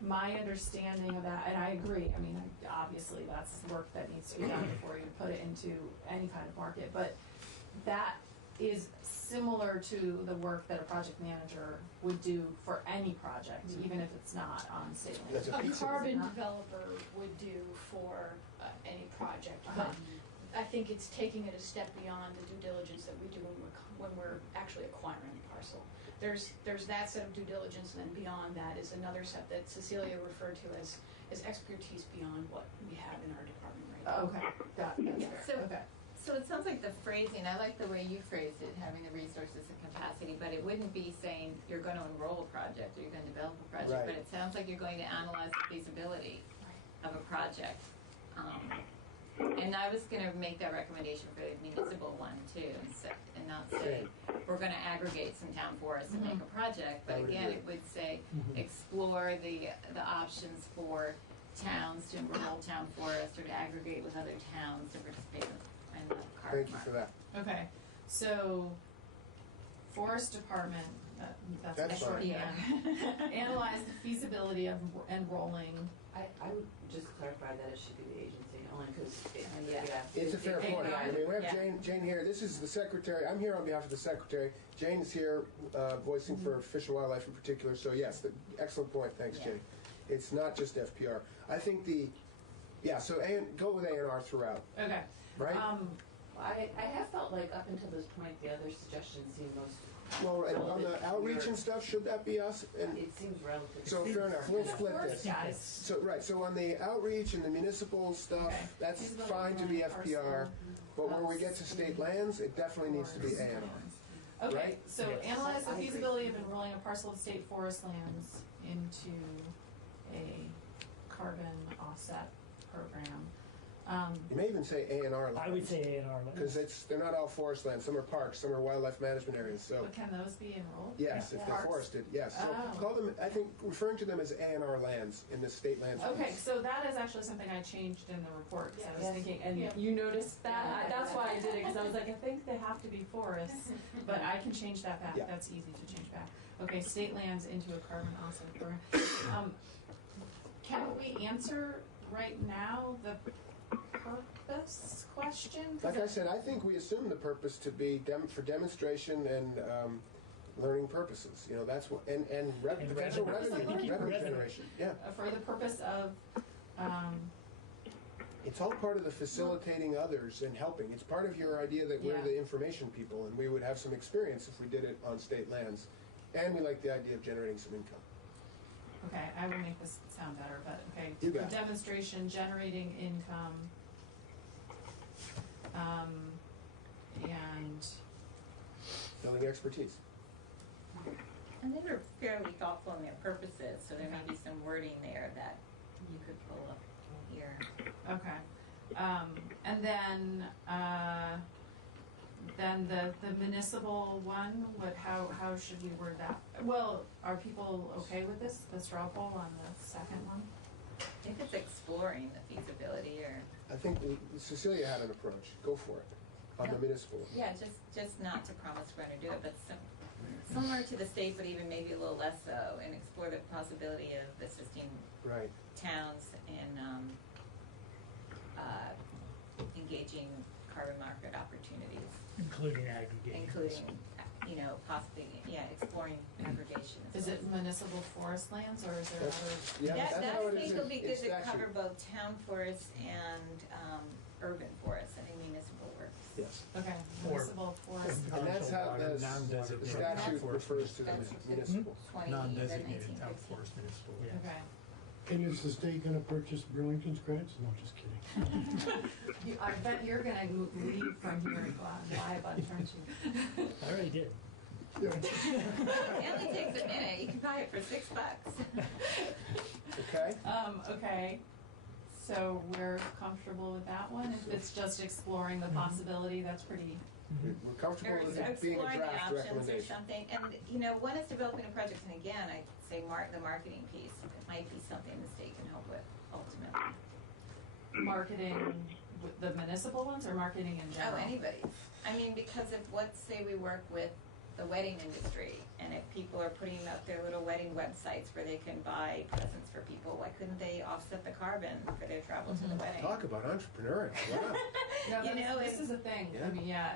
my understanding of that, and I agree, I mean, obviously that's work that needs to be done before you put it into any kind of market, but that is similar to the work that a project manager would do for any project, even if it's not on state land. A carbon developer would do for any project, but I think it's taking it a step beyond the due diligence that we do when we're actually acquiring a parcel. There's that set of due diligence, and then beyond that is another set that Cecilia referred to as expertise beyond what we have in our department right now. Okay, got it. So it sounds like the phrasing, I like the way you phrased it, having the resources and capacity, but it wouldn't be saying you're going to enroll a project or you're going to develop a project, Right. but it sounds like you're going to analyze the feasibility of a project. And I was going to make that recommendation for the municipal one too, and not say we're going to aggregate some town forests and make a project, but I would again, agree. it would say explore the options for towns to enroll town forests or to aggregate with other towns to participate in the carbon Thank you for market. that. Okay, so Forest Department, that's That's a short fine. name. Analyze the feasibility of enrolling. I would just clarify that it should be the agency, only because, It's a fair point. I mean, we have Jane here. This is the secretary. I'm here on behalf of the secretary. Jane is here voicing for Fish and Wildlife in particular. So yes, excellent point. Thanks, Jane. It's not just FPR. I think so go with A&R throughout. Okay. Right? I have felt like up until this point, the other suggestions seem most Well, and on the outreach and stuff, should that be us? And It seems relative. so fair enough, we'll split Of course, this. guys. So, right, so on the outreach and the municipal stuff, Okay. that's Feasibility fine to be plan, FPR, parcel, but when we get to state lands, it definitely needs to be A&R. Okay, Right? so Yes. analyze the I agree. feasibility of enrolling a parcel of state forest lands into a carbon offset program. You may even say A&R lands. I would say A&R. Because they're not all forest lands, some are parks, some are wildlife management areas, so. But can those be enrolled? Yes, if they're Parks? forested, yes. So Oh. call them, I think, referring to them as A&R lands in the state lands. Okay, so that is actually something I changed in the report, because I was Yes. thinking, and Yeah. you noticed that, Yeah. that's why I did it, because I was like, I think they have to be forests, but I can change that back, Yeah. that's easy to change back. Okay, state lands into a carbon offset program. Can we answer right now the purpose question? 'Cause Like I said, I think we assume the purpose to be for demonstration and learning purposes. You know, that's what, and potential revenue generation. Yeah. For the purpose of, It's all part of the facilitating others and helping. It's part of your idea that we're Yeah. the information people and we would have some experience if we did it on state lands. And we like the idea of generating some income. okay, I will make this sound better, but okay. You got For it. demonstration, generating income, and Building expertise. And they were fairly thoughtful in their purposes, so there may be some wording there that you could pull up here. okay. And then the municipal one, how should we word that? Well, are people okay with this, the straw poll on the second one? I think it's exploring the feasibility or, I think Cecilia had an approach. Go for it on the municipal. yeah, just not to promise we're gonna do it, but similar to the state, but even maybe a little less so, and explore the possibility of assisting Right. towns in engaging carbon market opportunities, Including aggregation. including, possibly, exploring aggregation. Is it municipal forest lands, or is there That's- other? Yeah, That, that's how I it is think in will be good to statute. cover both town forests and urban forests, I think municipal works. Yes. Okay, Or- municipal forest. And that's how the Non-designated statute forest refers to the That's municipal. 20, Non-designated town 1950. forest municipal. Okay. And is the state gonna purchase Burlington's grants? No, just kidding. I bet you're gonna leave from here and go out and buy a bunch, aren't you? I already did. It only takes a minute, you can buy it for $6. Okay? Okay, so we're comfortable with that one? If it's just exploring the possibility, that's pretty, We're comfortable Or with it being a exploring the draft options or recommendation. something, and one is developing a project, and again, I say the marketing piece, it might be something the state can help with ultimately. marketing with the municipal ones or marketing in general? Oh, anybody. I mean, because if, let's say we work with the wedding industry, and if people are putting up their little wedding websites where they can buy presents for people, why couldn't they offset the carbon for their travel to the wedding? Talk about entrepreneurial. Wow. No, You know, this is a thing. Yeah. I mean, yeah.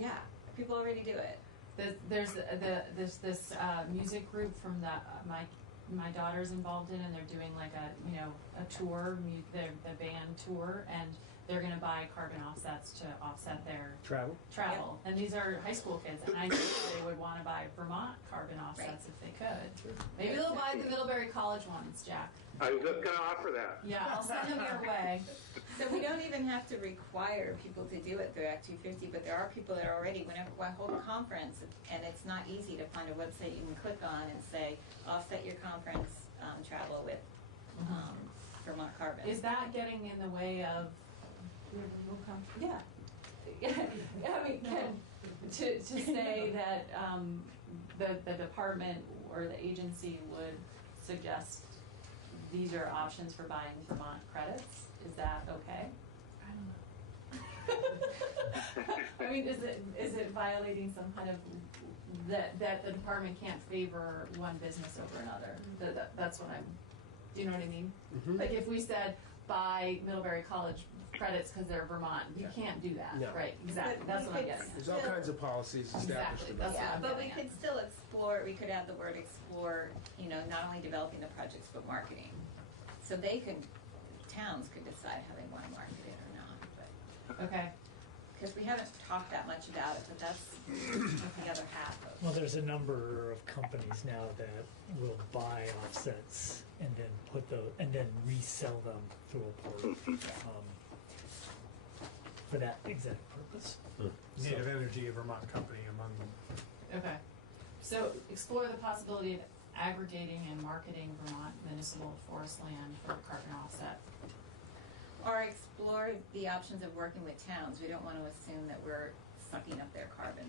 Yeah, people already do it. There's this music group from my daughter's involved in, and they're doing like a tour, the band tour, and they're gonna buy carbon offsets to offset their Travel. travel. And these are high school kids, and I think they would wanna buy Vermont carbon offsets if they could. Maybe they'll buy the Middlebury College ones, Jack. I was just gonna offer that. Yeah, I'll send them your way. So we don't even have to require people to do it through Act 250, but there are people that are already, whenever I hold a conference, and it's not easy to find a website you can click on and say, offset your conference travel with Vermont Carbon. Is that getting in the way of? Yeah. I mean, to say that the department or the agency would suggest these are options for buying Vermont credits, is that okay? I don't know. I mean, is it violating some kind of, that the department can't favor one business over another? That's what I'm, do you know what I mean? Mhm. Like if we said buy Middlebury College credits because they're Vermont, you can't do that, No. right? Exactly, But that's we what I'm could getting at. There's all kinds of policies established Exactly, about that's that. what I'm But we getting could at. still explore, we could add the word explore, not only developing the projects, but marketing. So towns could decide how they want to market it or not, but. Okay. because we haven't talked that much about it, but that's the other half of. Well, there's a number of companies now that will buy offsets and then resell them through a portal for that exact purpose. Native Energy, a Vermont company, among them. Okay. So explore the possibility of aggregating and marketing Vermont municipal forest land for carbon offset. Or explore the options of working with towns. We don't want to assume that we're sucking up their carbon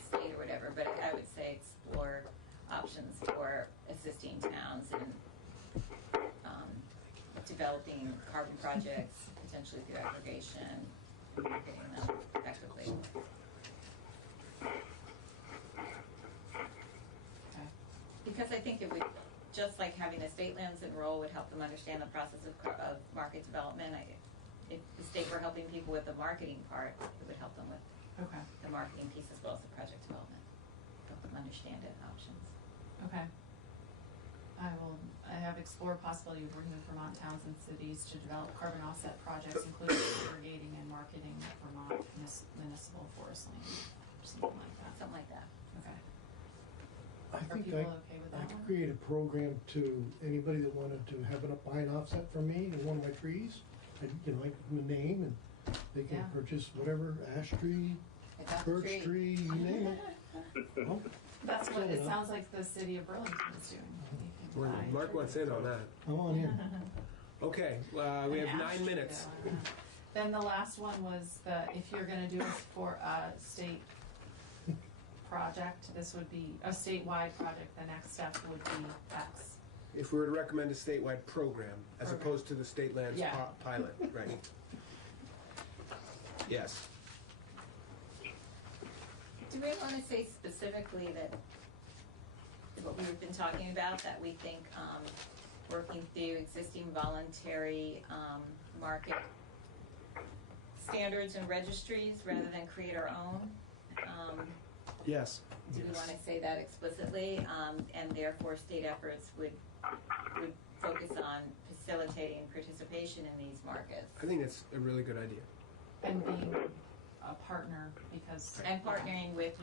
state or whatever, but I would say explore options for assisting towns in developing carbon projects, potentially through aggregation, marketing them effectively. Okay. Because I think it would, just like having the state lands enroll would help them understand the process of market development. If the state were helping people with the marketing part, it would help them with the marketing piece as well as the project development. Help them understand it, options. Okay. I have explored possibility of working with Vermont towns and cities to develop carbon offset projects, including aggregating and marketing Vermont municipal forest land. Something like that. Something like that. Okay. I Are think people okay with that I could one? create a program to anybody that wanted to buy an offset from me in one of my trees. I give them a name and they can purchase whatever, ash tree, birch tree, you name it. Well, That's what it sounds like the city of Burlington is doing. Mark wants in on that. I'm on in. Okay, we have 9 minutes. Then the last one was if you're going to do it for a state project, this would be a statewide project. The next step would be X. If we were to recommend a statewide program, as opposed to the state lands pilot, right? Yes. Do we want to say specifically that what we've been talking about, that we think working through existing voluntary market standards and registries rather than create our own? Yes. Do we want to say that explicitly? And therefore state efforts would focus on facilitating participation in these markets? I think that's a really good idea. And being a partner because... And partnering with,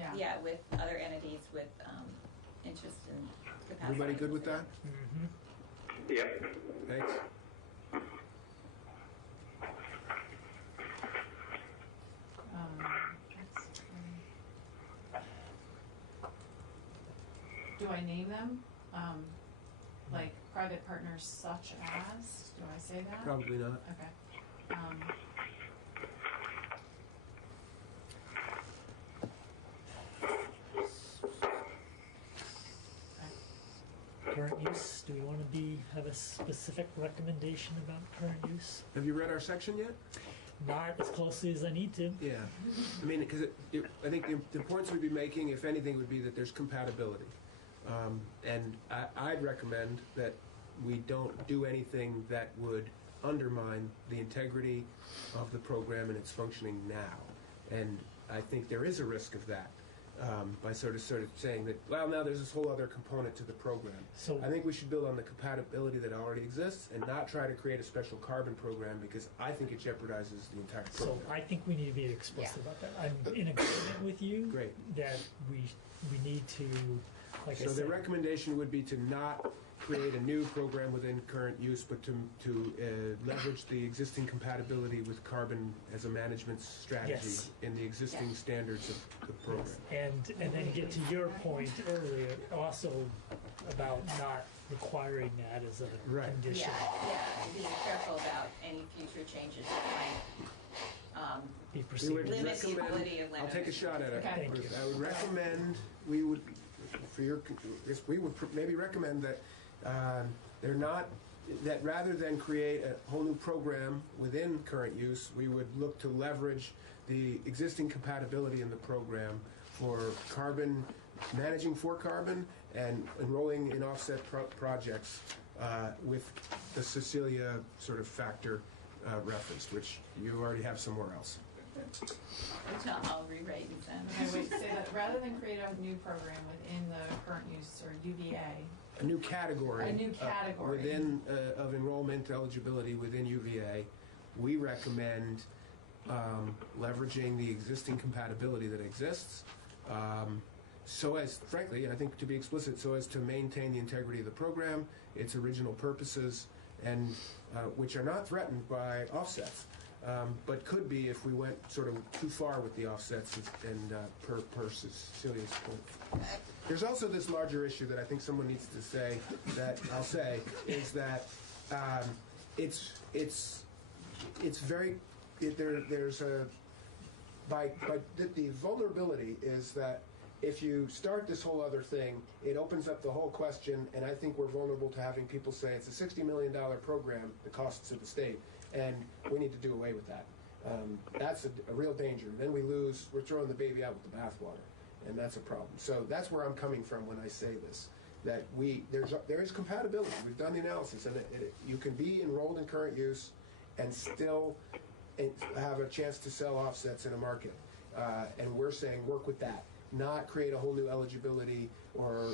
with other entities with interest in capacity. Everybody good with that? Mm-hmm. Yeah. Thanks. Do I name them? Like private partners such as? Do I say that? Probably not. Okay. Current use, do we want to have a specific recommendation about current use? Have you read our section yet? Not as closely as I need to. Yeah. I mean, because I think the points we'd be making, if anything, would be that there's compatibility. And I'd recommend that we don't do anything that would undermine the integrity of the program and its functioning now. And I think there is a risk of that. By sort of saying that, well, now there's this whole other component to the program. So I think we should build on the compatibility that already exists and not try to create a special carbon program, because I think it jeopardizes the entire program. So I think we need to be explicit about that. I'm in agreement with you. Great. That we need to, like I said. So the recommendation would be to not create a new program within current use, but to leverage the existing compatibility with carbon as a management strategy in the existing standards of the program. And then get to your point earlier, also about not requiring that as a condition. Yeah, and being careful about any future changes that might be perceived. limit the ability of I'll take a shot at it. Thank you. I would recommend we would maybe recommend that they're not, that rather than create a whole new program within current use, we would look to leverage the existing compatibility in the program for carbon, managing for carbon and enrolling in offset projects with the Cecilia sort of factor referenced, which you already have somewhere else. Which I'll rewrite and send. Okay, wait, say that rather than create a new program within the current use or UVA. A new category. A new category. Within of enrollment eligibility within UVA, we recommend leveraging the existing compatibility that exists, so as, frankly, I think to be explicit, so as to maintain the integrity of the program, its original purposes, and which are not threatened by offsets, but could be if we went sort of too far with the offsets and per Cecilia's point. There's also this larger issue that I think someone needs to say, that I'll say, is that there's a, the vulnerability is that if you start this whole other thing, it opens up the whole question, and I think we're vulnerable to having people say it's a $60 million program, the costs of the state, and we need to do away with that. That's a real danger. Then we're throwing the baby out with the bathwater, and that's a problem. So that's where I'm coming from when I say this, that there is compatibility. We've done the analysis, and you can be enrolled in current use and still have a chance to sell offsets in a market. And we're saying work with that, not create a whole new eligibility or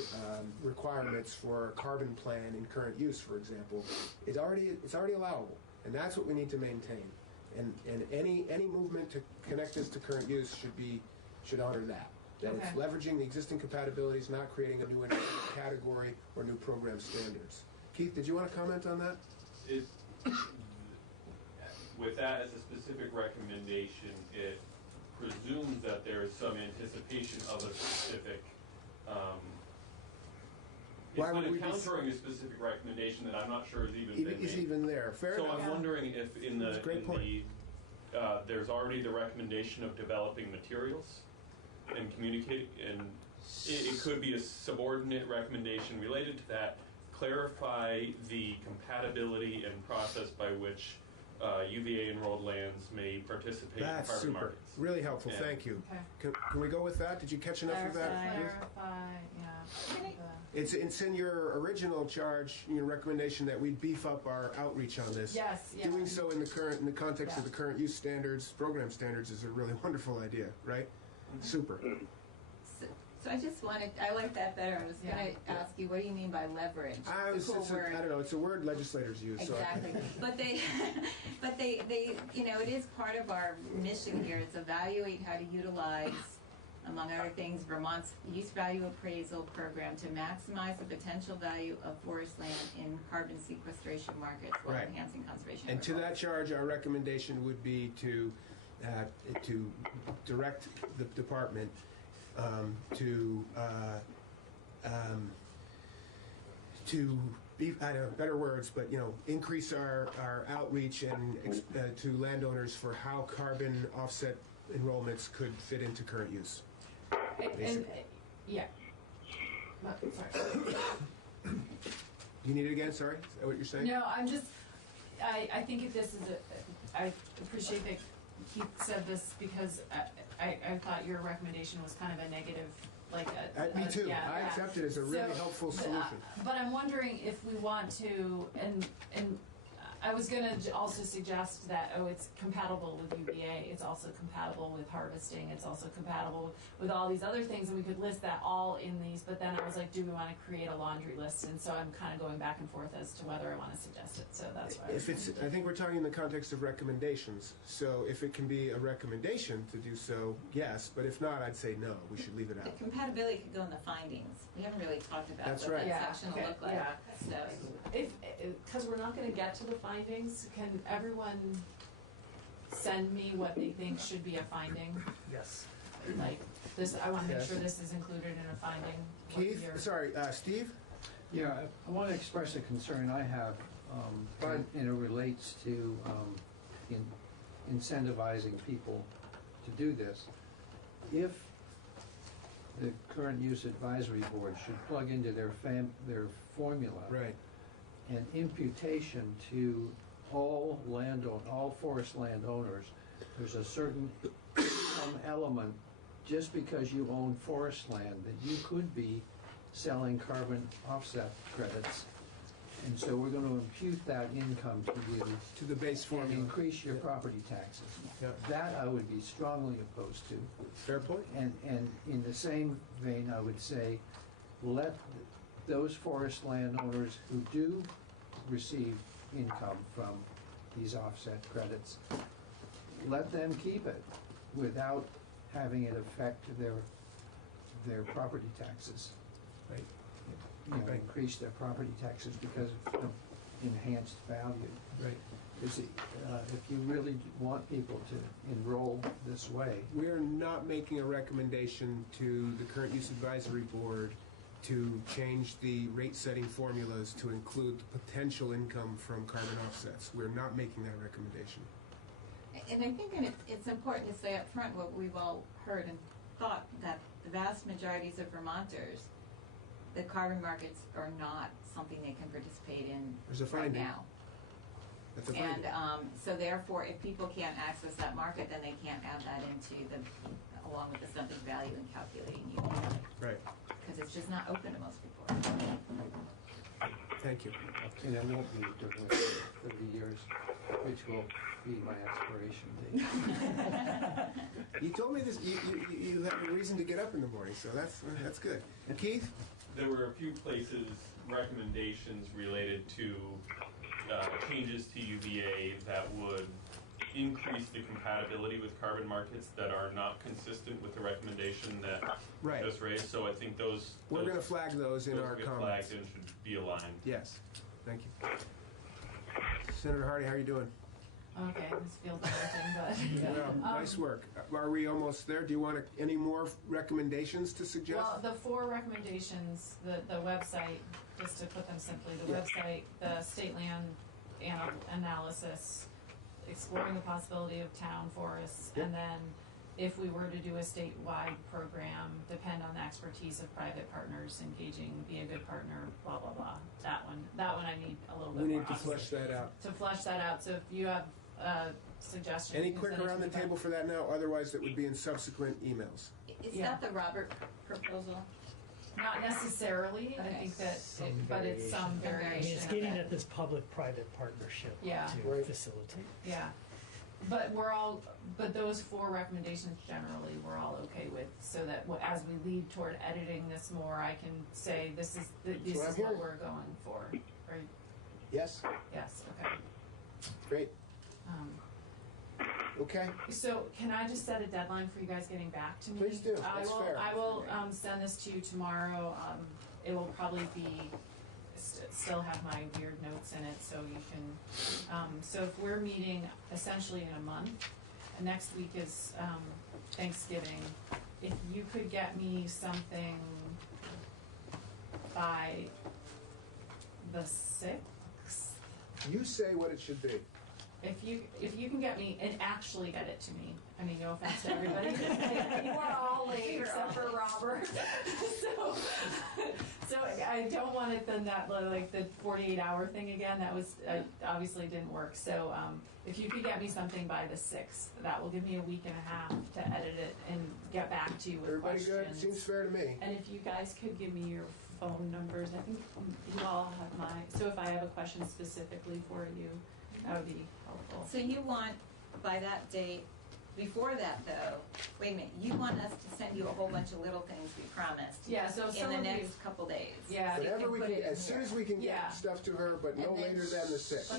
requirements for a carbon plan in current use, for example. It's already allowable, and that's what we need to maintain. And any movement to connect this to current use should honor that. That it's leveraging the existing compatibilities, not creating a new category or new program standards. Keith, did you want to comment on that? With that as a specific recommendation, it presumes that there is some anticipation of a specific, it's kind of countering a specific recommendation that I'm not sure is even been made. Even there. Fair enough. So I'm wondering if there's already the recommendation of developing materials and communicating, and it could be a subordinate recommendation related to that. Clarify the compatibility and process by which UVA enrolled lands may participate in carbon That's super. markets. Really helpful. Thank you. Okay. Can we go with that? Did you catch enough of that? Clarify, yeah. It's in your original charge, your recommendation that we beef up our outreach on this. Yes, yeah. Doing so in the context of the current use standards, program standards, is a really wonderful idea, right? Super. So I just wanted, I like that better. I was going to ask you, what do you mean by leverage? I don't know, it's a word legislators use. Exactly. So but they, you know, it is part of our mission here. It's evaluate how to utilize, among other things, Vermont's use value appraisal program to maximize the potential value of forest land in carbon sequestration markets while enhancing conservation. And to that charge, our recommendation would be to direct the department to be, I don't know, better words, but increase our outreach and to landowners for how carbon offset enrollments could fit into current use. Yeah. Sorry. You need it again? Sorry, is that what you're saying? No, I'm just. I think if this is I appreciate that Keith said this because I thought your recommendation was kind of a negative, like me too. I accept it as a really helpful solution. But I'm wondering if we want to, and I was going to also suggest that, it's compatible with UVA, it's also compatible with harvesting, it's also compatible with all these other things, and we could list that all in these, but then I was like, do we want to create a laundry list? And so I'm kind of going back and forth as to whether I want to suggest it, so that's why. I think we're talking in the context of recommendations, so if it can be a recommendation to do so, yes, but if not, I'd say no, we should leave it out. The compatibility could go in the findings. We haven't really talked about That's what right. that section will look like. Yeah. So. Because we're not going to get to the findings, can everyone send me what they think should be a finding? Yes. Like this, I want to make sure this is included in a finding. Keith, sorry, Steve? Yeah, I want to express a concern I have, and it relates to incentivizing people to do this. If the current use advisory board should plug into their formula an imputation to all forest landowners, there's a certain element, just because you own forest land, that you could be selling carbon offset credits. And so we're going to impute that income to you to the base formula and increase your property taxes. That I would be strongly opposed to. Fair point. And in the same vein, I would say, let those forest landowners who do receive income from these offset credits let them keep it without having it affect their property taxes. Right. You know, increase their property taxes because of enhanced value. Right. If you really want people to enroll this way. We're not making a recommendation to the current use advisory board to change the rate setting formulas to include the potential income from carbon offsets. We're not making that recommendation. And I think it's important to say up front what we've all heard and thought, that the vast majorities of Vermonters, the carbon markets are not something they can participate in There's a right finding. now. That's a And finding. so therefore, if people can't access that market, then they can't add that into along with the something value in calculating UBI. Right. Because it's just not open to most people. Thank you. And it won't be different for 30 years, which will be my expiration date. You told me this. You have a reason to get up in the morning, so that's good. Keith? There were a few places, recommendations related to changes to UVA that would increase the compatibility with carbon markets that are not consistent with the recommendation that was raised. So I think we're going to flag those in our comments. Flagged and should be aligned. Yes. Thank you. Senator Hardy, how are you doing? Okay, this feels daunting, but. Well, nice work. Are we almost there? Do you want any more recommendations to suggest? Well, the 4 recommendations, the website, just to put them simply, the website, the state land analysis, exploring the possibility of town forests, and then if we were to do a statewide program, depend on the expertise of private partners, engaging, be a good partner, blah, blah, blah. That one I need a little bit We more. need to flesh that out. To flesh that out, so if you have suggestions. Any you can quick send it around to the me table for that now? Otherwise, that would be in subsequent emails. Is that the Robert proposal? Not necessarily, I think that, but it's some I mean, variation it's of getting it. at this public-private partnership Yeah. to facilitate. Yeah, but but those 4 recommendations generally we're all okay with, so that as we lead toward editing this more, I can say this is what we're going for, right? Yes? Yes, okay. Great. Okay. So can I just set a deadline for you guys getting back to me? Please do. That's fair. I will send this to you tomorrow. It will probably be still have my weird notes in it, so you can. So if we're meeting essentially in a month, next week is Thanksgiving. If you could get me something by the 6th. You say what it should be. If you can get me and actually get it to me, I mean, no offense to everybody, you are all late except for Robert. so I don't want it then that like the 48-hour thing again. That was obviously didn't work. So if you could get me something by the 6th, that will give me a week and a half to edit it and get back to you with Everybody questions. good? Seems fair to me. And if you guys could give me your phone numbers, I think you all have mine. So if I have a question specifically for you, that would be helpful. So you want, by that date, before that though, wait a minute, you want us to send you a whole bunch of little things we promised? Yeah, so in some the of next these- couple days? Yeah. So you Whatever we put can, it in as soon here. as we can Yeah. get stuff to her, but no And then later than the 6th.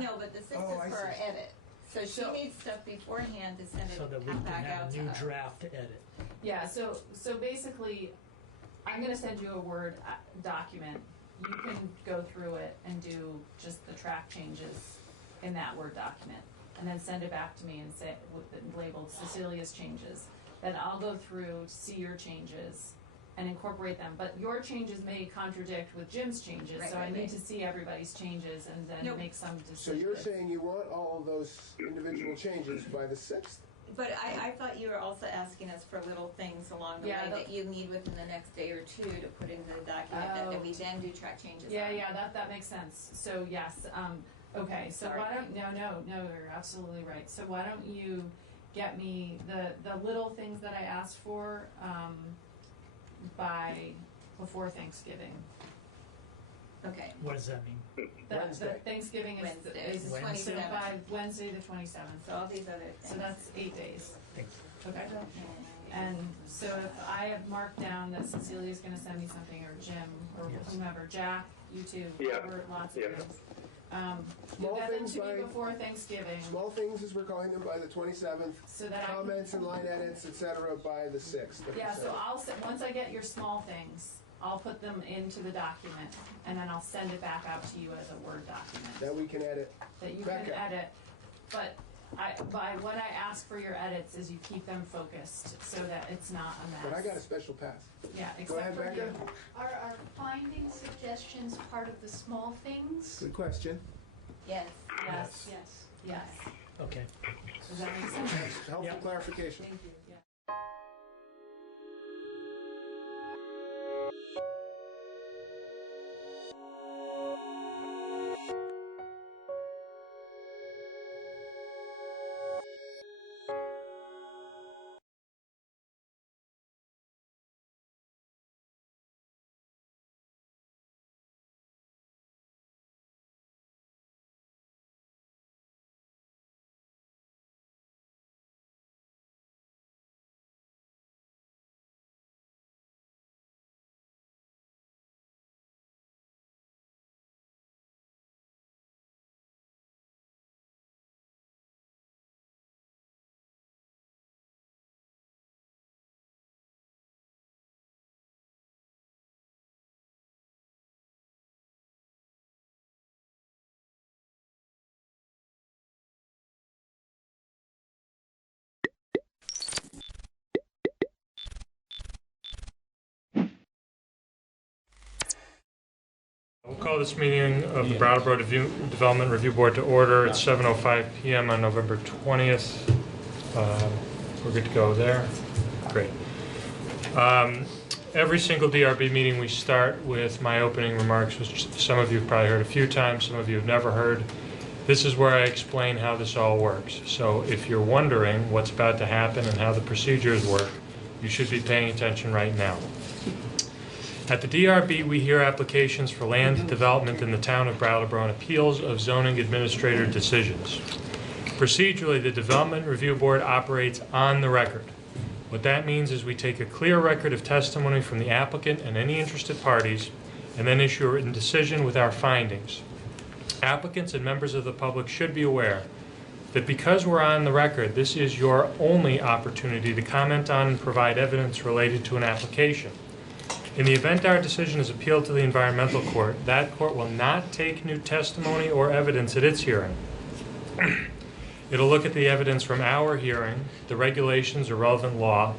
No, but the 6th Oh, I is for our see. edit. So she needs stuff beforehand to send it So that we can back have out a to new us. draft to edit. Yeah, so basically, I'm gonna send you a Word document. You can go through it and do just the track changes in that Word document, and then send it back to me and say, labeled Cecilia's changes. Then I'll go through, see your changes, and incorporate them. But your changes may contradict with Jim's changes, Right, so right, I need right. to see everybody's changes and then make some decisions. So you're saying you want all of those individual changes by the 6th? But I thought you were also asking us for little things along the way that you need within the next day or 2 to put into the document that we then do track changes Yeah, on. yeah, that makes sense. So yes, okay. So Sorry. why don't no, you're absolutely right. So why don't you get me the little things that I asked for before Thanksgiving? Okay. What does that mean? The Wednesday. Thanksgiving Wednesday. is the Wednesday. 27th. By Wednesday the 27th. So all these other things. So that's 8 days. Thanks. Okay. And so if I have marked down that Cecilia's gonna send me something, or Jim, or Yes. whomever, Jack, you too, Yeah. Robert, lots of Yeah. things. You'll Small get them things to me by- before Thanksgiving. Small things, as we're calling them, by the 27th. So that I can- Comments and line edits, etc., by the 6th. Yeah, so once I get your small things, I'll put them into the document, and then I'll send it back out to you as a Word document. That we can edit. That you Becca. can edit, but by what I ask for your edits is you keep them focused, so that it's not a mess. But I got a special pass. Yeah, Go ahead, except for Becca. you. Are finding suggestions part of the small things? Good question. Yes. Yes, Yes. yes. Okay. Does that make sense? Helpful clarification. Thank you, yeah. We'll call this meeting of the Brattleboro Development Review Board to order. It's 7:05 PM on November 20th. We're good to go there. Great. Every single DRB meeting we start with my opening remarks, which some of you have probably heard a few times, some of you have never heard. This is where I explain how this all works. So if you're wondering what's about to happen and how the procedures work, you should be paying attention right now. At the DRB, we hear applications for land development in the town of Brattleboro and appeals of zoning administrator decisions. Procedurally, the Development Review Board operates on the record. What that means is we take a clear record of testimony from the applicant and any interested parties, and then issue a written decision with our findings. Applicants and members of the public should be aware that because we're on the record, this is your only opportunity to comment on and provide evidence related to an application. In the event our decision is appealed to the environmental court, that court will not take new testimony or evidence at its hearing. It'll look at the evidence from our hearing, the regulations or relevant law,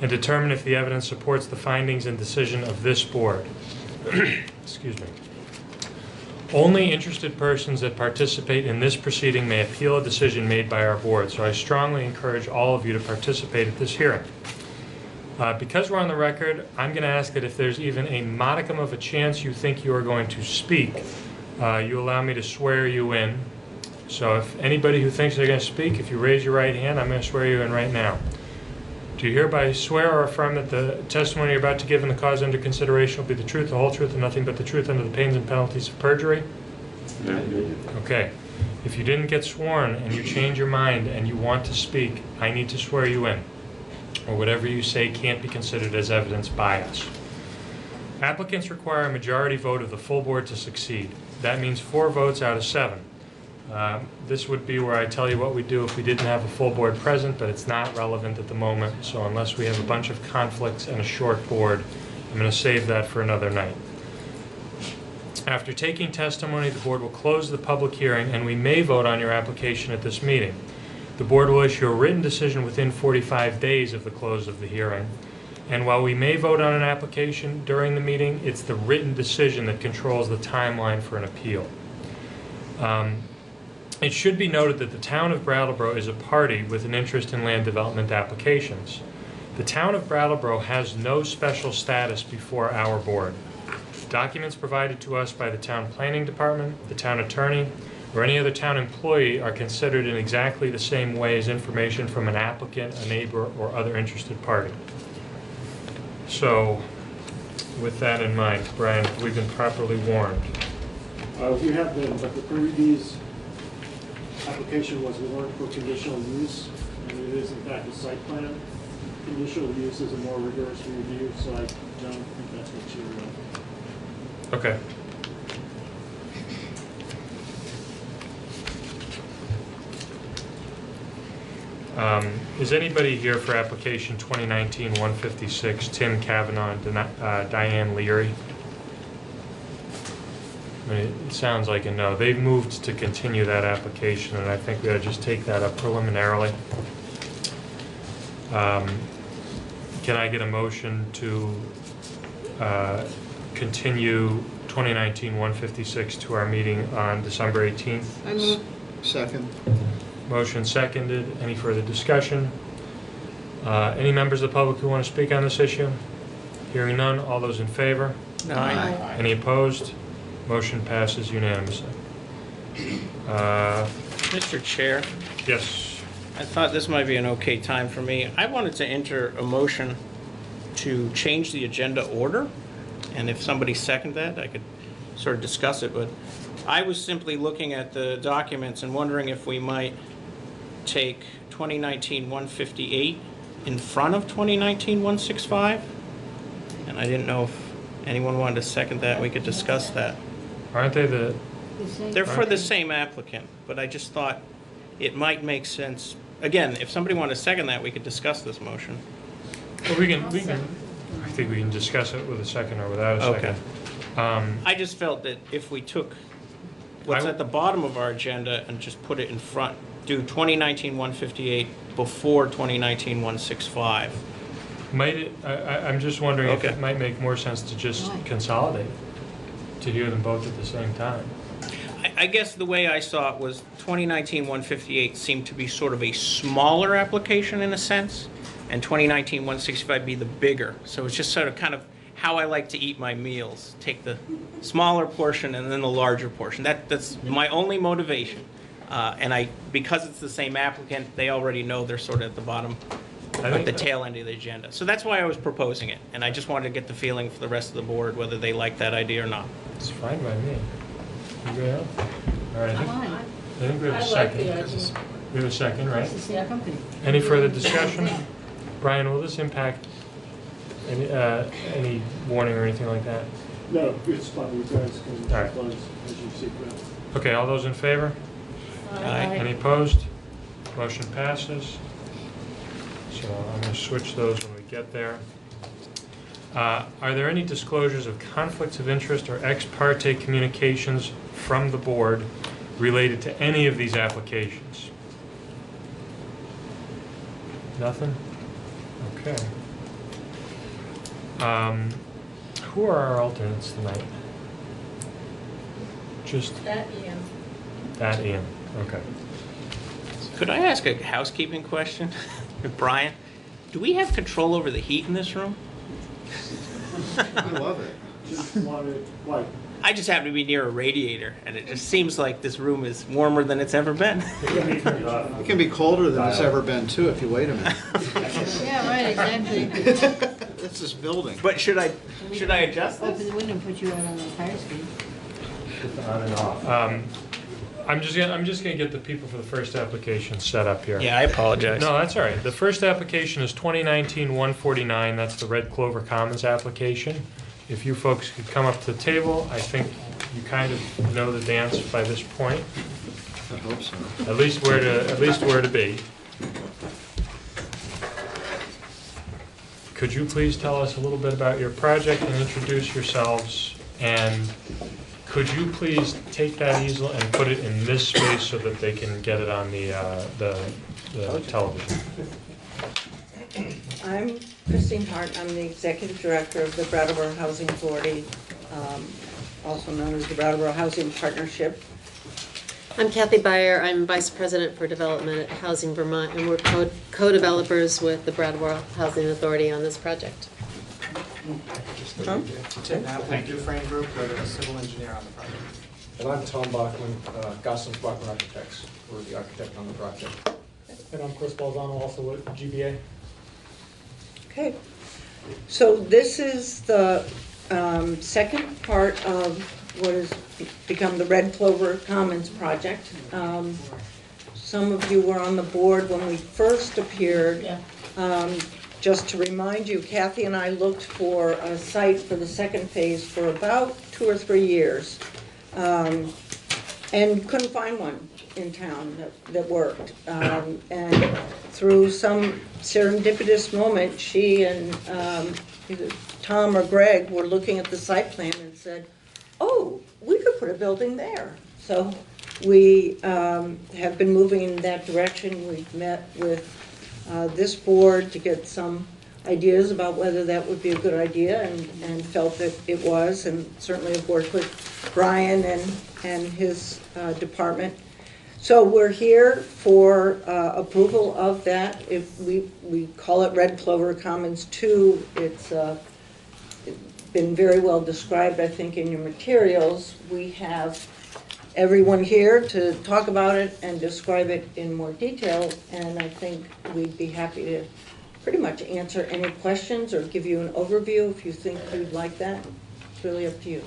and determine if the evidence supports the findings and decision of this board. Excuse me. Only interested persons that participate in this proceeding may appeal a decision made by our board, so I strongly encourage all of you to participate at this hearing. Because we're on the record, I'm going to ask that if there's even a modicum of a chance you think you are going to speak, you allow me to swear you in. So if anybody who thinks they're going to speak, if you raise your right hand, I'm going to swear you in right now. Do you hereby swear or affirm that the testimony you're about to give in the cause under consideration will be the truth, the whole truth, and nothing but the truth under the pains and penalties of perjury? Okay. If you didn't get sworn and you change your mind and you want to speak, I need to swear you in, or whatever you say can't be considered as evidence by us. Applicants require a majority vote of the full board to succeed. That means 4 votes out of 7. This would be where I tell you what we do if we didn't have a full board present, but it's not relevant at the moment, so unless we have a bunch of conflicts and a short board, I'm going to save that for another night. After taking testimony, the board will close the public hearing, and we may vote on your application at this meeting. The board will issue a written decision within 45 days of the close of the hearing. And while we may vote on an application during the meeting, it's the written decision that controls the timeline for an appeal. It should be noted that the town of Brattleboro is a party with an interest in land development applications. The town of Brattleboro has no special status before our board. Documents provided to us by the town planning department, the town attorney, or any other town employee are considered in exactly the same way as information from an applicant, a neighbor, or other interested party. So, with that in mind, Brian, we've been properly warned. We have been, but the previous application was warned for conditional use, and it is in fact a site plan. Conditional use is a more rigorous review, so I don't think that's what you're Okay. Is anybody here for application 2019-156, Tim Kavanaugh and Diane Leary? I mean, it sounds like a no. They've moved to continue that application, and I think we ought to just take that up preliminarily. Can I get a motion to continue 2019-156 to our meeting on December 18th? I move. Second. Motion seconded. Any further discussion? Any members of the public who want to speak on this issue? Hearing none. All those in favor? Aye. Any opposed? Motion passes unanimously. Mr. Chair, Yes. I thought this might be an okay time for me. I wanted to enter a motion to change the agenda order, and if somebody seconded that, I could sort of discuss it, but I was simply looking at the documents and wondering if we might take 2019-158 in front of 2019-165, and I didn't know if anyone wanted to second that. We could discuss that. Aren't they the... They're for the same applicant, but I just thought it might make sense. Again, if somebody wanted to second that, we could discuss this motion. Well, we can, I think we can discuss it with a second or without a second. Okay. I just felt that if we took what's at the bottom of our agenda and just put it in front, do 2019-158 before 2019-165. Might it, I'm just wondering if it might make more sense to just consolidate, to hear them both at the same time. I guess the way I saw it was 2019-158 seemed to be sort of a smaller application in a sense, and 2019-165 be the bigger. So it's just sort of kind of how I like to eat my meals. Take the smaller portion and then the larger portion. That's my only motivation. And because it's the same applicant, they already know they're sort of at the bottom, at the tail end of the agenda. So that's why I was proposing it. And I just wanted to get the feeling for the rest of the board whether they like that idea or not. It's fine by me. You go ahead? All right, I think we have a second. We have a second, right? Any further discussion? Brian, will this impact any warning or anything like that? No, it's fine, you guys can All right. close as you see fit. Okay, all those in favor? Aye. Any opposed? Motion passes. So I'm going to switch those when we get there. Are there any disclosures of conflicts of interest or ex parte communications from the board related to any of these applications? Nothing? Okay. Who are our alternates tonight? Just That Ian. that Ian. Okay. Could I ask a housekeeping question? Brian, do we have control over the heat in this room? I love it. Just wanted, like, I just happen to be near a radiator, and it just seems like this room is warmer than it's ever been. It can be colder than it's ever been too if you wait a minute. Yeah, right, exactly. It's this building. But should I adjust this? Open the window and put you out on the fire screen. On and off. I'm just gonna get the people for the first application set up here. Yeah, I apologize. No, that's all right. The first application is 2019-149. That's the Red Clover Commons application. If you folks could come up to the table, I think you kind of know the dance by this point. I hope so. At least where to be. Could you please tell us a little bit about your project and introduce yourselves? And could you please take that easel and put it in this space so that they can get it on the television? I'm Christine Hart. I'm the Executive Director of the Brattleboro Housing Authority, also known as the Brattleboro Housing Partnership. I'm Kathy Beyer. I'm Vice President for Development at Housing Vermont, and we're co-developers with the Brattleboro Housing Authority on this project. Tim Appel, Dufresne Group, we're the civil engineer on the project. And I'm Tom Bachman, Gosling's Bachman Architects. We're the architect on the project. And I'm Chris Balzano, also with GBA. Okay, so this is the second part of what has become the Red Clover Commons project. Some of you were on the board when we first appeared. Just to remind you, Kathy and I looked for a site for the second phase for about 2 or 3 years and couldn't find one. in town that worked. And through some serendipitous moment, she and either Tom or Greg were looking at the site plan and said, oh, we could put a building there. So we have been moving in that direction. We've met with this board to get some ideas about whether that would be a good idea, and felt that it was, and certainly have worked with Brian and his department. So we're here for approval of that. If we call it Red Clover Commons 2, it's been very well described, I think, in your materials. We have everyone here to talk about it and describe it in more detail, and I think we'd be happy to pretty much answer any questions or give you an overview if you think you'd like that. It's really up to you.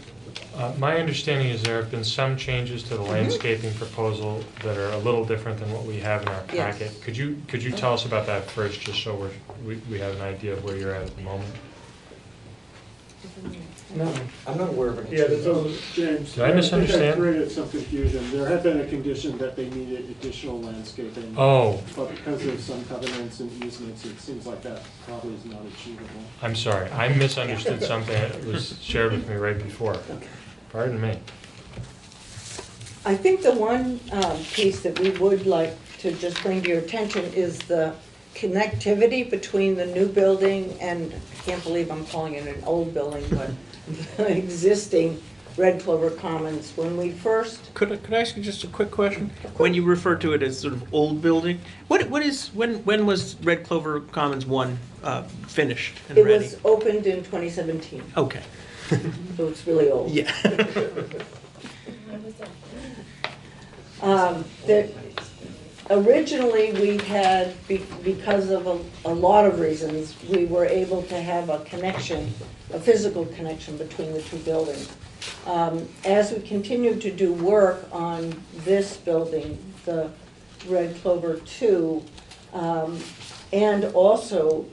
My understanding is there have been some changes to the landscaping proposal that are a little different than what we have in our Yes. packet. Could you tell us about that first, just so we have an idea of where you're at the moment? No, I'm not aware of any. Yeah, James. Did I misunderstand? think I created some confusion. There had been a condition that they needed additional landscaping. Oh. But because of some covenants and easements, it seems like that probably is not achievable. I'm sorry, I misunderstood something that was shared with me right before. Pardon me. I think the one piece that we would like to just bring to your attention is the connectivity between the new building and, I can't believe I'm calling it an old building, but the existing Red Clover Commons. When we first... Could I ask you just a quick question? When you refer to it as sort of old building, when was Red Clover Commons 1 finished and It ready? was opened in 2017. Okay. So it's really old. Yeah. Originally, we had, because of a lot of reasons, we were able to have a connection, a physical connection between the two buildings. As we continued to do work on this building, the Red Clover 2, and also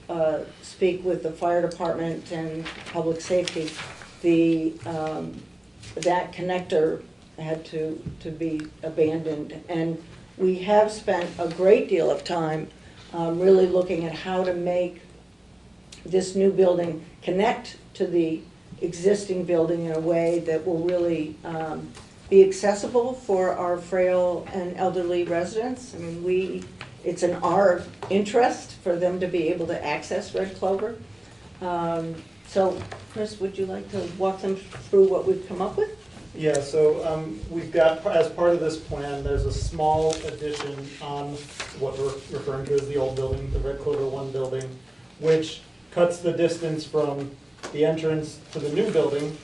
speak with the fire department and public safety, that connector had to be abandoned. And we have spent a great deal of time really looking at how to make this new building connect to the existing building in a way that will really be accessible for our frail and elderly residents. I mean, it's in our interest for them to be able to access Red Clover. So, Chris, would you like to walk them through what we've come up with? Yeah, so we've got, as part of this plan, there's a small addition on what we're referring to as the old building, the Red Clover 1 building, which cuts the distance from the entrance to the new building,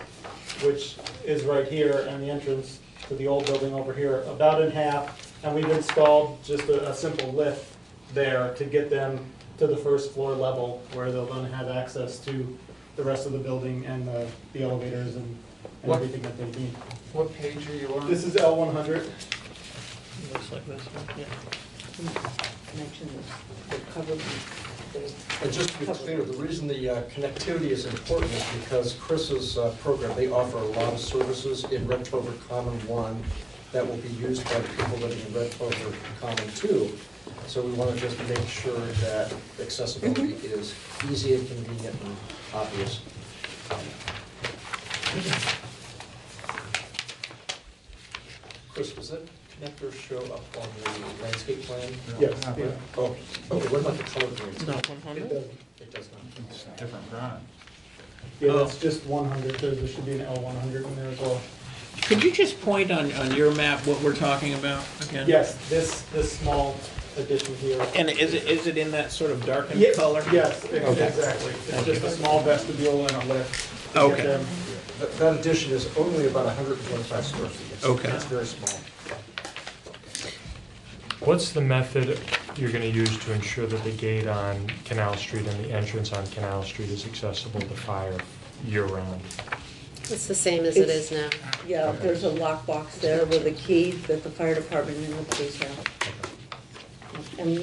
which is right here, and the entrance to the old building over here, about in half. And we've installed just a simple lift there to get them to the first floor level, where they'll then have access to the rest of the building and the elevators and everything that they need. What page are you on? This is L100. Looks like this one, yeah. Connection is covered. And just to be clear, the reason the connectivity is important is because Chris's program, they offer a lot of services in Red Clover Common 1 that will be used by the people living in Red Clover Common 2. So we want to just make sure that accessibility is easy and convenient and obvious. Chris, does that connector show up on the landscape plan? Yes. Yeah. Oh, okay, what about the color grades? Not 100? It does not. It's different drawing. Yeah, that's just 100. There should be an L100 in there as well. Could you just point on your map what we're talking about again? Yes, this small addition here. And is it in that sort of darkened Yes, color? yes, Okay. exactly. It's just a small vestibule and a lift. to Okay. get them. That addition is only about 125 square feet. It's- Okay. It's very small. What's the method you're going to use to ensure that the gate on Canal Street and the entrance on Canal Street is accessible to fire year-round? It's the same as it is now. Yeah, there's a lockbox there with a key that the fire department and the police have. And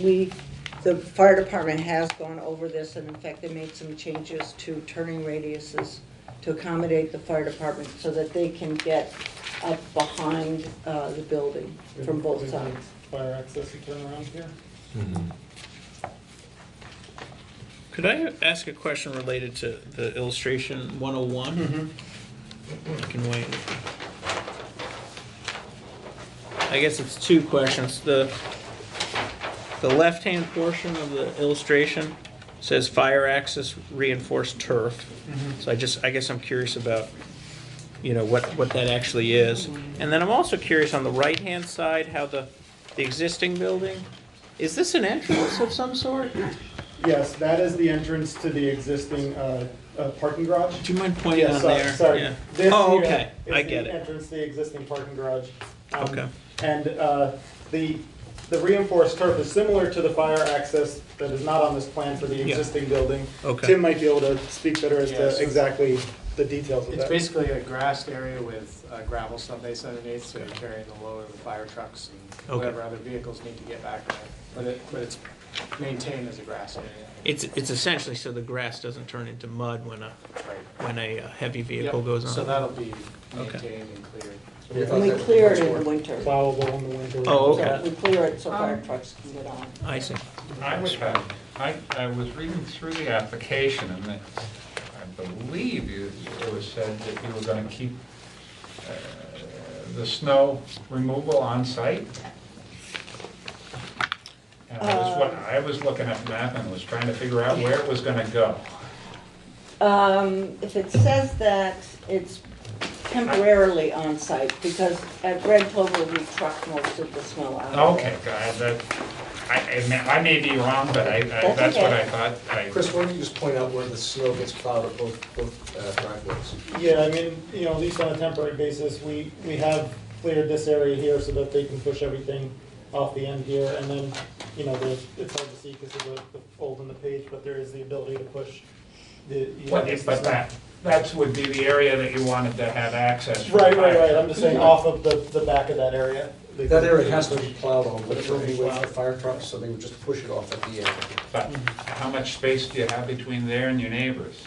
the fire department has gone over this, and in fact, they made some changes to turning radiuses to accommodate the fire department so that they can get up behind the building from both sides. Fire access and turn around here. Could I ask a question related to the illustration 101? I can wait. I guess it's two questions. The left-hand portion of the illustration says fire access reinforced turf. So I guess I'm curious about, what that actually is. And then I'm also curious on the right-hand side how the existing building, is this an entrance of some sort? Yes, that is the entrance to the existing parking garage. Do you mind pointing on there? Sorry. Yeah. This Oh, here okay. is I get the it. entrance to the existing parking garage. Okay. And the reinforced turf is similar to the fire access that is not on this plan for the Yeah. existing building. Okay. Tim might be able to speak better as Yeah, to so exactly the details of It's that. basically a grassed area with gravel subbase underneath, so you're carrying the load of the fire trucks and Okay. whatever other vehicles need to get back there. But it's maintained as a grass area. It's essentially so the grass doesn't turn into mud when a heavy vehicle Yep, goes on. so that'll be Okay. maintained and cleared. And we clear it in the winter. Plowable in the winter. Oh, So okay. we clear it so fire trucks can get on. I see. I was reading through the application, and I believe it was said that you were going to keep the snow removal on site. And I was looking at the map and was trying to figure out where it was going to go. If it says that it's temporarily on site, because at Red Clover, we truck most of the snow out. Okay, God, I may be wrong, but that's what I thought. Chris, why don't you just point out where the snow gets plowed at both driveways? Yeah, I mean, at least on a temporary basis, we have cleared this area here so that they can push everything off the end here, and then, it's hard to see because of the fold in the page, but there is the ability to push the. But that would be the area that you wanted to have access. for Right, fire. I'm just saying off of the back of that area. That area has to be plowed on literally with the fire trucks, so they would just push it off at the end. But how much space do you have between there and your neighbors?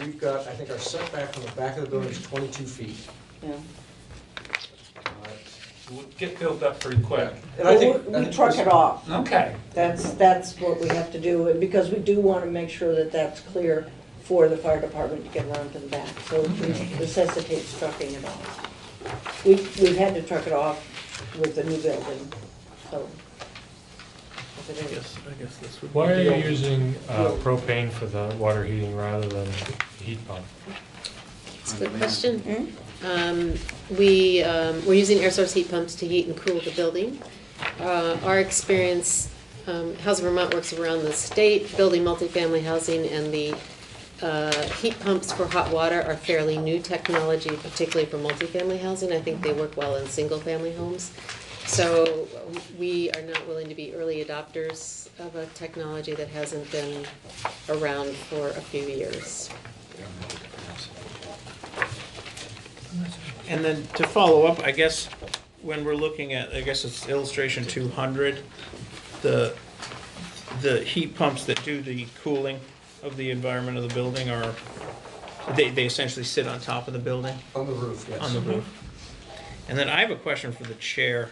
We've got, I think our setback from the back of the building is 22 feet. Yeah. It would get built up pretty quick. And I think We truck it off. Okay. That's what we have to do, and because we do want to make sure that that's clear for the fire department to get around to the back, so it necessitates trucking it off. We've had to truck it off with the new building, so. I guess this would. Why are you using propane for the water heating rather than heat pump? That's a good question. We're using air source heat pumps to heat and cool the building. Our experience, Housing Vermont works around the state, building multifamily housing, and the heat pumps for hot water are fairly new technology, particularly for multifamily housing. I think they work well in single-family homes. So we are not willing to be early adopters of a technology that hasn't been around for a few years. And then to follow up, I guess, when we're looking at, I guess it's illustration 200, the heat pumps that do the cooling of the environment of the building are, they essentially sit on top of the building? On the roof, yes. On the roof. And then I have a question for the chair.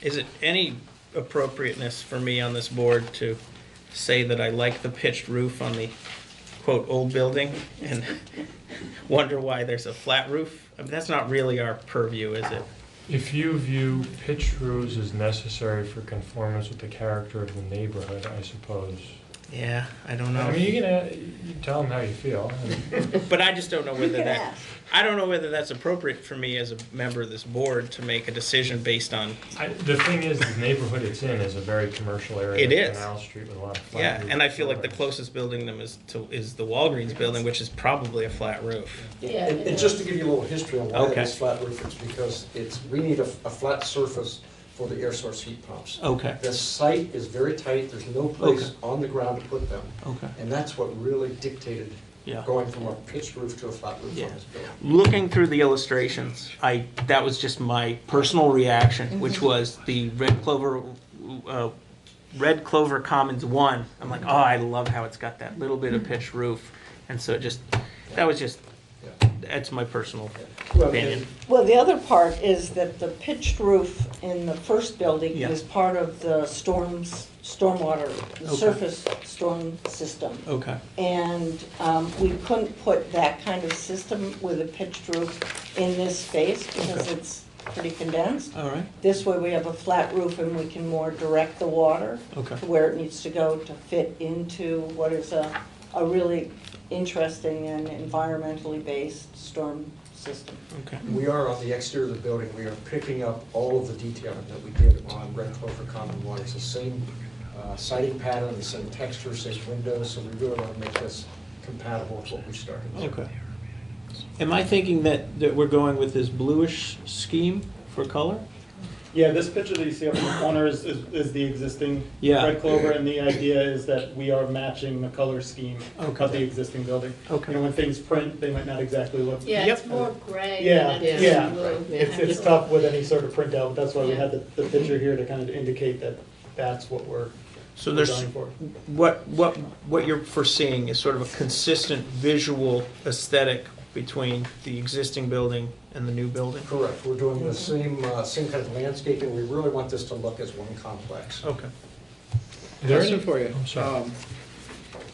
Is it any appropriateness for me on this board to say that I like the pitched roof on the, quote, old building and wonder why there's a flat roof? I mean, that's not really our purview, is it? If you view pitched roofs as necessary for conformance with the character of the neighborhood, I suppose. Yeah, I don't know. I mean, you can tell them how you feel. But I just don't know whether I don't know whether that's appropriate for me as a member of this board to make a decision based on. The thing is, the neighborhood it's in is a very commercial area. It is. Canal Street with a lot of flat Yeah, roofs. and I feel like the closest building them is the Walgreens building, which is probably a flat roof. Yeah, and just to give you a little history on why Okay. it is flat roof, it's because we need a flat surface for the air source heat pumps. Okay. The site is very tight, there's no place on the ground to put them. Okay. And that's what really dictated Yeah. going from a pitched roof to a flat roof on this building. Looking through the illustrations, that was just my personal reaction, which was the Red Clover Commons 1. I'm like, oh, I love how it's got that little bit of pitched roof, and so that was just that's my personal Well, opinion. Well, the other part is that the pitched roof in the first building Yeah. is part of the stormwater, the Okay. surface storm system. Okay. And we couldn't put that kind of system with a pitched roof in this space because Okay. it's pretty condensed. All right. This way we have a flat roof and we can more direct the water Okay. to where it needs to go to fit into what is a really interesting and environmentally based storm system. Okay. We are on the exterior of the building, we are picking up all of the detailing that we did on Red Clover Common 1. It's the same siding pattern, the same texture, same windows, so we really want to make this compatible with what we started. Okay. Am I thinking that we're going with this bluish scheme for color? Yeah, this picture that you see up in the corner is the existing Yeah. red clover, and the idea is that we are matching the color scheme Okay. of the existing building. Okay. You know, when things print, they might not exactly look. Yeah, Yep. it's more gray Yeah, than it's yeah. blue. It's tough with any sort of printout, that's why we Yeah. had the picture here to kind of indicate that that's what we're So there's, going for. what you're foreseeing is sort of a consistent visual aesthetic between the existing building and the new building? Correct, we're doing the same kind of landscaping, we really want this to look as one complex. Okay. Question for you. I'm sorry.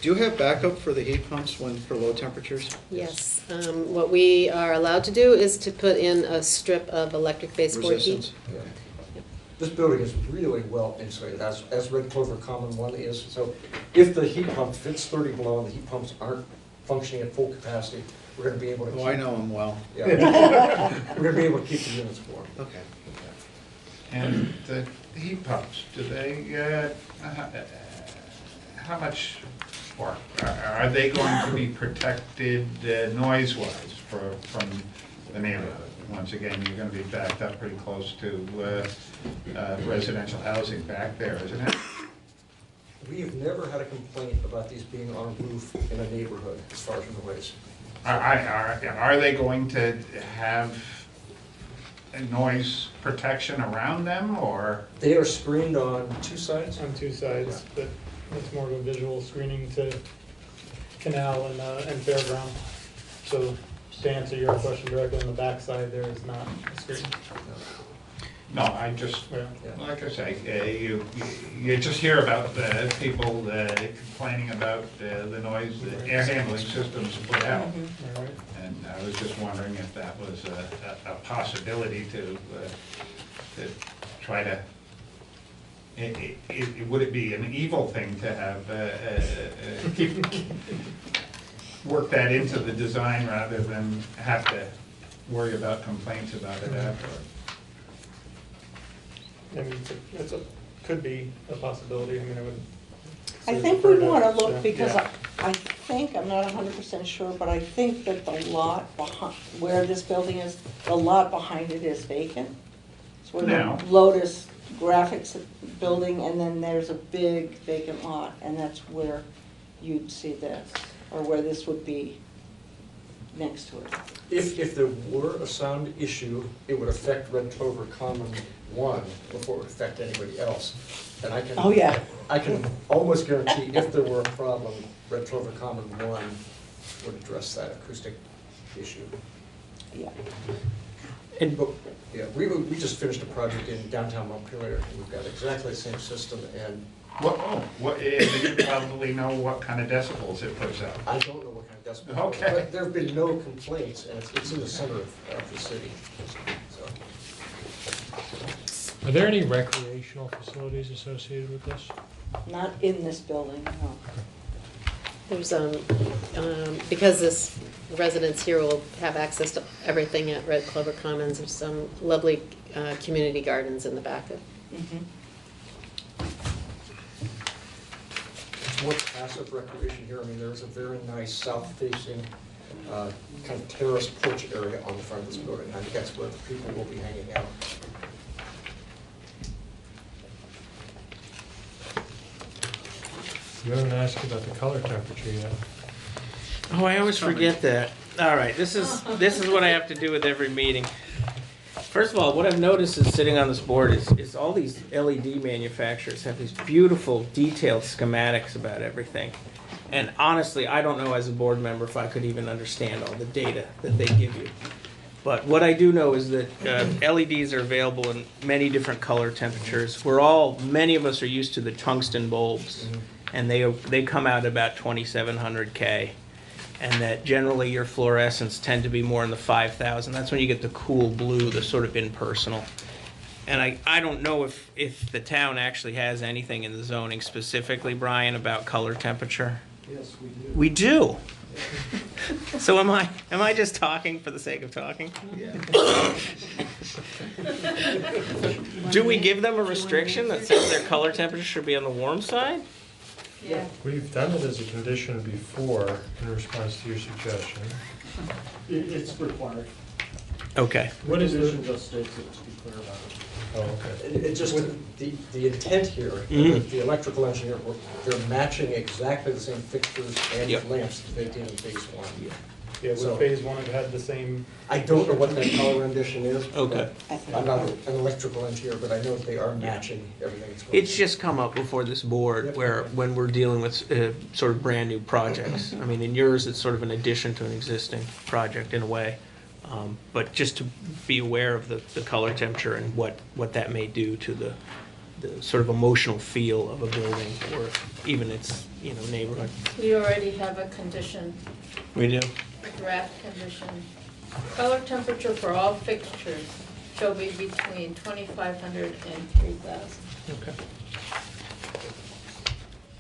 Do you have backup for the heat pumps for low temperatures? Yes. What we are allowed to do is to put in a strip of electric baseboard heat. Resistance? Yeah. This building is really well insulated, as Red Clover Common 1 is. So if the heat pump fits 30 below and the heat pumps aren't functioning at full capacity, we're going to be able to keep... Oh, I know them well. Yeah. We're going to be able to keep the units warm. Okay. And the heat pumps, do they, how much, or are they going to be protected noise-wise from the neighborhood? Once again, you're going to be backed up pretty close to residential housing back there, isn't it? We have never had a complaint about these being on a roof in a neighborhood as far as noise. Are they going to have noise protection around them, or? They are screened on two sides? On two sides, but it's more of a visual screening to canal and fairground. So to answer your question directly, on the back side, there is not a screen. No, I just, Yeah. like I say, you just hear about people complaining about the noise that air handling systems put out. All right. And I was just wondering if that was a possibility to try to, would it be an evil thing to have, work that into the design rather than have to worry about complaints about it afterward? I mean, could be a possibility, I mean, I would. I say think we refer to- want to so, look, because yeah. I think, I'm not 100% sure, but I think that the lot behind, where this building is, the lot behind it is vacant. It's where No. the Lotus Graphics building, and then there's a big vacant lot, and that's where you'd see this, or where this would be next to it. If there were a sound issue, it would affect Red Clover Common 1 before it would affect anybody else. And I can... Oh, yeah. I can almost guarantee if there were a problem, Red Clover Common 1 would address that acoustic issue. Yeah. And But, yeah, we just finished a project in downtown Montpelier, and we've got exactly the same system, and You probably know what kind of decibels it puts out. I don't know what kind of decibels. Okay. But there have been no complaints, and it's in the center of the city, so. Are there any recreational facilities associated with this? Not in this building, no. There's, because this residents here will have access to everything at Red Clover Commons, there's some lovely community gardens in the back of. More passive recreation here, I mean, there's a very nice south-facing kind of terrace porch area on the front of this building. I think that's where the people will be hanging out. You haven't asked about the color temperature yet. Oh, I always forget that. All right, this is what I have to do with every meeting. First of all, what I've noticed is sitting on this board is all these LED manufacturers have these beautiful detailed schematics about everything. And honestly, I don't know as a board member if I could even understand all the data that they give you. But what I do know is that LEDs are available in many different color temperatures. Many of us are used to the tungsten bulbs, and they come out about 2700 K. And that generally your fluorescents tend to be more in the 5,000. That's when you get the cool blue, the sort of impersonal. And I don't know if the town actually has anything in the zoning specifically, Brian, about color temperature. Yes, we do. We do. So am I just talking for the sake of talking? Yeah. Do we give them a restriction that says their color temperature should be on the warm side? Yeah. We've done it as a condition before in response to your suggestion. It's required. Okay. What is it? Just states it, to be clear about it. Oh, okay. It just, the intent here, the electrical engineer, they're matching exactly the same fixtures and lamps that they did in phase one. Yeah, with phase one, it had the same. I don't know what that color rendition is. Okay. I'm not an electrical engineer, but I know that they are matching everything that's going on. It's just come up before this board when we're dealing with sort of brand new projects. I mean, in yours, it's sort of an addition to an existing project in a way. But just to be aware of the color temperature and what that may do to the sort of emotional feel of a building or even its neighborhood. We already have a condition, We do. a draft condition. Color temperature for all fixtures shall be between 2,500 and 3,000. Okay.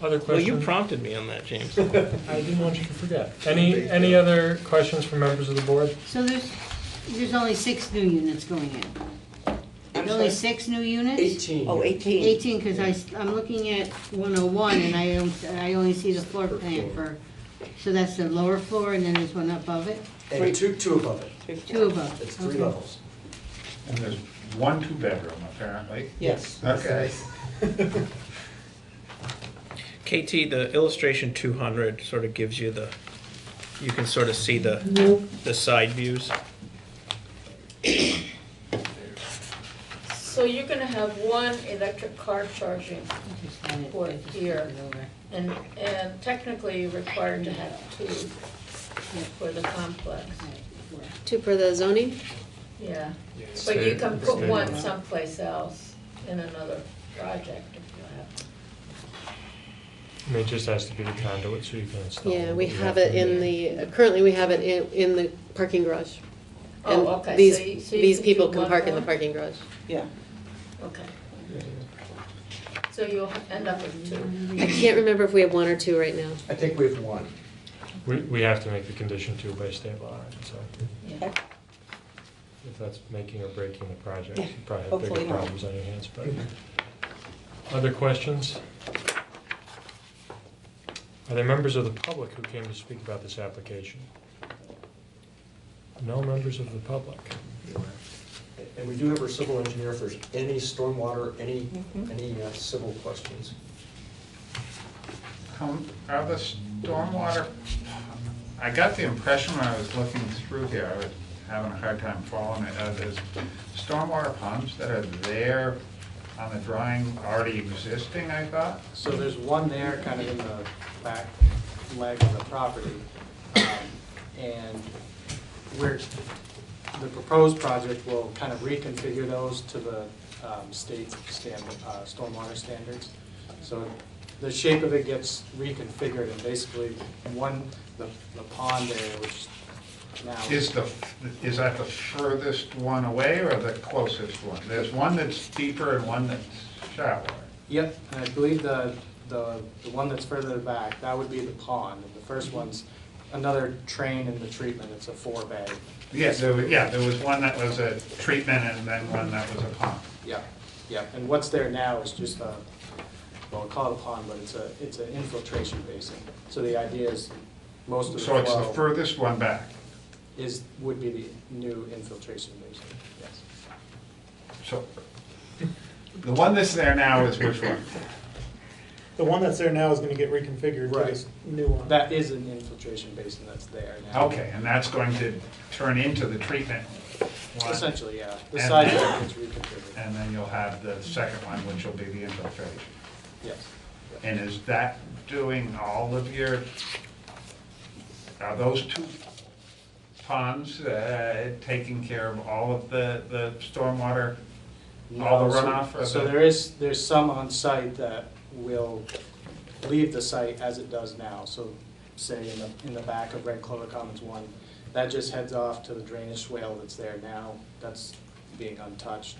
Other questions? Well, you prompted me on that, James. I didn't want you to forget. Any other questions from members of the board? So there's only 6 new units going in. There's only 6 new units? 18. Oh, 18. 18, because I'm looking at 101 and I only see the floor plan for, so that's the lower floor and then there's one above it? And two above it. 2 above. It's 3 Okay. levels. And there's 1 2-bedroom apparently. Yes. Okay. KT, the illustration 200 sort of gives you you can sort of see the side views. So you're gonna have one electric car charging port here, and technically you're required to have 2 for the complex. 2 for the zoning? Yeah, but you can put one someplace else in another project if you have. I mean, it just has to be the conduit so you can install it. Yeah, we have it in the, currently we have it in the parking garage. Oh, And okay, These so you these could people do can one park in the more? parking garage. Yeah. Okay. So you'll end up with 2. I can't remember if we have 1 or 2 right now. I think we have 1. We have to make the condition 2 by state law, so Yeah. if that's making or breaking the project, you probably have Hopefully bigger not. problems on your hands, but. Other questions? Are there members of the public who came to speak about this application? No members of the public. And we do have our civil engineer if there's any stormwater, any civil questions. Are the stormwater, I got the impression when I was looking through here, I was having a hard time following it, there's stormwater ponds that are there on the drawing already existing, I thought? So there's one there kind of in the back leg of the property. And the proposed project will kind of reconfigure those to the state stormwater standards. So the shape of it gets reconfigured and basically the pond area, which now. Is that the furthest one away or the closest one? There's one that's deeper and one that's shallower. Yep, and I believe the one that's further back, that would be the pond. And the first one's another train in the treatment, it's a 4-bay. Yes, there was one that was a treatment and then one that was a pond. Yeah, and what's there now is just well, we'll call it a pond, but it's an infiltration basin. So the idea is most of the flow. So it's the furthest one back? Would be the new infiltration basin, yes. So the one that's there now is which one? The one that's there now is gonna get reconfigured to this new one. That is an infiltration basin that's there now. Okay, and that's going to turn into the treatment one? Essentially, yeah. The And side then- yard gets reconfigured. And then you'll have the second one, which will be the infiltration. Yes. And is that doing all of your, are those two ponds taking care of all of the stormwater, all the No, runoff? Or so there's some on site that will leave the site as it does now. So say in the back of Red Clover Commons 1, that just heads off to the drainage swale that's there now. That's being untouched.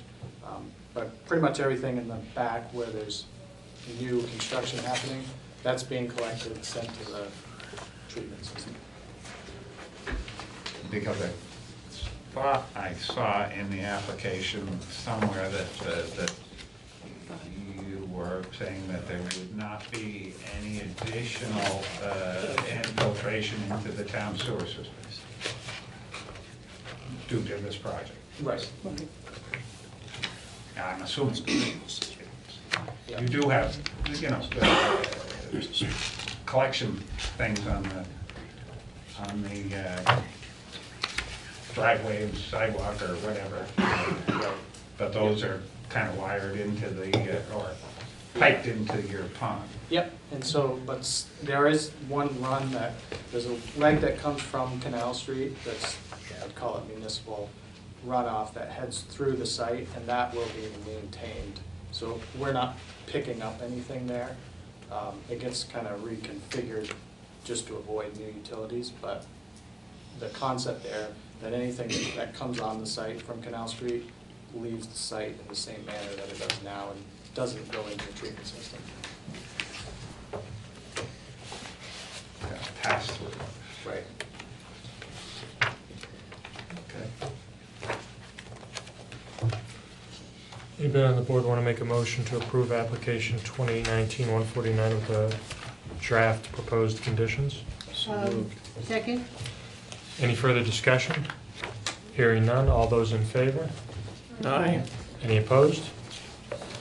But pretty much everything in the back where there's new construction happening, that's being collected and sent to the treatment system. Because I thought I saw in the application somewhere that you were saying that there would not be any additional infiltration into the town sewer system due to this project. Right. I'm assuming you do have, you know, collection things on the driveway and sidewalk or whatever, but those are kind of wired into the, or piped into your pond. Yep, and so, but there is one run that, there's a leg that comes from Canal Street that's, I'd call it municipal runoff that heads through the site, and that will be maintained. So we're not picking up anything there. It gets kind of reconfigured just to avoid new utilities, but the concept there, that anything that comes on the site from Canal Street leaves the site in the same manner that it does now and doesn't go into the treatment system. Pass through. Right. Okay. Anybody on the board want to make a motion to approve application 2019-149 with the draft proposed conditions? Second? Any further discussion? Hearing none, all those in favor? Aye. Any opposed?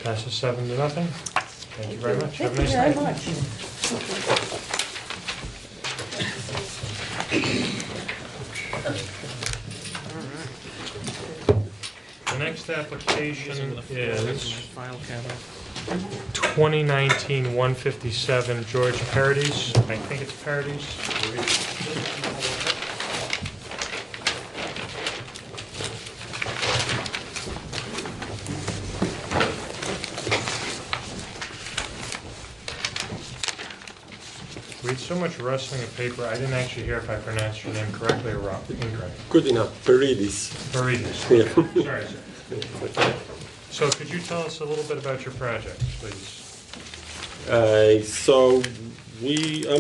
Passes 7-0. Thank you very much. Have a nice Thank you night. very much. The next application is File cabinet. 2019-157 George Paradis. I think it's Paradis. We had so much rustling of paper, I didn't actually hear if I pronounced your name correctly or wrong. Incorrect. Good enough. Paridis. Paradis. Yeah. Sorry, sir. So could you tell us a little bit about your project, please? I'm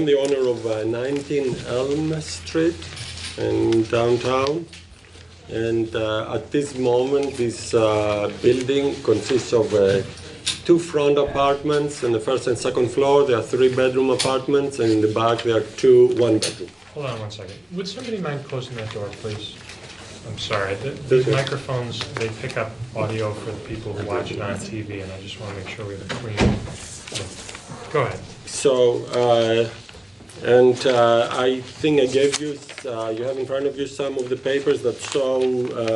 the owner of 19 Elm Street in downtown. And at this moment, this building consists of 2 front apartments. On the first and second floor, there are 3-bedroom apartments. And in the back, there are 2 1-bedroom. Hold on one second. Would somebody mind closing that door, please? I'm sorry. These microphones, they pick up audio for the people who watch it on TV, and I just want to make sure we have a clean. Go ahead. So, I think I gave you, you have in front of you some of the papers that show,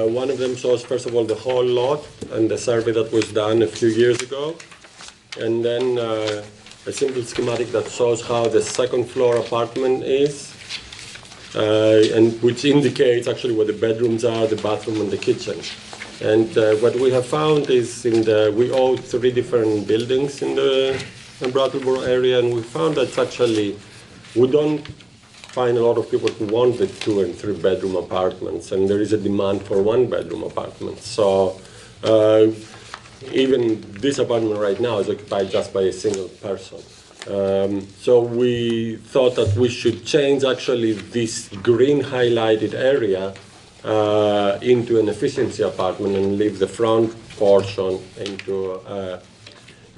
one of them shows, first of all, the whole lot and the survey that was done a few years ago. And then a simple schematic that shows how the second floor apartment is, and which indicates actually where the bedrooms are, the bathroom and the kitchen. And what we have found is we own 3 different buildings in the Brattleboro area, and we found that actually we don't find a lot of people who want the 2 and 3 bedroom apartments, and there is a demand for 1-bedroom apartments. So even this apartment right now is occupied just by a single person. So we thought that we should change actually this green highlighted area into an efficiency apartment and leave the front portion into a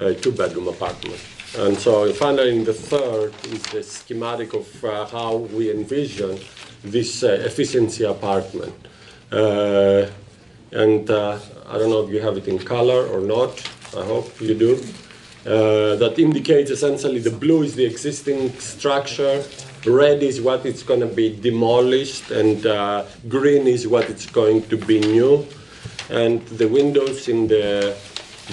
2-bedroom apartment. And so finally, in the third is the schematic of how we envision this efficiency apartment. And I don't know if you have it in color or not. I hope you do. That indicates essentially the blue is the existing structure, red is what it's going to be demolished, and green is what it's going to be new. And the windows in the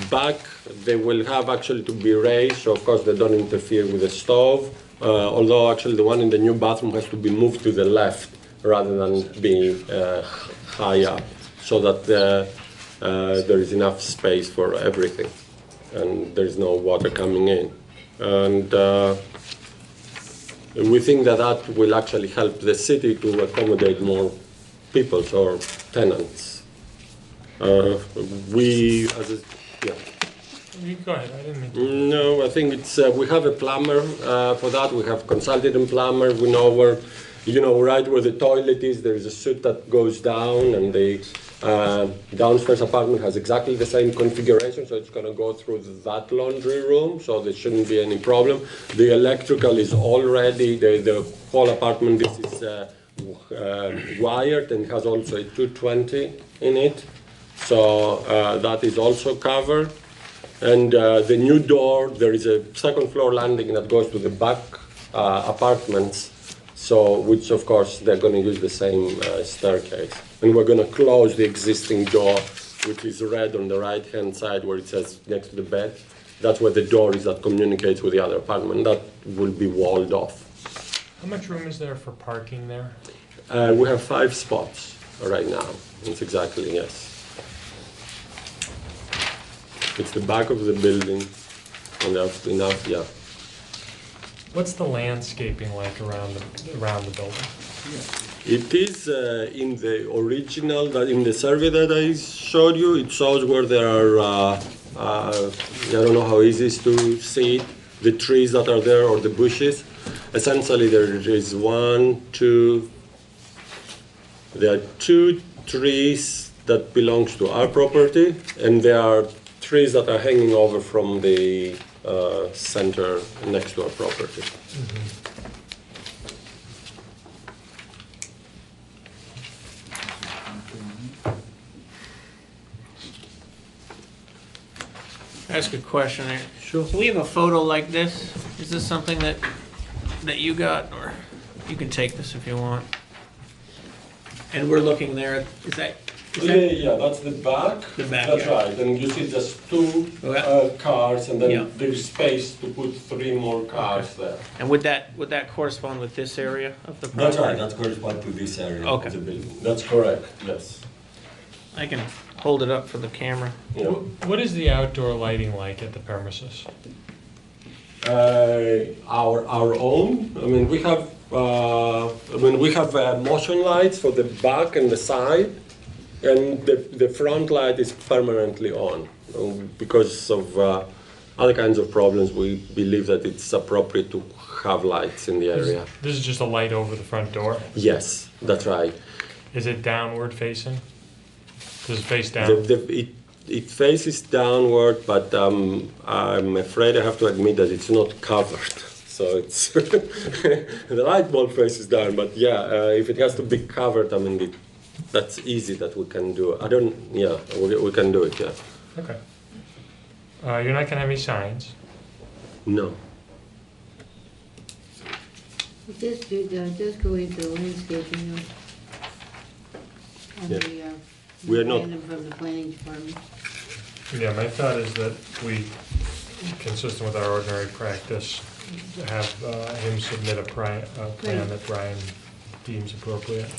back They will have actually to be raised, so of course they don't interfere with the stove. Although actually the one in the new bathroom has to be moved to the left rather than being high up, so that there is enough space for everything and there is no water coming in. And we think that that will actually help the city to accommodate more people or tenants. We, as a, yeah. You go ahead, I didn't mean to. No, I think it's, we have a plumber for that. We have consulted a plumber. We know where, right where the toilet is, there is a chute that goes down, and the downstairs apartment has exactly the same configuration, so it's going to go through that laundry room, so there shouldn't be any problem. The electrical is already, the whole apartment, this is wired, and has also a 220 in it, so that is also covered. And the new door, there is a second floor landing that goes to the back apartments, so which of course they're going to use the same staircase. And we're going to close the existing door, which is red on the right hand side where it says next to the bed. That's where the door is that communicates with the other apartment. That will be walled off. How much room is there for parking there? We have 5 spots right now. It's exactly, yes. It's the back of the building, and that's enough, yeah. What's the landscaping like around the building? It is in the original, in the survey that I showed you, it shows where there are, I don't know how easy it is to see it, the trees that are there or the bushes. Essentially there is there are 2 trees that belongs to our property, and there are trees that are hanging over from the center next to our property. Ask a question there. Sure. So we have a photo like this. Is this something that you got, or you can take this if you want? And we're looking there. Is that? Yeah, that's the back. The back. That's yeah. right. And you see just 2 cars, and then there's space to put 3 more cars there. And would that correspond with this area of the property? That's right. That corresponds to this area of the building. That's correct. Yes. I can hold it up for the camera. Yeah. What is the outdoor lighting like at the premises? Our own. I mean, we have. We have motion lights for the back and the side, and the front light is permanently on. Because of other kinds of problems, we believe that it's appropriate to have lights in the area. This is just a light over the front door? Yes, that's right. Is it downward facing? Does it face down? It faces downward, but I'm afraid I have to admit that it's not covered. So it's the light bulb faces down, but yeah, if it has to be covered, I mean, that's easy that we can do. We can do it, yeah. Okay. You're not going to have any signs? No. Just go into landscaping. Yeah. We are not. From the planning department. Yeah, my thought is that we, consistent with our ordinary practice, have him submit a plan that Brian deems appropriate.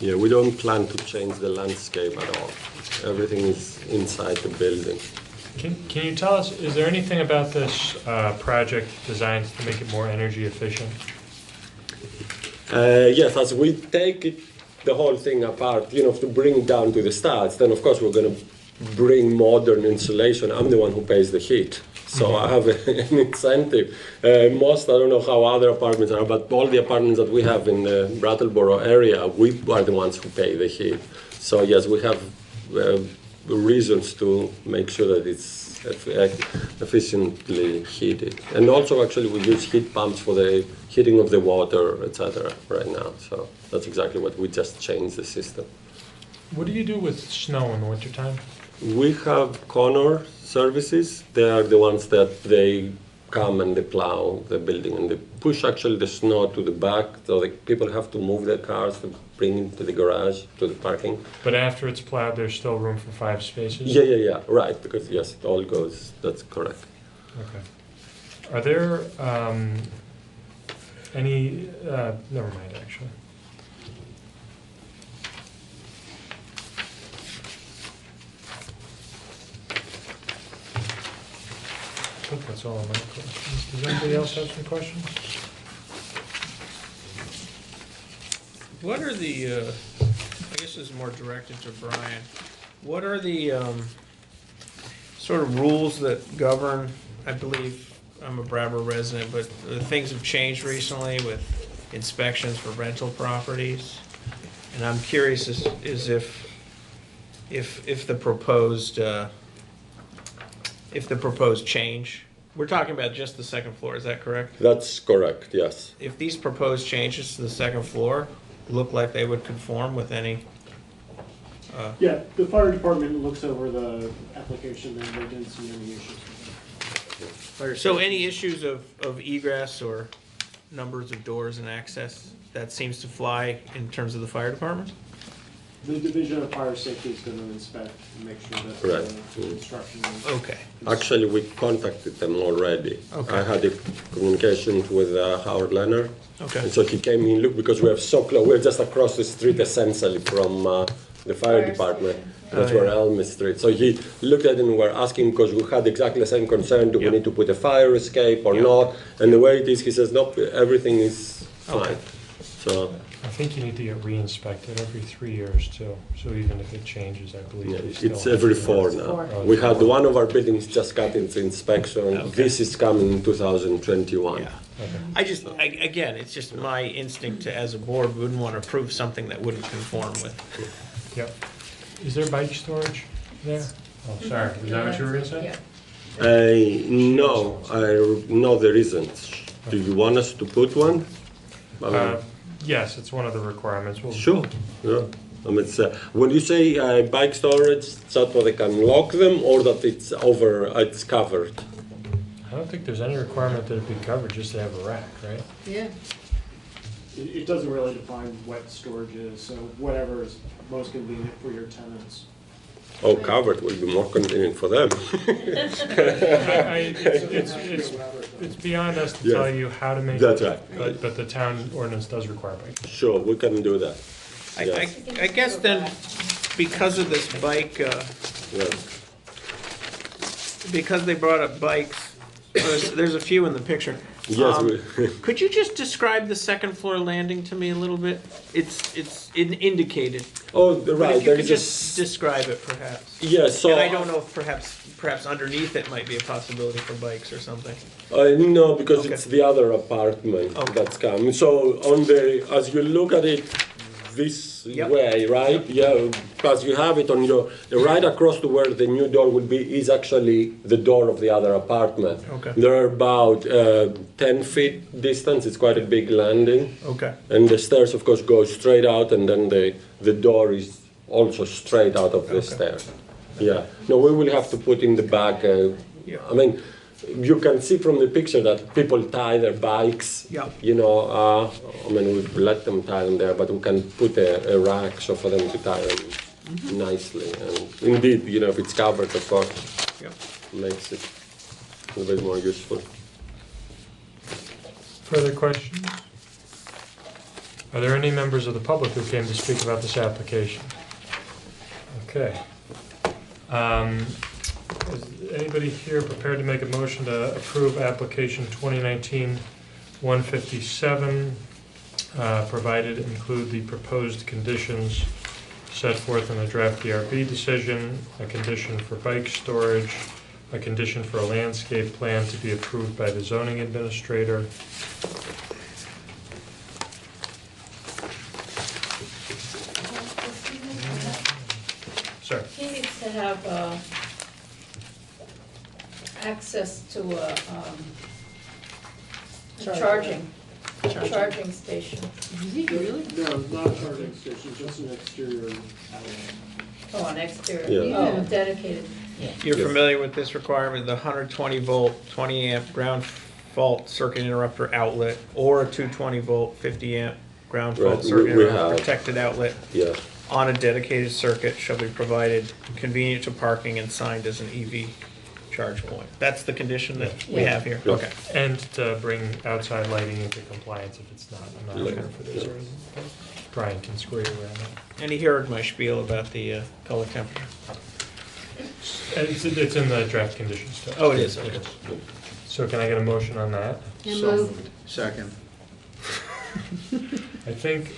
Yeah, we don't plan to change the landscape at all. Everything is inside the building. Can you tell us, is there anything about this project designed to make it more energy efficient? Yes, as we take the whole thing apart, to bring it down to the studs, then of course we're going to bring modern insulation. I'm the one who pays the heat, so I have an incentive. I don't know how other apartments are, but all the apartments that we have in the Brattleboro area, we are the ones who pay the heat. So yes, we have reasons to make sure that it's efficiently heated. And also actually we use heat pumps for the heating of the water, etc. right now. So that's exactly what we just changed the system. What do you do with snow in the wintertime? We have Connor services. They are the ones that they come and they plow the building and they push actually the snow to the back, so the people have to move their cars to bring it to the garage, to the parking. But after it's plowed, there's still room for 5 spaces? Yeah, right, because yes, it all goes, that's correct. Okay. Are there any, never mind, actually. I think that's all of my questions. Does anybody else have some questions? What are the, I guess this is more directed to Brian, what are the sort of rules that govern, I believe, I'm a Brabber resident, but things have changed recently with inspections for rental properties. And I'm curious is if the proposed change, we're talking about just the second floor, is that correct? That's correct, yes. If these proposed changes to the second floor look like they would conform with any? Yeah, the fire department looks over the application and they didn't see any issues. So any issues of egress or numbers of doors and access, that seems to fly in terms of the fire department? The Division of Fire Safety is going to inspect and make sure that the construction is... Okay. Actually, we contacted them already. Okay. I had a communication with Howard Leonard. Okay. And so he came in, look, because we are so close, we're just across the street essentially from the fire department. That's where Elm Street. So he looked at it and we're asking, because we had exactly the same concern, do we need to put a fire escape or not? And the way it is, he says, nope, everything is fine. So I think you need to get re-inspected every 3 years too. So even if it changes, I believe they still it's have every to- 4 now. Oh, We it's had 4. one of our buildings just got its inspection. This is coming in 2021. Yeah. Again, it's just my instinct to, as a board, we wouldn't want to approve something that wouldn't conform with. Yep. Is there bike storage there? Oh, sorry, is that what you were gonna say? No, there isn't. Do you want us to put one? Yes, it's one of the requirements. We'll- Sure, yeah. I mean, it's, when you say bike storage, is that what they can lock them or that it's covered? I don't think there's any requirement that it be covered, just to have a rack, right? Yeah. It doesn't really define what storage is, so whatever is most convenient for your tenants. Oh, covered will be more convenient for them. It's beyond us to Yes. tell you how to make it. That's right. But the town ordinance does require bike. Sure, we can do that. Yes. I guess then, because of this bike, because they brought up bikes, there's a few in the picture. Yes, could you just describe the second floor landing to me a little bit? It's indicated. Oh, But right. if you There could is just describe it, perhaps. Yeah, so And I don't know if perhaps underneath it might be a possibility for bikes or something. No, because it's the other apartment that's coming. So as you look at it this way, right? Yeah, because you have it on right across to where the new door will be is actually the door of the other apartment. Okay. They're about 10 feet distance. It's quite a big landing. Okay. And the stairs, of course, go straight out, and then the door is also straight out of the stairs. Yeah. No, we will have to put in the back. I mean, you can see from the picture that people tie their bikes. Yeah. I mean, we let them tie them there, but we can put a rack so for them to tie them nicely. And indeed, if it's covered, of course, makes it a little bit more useful. Further questions? Are there any members of the public who came to speak about this application? Okay. Is anybody here prepared to make a motion to approve application 2019-157, provided include the proposed conditions set forth in the draft DRB decision, a condition for bike storage, a condition for a landscape plan to be approved by the zoning administrator, Sir. He needs to have access to a charging station. No, not a charging station, just an exterior outlet. Oh, an exterior, Yeah. oh, dedicated. You're Yes. familiar with this requirement, the 120 volt, 20 amp ground fault circuit interrupter outlet, or a 220 volt, 50 amp ground fault Right, circuit we interrupter have. protected outlet Yeah. on a dedicated circuit shall be provided convenient to parking and signed as an EV charge point. That's the condition that we have here? Yeah. Okay. And to bring outside lighting into compliance if it's not. I'm not Yeah. sure if it is or isn't. Brian can square you around that. And he heard my spiel about the color temperature. It's in the draft conditions too. Oh, it is, It okay. is. So can I get a motion on that? So moved. Second. I think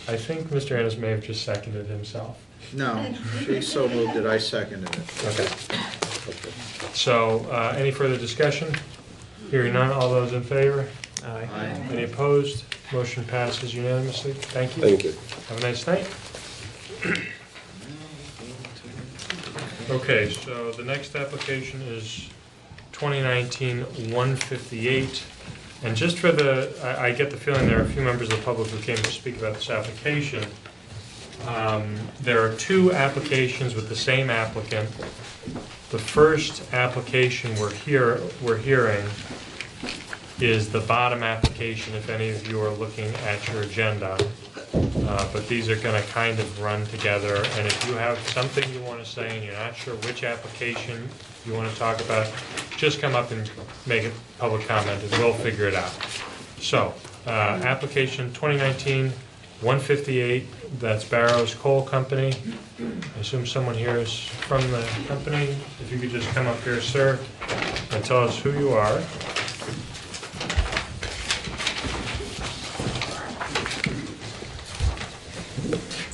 Mr. Ennis may have just seconded himself. No, she so moved it, I seconded it. Okay. So, any further discussion? Hearing none, all those in favor? Aye. Aye. Any opposed? Motion passes unanimously. Thank you. Thank you. Have a nice night. Okay, so the next application is 2019-158. And just for I get the feeling there are a few members of the public who came to speak about this application. There are two applications with the same applicant. The first application we're hearing is the bottom application, if any of you are looking at your agenda. But these are going to kind of run together, and if you have something you want to say and you're not sure which application you want to talk about, just come up and make a public comment, and we'll figure it out. So, application 2019-158, that's Barrows Coal Company. I assume someone here is from the company. If you could just come up here, sir, and tell us who you are.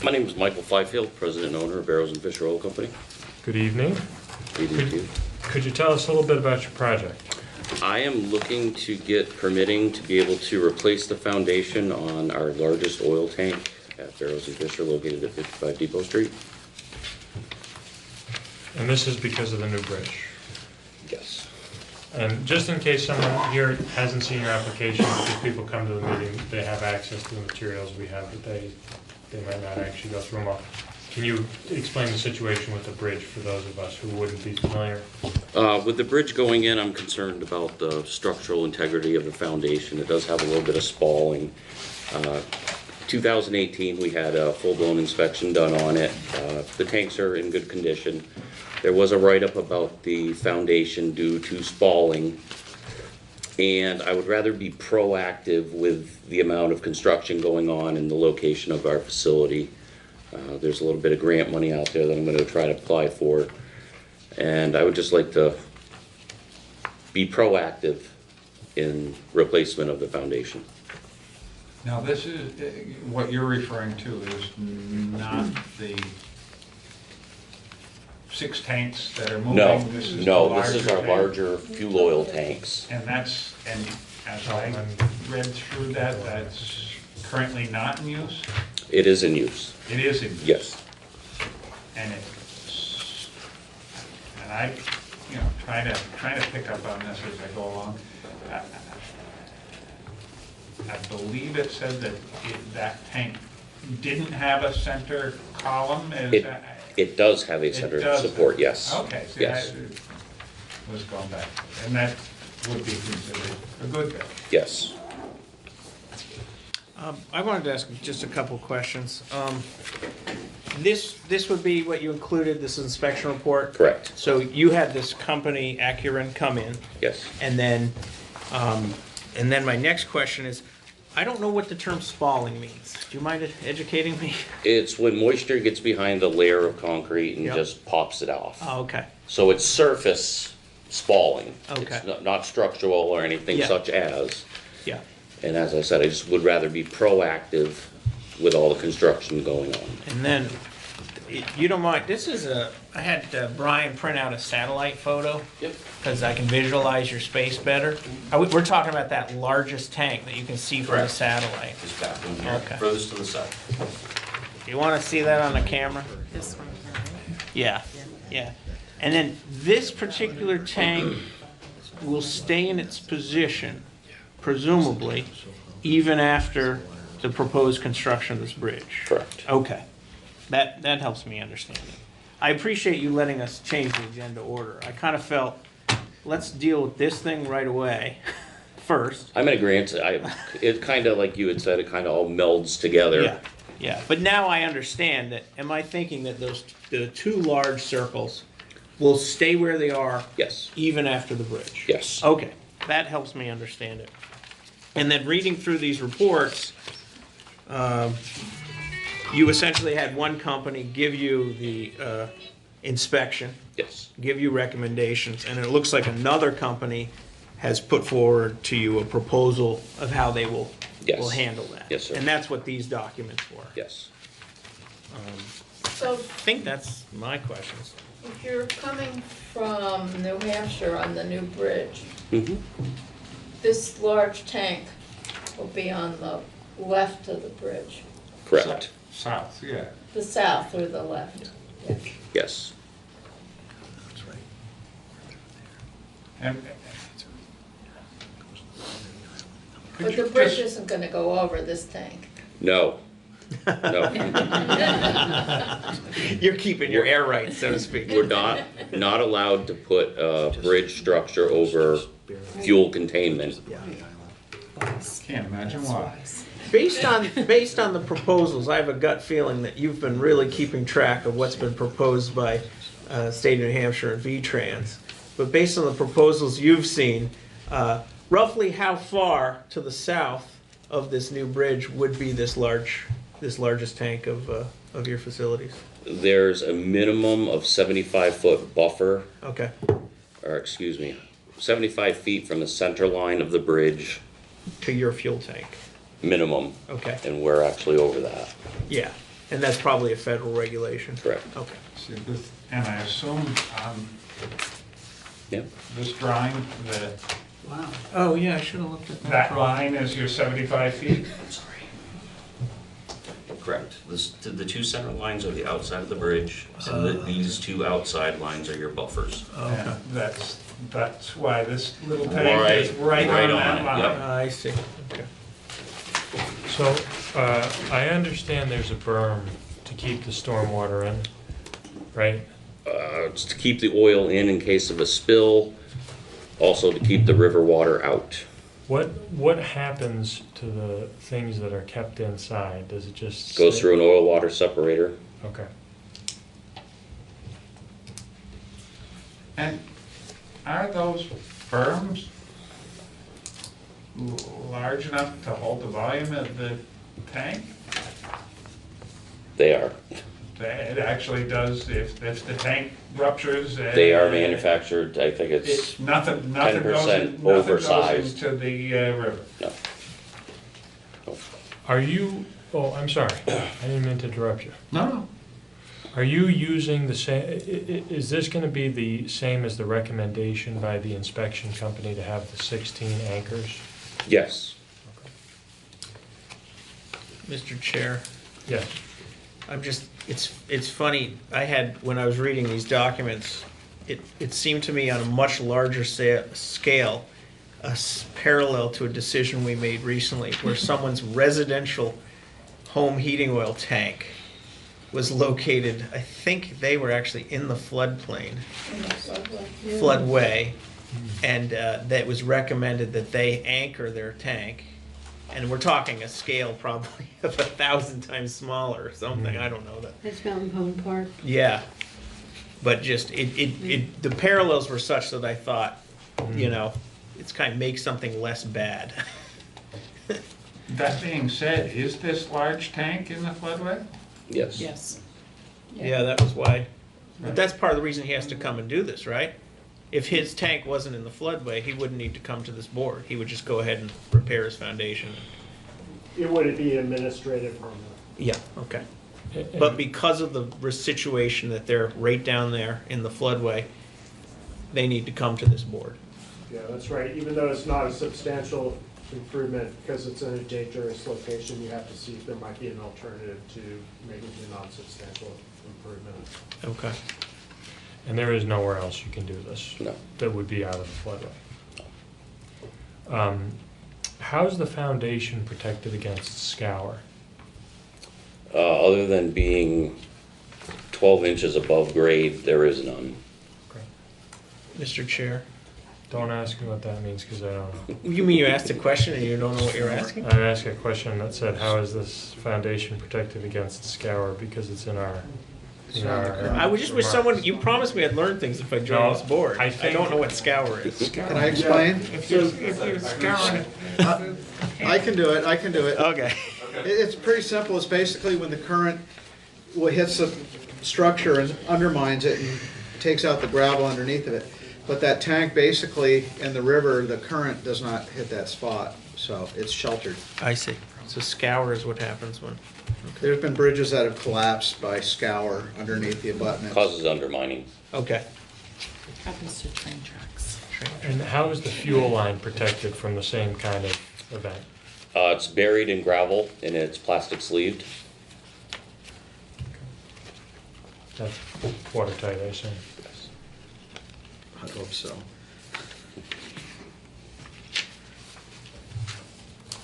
My name is Michael Fifield, president and owner of Barrows and Fisher Oil Company. Good evening. Good evening to you. Could you tell us a little bit about your project? I am looking to get permitting to be able to replace the foundation on our largest oil tank at Barrows and Fisher, located at 55 Depot Street. And this is because of the new bridge? Yes. And just in case someone here hasn't seen your application, if people come to the meeting, they have access to the materials we have, but they might not actually go through them all. Can you explain the situation with the bridge for those of us who wouldn't be familiar? With the bridge going in, I'm concerned about the structural integrity of the foundation. It does have a little bit of spalling. 2018, we had a full-blown inspection done on it. The tanks are in good condition. There was a write-up about the foundation due to spalling, and I would rather be proactive with the amount of construction going on in the location of our facility. There's a little bit of grant money out there that I'm going to try to apply for, and I would just like to be proactive in replacement of the foundation. Now, this is, what you're referring to is not the 6 tanks that are moving? No, This is no, the this is our tank? larger fuel oil tanks. And that's, and as I read through that, that's currently not in use? It is in use. It is in use? Yes. And it's, and I, trying to pick up on this as I go along. I believe it said that that tank didn't have a center column. It does have a center does. support, yes. Okay, see, Yes. I was going back, and that would be considered a good thing. Yes. I wanted to ask just a couple questions. This would be what you included, this inspection report? Correct. So you had this company, Acuren, come in? Yes. And then my next question is, I don't know what the term spalling means. Do you mind educating me? It's when moisture gets behind a layer of concrete and Yep. just pops it off. Oh, okay. So it's surface spalling. Okay. It's not structural or anything Yeah. such as. Yeah. And as I said, I just would rather be proactive with all the construction going on. And then, you don't mind, I had Brian print out a satellite photo. Yep. Because I can visualize your space better. We're talking about that largest tank that you can see from the Correct. satellite. Just back in here, Okay. furthest to the side. You want to see that on the camera? This one here, right? Yeah, yeah. And then this particular tank will stay in its position, presumably, even after the proposed construction of this bridge. Correct. Okay. That helps me understand it. I appreciate you letting us change the agenda order. I kind of felt, let's deal with this thing right away first. I'm in agreement. It kind of, like you had said, it kind of all melds together. Yeah, yeah. But now I understand that, am I thinking that the two large circles will stay where they are? Yes. Even after the bridge? Yes. Okay, that helps me understand it. And then reading through these reports, you essentially had one company give you the inspection. Yes. Give you recommendations, and it looks like another company has put forward to you a proposal of how they will handle that. Yes, sir. And that's what these documents were. Yes. So I think that's my questions. if you're coming from New Hampshire on the new bridge, Mm-hmm. this large tank will be on the left of the bridge. Correct. South, yeah. The south or the left. Yes. And But the bridge isn't gonna go over this tank. No. No. You're keeping your air rights, so to speak. We're not allowed to put a bridge structure over fuel containment. can't imagine why. Based on the proposals, I have a gut feeling that you've been really keeping track of what's been proposed by State of New Hampshire and V-Trans. But based on the proposals you've seen, roughly how far to the south of this new bridge would be this largest tank of your facilities? There's a minimum of 75-foot buffer. Okay. Or excuse me, 75 feet from the center line of the bridge. To your fuel tank. Minimum. Okay. And we're actually over that. Yeah, and that's probably a federal regulation. Correct. Okay. See, and I assume this drawing, Wow. Oh, yeah, I should have looked at that. that line is your 75 feet? Correct. The two center lines are the outside of the bridge, and these two outside lines are your buffers. Okay. That's why this little tank is right on that line. Yep. I see. Okay. So, I understand there's a berm to keep the stormwater in, right? It's to keep the oil in case of a spill, also to keep the river water out. What happens to the things that are kept inside? Does it just Goes sit? through an oil water separator. Okay. And are those berms large enough to hold the volume of the tank? They are. It actually does, if the tank ruptures. They are manufactured, I think it's Nothing 10% goes oversized. into the river. No. Are you, oh, I'm sorry, I didn't mean to interrupt you. No. Are you using the same, is this gonna be the same as the recommendation by the inspection company to have the 16 anchors? Yes. Mr. Chair. Yes. It's funny, when I was reading these documents, it seemed to me on a much larger scale, parallel to a decision we made recently, where someone's residential home heating oil tank was located, I think they were actually in the floodplain, floodway, and that was recommended that they anchor their tank. And we're talking a scale probably of 1,000 times smaller or something, I don't know that. That's Mountain Pond Park. Yeah, but just, the parallels were such that I thought, it's kind of make something less bad. That being said, is this large tank in the floodway? Yes. Yes. Yeah, that was why. But that's part of the reason he has to come and do this, right? If his tank wasn't in the floodway, he wouldn't need to come to this board. He would just go ahead and repair his foundation. It would be administrative permit. Yeah, okay. But because of the situation that they're right down there in the floodway, they need to come to this board. Yeah, that's right. Even though it's not a substantial improvement, because it's in a dangerous location, you have to see if there might be an alternative to making it a non-substantial improvement. Okay. And there is nowhere else you can do this? No. That would be out of the floodway? How's the foundation protected against scour? Other than being 12 inches above grade, there is none. Mr. Chair. Don't ask me what that means, because I don't know. You mean you asked a question and you don't know what you're asking? I asked a question that said, how is this foundation protected against scour, because it's in our... I would just wish someone, you promised me I'd learn things if I joined this board. I don't know what scour is. Can I explain? If you're scouring it. I can do it, I can do it. Okay. It's pretty simple. It's basically when the current hits the structure and undermines it and takes out the gravel underneath of it. But that tank basically in the river, the current does not hit that spot, so it's sheltered. I see. So scour is what happens when... There's been bridges that have collapsed by scour underneath the abutments. Causes undermining. Okay. Happens to train tracks. And how is the fuel line protected from the same kind of event? It's buried in gravel and it's plastic sleeved. That's watertight, I assume. Yes. I hope so.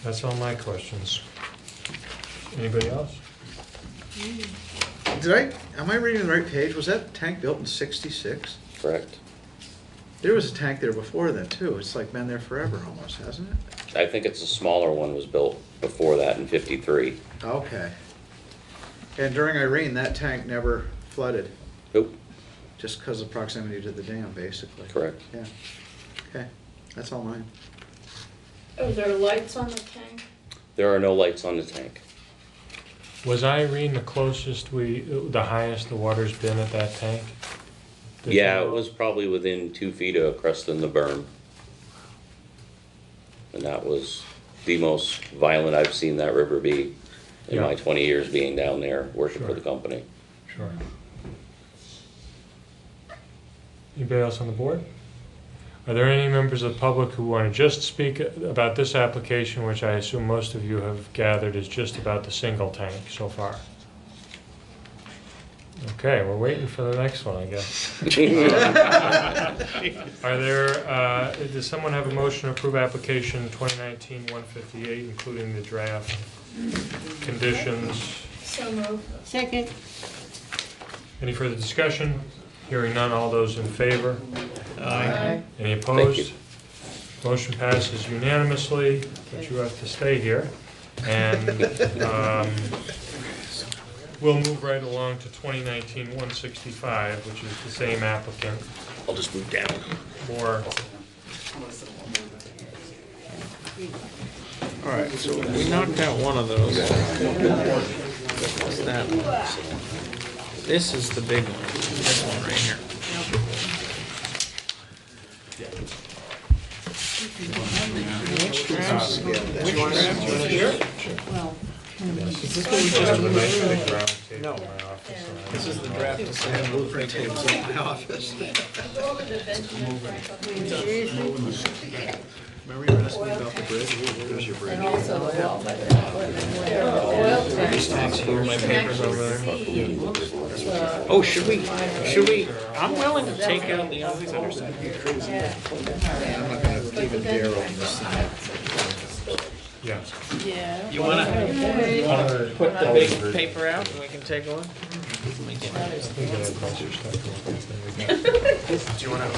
That's all my questions. Anybody else? Am I reading the right page? Was that tank built in '66? Correct. There was a tank there before that too. It's like been there forever almost, hasn't it? I think it's a smaller one was built before that in '53. Okay. And during Irene, that tank never flooded? Nope. Just because of proximity to the dam, basically? Correct. Yeah. Okay, that's all mine. Are there lights on the tank? There are no lights on the tank. Was Irene the closest the highest the water's been at that tank? Yeah, it was probably within 2 feet of cresting the berm. And that was the most violent I've seen that river be in my 20 years being down there working for the company. Sure. Anybody else on the board? Are there any members of the public who want to just speak about this application, which I assume most of you have gathered is just about the single tank so far? Okay, we're waiting for the next one, I guess. Are there, does someone have a motion to approve application 2019-158, including the draft conditions? So moved. Second. Any further discussion? Hearing none, all those in favor? Aye. Any opposed? Motion passes unanimously, but you have to stay here. And we'll move right along to 2019-165, which is the same applicant. I'll just move down. More. All right, so we knocked out one of those. What's that one? This is the big one. This one right here. Which draft? Which draft? Here? Well, Is this what we just moved? No. This is the draft to send blueprint tables in my office. Remember you asked me about the bridge? There's your bridge. And also oil. These tanks here, my papers over there. Oh, should we, I'm willing to take out the others that are stuck here. I'm not gonna even dare open this thing. Yeah. Yeah. You wanna put the big paper out and we can take one? Do you want to?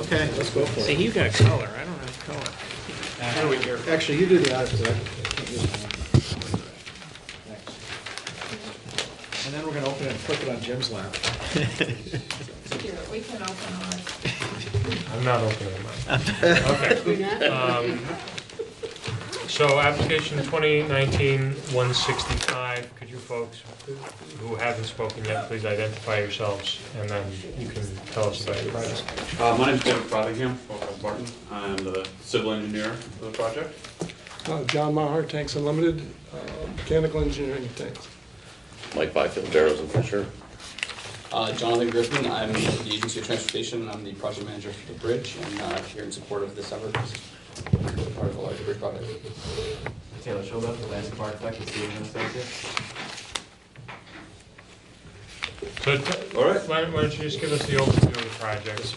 Okay, let's go for it. See, you got color, I don't have color. Actually, you do the honors, because I can't use it. And then we're gonna open it and flip it on Jim's lap. Here, we can open ours. I'm not opening mine. Okay. So application 2019-165, could you folks who haven't spoken yet, please identify yourselves, and then you can tell us about your project. My name is David Frothingham, Barton. I'm the civil engineer for the project. John Maher, Tanks Unlimited, mechanical engineering of tanks. Mike Byfield, Barrows and Fisher. Jonathan Griffin, I'm the Agency of Transportation, and I'm the project manager for the bridge, and here in support of this effort, part of the larger bridge project. Taylor Schilda, the landscape architect with Stephen Associates. So, all right. Why don't you just give us the overview of the project?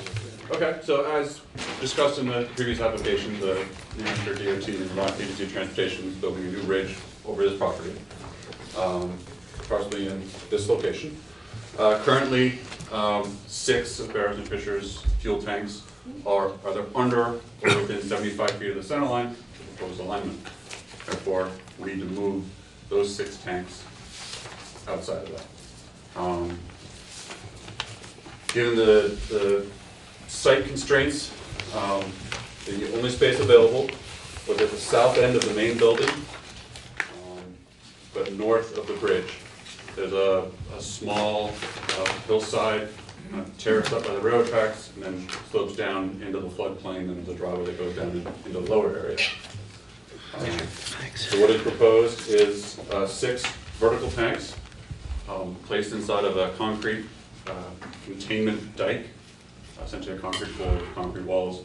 Okay, so as discussed in the previous application, the New Hampshire DOT, the Vermont Agency of Transportation, is building a new bridge over this property, approximately in this location. Currently, 6 of Barrows and Fisher's fuel tanks are either under or within 75 feet of the center line of the proposed alignment. Therefore, we need to move those 6 tanks outside of that. Given the site constraints, the only space available was at the south end of the main building, but north of the bridge. There's a small hillside terraced up by the railroad tracks and then slopes down into the floodplain, and there's a driveway that goes down into the lower area. So what is proposed is 6 vertical tanks placed inside of a concrete containment dike, essentially a concrete floor with concrete walls,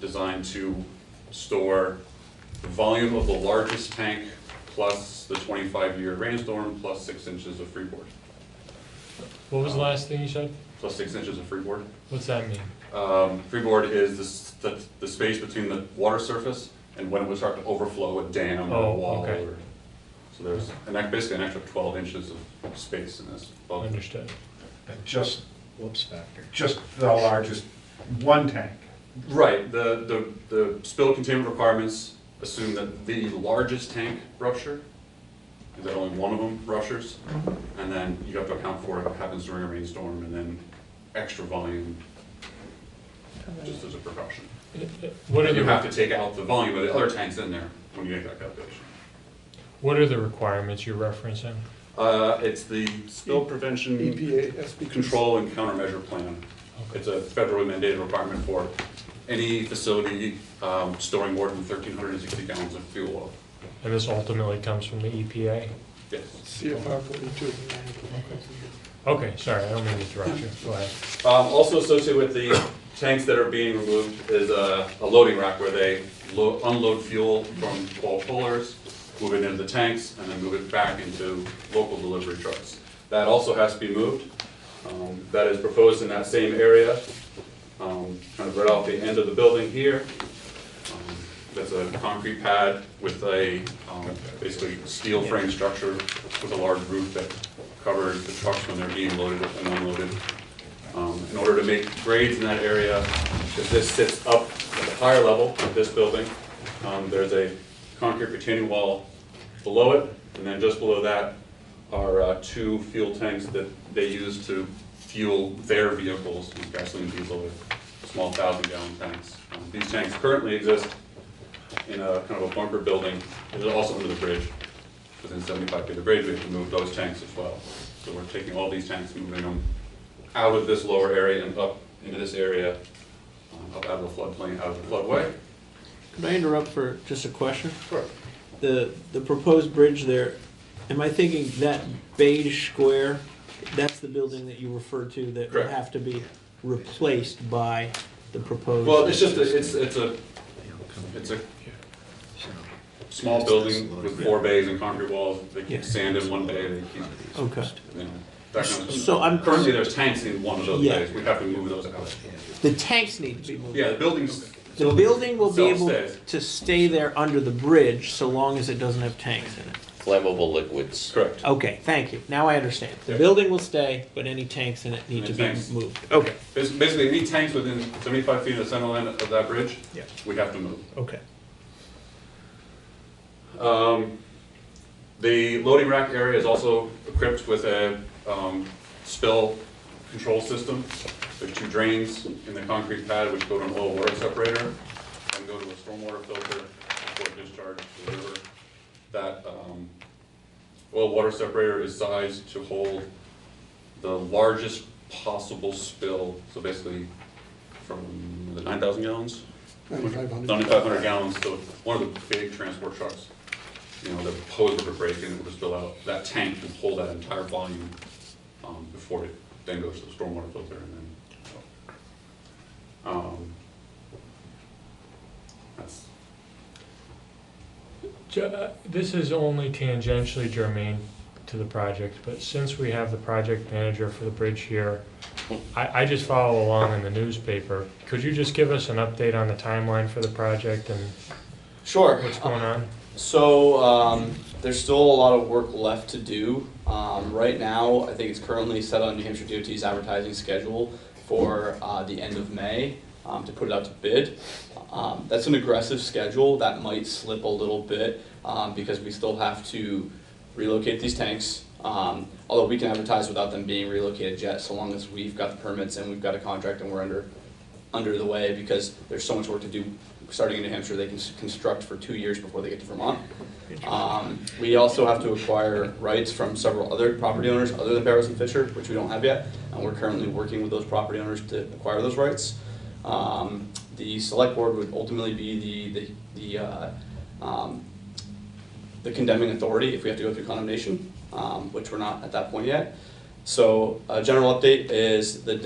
designed to store the volume of the largest tank plus the 25-year rainstorm plus 6 inches of freeboard. What was the last thing you said? Plus 6 inches of freeboard. What's that mean? Freeboard is the space between the water surface and when it would start to overflow a dam or a wall. Okay. So there's basically an extra 12 inches of space in this. Understood. Just the largest one tank. Right. The spill containment requirements assume that the largest tank rupture, is that only one of them ruptures, and then you have to account for what happens during a rainstorm, and then extra volume just as a precaution. You have to take out the volume of the other tanks in there when you make that calculation. What are the requirements you're referencing? It's the spill prevention control and countermeasure plan. It's a federally mandated requirement for any facility storing more than 1,360 gallons of fuel oil. And this ultimately comes from the EPA? Yes. CFR 42. Okay, sorry, I don't mean to interrupt you. Go ahead. Also associated with the tanks that are being removed is a loading rack where they unload fuel from 12 pullers, move it into the tanks, and then move it back into local delivery trucks. That also has to be moved. That is proposed in that same area, kind of right off the end of the building here. That's a concrete pad with a basically steel frame structure with a large roof that covers the trucks when they're being loaded and unloaded. In order to make grades in that area, because this sits up at the higher level of this building, there's a concrete retaining wall below it, and then just below that are 2 fuel tanks that they use to fuel their vehicles, gasoline, diesel, with small 1,000-gallon tanks. These tanks currently exist in a kind of a bunker building. It is also under the bridge. Within 75 feet of the bridge, we have to move those tanks as well. So we're taking all these tanks, moving them out of this lower area and up into this area, up out of the floodplain, out of the floodway. Could I interrupt for just a question? Sure. The proposed bridge there, am I thinking that beige square, that's the building that you referred to that would Correct. have to be replaced by the proposed? Well, it's just it's a small building with 4 bays and concrete walls. They keep sand in one bay. They keep, Okay. you know, that kind of So I'm currently there's tanks in one of those Yeah. bays. We have to move those out. The tanks need to be moved. Yeah, the building's. The building will be able Self-stays. to stay there under the bridge so long as it doesn't have tanks in it. Flammable liquids. Correct. Okay, thank you. Now I understand. The building will stay, but any tanks in it need to be moved. Okay. Basically, any tanks within 75 feet of the center line of that bridge, Yeah. we have to move. Okay. The loading rack area is also equipped with a spill control system. There's 2 drains in the concrete pad which go to an oil water separator and go to a stormwater filter before discharge to the river. That oil water separator is sized to hold the largest possible spill. So basically from the 9,000 gallons? 9,500 gallons, so one of the big transport trucks, you know, the hose would break and it would just spill out. That tank can hold that entire volume before it then goes to the stormwater filter and then. That's. This is only tangentially germane to the project, but since we have the project manager for the bridge here, I just follow along in the newspaper. Could you just give us an update on the timeline for the project and Sure. What's going on? So there's still a lot of work left to do. Right now, I think it's currently set on New Hampshire DOT's advertising schedule for the end of May to put it out to bid. That's an aggressive schedule. That might slip a little bit because we still have to relocate these tanks. Although we can advertise without them being relocated yet, so long as we've got the permits and we've got a contract and we're under the way, because there's so much work to do. Starting in New Hampshire, they can construct for 2 years before they get to Vermont. We also have to acquire rights from several other property owners other than Barrows and Fisher, which we don't have yet, and we're currently working with those property owners to acquire those rights. The select board would ultimately be the condemning authority if we have to go through condemnation, which we're not at that point yet. So a general update is the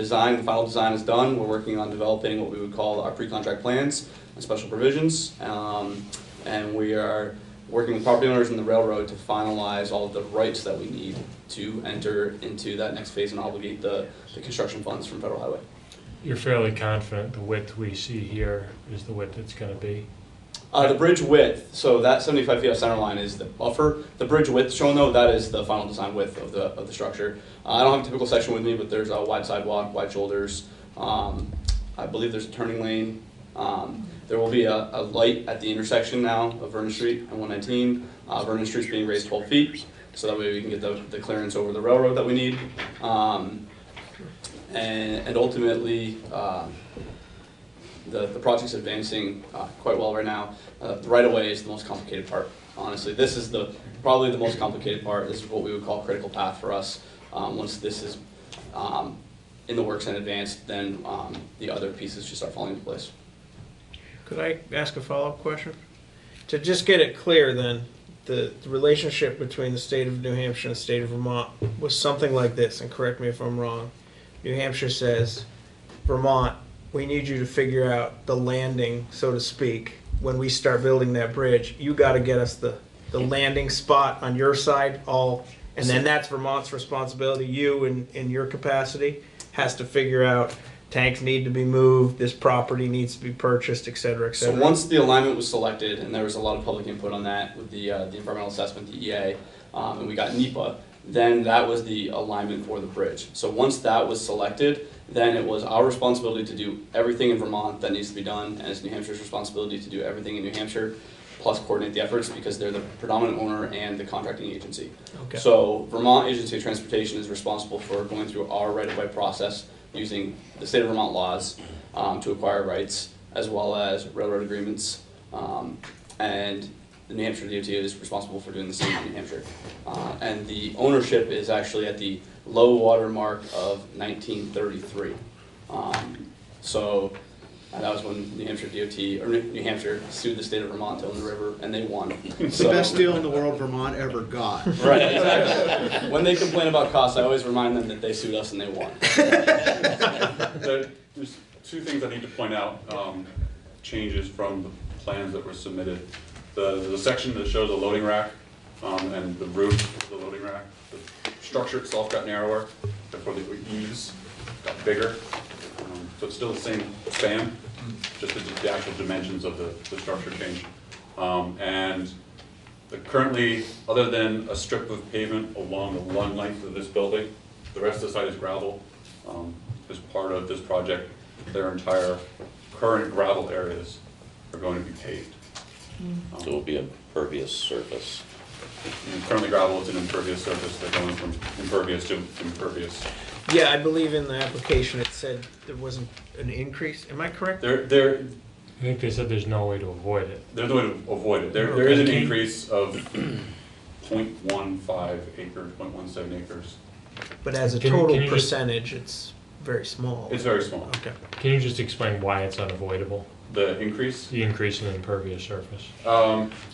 final design is done. We're working on developing what we would call our pre-contract plans and special provisions. And we are working with property owners and the railroad to finalize all of the rights that we need to enter into that next phase and obligate the construction funds from Federal Highway. You're fairly confident the width we see here is the width it's going to be? The bridge width, so that 75 feet off center line is the buffer. The bridge width shown though, that is the final design width of the structure. I don't have a typical section with me, but there's a wide sidewalk, wide shoulders. I believe there's a turning lane. There will be a light at the intersection now of Vernon Street and 119. Vernon Street's being raised 12 feet, so that way we can get the clearance over the railroad that we need. And ultimately, the project's advancing quite well right now. The right-of-way is the most complicated part. Honestly, this is probably the most complicated part. This is what we would call critical path for us. Once this is in the works and advanced, then the other pieces just start falling into place. Could I ask a follow-up question? To just get it clear then, the relationship between the state of New Hampshire and the state of Vermont was something like this, and correct me if I'm wrong. New Hampshire says, Vermont, we need you to figure out the landing, so to speak, when we start building that bridge. You got to get us the landing spot on your side, and then that's Vermont's responsibility. You, in your capacity, has to figure out tanks need to be moved, this property needs to be purchased, et cetera, et cetera. So once the alignment was selected, and there was a lot of public input on that with the environmental assessment, the EA, and we got NEPA, then that was the alignment for the bridge. So once that was selected, then it was our responsibility to do everything in Vermont that needs to be done, and it's New Hampshire's responsibility to do everything in New Hampshire, plus coordinate the efforts because they're the predominant owner and the contracting agency. Okay. So Vermont Agency of Transportation is responsible for going through our right-of-way process using the state of Vermont laws to acquire rights, as well as railroad agreements, and the New Hampshire DOT is responsible for doing the same in New Hampshire. And the ownership is actually at the low water mark of 1933. That was when New Hampshire DOT, or New Hampshire sued the state of Vermont to own the river, and they won. It's the best deal in the world Vermont ever got. Right, exactly. When they complain about costs, I always remind them that they sued us and they won. There's two things I need to point out, changes from the plans that were submitted. The section that shows a loading rack and the roof of the loading rack, the structure itself got narrower, therefore the eaves got bigger. So it's still the same span, just the actual dimensions of the structure change. And currently, other than a strip of pavement along the one length of this building, the rest of the site is gravel. As part of this project, their entire current gravel areas are going to be paved. So it will be a pervious surface. Currently gravel is an impervious surface. They're going from impervious to impervious. Yeah, I believe in the application it said there wasn't an increase. Am I correct? I think they said there's no way to avoid it. There's no way to avoid it. There is an increase of 0.15 acres, 0.17 acres. But as a total percentage, it's very small. It's very small. Okay. Can you just explain why it's unavoidable? The increase? The increase in impervious surface.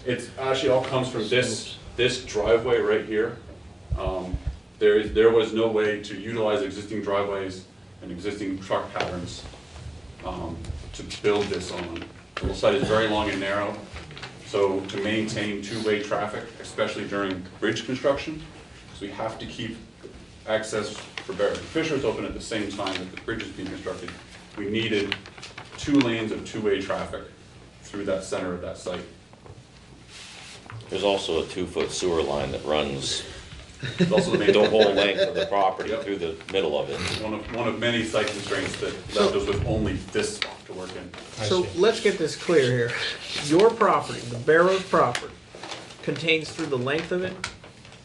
It's actually all comes from this driveway right here. There was no way to utilize existing driveways and existing truck patterns to build this on. The site is very long and narrow, so to maintain two-way traffic, especially during bridge construction, so we have to keep access for Barrett and Fishers open at the same time that the bridge is being constructed. We needed 2 lanes of two-way traffic through that center of that site. There's also a 2-foot sewer line that runs It's also the main. the whole length of the property through the middle of it. One of many site constraints that left us with only this spot to work in. So let's get this clear here. Your property, the Barrows property, contains through the length of it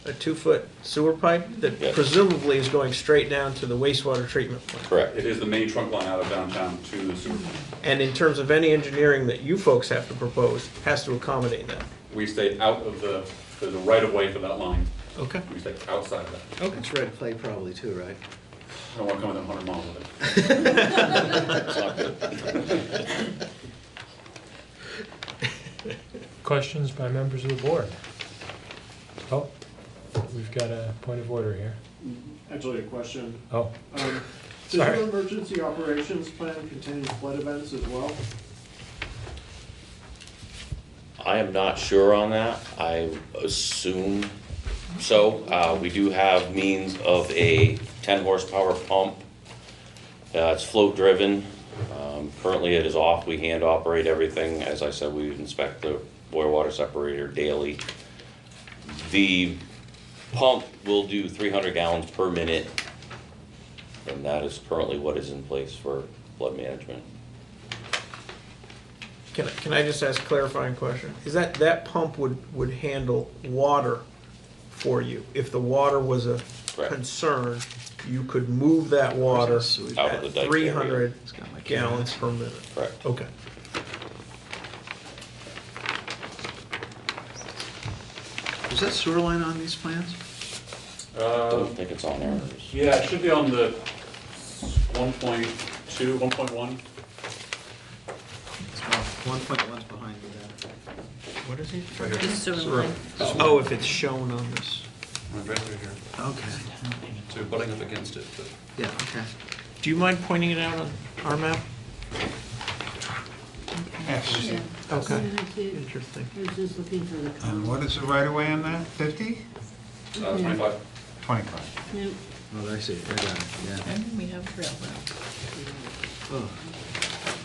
a 2-foot sewer pipe that Yes. presumably is going straight down to the wastewater treatment plant. Correct. It is the main trunk line out of downtown to the sewer plant. And in terms of any engineering that you folks have to propose, has to accommodate that. We stay out of there's a right of way for that line. Okay. We stay outside of that. Okay. It's red clay probably too, right? I don't want to come within 100 miles of it. It's not good. Questions by members of the board? Oh, we've got a point of order here. Actually, a question. Oh, Does sorry. your emergency operations plan contain flood events as well? I am not sure on that. I assume so. We do have means of a 10 horsepower pump. It's float driven. Currently it is off. We hand operate everything. As I said, we inspect the boil water separator daily. The pump will do 300 gallons per minute, and that is currently what is in place for flood management. Can I just ask a clarifying question? Is that pump would handle water for you? If the water was a Correct. concern, you could move that water Out of the at dike 300 area. gallons per minute? Correct. Okay. Is that sewer line on these plans? Don't think it's on there. Yeah, it should be on the 1.2, 1.1. 1.1's behind that. What is it? The sewer line. Oh, if it's shown on this. Right through here. Okay, So you're butting up against it, but. yeah, okay. Do you mind pointing it out on our map? Yes. Yeah. Okay. Yeah, I did. Interesting. I was just looking for the And column. what is the right of way on that? 50? 25. 25. Yeah. Oh, I see, I got it, yeah. And we have railroad. Oh,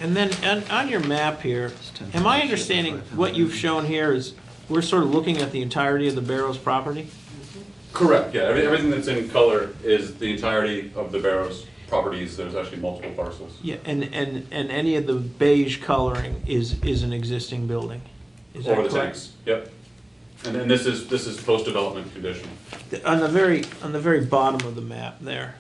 And then on your map here, am I understanding what you've shown here is we're sort of looking at the entirety of the Barrows property? Correct, yeah, everything that's in color is the entirety of the Barrows properties. There's actually multiple parcels. Yeah, and any of the beige coloring is an existing building? Is that Over the correct? tanks, yep. And then this is post-development condition. On the very bottom of the map there,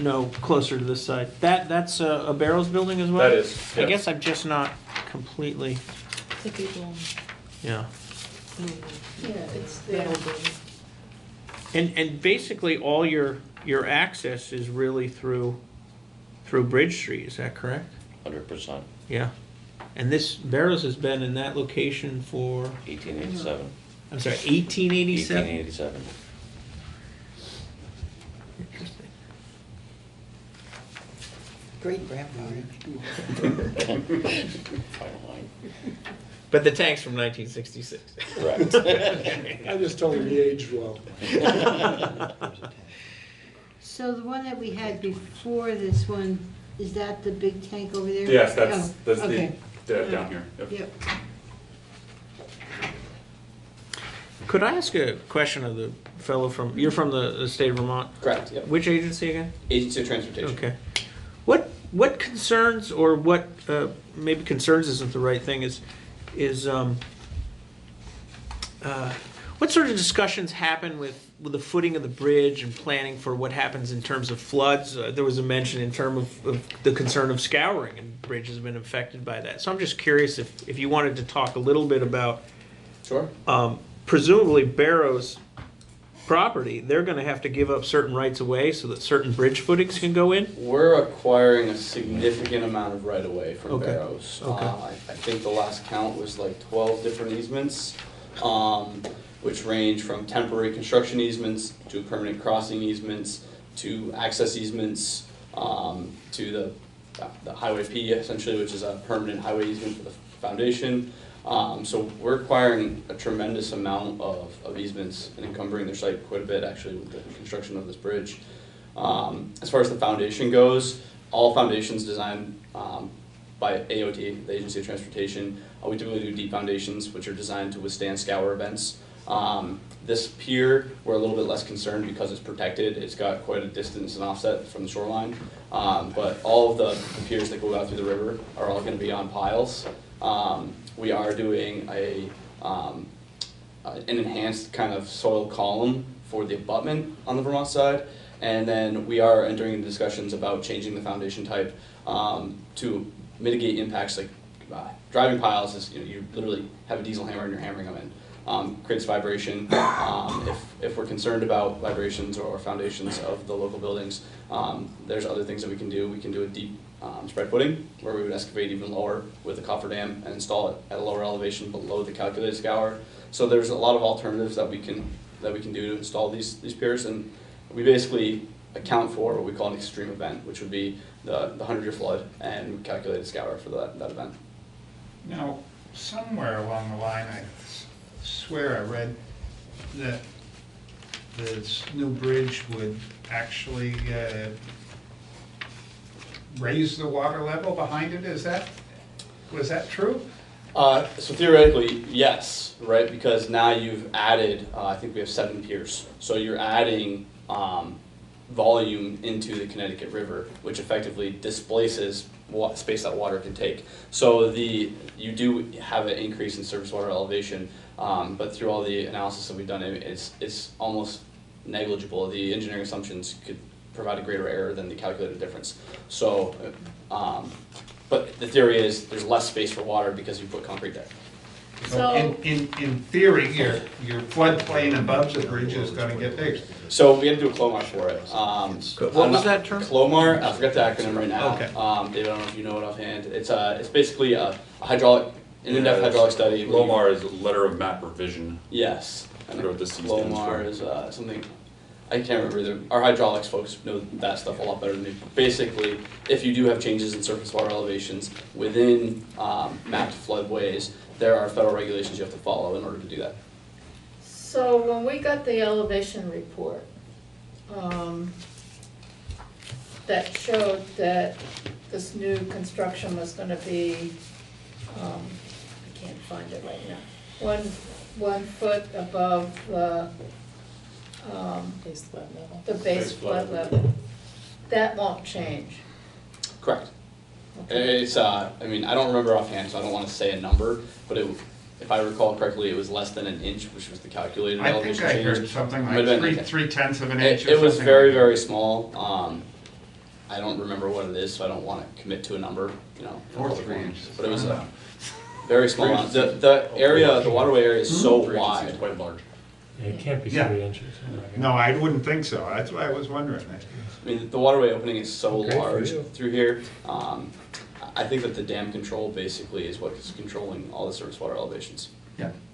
no, closer to this side, that's a Barrows building as well? That is, I yeah. guess I'm just not completely, The people. yeah. Yeah, it's there. And basically, all your access is really through Bridge Street, is that correct? 100%. Yeah. And this, Barrows has been in that location for, 1887. I'm sorry, 1887? 1887. Interesting. Great grandfather. Final line. But the tank's from 1966. Correct. I just told him he aged well. So the one that we had before this one, is that the big tank over there? Yes, Oh, that's okay. down here. Yep. Yep. Could I ask a question of the fellow from, you're from the state of Vermont? Correct, yep. Which agency again? Agency of Transportation. Okay. What concerns, or what, maybe concerns isn't the right thing, is what sort of discussions happen with the footing of the bridge and planning for what happens in terms of floods? There was a mention in terms of the concern of scouring, and the bridge has been affected by that. So I'm just curious if you wanted to talk a little bit about, Sure. presumably Barrows property, they're going to have to give up certain rights of way so that certain bridge footings can go in? We're acquiring a significant amount of right-of-way from Okay. Barrows. Okay. I think the last count was like 12 different easements, which range from temporary construction easements to permanent crossing easements to access easements to the Highway P essentially, which is a permanent highway easement for the foundation. So we're acquiring a tremendous amount of easements and encumbering their site quite a bit actually with the construction of this bridge. As far as the foundation goes, all foundations designed by by AOT, the Agency of Transportation. We typically do deep foundations, which are designed to withstand scour events. This pier, we're a little bit less concerned because it's protected. It's got quite a distance and offset from the shoreline. But all of the piers that go out through the river are all going to be on piles. We are doing an enhanced kind of soil column for the abutment on the Vermont side. And then we are entering into discussions about changing the foundation type to mitigate impacts like driving piles is, you literally have a diesel hammer and you're hammering them in. Creates vibration. If we're concerned about vibrations or foundations of the local buildings, there's other things that we can do. We can do a deep spread footing where we would excavate even lower with a cofferdam and install it at a lower elevation below the calculated scour. So there's a lot of alternatives that we can do to install these piers, and we basically account for what we call an extreme event, which would be the 100-year flood, and we calculate a scour for that event. Now, somewhere along the line, I swear I read that this new bridge would actually raise the water level behind it. Was that true? So theoretically, yes, right? Because now you've added, I think we have 7 piers. So you're adding volume into the Connecticut River, which effectively displaces space that water can take. So you do have an increase in surface water elevation, but through all the analysis that we've done, it's almost negligible. The engineering assumptions could provide a greater error than the calculated difference. So, but the theory is there's less space for water because you put concrete there. So in theory, your floodplain above the bridge is going to get bigger. So we had to do a CLOMAR for it. What was that term? CLOMAR, I forgot the acronym right now. Okay. David, I don't know if you know it offhand. It's basically a hydraulic, an in-depth hydraulic study. LOMAR is a letter of map revision. Yes. I don't know what the C stands for. LOMAR is something, I can't remember either. Our hydraulics folks know that stuff a lot better than me. Basically, if you do have changes in surface water elevations within mapped floodways, there are federal regulations you have to follow in order to do that. So when we got the elevation report, that showed that this new construction was gonna be, I can't find it right now, one foot above the Base flood level. the base flood level. That won't change. Correct. It's, I mean, I don't remember offhand, so I don't want to say a number, but if I recall correctly, it was less than an inch, which was the calculated I elevation think I change. heard something Might have like been three-tenths of an inch. It or was something very, like that. very small. I don't remember what it is, so I don't want to commit to a number, you know. Or 3 inches. But it was a very small amount. The area, the waterway area is so 3 inches wide. seems quite large. It can't be Yeah. 3 inches. No, I wouldn't think so. That's why I was wondering. I mean, the waterway opening is so Great for large you. through here. I think that the dam control basically is what is controlling all the surface water elevations.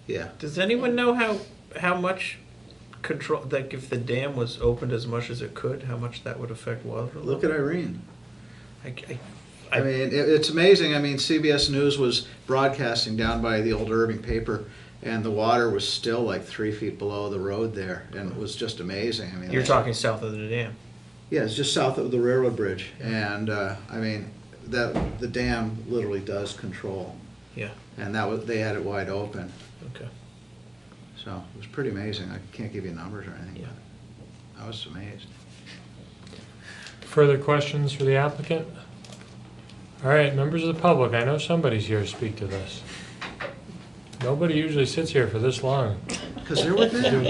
Yeah. Does anyone know how much control, like if the dam was opened as much as it could, how much that would affect water level? Look at Irene. I mean, it's amazing. I mean, CBS News was broadcasting down by the old Irving paper, and the water was still like 3 feet below the road there, and it was just amazing. I mean, You're talking south of the dam. yeah, it's just south of the railroad bridge, and I mean, the dam literally does control, Yeah. and they had it wide open, Okay. so it was pretty amazing. I can't give you numbers or anything, Yeah. but I was amazed. Further questions for the applicant? All right, members of the public, I know somebody's here to speak to this. Nobody usually sits here for this long. Because they're with them.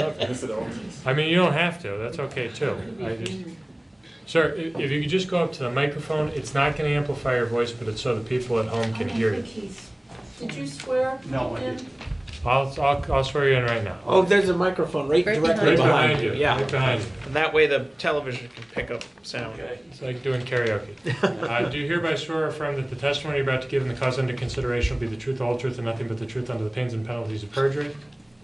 I mean, you don't have to, that's okay too. Sir, if you could just go up to the microphone, it's not gonna amplify your voice, but it's so the people at home can hear you. Did you swear? No, I in? didn't. I'll swear you in right now. Oh, there's a microphone right directly behind you. Yeah. Right behind you. And that way the television can pick up sound. It's like doing karaoke. Do you hereby swear or affirm that the testimony you're about to give in the cause under consideration will be the truth, the whole truth, and nothing but the truth under the pains and penalties of perjury?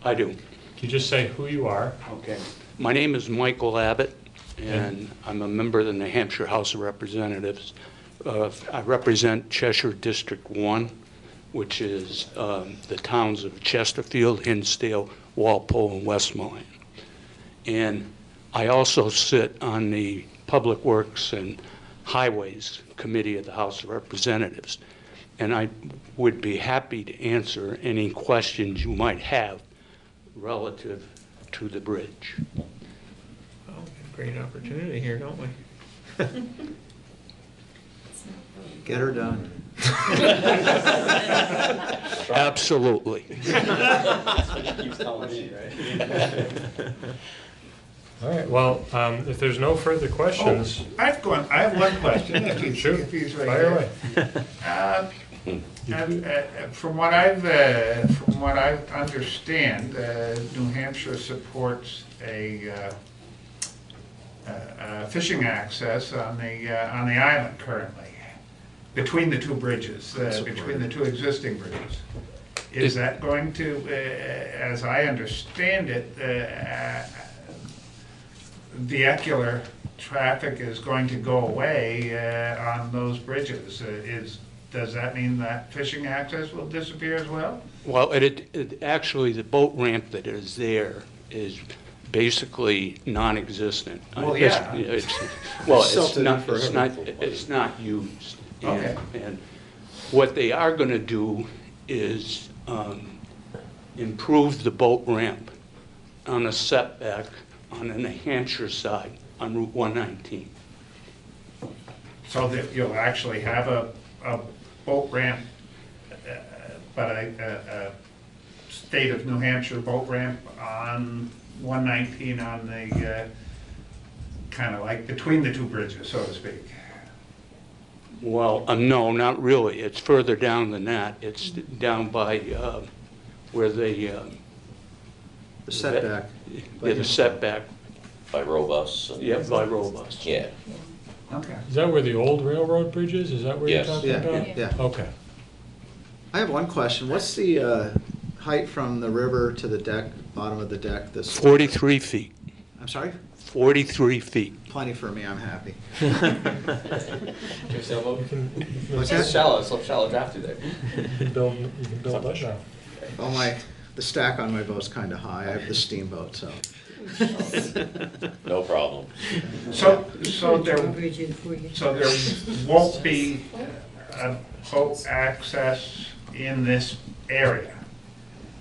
I do. Can you just say who you are? Okay. My name is Michael Abbott, and I'm a member of the New Hampshire House of Representatives. I represent Cheshire District 1, which is the towns of Chesterfield, Hinsdale, Walpole, and Westmoreland. And I also sit on the Public Works and Highways Committee of the House of Representatives. and I would be happy to answer any questions you might have relative to the bridge. Oh, great opportunity here, don't we? Get her done. Absolutely. That's what he keeps telling me, right? All right, well, if there's no further questions. I have one question, if he's right Fire here. From what I understand, New Hampshire supports a fishing access on the island currently, between the two bridges, between the two existing bridges. Is that going to, as I understand it, vehicular traffic is going to go away on those bridges? Does that mean that fishing access will disappear as well? Well, it actually, the boat ramp that is there is basically non-existent. Well, yeah. It's not used. Okay. And what they are going to do is improve the boat ramp on a setback on the New Hampshire side on Route 119. So that you'll actually have a boat ramp, but a state of New Hampshire boat ramp on 119 on the, kind of like between the two bridges, so to speak. Well, no, not really. It's further down than that. It's down by where the setback. Yeah, the setback. By Robust. Yeah, by Robust. Yeah. Okay. Is that where the old railroad bridge is? Is that where you're Yes. talking Yeah, about? yeah. Okay. I have one question. What's the height from the river to the deck, bottom of the deck? 43 feet. I'm sorry? 43 feet. Plenty for me, I'm happy. Do you have a sailboat? What's It's that? shallow, it's a shallow draft through there. You can build that now. Well, the stack on my boat's kind of high. I have the steamboat, so. No problem. So there won't be a boat access in this area?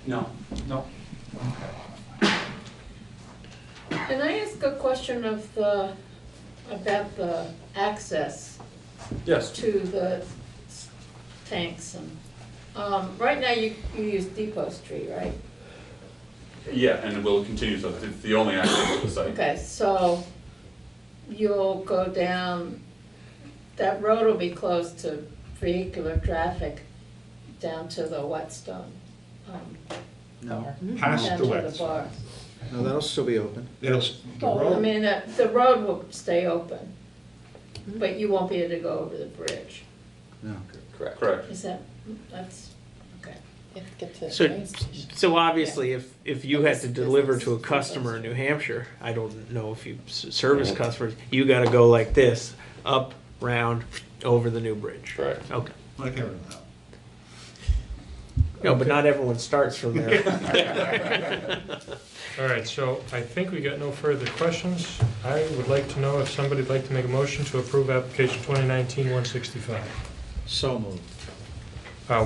No. No? Can I ask a question about the access Yes. to the tanks? And right now you use Depot Street, right? Yeah, and we'll continue, so it's the only access to the site. Okay, so you'll go down, that road will be closed to vehicular traffic down to the Whetstone. No. Past down the to Whetstone. bar. No, that'll still be open. The Well, I road, mean, the road will stay open, but you won't be able to go over the bridge. No. Correct. Correct. Is that's, okay. So obviously, if you had to deliver to a customer in New Hampshire, I don't know if you service customers, you gotta go like this, up, round, over the new bridge. Correct. Okay. like everyone else. No, but not everyone starts from there. All right, so I think we got no further questions. I would like to know if somebody'd like to make a motion to approve application 2019-165. So moved.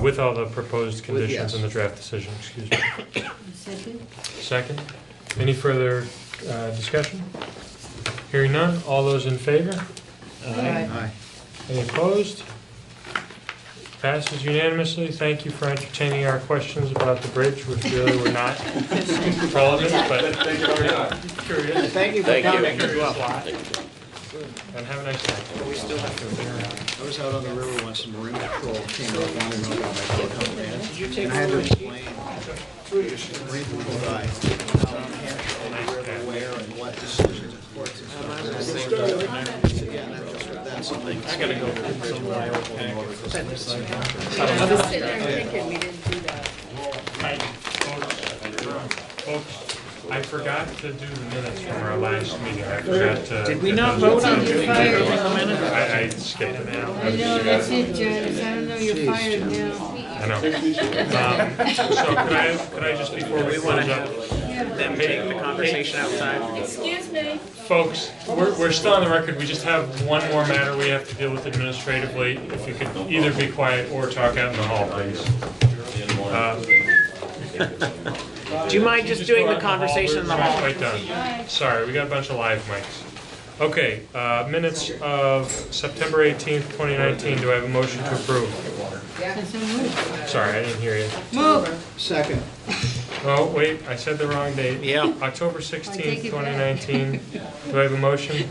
With all the proposed conditions yes. in the draft decision, excuse me. Second? Second. Any further discussion? Hearing none, all those in favor? Aye. Any opposed? Passes unanimously. Thank you for entertaining our questions about the bridge, which really were not relevant, but Thank you very much. curious. Thank you for Thank you. coming as well. And have a nice day. We still have to. I was out on the river once and Marine Patrol came up wanting to know about my boat coming in. And I had to explain to the Marine Patrol guy how New Hampshire and the river where and what decisions and courts and stuff. Yeah, that's something. I gotta go to the bridge with my old package. I was sitting there thinking we didn't do that. Folks, I forgot to do the minutes from our last meeting. I forgot to. Did we not vote on You're fired. I skipped it now. I know, that's it, Janice, I don't know, you're Jeez, fired Janice. now. I know. So could I just, before we close up, them take the conversation outside. Excuse me. Folks, we're still on the record, we just have one more matter we have to deal with administratively. If you could either be quiet or talk out in the hall, please. Do you mind just doing the conversation in the hall? Right done. Sorry, we got a bunch of live mics. Okay, minutes of September 18th, 2019, do I have a motion to approve? Sorry, I didn't hear you. Move. Second. Oh, wait, I said the wrong date. Yeah. October 16th, 2019, do I have a motion?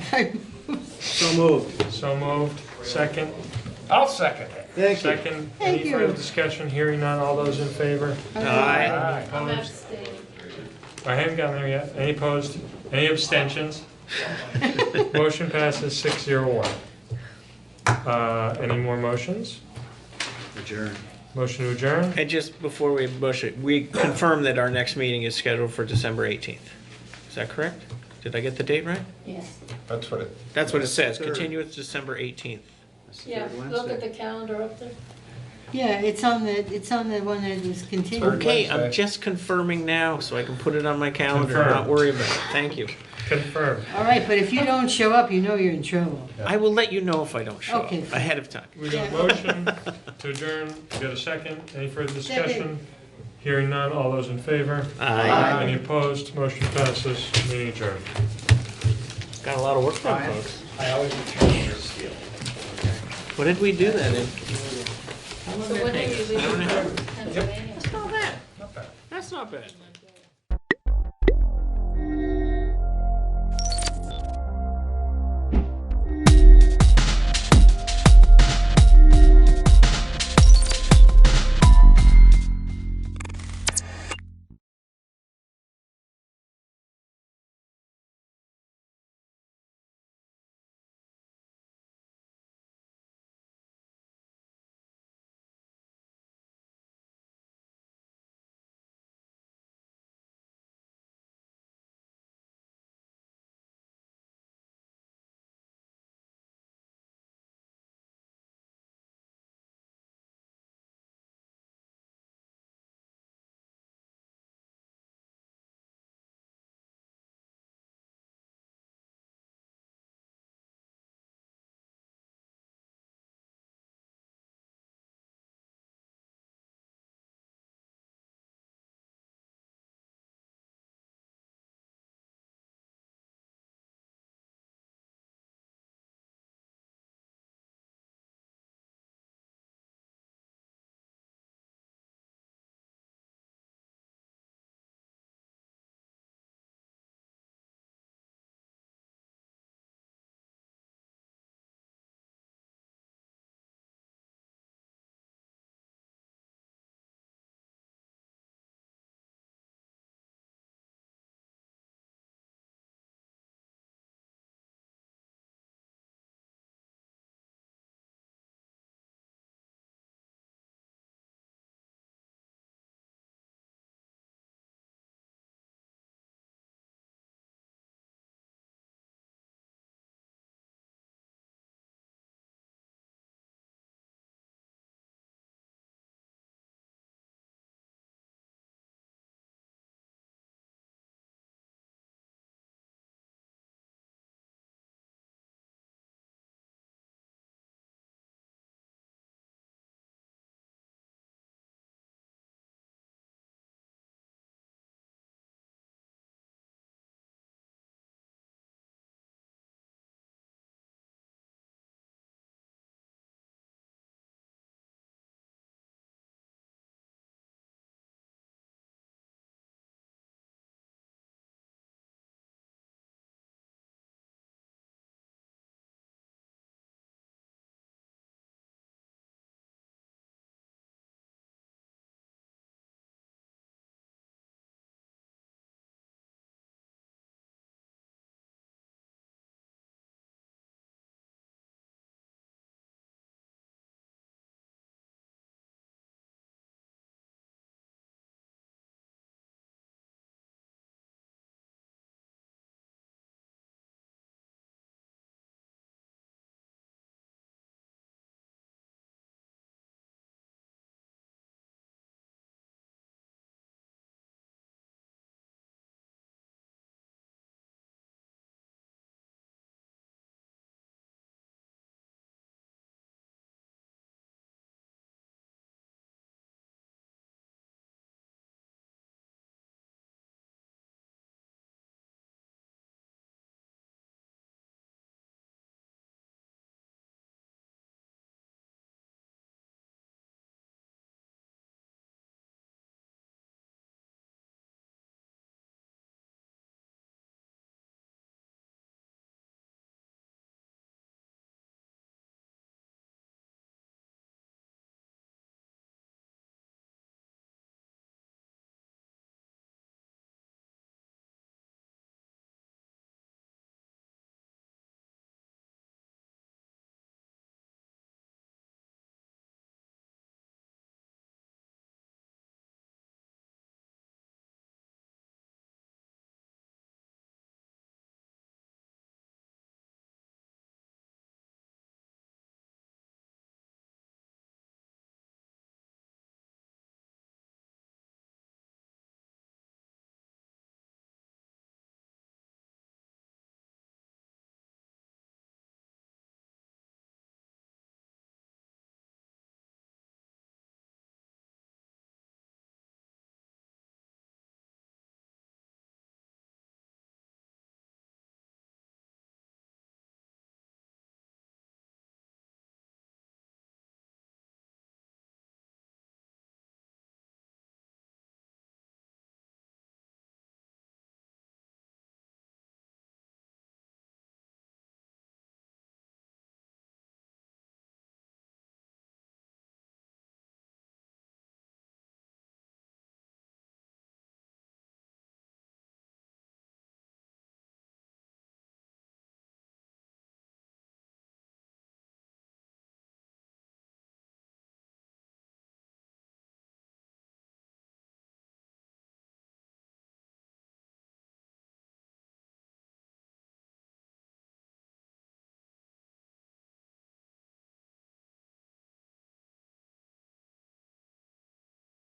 So moved. So moved. Second? I'll second it. Thank you. Second. Thank Any you. further discussion? Hearing none. All those in favor? Aye. I'm Opposed? abstaining. I haven't gotten there yet. Any opposed? Any abstentions? Motion passes 601. Any more motions? Adjourn. Motion to adjourn? And just before we push it, we confirm that our next meeting is scheduled for December 18th. Is that correct? Did I get the date right? Yes. That's what it, That's what it says. Third. Continue with December 18th. Yeah, look at the calendar up there. Yeah, it's on the one that was continued. Okay, I'm Wednesday. just confirming now so I can put it on my calendar and Confirmed. not worry about it. Thank you. Confirmed. All right, but if you don't show up, you know you're in trouble. I will let you know if I don't show up Okay. ahead of time. We got a motion to adjourn. We got a second. Any further discussion? Second. Hearing none. All those in favor? Aye. Any opposed? Motion passes. Meeting adjourned. Got a lot of work done, folks. I always return your steel. What did we do that in? So when are you leaving for Pennsylvania? That's not bad. Not bad. That's not bad.